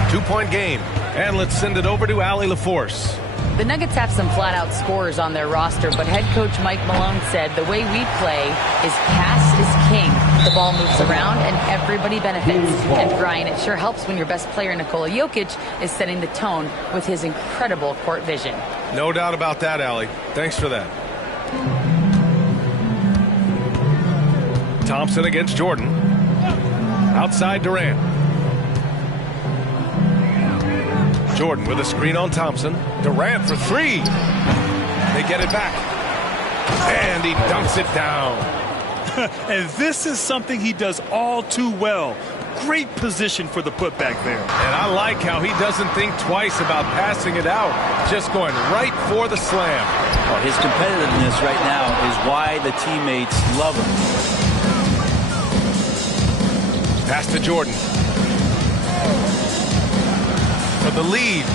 2-point game. And let's send it over to Allie LaForce. The Nuggets have some flat-out scorers on their roster, but head coach Mike Malone said the way we play is pass is king. The ball moves around and everybody benefits. And Brian, it sure helps when your best player, Nikola Jokic, is setting the tone with his incredible court vision. No doubt about that, Allie. Thanks for that. Thompson against Jordan. Outside Durant. Jordan with a screen on Thompson. Durant for 3. They get it back. And he dunks it down. And this is something he does all too well. Great position for the putback there. And I like how he doesn't think twice about passing it out. Just going right for the slam. Well, his competitiveness right now is why the teammates love him. Pass to Jordan. For the lead.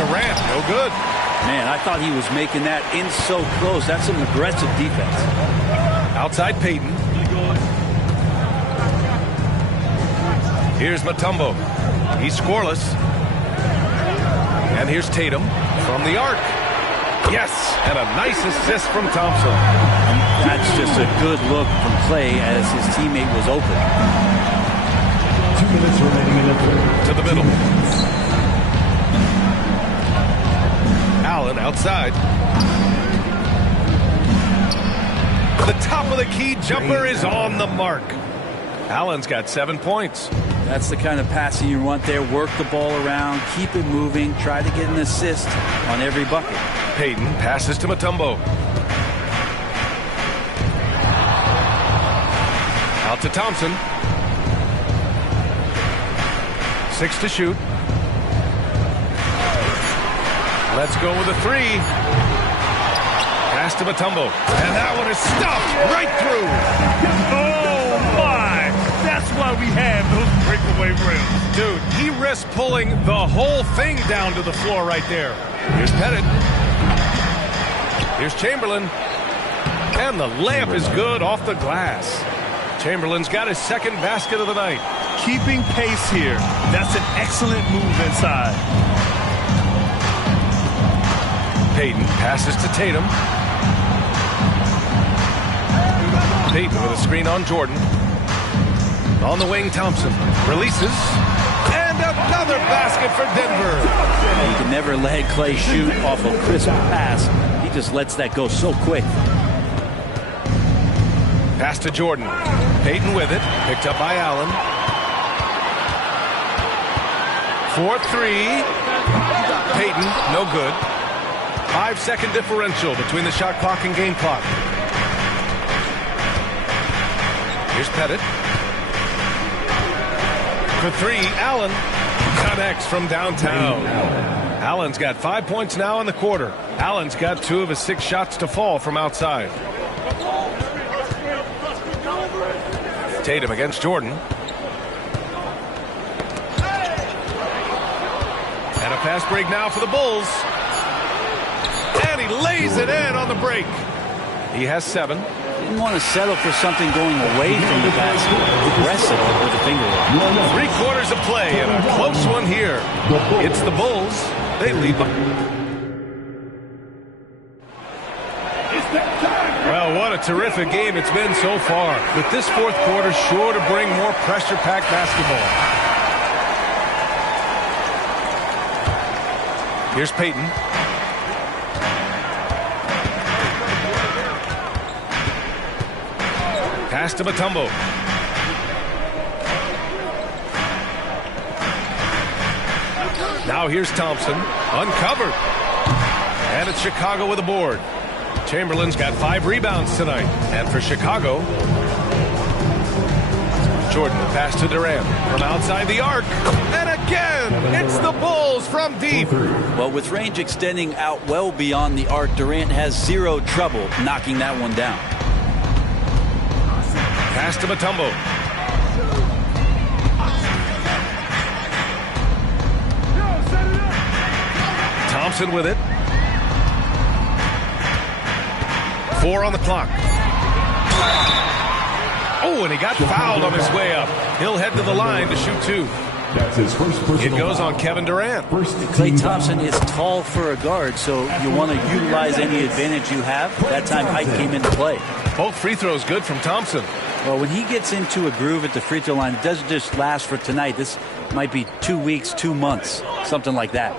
Durant, no good. Man, I thought he was making that in so close. That's some aggressive defense. Outside Payton. Here's Mutombo. He's scoreless. And here's Tatum from the arc. Yes, and a nice assist from Thompson. That's just a good look from Clay as his teammate was open. 2 minutes remaining in the third. To the middle. Allen outside. The top of the key jumper is on the mark. Allen's got 7 points. That's the kind of passing you want there. Work the ball around, keep it moving, try to get an assist on every bucket. Payton passes to Mutombo. Out to Thompson. 6 to shoot. Let's go with a 3. Pass to Mutombo. And that one is stuffed right through. Oh, my. That's why we have those breakaway rims. Dude, he risked pulling the whole thing down to the floor right there. Here's Pettit. Here's Chamberlain. And the layup is good off the glass. Chamberlain's got his second basket of the night. Keeping pace here. That's an excellent move inside. Payton passes to Tatum. Payton with a screen on Jordan. On the wing, Thompson releases. And another basket for Denver. You can never let Clay shoot off a crisp pass. He just lets that go so quick. Pass to Jordan. Payton with it. Picked up by Allen. 4-3. Payton, no good. 5-second differential between the shot clock and game clock. Here's Pettit. For 3, Allen connects from downtown. Allen's got 5 points now in the quarter. Allen's got 2 of his 6 shots to fall from outside. Tatum against Jordan. And a fast break now for the Bulls. And he lays it in on the break. He has 7. Didn't want to settle for something going away from the basket. Aggressive with the finger. 3 quarters of play and a close one here. It's the Bulls. They lead by. Well, what a terrific game it's been so far. With this 4th quarter sure to bring more pressure-packed basketball. Here's Payton. Pass to Mutombo. Now here's Thompson. Uncovered. And it's Chicago with a board. Chamberlain's got 5 rebounds tonight. And for Chicago, Jordan, the pass to Durant from outside the arc. And again, it's the Bulls from deep. Well, with range extending out well beyond the arc, Durant has 0 trouble knocking that one down. Pass to Mutombo. Thompson with it. 4 on the clock. Oh, and he got fouled on his way up. He'll head to the line to shoot 2. That's his first personal It goes foul. on Kevin Durant. Klay Thompson is tall for a guard, so you want to utilize any advantage you have. That time height came into play. Both free throws good from Thompson. Well, when he gets into a groove at the free throw line, it doesn't just last for tonight. This might be 2 weeks, 2 months, something like that.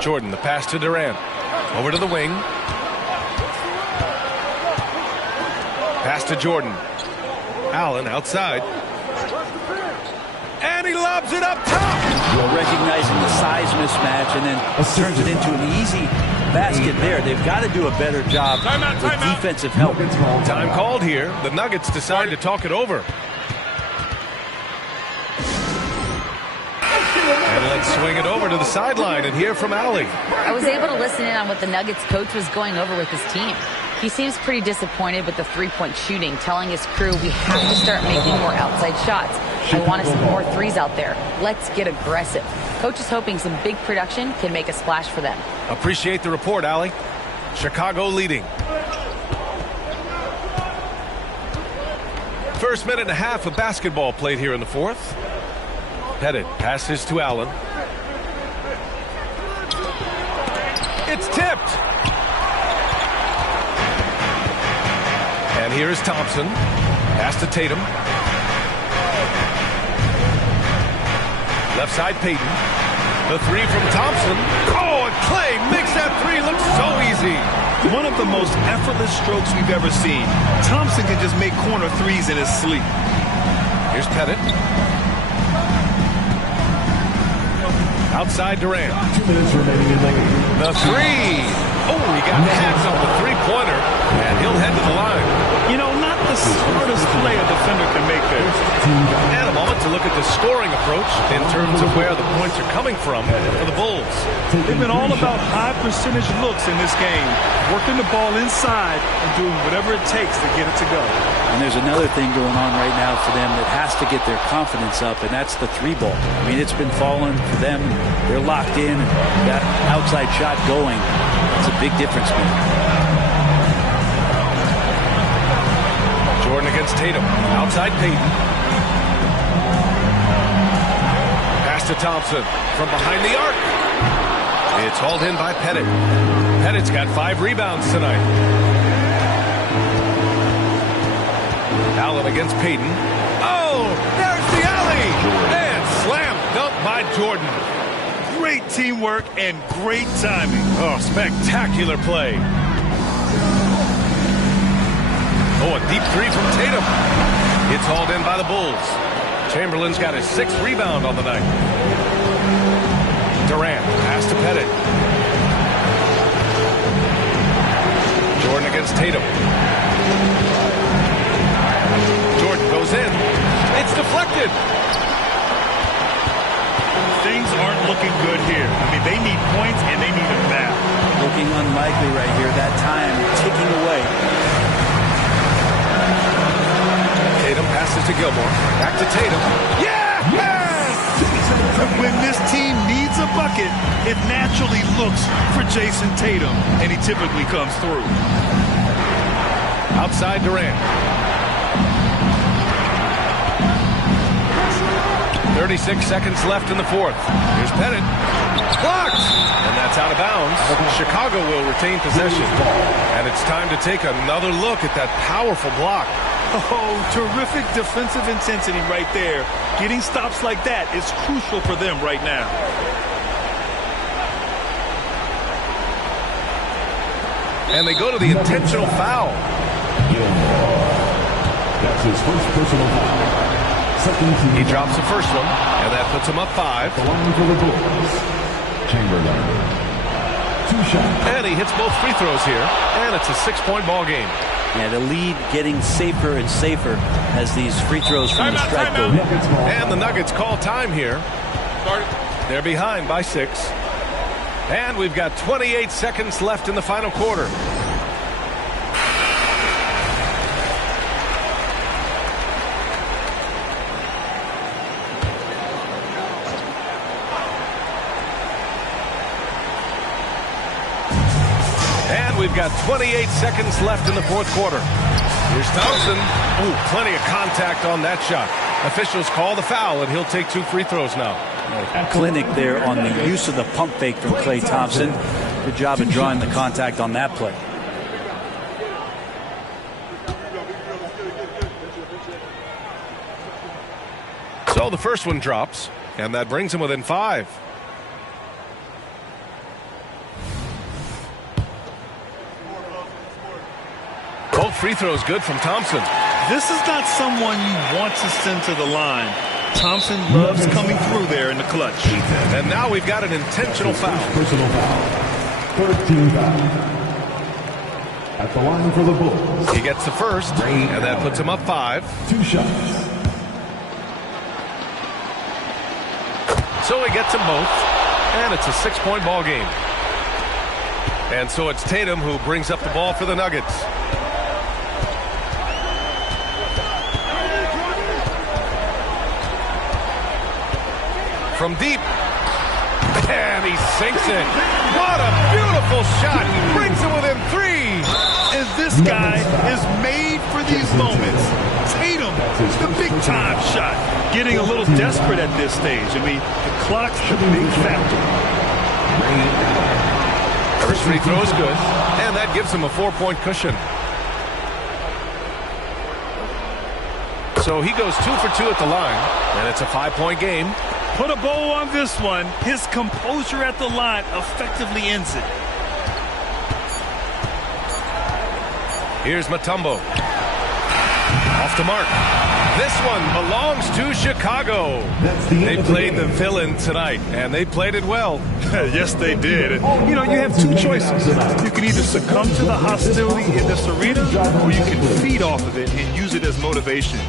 Jordan, the pass to Durant. Over to the wing. Pass to Jordan. Allen outside. And he lobs it up top. Well, recognizing the size mismatch and then turns it into an easy basket there. They've got to do a better job with defensive help. Time called here. The Nuggets decide to talk it over. And let's swing it over to the sideline and hear from Allie. I was able to listen in on what the Nuggets coach was going over with his team. He seems pretty disappointed with the 3-point shooting, telling his crew we have to start making more outside shots. I want to see more threes out there. Let's get aggressive. Coach is hoping some big production can make a splash for them. Appreciate the report, Allie. Chicago leading. First minute and a half of basketball played here in the 4th. Pettit passes to Allen. It's tipped. And here is Thompson. Pass to Tatum. Left side Payton. The 3 from Thompson. Oh, and Klay makes that 3 look so easy. One of the most effortless strokes we've ever seen. Thompson can just make corner 3s in his sleep. Here's Pettit. Outside Durant. 2 minutes remaining in the game. The 3. Oh, he got hacked on the 3-pointer, and he'll head to the line. You know, not the smartest play a defender can make there. And a moment to look at the scoring approach in terms of where the points are coming from for the Bulls. They've been all about high percentage looks in this game, working the ball inside and doing whatever it takes to get it to go. And there's another thing going on right now for them that has to get their confidence up, and that's the 3 ball. I mean, it's been falling for them. They're locked in, and that outside shot going. It's a big difference maker. Jordan against Tatum. Outside Payton. Pass to Thompson from behind the arc. It's hauled in by Pettit. Pettit's got 5 rebounds tonight. Allen against Payton. Oh, there's the alley. And slam dunk by Jordan. Great teamwork and great timing. Oh, spectacular play. Oh, a deep 3 from Tatum. It's hauled in by the Bulls. Chamberlain's got his 6th rebound on the night. Durant, pass to Pettit. Jordan against Tatum. Jordan goes in. It's deflected. Things aren't looking good here. I mean, they need points and they need them now. Looking unlikely right here. That time ticking away. Passes to Gilmore. Back to Tatum. Yes! When this team needs a bucket, it naturally looks for Jason Tatum, and he typically comes through. Outside Durant. 36 seconds left in the fourth. Here's Pettit. Blocked! And that's out of bounds. Chicago will retain possession. And it's time to take another look at that powerful block. Oh, terrific defensive intensity right there. Getting stops like that is crucial for them right now. And they go to the intentional foul. That's his first personal foul. He drops the first one, and that puts him up 5. The line for the Bulls, Chamberlain. 2 shots. And he hits both free throws here, and it's a 6-point ball game. Yeah, the lead getting safer and safer as these free throws from the strike go. And the Nuggets call time here. They're behind by 6. And we've got 28 seconds left in the final quarter. We've got 28 seconds left in the fourth quarter. Here's Thompson. Ooh, plenty of contact on that shot. Officials call the foul, and he'll take 2 free throws now. Clinic there on the use of the pump fake from Klay Thompson. Good job of drawing the contact on that play. So the first one drops, and that brings him within 5. Both free throws good from Thompson. This is not someone you want to send to the line. Thompson loves coming through there in the clutch. And now we've got an intentional foul. Personal foul. 13 foul. At the line for the Bulls. He gets the first, and that puts him up 5. 2 shots. So he gets them both, and it's a 6-point ball game. And so it's Tatum who brings up the ball for the Nuggets. From deep, and he sinks it. What a beautiful shot. He brings it within 3. And this guy is made for these moments. Tatum, the big-time shot. Getting a little desperate at this stage. I mean, the clock's the big factor. First free throw is good, and that gives him a 4-point cushion. So he goes 2 for 2 at the line, and it's a 5-point game. Put a bow on this one. His composure at the line effectively ends it. Here's Mutombo. Off the mark. This one belongs to Chicago. They played the villain tonight, and they played it well. Yes, they did. You know, you have 2 choices. You can either succumb to the hostility in this arena, or you can feed off of it and use it as motivation.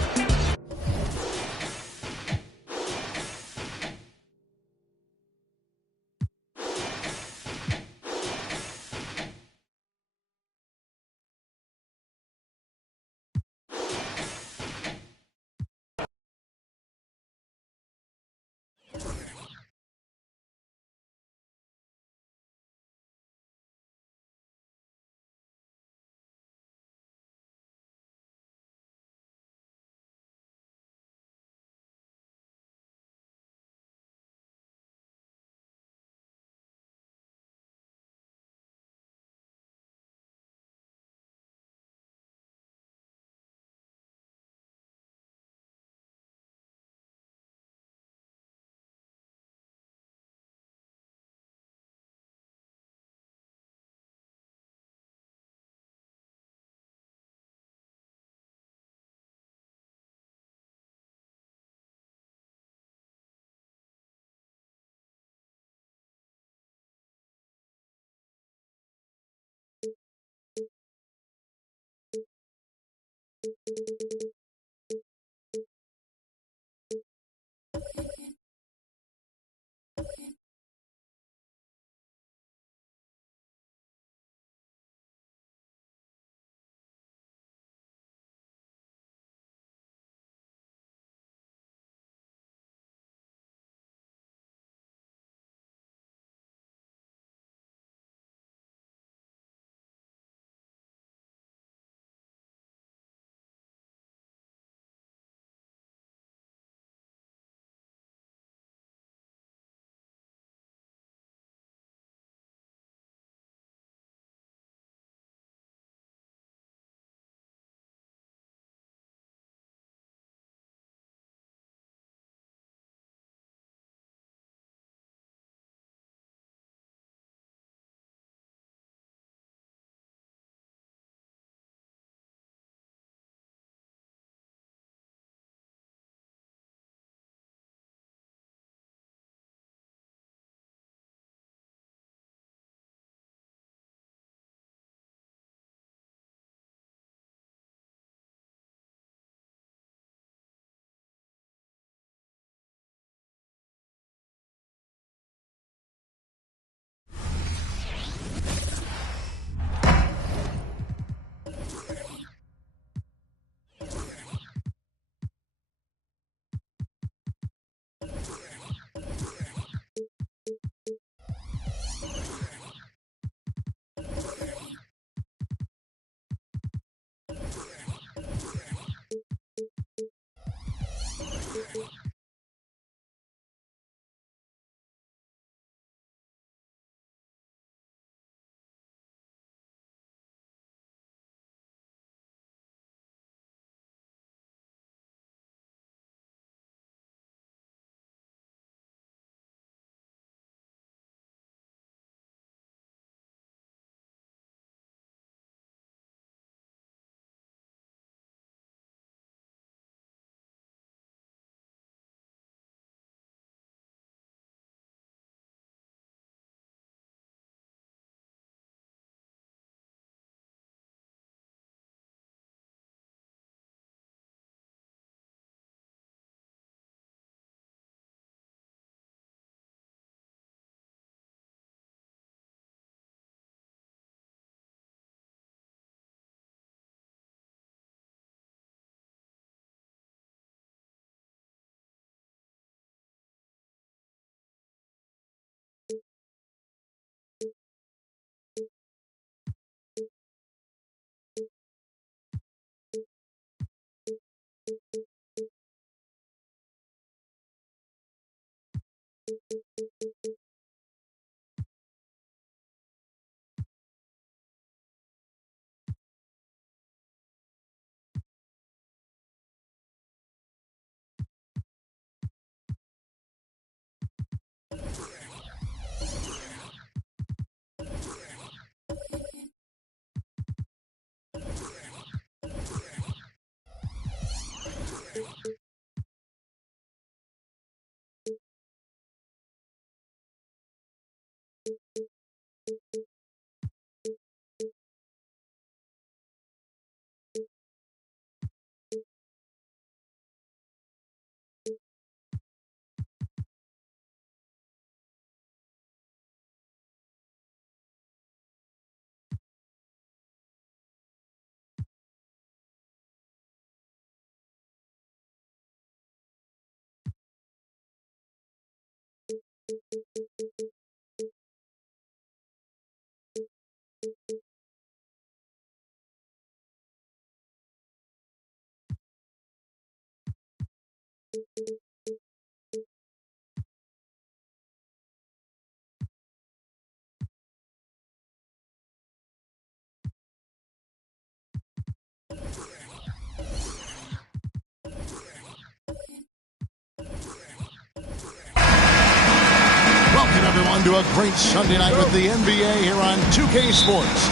To a great Sunday night with the NBA here on 2K Sports.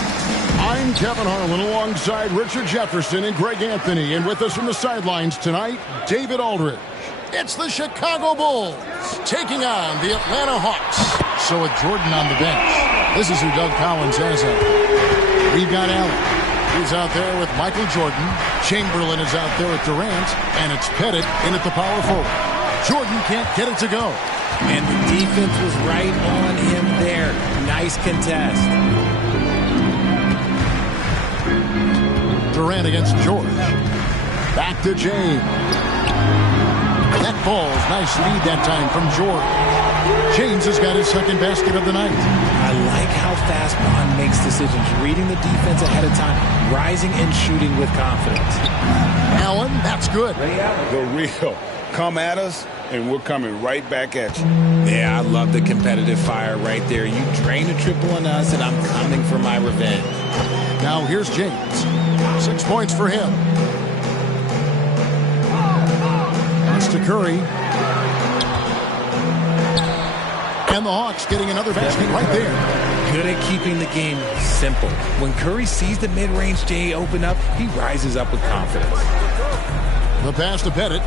I'm Kevin Harlan alongside Richard Jefferson and Greg Anthony. And with us from the sidelines tonight, David Aldridge. It's the Chicago Bulls taking on the Atlanta Hawks. So with Jordan on the bench, this is who Doug Collins has out. We've got Allen. He's out there with Michael Jordan. Chamberlain is out there with Durant. And it's Pettit in at the power forward. Jordan can't get it to go. And the defense was right on him there. Nice contest. Durant against George. Back to James. That falls. Nice lead that time from George. James has got his second basket of the night. I like how fast Bond makes decisions. Reading the defense ahead of time. Rising and shooting with confidence. Allen, that's good. The real. Come at us, and we're coming right back at you. Yeah, I love the competitive fire right there. You drain a triple on us, and I'm coming for my revenge. Now here's James. 6 points for him. Pass to Curry. And the Hawks getting another basket right there. Good at keeping the game simple. When Curry sees the mid-range J open up, he rises up with confidence. The pass to Pettit.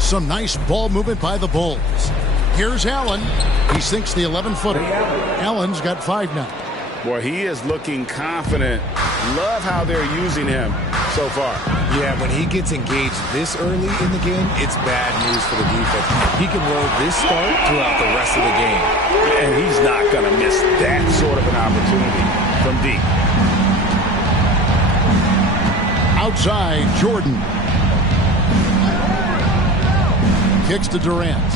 Some nice ball movement by the Bulls. Here's Allen. He sinks the 11-footer. Allen's got 5 now. Boy, he is looking confident. Love how they're using him so far. Yeah, when he gets engaged this early in the game, it's bad news for the defense. He can roll this start throughout the rest of the game. And he's not going to miss that sort of an opportunity from deep. Outside, Jordan. Kicks to Durant.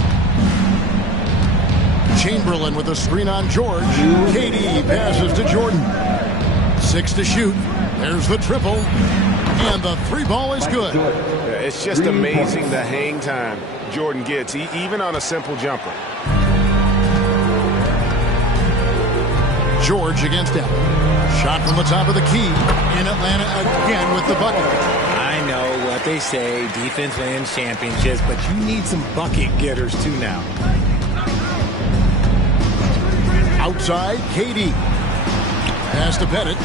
Chamberlain with a screen on George. KD passes to Jordan. 6 to shoot. There's the triple. And the 3 ball is good. Yeah, it's just amazing the hang time Jordan gets, even on a simple jumper. George against Allen. Shot from the top of the key. In Atlanta again with the bucket. I know what they say, defense wins championships, but you need some bucket getters too now. Outside, KD. Pass to Pettit.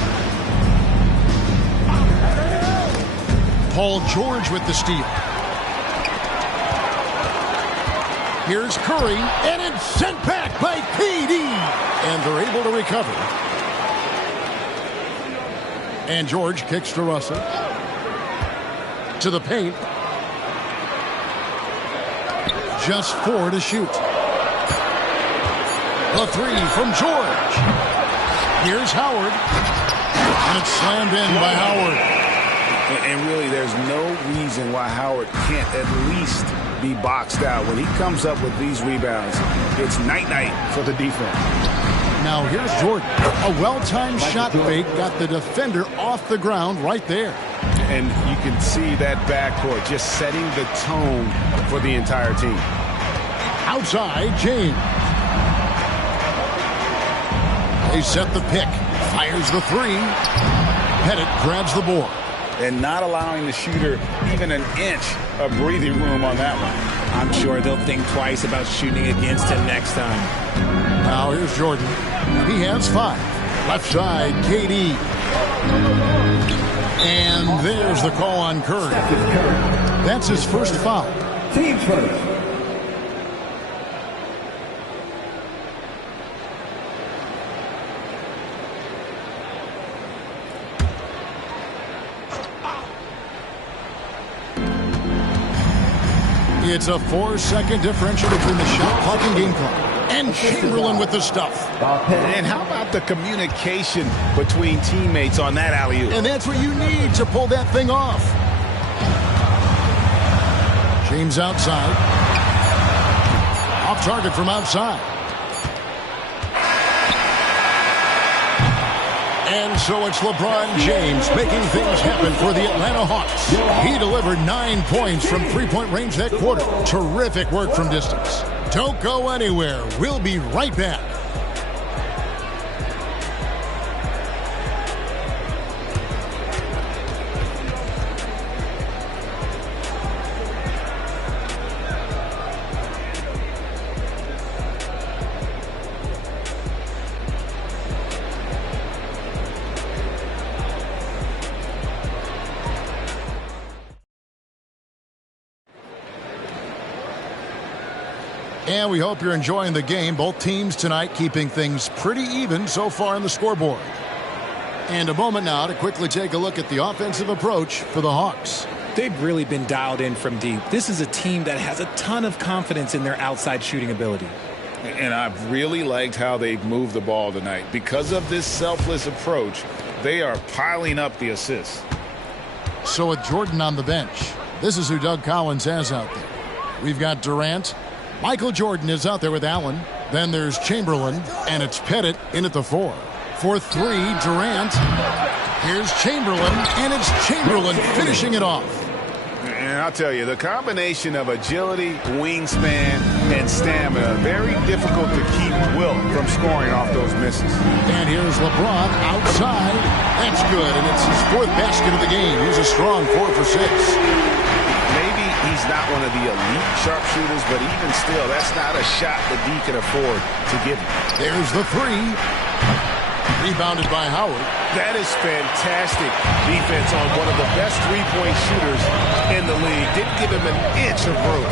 Paul George with the steal. Here's Curry, and it's sent back by KD. And they're able to recover. And George kicks to Russell. To the paint. Just 4 to shoot. The 3 from George. Here's Howard. And it's slammed in by Howard. And really, there's no reason why Howard can't at least be boxed out. When he comes up with these rebounds, it's night-night for the defense. Now here's Jordan. A well-timed shot fake got the defender off the ground right there. And you can see that backcourt just setting the tone for the entire team. Outside, James. They set the pick. Fires the 3. Pettit grabs the board. And not allowing the shooter even an inch of breathing room on that one. I'm sure they'll think twice about shooting against him next time. Now here's Jordan. He has 5. Left side, KD. And there's the call on Curry. That's his first foul. Team first. It's a 4-second differential between the shot clock and game clock. And Chamberlain with the stuff. And how about the communication between teammates on that alley-oop? And that's what you need to pull that thing off. James outside. Off target from outside. And so it's LeBron James making things happen for the Atlanta Hawks. He delivered 9 points from three-point range that quarter. Terrific work from distance. Don't go anywhere. We'll be right back. And we hope you're enjoying the game. Both teams tonight keeping things pretty even so far on the scoreboard. And a moment now to quickly take a look at the offensive approach for the Hawks. They've really been dialed in from deep. This is a team that has a ton of confidence in their outside shooting ability. And I've really liked how they've moved the ball tonight. Because of this selfless approach, they are piling up the assists. So with Jordan on the bench, this is who Doug Collins has out there. We've got Durant. Michael Jordan is out there with Allen. Then there's Chamberlain, and it's Pettit in at the 4. For 3, Durant. Here's Chamberlain, and it's Chamberlain finishing it off. And I'll tell you, the combination of agility, wingspan, and stamina, very difficult to keep Wilt from scoring off those misses. And here's LeBron outside. That's good, and it's his 4th basket of the game. He's a strong 4 for 6. Maybe he's not one of the elite sharpshooters, but even still, that's not a shot that he can afford to give him. There's the 3. Rebounded by Howard. That is fantastic defense on one of the best three-point shooters in the league. Didn't give him an inch of room.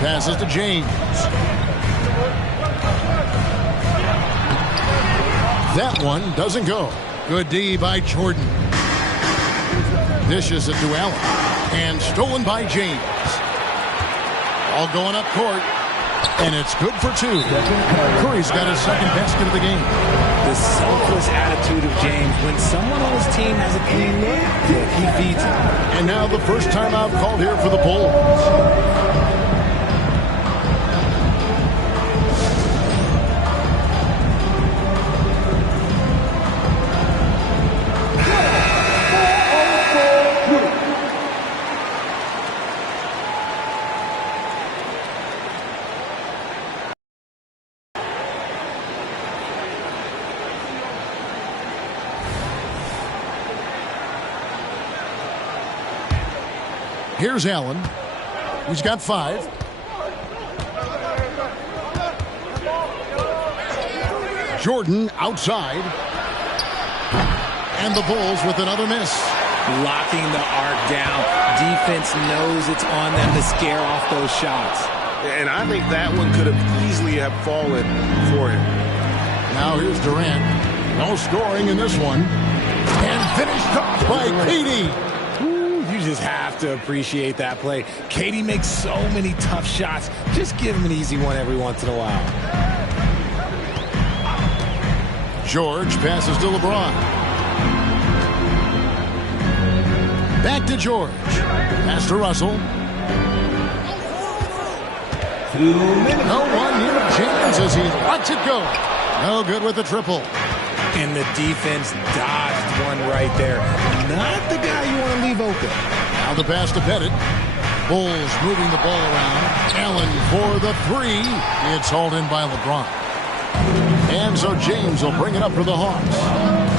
Passes to James. That one doesn't go. Good D by Jordan. Dishes it to Allen. And stolen by James. All going up court. And it's good for 2. Curry's got his 2nd basket of the game. The selfless attitude of James. When someone on his team has a clean look, he feeds it. And now the first timeout called here for the Bulls. Here's Allen. He's got 5. Jordan outside. And the Bulls with another miss. Locking the arc down. Defense knows it's on them to scare off those shots. And I think that one could have easily have fallen for him. Now here's Durant. No scoring in this one. And finished off by KD. You just have to appreciate that play. KD makes so many tough shots. Just give him an easy one every once in a while. George passes to LeBron. Back to George. Pass to Russell. 2 minutes. No one near James as he lets it go. No good with the triple. And the defense dodged one right there. Not the guy you want to leave open. Now the pass to Pettit. Bulls moving the ball around. Allen for the 3. It's hauled in by LeBron. And so James will bring it up for the Hawks.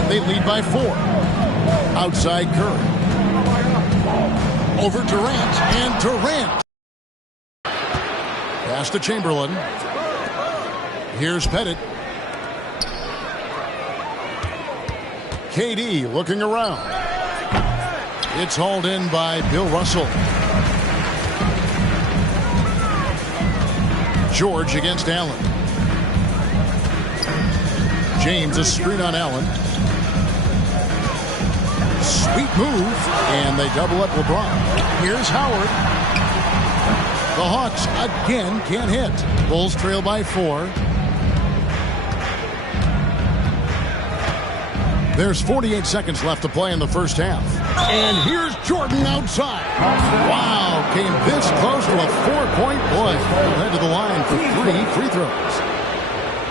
They lead by 4. Outside Curry. Over Durant. And Durant. Pass to Chamberlain. Here's Pettit. KD looking around. It's hauled in by Bill Russell. George against Allen. James a screen on Allen. Sweet move. And they double up LeBron. Here's Howard. The Hawks again can't hit. Bulls trail by 4. There's 48 seconds left to play in the first half. And here's Jordan outside. Wow, came this close to a 4-point play. He'll head to the line for 3 free throws.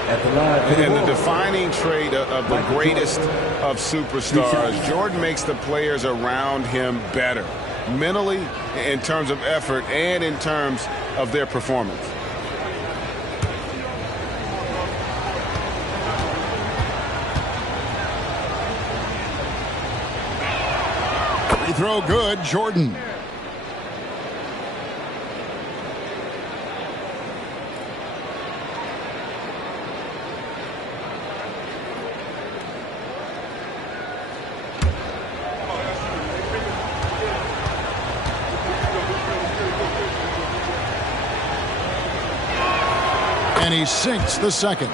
And the defining trait of the greatest of superstars, Jordan makes the players around him better, mentally, in terms of effort, and in terms of their performance. Free throw good, Jordan. And he sinks the second.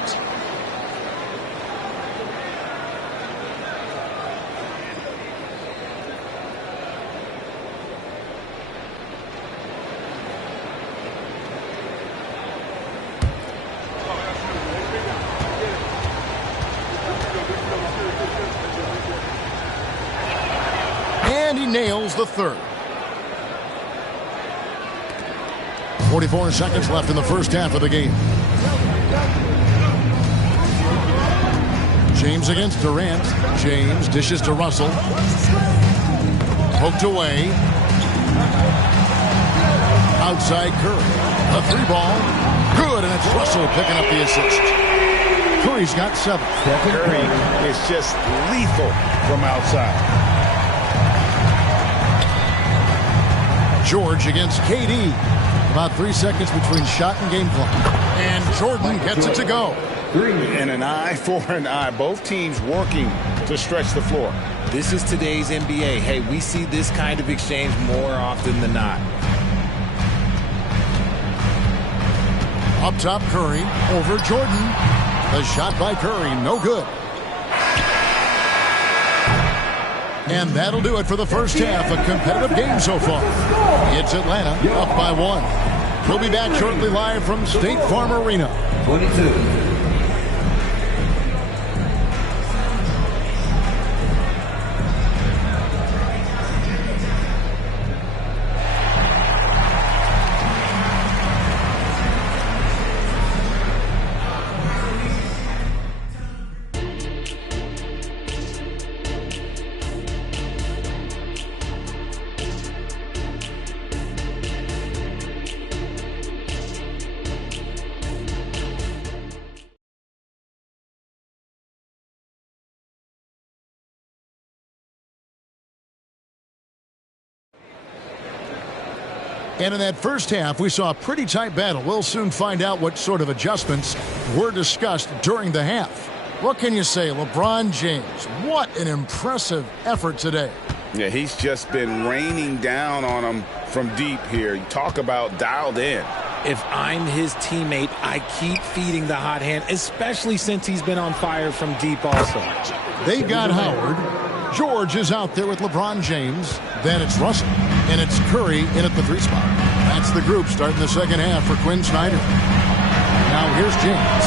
And he nails the third. 44 seconds left in the first half of the game. James against Durant. James dishes to Russell. Poked away. Outside Curry. A 3-ball. Good, and it's Russell picking up the assist. Curry's got 7. Curry is just lethal from outside. George against KD. About 3 seconds between shot and game clock. And Jordan gets it to go. And an eye for an eye. Both teams working to stretch the floor. This is today's NBA. Hey, we see this kind of exchange more often than not. Up top, Curry over Jordan. The shot by Curry, no good. And that'll do it for the first half. A competitive game so far. It's Atlanta up by 1. We'll be back shortly live from State Farm Arena. 22. And in that first half, we saw a pretty tight battle. We'll soon find out what sort of adjustments were discussed during the half. What can you say? LeBron James, what an impressive effort today. Yeah, he's just been raining down on him from deep here. You talk about dialed in. If I'm his teammate, I keep feeding the hot hand, especially since he's been on fire from deep also. They've got Howard. George is out there with LeBron James. Then it's Russell. And it's Curry in at the 3 spot. That's the group starting the second half for Quinn Snyder. Now here's James.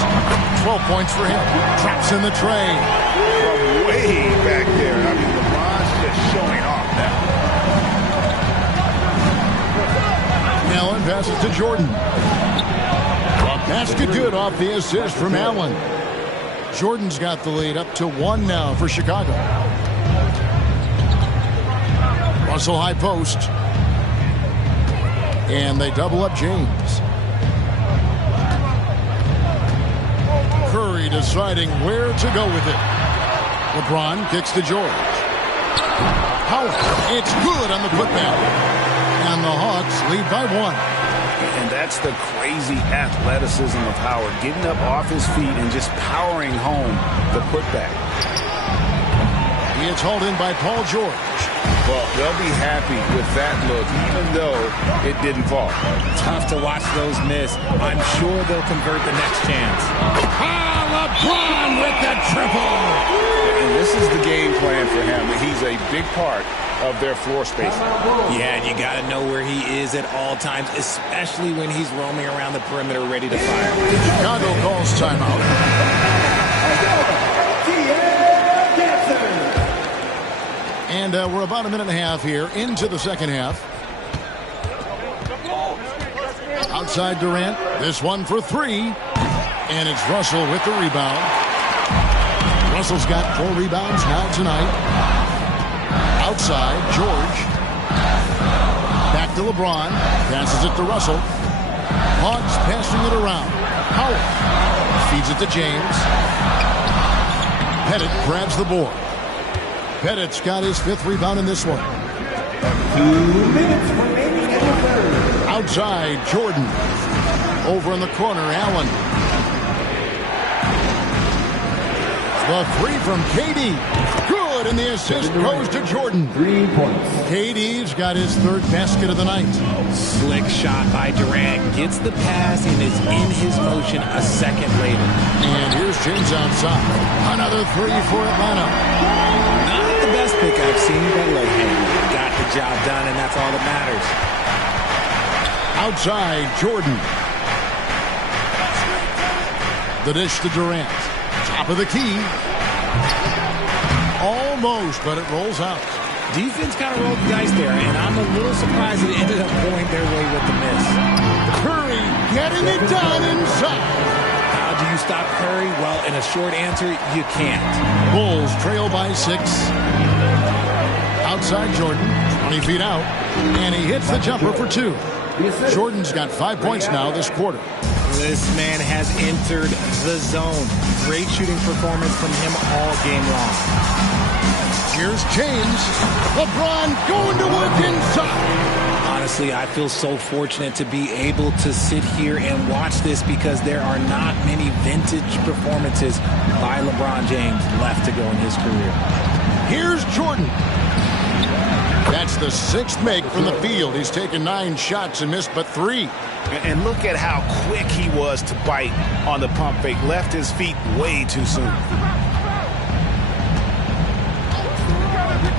12 points for him. Traps in the tray. From way back there. I mean, LeBron's just showing off now. Allen passes to Jordan. Basket good off the assist from Allen. Jordan's got the lead up to 1 now for Chicago. Russell high post. And they double up James. Curry deciding where to go with it. LeBron kicks to George. Howard, it's good on the putback. And the Hawks lead by 1. And that's the crazy athleticism of Howard, getting up off his feet and just powering home the putback. He is hauled in by Paul George. Well, they'll be happy with that look, even though it didn't fall. Tough to watch those miss. I'm sure they'll convert the next chance. LeBron with the triple. And this is the game plan for him. He's a big part of their floor spacing. Yeah, and you got to know where he is at all times, especially when he's roaming around the perimeter ready to fire. Chicago calls timeout. And we're about a minute and a half here into the second half. Outside Durant. This one for three. And it's Russell with the rebound. Russell's got 4 rebounds now tonight. Outside, George. Back to LeBron. Passes it to Russell. Hawks passing it around. Howard feeds it to James. Pettit grabs the board. Pettit's got his 5th rebound in this one. 2 minutes remaining in the third. Outside, Jordan. Over in the corner, Allen. The 3 from KD. Good, and the assist goes to Jordan. 3 points. KD's got his 3rd basket of the night. Slick shot by Durant. Gets the pass and is in his motion a second later. And here's James outside. Another 3 for Atlanta. Not the best pick I've seen, but look, hey, got the job done, and that's all that matters. Outside, Jordan. The dish to Durant. Top of the key. Almost, but it rolls out. Defense kind of rolled the dice there, and I'm a little surprised it ended up going their way with the miss. Curry getting it done inside. How do you stop Curry? Well, in a short answer, you can't. Bulls trail by 6. Outside Jordan, 20 feet out, and he hits the jumper for 2. Jordan's got 5 points now this quarter. This man has entered the zone. Great shooting performance from him all game long. Here's James. LeBron going to work inside. Honestly, I feel so fortunate to be able to sit here and watch this because there are not many vintage performances by LeBron James left to go in his career. Here's Jordan. That's the 6th make from the field. He's taken 9 shots and missed but 3. And look at how quick he was to bite on the pump fake. Left his feet way too soon.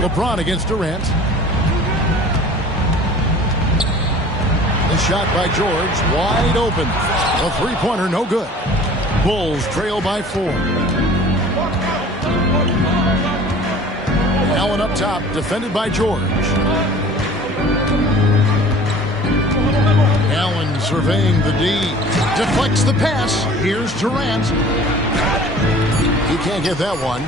LeBron against Durant. The shot by George, wide open. A 3-pointer, no good. Bulls trail by 4. Allen up top, defended by George. Allen surveying the D. Deflects the pass. Here's Durant. He can't get that one.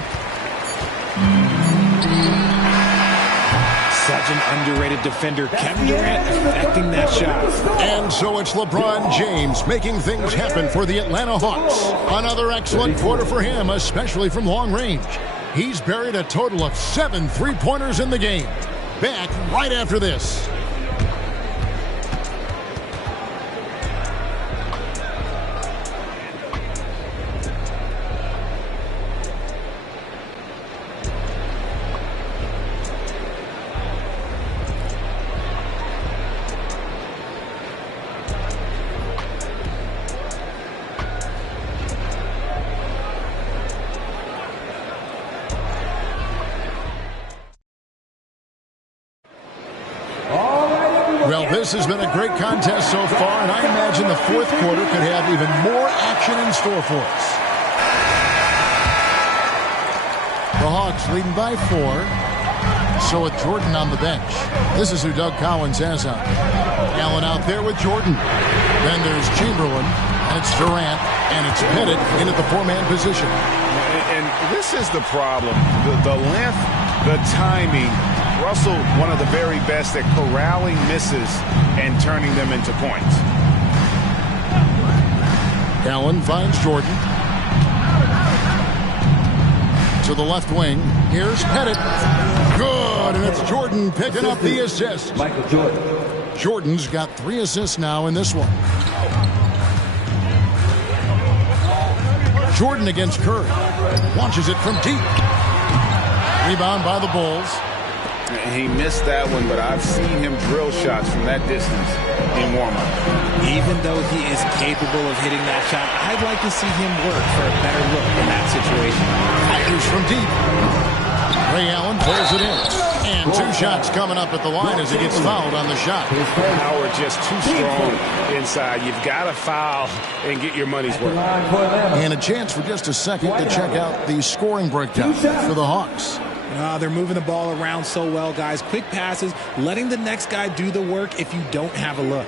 Such an underrated defender. Kevin Durant affecting that shot. And so it's LeBron James making things happen for the Atlanta Hawks. Another excellent quarter for him, especially from long range. He's buried a total of 7 3-pointers in the game. Back right after this. Well, this has been a great contest so far, and I imagine the 4th quarter could have even more action in store for us. The Hawks leading by 4. So with Jordan on the bench. This is who Doug Collins has out. Allen out there with Jordan. Then there's Chamberlain, and it's Durant, and it's Pettit in at the 4-man position. And this is the problem. The length, the timing. Russell, one of the very best at corralling misses and turning them into points. Allen finds Jordan. To the left wing. Here's Pettit. Good, and it's Jordan picking up the assist. Michael Jordan. Jordan's got 3 assists now in this one. Jordan against Curry. Launches it from deep. Rebound by the Bulls. He missed that one, but I've seen him drill shots from that distance in warm-up. Even though he is capable of hitting that shot, I'd like to see him work for a better look in that situation. Fires from deep. Ray Allen pulls it in. And 2 shots coming up at the line as he gets fouled on the shot. Howard just too strong inside. You've got to foul and get your money's worth. And a chance for just a second to check out the scoring breakdown for the Hawks. They're moving the ball around so well, guys. Quick passes, letting the next guy do the work if you don't have a look.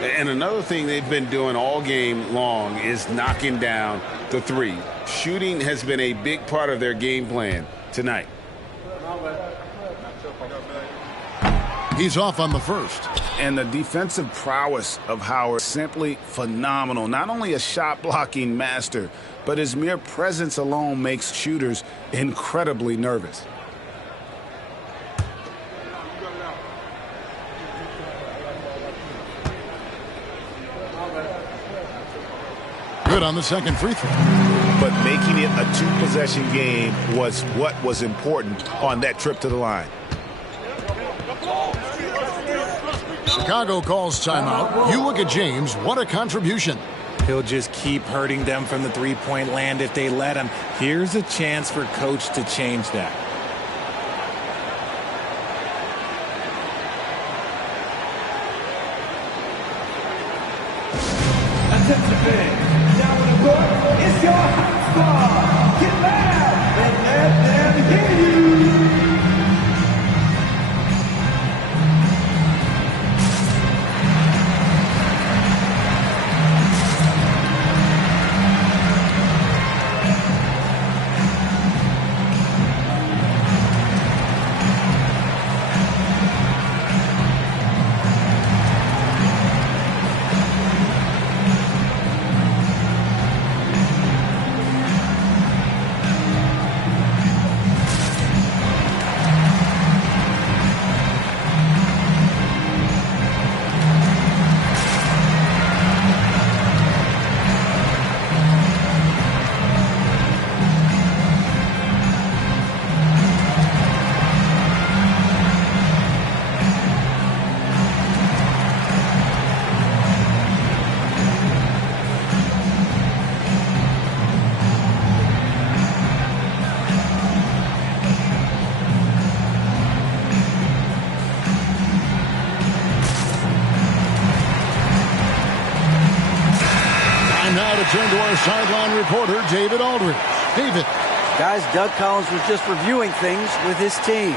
And another thing they've been doing all game long is knocking down the three. Shooting has been a big part of their game plan tonight. He's off on the first. And the defensive prowess of Howard simply phenomenal. Not only a shot blocking master, but his mere presence alone makes shooters incredibly nervous. Good on the second free throw. But making it a two-possession game was what was important on that trip to the line. Chicago calls timeout. You look at James. What a contribution. He'll just keep hurting them from the three-point land if they let him. Here's a chance for Coach to change that. Attention fans, now on the court, it's your hot squad. Get loud and let them hear you. Turn to our sideline reporter, David Aldridge. David. Guys, Doug Collins was just reviewing things with his team.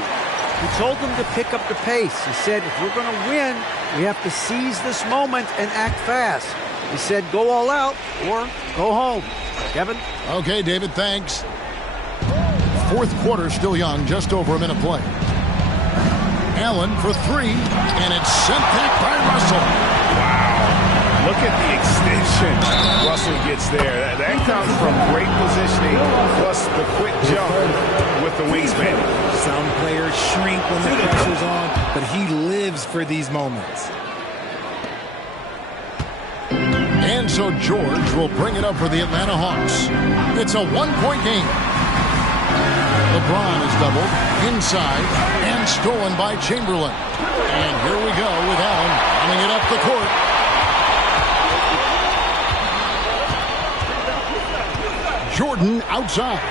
He told them to pick up the pace. He said, if we're going to win, we have to seize this moment and act fast. He said, go all out or go home. Kevin? Okay, David, thanks. Fourth quarter, still young, just over a minute play. Allen for three, and it's sent back by Russell. Look at the extension Russell gets there. That comes from great positioning, plus the quick jump with the wingspan. Some players shrink when the pressure's on, but he lives for these moments. And so George will bring it up for the Atlanta Hawks. It's a one-point game. LeBron is doubled inside and stolen by Chamberlain. And here we go with Allen running it up the court. Jordan outside.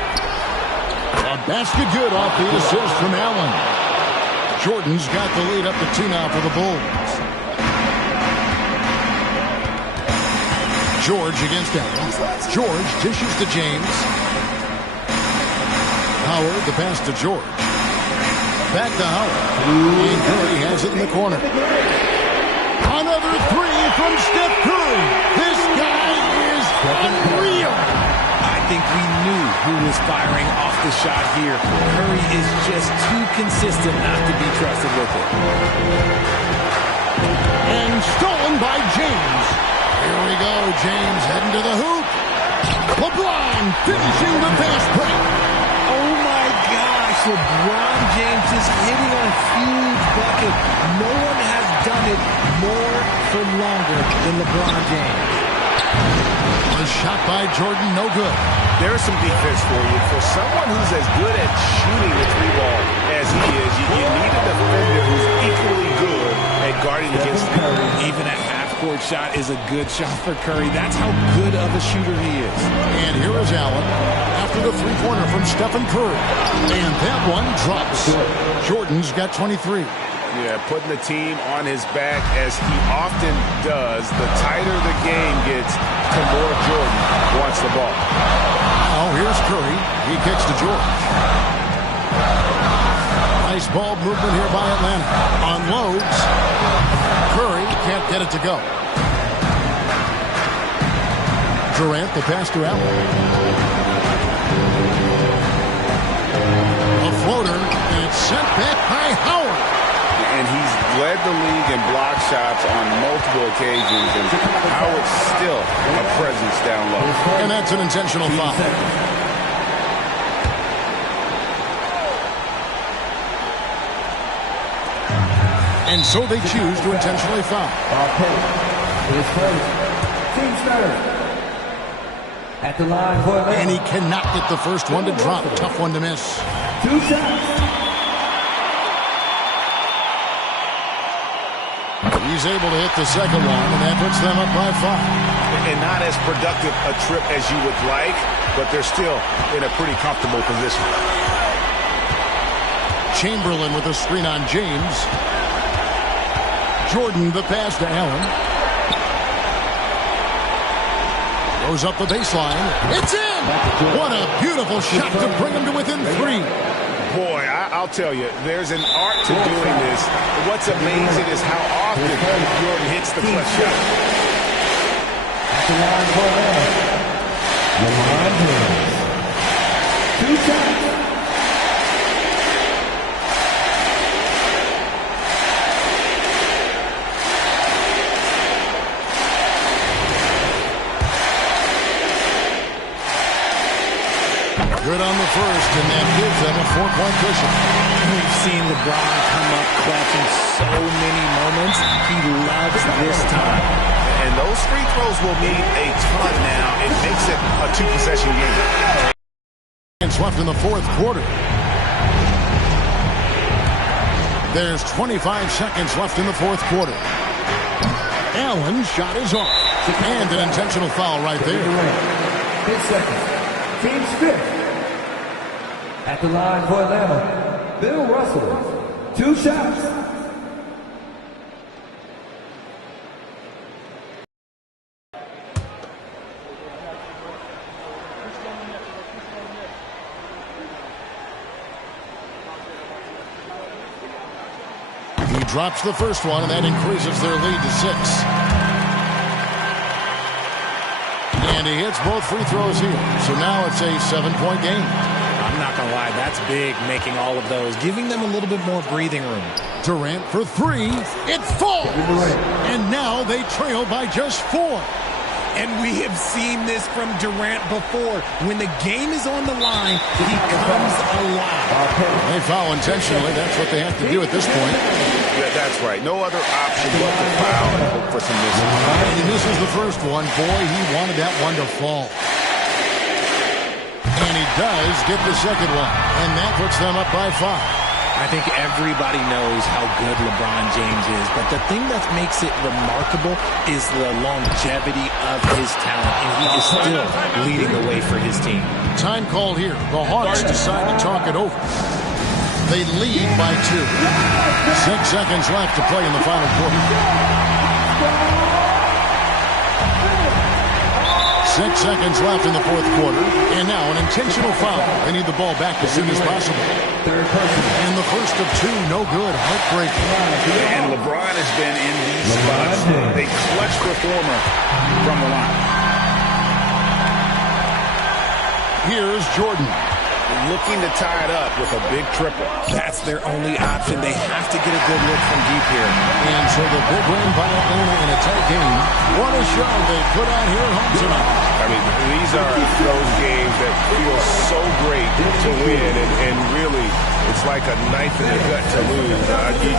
A basket good off the assist from Allen. Jordan's got the lead up to 2 now for the Bulls. George against Allen. George dishes to James. Howard, the pass to George. Back to Howard. And Curry has it in the corner. Another three from Steph Curry. This guy is unreal. I think we knew who was firing off the shot here. Curry is just too consistent not to be trusted with it. And stolen by James. Here we go, James heading to the hoop. LeBron finishing the fast break. Oh my gosh, LeBron James is hitting a huge bucket. No one has done it more for longer than LeBron James. A shot by Jordan, no good. There's some defense for you. For someone who's as good at shooting the three ball as he is, you need a defender who's equally good at guarding against Curry. Even a half-court shot is a good shot for Curry. That's how good of a shooter he is. And here is Allen after the three-pointer from Stephen Curry. And that one drops. Jordan's got 23. Yeah, putting the team on his back as he often does. The tighter the game gets, the more Jordan wants the ball. Now here's Curry. He kicks to George. Nice ball movement here by Atlanta. Unloads. Curry can't get it to go. Durant, the pass to Allen. A floater, and it's sent back by Howard. And he's led the league in block shots on multiple occasions, and Howard's still a presence down low. And that's an intentional foul. And so they choose to intentionally foul. Team's third. At the line for Atlanta. And he cannot get the first one to drop. Tough one to miss. 2 shots. He's able to hit the second one, and that puts them up by 5. And not as productive a trip as you would like, but they're still in a pretty comfortable position. Chamberlain with a screen on James. Jordan, the pass to Allen. Goes up the baseline. It's in! What a beautiful shot to bring him to within 3. Boy, I'll tell you, there's an art to doing this. What's amazing is how often Jordan hits the clutch shot. At the line for Atlanta. 2 shots. Good on the first, and that gives them a 4-point cushion. We've seen LeBron come up clutch in so many moments. He loves this time. And those free throws will mean a ton now. It makes it a 2-possession game. It's left in the fourth quarter. There's 25 seconds left in the fourth quarter. Allen's shot is off. And an intentional foul right there. 10 seconds. Team's fifth. At the line for Atlanta, Bill Russell. 2 shots. He drops the first one, and that increases their lead to 6. And he hits both free throws here. So now it's a 7-point game. I'm not going to lie, that's big, making all of those, giving them a little bit more breathing room. Durant for 3. It falls! And now they trail by just 4. And we have seen this from Durant before. When the game is on the line, he comes alive. They foul intentionally. That's what they have to do at this point. Yeah, that's right. No other option but to foul and hope for some misses. And he misses the first one. Boy, he wanted that one to fall. And he does get the second one. And that puts them up by 5. I think everybody knows how good LeBron James is, but the thing that makes it remarkable is the longevity of his talent, and he is still leading the way for his team. Time called here. The Hawks decide to talk it over. They lead by 2. 6 seconds left to play in the final quarter. 6 seconds left in the fourth quarter. And now an intentional foul. They need the ball back as soon as possible. And the first of 2, no good. Heartbreaking. And LeBron has been in these spots. A clutch performer from the line. Here's Jordan. Looking to tie it up with a big triple. That's their only option. They have to get a good look from deep here. And so the big win by Atlanta in a tight game. What a show they put on here at home tonight. I mean, these are those games that feel so great to win, and really, it's like a knife in the gut to lose.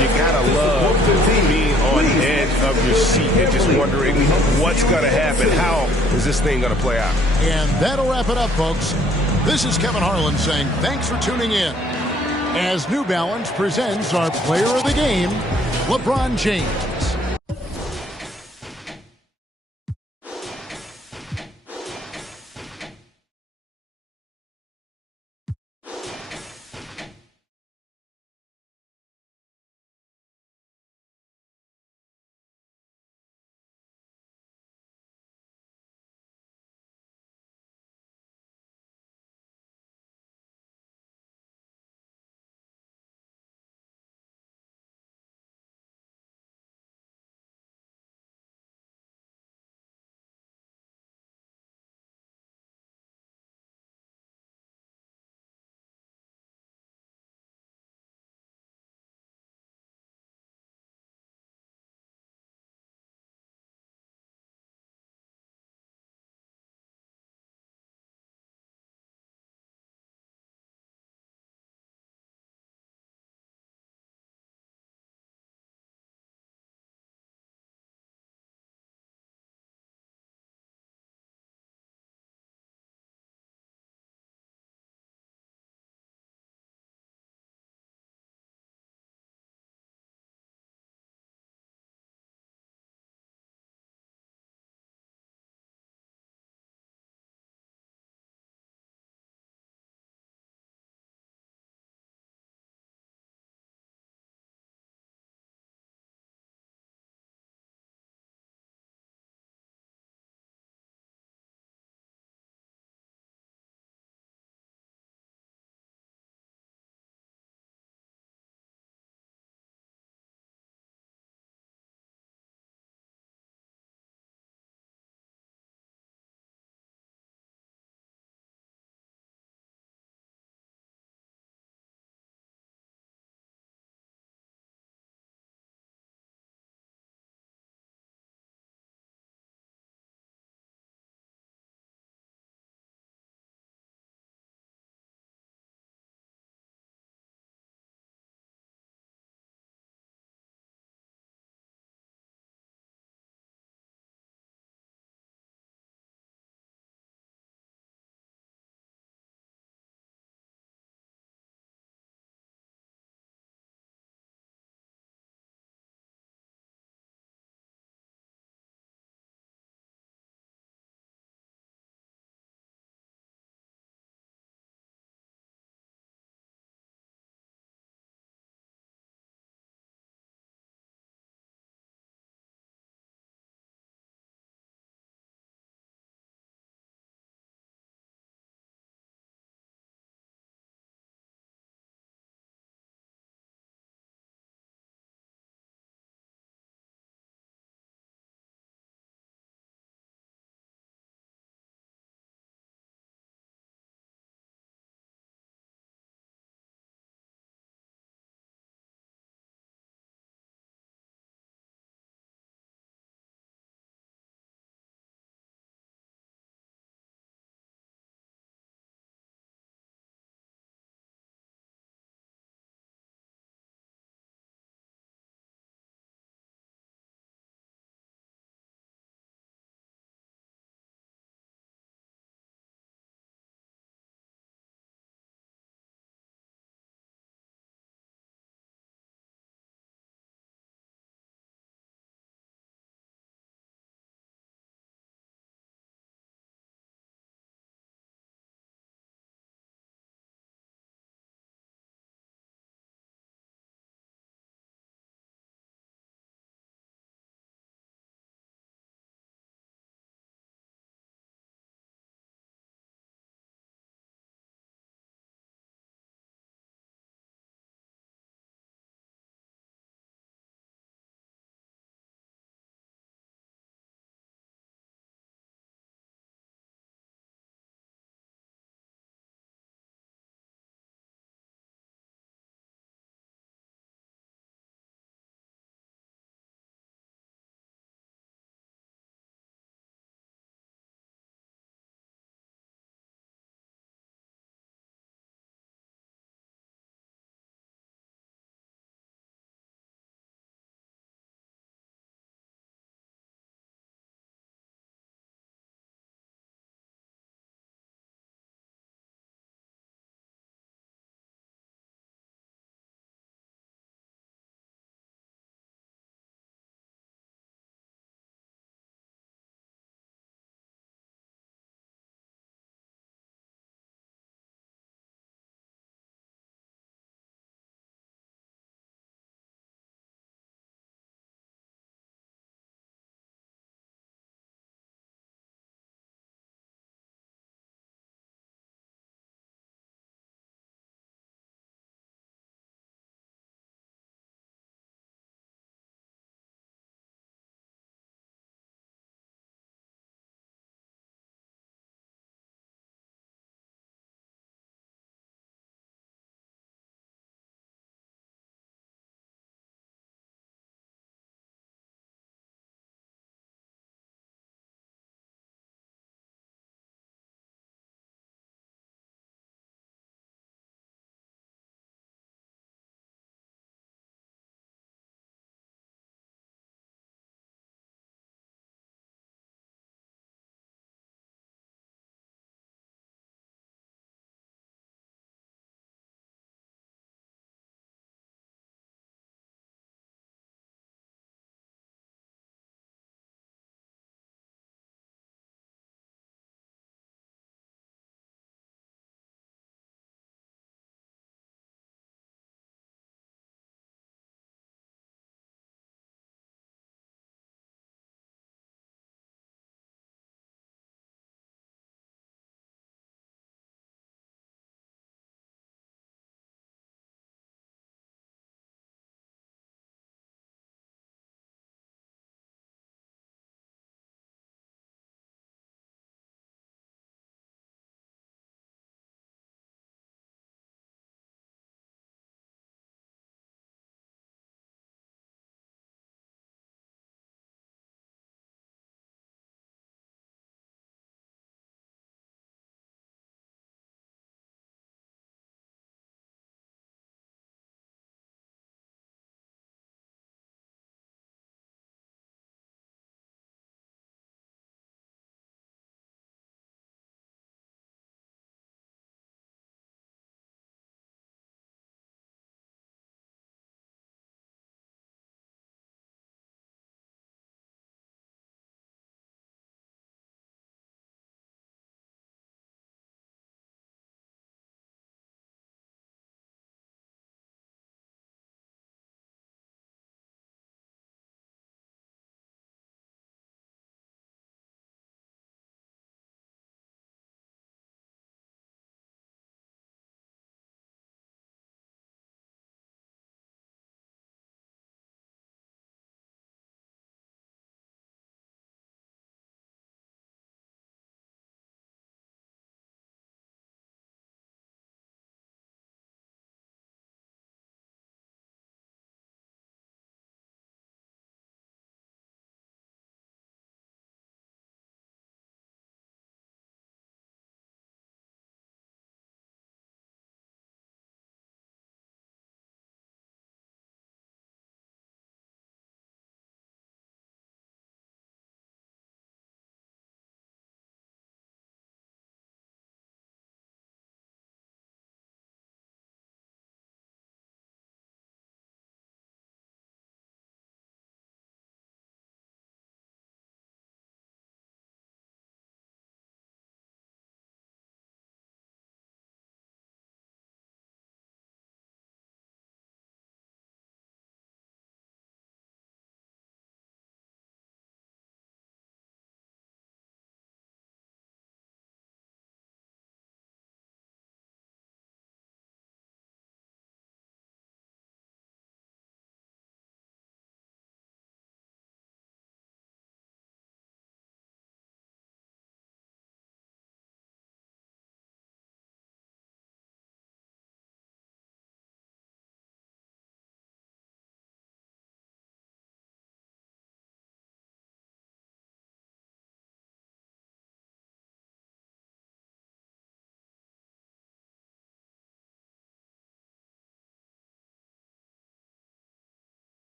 You gotta love being on the edge of your seat and just wondering what's gonna happen. How is this thing gonna play out? And that'll wrap it up, folks. This is Kevin Harlan saying thanks for tuning in as New Balance presents our player of the game, LeBron James.